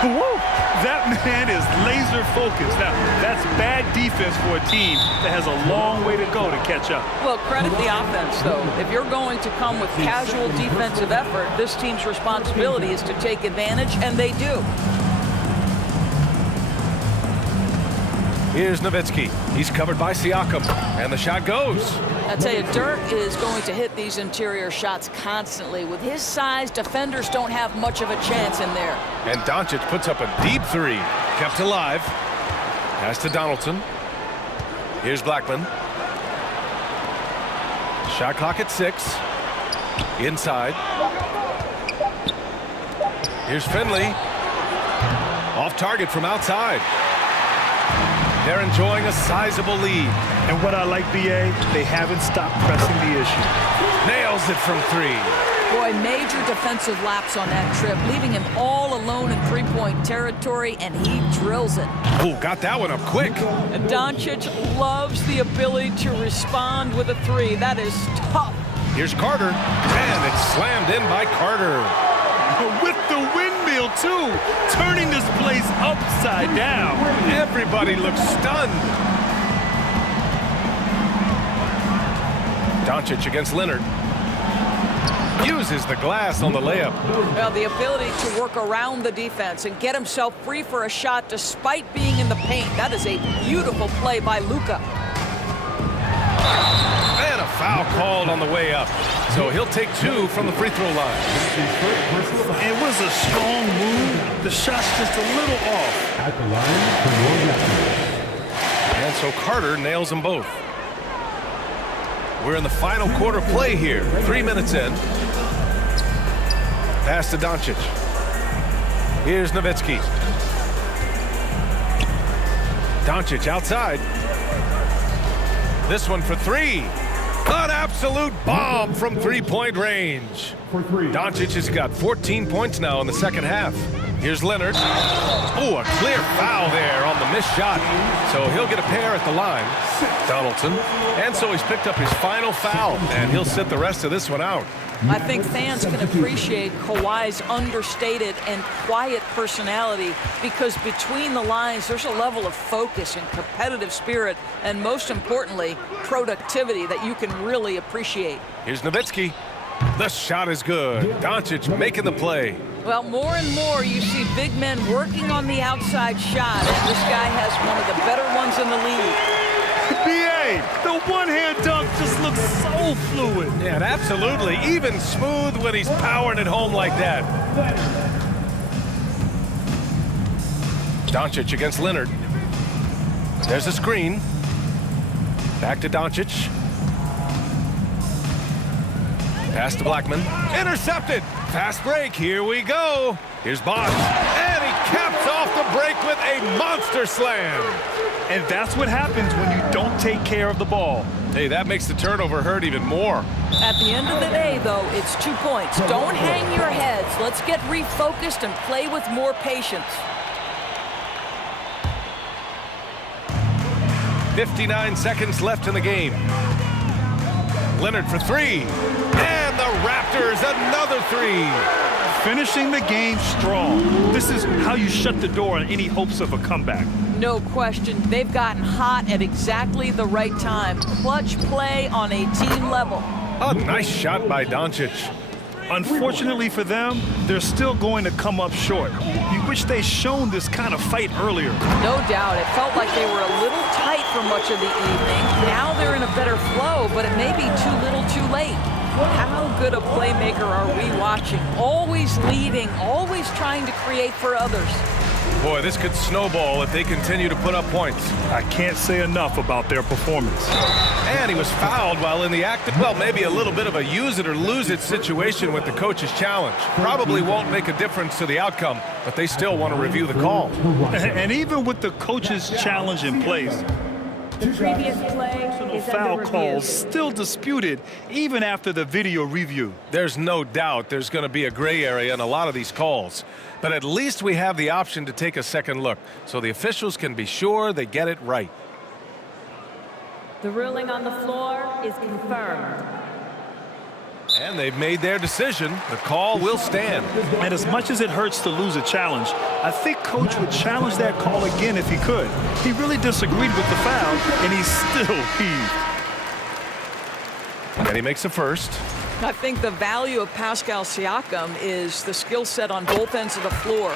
Woo! That man is laser focused. Now, that's bad defense for a team that has a long way to go to catch up. Well, credit the offense, though. If you're going to come with casual defensive effort, this team's responsibility is to take advantage, and they do. Here's Nowitzki. He's covered by Siakam, and the shot goes. I tell you, Dirk is going to hit these interior shots constantly. With his size, defenders don't have much of a chance in there. And Doncic puts up a deep 3. Kept alive. Pass to Donaldson. Here's Blackman. Shot clock at 6. Inside. Here's Finley. Off target from outside. They're enjoying a sizable lead. And what I like, B.A., they haven't stopped pressing the issue. Nails it from 3. Boy, major defensive lapse on that trip, leaving him all alone in three-point territory, and he drills it. Oh, got that one up quick. And Doncic loves the ability to respond with a 3. That is tough. Here's Carter, and it's slammed in by Carter. With the windmill, too, turning this place upside down. Everybody looks stunned. Doncic against Leonard. Uses the glass on the layup. Well, the ability to work around the defense and get himself free for a shot despite being in the paint. That is a beautiful play by Luka. And a foul called on the way up. So he'll take 2 from the free throw line. It was a strong move. The shot's just a little off. At the line for your Raptors. And And so Carter nails them both. We're in the final quarter play here. 3 minutes in. Pass to Doncic. Here's Nowitzki. Doncic outside. This one for three. An absolute bomb from three-point range. Doncic has got 14 points now in the second half. Here's Leonard. Oh, a clear foul there on the missed shot. So he'll get a pair at the line. Donaldson. And so he's picked up his final foul, and he'll sit the rest of this one out. I think fans can appreciate Kawhi's understated and quiet personality because between the lines, there's a level of focus and competitive spirit, and most importantly, productivity that you can really appreciate. Here's Nowitzki. The shot is good. Doncic making the play. Well, more and more you see big men working on the outside shot, and this guy has one of the better ones in the league. B.A., the one-hand dunk just looks so fluid. Yeah, absolutely. Even smooth when he's powering it home like that. Doncic against Leonard. There's a screen. Back to Doncic. Pass to Blackman. Intercepted. Fast break. Here we go. Here's Bosh. And he caps off the break with a monster slam. And that's what happens when you don't take care of the ball. Hey, that makes the turnover hurt even more. At the end of the day, though, it's 2 points. Don't hang your heads. Let's get refocused and play with more patience. 59 seconds left in the game. Leonard for three. And the Raptors, another three. Finishing the game strong. This is how you shut the door on any hopes of a comeback. No question. They've gotten hot at exactly the right time. Clutch play on a team level. A nice shot by Doncic. Unfortunately for them, they're still going to come up short. You wish they'd shown this kind of fight earlier. No doubt. It felt like they were a little tight for much of the evening. Now they're in a better flow, but it may be too little too late. How good a playmaker are we watching? Always leading, always trying to create for others. Boy, this could snowball if they continue to put up points. I can't say enough about their performance. And he was fouled while in the act of, well, maybe a little bit of a use it or lose it situation with the coach's challenge. Probably won't make a difference to the outcome, but they still want to review the call. And even with the coach's challenge in place, the previous play is foul under calls review. still disputed even after the video review. There's no doubt there's going to be a gray area in a lot of these calls. But at least we have the option to take a second look, so the officials can be sure they get it right. The ruling on the floor is confirmed. And they've made their decision. The call will stand. And as much as it hurts to lose a challenge, I think Coach would challenge that call again if he could. He really disagreed with the foul, and he still heaved. And he makes a first. I think the value of Pascal Siakam is the skill set on both ends of the floor.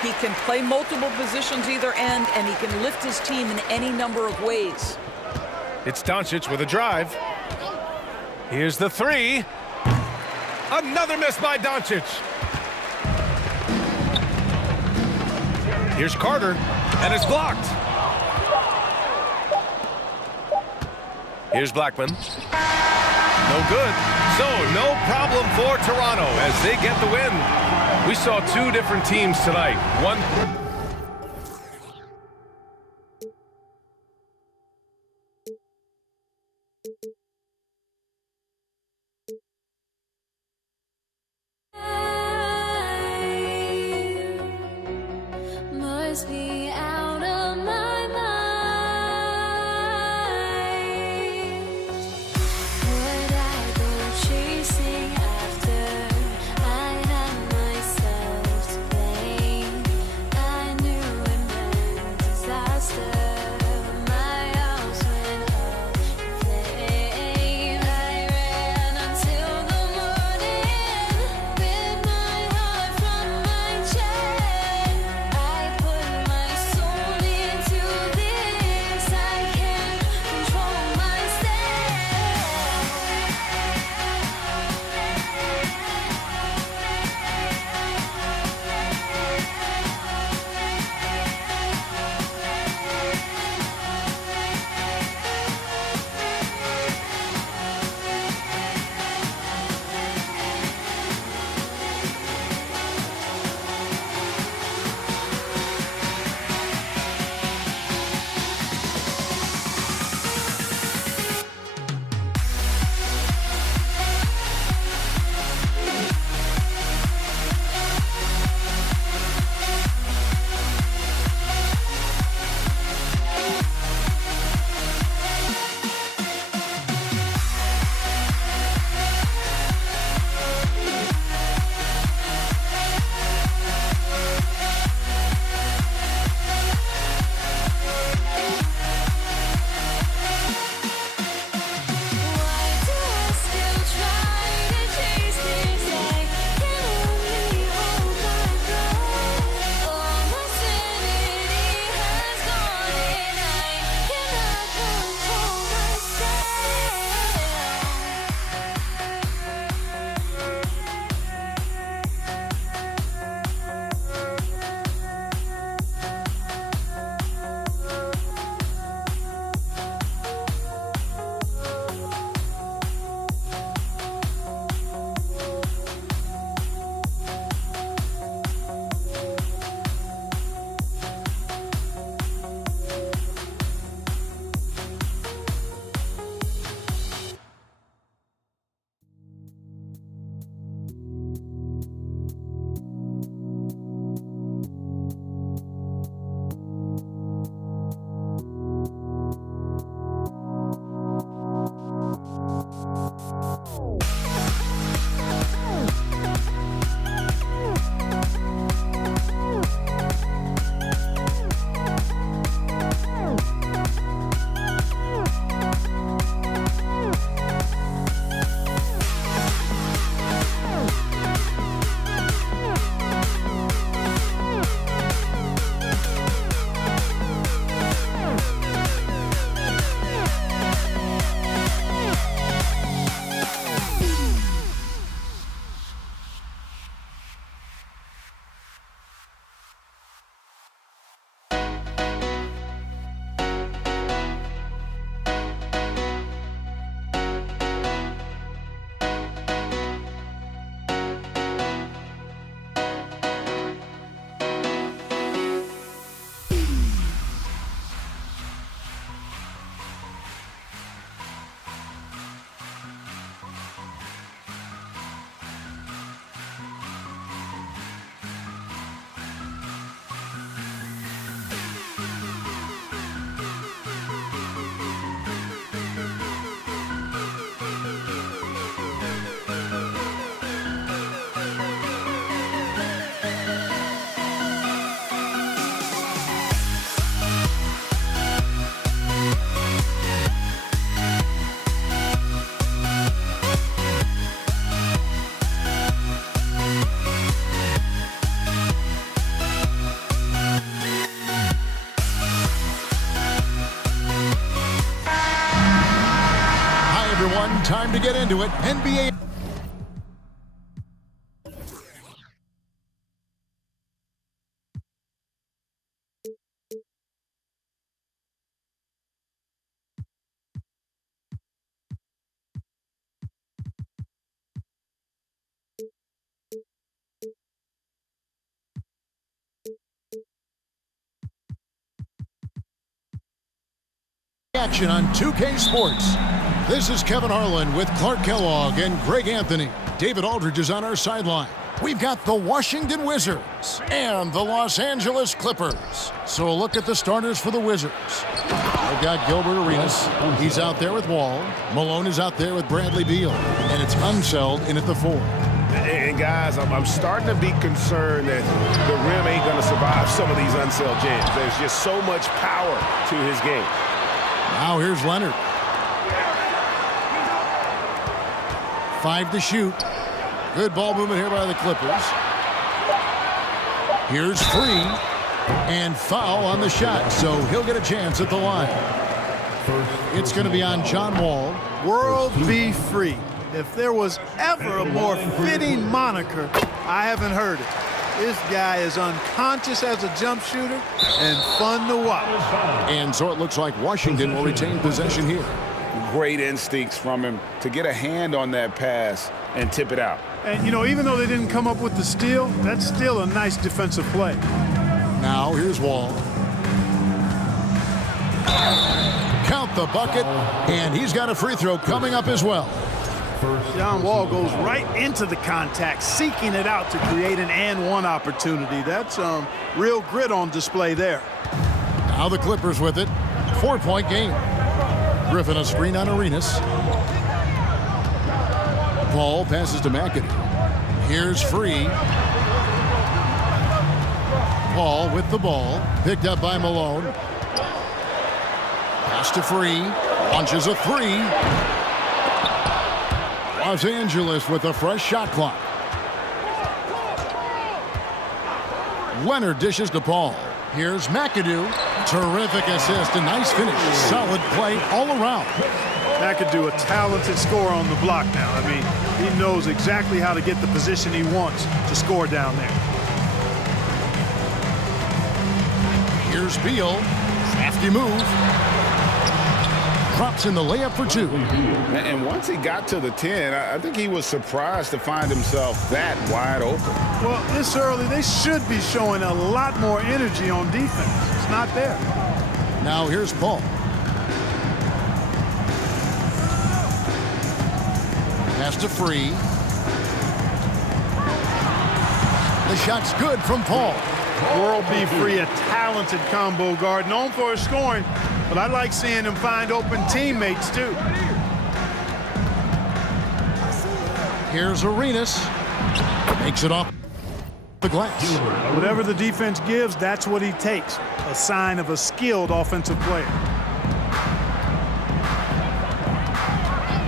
He can play multiple positions either end, and he can lift his team in any number of ways. It's Doncic with a drive. Here's the three. Another miss by Doncic. Here's Carter, and it's blocked. Here's Blackman. No good. So no problem for Toronto as they get the win. We saw two different teams tonight. One. Must be out of my mind. Would I go chasing after? I have myself to blame. I get into it. NBA. Action on 2K Sports. This is Kevin Harlan with Clark Kellogg and Greg Anthony. David Aldridge is on our sideline. We've got the Washington Wizards and the Los Angeles Clippers. So a look at the starters for the Wizards. They've got Gilbert Arenas. He's out there with Wall. Malone is out there with Bradley Beal. And it's Unseld in at the 4. And guys, I'm starting to be concerned that the rim ain't going to survive some of these Unseld jams. There's just so much power to his game. Now here's Leonard. 5 to shoot. Good ball movement here by the Clippers. Here's Free. And foul on the shot, so he'll get a chance at the line. It's going to be on John Wall. World be free. If there was ever a more fitting moniker, I haven't heard it. This guy is unconscious as a jump shooter and fun to watch. And so it looks like Washington will retain possession here. Great instincts from him to get a hand on that pass and tip it out. And, you know, even though they didn't come up with the steal, that's still a nice defensive play. Now here's Wall. Count the bucket, and he's got a free throw coming up as well. John Wall goes right into the contact, seeking it out to create an and-one opportunity. That's real grit on display there. Now the Clippers with it. 4-point game. Griffin a screen on Arenas. Paul passes to McAdoo. Here's Free. Paul with the ball. Picked up by Malone. Pass to Free. Launches a 3. Los Angeles with a fresh shot clock. Leonard dishes to Paul. Here's McAdoo. Terrific assist, a nice finish. Solid play all around. McAdoo, a talented scorer on the block now. I mean, he knows exactly how to get the position he wants to score down there. Here's Beal. Crafty move. Drops in the layup for 2. And once he got to the 10, I think he was surprised to find himself that wide open. Well, this early, they should be showing a lot more energy on defense. It's not there. Now here's Paul. Pass to Free. The shot's good from Paul. World be free, a talented combo guard, known for his scoring, but I like seeing him find open teammates too. Here's Arenas. Makes it off the glass. Whatever the defense gives, that's what he takes. A sign of a skilled offensive player.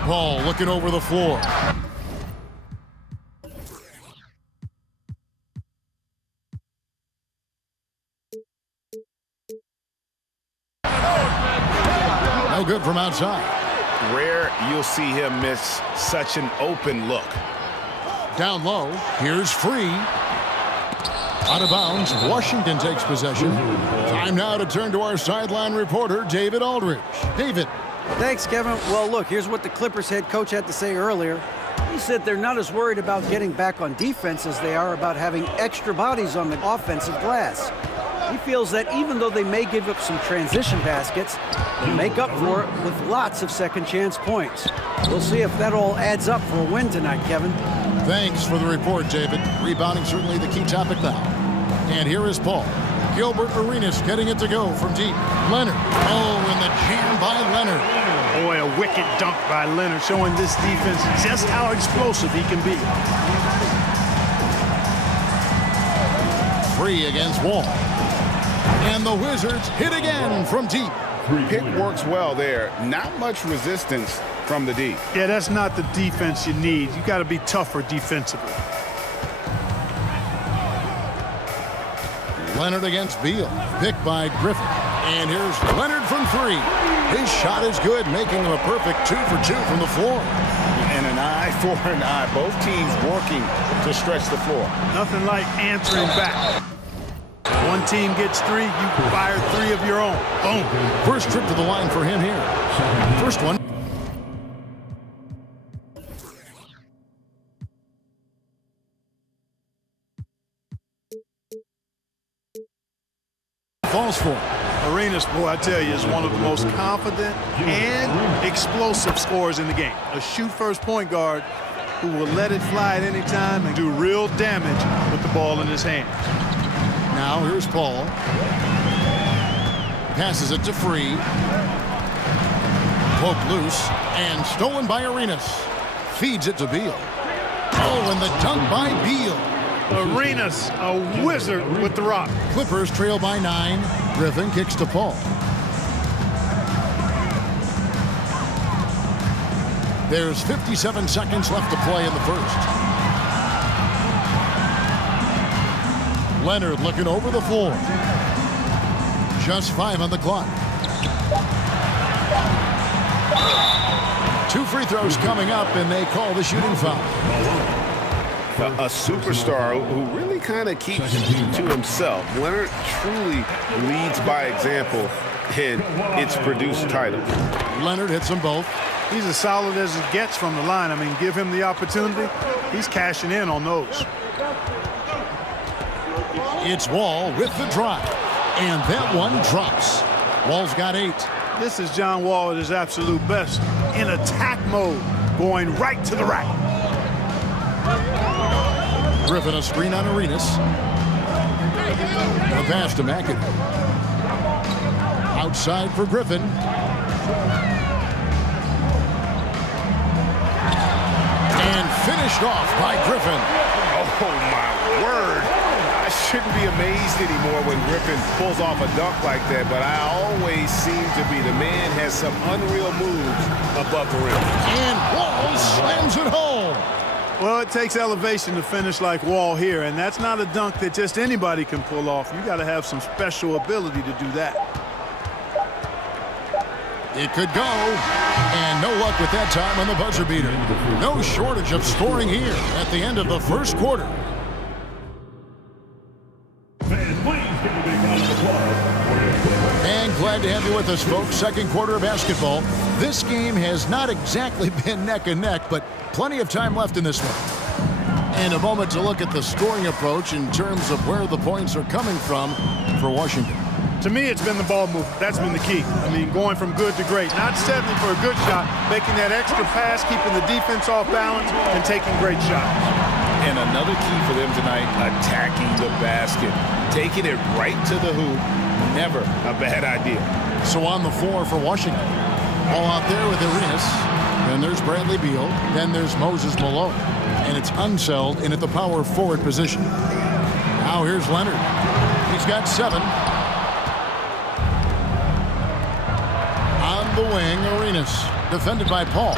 Paul looking over the floor. No good from outside. Rare you'll see him miss such an open look. Down low, here's Free. Out of bounds, Washington takes possession. Time now to turn to our sideline reporter, David Aldridge. David. Thanks, Kevin. Well, look, here's what the Clippers head coach had to say earlier. He said they're not as worried about getting back on defense as they are about having extra bodies on the offensive glass. He feels that even though they may give up some transition baskets, they'll make up for it with lots of second chance points. We'll see if that all adds up for a win tonight, Kevin. Thanks for the report, David. Rebounding certainly the key topic now. And here is Paul. Gilbert Arenas getting it to go from deep. Leonard. Oh, and the jam by Leonard. Boy, a wicked dunk by Leonard, showing this defense just how explosive he can be. Free against Wall. And the Wizards hit again from deep. Pick works well there. Not much resistance from the D. Yeah, that's not the defense you need. You got to be tougher defensively. Leonard against Beal. Picked by Griffin. And here's Leonard from 3. His shot is good, making him a perfect 2 for 2 from the floor. 4 and I. Both teams working to stretch the floor. Nothing like answering back. One team gets 3, you fire 3 of your own. Boom. First trip to the line for him here. First one. Falls for. Arenas, boy, I tell you, is one of the most confident and explosive scorers in the game. A shoot-first point guard who will let it fly at any time and do real damage with the ball in his hands. Now here's Paul. Passes it to Free. Poked loose and stolen by Arenas. Feeds it to Beal. Oh, and the dunk by Beal. Arenas, a wizard with the rock. Clippers trail by 9. Griffin kicks to Paul. There's 57 seconds left to play in the first. Leonard looking over the floor. Just 5 on the clock. 2 free throws coming up, and they call the shooting foul. A superstar who really kind of keeps to himself. Leonard truly leads by example, and it's produced titles. Leonard hits them both. He's as solid as it gets from the line. I mean, give him the opportunity. He's cashing in on those. It's Wall with the drive, and that one drops. Wall's got 8. This is John Wall at his absolute best in attack mode, going right to the rack. Griffin a screen on Arenas. A pass to McAdoo. Outside for Griffin. And finished off by Griffin. Oh, my word. I shouldn't be amazed anymore when Griffin pulls off a dunk like that, but I always seem to be. The man has some unreal moves above the rim. And Wall slams it home. Well, it takes elevation to finish like Wall here, and that's not a dunk that just anybody can pull off. You got to have some special ability to do that. It could go, and no luck with that time on the buzzer beater. No shortage of scoring here at the end of the first quarter. And glad to have you with us, folks. Second quarter of basketball. This game has not exactly been neck and neck, but plenty of time left in this one. And a moment to look at the scoring approach in terms of where the points are coming from for Washington. To me, it's been the ball movement. That's been the key. I mean, going from good to great. Not settling for a good shot, making that extra pass, keeping the defense off balance, and taking great shots. And another key for them tonight, attacking the basket. Taking it right to the hoop. Never a bad idea. So on the floor for Washington. Ball out there with Arenas. Then there's Bradley Beal. Then there's Moses Malone. And it's Unseld in at the power forward position. Now here's Leonard. He's got 7. On the wing, Arenas. Defended by Paul.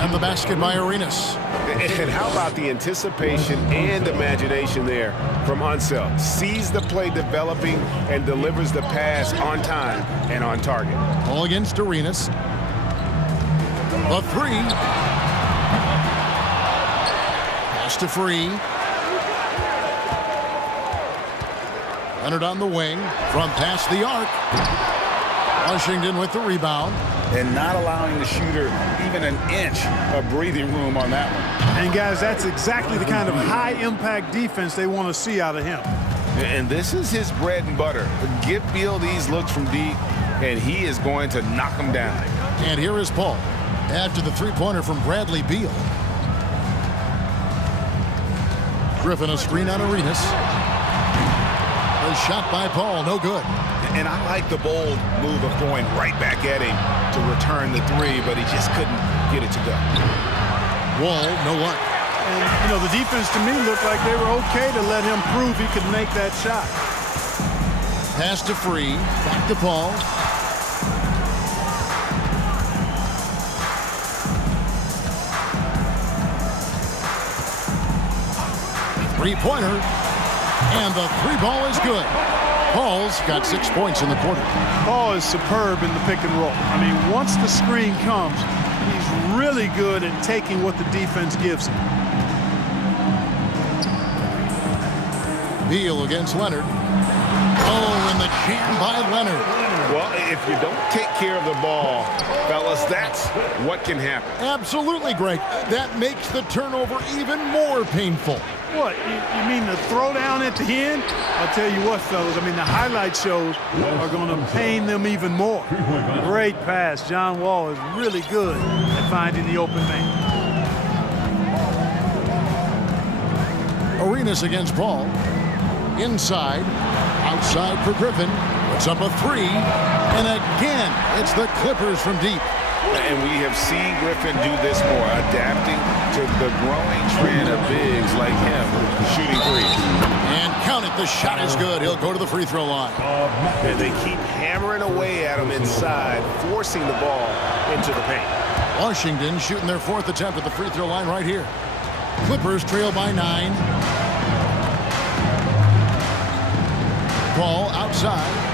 And the basket by Arenas. And how about the anticipation and imagination there from Unseld? Sees the play developing and delivers the pass on time and on target. Ball against Arenas. A 3. Pass to Free. Leonard on the wing from past the arc. Washington with the rebound. And not allowing the shooter even an inch of breathing room on that one. And guys, that's exactly the kind of high-impact defense they want to see out of him. And this is his bread and butter. Give Beal these looks from deep, and he is going to knock them down. And here is Paul after the three-pointer from Bradley Beal. Griffin a screen on Arenas. A shot by Paul, no good. And I like the bold move of going right back at him to return the 3, but he just couldn't get it to go. Wall, no luck. And, you know, the defense to me looked like they were okay to let him prove he could make that shot. Pass to Free, back to Paul. Three-pointer, and the 3-ball is good. Paul's got 6 points in the quarter. Paul is superb in the pick and roll. I mean, once the screen comes, He's really good at taking what the defense gives him. Beal against Leonard. Oh, and the jam by Leonard. Well, if you don't take care of the ball, fellas, that's what can happen. Absolutely, Greg. That makes the turnover even more painful. What, you mean the throwdown at the end? I'll tell you what, fellas, I mean, the highlight shows are going to pain them even more. Great pass. John Wall is really good at finding the open man. Arenas against Paul. Inside. Outside for Griffin. Puts up a three. And again, it's the Clippers from deep. And we have seen Griffin do this more, adapting to the growing trend of bigs like him shooting threes. And count it, the shot is good. He'll go to the free throw line. And they keep hammering away at him inside, forcing the ball into the paint. Washington shooting their fourth attempt at the free throw line right here. Clippers trail by 9. Ball outside.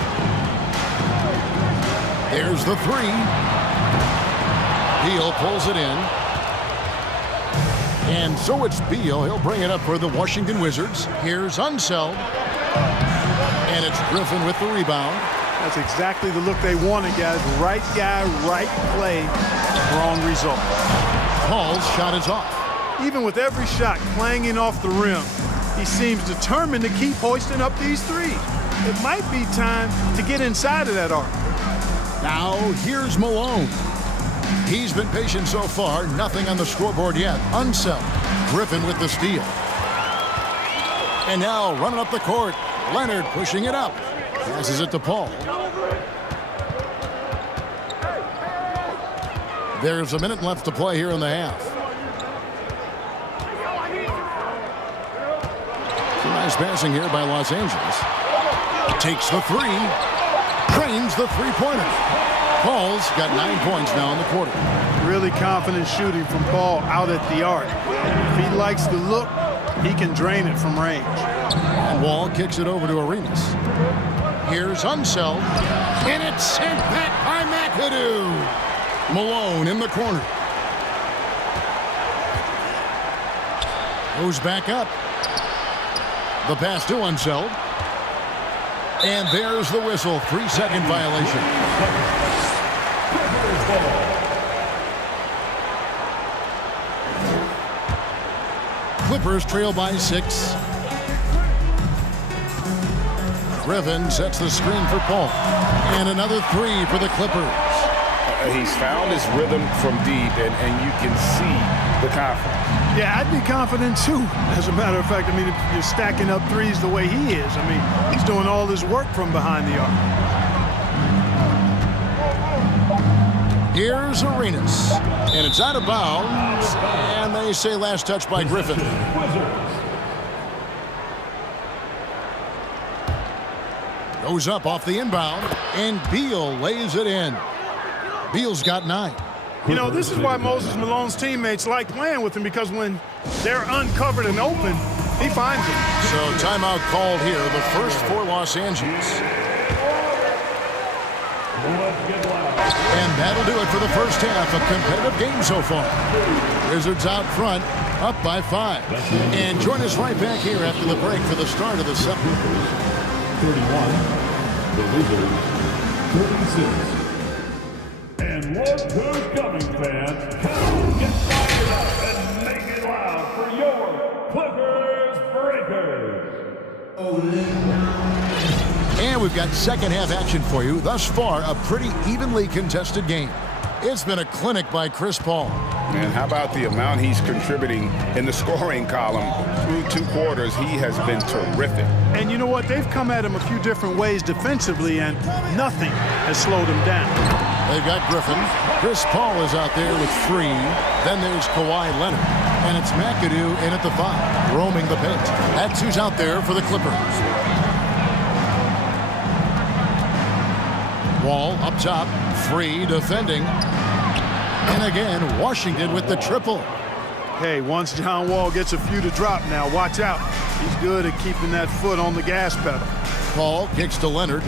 There's the three. Beal pulls it in. And so it's Beal. He'll bring it up for the Washington Wizards. Here's Unseld. And it's Griffin with the rebound. That's exactly the look they wanted, guys. Right guy, right play, wrong result. Paul's shot is off. Even with every shot clanging off the rim, he seems determined to keep hoisting up these threes. It might be time to get inside of that arc. Now here's Malone. He's been patient so far. Nothing on the scoreboard yet. Unseld. Griffin with the steal. And now running up the court. Leonard pushing it up. Passes it to Paul. There's a minute left to play here in the half. Some nice passing here by Los Angeles. Takes the three. Trains the three-pointer. Paul's got 9 points now in the quarter. Really confident shooting from Paul out at the arc. If he likes the look, he can drain it from range. And Wall kicks it over to Arenas. Here's Unseld. And it's sent back by McAdoo. Malone in the corner. Goes back up. The pass to Unseld. And there's the whistle. 3-second violation. Clippers trail by 6. Griffin sets the screen for Paul. And another three for the Clippers. He's found his rhythm from deep, and you can see the confidence. Yeah, I'd be confident too. As a matter of fact, I mean, if you're stacking up threes the way he is, I mean, he's doing all his work from behind the arc. Here's Arenas. And it's out of bounds. And they say last touch by Griffin. Goes up off the inbound. And Beal lays it in. Beal's got 9. You know, this is why Moses Malone's teammates like playing with him, because when they're uncovered and open, he finds them. So timeout called here, the first for Los Angeles. And that'll do it for the first half. A competitive game so far. Wizards out front, up by 5. And join us right back here after the break for the start of the second. 31, the Wizards, 36. And look who's coming, fans. Come on, get fired up and make it loud for your Clippers Breakers. And we've got second half action for you. Thus far, a pretty evenly contested game. It's been a clinic by Chris Paul. And how about the amount he's contributing in the scoring column through 2 quarters? He has been terrific. And you know what? They've come at him a few different ways defensively, and nothing has slowed him down. They've got Griffin. Chris Paul is out there with 3. Then there's Kawhi Leonard. And it's McAdoo in at the 5, roaming the paint. That's who's out there for the Clippers. Wall up top, free, defending. And again, Washington with the triple. Hey, once John Wall gets a few to drop now, watch out. He's good at keeping that foot on the gas pedal. Paul kicks to Leonard.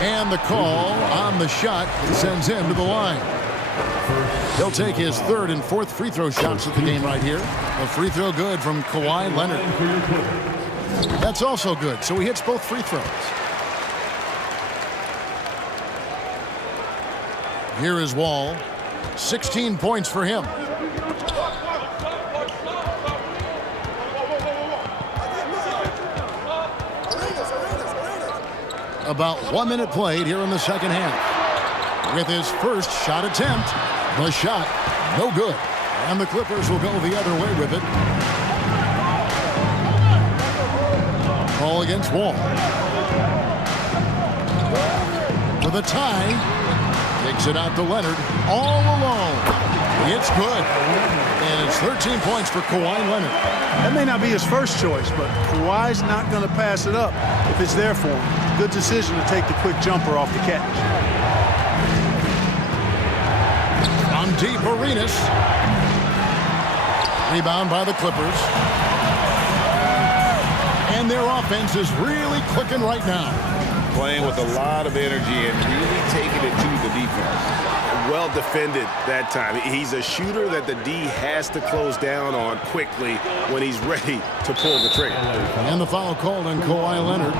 And the call on the shot sends him to the line. He'll take his third and fourth free throw shots of the game right here. A free throw good from Kawhi Leonard. That's also good, so he hits both free throws. Here is Wall. 16 points for him. About 1 minute played here in the second half. With his first shot attempt, the shot no good. And the Clippers will go the other way with it. Ball against Wall. For the tie. Takes it out to Leonard all alone. It's good. And it's 13 points for Kawhi Leonard. That may not be his first choice, but Kawhi's not going to pass it up if it's there for him. Good decision to take the quick jumper off the catch. On deep, Arenas. Rebound by the Clippers. And their offense is really clicking right now. Playing with a lot of energy and really taking it to the defense. Well defended that time. He's a shooter that the D has to close down on quickly when he's ready to pull the trigger. And the foul called on Kawhi Leonard.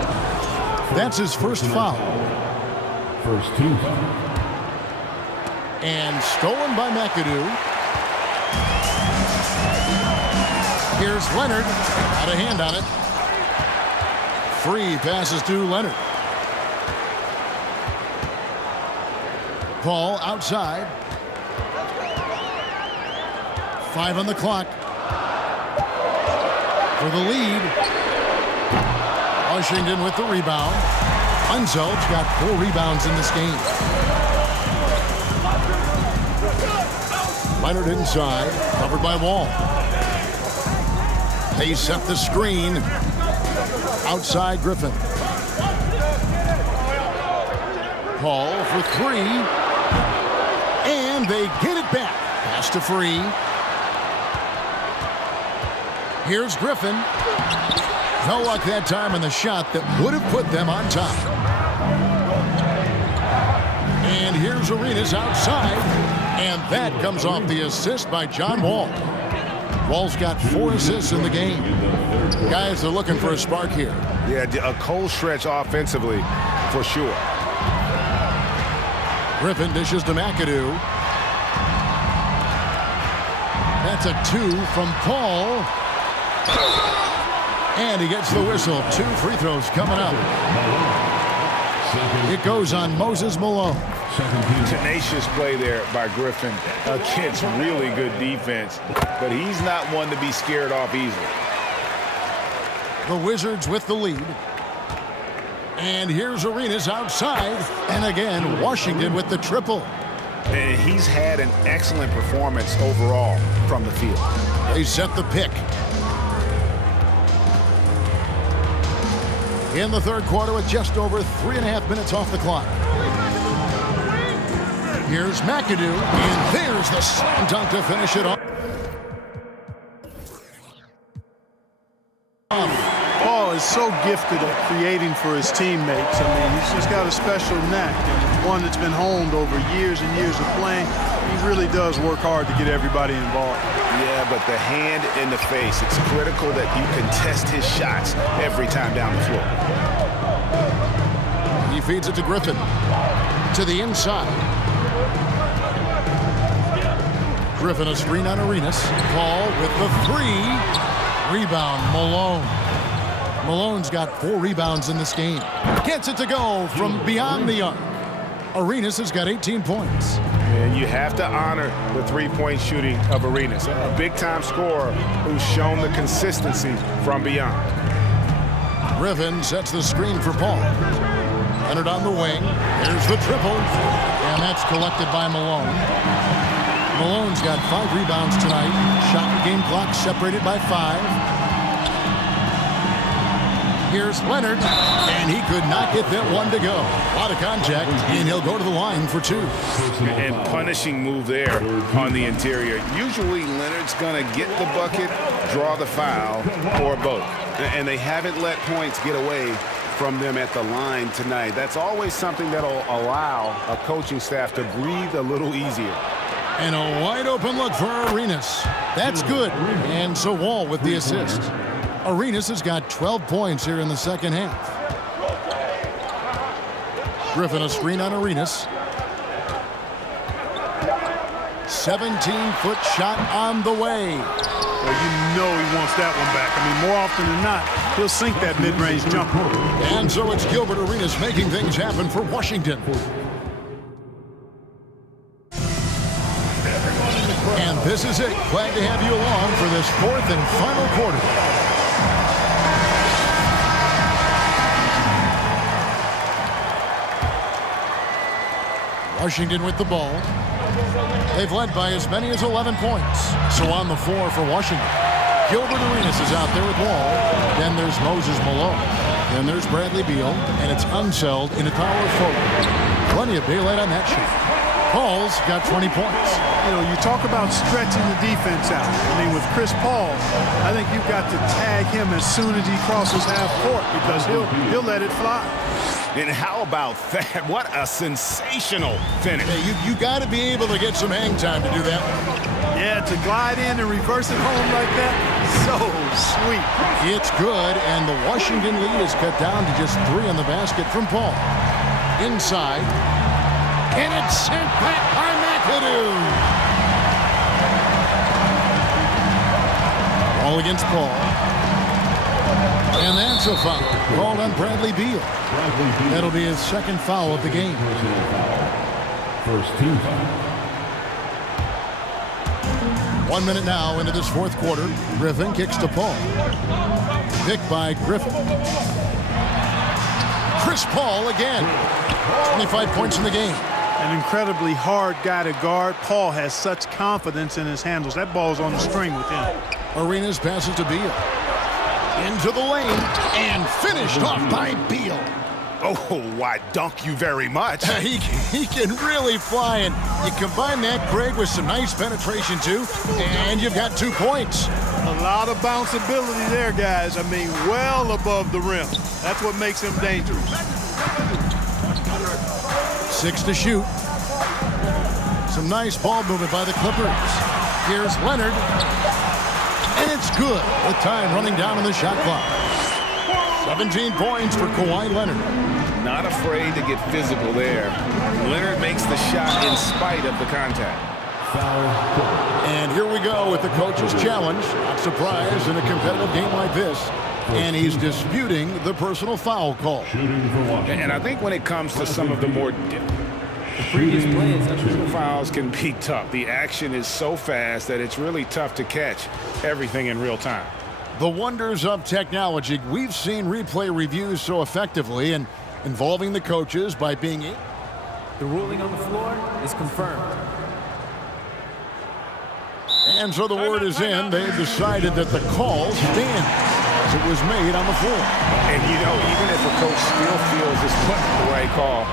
That's his first foul. First team. And stolen by McAdoo. Here's Leonard. Got a hand on it. Free passes to Leonard. Paul outside. 5 on the clock. For the lead. Washington with the rebound. Unzel's got 4 rebounds in this game. Leonard inside, covered by Wall. They set the screen. Outside Griffin. Paul for 3. And they get it back. Pass to Free. Here's Griffin. No luck that time on the shot that would have put them on top. And here's Arenas outside. And that comes off the assist by John Wall. Wall's got 4 assists in the game. Guys are looking for a spark here. Yeah, a cold stretch offensively for sure. Griffin dishes to McAdoo. That's a 2 from Paul. And he gets the whistle. 2 free throws coming up. It goes on Moses Malone. Tenacious play there by Griffin against really good defense. But he's not one to be scared off easily. The Wizards with the lead. And here's Arenas outside. And again, Washington with the triple. And he's had an excellent performance overall from the field. They set the pick. In the third quarter with just over 3.5 minutes off the clock. Here's McAdoo. And there's the slam dunk to finish it off. Paul is so gifted at creating for his teammates. I mean, he's just got a special knack, and one that's been honed over years and years of playing. He really does work hard to get everybody involved. Yeah, but the hand in the face, it's critical that you contest his shots every time down the floor. He feeds it to Griffin. To the inside. Griffin a screen on Arenas. Paul with the 3. Rebound, Malone. Malone's got 4 rebounds in this game. Gets it to go from beyond the arc. Arenas has got 18 points. And you have to honor the 3-point shooting of Arenas. A big-time scorer who's shown the consistency from beyond. Griffin sets the screen for Paul. Leonard on the wing. Here's the triple. And that's collected by Malone. Malone's got 5 rebounds tonight. Shot and game clock separated by 5. Here's Leonard, and he could not get that one to go. A lot of contact, and he'll go to the line for 2. And punishing move there on the interior. Usually Leonard's going to get the bucket, draw the foul, or both. And they haven't let points get away from them at the line tonight. That's always something that'll allow a coaching staff to breathe a little easier. And a wide open look for Arenas. That's good. And so Wall with the assist. Arenas has got 12 points here in the second half. Griffin a screen on Arenas. 17-foot shot on the way. Well, you know he wants that one back. I mean, more often than not, he'll sink that mid-range jumper. And so it's Gilbert Arenas making things happen for Washington. And this is it. Glad to have you along for this fourth and final quarter. Washington with the ball. They've led by as many as 11 points. So on the floor for Washington, Gilbert Arenas is out there with Wall. Then there's Moses Malone. Then there's Bradley Beal. And it's Unseld in a power forward. Plenty of daylight on that shot. Paul's got 20 points. You know, you talk about stretching the defense out. I mean, with Chris Paul, I think you've got to tag him as soon as he crosses half court because he'll let it fly. And how about that? What a sensational finish. Yeah, you got to be able to get some hang time to do that. Yeah, to glide in and reverse it home like that, so sweet. It's good, and the Washington lead is cut down to just 3 on the basket from Paul. Inside, and it's sent back by McAdoo. Ball against Paul. And that's a foul called on Bradley Beal. That'll be his second foul of the game. First team foul. 1 minute now into this fourth quarter. Griffin kicks to Paul. Picked by Griffin. Chris Paul again. 25 points in the game. An incredibly hard guy to guard. Paul has such confidence in his handles. That ball's on the string with him. Arenas passes to Beal. Into the lane and finished off by Beal. Oh, why, dunk you very much. He can really fly, and you combine that, Greg, with some nice penetration, too, and you've got 2 points. A lot of bounceability there, guys. I mean, well above the rim. That's what makes him dangerous. 6 to shoot. Some nice ball movement by the Clippers. Here's Leonard. And it's good with time running down on the shot clock. 17 points for Kawhi Leonard. Not afraid to get physical there. Leonard makes the shot in spite of the contact. And here we go with the coach's challenge. Not surprised in a competitive game like this. And he's disputing the personal foul call. And I think when it comes to some of the more previous plays, personal fouls can be tough. The action is so fast that it's really tough to catch everything in real time. The wonders of technology. We've seen replay reviews so effectively and involving the coaches by being in. The ruling on the floor is confirmed. And so the word is in. They've decided that the call stands. It was made on the floor. And you know, even if a coach still feels it's the right call,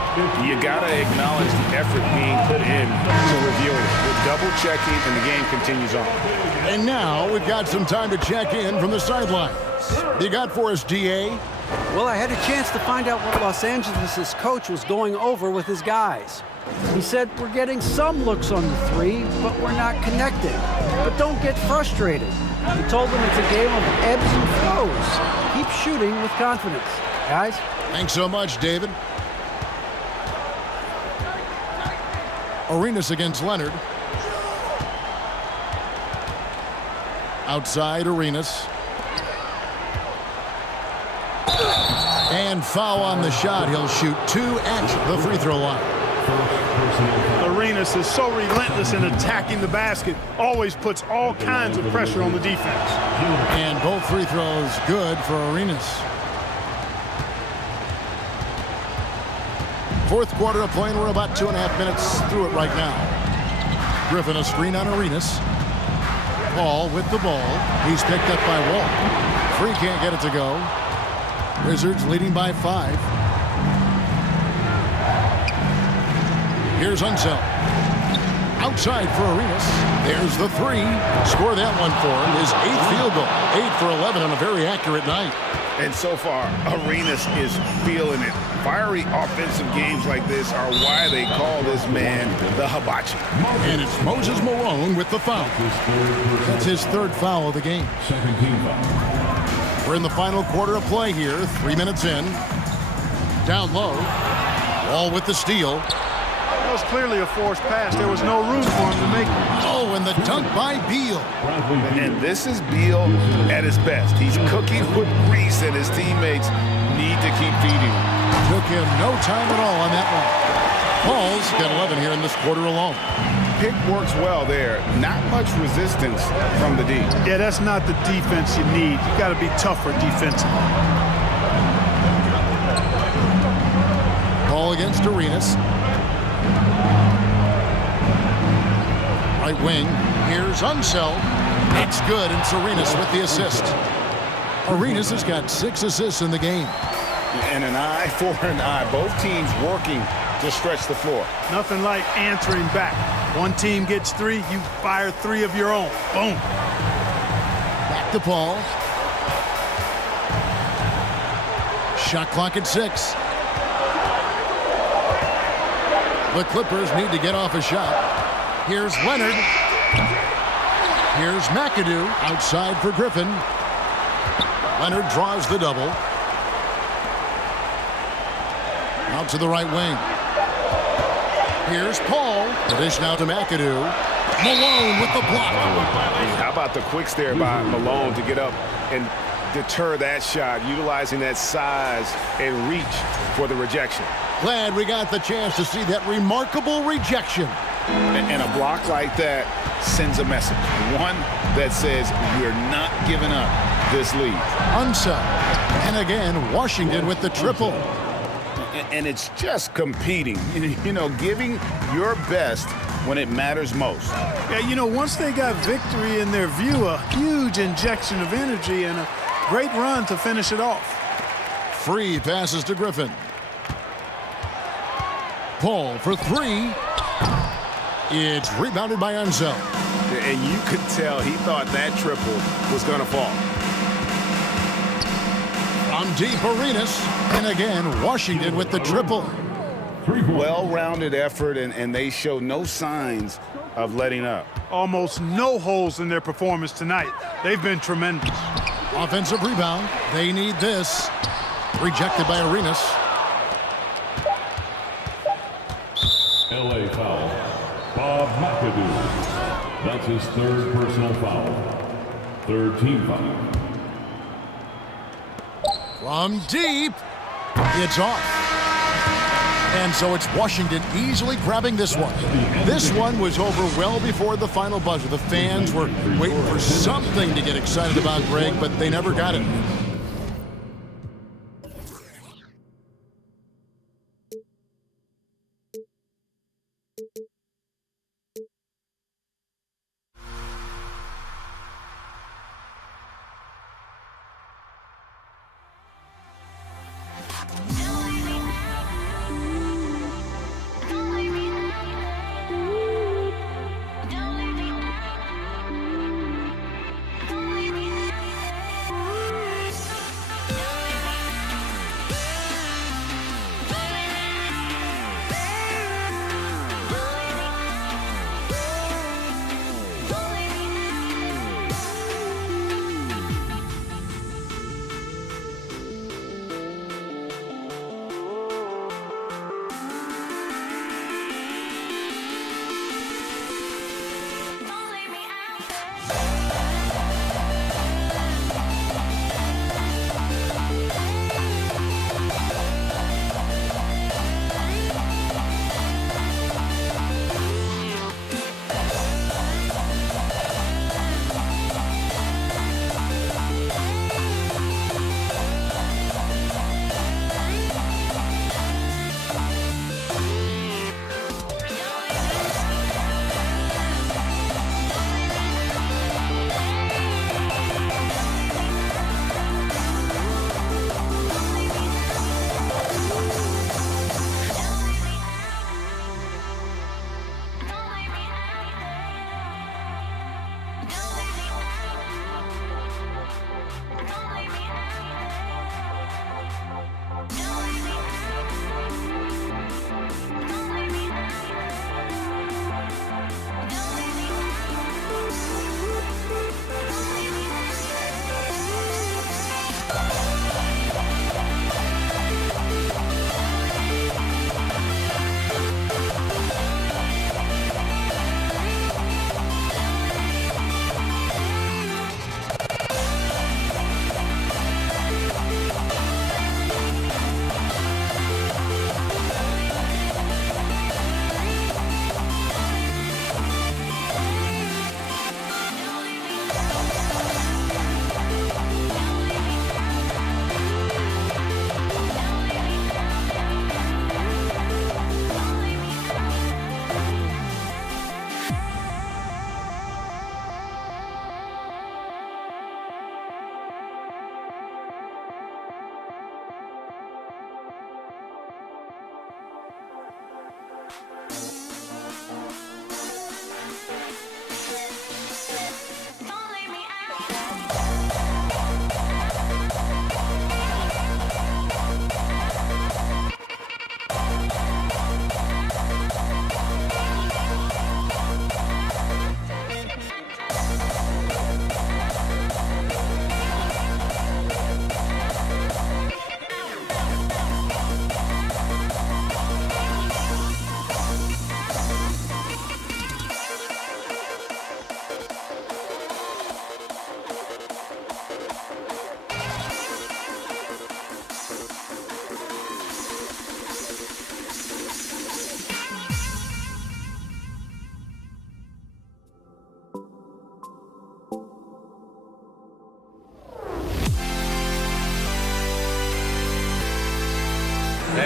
you got to acknowledge the effort being put in to reviewing it. We're double checking, and the game continues on. And now we've got some time to check in from the sidelines. You got for us, DA? Well, I had a chance to find out what Los Angeles' coach was going over with his guys. He said, we're getting some looks on the three, but we're not connecting. But don't get frustrated. He told them it's a game of ebbs and flows. Keep shooting with confidence. Guys? Thanks so much, David. Arenas against Leonard. Outside Arenas. And foul on the shot. He'll shoot 2 at the free throw line. Arenas is so relentless in attacking the basket. Always puts all kinds of pressure on the defense. And both free throws good for Arenas. Fourth quarter of play, and we're about 2.5 minutes through it right now. Griffin a screen on Arenas. Paul with the ball. He's picked up by Wall. Free can't get it to go. Wizards leading by 5. Here's Unseld. outside for Arenas. There's the three. Score that one for him. His 8th field goal. 8 for 11 on a very accurate night. And so far, Arenas is feeling it. Fiery offensive games like this are why they call this man the hibachi. And it's Moses Malone with the foul. That's his 3rd foul of the game. Second team foul. We're in the final quarter of play here. 3 minutes in. Down low. Wall with the steal. That was clearly a forced pass. There was no room for him to make it. Oh, and the dunk by Beal. And this is Beal at his best. He's cooking with grease, and his teammates need to keep feeding him. Took him no time at all on that one. Paul's got 11 here in this quarter alone. Pick works well there. Not much resistance from the D. Yeah, that's not the defense you need. You got to be tougher defensively. Ball against Arenas. Right wing. Here's Unseld. It's good, and it's Arenas with the assist. Arenas has got 6 assists in the game. And an eye for an eye. Both teams working to stretch the floor. Nothing like answering back. One team gets 3, you fire 3 of your own. Boom. Back to Paul. Shot clock at 6. The Clippers need to get off a shot. Here's Leonard. Here's McAdoo outside for Griffin. Leonard draws the double. Out to the right wing. Here's Paul. The dish now to McAdoo. Malone with the block. How about the quicks there by Malone to get up and deter that shot, utilizing that size and reach for the rejection. Glad we got the chance to see that remarkable rejection. And a block like that sends a message. One that says we're not giving up this lead. Unseld. And again, Washington with the triple. And it's just competing, you know, giving your best when it matters most. Yeah, you know, once they got victory in their view, a huge injection of energy and a great run to finish it off. Free passes to Griffin. Paul for 3. It's rebounded by Unseld. And you could tell he thought that triple was going to fall. From deep, Arenas. And again, Washington with the triple. Well-rounded effort, and they show no signs of letting up. Almost no holes in their performance tonight. They've been tremendous. Offensive rebound. They need this. Rejected by Arenas. LA foul. Bob McAdoo. That's his 3rd personal foul. 3rd team foul. From deep, it's off. And so it's Washington easily grabbing this one. This one was over well before the final buzzer. The fans were waiting for something to get excited about, Greg, but they never got it.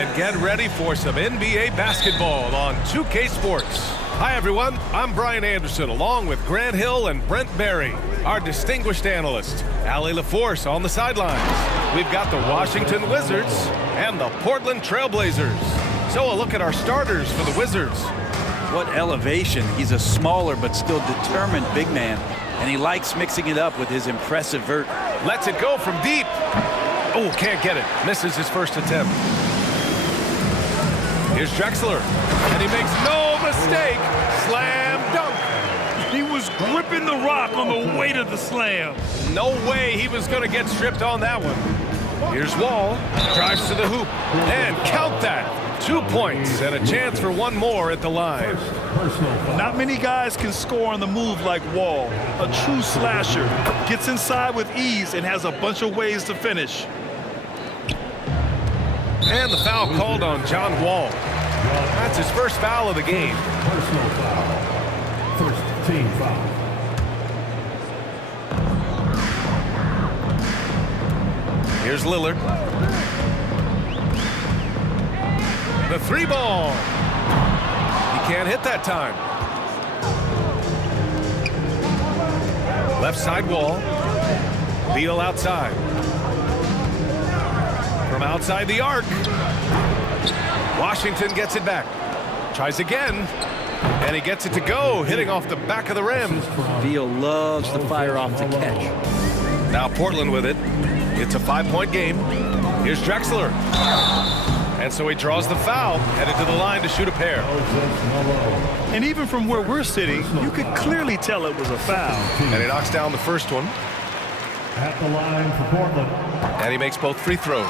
And get ready for some NBA basketball on 2K Sports. Hi, everyone. I'm Brian Anderson, along with Grant Hill and Brent Barry. Our distinguished analyst, Allie LaForce, on the sidelines. We've got the Washington Wizards and the Portland Trailblazers. So a look at our starters for the Wizards. What elevation. He's a smaller but still determined big man, and he likes mixing it up with his impressive vert. Lets it go from deep. Oh, can't get it. Misses his first attempt. Here's Drexler, and he makes no mistake. Slam dunk. He was gripping the rock on the weight of the slam. No way he was going to get stripped on that one. Here's Wall, drives to the hoop, and count that. 2 points and a chance for one more at the line. Not many guys can score on the move like Wall. A true slasher. Gets inside with ease and has a bunch of ways to finish. And the foul called on John Wall. That's his first foul of the game. Personal foul. First team foul. Here's Lillard. The three ball. He can't hit that time. Left side Wall. Beal outside. From outside the arc. Washington gets it back. Tries again. And he gets it to go, hitting off the back of the rim. Beal loves to fire off the catch. Now Portland with it. It's a 5-point game. Here's Drexler. And so he draws the foul, headed to the line to shoot a pair. And even from where we're sitting, you could clearly tell it was a foul. And he knocks down the first one. At the line for Portland. And he makes both free throws.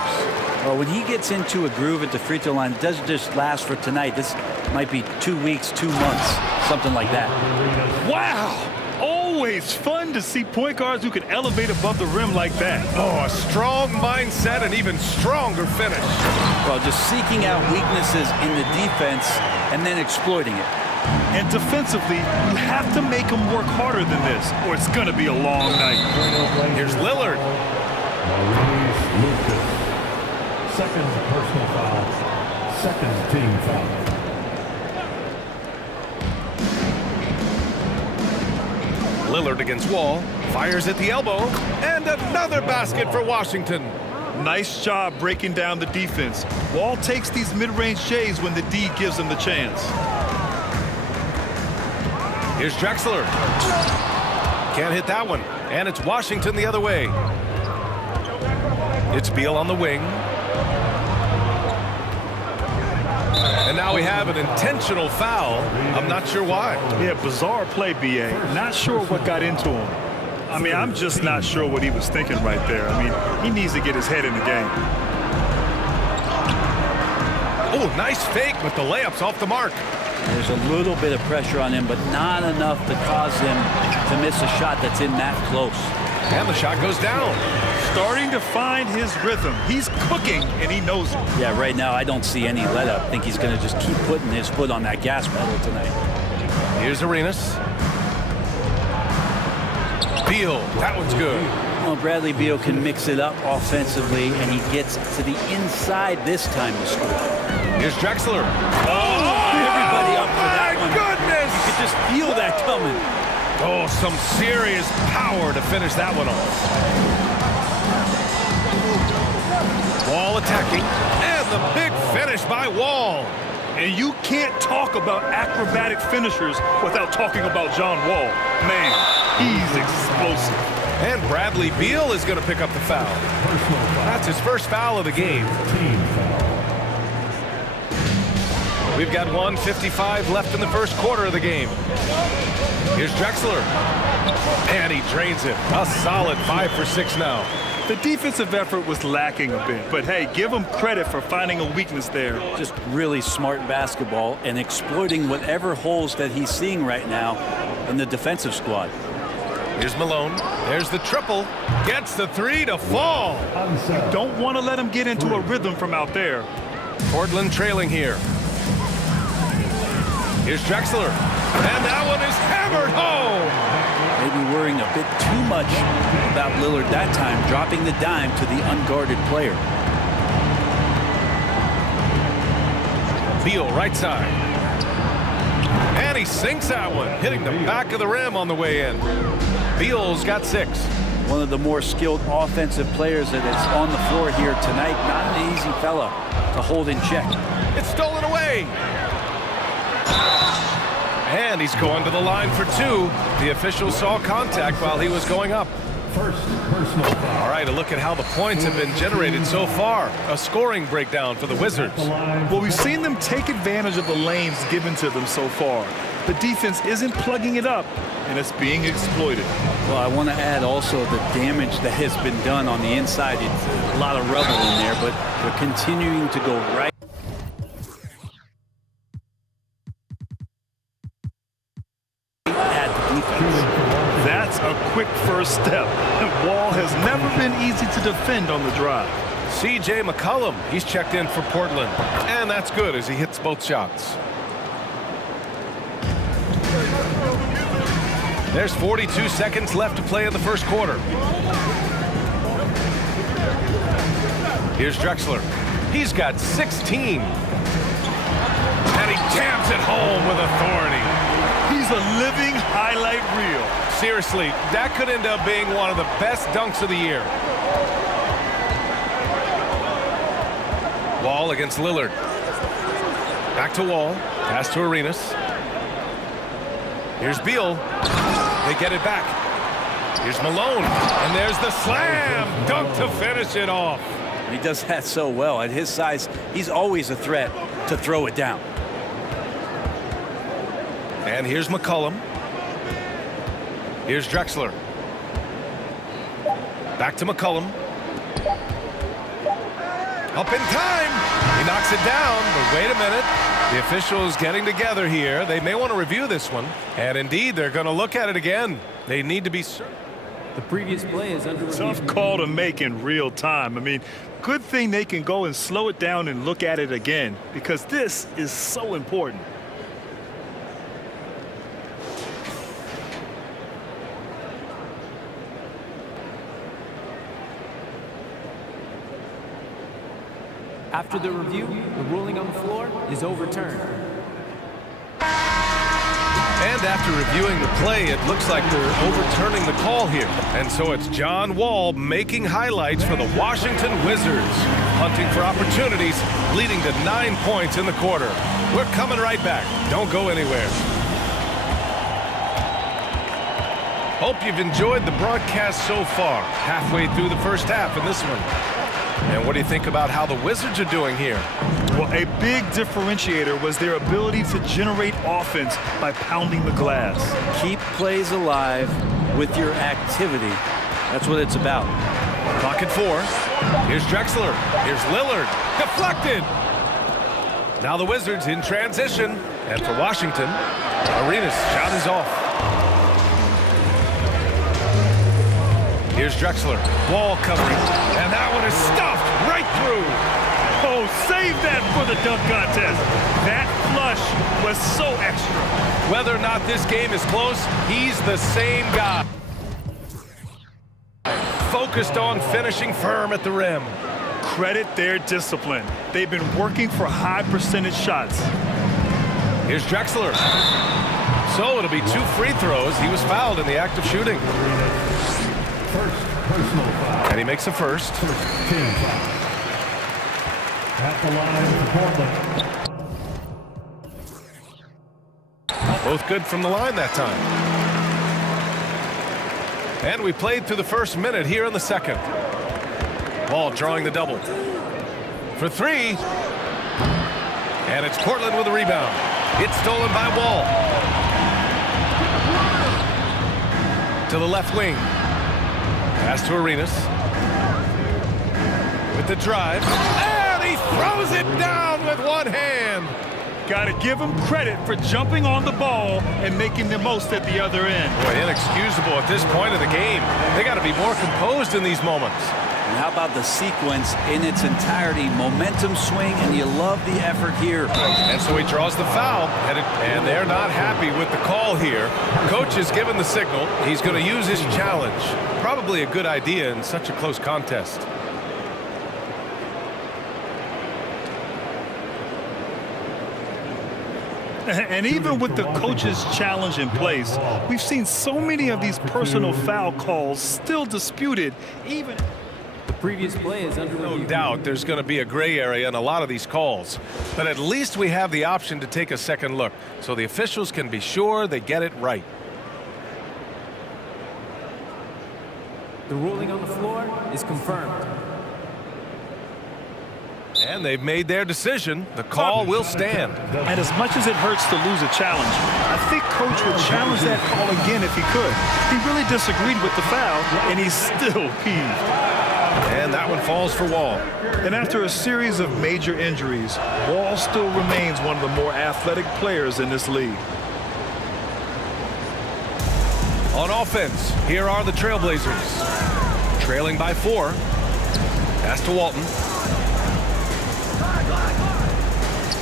Well, when he gets into a groove at the free throw line, it doesn't just last for tonight. This might be 2 weeks, 2 months, something like that. Wow! Always fun to see point guards who can elevate above the rim like that. Oh, a strong mindset and even stronger finish. Well, just seeking out weaknesses in the defense and then exploiting it. And defensively, you have to make them work harder than this, or it's going to be a long night. Here's Lillard. Maurice Lucas. Second personal foul. Second team foul. Lillard against Wall. Fires at the elbow. And another basket for Washington. Nice job breaking down the defense. Wall takes these mid-range shaves when the D gives him the chance. Here's Drexler. Can't hit that one. And it's Washington the other way. It's Beal on the wing. And now we have an intentional foul. I'm not sure why. Yeah, bizarre play, B.A. Not sure what got into him. I mean, I'm just not sure what he was thinking right there. I mean, he needs to get his head in the game. Oh, nice fake, but the layup's off the mark. There's a little bit of pressure on him, but not enough to cause him to miss a shot that's in that close. And the shot goes down. Starting to find his rhythm. He's cooking, and he knows it. Yeah, right now I don't see any let up. I think he's going to just keep putting his foot on that gas pedal tonight. Here's Arenas. Beal, that one's good. Well, Bradley Beal can mix it up offensively, and he gets to the inside this time to score. Here's Drexler. Everybody up for that one. Goodness! You could just feel that coming. Oh, some serious power to finish that one off. Wall attacking, and the big finish by Wall. And you can't talk about acrobatic finishers without talking about John Wall. Man, he's explosive. And Bradley Beal is going to pick up the foul. That's his first foul of the game. We've got 1:55 left in the first quarter of the game. Here's Drexler. And he drains it. A solid 5 for 6 now. The defensive effort was lacking a bit, but hey, give him credit for finding a weakness there. Just really smart basketball and exploiting whatever holes that he's seeing right now in the defensive squad. Here's Malone. There's the triple. Gets the three to fall. You don't want to let him get into a rhythm from out there. Portland trailing here. Here's Drexler. And that one is hammered home. Maybe worrying a bit too much about Lillard that time, dropping the dime to the unguarded player. Beal, right side. And he sinks that one, hitting the back of the rim on the way in. Beal's got 6. One of the more skilled offensive players that is on the floor here tonight. Not an easy fella to hold in check. It's stolen away. And he's going to the line for 2. The official saw contact while he was going up. First personal foul. All right, a look at how the points have been generated so far. A scoring breakdown for the Wizards. Well, we've seen them take advantage of the lanes given to them so far. The defense isn't plugging it up, and it's being exploited. Well, I want to add also the damage that has been done on the inside. It's a lot of rubble in there, but they're continuing to go right. That's a quick first step. Wall has never been easy to defend on the drive. C.J. McCollum, he's checked in for Portland. And that's good as he hits both shots. There's 42 seconds left to play in the first quarter. Here's Drexler. He's got 16. And he jams it home with authority. He's a living highlight reel. Seriously, that could end up being one of the best dunks of the year. Wall against Lillard. Back to Wall. Pass to Arenas. Here's Beal. They get it back. Here's Malone. And there's the slam dunk to finish it off. He does that so well. At his size, he's always a threat to throw it down. And here's McCollum. Here's Drexler. Back to McCollum. Up in time. He knocks it down, but wait a minute. The officials getting together here. They may want to review this one. And indeed, they're going to look at it again. They need to be certain. The previous play is under review. Tough call to make in real time. I mean, good thing they can go and slow it down and look at it again, because this is so important. After the review, the ruling on the floor is overturned. And after reviewing the play, it looks like they're overturning the call here. And so it's John Wall making highlights for the Washington Wizards, hunting for opportunities, leading to 9 points in the quarter. We're coming right back. Don't go anywhere. Hope you've enjoyed the broadcast so far. Halfway through the first half in this one. And what do you think about how the Wizards are doing here? Well, a big differentiator was their ability to generate offense by pounding the glass. Keep plays alive with your activity. That's what it's about. Clock at 4. Here's Drexler. Here's Lillard. Deflected. Now the Wizards in transition. And for Washington, Arenas' shot is off. Here's Drexler. Wall covering. And that one is stuffed right through. Oh, save that for the dunk contest. That flush was so extra. Whether or not this game is close, he's the same guy. Focused on finishing firm at the rim. Credit their discipline. They've been working for high percentage shots. Here's Drexler. So it'll be 2 free throws. He was fouled in the act of shooting. First personal foul. And he makes a first. Team foul. At the line for Portland. Both good from the line that time. And we played through the first minute here in the second. Ball drawing the double. For 3. And it's Portland with a rebound. It's stolen by Wall. To the left wing. Pass to Arenas. With the drive. And he throws it down with one hand. Got to give him credit for jumping on the ball and making the most at the other end. Boy, inexcusable at this point of the game. They got to be more composed in these moments. And how about the sequence in its entirety? Momentum swing, and you love the effort here. And so he draws the foul, and they're not happy with the call here. Coach has given the signal. He's going to use his challenge. Probably a good idea in such a close contest. And even with the coach's challenge in place, we've seen so many of these personal foul calls still disputed, even... The previous play is under review. No doubt there's going to be a gray area in a lot of these calls, but at least we have the option to take a second look so the officials can be sure they get it right. The ruling on the floor is confirmed. And they've made their decision. The call will stand. And as much as it hurts to lose a challenge, I think Coach would challenge that call again if he could. He really disagreed with the foul, and he's still peeved. And that one falls for Wall. And after a series of major injuries, Wall still remains one of the more athletic players in this league. On offense, here are the Trailblazers. Trailing by 4. Pass to Walton.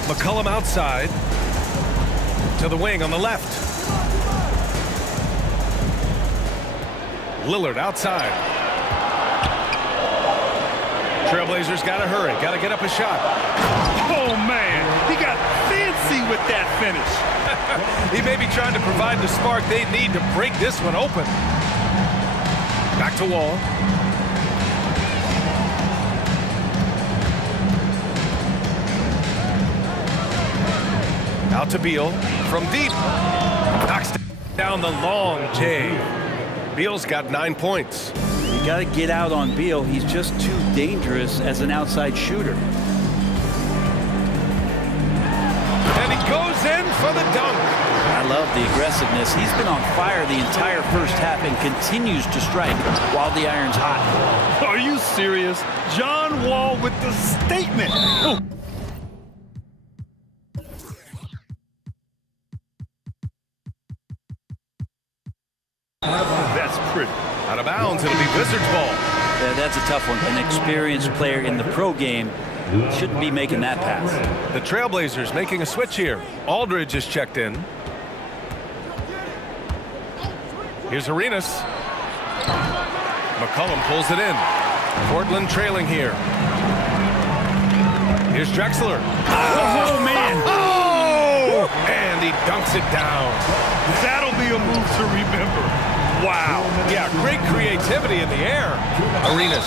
McCollum outside to the wing on the left. Lillard outside. Trailblazers got to hurry, got to get up a shot. Oh man, he got fancy with that finish. He may be trying to provide the spark they need to break this one open. Back to Wall. Out to Beal from deep. Knocks down the long J. Beal's got 9 points. You got to get out on Beal. He's just too dangerous as an outside shooter. And he goes in for the dunk. I love the aggressiveness. He's been on fire the entire first half and continues to strike while the iron's hot. Are you serious? John Wall with the statement. Oh. That's pretty. Out of bounds, it'll be Wizards ball. Yeah, that's a tough one. An experienced player in the pro game shouldn't be making that pass. The Trailblazers making a switch here. Aldridge is checked in. Here's Arenas. McCollum pulls it in. Portland trailing here. Here's Drexler. Oh, man. Oh! And he dunks it down. That'll be a move to remember. Wow. Yeah, great creativity in the air. Arenas.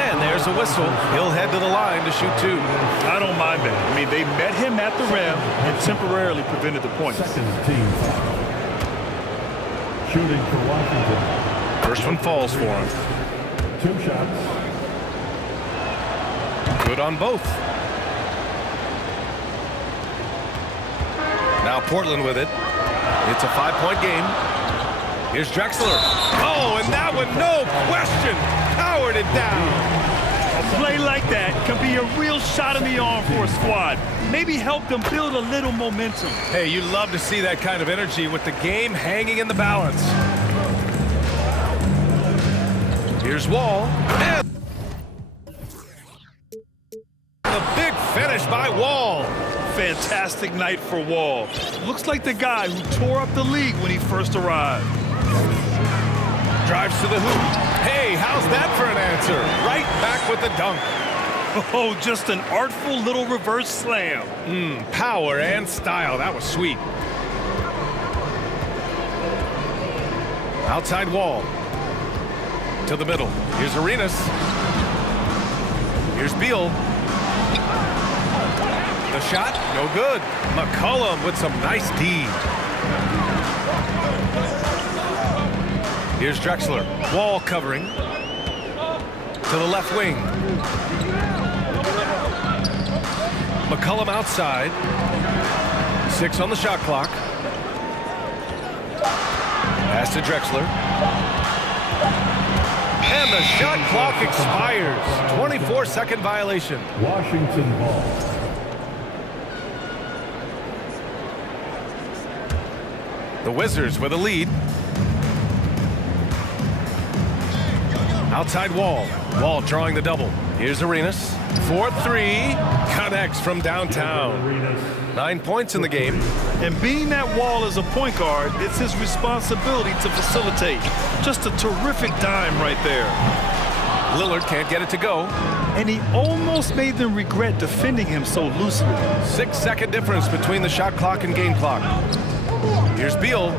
And there's a whistle. He'll head to the line to shoot 2. I don't mind that. I mean, they met him at the rim and temporarily prevented the points. Second team foul. Shooting for Washington. First one falls for him. 2 shots. Good on both. Now Portland with it. It's a 5-point game. Here's Drexler. Oh, and that one, no question, powered it down. A play like that can be a real shot in the arm for a squad. Maybe help them build a little momentum. Hey, you love to see that kind of energy with the game hanging in the balance. Here's Wall. And the big finish by Wall. Fantastic night for Wall. Looks like the guy who tore up the league when he first arrived. Drives to the hoop. Hey, how's that for an answer? Right back with the dunk. Oh, just an artful little reverse slam. Power and style. That was sweet. Outside Wall. To the middle. Here's Arenas. Here's Beal. The shot, no good. McCollum with some nice D. Here's Drexler. Wall covering. To the left wing. McCollum outside. 6 on the shot clock. Pass to Drexler. And the shot clock expires. 24-second violation. Washington ball. The Wizards with a lead. Outside Wall. Wall drawing the double. Here's Arenas. 4-3. Connects from downtown. 9 points in the game. And being that Wall is a point guard, it's his responsibility to facilitate. Just a terrific dime right there. Lillard can't get it to go. And he almost made them regret defending him so loosely. 6-second difference between the shot clock and game clock. Here's Beal.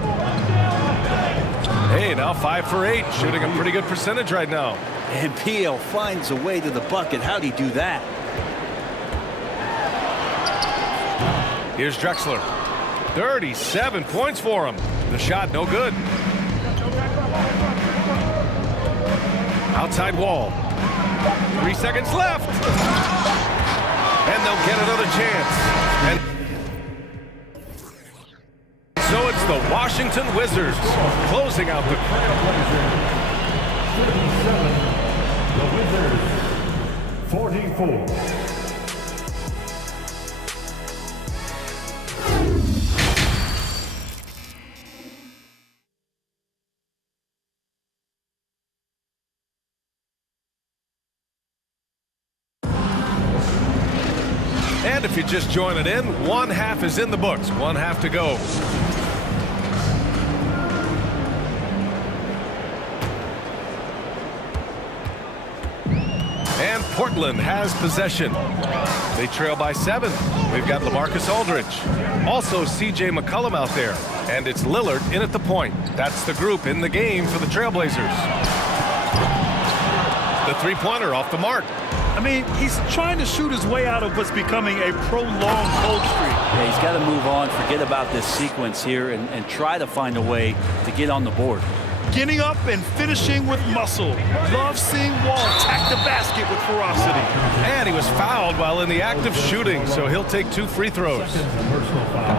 Hey, now 5 for 8, shooting a pretty good percentage right now. And Beal finds a way to the bucket. How'd he do that? Here's Drexler. 37 points for him. The shot no good. Outside Wall. 3 seconds left. And they'll get another chance. And so it's the Washington Wizards closing out the... The Wizards, 44. And if you're just joining in, one half is in the books. One half to go. And Portland has possession. They trail by 7. We've got LaMarcus Aldridge. Also C.J. McCollum out there. And it's Lillard in at the point. That's the group in the game for the Trailblazers. The three-pointer off the mark. I mean, he's trying to shoot his way out of what's becoming a prolonged cold streak. Yeah, he's got to move on, forget about this sequence here, and try to find a way to get on the board. Getting up and finishing with muscle. Love seeing Wall attack the basket with ferocity. And he was fouled while in the act of shooting, so he'll take 2 free throws.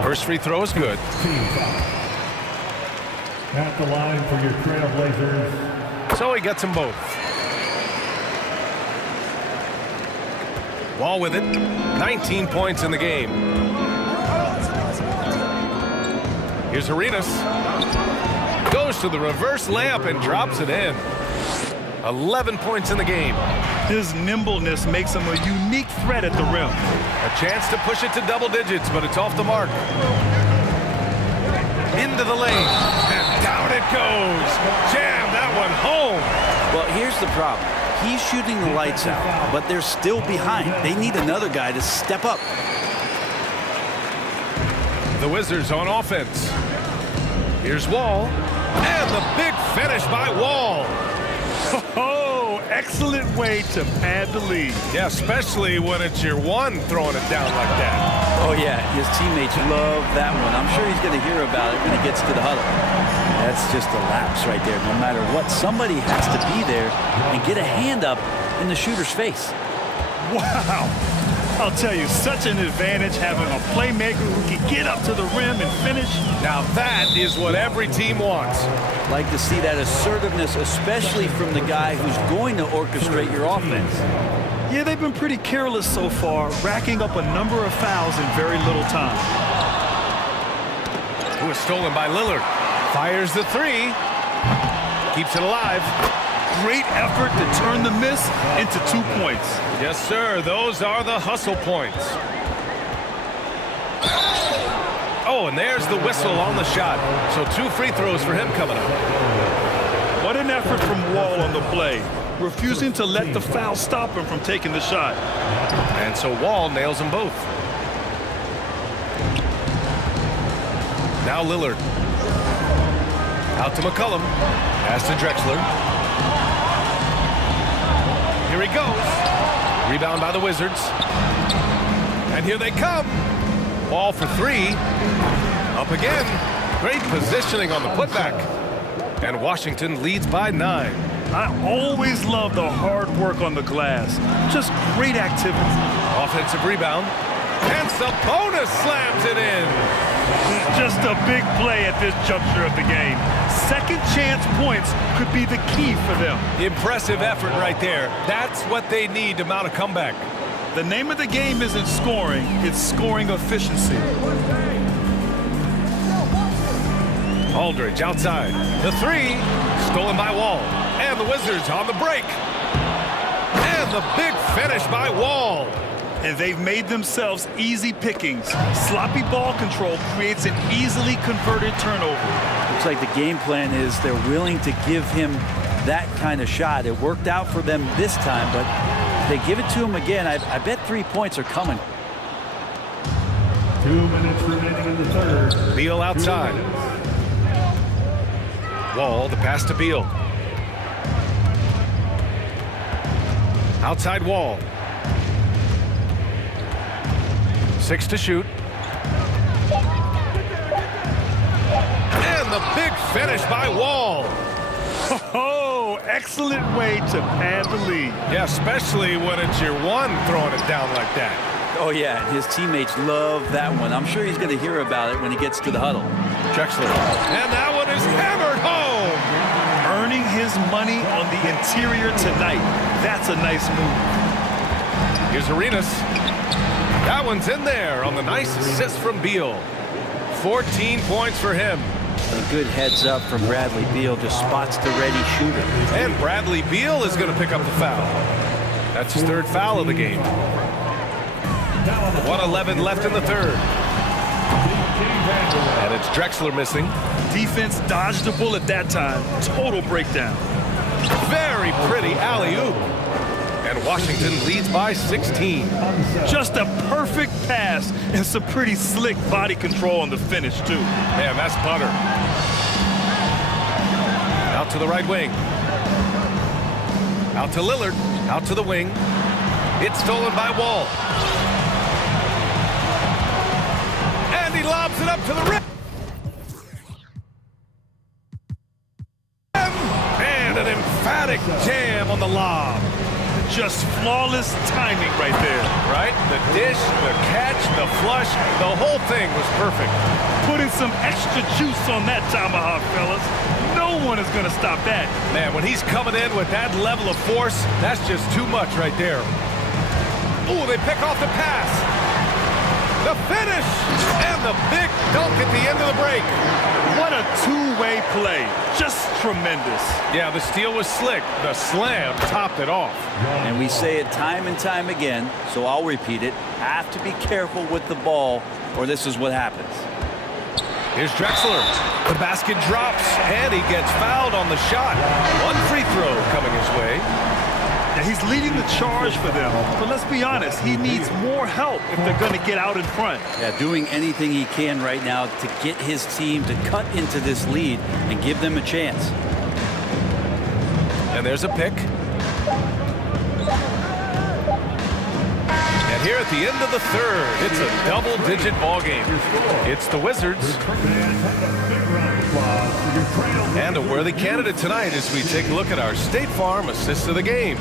First free throw is good. At the line for your Trailblazers. So he gets them both. Wall with it. 19 points in the game. Here's Arenas. Goes to the reverse layup and drops it in. 11 points in the game. His nimbleness makes him a unique threat at the rim. A chance to push it to double digits, but it's off the mark. Into the lane. And down it goes. Jam that one home. Well, here's the problem. He's shooting the lights out, but they're still behind. They need another guy to step up. The Wizards on offense. Here's Wall. And the big finish by Wall. Oh, excellent way to pad the lead. Yeah, especially when it's your one throwing it down like that. Oh, yeah, his teammates love that one. I'm sure he's going to hear about it when he gets to the huddle. That's just a lapse right there. No matter what, somebody has to be there and get a hand up in the shooter's face. Wow. I'll tell you, such an advantage having a playmaker who can get up to the rim and finish. Now that is what every team wants. Like to see that assertiveness, especially from the guy who's going to orchestrate your offense. Yeah, they've been pretty careless so far, racking up a number of fouls in very little time. It was stolen by Lillard. Fires the 3. Keeps it alive. Great effort to turn the miss into 2 points. Yes, sir. Those are the hustle points. Oh, and there's the whistle on the shot. So 2 free throws for him coming up. What an effort from Wall on the play, refusing to let the foul stop him from taking the shot. And so Wall nails them both. Now Lillard. Out to McCollum. Pass to Drexler. Here he goes. Rebound by the Wizards. And here they come. Ball for 3. Up again. Great positioning on the putback. And Washington leads by 9. I always love the hard work on the glass. Just great activity. Offensive rebound. And Sabonis slams it in. Just a big play at this juncture of the game. Second chance points could be the key for them. Impressive effort right there. That's what they need to mount a comeback. The name of the game isn't scoring, it's scoring efficiency. Aldridge outside. The 3, stolen by Wall. And the Wizards on the break. And the big finish by Wall. And they've made themselves easy pickings. Sloppy ball control creates an easily converted turnover. Looks like the game plan is they're willing to give him that kind of shot. It worked out for them this time, but if they give it to him again, I bet 3 points are coming. 2 minutes remaining in the third. Beal outside. Wall, the pass to Beal. Outside Wall. 6 to shoot. And the big finish by Wall. Oh, excellent way to pad the lead. Yeah, especially when it's your one throwing it down like that. Oh, yeah, his teammates love that one. I'm sure he's going to hear about it when he gets to the huddle. Drexler. And that one is hammered home. Earning his money on the interior tonight. That's a nice move. Here's Arenas. That one's in there on the nice assist from Beal. 14 points for him. A good heads up from Bradley Beal, just spots the ready shooter. And Bradley Beal is going to pick up the foul. That's his 3rd foul of the game. 1:11 left in the third. And it's Drexler missing. Defense dodged the bullet that time. Total breakdown. Very pretty alley-oop. And Washington leads by 16. Just a perfect pass and some pretty slick body control on the finish, too. Man, that's butter. Out to the right wing. Out to Lillard. Out to the wing. It's stolen by Wall. And he lobs it up to the rim. And an emphatic jam on the lob. Just flawless timing right there. Right? The dish, the catch, the flush, the whole thing was perfect. Putting some extra juice on that tomahawk, fellas. No one is going to stop that. Man, when he's coming in with that level of force, that's just too much right there. Ooh, they pick off the pass. The finish. And the big dunk at the end of the break. What a two-way play. Just tremendous. Yeah, the steal was slick. The slam topped it off. And we say it time and time again, so I'll repeat it. Have to be careful with the ball, or this is what happens. Here's Drexler. The basket drops, and he gets fouled on the shot. One free throw coming his way. Now he's leading the charge for them, but let's be honest, he needs more help if they're going to get out in front. Yeah, doing anything he can right now to get his team to cut into this lead and give them a chance. And there's a pick. And here at the end of the third, it's a double-digit ball game. It's the Wizards. And a worthy candidate tonight as we take a look at our State Farm assist of the game.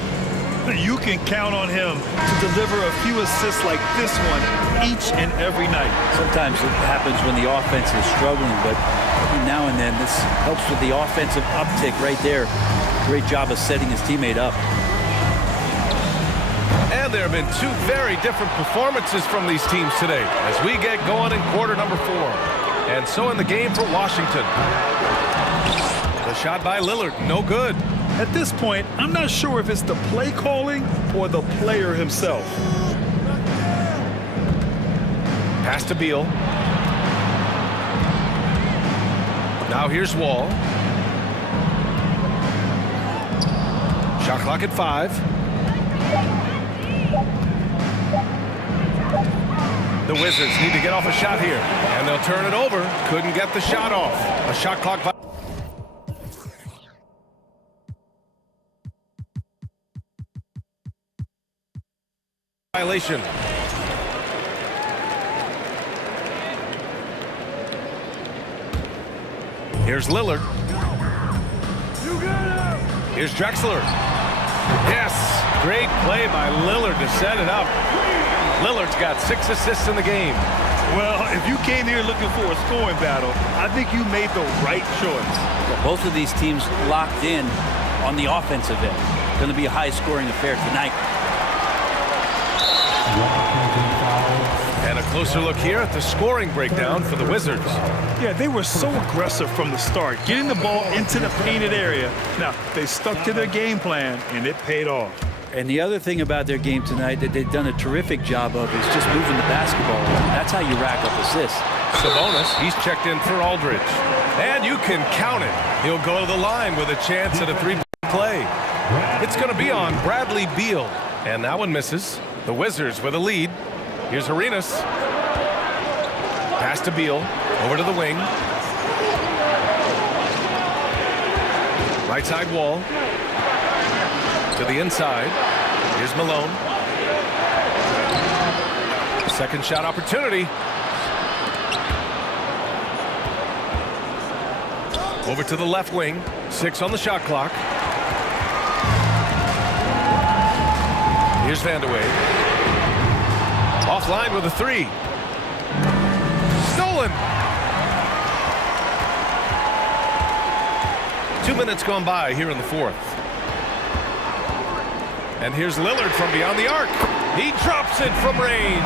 You can count on him to deliver a few assists like this one each and every night. Sometimes it happens when the offense is struggling, but every now and then this helps with the offensive uptick right there. Great job of setting his teammate up. And there have been 2 very different performances from these teams today as we get going in quarter number 4. And so in the game for Washington. The shot by Lillard, no good. At this point, I'm not sure if it's the play calling or the player himself. Pass to Beal. Now here's Wall. Shot clock at 5. The Wizards need to get off a shot here, and they'll turn it over. Couldn't get the shot off. A shot clock violation. Here's Lillard. Here's Drexler. Yes, great play by Lillard to set it up. Lillard's got 6 assists in the game. Well, if you came here looking for a scoring battle, I think you made the right choice. Well, both of these teams locked in on the offensive end. Going to be a high-scoring affair tonight. And a closer look here at the scoring breakdown for the Wizards. Yeah, they were so aggressive from the start, getting the ball into the painted area. Now, they stuck to their game plan, and it paid off. And the other thing about their game tonight that they've done a terrific job of is just moving the basketball around. That's how you rack up assists. Sabonis, he's checked in for Aldridge. And you can count it. He'll go to the line with a chance at a 3-point play. It's going to be on Bradley Beal. And that one misses. The Wizards with a lead. Here's Arenas. Pass to Beal. Over to the wing. Right side wall. To the inside. Here's Malone. Second shot opportunity. Over to the left wing. 6 on the shot clock. Here's Vandeweghe. Offline with a 3. Stolen. 2 minutes gone by here in the fourth. And here's Lillard from beyond the arc. He drops it from range.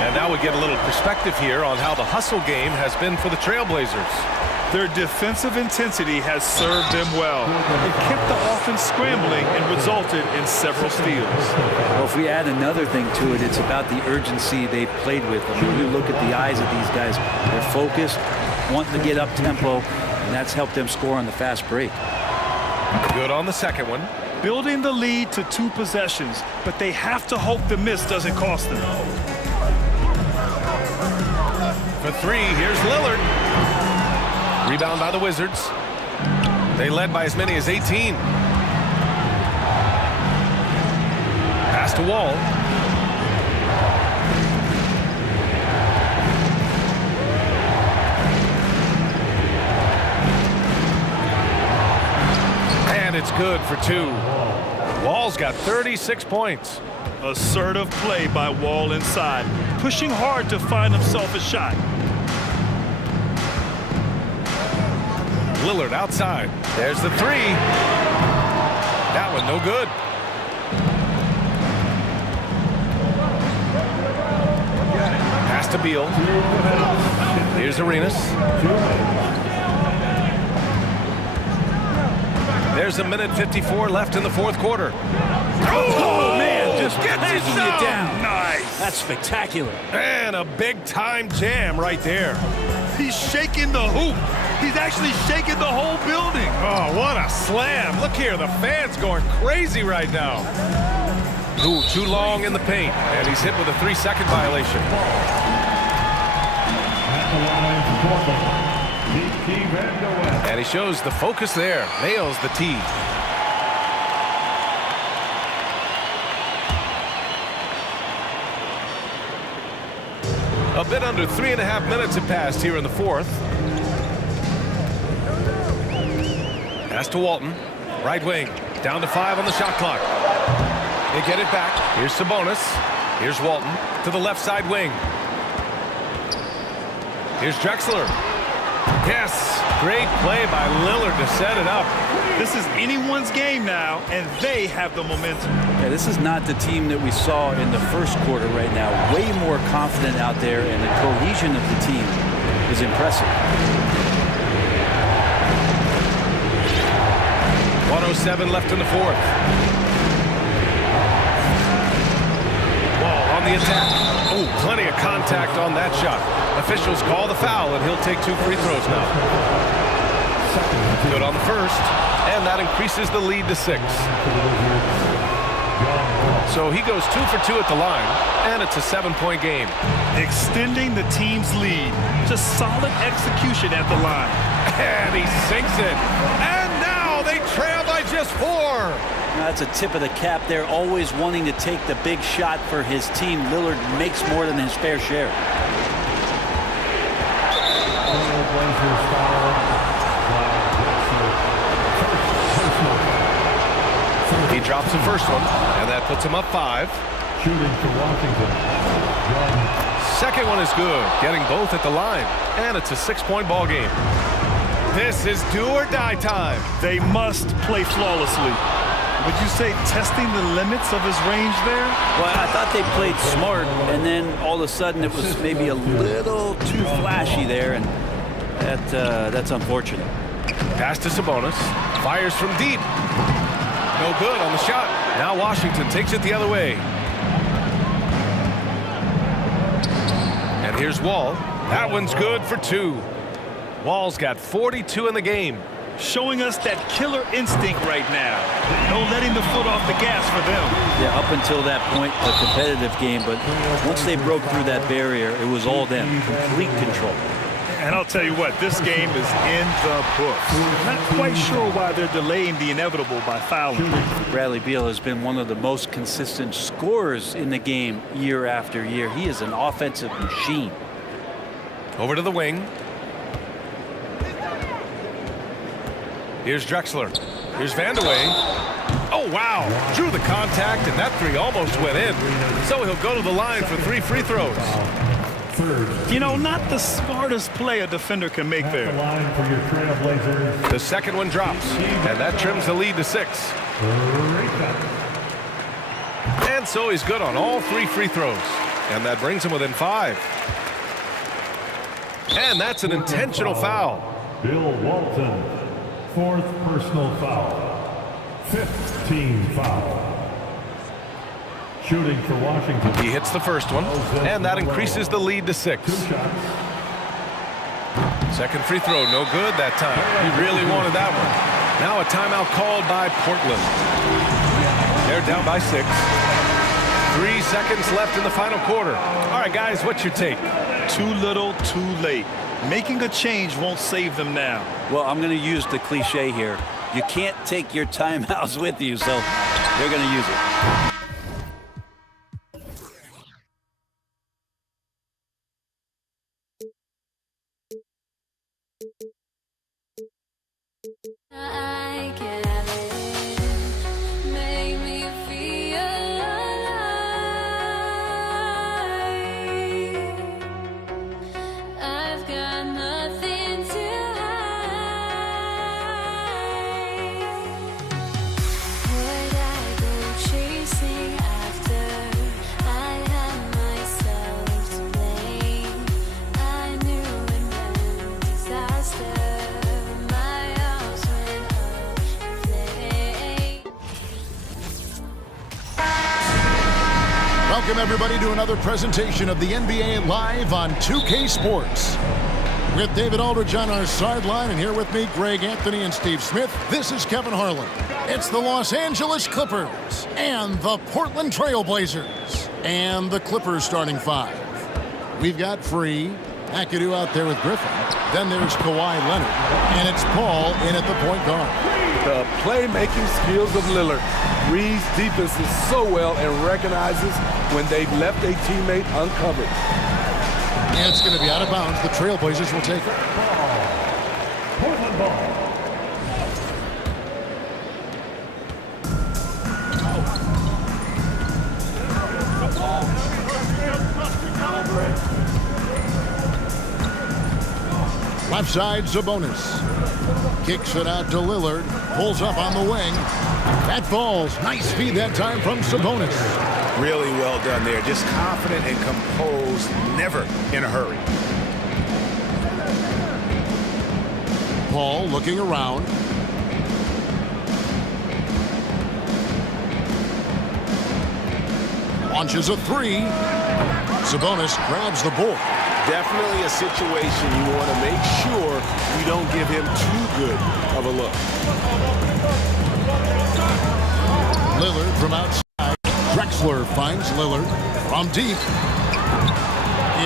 And now we get a little perspective here on how the hustle game has been for the Trailblazers. Their defensive intensity has served them well. It kept the offense scrambling and resulted in several steals. Well, if we add another thing to it, it's about the urgency they've played with. I mean, you look at the eyes of these guys. They're focused, wanting to get up tempo, and that's helped them score on the fast break. Good on the second one. Building the lead to 2 possessions, but they have to hope the miss doesn't cost them. For 3, here's Lillard. Rebound by the Wizards. They led by as many as 18. Pass to Wall. And it's good for 2. Wall's got 36 points. Assertive play by Wall inside, pushing hard to find himself a shot. Lillard outside. There's the 3. That one no good. Pass to Beal. Here's Arenas. There's a minute 54 left in the fourth quarter. Oh man, just gets it down. Nice. That's spectacular. And a big-time jam right there. He's shaking the hoop. He's actually shaking the whole building. Oh, what a slam. Look here, the fans going crazy right now. Ooh, too long in the paint, and he's hit with a 3-second violation. And he shows the focus there, nails the tee. A bit under 3.5 minutes have passed here in the fourth. Pass to Walton. Right wing. Down to 5 on the shot clock. They get it back. Here's Sabonis. Here's Walton to the left side wing. Here's Drexler. Yes. Great play by Lillard to set it up. This is anyone's game now, and they have the momentum. Yeah, this is not the team that we saw in the first quarter right now. Way more confident out there, and the cohesion of the team is impressive. 1:07 left in the fourth. Wall on the attack. Oh, plenty of contact on that shot. Officials call the foul, and he'll take 2 free throws now. Good on the first, and that increases the lead to 6. So he goes 2 for 2 at the line, and it's a 7-point game. Extending the team's lead. Just solid execution at the line. And he sinks it. And now they trail by just 4. That's a tip of the cap there, always wanting to take the big shot for his team. Lillard makes more than his fair share. He drops the first one, and that puts him up 5. Shooting for Washington. Second one is good, getting both at the line, and it's a 6-point ball game. This is do or die time. They must play flawlessly. Would you say testing the limits of his range there? Well, I thought they played smart, and then all of a sudden it was maybe a little too flashy there, and that's unfortunate. Pass to Sabonis. Fires from deep. No good on the shot. Now Washington takes it the other way. And here's Wall. That one's good for 2. Wall's got 42 in the game. showing us that killer instinct right now. No letting the foot off the gas for them. Yeah, up until that point, a competitive game, but once they broke through that barrier, it was all them, complete control. And I'll tell you what, this game is in the books. Not quite sure why they're delaying the inevitable by fouling. Bradley Beal has been one of the most consistent scorers in the game year after year. He is an offensive machine. Over to the wing. Here's Drexler. Here's Vandeweghe. Oh, wow. Drew the contact, and that three almost went in. So he'll go to the line for 3 free throws. You know, not the smartest play a defender can make there. The second one drops, and that trims the lead to 6. And so he's good on all 3 free throws, and that brings him within 5. And that's an intentional foul. Bill Walton, 4th personal foul, 5th team foul. Shooting for Washington. He hits the first one, and that increases the lead to 6. Second free throw, no good that time. He really wanted that one. Now a timeout called by Portland. They're down by 6. 3 seconds left in the final quarter. All right, guys, what's your take? Too little, too late. Making a change won't save them now. Well, I'm going to use the cliche here. You can't take your timeouts with you, so they're going to use it. I can have it. Make me feel alive. I've got nothing to hide. Would I go chasing after? I had myself to blame. I knew it meant disaster. Welcome, everybody, to another presentation of the NBA Live on 2K Sports. With David Aldridge on our sideline, and here with me, Greg Anthony and Steve Smith, this is Kevin Harlan. It's the Los Angeles Clippers and the Portland Trail Blazers. And the Clippers starting 5. We've got Free, McAdoo out there with Griffin. Then there's Kawhi Leonard, and it's Paul in at the point guard. The playmaking skills of Lillard reads defenses so well and recognizes when they've left a teammate uncovered. And it's going to be out of bounds. The Trailblazers will take it. Portland ball. Left side, Sabonis. Kicks it out to Lillard. Pulls up on the wing. That falls. Nice feed that time from Sabonis. Really well done there. Just confident and composed. Never in a hurry. Paul looking around. Launches a 3. Sabonis grabs the board. Definitely a situation you want to make sure you don't give him too good of a look. Lillard from outside. Drexler finds Lillard from deep.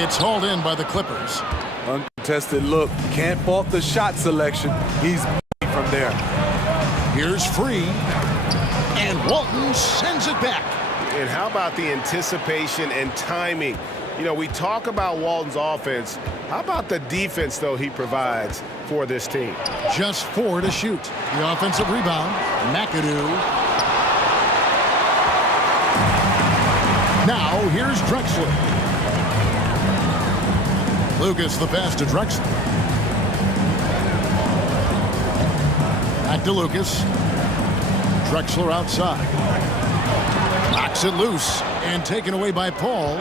It's hauled in by the Clippers. Uncontested look. Can't fault the shot selection. He's from there. Here's Free. And Walton sends it back. And how about the anticipation and timing? You know, we talk about Walton's offense. How about the defense, though, he provides for this team? Just 4 to shoot. The offensive rebound. McAdoo. Now, here's Drexler. Lucas the pass to Drexler. Back to Lucas. Drexler outside. Knocks it loose and taken away by Paul.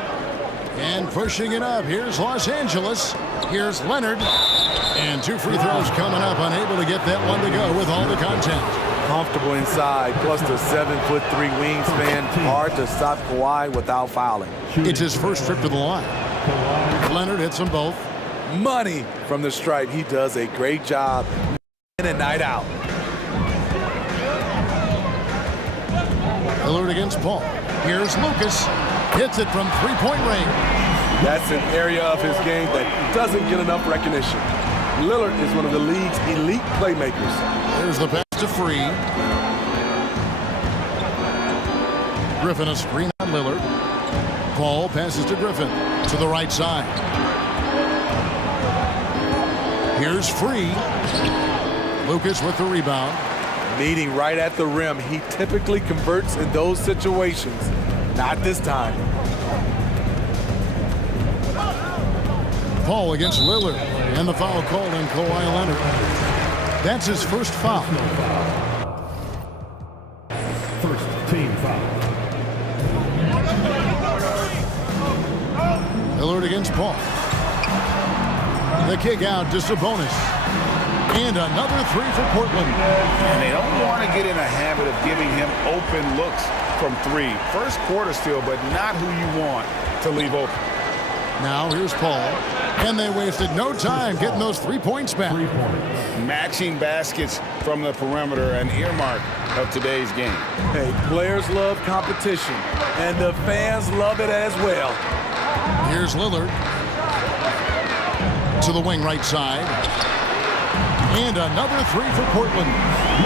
And pushing it up. Here's Los Angeles. Here's Leonard. And 2 free throws coming up. Unable to get that one to go with all the content. Comfortable inside, plus the 7'3" wingspan. Hard to stop Kawhi without fouling. It's his first trip to the line. Leonard hits them both. Money from the stripe. He does a great job in and night out. Lillard against Paul. Here's Lucas. Hits it from three-point range. That's an area of his game that doesn't get enough recognition. Lillard is one of the league's elite playmakers. There's the pass to Free. Griffin a screen on Lillard. Paul passes to Griffin to the right side. Here's Free. Lucas with the rebound. Meeting right at the rim. He typically converts in those situations. Not this time. Paul against Lillard. And the foul called on Kawhi Leonard. That's his first foul. First team foul. Lillard against Paul. The kick out to Sabonis. And another three for Portland. And they don't want to get in a habit of giving him open looks from three. First quarter still, but not who you want to leave open. Now here's Paul. And they wasted no time getting those 3 points back. Matching baskets from the perimeter, an earmark of today's game. Hey, players love competition, and the fans love it as well. Here's Lillard. To the wing right side. And another three for Portland.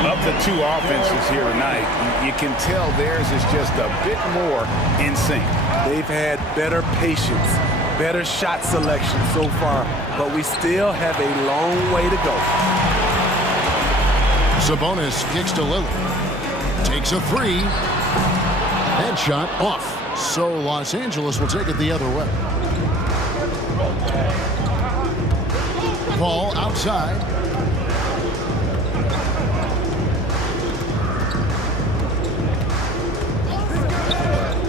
Of the two offenses here tonight, you can tell theirs is just a bit more in sync. They've had better patience, better shot selection so far, but we still have a long way to go. Sabonis kicks to Lillard. Takes a three. That shot off. So Los Angeles will take it the other way. Paul outside.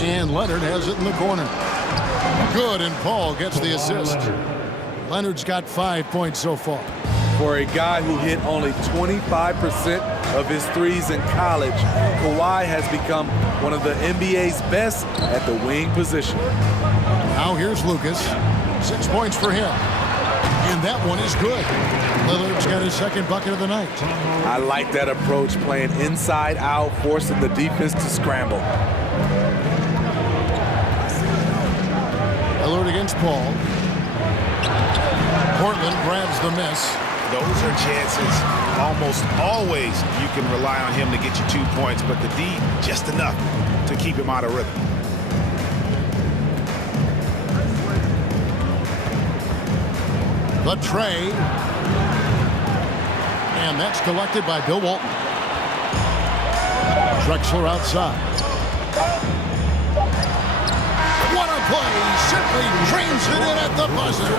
And Leonard has it in the corner. Good, and Paul gets the assist. Leonard's got 5 points so far. For a guy who hit only 25% of his threes in college, Kawhi has become one of the NBA's best at the wing position. Now here's Lucas. 6 points for him. And that one is good. Lillard's got his second bucket of the night. I like that approach, playing inside out, forcing the defense to scramble. Lillard against Paul. Portland grabs the miss. Those are chances almost always you can rely on him to get you 2 points, but the D just enough to keep him out of rhythm. The tray. And that's collected by Bill Walton. Drexler outside. What a play! Simply trains it in at the buzzer.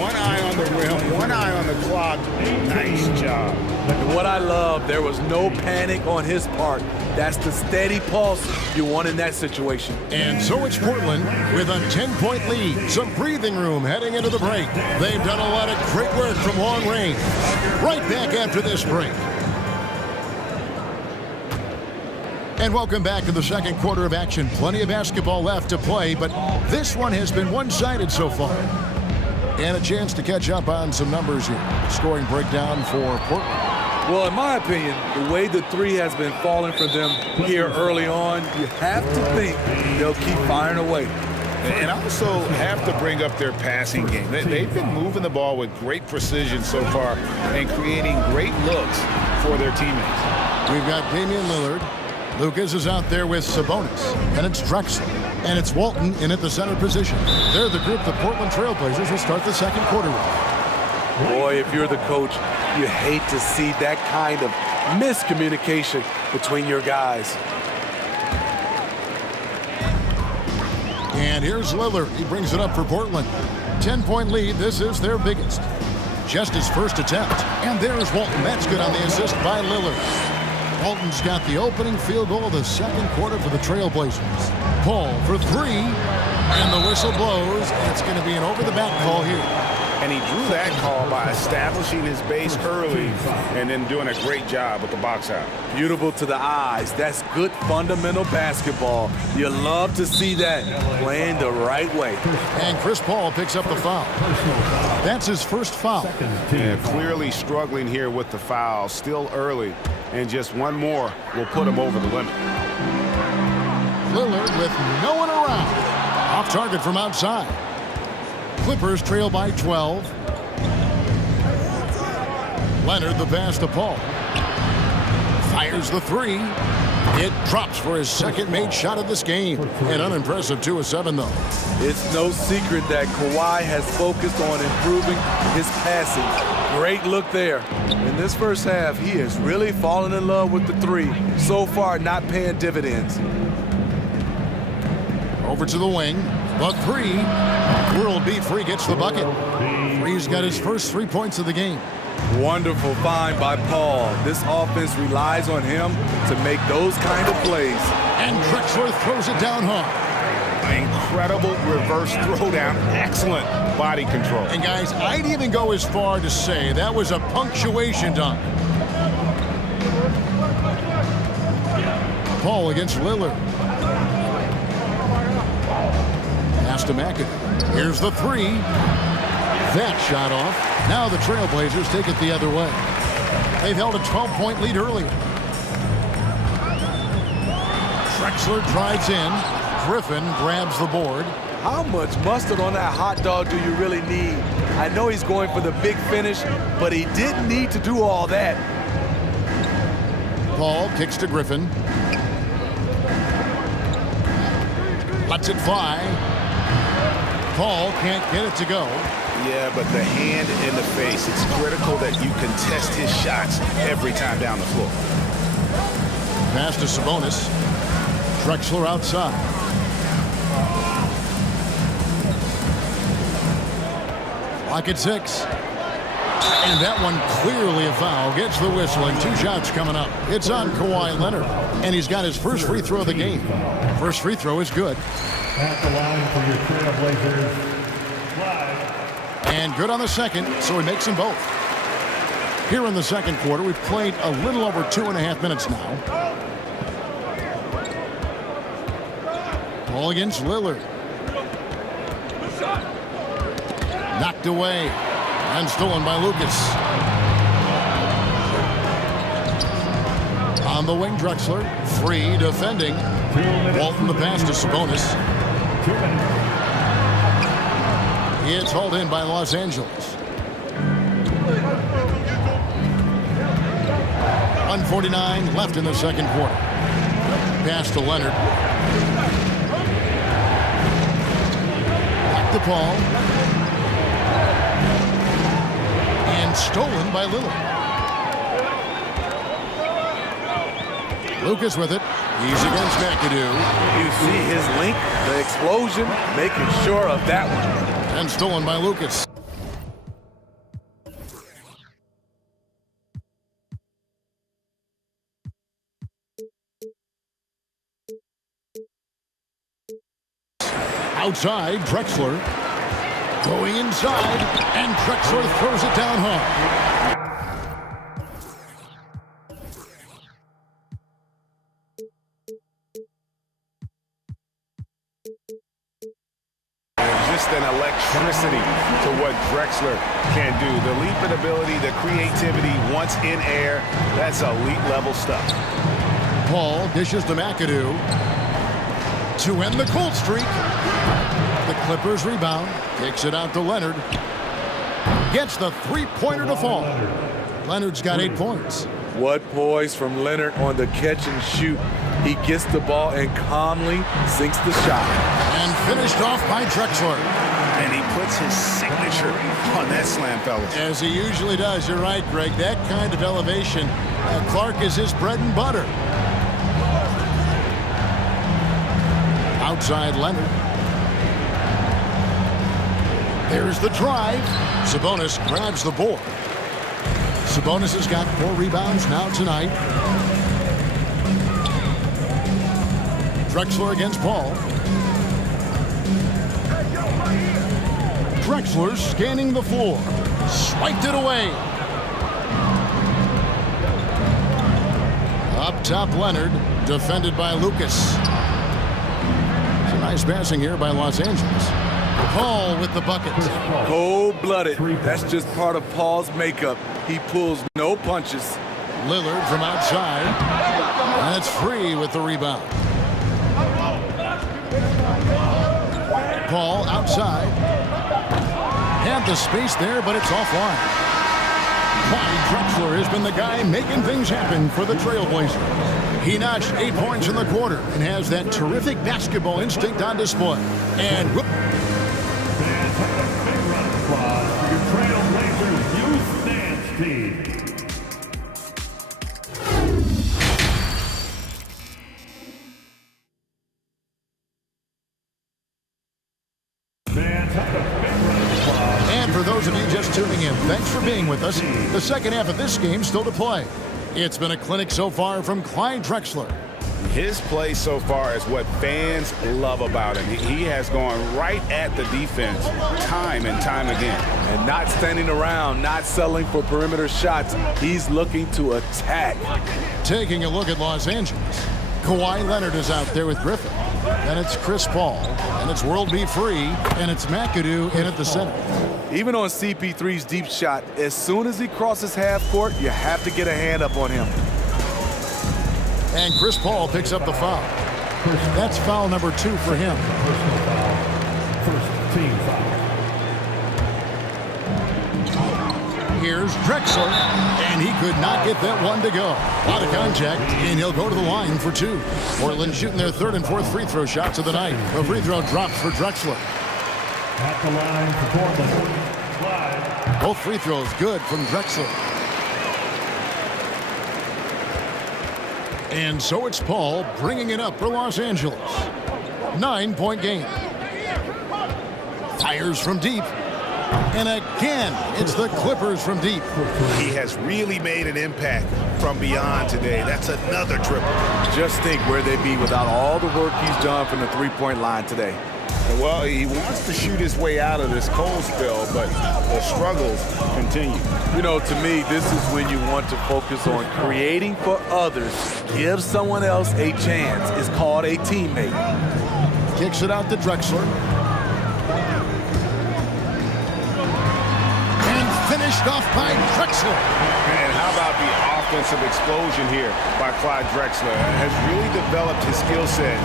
One eye on the rim, one eye on the clock. Nice job. And what I love, there was no panic on his part. That's the steady pulse you want in that situation. And so it's Portland with a 10-point lead. Some breathing room heading into the break. They've done a lot of great work from long range. Right back after this break. And welcome back to the second quarter of action. Plenty of basketball left to play, but this one has been one-sided so far. And a chance to catch up on some numbers here. Scoring breakdown for Portland. Well, in my opinion, the way the three has been falling for them here early on, you have to think they'll keep firing away. And also have to bring up their passing game. They've been moving the ball with great precision so far and creating great looks for their teammates. We've got Damian Lillard. Lucas is out there with Sabonis. And it's Drexler. And it's Walton in at the center position. They're the group the Portland Trailblazers will start the second quarter with. Boy, if you're the coach, you hate to see that kind of miscommunication between your guys. And here's Lillard. He brings it up for Portland. 10-point lead. This is their biggest. Just his first attempt. And there's Walton. That's good on the assist by Lillard. Walton's got the opening field goal of the second quarter for the Trailblazers. Paul for three. And the whistle blows. And it's going to be an over-the-back call here. And he drew that call by establishing his base early and then doing a great job with the box out. Beautiful to the eyes. That's good fundamental basketball. You love to see that playing the right way. And Chris Paul picks up the foul. That's his first foul. Yeah, clearly struggling here with the foul. Still early. And just one more will put him over the limit. Lillard with no one around. Off target from outside. Clippers trail by 12. Leonard the pass to Paul. Fires the three. It drops for his second made shot of this game. An unimpressive 2 of 7, though. It's no secret that Kawhi has focused on improving his passing. Great look there. In this first half, he has really fallen in love with the three. So far, not paying dividends. Over to the wing. The three. World beat Free gets the bucket. Free's got his first 3 points of the game. Wonderful find by Paul. This offense relies on him to make those kind of plays. And Drexler throws it down hard. Incredible reverse throwdown. Excellent body control. And guys, I'd even go as far to say that was a punctuation dunk. Paul against Lillard. Pass to McAdoo. Here's the three. That shot off. Now the Trailblazers take it the other way. They've held a 12-point lead earlier. Drexler drives in. Griffin grabs the board. How much mustard on that hot dog do you really need? I know he's going for the big finish, but he didn't need to do all that. Paul kicks to Griffin. Lets it fly. Paul can't get it to go. Yeah, but the hand in the face, it's critical that you contest his shots every time down the floor. Pass to Sabonis. Drexler outside. Clock at 6. And that one clearly a foul. Gets the whistle and 2 shots coming up. It's on Kawhi Leonard. And he's got his first free throw of the game. First free throw is good. At the line for your Trailblazers. And good on the second, so he makes them both. Here in the second quarter, we've played a little over 2.5 minutes now. Ball against Lillard. Knocked away and stolen by Lucas. On the wing, Drexler. Free defending. Walton the pass to Sabonis. It's hauled in by Los Angeles. 1:49 left in the second quarter. Pass to Leonard. Back to Paul. And stolen by Lillard. Lucas with it. He's against McAdoo. You see his link, the explosion, making sure of that one. And stolen by Lucas. Outside, Drexler. Going inside, and Drexler throws it down hard. Just an electricity to what Drexler can do. The leaping ability, the creativity once in air, that's elite level stuff. Paul dishes to McAdoo to end the cold streak. The Clippers rebound, takes it out to Leonard. Gets the three-pointer to fall. Leonard's got 8 points. What poise from Leonard on the catch and shoot. He gets the ball and calmly sinks the shot. And finished off by Drexler. And he puts his signature on that slam, fellas. As he usually does. You're right, Greg. That kind of elevation. Clark is his bread and butter. Outside Leonard. There's the drive. Sabonis grabs the board. Sabonis has got 4 rebounds now tonight. Drexler against Paul. Drexler scanning the floor. Swiped it away. Up top, Leonard. Defended by Lucas. Some nice passing here by Los Angeles. Paul with the bucket. Cold-blooded. That's just part of Paul's makeup. He pulls no punches. Lillard from outside. That's free with the rebound. Paul outside. Had the space there, but it's offline. Clyde Drexler has been the guy making things happen for the Trailblazers. He notched 8 points in the quarter and has that terrific basketball instinct on display. And Big round of applause for your Trailblazers Youth Dance Team. And for those of you just tuning in, thanks for being with us. The second half of this game still to play. It's been a clinic so far from Clyde Drexler. His play so far is what fans love about him. He has gone right at the defense time and time again. And not standing around, not settling for perimeter shots. He's looking to attack. Taking a look at Los Angeles. Kawhi Leonard is out there with Griffin. And it's Chris Paul. And it's World Be Free. And it's McAdoo in at the center. Even on CP3's deep shot, as soon as he crosses half court, you have to get a hand up on him. And Chris Paul picks up the foul. That's foul number 2 for him. First team foul. Here's Drexler, and he could not get that one to go. A lot of contact, and he'll go to the line for 2. Portland shooting their 3rd and 4th free throw shots of the night. The free throw drops for Drexler. At the line for Portland. Clyde. Both free throws good from Drexler. And so it's Paul bringing it up for Los Angeles. 9-point game. Fires from deep. And again, it's the Clippers from deep. He has really made an impact from beyond today. That's another triple. Just think where they'd be without all the work he's done from the three-point line today. Well, he wants to shoot his way out of this cold spell, but the struggles continue. You know, to me, this is when you want to focus on creating for others. Give someone else a chance. It's called a teammate. Kicks it out to Drexler. And finished off by Drexler. And how about the offensive explosion here by Clyde Drexler? Has really developed his skill set.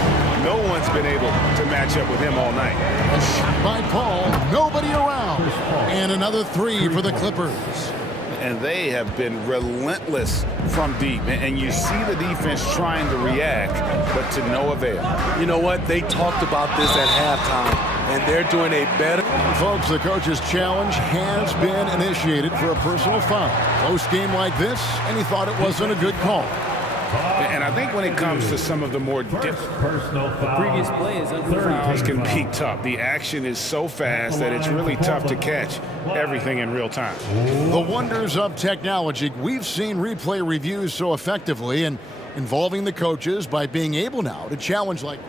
No one's been able to match up with him all night. A shot by Paul. Nobody around. And another 3 for the Clippers. And they have been relentless from deep. And you see the defense trying to react, but to no avail. You know what? They talked about this at halftime, and they're doing a better. Folks, the coach's challenge has been initiated for a personal foul. Close game like this, and he thought it wasn't a good call. And I think when it comes to some of the more personal foul. The previous play is fouls can be tough. The action is so fast that it's really tough to catch everything in real time. The wonders of technology. We've seen replay reviews so effectively and involving the coaches by being able now to challenge like.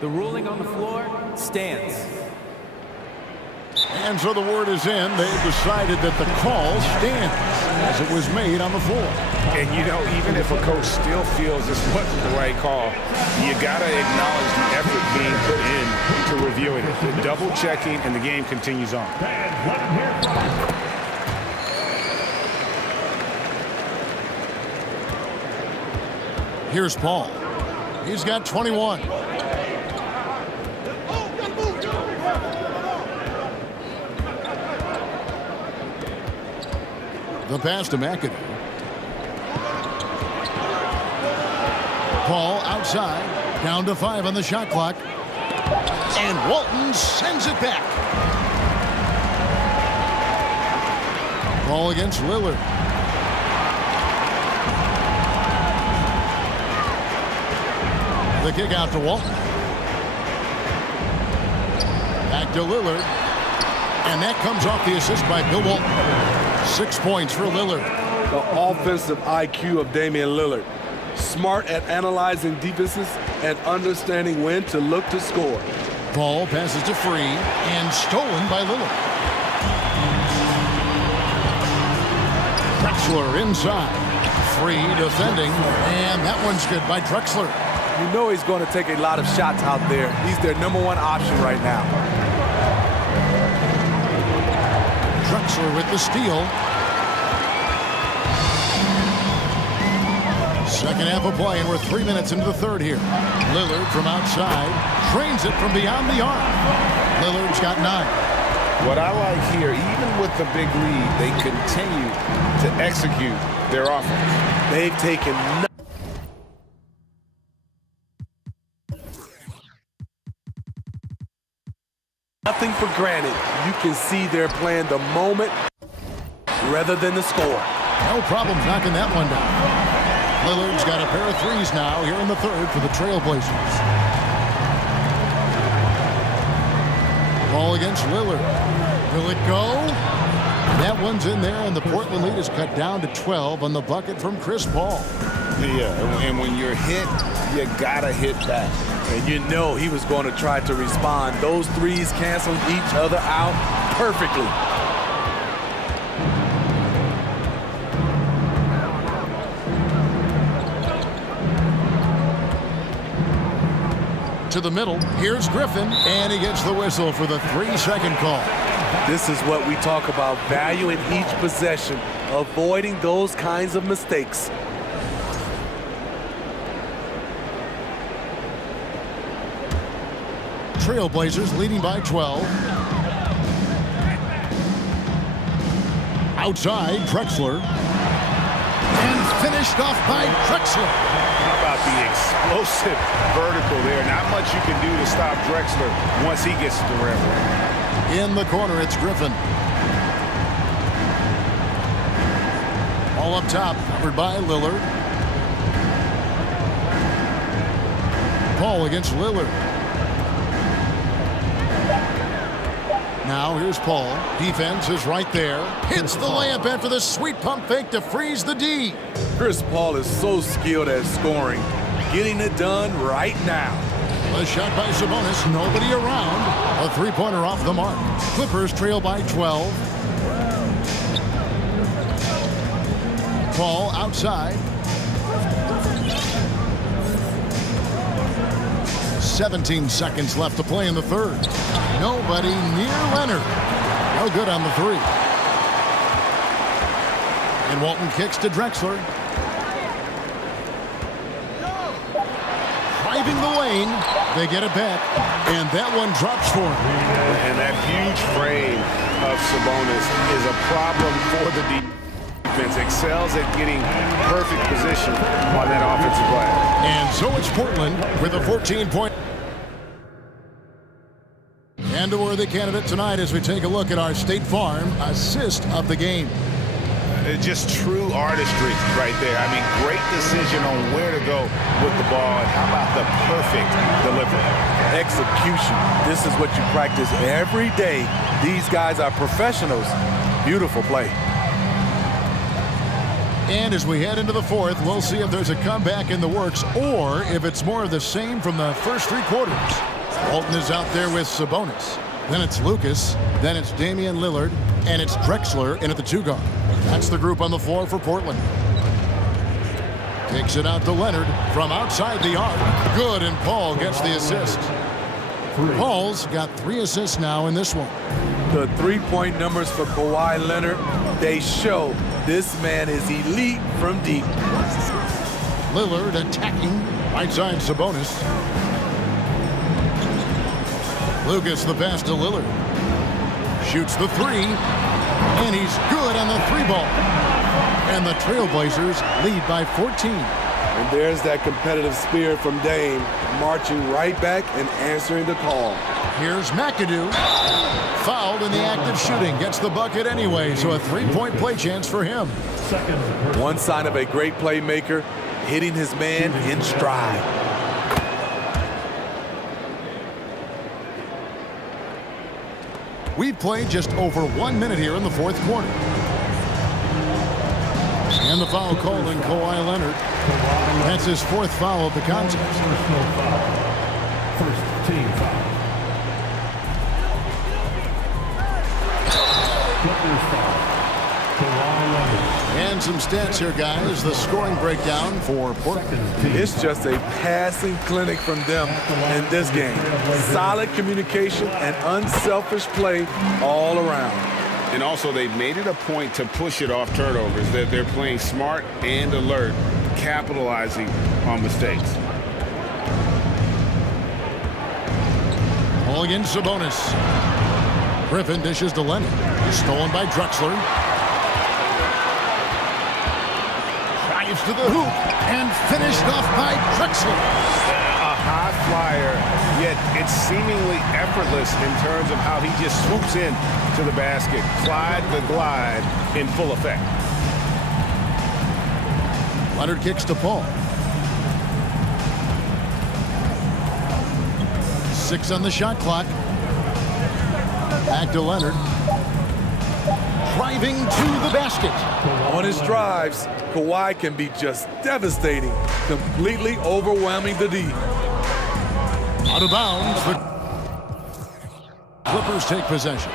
The ruling on the floor stands. And so the word is in. They've decided that the call stands as it was made on the floor. And, you know, even if a coach still feels this wasn't the right call, you got to acknowledge the effort being put in to reviewing it. The double checking, and the game continues on. Here's Paul. He's got 21. The pass to McAdoo. Paul outside, down to 5 on the shot clock. And Walton sends it back. Ball against Lillard. The kick out to Walton. Back to Lillard. And that comes off the assist by Bill Walton. 6 points for Lillard. The offensive IQ of Damian Lillard. Smart at analyzing defenses and understanding when to look to score. Ball passes to Free and stolen by Lillard. Drexler inside. Free defending, and that one's good by Drexler. You know he's going to take a lot of shots out there. He's their #1 option right now. Drexler with the steal. Second half of play, and we're 3 minutes into the third here. Lillard from outside drains it from beyond the arc. Lillard's got 9. What I like here, even with the big lead, they continue to execute their offense. They've taken nothing for granted. You can see they're playing the moment rather than the score. No problem knocking that one down. Lillard's got a pair of threes now here in the third for the Trailblazers. Ball against Lillard. Will it go? That one's in there, and the Portland lead is cut down to 12 on the bucket from Chris Paul. Yeah, and when you're hit, you gotta hit back. And you know he was going to try to respond. Those threes canceled each other out perfectly. To the middle, here's Griffin, and he gets the whistle for the 3-second call. This is what we talk about, value in each possession, avoiding those kinds of mistakes. Trailblazers leading by 12. Outside, Drexler. And finished off by Drexler. How about the explosive vertical there? Not much you can do to stop Drexler once he gets to the rim. In the corner, it's Griffin. All up top, covered by Lillard. Paul against Lillard. Now here's Paul. Defense is right there. Hits the layup after the sweet pump fake to freeze the D. Chris Paul is so skilled at scoring. Getting it done right now. A shot by Sabonis. Nobody around. A three-pointer off the mark. Clippers trail by 12. Paul outside. 17 seconds left to play in the third. Nobody near Leonard. No good on the three. And Walton kicks to Drexler. Driving the lane. They get it back. And that one drops for him. And that huge frame of Sabonis is a problem for the defense. Excels at getting perfect position on that offensive glass. And so it's Portland with a 14-point. And a worthy candidate tonight as we take a look at our State Farm assist of the game. Just true artistry right there. I mean, great decision on where to go with the ball. And how about the perfect delivery? Execution. This is what you practice every day. These guys are professionals. Beautiful play. And as we head into the fourth, we'll see if there's a comeback in the works or if it's more of the same from the first three quarters. Walton is out there with Sabonis. Then it's Lucas. Then it's Damian Lillard. And it's Drexler in at the 2-guard. That's the group on the floor for Portland. Takes it out to Leonard from outside the arc. Good, and Paul gets the assist. Paul's got 3 assists now in this one. The three-point numbers for Kawhi Leonard, they show this man is elite from deep. Lillard attacking right side Sabonis. Lucas the pass to Lillard. Shoots the three. And he's good on the 3-ball. And the Trailblazers lead by 14. And there's that competitive spirit from Dame, marching right back and answering the call. Here's McAdoo. Fouled in the act of shooting. Gets the bucket anyway, so a 3-point play chance for him. One sign of a great playmaker, hitting his man in stride. We've played just over 1 minute here in the fourth quarter. And the foul called on Kawhi Leonard. That's his 4th foul of the contest. First team foul. And some stats here, guys. The scoring breakdown for Portland. It's just a passing clinic from them in this game. Solid communication and unselfish play all around. And also, they've made it a point to push it off turnovers. They're playing smart and alert, capitalizing on mistakes. Ball against Sabonis. Griffin dishes to Leonard. Stolen by Drexler. Drives to the hoop and finished off by Drexler. A high flyer, yet it's seemingly effortless in terms of how he just swoops in to the basket. Clyde the glide in full effect. Leonard kicks to Paul. 6 on the shot clock. Back to Leonard. Driving to the basket. On his drives, Kawhi can be just devastating, completely overwhelming the D. Out of bounds. The Clippers take possession.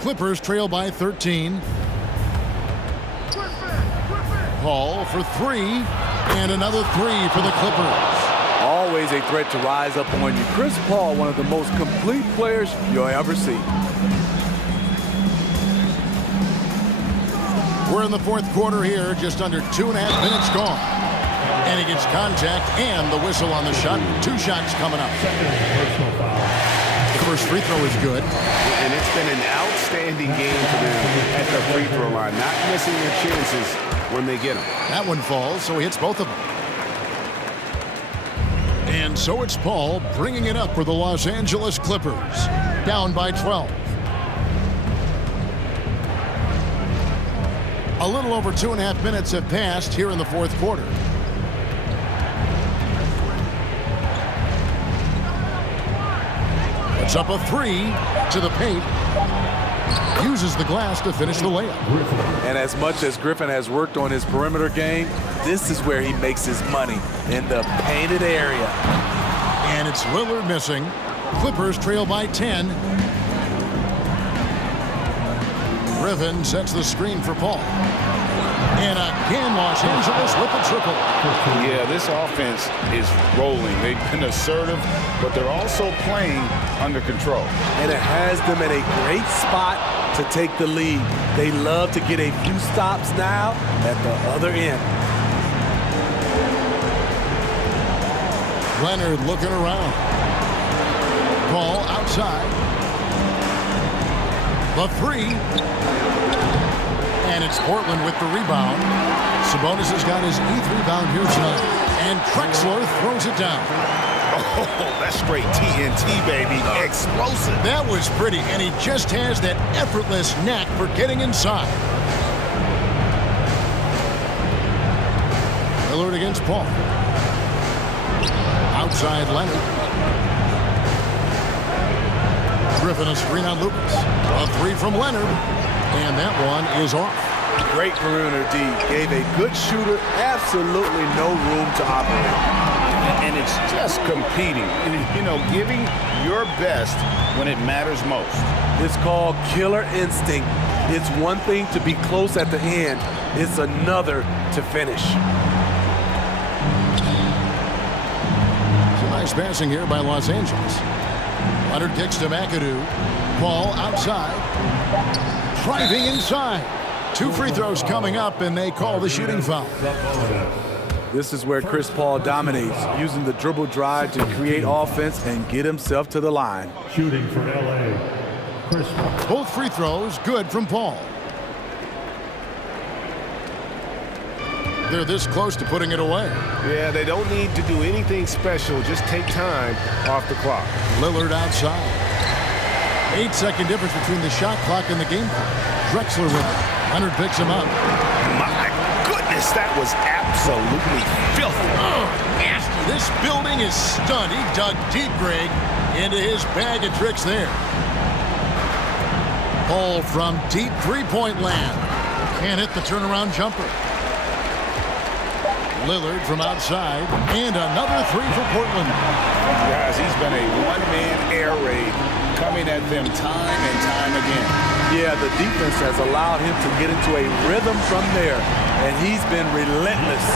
Clippers trail by 13. Paul for 3, and another 3 for the Clippers. Always a threat to rise up on you. Chris Paul, one of the most complete players you'll ever see. We're in the fourth quarter here, just under 2.5 minutes gone. And he gets contact and the whistle on the shot. 2 shots coming up. The first free throw is good. And it's been an outstanding game for them at the free throw line, not missing their chances when they get them. That one falls, so he hits both of them. And so it's Paul bringing it up for the Los Angeles Clippers. Down by 12. A little over 2.5 minutes have passed here in the fourth quarter. Puts up a 3 to the paint. Uses the glass to finish the layup. And as much as Griffin has worked on his perimeter game, this is where he makes his money, in the painted area. And it's Lillard missing. Clippers trail by 10. Griffin sets the screen for Paul. And again, Los Angeles with the triple. Yeah, this offense is rolling. They've been assertive, but they're also playing under control. And it has them in a great spot to take the lead. They love to get a few stops now at the other end. Leonard looking around. Paul outside. The 3. And it's Portland with the rebound. Sabonis has got his 8th rebound here tonight. And Drexler throws it down. Oh, that's straight TNT, baby. Explosive. That was pretty, and he just has that effortless knack for getting inside. Lillard against Paul. Outside Leonard. Griffin a screen on Lucas. A 3 from Leonard. And that one is off. Great perimeter D. Gave a good shooter absolutely no room to operate. And it's just competing. You know, giving your best when it matters most. It's called killer instinct. It's one thing to be close at the end. It's another to finish. Some nice passing here by Los Angeles. Leonard kicks to McAdoo. Paul outside. Driving inside. 2 free throws coming up, and they call the shooting foul. This is where Chris Paul dominates, using the dribble drive to create offense and get himself to the line. Shooting for LA, Chris Paul. Both free throws good from Paul. They're this close to putting it away. Yeah, they don't need to do anything special. Just take time off the clock. Lillard outside. 8-second difference between the shot clock and the game clock. Drexler with it. Leonard picks him up. My goodness, that was absolutely filthy. Oh, nasty. This building is stunned. He dug deep, Greg, into his bag of tricks there. Paul from deep three-point land. Can't hit the turnaround jumper. Lillard from outside, and another three for Portland. Guys, he's been a one-man air raid coming at them time and time again. Yeah, the defense has allowed him to get into a rhythm from there, and he's been relentless.